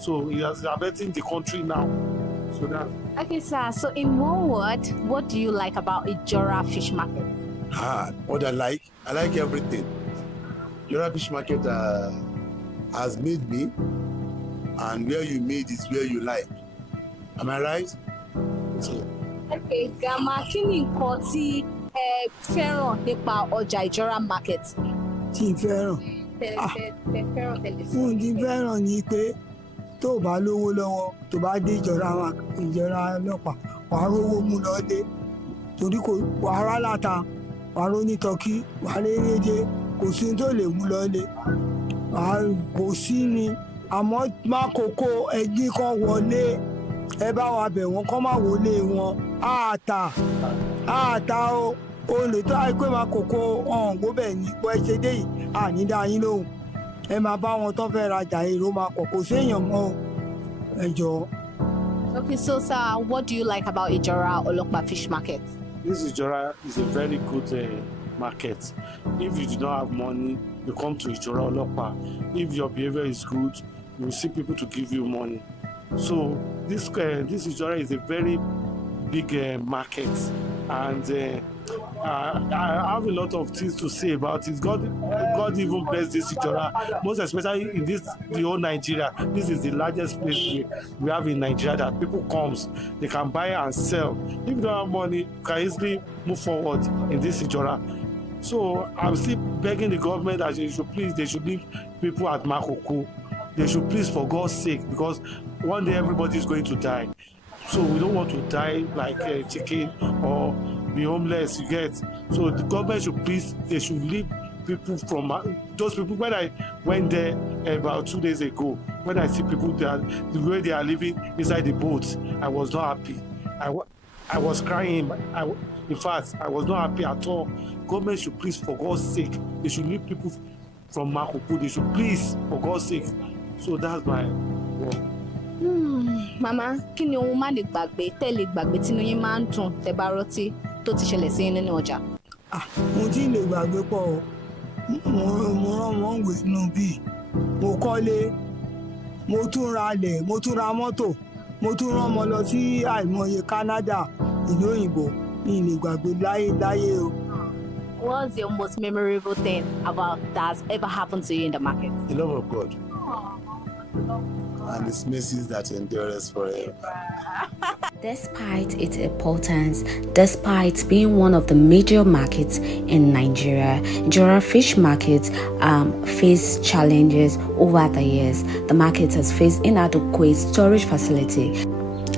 So it is affecting the country now. So that. Okay, sir. So in one word, what do you like about Ijora Fish Market? What I like everything. Ijora Fish Market has made me, and where you made is where you like. Am I right? Okay, Grandma, kí ni nǹkan tí ẹ fẹ́ràn nípa ọjà Ijora Market? Tí n fẹ́ràn. Fún ti fẹ́ràn ni pé tó bá lówó lọ́wọ́ tó bá dé Ijora ọlọ́pàá wàá rówó mú lọ dé torí kò wàá rà láta wàá róní tọ́kí wàá lé rédé kò sí tó lè mú lọ dé kò sí ni àmọ́ Makoko ẹgbẹ́ kan wọlé ẹ bá wa bẹ̀ wọ́n kọ́ máa wọlé wọn àtà o olè tó àìpé Makoko ọ̀hún gbóbẹ̀ ní ipò ẹ̀ṣẹ̀ dé yìí ànídá yín lóhùn ẹ máa bá wọn tó fẹ́ rajà èrò máa pọ̀ kò séèyàn mọ́ ẹ jọ. Okay, so sir, what do you like about Ijora Olokpa Fish Market? This Ijora is a very good market. If you do not have money, you come to Ijora Olokpa. If your behavior is good, you will see people to give you money. So this Ijora is a very big market, and I have a lot of things to say about it. God even bless this Ijora, most especially in the whole Nigeria. This is the largest place we have in Nigeria that people comes, they can buy and sell. If you don't have money, you can easily move forward in this Ijora. So I'm still begging the government that they should leave people at Makoko. They should please, for God's sake, because one day everybody is going to die. So we don't want to die like a chicken or be homeless, you get. So the government should please, they should leave people from those people. When I went there about 2 days ago, when I see people there, the way they are living inside the boat, I was not happy. I was crying. In fact, I was not happy at all. Government should please, for God's sake, they should leave people from Makoko. They should please, for God's sake. So that's my word. Mama, kí ni ohun má lè gbàgbé tẹ́lẹ̀ gbàgbé tí yín máa ń dùn tẹ́ bá rántí tó ti ṣẹlẹ̀ sí nínú ọjà? Mo ti lè gbàgbé pọ̀ o. Mo rán wọn wé inú bí. Mo kọ́lé, mo tún ra ilẹ̀, mo tún ra mọ́tò, mo tún rán ọmọ lọ sí àìmọye Canada, ìlú òyìnbó. mi ì lè gbàgbé láyé o. What's your most memorable thing about that's ever happened to you in the market? The love of God and His mercies that endures forever. Despite its importance, despite being one of the major markets in Nigeria, Ijora fish market faced challenges over the years. The market has faced inadequate storage facility.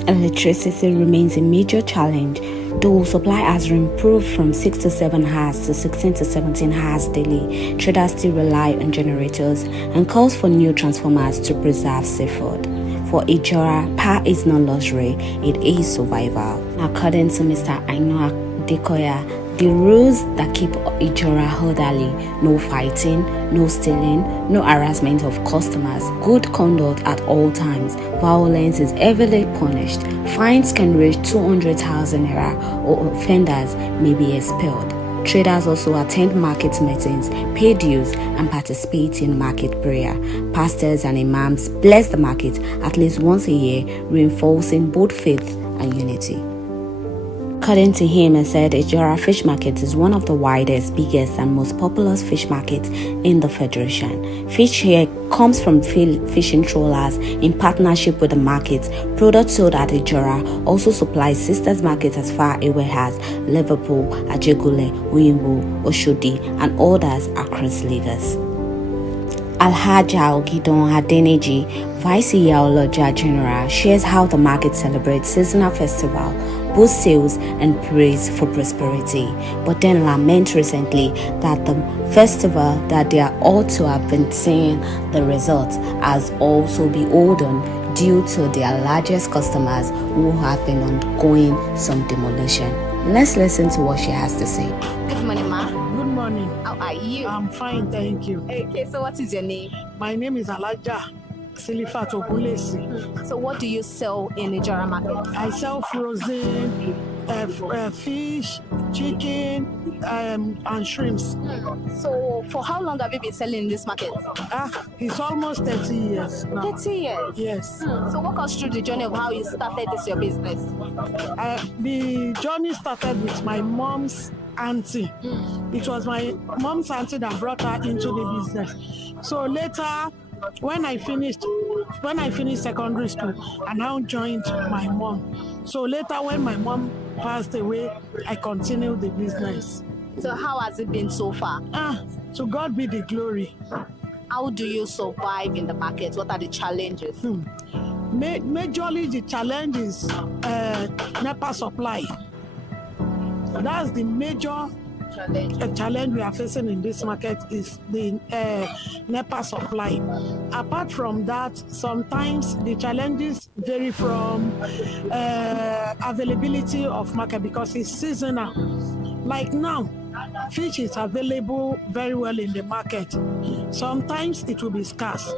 Electricity remains a major challenge, though supply has improved from 6 to 7 hours to 16 to 17 hours daily. Traders still rely on generators and calls for new transformers to preserve seafood. For Ijora, power is not luxury, it is survival. According to Mr. Ainoa Dekoya, the rules that keep Ijora orderly: no fighting, no stealing, no harassment of customers, good conduct at all times, violence is heavily punished, fines can reach 200,000 naira, or offenders may be expelled. Traders also attend market meetings, pay dues, and participate in market prayer. Pastors and imams bless the market at least once a year, reinforcing both faith and unity. According to him, he said Ijora Fish Market is one of the widest, biggest, and most populous fish markets in the Federation. Fish here comes from fishing trawlers in partnership with the market. Products sold at Ijora also supplies sisters markets as far away as Liverpool, Ajegule, Uyimbo, Oshodi, and others across Lagos. Alhaja Ogidon Adeneji, Vice Iyawoloja General, shares how the market celebrates seasonal festival, boosts sales and prays for prosperity, but then lament recently that the festival that they are ought to have been seeing the results has also been beholden due to their largest customers who have been undergoing some demolition. Let's listen to what she has to say. Good morning, ma. Good morning. How are you? I'm fine, thank you. Okay, so what is your name? My name is Alaja Silifat Ogunlesi. So what do you sell in Ijora market? I sell frozen fish, chicken, and shrimps. So for how long have you been selling in this market? It's almost 30 years now. 30 years? Yes. So walk us through the journey of how you started this your business. The journey started with my mom's auntie. It was my mom's auntie that brought her into the business. So later, when I finished secondary school, I now joined my mom. So later, when my mom passed away, I continued the business. So how has it been so far? To God be the glory. How do you survive in the market? What are the challenges? Majorly, the challenge is NEPA supply. That's the major challenge we are facing in this market is the NEPA supply. Apart from that, sometimes the challenges vary from availability of market because it's seasonal. Like now, fish is available very well in the market. Sometimes it will be scarce,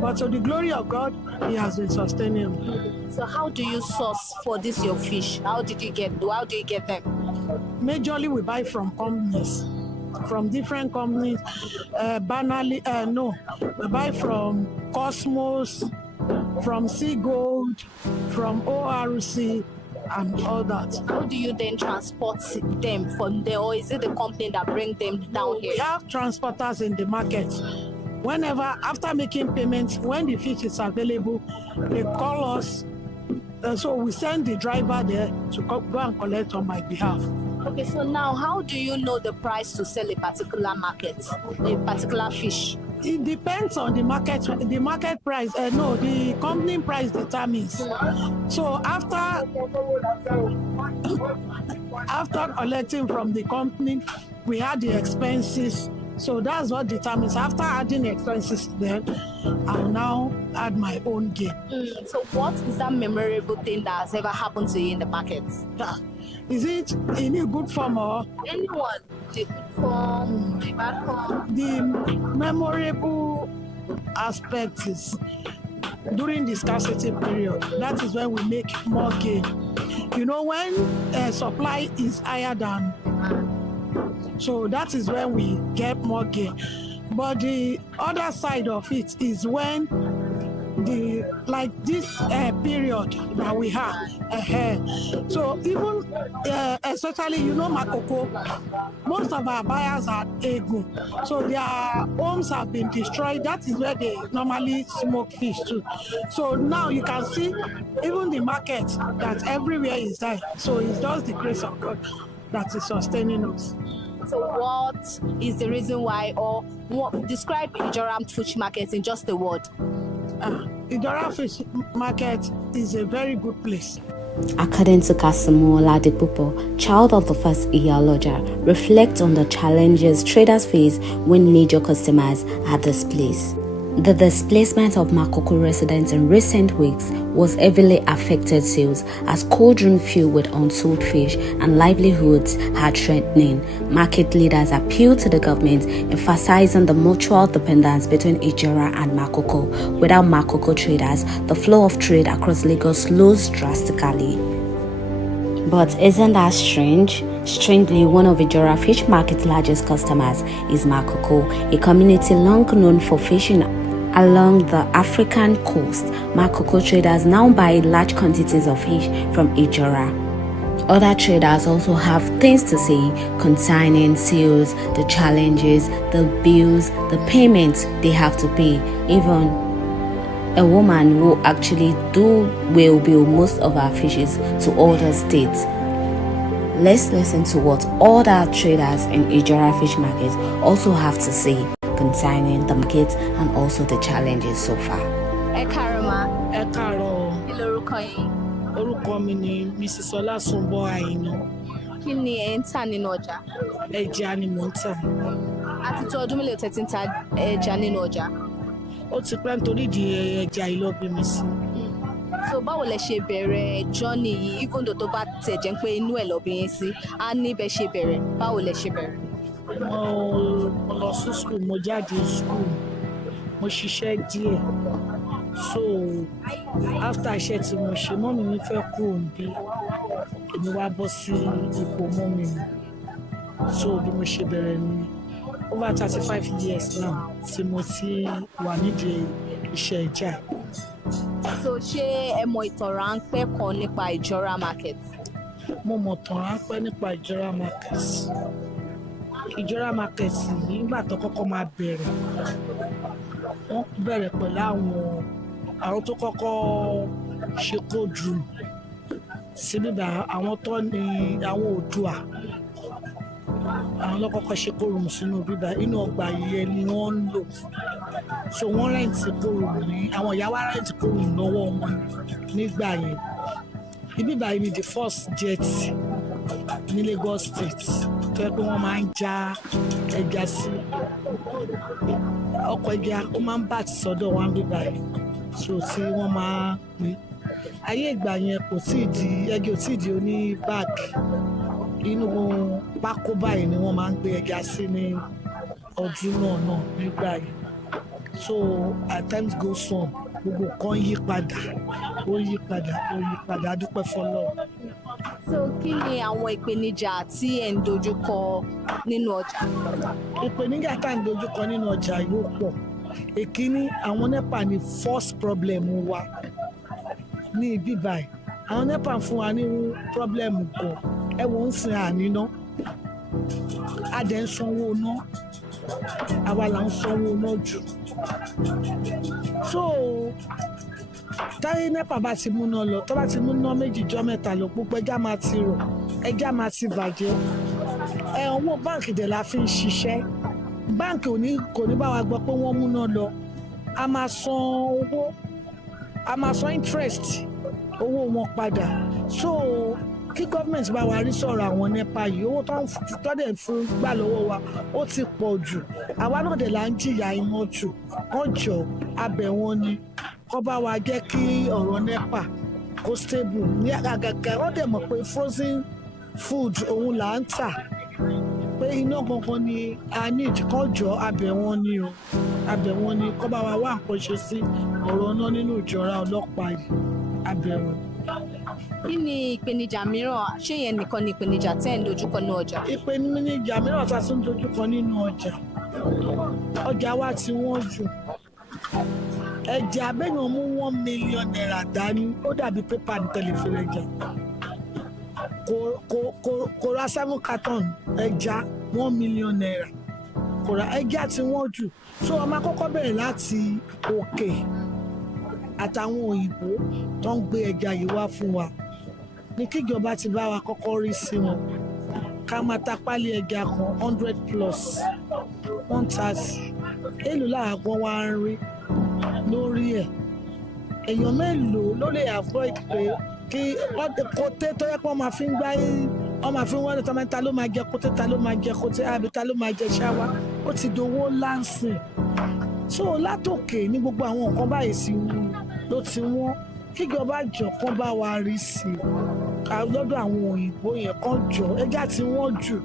but to the glory of God, He has been sustaining. So how do you source for this your fish? How do you get them? Majorly, we buy from companies, from different companies. We buy from Cosmos, from Sea Gold, from ORC, and all that. How do you then transport them from there, or is it the company that bring them down here? We have transporters in the market. Whenever, after making payments, when the fish is available, they call us. So we send the driver there to go and collect on my behalf. Okay, so now how do you know the price to sell a particular market, a particular fish? It depends on the market. The market price, the company price determines. So after collecting from the company, we had the expenses. So that's what determines. After adding expenses, then I'll now add my own gain. So what is that memorable thing that has ever happened to you in the market? Is it in a good form or? Anyone. The good form, the bad form. The memorable aspect is during the scarcity period. That is when we make more gain. You know, when supply is higher than so that is when we get more gain. But the other side of it is when the like this period that we have. So even especially, Makoko, most of our buyers are Ego. So their homes have been destroyed. That is where they normally smoke fish too. So now you can see even the market that everywhere is there. So it's just the grace of God that is sustaining us. So what is the reason why, or describe Ijoram Fish Market in just a word? Ijoram Fish Market is a very good place. According to ConsumerHalla, child of the first Iyaloja, reflects on the challenges traders face when major customers at this place. The displacement of Makoko residents in recent weeks was heavily affected sales as cauldron filled with unsold fish and livelihoods are threatening. Market leaders appealed to the government, emphasizing the mutual dependence between Ijora and Makoko. Without Makoko traders, the flow of trade across Lagos slows drastically. But isn't that strange? Strangely, one of Ijora Fish Market's largest customers is Makoko, a community long known for fishing along the African coast. Makoko traders now buy large quantities of fish from Ijora. Other traders also have things to say concerning sales, the challenges, the bills, the payments they have to pay. Even a woman who actually will bill most of our fishes to other states. Let's listen to what other traders in Ijora Fish Market also have to say concerning the market and also the challenges so far. Ẹ káàárọ̀. Kí lorúkọ yín? Orúkọ mi ni Mrs. Ọlásùnbọ̀ Àìná. Kí ni ẹ̀ ń tà nínú ọjà? Ẹja ni mò ń tà. Àti tó ọdún mélòó tẹ́ ti ń ta ẹja nínú ọjà? Ó ti pẹ́ nítorí ìdí ẹja yìí ló bí mi sí. So báwo lẹ ṣe bẹ̀rẹ̀ journey yìí, even though tó bá tẹ̀ jẹ́ pé inú ẹ̀ lọ bí yín sí, á ní bẹ́ ṣe bẹ̀rẹ̀, báwo lẹ ṣe bẹ̀rẹ̀? Mo lọ sí school, mo jáde school, mo ṣiṣẹ́ díẹ̀. So after iṣẹ́ tí mo ṣe, mọ́mì mi fẹ́ kúrò níbí, èmi wá bọ́ sí ipò mọ́mì mi. So bí mo ṣe bẹ̀rẹ̀ ni over 35 years now tí mo ti wà nídìí iṣẹ́ ẹja. So ṣé ẹ mọ ìtàn ráńpẹ́ kan nípa Ijora Market? Mo mọ̀ ìtàn ráńpẹ́ nípa Ijora Market. Ijora Market nígbà tó kọ́kọ́ máa bẹ̀rẹ̀, wọ́n bẹ̀rẹ̀ pẹ̀lú àwọn tó kọ́kọ́ ṣe kóòdù sí bíbá àwọn tó ní àwọn Oòduà. Àwọn ló kọ́kọ́ ṣe kóòrùn sínú bíbá inú ọgbà yẹn ni wọ́n ń lò. So wọ́n rẹ̀ǹtì kóòrùn ní àwọn ìyá wa rẹ̀ǹtì kóòrùn lọ́wọ́ wọn nígbà yẹn. Ibi báyìí ni the first jet ní Lagos State tó yẹ pé wọ́n máa ń já ẹja sí. Ọkọ̀ ẹja ó máa ń bà tí sọ́dọ̀ wọn bí báyìí. So tí wọ́n máa ní. Ayé ìgbà yẹn kò tíì di ẹjọ́ tí ì di oní báàgì. Inú pákó báyìí ni wọ́n máa ń gbé ẹja sí ní ọdún náà nígbà yẹn. So at times goes on, gbogbo kan yí padà, a dúpẹ́ f'Ọlọ́run. So kí ni àwọn ìpèníjà tí ẹ̀ ń dojúkọ nínú ọjà? Ìpèníjà tá à ń dojúkọ nínú ọjà yóò pọ̀. Èkíní, àwọn NEPA ni first problem wa ní ibi báyìí. Àwọn NEPA fún wa ní problem kan, ẹ wò ń sin àníná. A dẹ̀ ń sanwó ná, àwa là ń sanwó ná jù. So táyé NEPA bá ti múná lọ, tó bá ti múná méjì jọ́ mẹ́ta lọ, gbogbo ẹja máa ti rò, ẹja máa ti bàjẹ́. Owó báǹkì dẹ̀ la fi ń ṣiṣẹ́. Báǹkì kò ní bá wa gbọ́ pé wọ́n múná lọ. A máa san owó, a máa san interest owó wọn padà. So kí gọ́ọ̀mẹ̀ntì bá wa rí sọ̀rọ̀ àwọn NEPA yìí, owó tó dẹ̀ fún gbà lọ́wọ́ wa ó ti pọ̀ jù. Àwa náà dẹ̀ là ń jìyà iná jù. Wọ́n jọ abẹ̀ wọn ni kó bá wa jẹ́ kí ọ̀rọ̀ NEPA kó stable. Ní àgàgà wọ́n dẹ̀ mọ̀ pé frozen food òun là ń tà. Pé iná gangan ni a ní ìdíkọ́jọ́ abẹ̀ wọn ni o. Abẹ̀ wọn ni kó bá wa wá nǹkan ṣe sí ọ̀rọ̀ náà nínú Ìjọra ọlọ́pàá yìí. Abẹ̀ wọn. Kí ni ìpèníjà mìíràn? Ṣé yẹn nìkan ni ìpèníjà tẹ́ ẹ̀ ń dojúkọ nínú ọjà? Ìpèníjà mìíràn tá a tún dojúkọ nínú ọjà. Ọjà wa ti wọ́n jù. ẹja abẹ́yàn mú 1 million naira dání ó dàbí pépà ní tẹlifíṣàn ẹja kò ra 7 carton ẹja 1 million naira kò ra ẹja tí wọ́n jù so ọmọ akọ́kọ́ bẹ̀rẹ̀ láti òkè àtàwọn òyìnbó tó ń gbé ẹja yìí wá fún wa ní kíjọba ti bá wa kọ́kọ́ rí sí wọn ká máa ta pálí ẹja kan 100 plus 130 èlò làágbọ́n wa ń rí lórí ẹ̀ èèyàn mélòó ló lè avoid pé kí kóté tó yẹ kó máa fi ń gbá wọ́n máa fi ń wọ́n ta ló máa jẹ kóté ta ló máa jẹ kóté àbí ta ló máa jẹ ṣáwá ó ti dowó láǹsìn so látòkè ní gbogbo àwọn nǹkan báyìí sí ló ti wọ́n kíjọba jọ kán bá wa rí sí i lọ́dọ̀ àwọn òyìnbó yẹn kán jọ ẹja tí wọ́n jù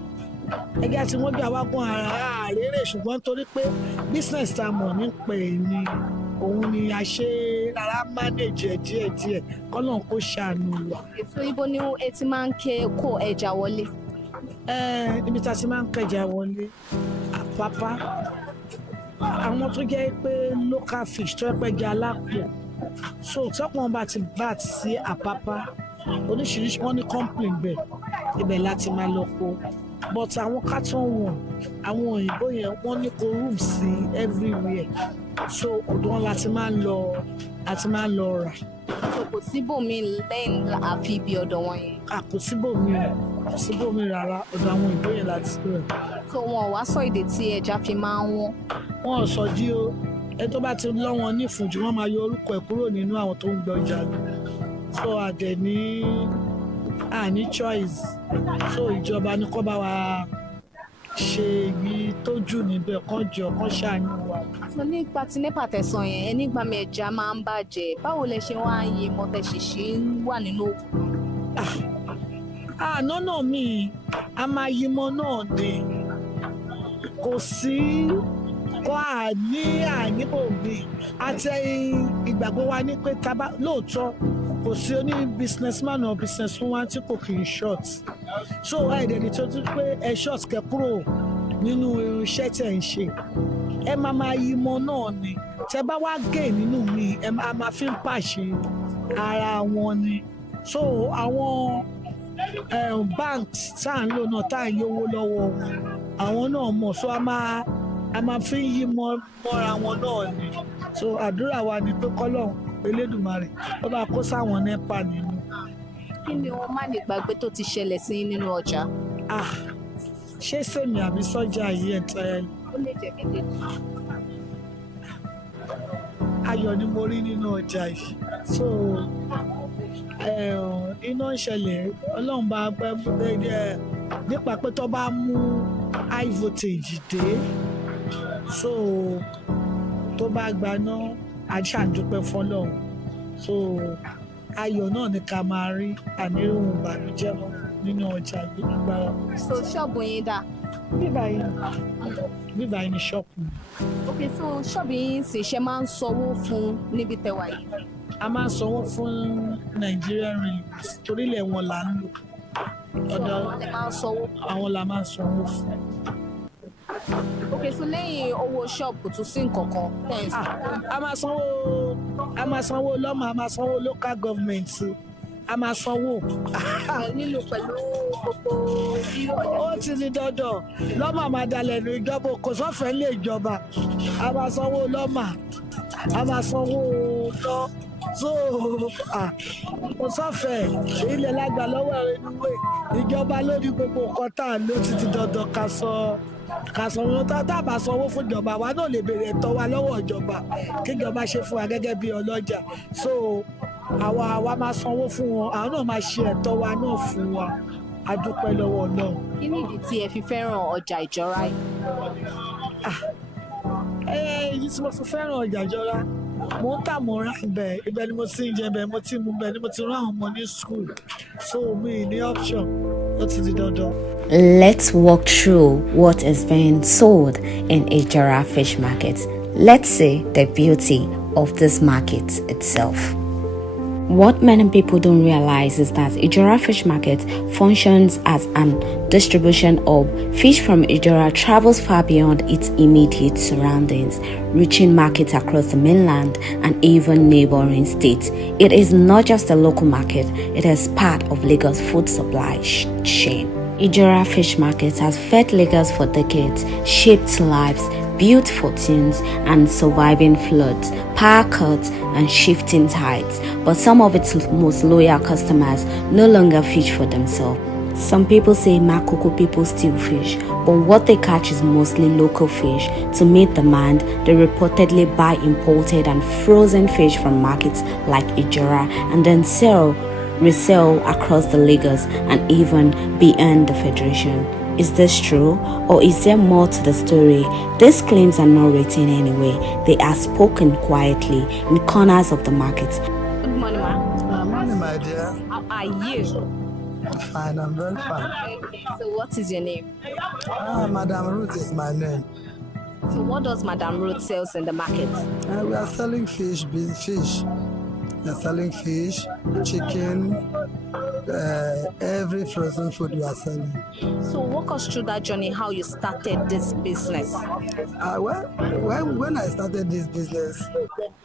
àwa gan àrèrè ṣùgbọ́n torí pé business tá a mọ̀ nípa ẹ̀yìn òun ni a ṣe rárá manage díẹ̀díẹ̀ kọ́lọ́n kó ṣàánú wa. èso ibo ni ẹ ti máa ń kó ẹja wọlé. níbi tá a ti máa ń kẹja wọlé Àpápá àwọn tó jẹ́ pé local fish tó yẹ pé jẹ́ alápò so tọ́pọ̀ bá ti bat sí Àpápá oríṣiríṣi wọ́n ní complain bẹ́ẹ̀ ibẹ̀ láti máa lọ kó but àwọn carton wọn àwọn òyìnbó yẹn wọ́n ní kó room sí everywhere so ọ̀dọ̀ wọn láti máa lọ rà. so kò síbòmí lẹ́yìn àfi ibi ọ̀dọ̀ wọn yẹn. kò síbòmí rárá ọ̀dọ̀ àwọn òyìnbó yẹn láti rà. so wọn ò wá sọ èdè tí ẹja fi máa ń wọ́n. wọn ò sọ dí o ẹ tó bá ti lọ́ wọn nífùnjú wọ́n máa yọ orúkọ ẹ̀ kúrò nínú àwọn tó ń gbọ́ ọjà lọ so àdẹ̀ ní choice so ìjọba ní kó bá wa ṣe èyí tó jù níbẹ̀ kán jọ kán ṣàánú wa. so nípa tí nípa tẹ̀sán yẹn ẹni gbà mí ẹja máa ń bàjẹ́ báwo lẹ ṣe wá ń yin mọ́tẹ́ṣiṣi wà nínú òkú. nọ́nà mi a máa yí mọ́ náà ni kò sí kó àníbò mi àti ìgbàgbọ́ wa ní pé lóòótọ́ kò sí oní businessman or businesswoman tí kò kì í short so ẹ̀ẹ́dẹ̀ni tó tún pé ẹ short kẹ kúrò nínú iṣẹ́ tẹ̀ ń ṣe ẹ máa yí mọ́ náà ni tẹ bá wá gé nínú mi ẹ máa fi ń pàṣẹ ara wọn ni so àwọn banks tá à ń lò náà tá à ń yówó lọ́wọ́ àwọn náà mọ̀ so a máa fi ń yí mọ́ra wọn náà ni so àdúrà wa ni pé kọ́lọ́hún Elédùmarè ó bá kó sáwọn NEPA nínú. kí ni wọn má lè gbàgbé tó ti ṣẹlẹ̀ sí nínú ọjà. ṣé sèmi àbí sọ́jà yìí ẹ̀ tẹ́ ẹ. ó lè jẹ́ méjèèjì. ayọ̀ ni mo rí nínú ọjà yìí so iná ń ṣẹlẹ̀ ọlọ́run bá pẹ́ mú nípa pé tó bá mú high voltage dé so tó bá gbaná aṣáàdúpẹ́ fọlọ́run so ayọ̀ náà ni ká máa rí àmírùn ìbànújẹ́ mọ́ nínú ọjà ìgbàgbára. so ṣọ́ọ̀bù yín dà. bíbá yìí ni ṣọ́ọ̀bù mi. ok so ṣọ́ọ̀bù yín sì ṣe máa ń sanwó fún níbi tẹ́wà yìí. a máa ń sanwó fún Nigerian Railways torílẹ̀ wọn là ń lò àwọn la máa ń sanwó fún. ok so lẹ́yìn owó ṣọ́ọ̀bù tún sí nǹkan kan. a máa sanwó lọ́mọ a máa sanwó local government a máa sanwó. nílò pẹ̀lú gbogbo bí ọjà. ó ti di dandan lọ́mọ máa dalẹ̀ ní ìjọba kò sọ́fẹ̀ẹ́ lé ìjọba a máa sanwó lọ́mọ a máa sanwó lọ́ so kò sọ́fẹ̀ẹ́ ilẹ̀ lágbà lọ́wọ́ rẹ̀ níwèé ìjọba ló ní gbogbo nǹkan tá à ń lò títí dandan ká sanwó tá a bá sanwó fún ìjọba wa náà lè béèrè ẹ̀tọ́ wa lọ́wọ́ ìjọba kí ìjọba ṣe fún wa gẹ́gẹ́ bí ọlọ́jà so àwa máa sanwó fún wọn àwọn náà máa ṣe ẹ̀tọ́ wa náà fún wa a dúpẹ́ lọ́wọ́ náà. kí ni ìdí tí ẹ fi fẹ́ràn ọjà ìjọra yìí. ìdí tí mo fi fẹ́ràn ọjà ìjọra mo ń tà mo rà ibẹ̀ ni mo ti ń jẹ ibẹ̀ mo ti mú ibẹ̀ ni mo ti rán àwọn ọmọ ní school so mi ní option ó ti di dandan. Let's walk through what is being sold in Ijara Fish Market. Let's see the beauty of this market itself. What many people don't realize is that Ijora Fish Market functions as an distribution hub. Fish from Ijora travels far beyond its immediate surroundings, reaching markets across the mainland and even neighboring states. It is not just a local market, it is part of Lagos' food supply chain. Ijora Fish Market has fed Lagos for decades, shaped lives, built fortunes, and surviving floods, power cuts, and shifting tides. But some of its most loyal customers no longer fish for themselves. Some people say Makoko people steal fish, but what they catch is mostly local fish. To meet demand, they reportedly buy imported and frozen fish from markets like Ijora and then resell across the Lagos and even beyond the Federation. Is this true, or is there more to the story? These claims are not written anyway. They are spoken quietly in corners of the market. Good morning, ma. Good morning, my dear. How are you? Fine, I'm very fine. Okay, so what is your name? Madam Ruth is my name. So what does Madam Ruth sells in the market? We are selling fish, big fish. We are selling fish, chicken, every frozen food we are selling. So walk us through that journey, how you started this business. When I started this business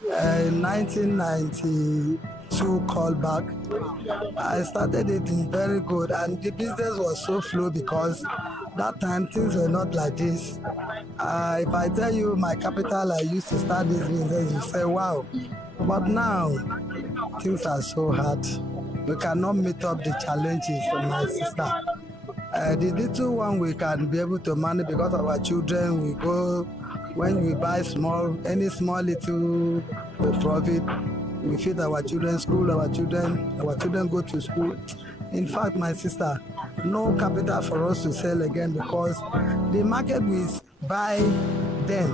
in 1992 callback, I started it in very good, and the business was so slow because that time things were not like this. If I tell you my capital I used to start this business, you say wow. But now things are so hard. We cannot meet up the challenges of my sister. The little one we can be able to manage because of our children. We go when we buy any small little profit. We feed our children school. Our children go to school. In fact, my sister, no capital for us to sell again because the market we buy then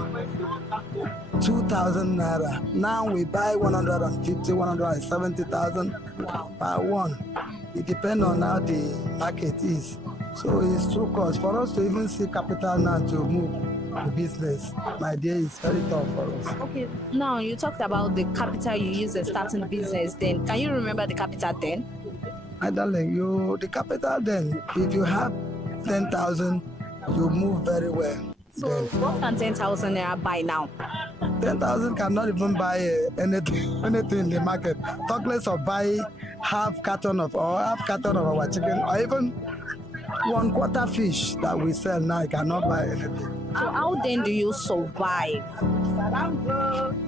2,000 naira. Now we buy 150, 170,000 per one. It depends on how the market is. So it's too cost for us to even see capital now to move the business. My dear, it's very tough for us. Okay, now you talked about the capital you used in starting the business then. Can you remember the capital then? My darling, the capital then, if you have 10,000, you move very well. So what can 10,000 naira buy now? 10,000 cannot even buy anything in the market. Talk less of buy half carton of our chicken, or even 1/4 fish that we sell now. You cannot buy anything. How then do you survive?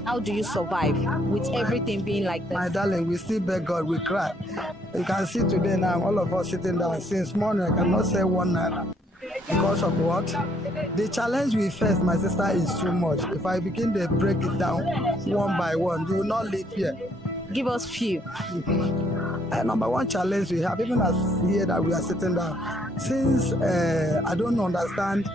How do you survive with everything being like this? My darling, we still beg God, we cry. You can see today now, all of us sitting down since morning. I cannot say 1 naira. Because of what? The challenge we face, my sister, is too much. If I begin to break it down one by one, you will not live here. Give us few. Number one challenge we have, even as here that we are sitting down, since I don't understand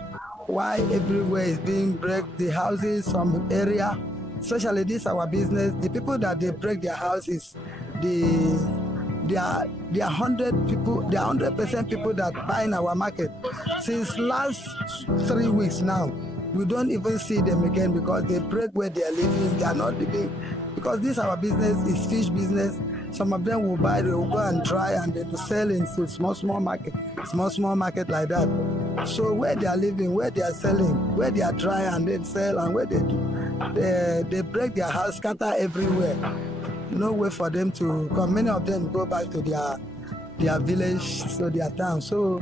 why everywhere is being break the houses from area, especially this our business. The people that they break their houses, they are 100 people, they are 100% people that buy in our market. Since last 3 weeks now, we don't even see them again because they break where they are living. They are not living because this our business is fish business. Some of them will buy, they will go and dry and they will sell in small market like that. So where they are living, where they are selling, where they are dry and they sell, and where they break their house, scatter everywhere. No way for them to come. Many of them go back to their village, to their town. So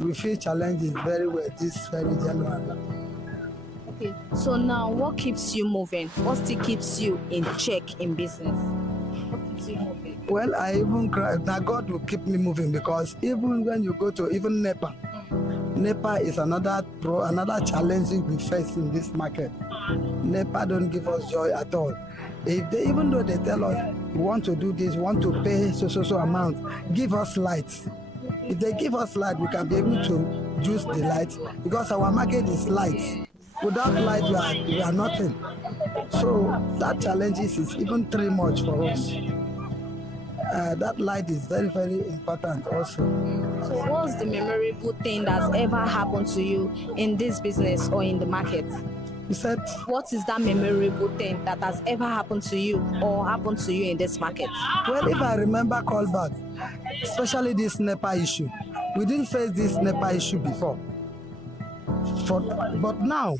we feel challenges very well this very January. Okay. So now, what keeps you moving? What still keeps you in check in business? What keeps you moving? Well, I even cry. Now God will keep me moving because even when you go to even NEPA is another challenge we face in this market. NEPA don't give us joy at all. Even though they tell us we want to do this, want to pay so amount, give us lights. If they give us light, we can be able to use the light because our market is light. Without light, we are nothing. So that challenge is even too much for us. That light is very, very important also. So what's the memorable thing that's ever happened to you in this business or in the market? You said, What is that memorable thing that has ever happened to you or happened to you in this market? well, if I remember callback, especially this NEPA issue, we didn't face this NEPA issue before. But now,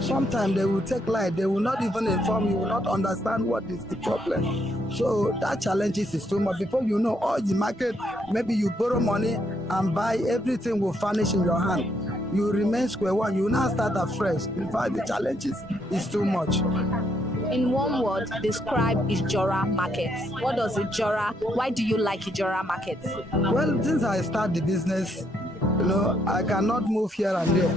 sometimes they will take light, they will not even inform you, will not understand what is the problem. So that challenge is too much. Before you know, all the market, maybe you borrow money and buy, everything will vanish in your hand. You remain square one, you will now start afresh. In fact, the challenges is too much. In one word, describe Ijora market. What does Ijora, why do you like Ijora market? Well, since I start the business, I cannot move here and there.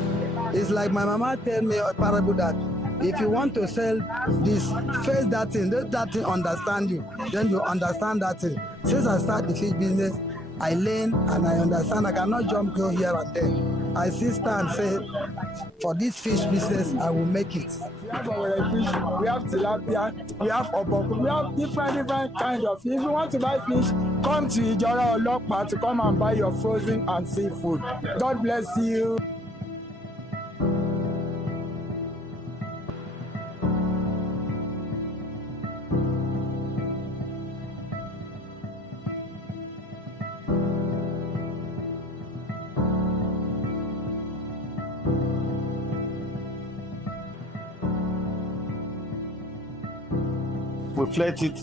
It's like my mama tell me a parable that if you want to sell this, face that thing, let that thing understand you, then you understand that thing. Since I start the fish business, I learn and I understand. I cannot go here and there. I still stand say, for this fish business, I will make it. We have tilapia, we have oboku, we have different kind of fish. If you want to buy fish, come to Ijora Olokpa to come and buy your frozen and seafood. God bless you. We flirt it.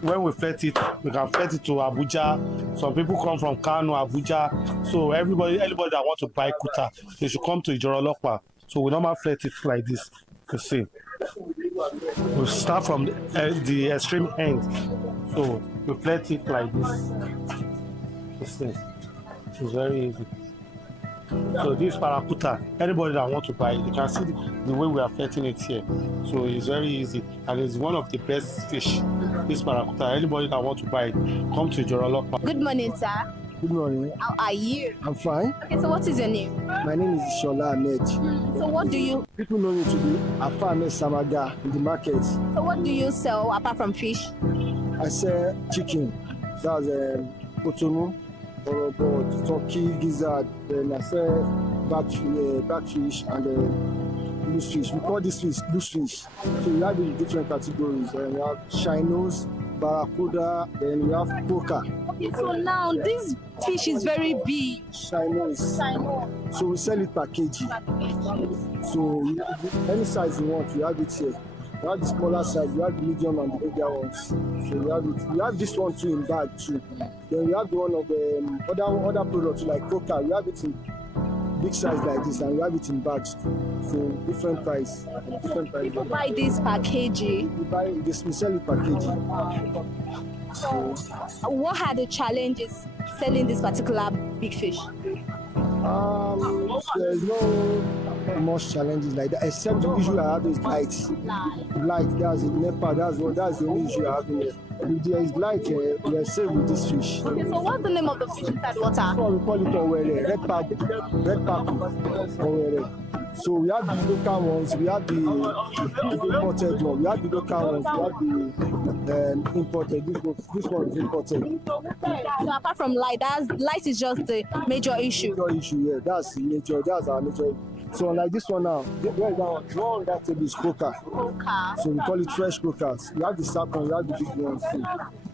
When we flirt it, we can flirt it to Abuja. Some people come from Kano, Abuja. So anybody that wants to buy kuta, they should come to Ijora Olokpa. So we normally flirt it like this. You see, we start from the extreme end. So we flirt it like this. You see, it's very easy. So this parakuta, anybody that wants to buy it, you can see the way we are flirting it here. So it's very easy and it's one of the best fish. This parakuta, anybody that wants to buy it, come to Ijora Olokpa. Good morning, sir. Good morning. How are you? I'm fine. Okay, so what is your name? My name is Shola Ahmed. So what do you... People know me to be Afame Samaga in the market. So what do you sell apart from fish? I sell chicken. That's Kotonou, Orobo, turkey, gizzard. Then I sell blackfish and loose fish. We call this fish loose fish. So we have in different categories. We have Shinos, Barracuda, then we have Poker. Okay, so now this fish is very big. Shinos. So we sell it per kg. So any size you want, we have it here. We have the smaller size, we have the medium and the bigger ones. So we have it. We have this one too in bag too. Then we have the one of the other products like Coca. We have it in big size like this, and we have it in bags. So different price. You buy this per kg. We buy this. We sell it per kg. So what are the challenges selling this particular big fish? There's no much challenges like that, except the issue I have is light. That's in Nepal, that's the only issue I have in there. If there is light, we are safe with this fish. Okay, so what's the name of the fish inside water? So we call it Owere, red pack, Owere. So we have the local ones, we have the imported one, we have the local ones, we have the imported. This one is imported. So apart from light, light is just the major issue. Major issue, yeah. That's our major. So like this one now, where is that one? One that table is Coca. So we call it fresh Cocas. We have the sap one, we have the big ones too.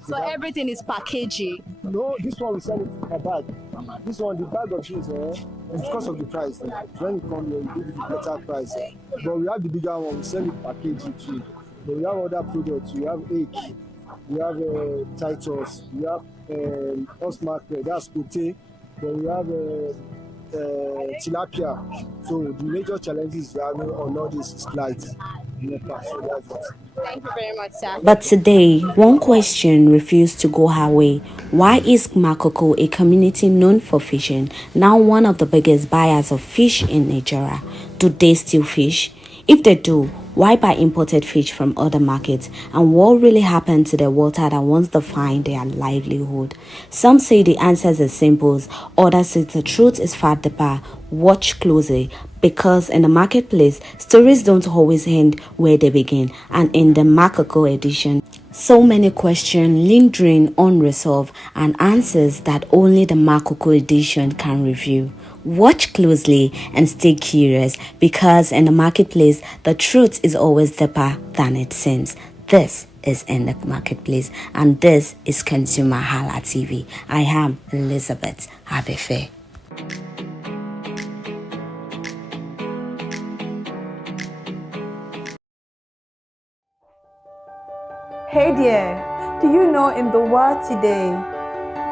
So everything is per kg? No, this one we sell it in a bag. This one, the bag of cheese, it's because of the price. When you come here, we give you the better price. But we have the bigger one, we sell it per kg too. But we have other products. We have egg, we have Titus, we have Osmark, that's Kote. Then we have tilapia. So the major challenges we have on all this is light. So that's it. Thank you very much, sir. But today, one question refused to go her way. Why is Makoko, a community known for fishing, now one of the biggest buyers of fish in Nigeria? Do they still fish? If they do, why buy imported fish from other markets? And what really happened to the water that once defined their livelihood? Some say the answers are simple, others say the truth is far deeper. Watch closely, because in the marketplace, stories don't always end where they begin. And in the Makoko edition, so many questions lingering unresolved and answers that only the Makoko edition can reveal. Watch closely and stay curious because in the marketplace, the truth is always deeper than it seems. This is In the Marketplace, and this is Consumer Hala TV. I am Elizabeth Abefe. Hey there, do you know in the world today,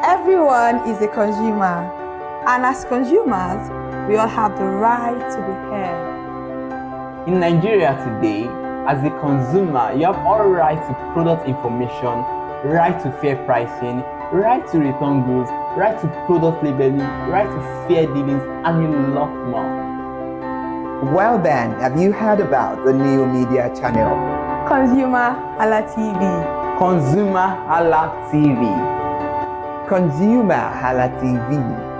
everyone is a consumer, and as consumers, we all have the right to be heard. In Nigeria today, as a consumer, you have all right to product information, right to fair pricing, right to return goods, right to product labeling, right to fair dealings, and a lot more. Well then, have you heard about the new media channel? ConsumerHalla TV. ConsumerHalla TV. ConsumerHalla TV.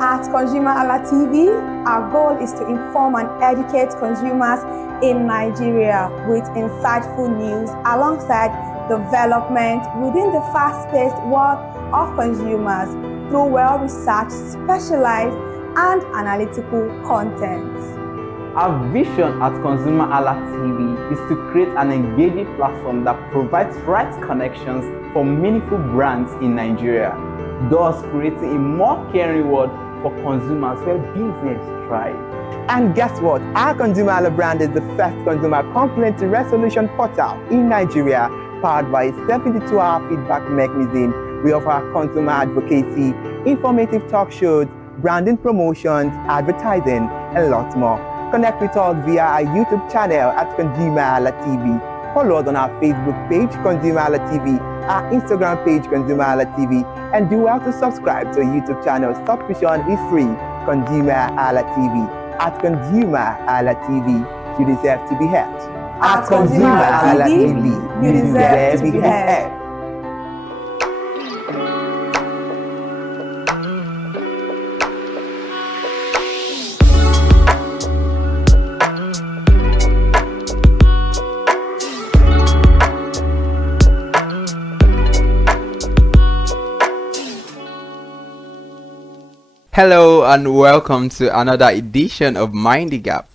At ConsumerHalla TV, our goal is to inform and educate consumers in Nigeria with insightful news alongside development within the fast-paced world of consumers through well-researched, specialized, and analytical content. Our vision at ConsumerHalla TV is to create an engaging platform that provides right connections for meaningful brands in Nigeria, thus creating a more caring world for consumers where business thrive. And guess what? Our ConsumerHalla brand is the first consumer complaint resolution portal in Nigeria, powered by a 72-hour feedback mechanism. We offer consumer advocacy, informative talk shows, branding promotions, advertising, and lots more. Connect with us via our YouTube channel at ConsumerHalla TV. Follow us on our Facebook page, ConsumerHalla TV, our Instagram page, ConsumerHalla TV, and do well to subscribe to our YouTube channel. Subscription is free. ConsumerHalla TV. At ConsumerHalla TV, you deserve to be heard. At ConsumerHalla TV, you deserve to be heard. Hello and welcome to another edition of Mind the Gap.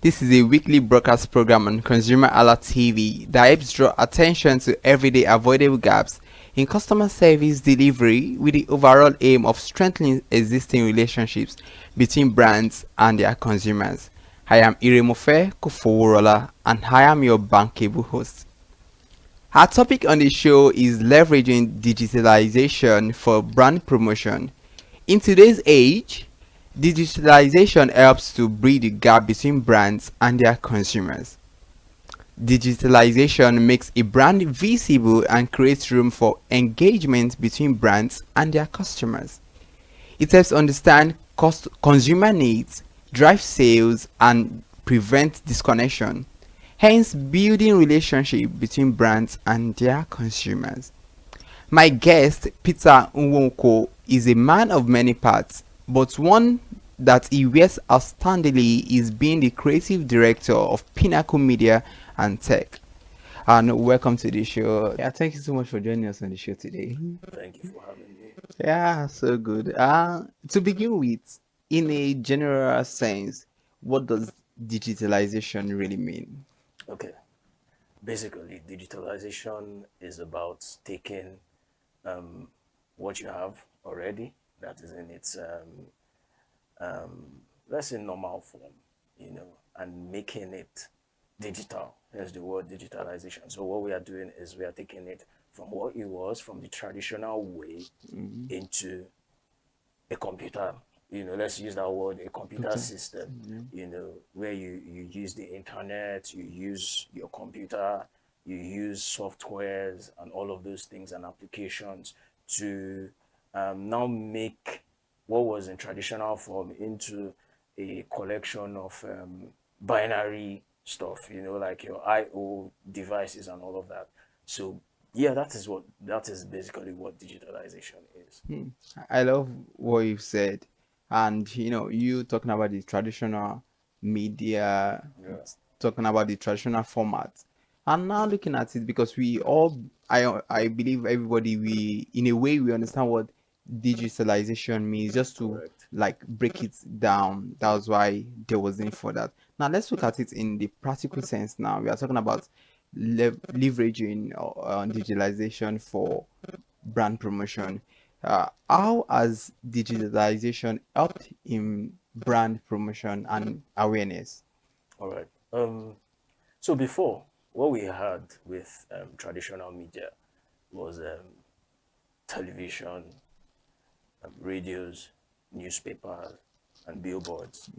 This is a weekly broadcast program on ConsumerHalla TV that helps draw attention to everyday avoidable gaps in customer service delivery with the overall aim of strengthening existing relationships between brands and their consumers. I am Iremofe Kofoworola and I am your bankable host. Our topic on the show is leveraging digitalization for brand promotion. In today's age, digitalization helps to bridge the gap between brands and their consumers. Digitalization makes a brand visible and creates room for engagement between brands and their customers. It helps understand consumer needs, drive sales, and prevent disconnection, hence building relationship between brands and their consumers. My guest, Peter Nwoko, is a man of many parts, but one that he wears outstandingly is being the creative director of Pinnacle Media and Tech. And welcome to the show. Yeah, thank you so much for joining us on the show today. Thank you for having me. Yeah, so good. To begin with, in a general sense, what does digitalization really mean? Okay. Basically, digitalization is about taking what you have already, that is in its let's say normal form, and making it digital. Here's the word digitalization. So what we are doing is we are taking it from what it was, from the traditional way, into a computer. Let's use that word, a computer system, where you use the internet, you use your computer, you use softwares and all of those things and applications to now make what was in traditional form into a collection of binary stuff, like your I/O devices and all of that. So yeah, that is basically what digitalization is. I love what you've said, and you talking about the traditional media, talking about the traditional format, and now looking at it, because we all, I believe everybody, we in a way we understand what digitalization means, just to like break it down. That was why there was need for that. Now let's look at it in the practical sense. Now we are talking about leveraging digitalization for brand promotion. How has digitalization helped in brand promotion and awareness? All right. So before, what we had with traditional media was television, radios, newspapers, and billboards.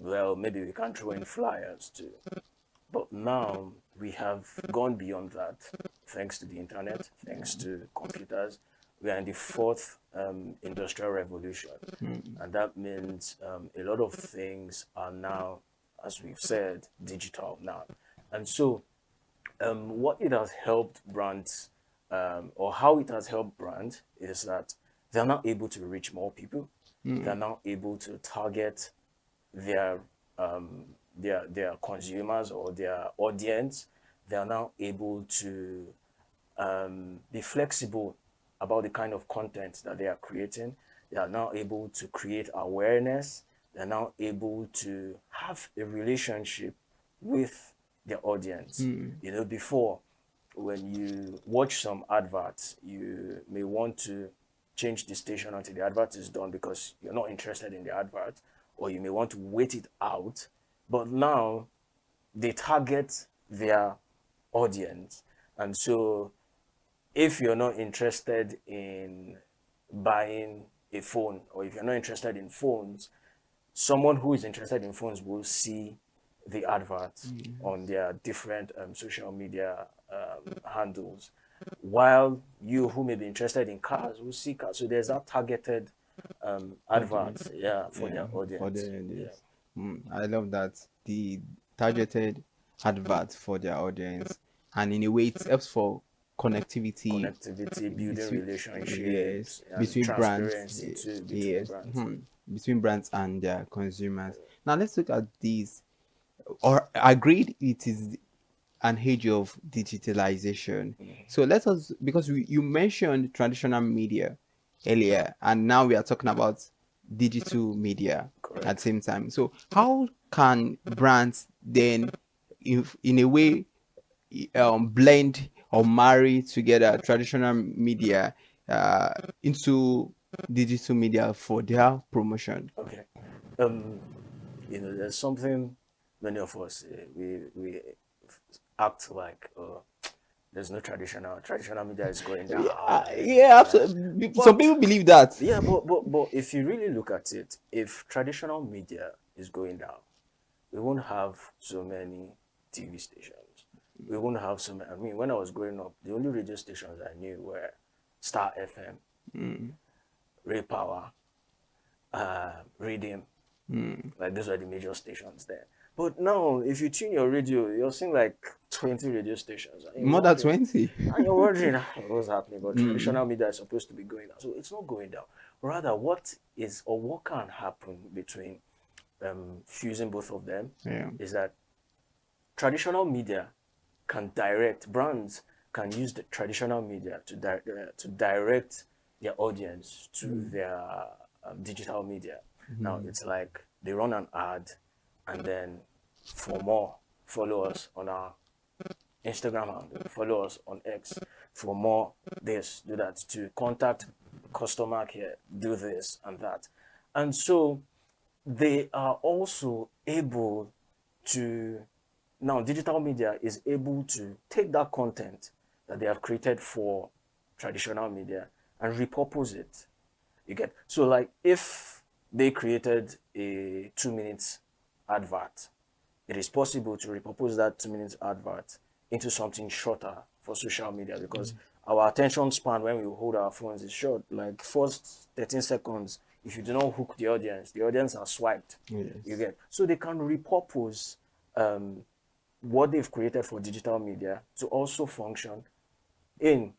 Well, maybe we can throw in flyers too. But now we have gone beyond that, thanks to the internet, thanks to computers. We are in the fourth industrial revolution. And that means a lot of things are now, as we've said, digital now. And so what it has helped brands, or how it has helped brands, is that they're now able to reach more people. They're now able to target their consumers or their audience. They are now able to be flexible about the kind of content that they are creating. They are now able to create awareness. They're now able to have a relationship with their audience. You know, before, when you watch some adverts, you may want to change the station until the advert is done because you're not interested in the advert, or you may want to wait it out. But now they target their audience. And so if you're not interested in buying a phone, or if you're not interested in phones, someone who is interested in phones will see the adverts on their different social media handles, while you who may be interested in cars will see cars. So there's that targeted adverts, for their audience. For their audience. I love that, the targeted adverts for their audience, and in a way it helps for connectivity, building relationships, yes, and between brands, transparency too, between yes, brands. between brands and their consumers. Now let's look at these. Or agreed, it is an age of digitalization. So let us, because you mentioned traditional media earlier, and now we are talking about digital media at the same time. So how can brands then, if in a way, blend or marry together traditional media into digital media for their promotion? Okay. You know, there's something many of us we act like there's no traditional media is going down. Yeah, absolutely. Some people believe that. Yeah, but if you really look at it, if traditional media is going down, we won't have so many TV stations. We won't have so many. I mean, when I was growing up, the only radio stations I knew were Star FM, Ray Power, Radium. Like those are the major stations there. But now, if you tune your radio, you're seeing like 20 radio stations. More than 20. And you're wondering what's happening. But traditional media is supposed to be going down. So it's not going down. Rather, what can happen between fusing both of them is that traditional media can direct, brands can use the traditional media to direct their audience to their digital media. Now, it's like they run an ad, and then for more, follow us on our Instagram handle, follow us on X. For more, this, do that. To contact customer care, do this and that. And so they are also able to, now digital media is able to take that content that they have created for traditional media and repurpose it. You get, so like if they created a 2-minute advert, it is possible to repurpose that 2-minute advert into something shorter for social media, because our attention span when we hold our phones is short. Like first 13 seconds, if you do not hook the audience are swiped. You get, so they can repurpose what they've created for digital media to also function in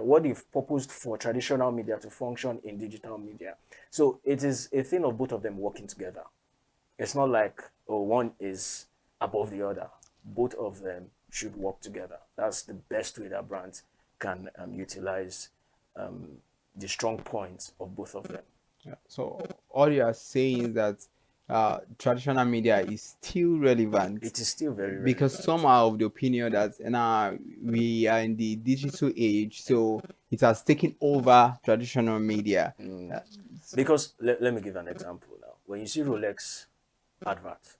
what they've proposed for traditional media to function in digital media. So it is a thing of both of them working together. It's not like one is above the other. Both of them should work together. That's the best way that brands can utilize the strong points of both of them. Yeah. So all you are saying is that traditional media is still relevant. It is still very relevant. Because some are of the opinion that now we are in the digital age, so it has taken over traditional media. Because let me give an example now. When you see Rolex adverts,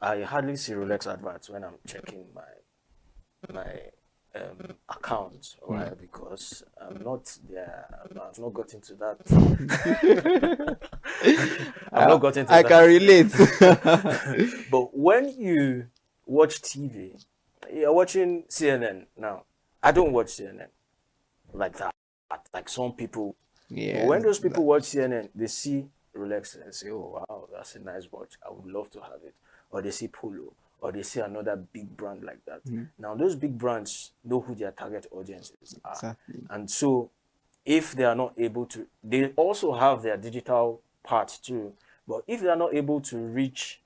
I hardly see Rolex adverts when I'm checking my account, right? Because I'm not there. I've not got into that. I've not got into that. I can relate. But when you watch TV, you're watching CNN now. I don't watch CNN like that. Like some people. Yeah. But when those people watch CNN, they see Rolex and say, "Oh wow, that's a nice watch. I would love to have it." Or they see Polo, or they see another big brand like that. Now, those big brands know who their target audiences are. Exactly. And so, if they are not able to, they also have their digital part too. But if they are not able to reach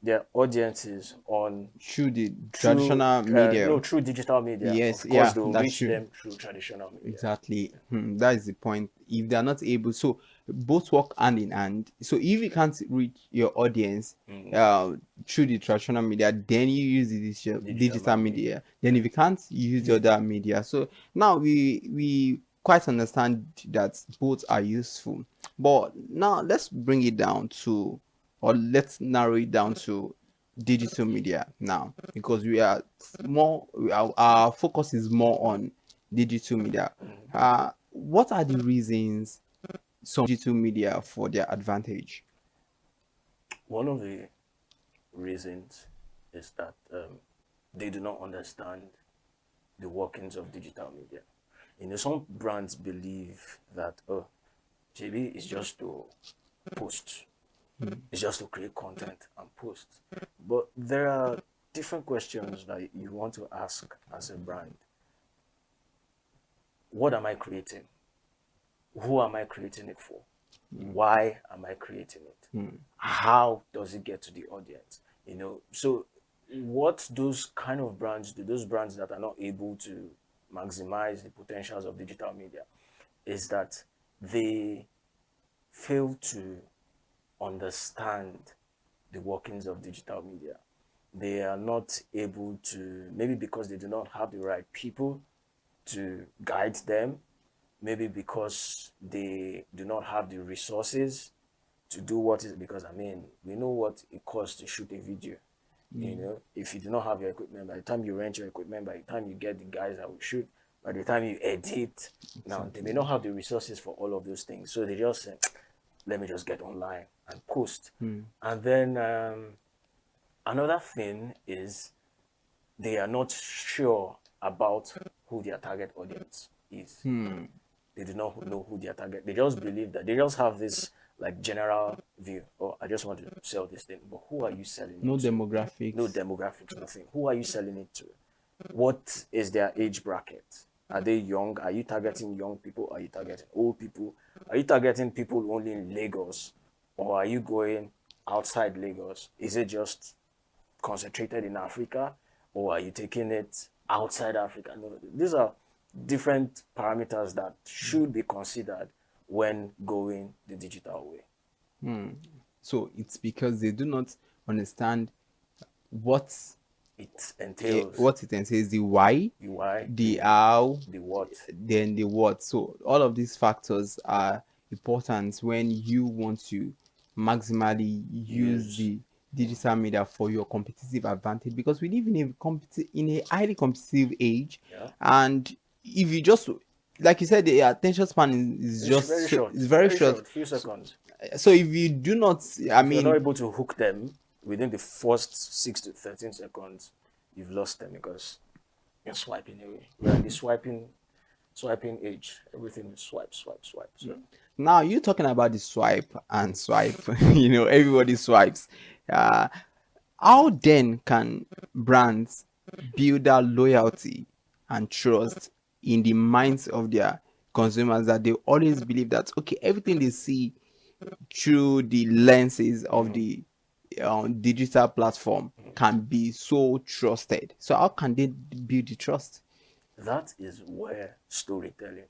their audiences on through the traditional media, no, through digital media, yes, of course yeah, they'll that's reach true. them through traditional media. Exactly. That is the point. If they are not able, so both work hand in hand. So if you can't reach your audience through the traditional media, then you use the digital media. Then if you can't, you use the other media. So now we quite understand that both are useful. But now let's bring it down to, or let's narrow it down to digital media now, because we are more, our focus is more on digital media. What are the reasons some digital media for their advantage? One of the reasons is that they do not understand the workings of digital media. You know, some brands believe that, oh, JB is just to post. It's just to create content and post. But there are different questions that you want to ask as a brand. What am I creating? Who am I creating it for? Why am I creating it? How does it get to the audience? You know, so what those kind of brands do, those brands that are not able to maximize the potentials of digital media, is that they fail to understand the workings of digital media. They are not able to, maybe because they do not have the right people to guide them, maybe because they do not have the resources to do what is, because I mean, we know what it costs to shoot a video. You know, if you do not have your equipment, by the time you rent your equipment, by the time you get the guys that will shoot, by the time you edit, now they may not have the resources for all of those things. So they just say, let me just get online and post. And then another thing is they are not sure about who their target audience is. They do not know who their target. They just believe that they just have this like general view. Oh, I just want to sell this thing. But who are you selling No it to? demographics. No demographics, nothing. Who are you selling it to? What is their age bracket? Are they young? Are you targeting young people? Are you targeting old people? Are you targeting people only in Lagos? Or are you going outside Lagos? Is it just concentrated in Africa? Or are you taking it outside Africa? No, these are different parameters that should be considered when going the digital way. So it's because they do not understand what it entails. What it entails, the why, the how, the what, then the what. So all of these factors are important when you want to maximally use the digital media for your competitive advantage, because we live in a highly competitive age, and if you just, like you said, the attention span is just very short. It's very short, few seconds. So if you do not, I mean, you're not able to hook them within the first 6 to 13 seconds, you've lost them because you're swiping away. We're in the swiping age. Everything is swipe. So. Now you're talking about the swipe and swipe. You know, everybody swipes. How then can brands build that loyalty and trust in the minds of their consumers, that they always believe that, okay, everything they see through the lenses of the digital platform can be so trusted? So how can they build the trust? That is where storytelling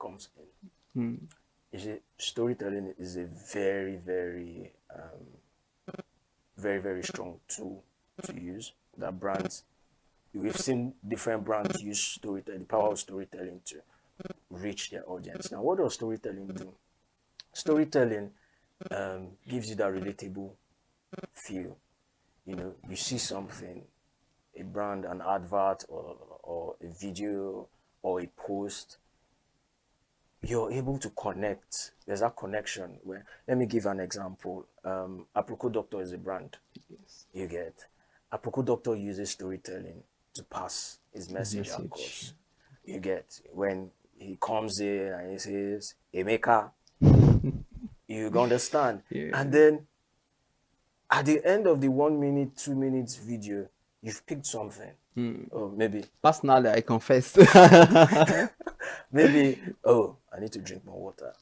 comes in. You see, storytelling is a very, very, very, very strong tool to use. That brands, we've seen different brands use storytelling, the power of storytelling to reach their audience. Now, what does storytelling do? Storytelling gives you that relatable feel. You know, you see something, a brand, an advert, or a video, or a post, you're able to connect. There's that connection where, let me give an example. Aproko Doctor is a brand. Yes. You get. Aproko Doctor uses storytelling to pass his message across. You get. When he comes in and he says, Emeka, you understand. Yeah. And then at the end of the 1 minute, 2 minutes video, you've picked something. Or maybe. Personally, I confess. Maybe, oh, I need to drink more water.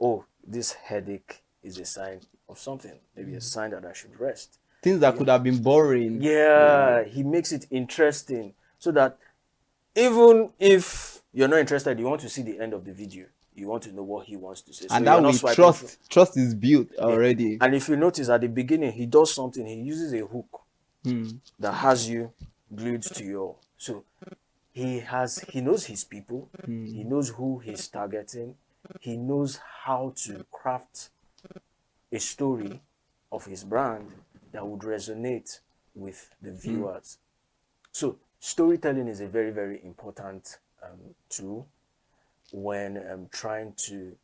Oh, this headache is a sign of something. Maybe a sign that I should rest. Things that could have been boring. Yeah, he makes it interesting so that even if you're not interested, you want to see the end of the video. You want to know what he wants to say. And so that way trust is built already. Yeah. And if you notice at the beginning, he does something. He uses a hook that has you glued to your... So he knows his people. He knows who he's targeting. He knows how to craft a story of his brand that would resonate with the viewers. So storytelling is a very, very important tool when trying to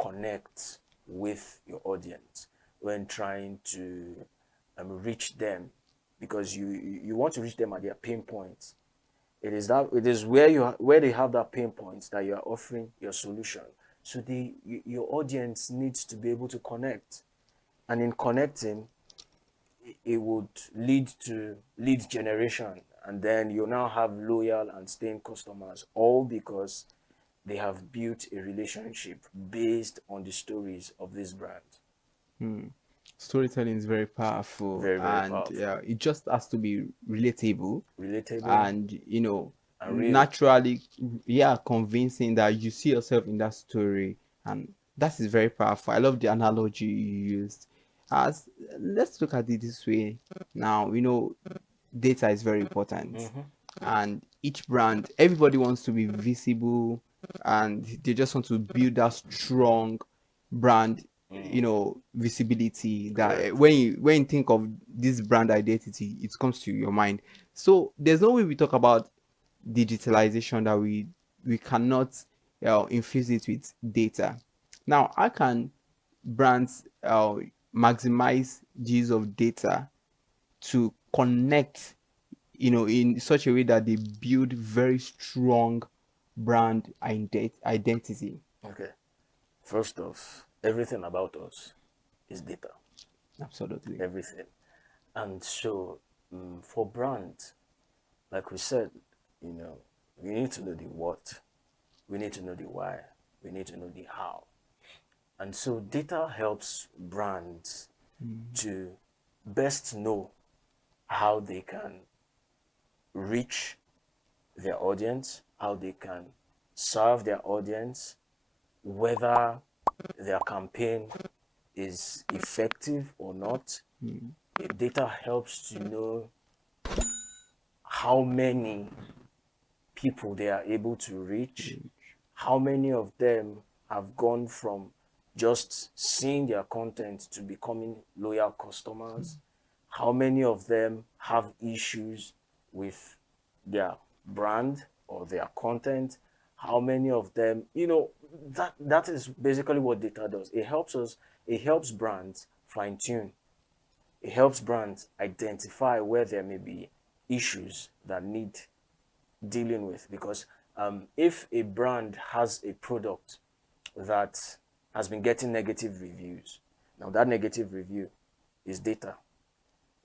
connect with your audience, when trying to reach them, because you want to reach them at their pain points. It is where they have that pain points that you are offering your solution. So your audience needs to be able to connect, and in connecting, it would lead to lead generation, and then you now have loyal and staying customers, all because they have built a relationship based on the stories of this brand. Storytelling is very powerful, very powerful. Yeah, it just has to be relatable, and and naturally, convincing that you see yourself in that story, and that is very powerful. I love the analogy you used. Let's look at it this way. Now, data is very important, and each brand, everybody wants to be visible, and they just want to build that strong brand visibility that when you think of this brand identity, it comes to your mind. So there's no way we talk about digitalization that we cannot infuse it with data. Now, how can brands maximize the use of data to connect in such a way that they build very strong brand identity? Okay, first off, everything about us is data. Absolutely. Everything. And so for brands, like we said, we need to know the what, we need to know the why, we need to know the how. And so data helps brands to best know how they can reach their audience, how they can serve their audience, whether their campaign is effective or not. The data helps to know how many people they are able to reach, how many of them have gone from just seeing their content to becoming loyal customers, how many of them have issues with their brand or their content, how many of them, that is basically what data does. It helps brands fine-tune. It helps brands identify where there may be issues that need dealing with. Because if a brand has a product that has been getting negative reviews, now that negative review is data.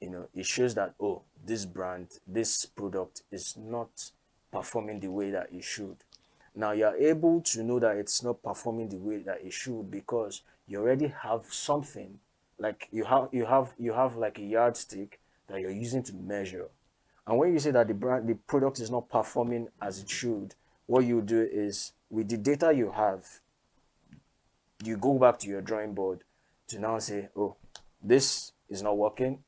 It shows that, oh, this brand, this product is not performing the way that it should. Now you're able to know that it's not performing the way that it should because you already have something, like you have like a yardstick that you're using to measure. And when you say that the product is not performing as it should, what you do is, with the data you have, you go back to your drawing board to now say, oh, this is not working.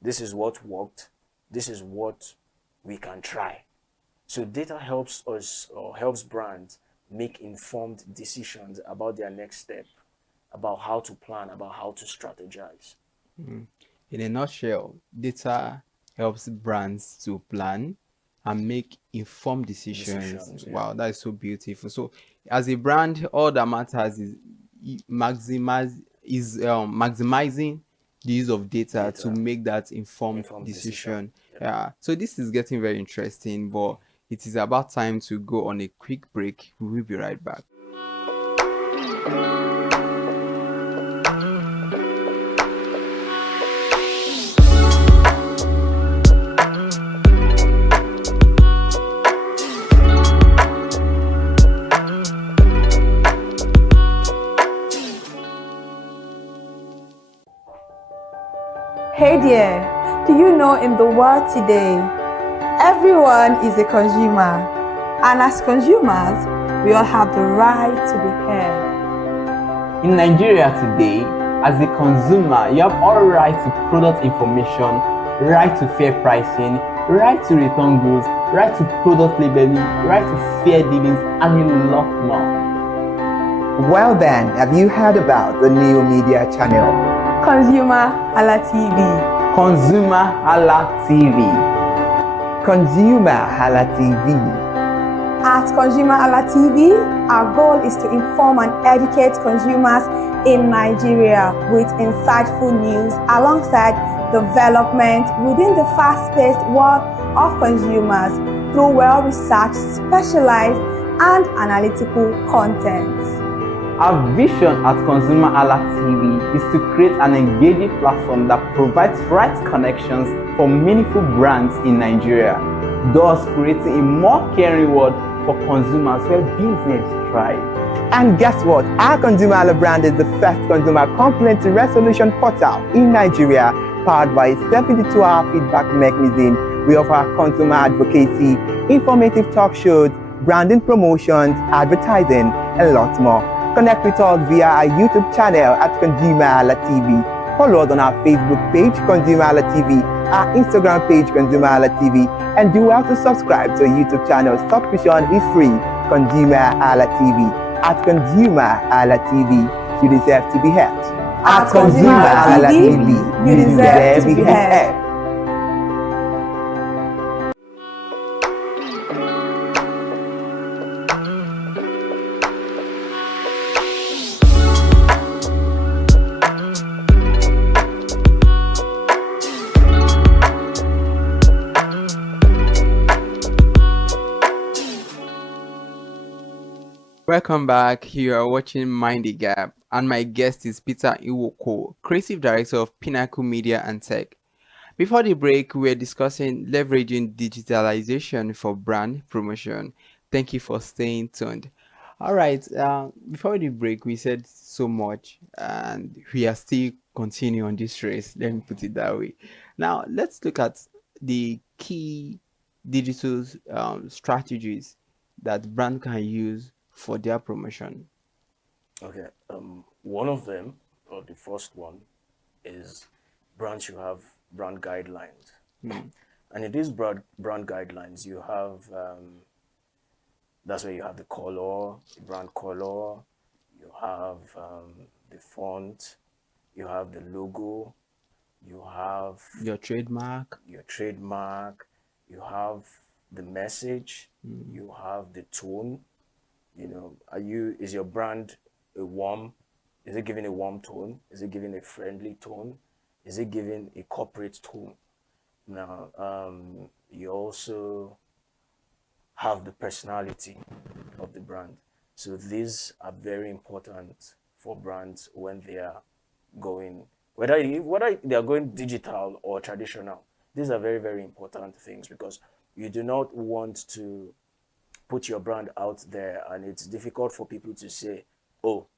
This is what worked. This is what we can try. So data helps us or helps brands make informed decisions about their next step, about how to plan, about how to strategize. In a nutshell, data helps brands to plan and make informed decisions. Yeah. Wow, that is so beautiful. So, as a brand, all that matters is maximizing the use of data to make that informed decision. Yeah. So this is getting very interesting, but it is about time to go on a quick break. We will be right back. Hey there, do you know in the world today, everyone is a consumer, and as consumers, we all have the right to be heard. In Nigeria today, as a consumer, you have all right to product information, right to fair pricing, right to return goods, right to product labeling, right to fair dealings, and a lot more. Well then, have you heard about the new media channel? ConsumerHalla TV. ConsumerHallaTV. ConsumerHalla TV. At ConsumerHalla TV, our goal is to inform and educate consumers in Nigeria with insightful news alongside development within the fast-paced world of consumers through well-researched, specialized, and analytical content. Our vision at ConsumerHallaTV is to create an engaging platform that provides right connections for meaningful brands in Nigeria, thus creating a more caring world for consumers where business thrive. And guess what? Our ConsumerHalla brand is the first consumer complaint resolution portal in Nigeria, powered by a 72-hour feedback mechanism. We offer consumer advocacy, informative talk shows, branding promotions, advertising, and lots more. Connect with us via our YouTube channel at ConsumerHallaTV. Follow us on our Facebook page, ConsumerHallaTV, our Instagram page, ConsumerHallaTV, and do well to subscribe to our YouTube channel. Subscription is free. ConsumerHallaTV. At ConsumerHallaTV, you deserve to be heard. At ConsumerHallaTV, you deserve to be heard. Welcome back. You are watching Mind the Gap, and my guest is Peter Iwoko, Creative Director of Pinnacle Media and Tech. Before the break, we were discussing leveraging digitalization for brand promotion. Thank you for staying tuned. All right, before the break, we said so much, and we are still continuing on this race. Let me put it that way. Now, let's look at the key digital strategies that brand can use for their promotion. Okay, one of them, or the first one, is brands should have brand guidelines. And in these brand guidelines, you have, that's where you have the color, the brand color, you have the font, you have the logo, you have your trademark, you have the message, you have the tone. You know, is your brand is it giving a warm tone? Is it giving a friendly tone? Is it giving a corporate tone? Now, you also have the personality of the brand. So these are very important for brands when they are going, whether they are going digital or traditional. These are very, very important things because you do not want to put your brand out there and it's difficult for people to say, oh,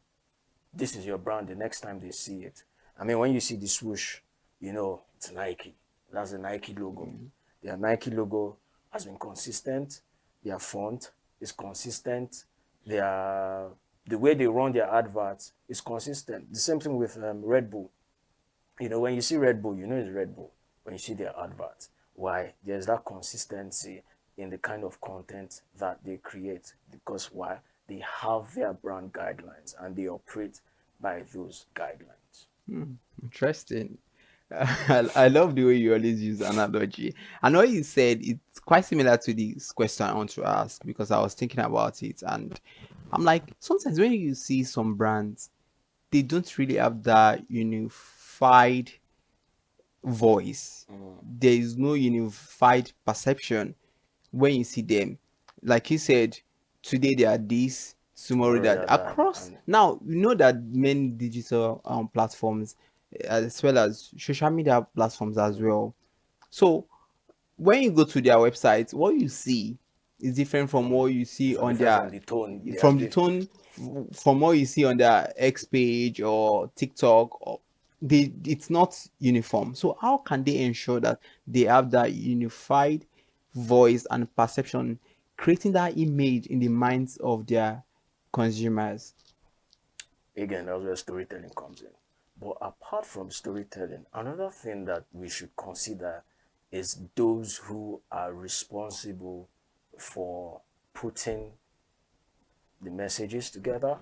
this is your brand the next time they see it. I mean, when you see the swoosh, you know, it's Nike. That's the Nike logo. Their Nike logo has been consistent. Their font is consistent. Their the way they run their adverts is consistent. The same thing with Red Bull. You know, when you see Red Bull, you know it's Red Bull. When you see their adverts, why? There's that consistency in the kind of content that they create. Because why? They have their brand guidelines and they operate by those guidelines. Interesting. I love the way you always use analogy. I know you said it's quite similar to this question I want to ask because I was thinking about it, and I'm like, sometimes when you see some brands, they don't really have that unified voice. There is no unified perception when you see them. Like you said, today they are this, tomorrow that across. Now you know that many digital platforms, as well as social media platforms as well. So when you go to their website, what you see is different from what you see on their from what you see on their X page or TikTok. Or it's not uniform. So how can they ensure that they have that unified voice and perception, creating that image in the minds of their consumers? Again, that's where storytelling comes in. But apart from storytelling, another thing that we should consider is those who are responsible for putting the messages together,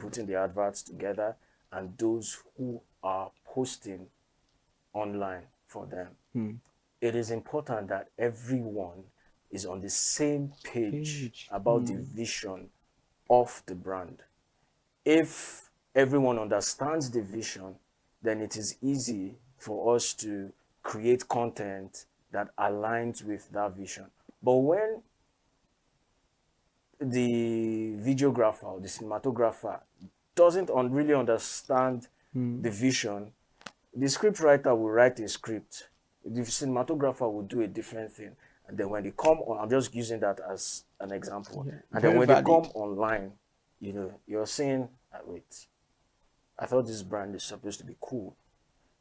putting the adverts together, and those who are posting online for them. It is important that everyone is on the same page about the vision of the brand. If everyone understands the vision, then it is easy for us to create content that aligns with that vision. But when the videographer or the cinematographer doesn't really understand the vision, the script writer will write a script, the cinematographer will do a different thing, and then when they come on, I'm just using that as an example, and then when they come online, you're saying, wait, I thought this brand is supposed to be cool,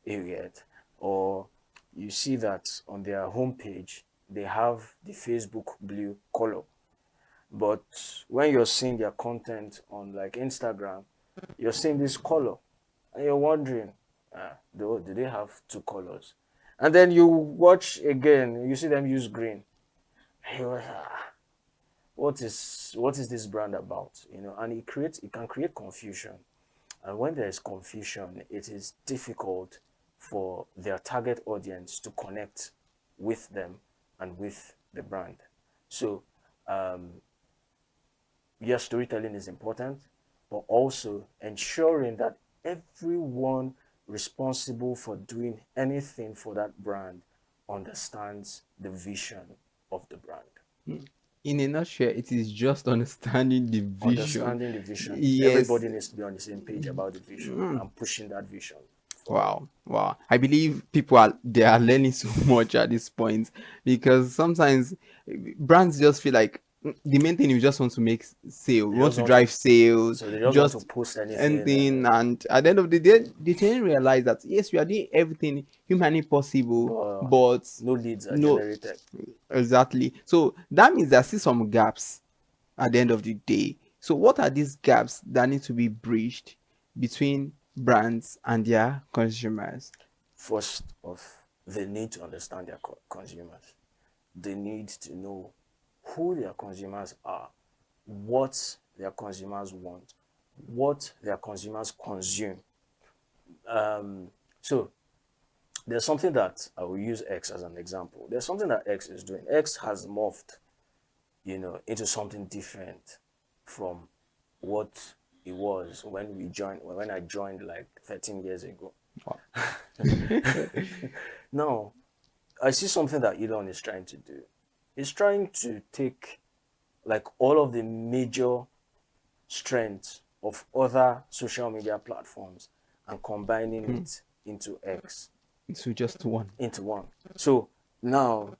yet. Or you see that on their homepage they have the Facebook blue color, but when you're seeing their content on like Instagram, you're seeing this color, and you're wondering, do they have two colors? And then you watch again, you see them use green. What is this brand about? And it can create confusion. And when there is confusion, it is difficult for their target audience to connect with them and with the brand. So, yes, storytelling is important, but also ensuring that everyone responsible for doing anything for that brand understands the vision of the brand. In a nutshell, it is just understanding the vision. Understanding the vision. Yes. Everybody needs to be on the same page about the vision and pushing that vision. Wow. I believe people are learning so much at this point, because sometimes brands just feel like the main thing, you just want to make sales, we want to drive sales, so they just want to post anything, and at the end of the day, they didn't realize that yes, we are doing everything humanly possible, but no leads are generated. Exactly. So that means there are still some gaps at the end of the day. So what are these gaps that need to be bridged between brands and their consumers? First off, they need to understand their consumers. They need to know who their consumers are, what their consumers want, what their consumers consume. So there's something that I will use X as an example. There's something that X is doing. X has morphed, into something different from what it was when I joined like 13 years ago. Wow. Now, I see something that Elon is trying to do. He's trying to take like all of the major strengths of other social media platforms and combining it into X. Into just one. Into one. So now,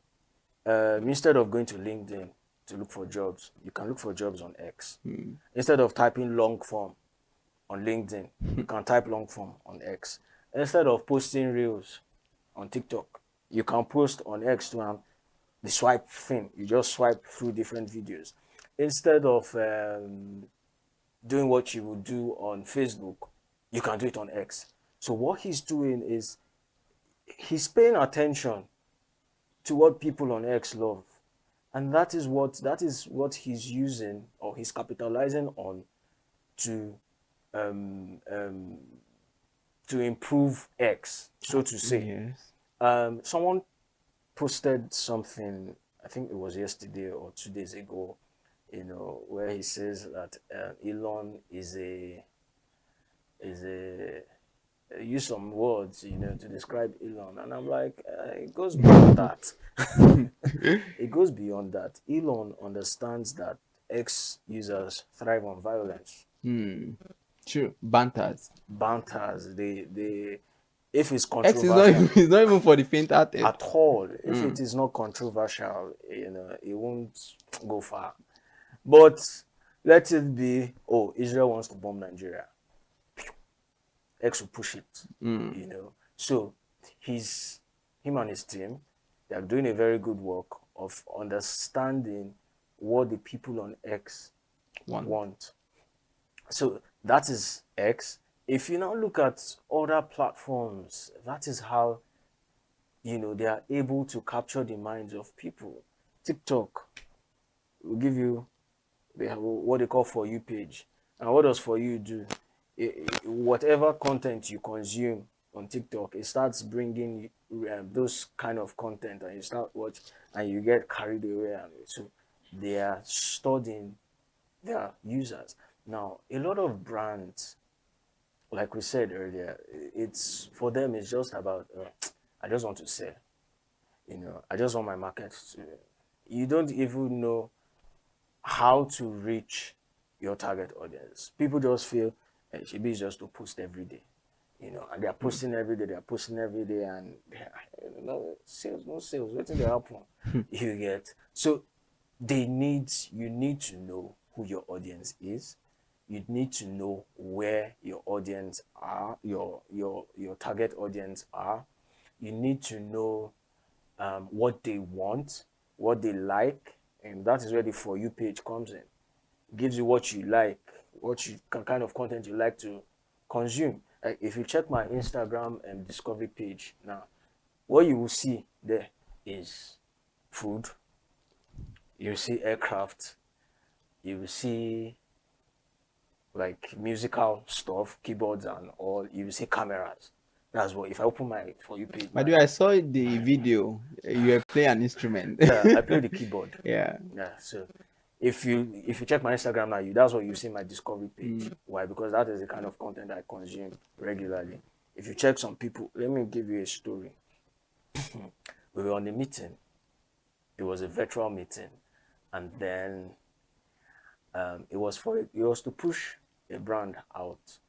instead of going to LinkedIn to look for jobs, you can look for jobs on X. Instead of typing long form on LinkedIn, you can type long form on X. Instead of posting reels on TikTok, you can post on X too, and the swipe thing, you just swipe through different videos. Instead of doing what you would do on Facebook, you can do it on X. So what he's doing is he's paying attention to what people on X love. And that is what he's using, or he's capitalizing on, to improve X, so to say. Yes. Someone posted something, I think it was yesterday or 2 days ago, where he says that Elon is a use some words, to describe Elon, and I'm like, it goes beyond that. It goes beyond that. Elon understands that X users thrive on violence. True. Banters. They if it's X controversial, is not even for the faint-hearted at all. If it is not controversial, it won't go far. But let it be, Israel wants to bomb Nigeria. X will push it, So him and his team, they are doing a very good work of understanding what the people on X want. So that is X. If you now look at other platforms, that is how, they are able to capture the minds of people. TikTok will give you what they call For You page. And what does For You do? Whatever content you consume on TikTok, it starts bringing those kind of content, and you start watch, and you get carried away. So they are studying their users. Now, a lot of brands, like we said earlier, it's for them, it's just about, I just want to sell. I just want my market to. You don't even know how to reach your target audience. People just feel Shibi is just to post every day, and they are posting every day. And sales, no sales. What did happen? You get so you need to know who your audience is. You need to know where your audience are, your target audience are. You need to know what they want, what they like, and that is where the For You page comes in. It gives you what you like, kind of content you like to consume. If you check my Instagram and discovery page now, what you will see there is food. You will see aircraft. You will see like musical stuff, keyboards and all. You will see cameras. That's what. If I open my For You page, by the way, I saw the video. You play an instrument. Yeah, I play the keyboard. Yeah. So if you check my Instagram now, that's what you see my discovery page. Why? Because that is the kind of content I consume regularly. If you check some people, let me give you a story. We were on a meeting. It was a virtual meeting, and then it was to push a brand out.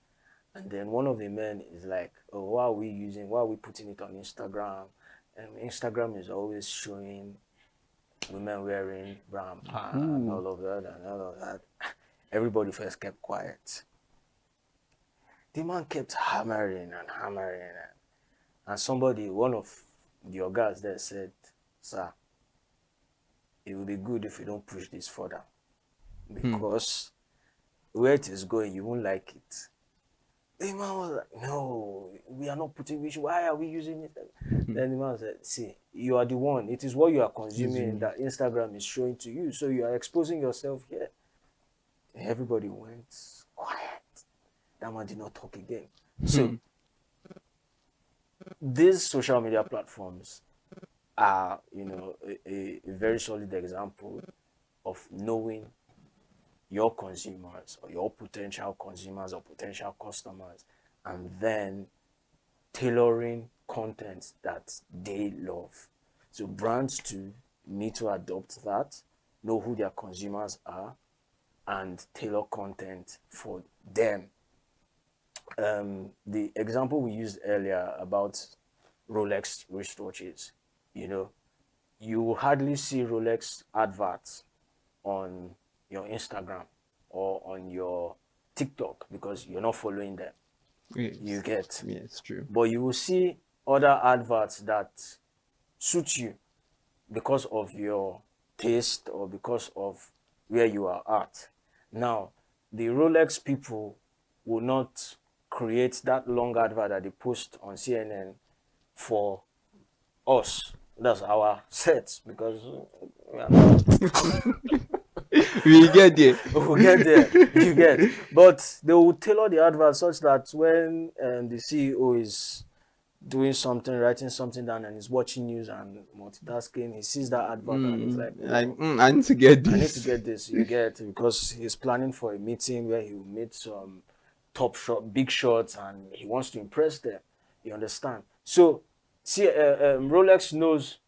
And then one of the men is like, "Oh, why are we putting it on Instagram? And Instagram is always showing women wearing brown pants and all of that. Everybody first kept quiet. The man kept hammering. And somebody, one of the guys there said, "Sir, it would be good if you don't push this further. Because where it is going, you won't like it." The man was like, "No, we are not putting which. Why are we using it?" Then the man said, "See, you are the one. It is what you are consuming that Instagram is showing to you. So you are exposing yourself here." Everybody went quiet. That man did not talk again. So these social media platforms are, a very solid example of knowing your consumers or your potential consumers or potential customers, and then tailoring content that they love. So brands too need to adopt that, know who their consumers are, and tailor content for them. The example we used earlier about Rolex wristwatches, you will hardly see Rolex adverts on your Instagram or on your TikTok because you're not following them. Yes. You get? Yes, true. But you will see other adverts that suit you because of your taste or because of where you are at. Now, the Rolex people will not create that long advert that they post on CNN for us. That's our set, because we are not. We get there. We'll get there. You get. But they will tailor the advert such that when the CEO is doing something, writing something down, and he's watching news and multitasking, he sees that advert and he's like, I need to get this. I need to get this. You get, because he's planning for a meeting where he will meet some big shots, and he wants to impress them. You understand? So, see, Rolex knows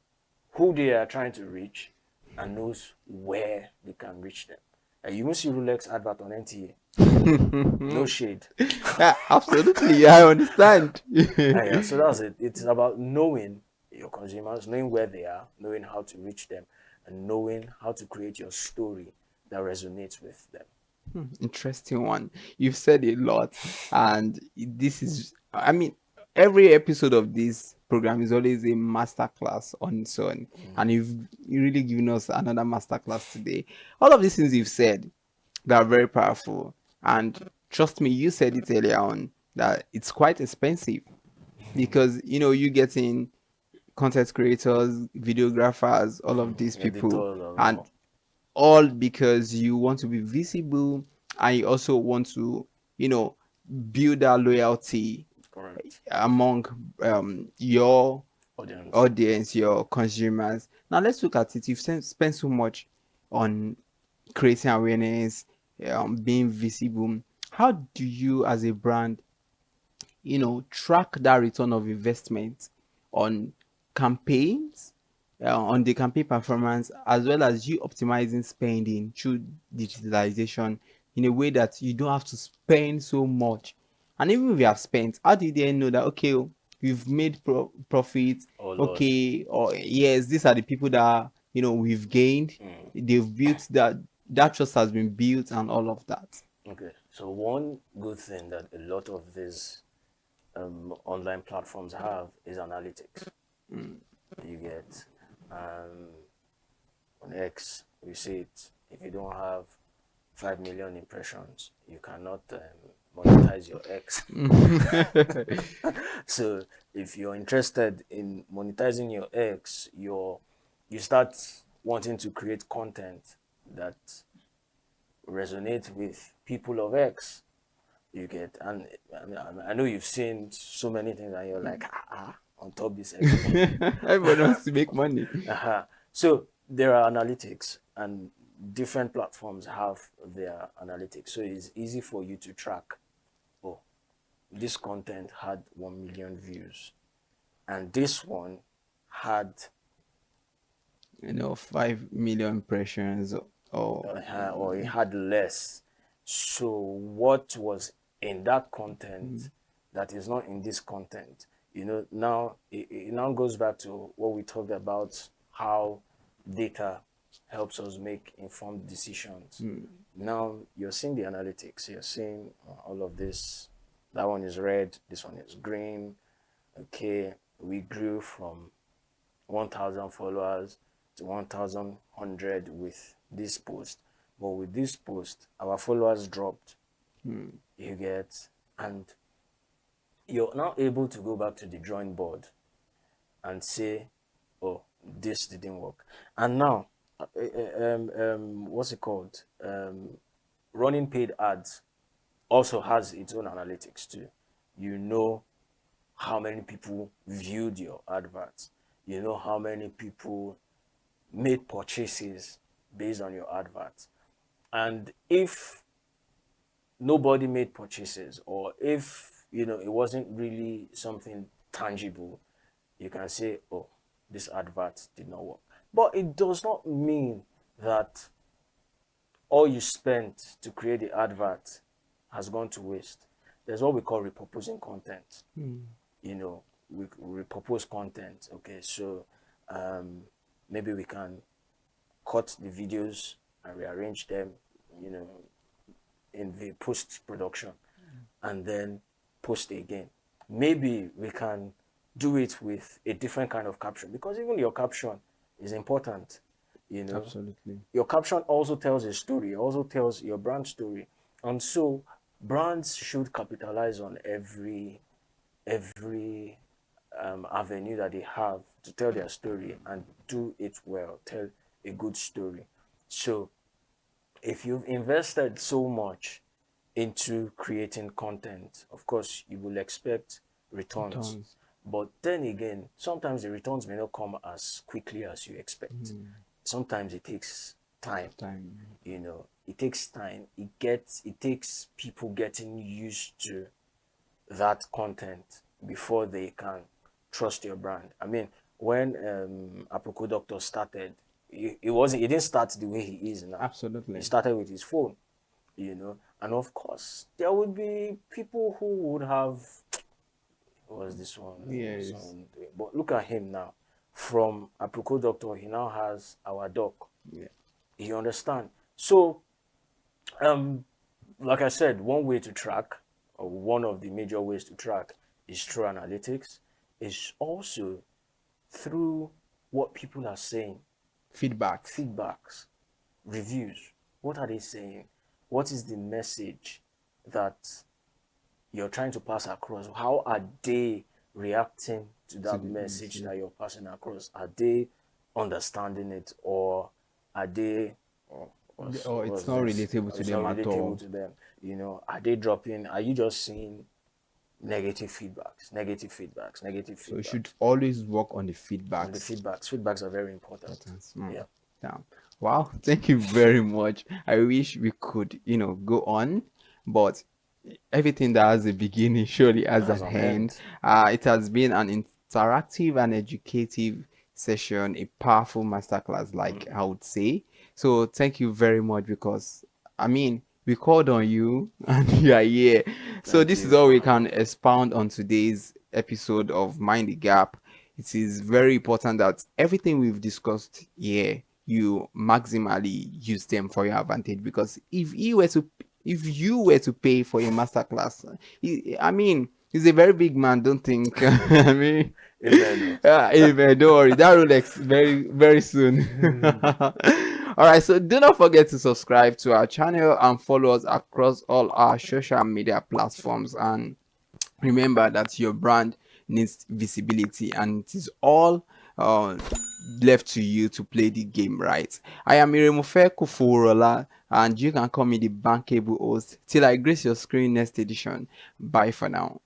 who they are trying to reach and knows where they can reach them. You won't see Rolex advert on NTA. No shade. Yeah, absolutely, I understand. Yeah, so that's it. It's about knowing your consumers, knowing where they are, knowing how to reach them, and knowing how to create your story that resonates with them. Interesting one. You've said a lot, and this is, I mean, every episode of this program is always a masterclass on its own, and you've really given us another masterclass today. All of these things you've said, they are very powerful, and trust me, you said it earlier on that it's quite expensive, because you getting content creators, videographers, all of these people, and all because you want to be visible, and you also want to build that loyalty among your audience, your consumers. Now let's look at it. You've spent so much on creating awareness, being visible. How do you as a brand track that return of investment on campaigns, on the campaign performance, as well as you optimizing spending through digitalization in a way that you don't have to spend so much? And even if you have spent, how do you then know that, okay, we've made profit, okay, or yes, these are the people that we've gained, they've built that trust has been built, and all of that? Okay, so one good thing that a lot of these online platforms have is analytics. You get on X, we see it. If you don't have 5 million impressions, you cannot monetize your X. So if you're interested in monetizing your X, you start wanting to create content that resonate with people of X. You get, and I know you've seen so many things, and you're like, on top this. Everyone wants to make money. So there are analytics, and different platforms have their analytics. So it's easy for you to track. Oh, this content had 1 million views, and this one had 5 million impressions, or it had less. So what was in that content that is not in this content? Now it now goes back to what we talked about, how data helps us make informed decisions. Now you're seeing the analytics, you're seeing all of this. That one is red, this one is green. Okay, we grew from 1,000 followers to 1,100 with this post. But with this post, our followers dropped. You get, and you're now able to go back to the drawing board and say, oh, this didn't work. And now, what's it called? Running paid ads also has its own analytics too. You know how many people viewed your adverts. You know how many people made purchases based on your adverts. And if nobody made purchases, or if it wasn't really something tangible, you can say, oh, this advert did not work. But it does not mean that all you spent to create the advert has gone to waste. There's what we call repurposing content. We repurpose content. Okay, so maybe we can cut the videos and rearrange them, in the post-production, and then post again. Maybe we can do it with a different kind of caption, because even your caption is important. Absolutely. Your caption also tells a story, also tells your brand story. And so brands should capitalize on every avenue that they have to tell their story and do it well, tell a good story. So if you've invested so much into creating content, of course you will expect returns. But then again, sometimes the returns may not come as quickly as you expect. Sometimes it takes time. You know, it takes time. It takes people getting used to that content before they can trust your brand. I mean, when Aproko Doctor started, he didn't start the way he is now. Absolutely. He started with his phone, you know, and of course there would be people who would have, what was this one? Yes. But look at him now. From Aproko Doctor, he now has our doc. Yeah. You understand? So, like I said, one way to track, or one of the major ways to track, is through analytics. Is also through what people are saying. Feedbacks, reviews. What are they saying? What is the message that you're trying to pass across? How are they reacting to that message that you're passing across? Are they understanding it, or are they it's not relatable to them at all? You know, are they dropping? Are you just seeing negative feedbacks? So you should always work on the feedbacks. Feedbacks are very important. Yeah. Wow, thank you very much. I wish we could, go on, but everything that has a beginning surely has an end. It has been an interactive and educative session, a powerful masterclass, like I would say. So thank you very much, because we called on you and you are here. So this is all we can expound on today's episode of Mind the Gap. It is very important that everything we've discussed here, you maximally use them for your advantage, because if you were to pay for a masterclass, he's a very big man, don't think. Amen, don't worry, that will very, very soon. All right, so do not forget to subscribe to our channel and follow us across all our social media platforms. And remember that your brand needs visibility, and it is all left to you to play the game right. I am Iremofe Kuforola, and you can call me the bankable host till I grace your screen next edition. Bye for now.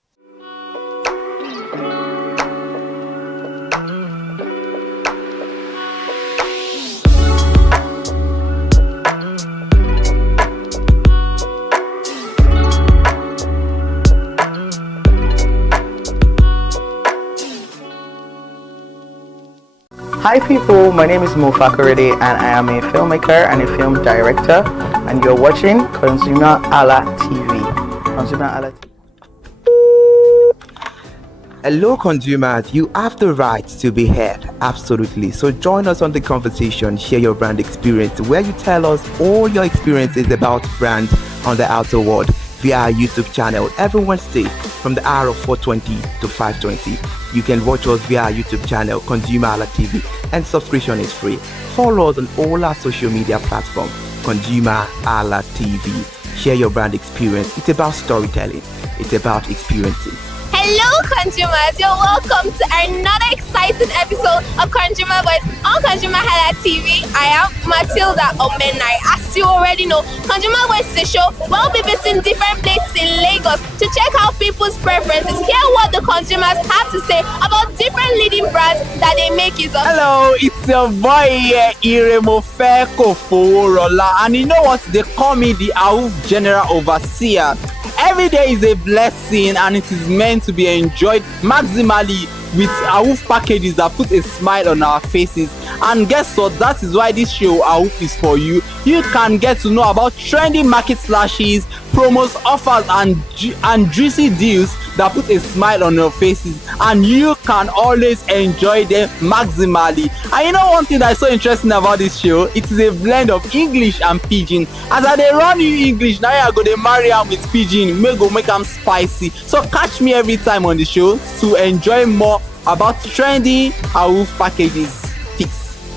Hi people, my name is Mo Fakorede and I am a filmmaker and a film director, and you're watching ConsumerHalla TV. ConsumerHalla TV. Hello consumers, you have the right to be heard, absolutely. So join us on the conversation, share your brand experience, where you tell us all your experiences about brand on the outer world via our YouTube channel every Wednesday from the hour of 4:20 to 5:20. You can watch us via our YouTube channel, ConsumerHalla TV, and subscription is free. Follow us on all our social media platforms, ConsumerHalla TV. Share your brand experience. It's about storytelling. It's about experiences. Hello consumers, you're welcome to another exciting episode of Consumer Voice on ConsumerHalla TV. I am Matilda Omenai. As you already know, Consumer Voice is a show where we'll be visiting different places in Lagos to check out people's preferences, hear what the consumers have to say about different leading brands that they make use of. Hello, it's your boy here, Iremofe Kuforola, and you know what? They call me the AUF General Overseer. Every day is a blessing, and it is meant to be enjoyed maximally with AUF packages that put a smile on our faces. And guess what? That is why this show AUF is for you. You can get to know about trendy market slashes, promos, offers, and juicy deals that put a smile on your faces, and you can always enjoy them maximally. And you know one thing that's so interesting about this show? It is a blend of English and Pidgin. As I dey run you English, now I go dey marry am with Pidgin, make am spicy. So catch me every time on the show to enjoy more about trendy AUF packages.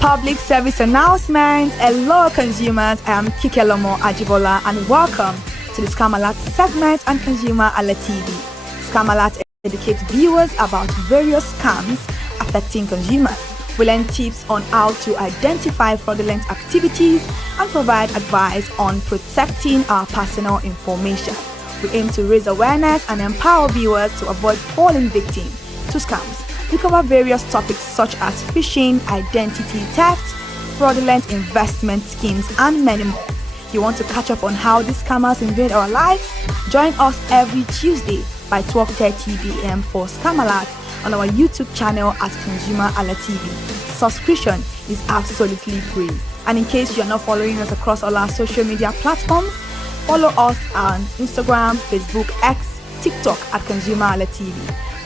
Public service announcement. Hello consumers, I am Kikelomo Ajibola and welcome to the Scam Alert segment on ConsumerHalla TV. Scam Alert educates viewers about various scams affecting consumers. We learn tips on how to identify fraudulent activities and provide advice on protecting our personal information. We aim to raise awareness and empower viewers to avoid falling victim to scams. We cover various topics such as phishing, identity theft, fraudulent investment schemes, and many more. You want to catch up on how these scammers invade our lives? Join us every Tuesday by 12:30 p.m. for Scam Alert on our YouTube channel at ConsumerHalla TV. Subscription is absolutely free. And in case you're not following us across all our social media platforms, follow us on Instagram, Facebook, X, TikTok at ConsumerHalla TV.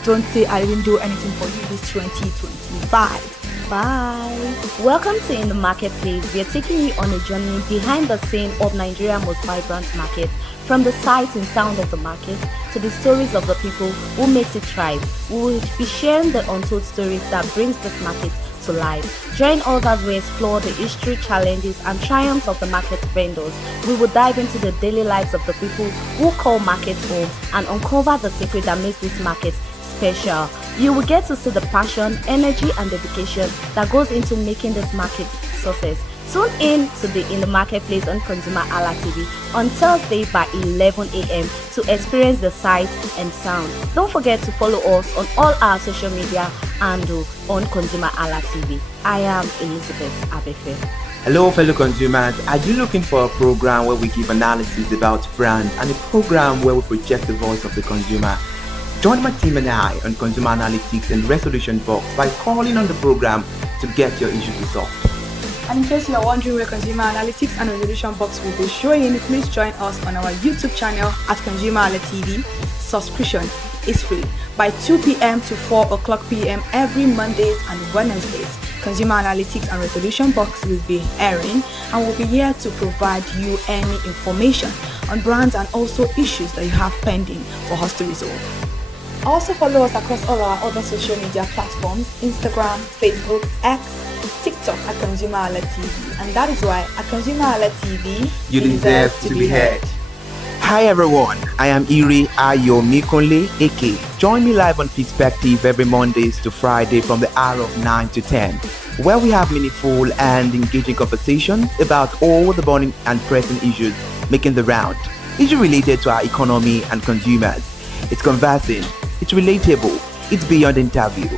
Don't say I didn't do anything for you this 2025. Bye. Welcome to In the Marketplace. We are taking you on a journey behind the scene of Nigeria's most vibrant market. From the sights and sound of the market to the stories of the people who makes it thrive, we will be sharing the untold stories that brings this market to life. Join us as we explore the history, challenges, and triumphs of the market vendors. We will dive into the daily lives of the people who call markets home and uncover the secret that makes this market special. You will get to see the passion, energy, and dedication that goes into making this market success. Tune in to the In the Marketplace on ConsumerHalla TV on Thursday by 11 a.m. to experience the sight and sound. Don't forget to follow us on all our social media and on ConsumerHalla TV. I am Elizabeth Abefe. Hello fellow consumers, are you looking for a program where we give analysis about brands and a program where we project the voice of the consumer? Join my team and I on Consumer Analytics and Resolution Box by calling on the program to get your issues resolved. And in case you are wondering where Consumer Analytics and Resolution Box will be showing, please join us on our YouTube channel at ConsumerHalla TV. Subscription is free by 2 p.m. to 4 o'clock p.m. every Mondays and Wednesdays. Consumer Analytics and Resolution Box will be airing and will be here to provide you any information on brands and also issues that you have pending for us to resolve. Also follow us across all our other social media platforms, Instagram, Facebook, X, TikTok at ConsumerHalla TV. And that is why at ConsumerHalla TV, you deserve to be heard. Hi everyone, I am Iri Ayomikunle Eke. Join me live on Perspective every Mondays to Friday from the hour of 9 to 10, where we have meaningful and engaging conversations about all the burning and pressing issues making the round. Issues related to our economy and consumers. It's conversing, it's relatable, it's beyond interview.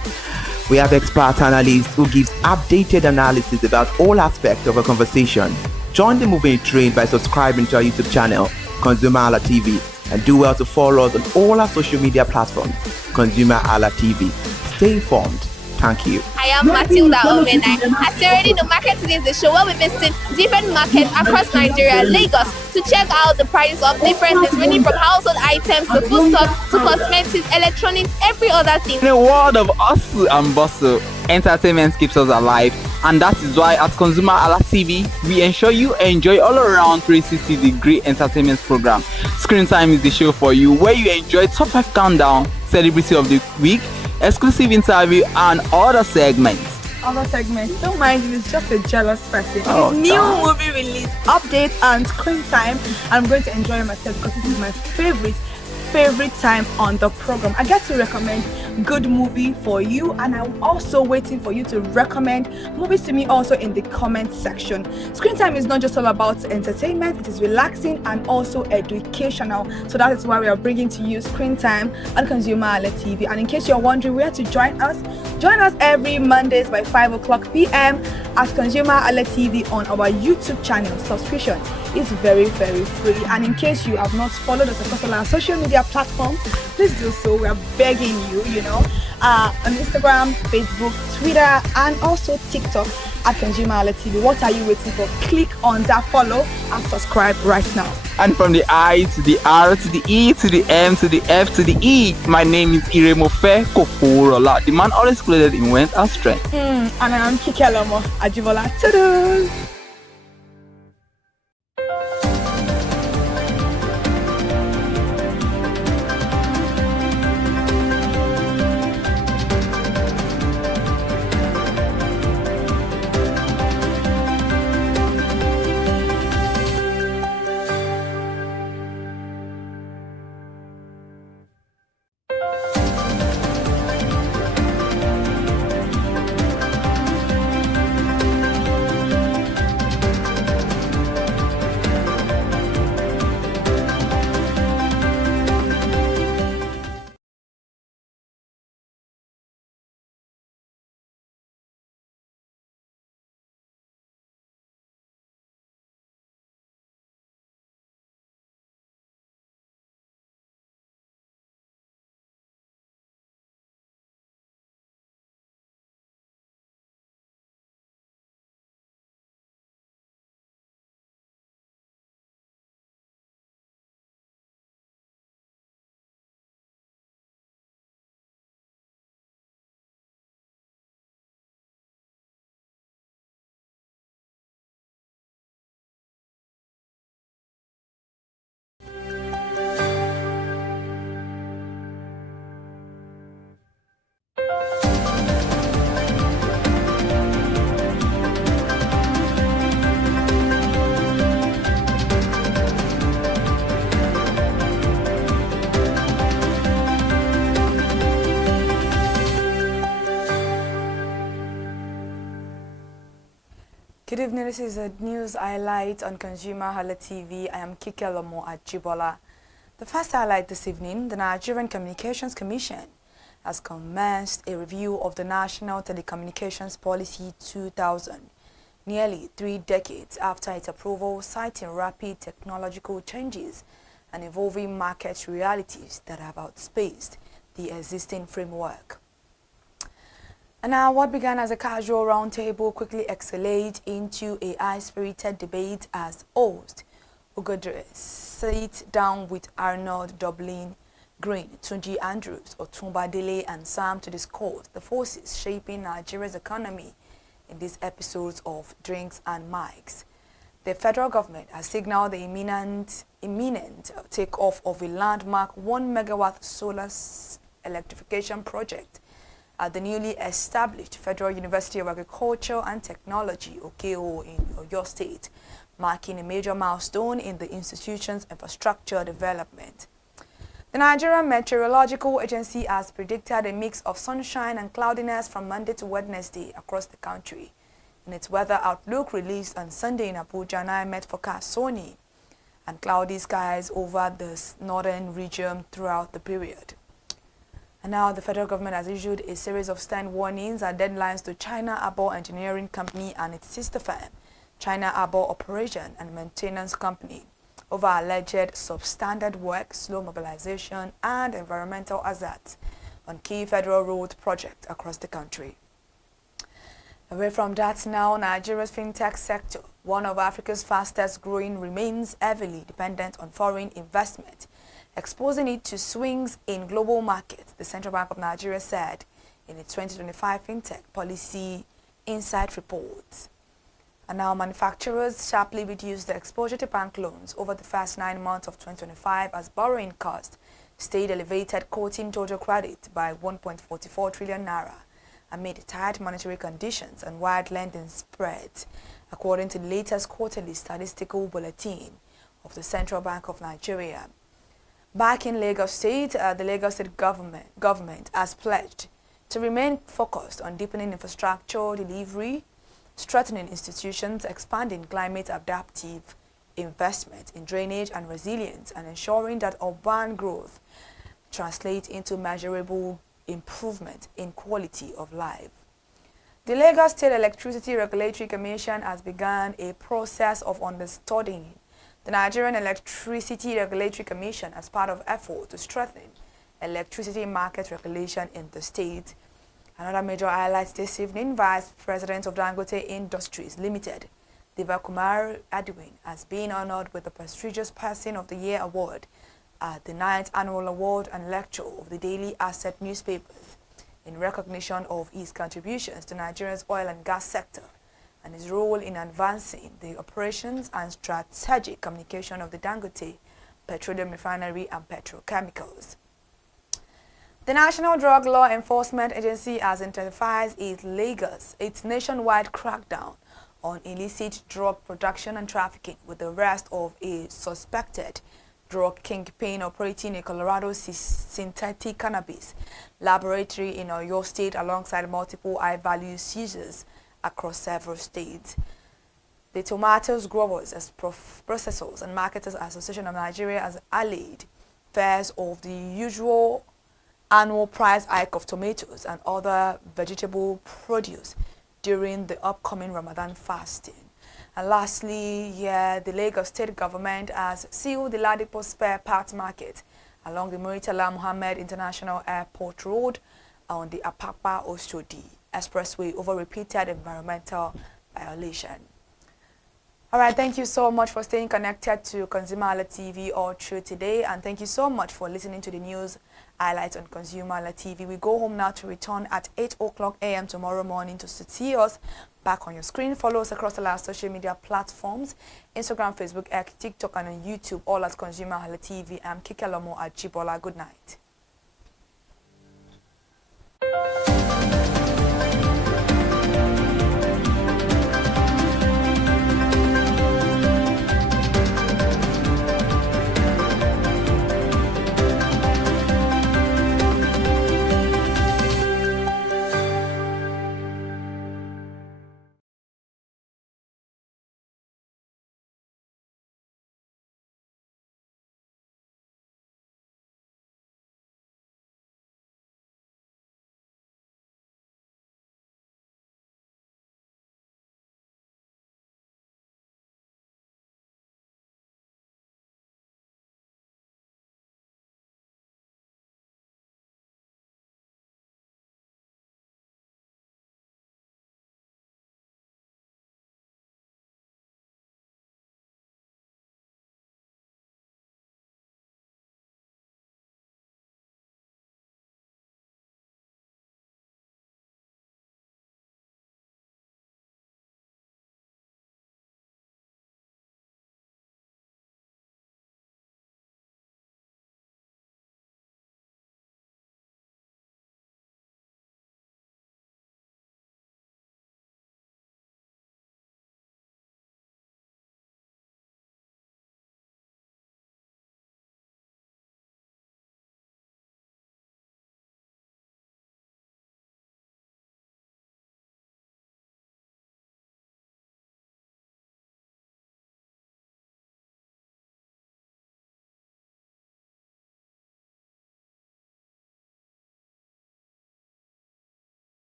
We have expert analysts who gives updated analysis about all aspects of a conversation. Join the moving train by subscribing to our YouTube channel, ConsumerHalla TV, and do well to follow us on all our social media platforms, ConsumerHalla TV. Stay informed. Thank you. I am Matilda Omenai. As you already know, Market Today is the show where we visit different markets across Nigeria, Lagos, to check out the prices of different things, ranging from household items to foodstuffs to cosmetics, electronics, every other thing. In a world of hustle and bustle, entertainment keeps us alive, and that is why at ConsumerHalla TV, we ensure you enjoy all around 360-degree entertainment program. Screen Time is the show for you, where you enjoy top 5 countdown, celebrity of the week, exclusive interview, and other segments. Don't mind if it's just a jealous person. Oh, It's new movie release, update, and Screen Time. I'm going to enjoy myself because this is my favorite time on the program. I get to recommend good movie for you, and I'm also waiting for you to recommend movies to me also in the comment section. Screen Time is not just all about entertainment, it is relaxing and also educational. So that is why we are bringing to you Screen Time on ConsumerHalla TV. And in case you're wondering where to join us every Mondays by 5 o'clock p.m. as ConsumerHalla TV on our YouTube channel. Subscription is very, very free. And in case you have not followed us across all our social media platforms, please do so. We are begging you, on Instagram, Facebook, Twitter, and also TikTok at ConsumerHalla TV. What are you waiting for? Click on that follow and subscribe right now. And from the I to the R to the E to the M to the F to the E, my name is Iremofe Koforola, the man always clothed in wealth and strength. And I am Kikelomo Ajibola. Ta-da! Good evening, this is a news highlight on ConsumerHalla TV. I am Kike Lomo at Jibola. The first highlight this evening, the Nigerian Communications Commission has commenced a review of the National Telecommunications Policy 2000, nearly 3 decades after its approval, citing rapid technological changes and evolving market realities that have outspaced the existing framework. And now, what began as a casual roundtable quickly escalated into a high-spirited debate as host Ugodre sat down with Arnold Dublin Green, Tunji Andrews, Otumba Dele, and Sam to discuss the forces shaping Nigeria's economy in these episodes of Drinks and Mics. The federal government has signaled the imminent takeoff of a landmark 1 megawatt solar electrification project at the newly established Federal University of Agriculture and Technology, OKO, in Oyo State, marking a major milestone in the institution's infrastructure development. The Nigerian Meteorological Agency has predicted a mix of sunshine and cloudiness from Monday to Wednesday across the country. In its weather outlook released on Sunday in Abuja, NIMET forecast sunny and cloudy skies over the northern region throughout the period. And now the federal government has issued a series of stern warnings and deadlines to China Arbor Engineering Company and its sister firm, China Arbor Operation and Maintenance Company, over alleged substandard work, slow mobilization, and environmental hazards on key federal road projects across the country. Away from that now, Nigeria's fintech sector, one of Africa's fastest growing, remains heavily dependent on foreign investment, exposing it to swings in global markets, the Central Bank of Nigeria said in its 2025 FinTech Policy Insight Report. And now manufacturers sharply reduced their exposure to bank loans over the first 9 months of 2025 as borrowing costs stayed elevated, quoting total credit by 1.44 trillion naira amid tight monetary conditions and wide lending spreads, according to the latest quarterly statistical bulletin of the Central Bank of Nigeria. Back in Lagos State, the Lagos State government has pledged to remain focused on deepening infrastructure delivery, strengthening institutions, expanding climate-adaptive investment in drainage and resilience, and ensuring that urban growth translates into measurable improvement in quality of life. The Lagos State Electricity Regulatory Commission has begun a process of understudying the Nigerian Electricity Regulatory Commission as part of effort to strengthen electricity market regulation in the state. Another major highlight this evening, Vice President of Dangote Industries Limited, Divakumar Edwin, has been honored with the prestigious Person of the Year award at the 9th Annual Award and Lecture of the Daily Asset newspapers in recognition of his contributions to Nigeria's oil and gas sector and his role in advancing the operations and strategic communication of the Dangote Petroleum Refinery and Petrochemicals. The National Drug Law Enforcement Agency has intensified its nationwide crackdown on illicit drug production and trafficking with the arrest of a suspected drug kingpin operating a Colorado synthetic cannabis laboratory in Oyo State alongside multiple high-value seizures across several states. The Tomatoes Growers, Processors and Marketers Association of Nigeria has allayed fears of the usual annual price hike of tomatoes and other vegetable produce during the upcoming Ramadan fasting. And lastly, the Lagos State government has sealed the Ladipo spare parts market along the Muritala Muhammad International Airport Road on the Apapa Oshodi Expressway over repeated environmental violation. All right, thank you so much for staying connected to ConsumerHalla TV all through today, and thank you so much for listening to the news highlights on ConsumerHalla TV. We go home now to return at 8 o'clock a.m. tomorrow morning to see us back on your screen. Follow us across the last social media platforms, Instagram, Facebook, X, TikTok, and on YouTube, all at ConsumerHalla TV. I'm Kike Lomo at Jibola. Good night.